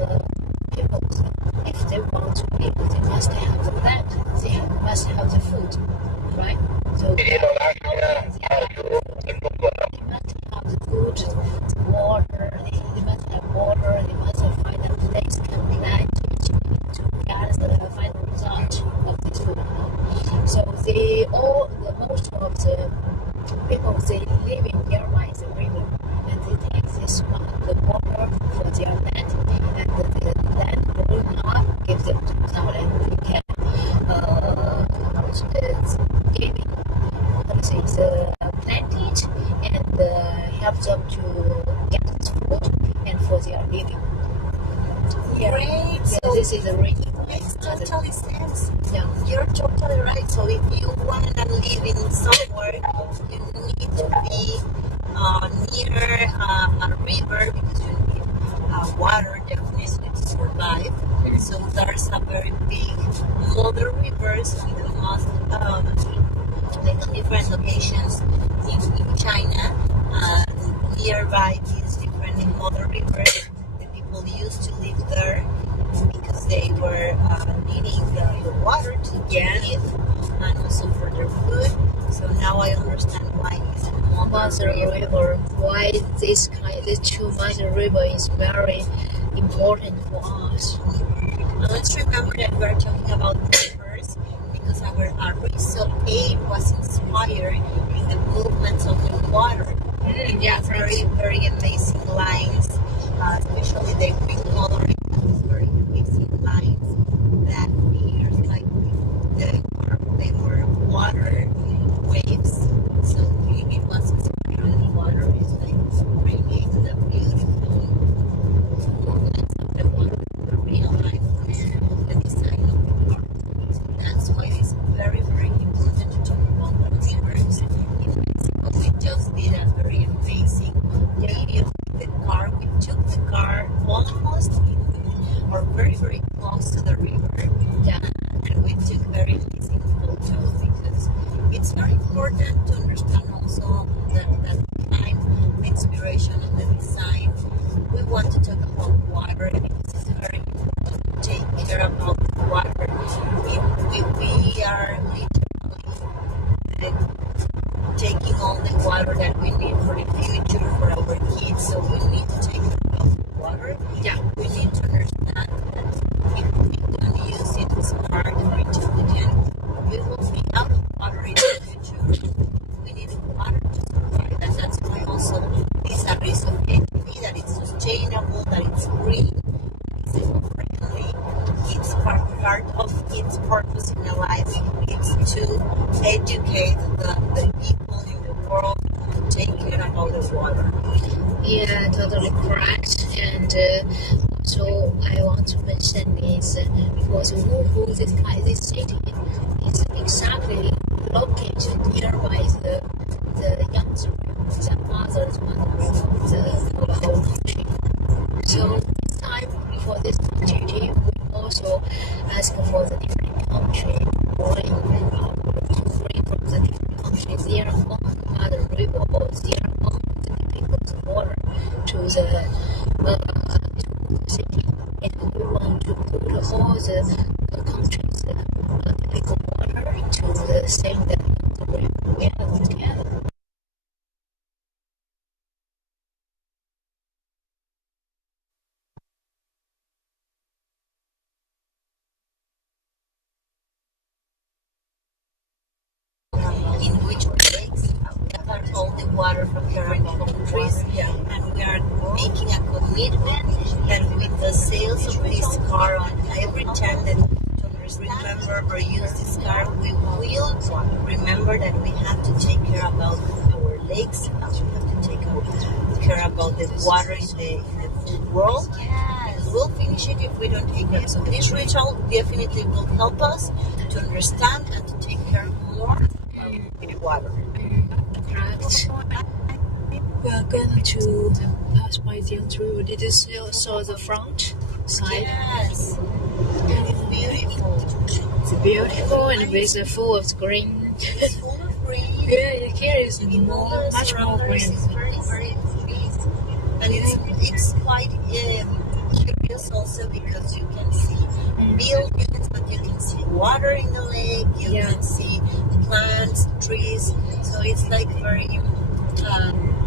the people, if they want to live, they must have the land. They must have the food, right? So they must have the food, the water. They must have water. They must have find a place can plant to get the final result of this food. So most of the people they live in nearby the river, and they take the water for their land, and the land will not give them to result, and they can plant it and help them to get this food and for their living. Yeah. Great. Yeah, this is a really makes totally sense. Yeah. You're totally right. So if you want to live in somewhere, you need to be river because you need water definitely to survive. So there's a very big mother rivers with the most like different locations in China. Nearby these different mother rivers, the people used to live there because they were needing the water to live and also for their food. So now I understand why it's Mother River. Why this two Mother River is very important for us. Let's remember that we're talking about rivers because our Ariso 8 was inspired in the movements of the water. Yeah, very, very amazing lines, especially the green coloring. Very amazing lines that appears like they were water waves. So it was inspired. The water is like bringing the beautiful movements of the water, the real life, the design of the art. So that's why it's very, very important to talk about the rivers. We just did a very amazing video with the car. We took the car almost or very, very close to the river. Yeah. And we took very amazing photos because it's very important to understand also that behind the inspiration of the design. We want to talk about water because it's very important to take care about the water. We are literally taking all the water that we need for the future for our kids, so we need to take care of the water. Yeah, we need to understand that if we don't use it smart or intelligent, we will be out of water in the future. We need water to survive, and that's why also this Ariso 8 that it's sustainable, that it's green, it's eco-friendly. It's part of its purpose in the life is to educate the people in the world to take care about the water. Yeah, totally correct. And also, I want to mention is for the Wuhu, this city is exactly located nearby the Yangtze River, the mother's of the whole country. So this time for this activity, we also ask for the different country or to bring from the different countries their own mother river or their own people's water to the city, and we want to put all the countries the people water to the same river we have together. In which lakes gather all the water from different countries, and we are making a commitment that with the sales of this car on every time that we remember or use this car, we will remember that we have to take care about our lakes, and we have to take care about the water in the world. Yes. We'll finish it if we don't take care. So this ritual definitely will help us to understand and to take care more of water. Correct. We are going to pass by the Yangtze River. Did you saw the front side? Yes. And it's beautiful. It's beautiful and with full of green. It's full of green. Yeah, here is much more green. It's very, very green. And it's quite curious also because you can see buildings, but you can see water in the lake. You can see plants, trees. So it's like very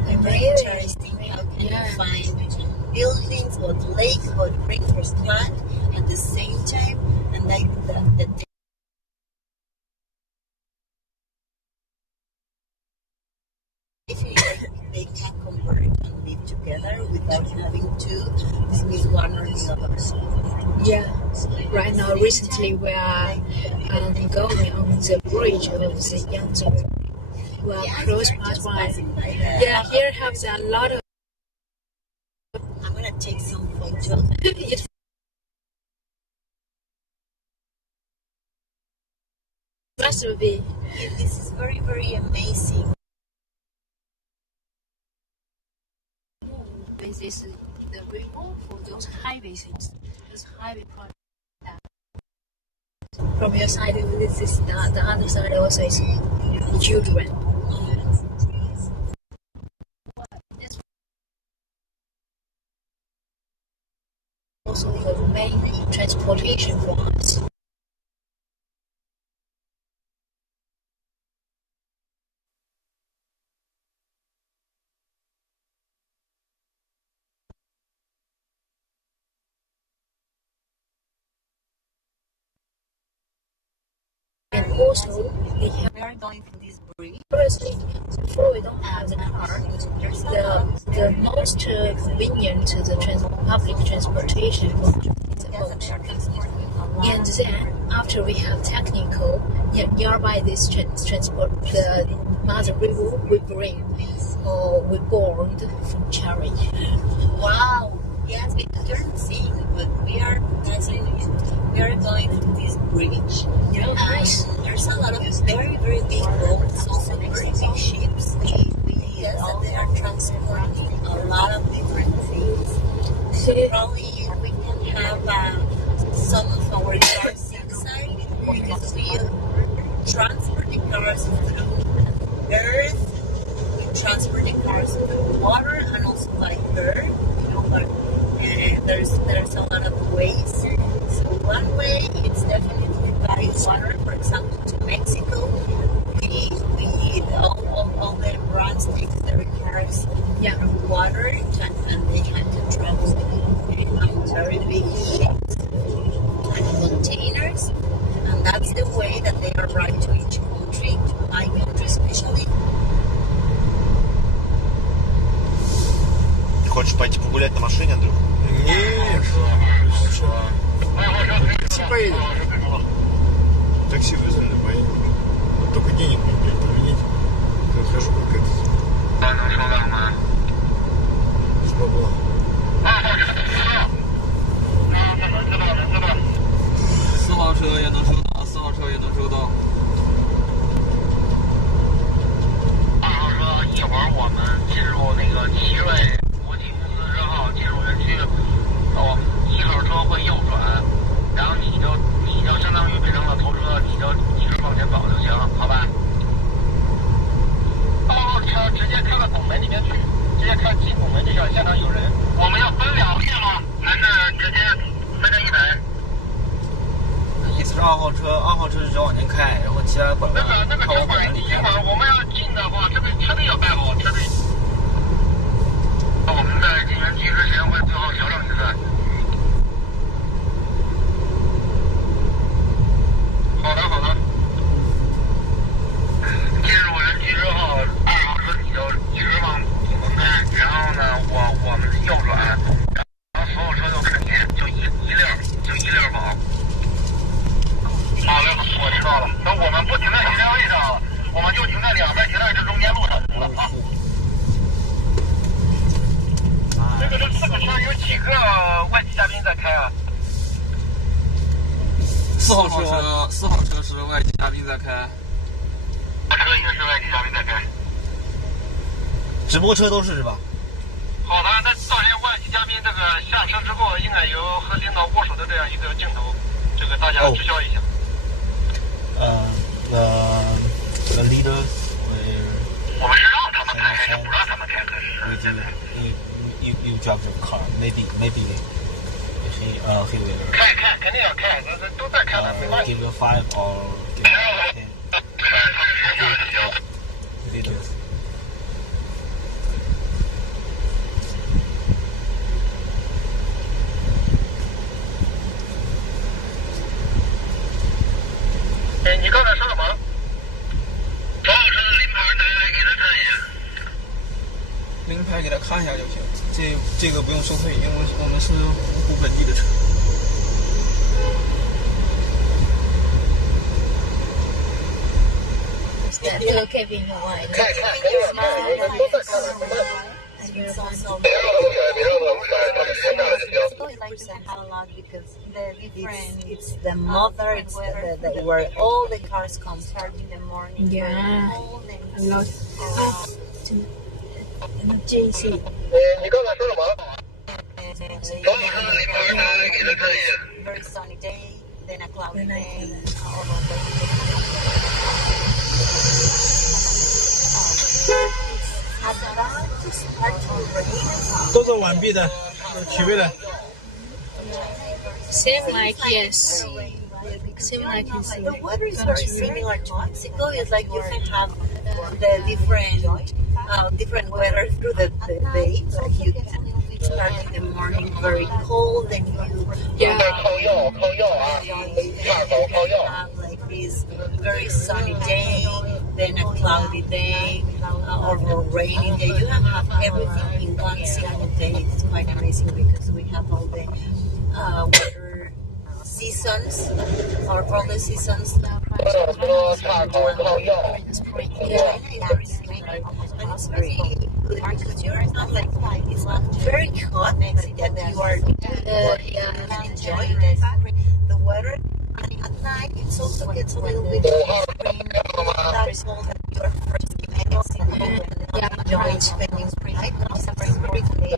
interesting. How can you find buildings, both lake, both rainforest plant at the same time, and like the they can convert and live together without having to dismiss one or the other. Yeah, right now, recently we are going on the bridge of the Yangtze River. We are close by. Yeah, here has a lot of. I'm gonna take some photos. Must be. This is very, very amazing. is this the river for those highway things, those highway projects. From your side, this is the other side also is children. Also the main transportation for us. And also, we are going through this bridge. Firstly, before we don't have the car, the most convenient to the public transportation is a boat. And then, after we have technical, nearby this transport, the mother river we bring or we board from Cherry. Wow! Yes, we couldn't see, but we are going through this bridge. Nice. There's a lot of very, very big boats, also very big ships. We guess that they are transporting a lot of different things. So probably we can have some of our cars inside because we transport the cars through earth, we transport the cars through water, and also by air. But there's a lot of ways. So one way it's definitely by water. For example, to Mexico, all the brands take their cars through water, and they have to travel in very big ships and containers, and that's the way that they arrive to each country, to my country especially. Хочешь пойти погулять на машине, Андрюх? Нет. Такси поедем. Такси вызвали, поедем. Только денег мне, блядь, поменять. Я хожу как это. С бабла. 4号车也能收到，4号车也能收到。2号车，一会儿我们进入那个奇瑞国际公司之后，进入园区，1号车会右转，然后你就相当于变成了头车，你就一直往前走就行了，好吧？2号车直接开到拱门里面去，直接开进拱门这个现场有人。我们要分2片吗？还是直接分成一排？意思是2号车是只往前开，然后其他拐弯。那个车拐，你一会儿我们要进的话，车队要带好，车队。我们在进园区之前会最后调整一次。好的。进入园区之后，2号车你就一直往拱门开，然后呢，我们右转，然后所有车都跟着你，就一溜跑。好嘞，我知道了。那我们不停在停车位上，我们就停在2排停在这中间路上了啊。这个4个车有几个外籍嘉宾在开啊？4号车是外籍嘉宾在开。车也是外籍嘉宾在开。直播车都是吧？好的，那到时外籍嘉宾这个下车之后，应该有和领导握手的这样一个镜头，这个大家知晓一下。The leaders 我们是让他们开还是不让他们开？可是现在。You drive the car. Maybe he will. 开，肯定要开，都在开的，没关系。Give you 5 or give you 10 videos. 你刚才说什么？2号车的临牌拿来给他看一眼。临牌给他看一下就行，这个不用收费，因为我们是芜湖本地的车。It's the mother, it's the where all the cars come start in the morning. Yeah, a lot. JC. 你刚才说什么？总体上雷达给的这里。Very sunny day, then a cloudy day. 都是完毕的，齐备的。Same like yes. Same like in The weather is very similar to Mexico. It's like you can have the different weather through the day. Like you can start in the morning very cold, then you have like this very sunny day, then a cloudy day, or a rainy day. You have everything in one single day. It's quite amazing because we have all the weather seasons or all the seasons. And it's very good because you're not like it's not very hot that you are enjoying the weather. And at night it also gets a little bit spring. That is all that you are first in Mexico. Enjoy spending spring night. It's very clear.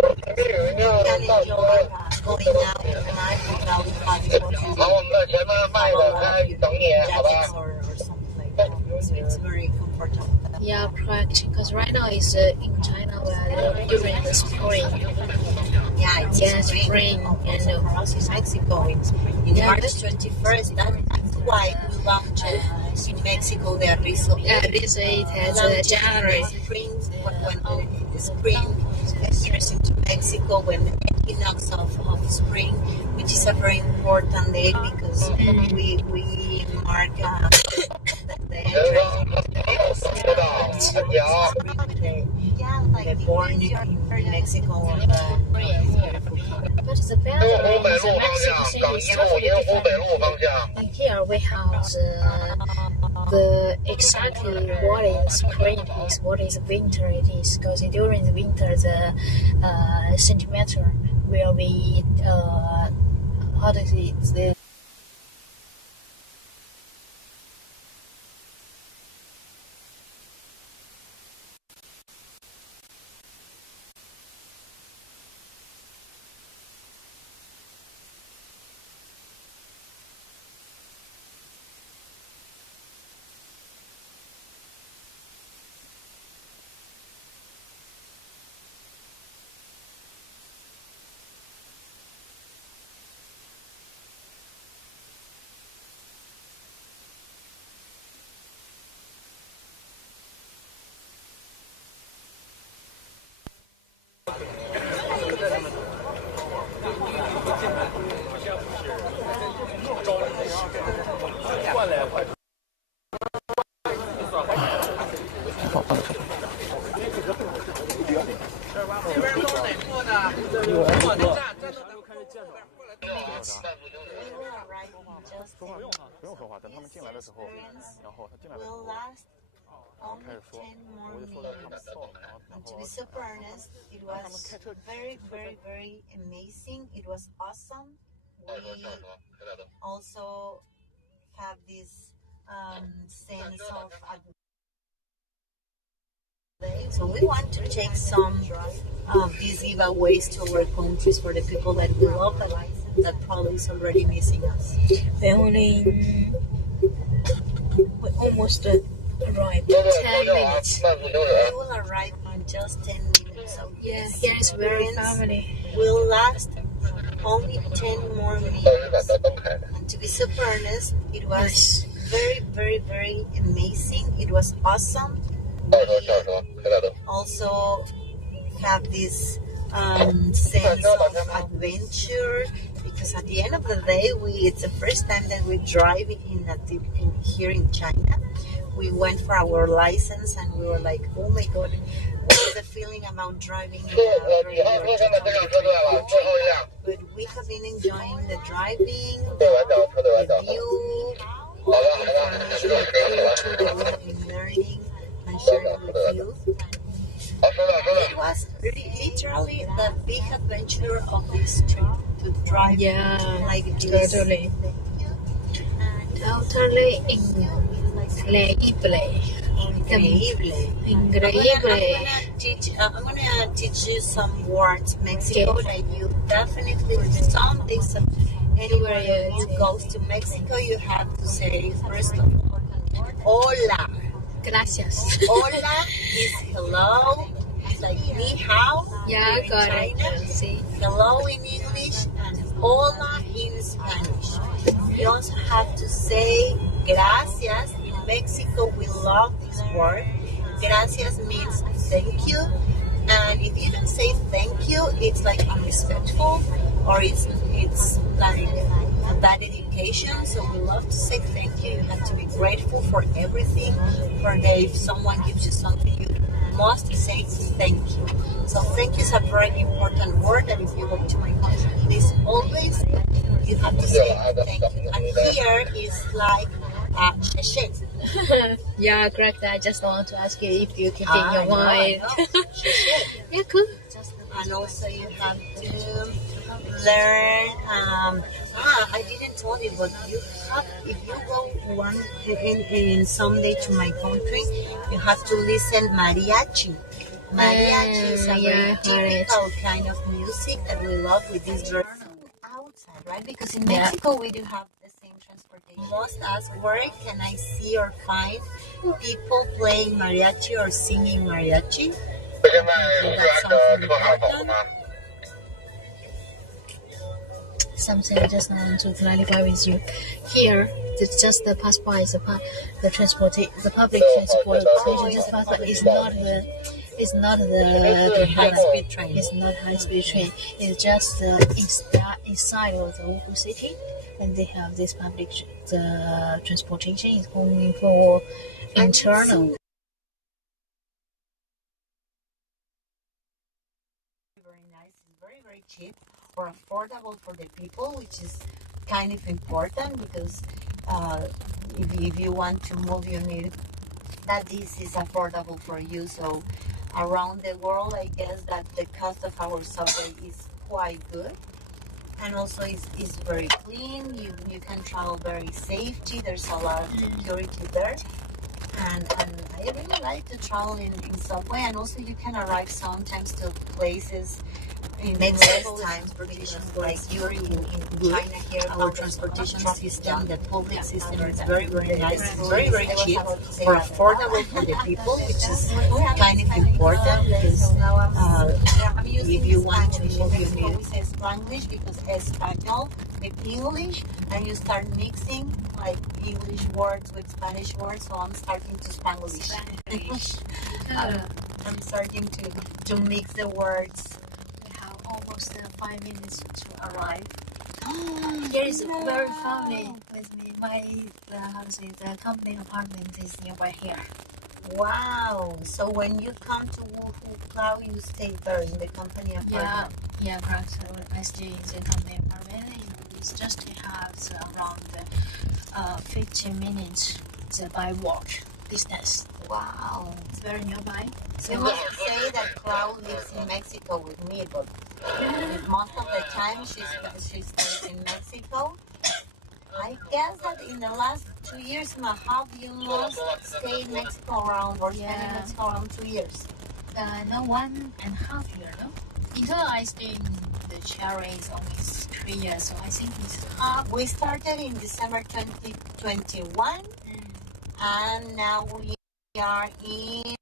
You can enjoy going out at night without having to jackets or something like that. So it's very comfortable. Yeah, correct. Because right now is in China where during the spring. Yeah, it's spring. And for us in Mexico, it's in March 21st. That's why we launched in Mexico the Riso. Yeah, Riso it has January. Spring, when the spring enters into Mexico, when the equinox of spring, which is a very important day because we mark the entrance the born in Mexico. But the better is Mexico City is totally different. And here we have the exactly what is spring it is, what is winter it is. Because during the winter the centimeter will be how does it will last only 10 more minutes. And to be super honest, it was very, very, very amazing. It was awesome. We also have this sense of adventure. So we want to take some of these giveaways to our countries for the people that we love that probably is already missing us. We almost arrived 10 minutes. We will arrive in just 10 minutes. So yeah, here is very family. Will last only 10 more minutes. And to be super honest, it was very, very, very amazing. It was awesome. We also have this sense of adventure because at the end of the day, it's the first time that we drive here in China. We went for our license and we were like, oh my god, what is the feeling about driving in a very But we have been enjoying the driving, the view, all the information that we have been learning and sharing with you. It was literally the big adventure of this trip to drive like this. Totally incredible. Increíble. Increíble. I'm gonna teach you some words Mexico that you definitely some things. Anywhere you go to Mexico, you have to say first of all, hola. Gracias. Hola is hello. It's like ni hao. Yeah, in got China. it. See. Hello in English and hola in Spanish. You also have to say gracias. In Mexico, we love this word. Gracias means thank you. And if you don't say thank you, it's like unrespectful or it's like a bad education. So we love to say thank you. You have to be grateful for everything. If someone gives you something, you must say thank you. So thank you is a very important word, and if you go to my country, please always you have to say thank you. And here is like Yeah, correct. I just want to ask you if you keep in your mind. Yeah, cool. And also you have to learn. I didn't tell you, but you have if you go in someday to my country, you have to listen mariachi. Mariachi is a very typical kind of music that we love with this version outside, right? Because in Mexico we do have the same transportation. You must ask, where can I see or find people playing mariachi or singing mariachi? That's something important. Something I just want to clarify with you. Here, it's just the passport is the public transportation. Just passport is not the. It's not the high-speed train. It's not high-speed train. It's just inside of the Wuhu city, and they have this public transportation is only for internal. Very nice. It's very, very cheap or affordable for the people, which is kind of important because if you want to move, you need that this is affordable for you. So around the world, I guess that the cost of our subway is quite good, and also it's very clean. You can travel very safely. There's a lot of security there, and I really like to travel in subway. And also you can arrive sometimes to places in less transportation, like you're in China here. Our transportation system, the public system, is very, very nice. It's very, very cheap or affordable for the people, which is kind of important because if you want to move, you need Spanglish because Espanol with English, and you start mixing like English words with Spanish words. So I'm starting to Spanglish. I'm starting to mix the words. Almost 5 minutes to arrive. Here is very funny with me. The company apartment is nearby here. Wow! So when you come to Wuhu, you stay there in the company apartment? Yeah, correct. So I stay in the company apartment. It's just to have around 15 minutes by walk distance. Wow! It's very nearby. So you must say that Clau lives in Mexico with me, but most of the time she stays in Mexico. I guess that in the last 2 years and a half, you must stay in Mexico around or spend in Mexico around 2 years. No, 1.5 years, no? Until I stay in the Cherry is only 3 years, so I think it's half. We started in December 2021, and now we are in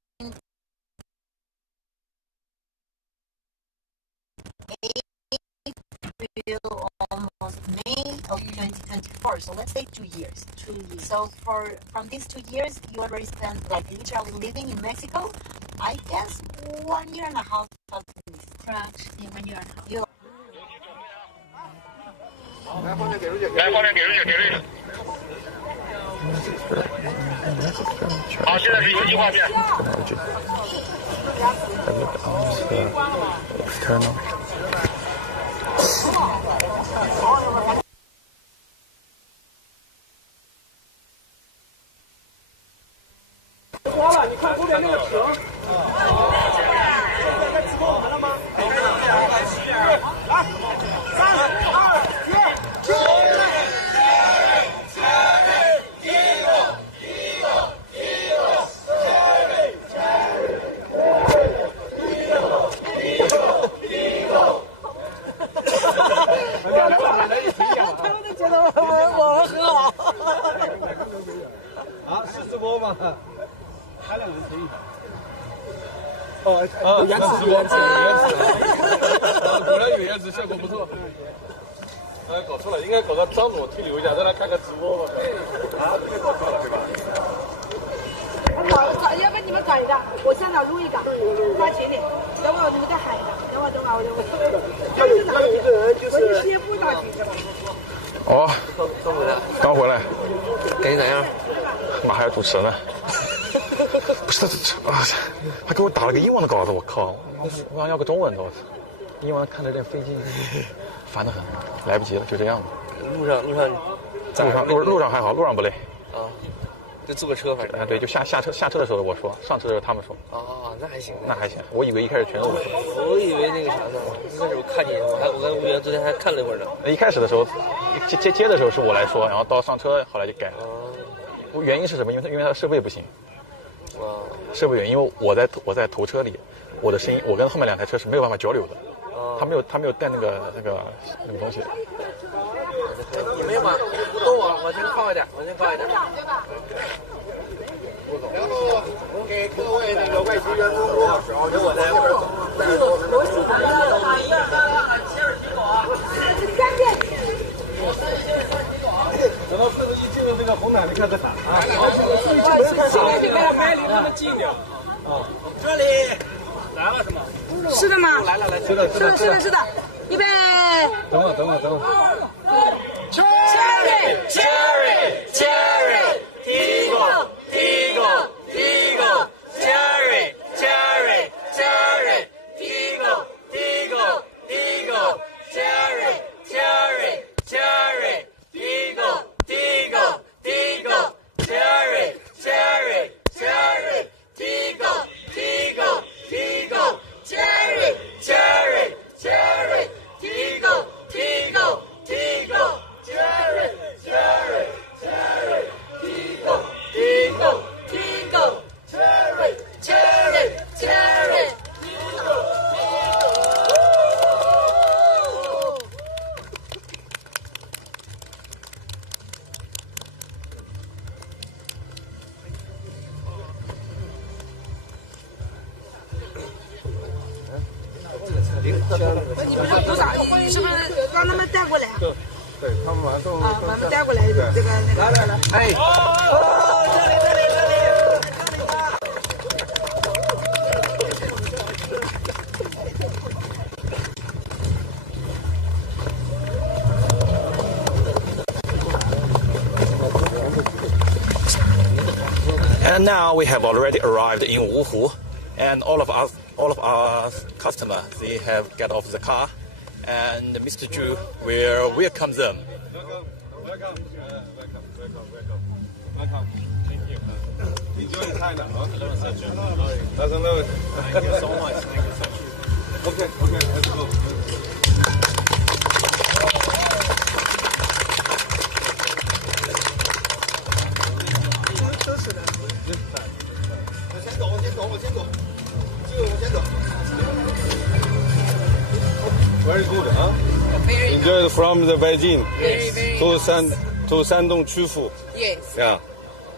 April, almost May of 2024. So let's say 2 years. 2 years. So from these 2 years, you already spent like literally living in Mexico. I guess 1 year and a half at least. Correct. Yeah, 1 year and a half. You 来，放点给瑞姐，来放点给瑞姐，给瑞姐。好，现在是游戏画面。 external. 花了，你看后面那个屏。现在在直播我们了吗？来，3、2、1，出！ Cherry, 啊，原汁有原汁，果然有原汁，效果不错。搞错了，应该搞个张总推流一下，让他看看直播吧。啊，这个搞错了，对吧？要不你们搞一个，我现场录一个，发群里。等会儿你们再喊一个，等会儿我去先不打群去吧。哦，刚回来，感觉咋样？妈还要主持呢。不是他啊，还给我打了个英文的稿子，我靠！我想要个中文的，我操！英文看着有点费劲，烦得很，来不及了，就这样吧。路上还好，路上不累。啊，就坐个车反正。对，就下车的时候我说，上车的时候他们说。哦，那还行。那还行，我以为一开始全是我说。我以为那个啥呢？一开始我看见我跟吴源昨天还看了一会儿呢。一开始的时候，接的时候是我来说，然后到上车后来就改了。原因是什么？因为它设备不行。设备原因，因为我在头车里，我的声音，我跟后面2台车是没有办法交流的。他没有带那个东西。你没有吗？都往前靠一点，往前靠一点。然后我给各位那个外籍员工说，给我在一会儿走。等到41进入这个红毯，就开始喊啊！现在就给我麦离他们近一点。啊，这里来了是吗？是的吗？来，是的，预备。等会。Cherry， 第一个 Cherry， 第一个 Cherry， 你不是鼓掌，你是不是让他们带过来？对，他们马上啊，把他们带过来，这个来，哎，这里。And now we have already arrived in Wuhu, and all of our customers, they have get off the car, and Mr. Zhu will welcome them. Welcome. Thank you. Enjoy China. Hello. Thank you so much. Okay, let's go. Very good, huh? Enjoy from the Beijing to Shandong Qufu. Yes. Yeah.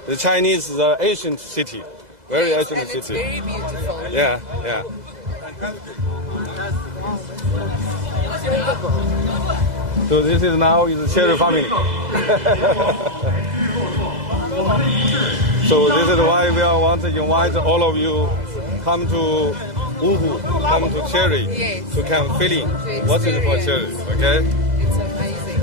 The Chinese is an ancient city. Very ancient city. It's very beautiful. Yeah. So this is now is Cherry family. So this is why we want to invite all of you come to Wuhu, come to Cherry, to come feeling what is for Cherry, okay? It's amazing.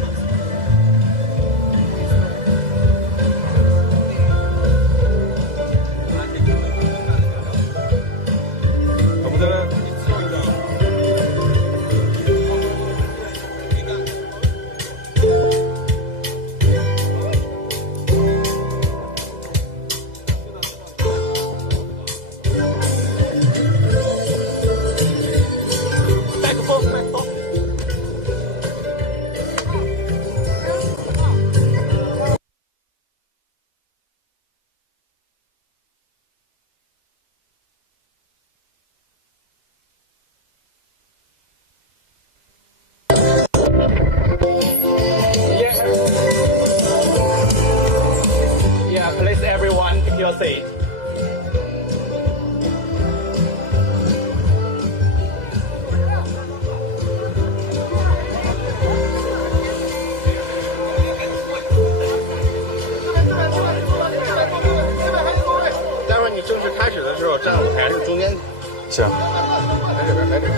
行。来这边，来这边。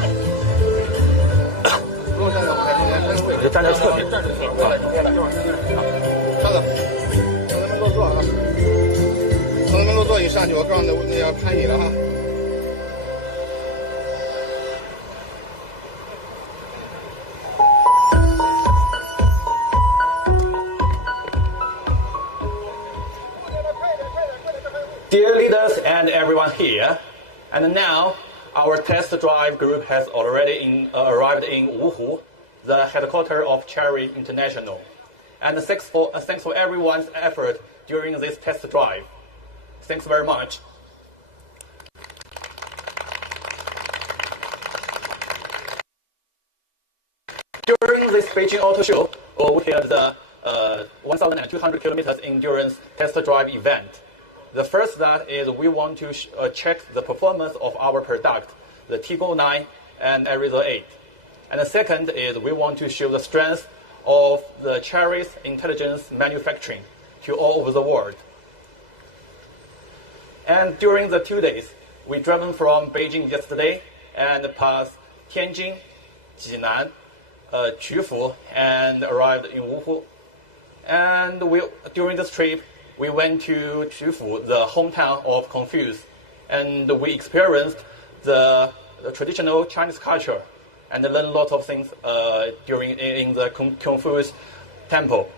不用站在舞台中间，你就站在侧边。站着行，过来，看看，等他们落座啊，等他们落座，你上去，我告诉你，要拍你了哈。Dear leaders and everyone here, and now our test drive group has already arrived in Wuhu, the headquarters of Cherry International. And thanks for everyone's effort during this test drive. Thanks very much. During this Beijing Auto Show, we held the 1,200 kilometers endurance test drive event. The first that is we want to check the performance of our product, the Tiggo 9 and Arizo 8. And the second is we want to show the strength of the Cherry's intelligence manufacturing to all over the world. And during the 2 days, we driven from Beijing yesterday and past Tianjin, Jinan, Qufu, and arrived in Wuhu. And during this trip, we went to Qufu, the hometown of Confucius, and we experienced the traditional Chinese culture and learned a lot of things in the Confucius temple.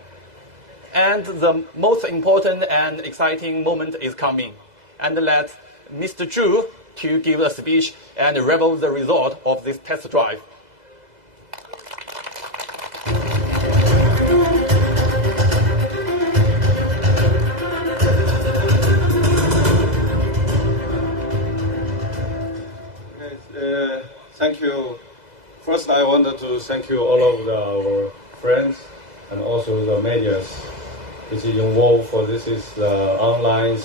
And the most important and exciting moment is coming. And let Mr. Zhu to give a speech and reveal the result of this test drive. Thank you. First, I wanted to thank you all of our friends and also the media which is involved for this is the online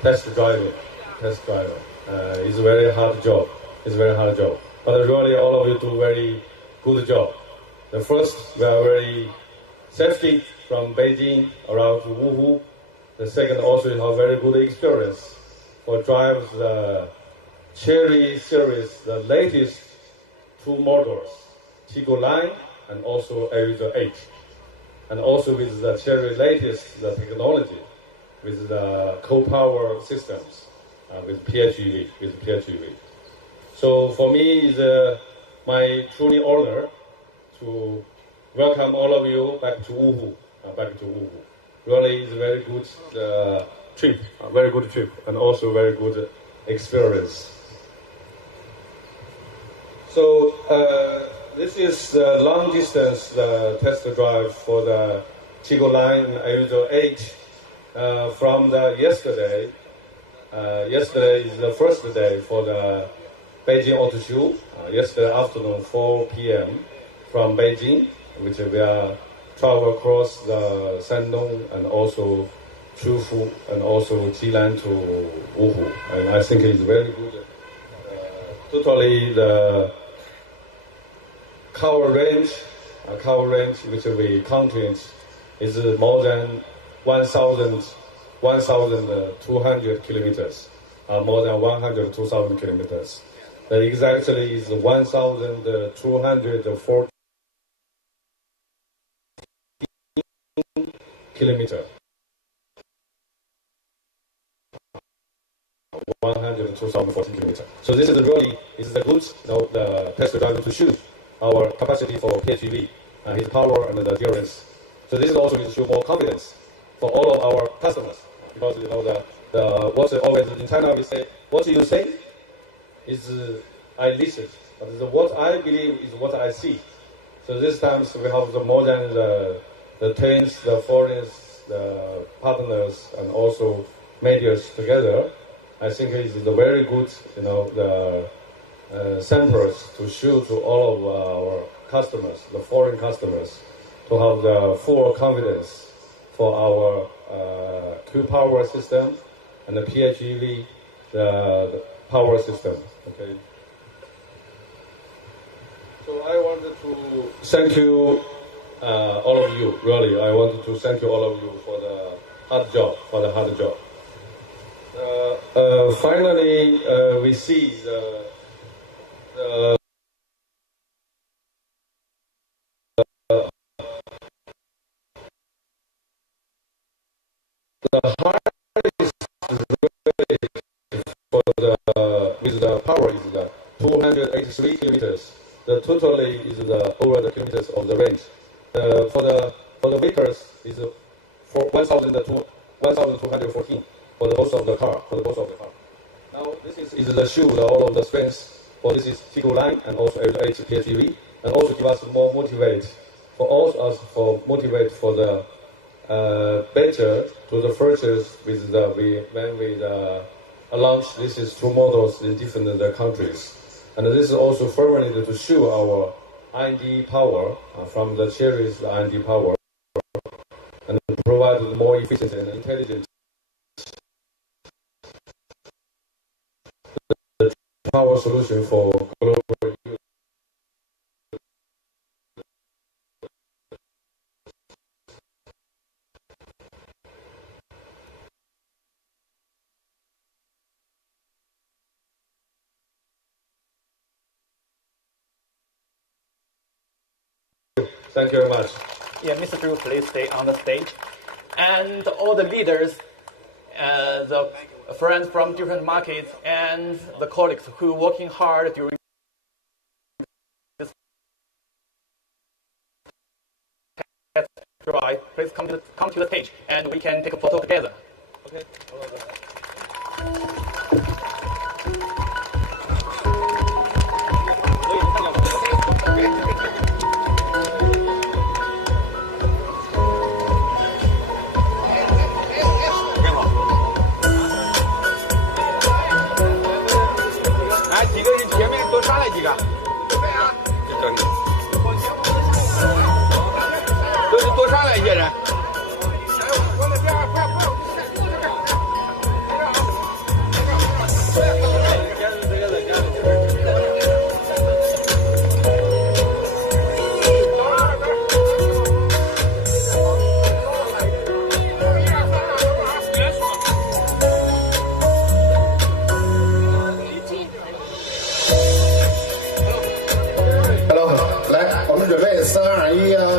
test driver. It's a very hard job. But really, all of you do very good job. The first, we are very safety from Beijing around to Wuhu. The second, also you have very good experience for drive the Cherry series, the latest two models, Tiggo 9 and also Arizo 8. And also with the Cherry latest the technology, with the co-power systems, with PHEV. So for me, it's my truly honor to welcome all of you back to Wuhu. Really, it's a very good trip, and also very good experience. So this is the long distance test drive for the Tiggo 9 and Arizo 8 from the yesterday. Yesterday is the first day for the Beijing Auto Show. Yesterday afternoon, 4 p.m. from Beijing, which we are travel across the Shandong and also Qufu and also Jinan to Wuhu. And I think it's very good. Totally the cover range which we counted is more than 1,200 kilometers, more than 102,000 kilometers. That exactly is 1,240 kilometers. 102,040 kilometers. So this is really the good the test drive to show our capacity for PHEV, his power and the endurance. So this is also to show more confidence for all of our customers, because what's always in China we say, what you say is I listen, but what I believe is what I see. So this time we have more than the teams, the foreigners, the partners, and also medias together. I think it's a very good, the samples to show to all of our customers, the foreign customers, to have the full confidence for our Q-Power system and the PHEV, the power system. Okay. So I wanted to thank you, all of you. Really, I wanted to thank you all of you for the hard job. Finally, we see the highest rate for with the power is 283 kilometers. The totally is over the kilometers of the range. For the vehicles is 1,214 for the both of the car. Now this is the show all of the strengths. For this is Tico line and also L8 PHEV, and also give us more motivate for us for the better to the purchase with when we launch. This is two models in different countries, and this is also formulated to show our R&D power from the Chery's R&D power, and provide more efficient and intelligent power solution for global use. Thank you very much. Yeah, Mr. Drew, please stay on the stage. And all the leaders, the friends from different markets, and the colleagues who are working hard during this test drive, please come to the stage and we can take a photo together. Okay.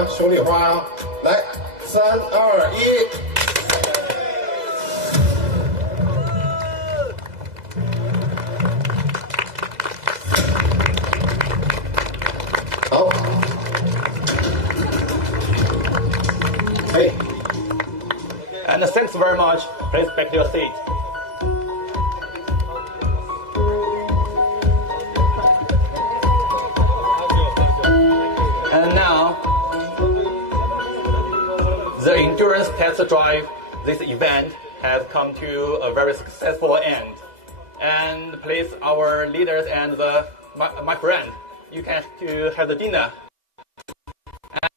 手里花，来，3、2、1。好，哎。And thanks very much. Please back to your seat. And now, the endurance test drive, this event has come to a very successful end. And please, our leaders and my friend, you can have the dinner.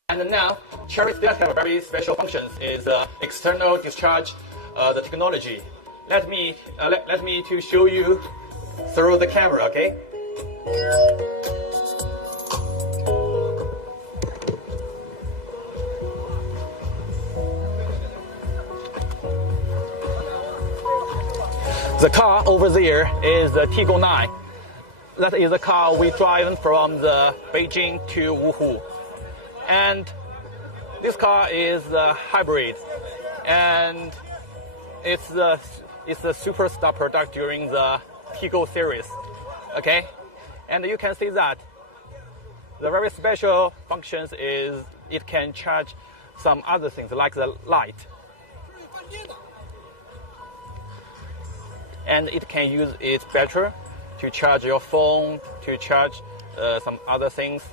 And now, Chery still have a very special functions is external discharge the technology. Let me to show you through the camera, okay? The car over there is the Tiggo 9. That is the car we drive from the Beijing to Wuhu. And this car is a hybrid, and it's a superstar product during the Tiggo series. Okay, and you can see that the very special functions is it can charge some other things like the light. And it can use its battery to charge your phone, to charge some other things.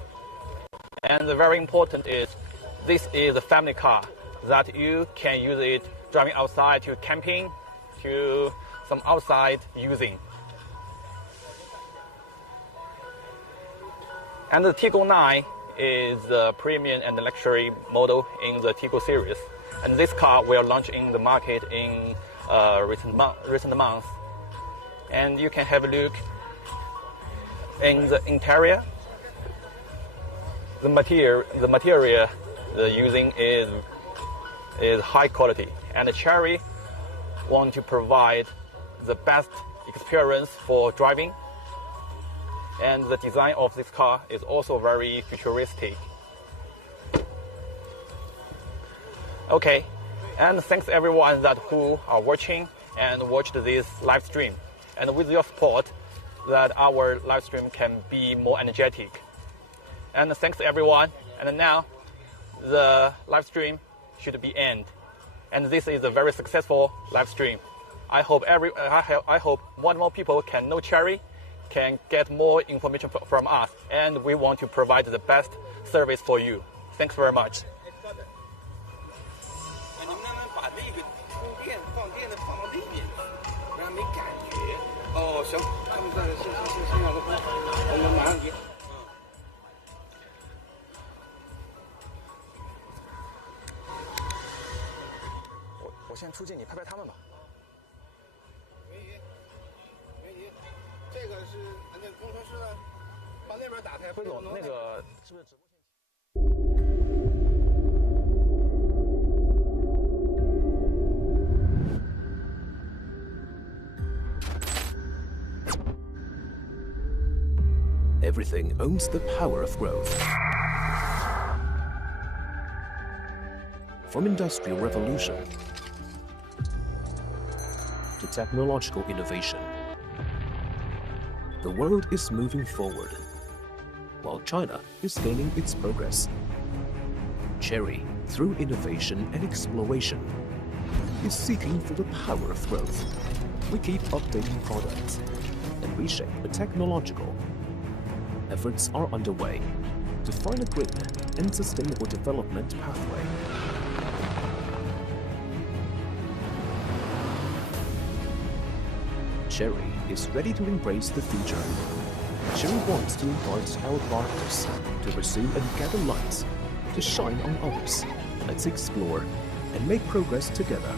And the very important is, this is a family car that you can use it driving outside to camping, to some outside using. And the Tiggo 9 is the premium and luxury model in the Tiggo series. And this car will launch in the market in recent months. And you can have a look in the interior. The material the using is high quality, and Chery want to provide the best experience for driving. And the design of this car is also very futuristic. Okay, and thanks everyone who are watching and watched this live stream. And with your support, that our live stream can be more energetic. And thanks everyone. And now the live stream should be end. And this is a very successful live stream. I hope more and more people can know Cherry, can get more information from us, and we want to provide the best service for you. Thanks very much. 能不能把那个充电放电的放到那边，让人没感觉？哦，行，他们在先让他播，我们马上接。我先出镜，你拍拍他们吧。没疑，这个是那个工程师呢，把那边打开。辉总，那个是不是直播线？ Everything owns the power of growth. From industrial revolution to technological innovation, the world is moving forward, while China is gaining its progress. Cherry, through innovation and exploration, is seeking for the power of growth. We keep updating products and reshape the technological. Efforts are underway to find a green and sustainable development pathway. Cherry is ready to embrace the future. Cherry wants to impart our partners to pursue and gather lights, to shine on others. Let's explore and make progress together.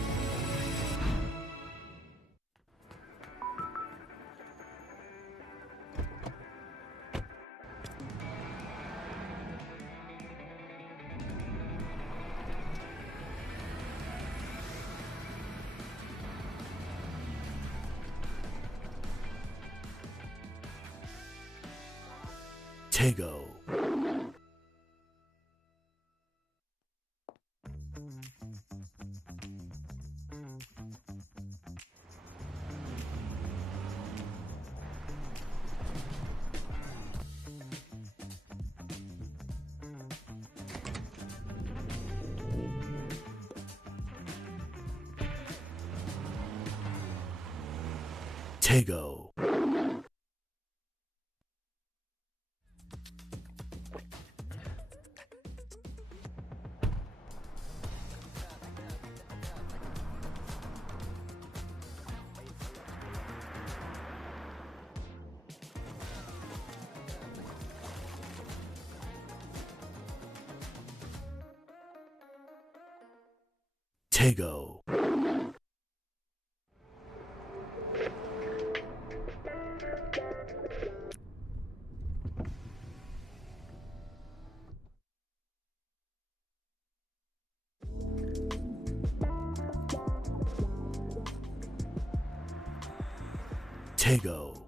Tego. Tego. Tego. Tego.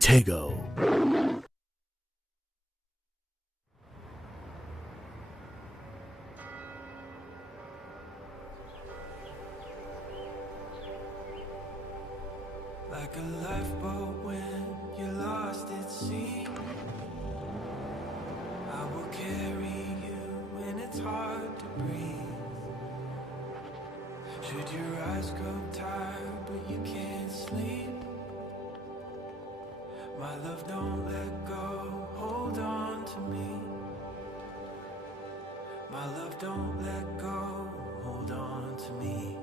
Tego. Like a lifeboat when you're lost at sea, I will carry you when it's hard to breathe. Should your eyes grow tired but you can't sleep, my love, don't let go, hold on to me. My love, don't let go, hold on to me.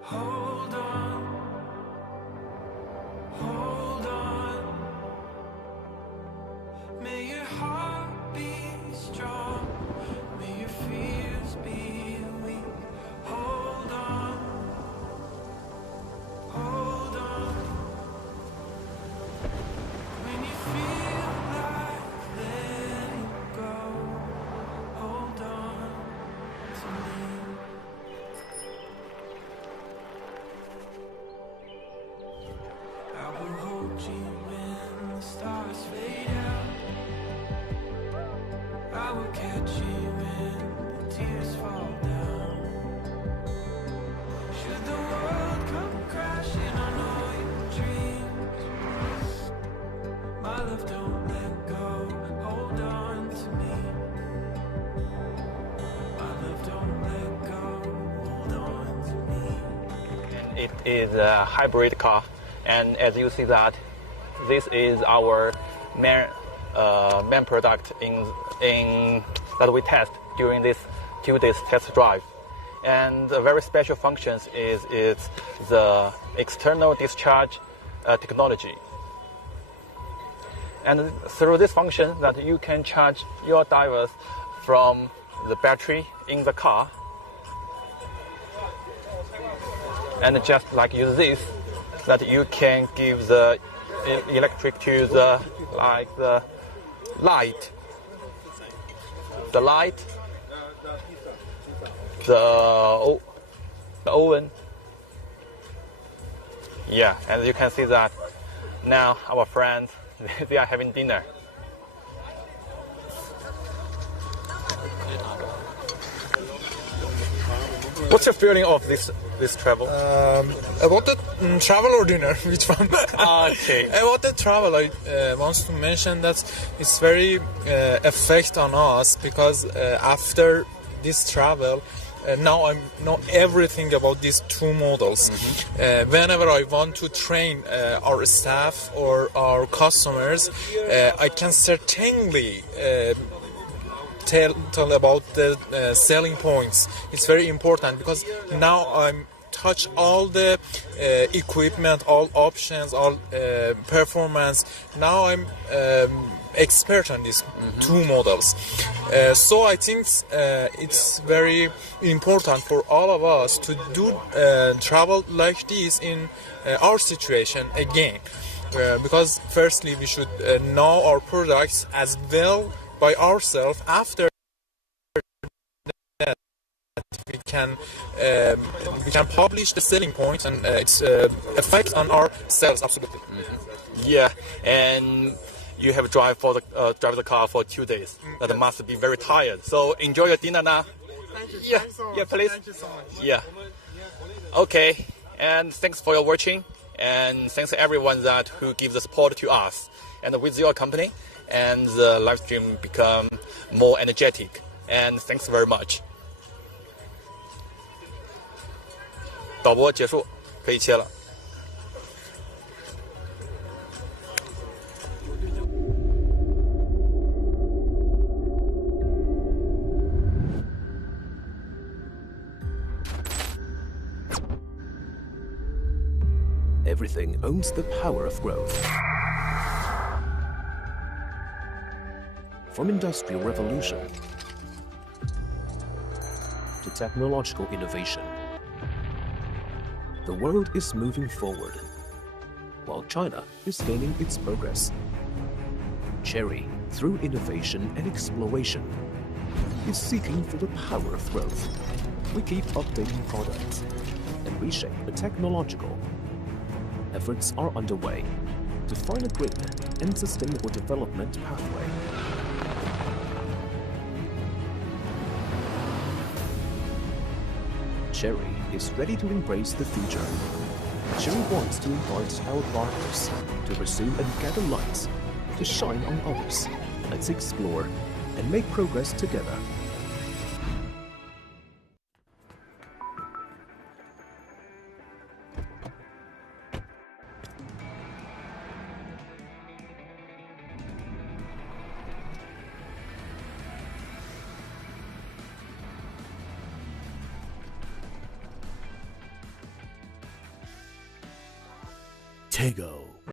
Hold on, hold on. it is a hybrid car, and as you see that, this is our main product in that we test during this 2 days test drive. And the very special functions is it's the external discharge technology. And through this function that you can charge your divers from the battery in the car. And just like use this, that you can give the electric to the light, the oven. Yeah, and you can see that now our friends, they are having dinner. What's your feeling of this travel? About the travel or dinner? Which one? Okay. About the travel, I want to mention that it's very effect on us because after this travel, now I know everything about these two models. Whenever I want to train our staff or our customers, I can certainly tell about the selling points. It's very important because now I'm touch all the equipment, all options, all performance. Now I'm expert on these two models. So I think it's very important for all of us to do travel like this in our situation again. Because firstly we should know our products as well by ourselves. After that we can publish the selling point and its effect on our sales. Absolutely. Yeah, and you have drive the car for 2 days. That must be very tired. So enjoy your dinner now. Thank you. Yeah, Thanks so much. yeah, please. Thank you so much. Yeah. Okay, and thanks for your watching, and thanks to everyone who gives the support to us. And with your company, and the live stream become more energetic. And thanks very much. 导播结束，可以切了。Everything owns the power of growth. From industrial revolution to technological innovation, the world is moving forward, while China is gaining its progress. Cherry, through innovation and exploration, is seeking for the power of growth. We keep updating products and reshape the technological. Efforts are underway to find a green and sustainable development pathway. Cherry is ready to embrace the future. Cherry wants to invite our partners to pursue and gather lights to shine on others. Let's explore and make progress together. Tego.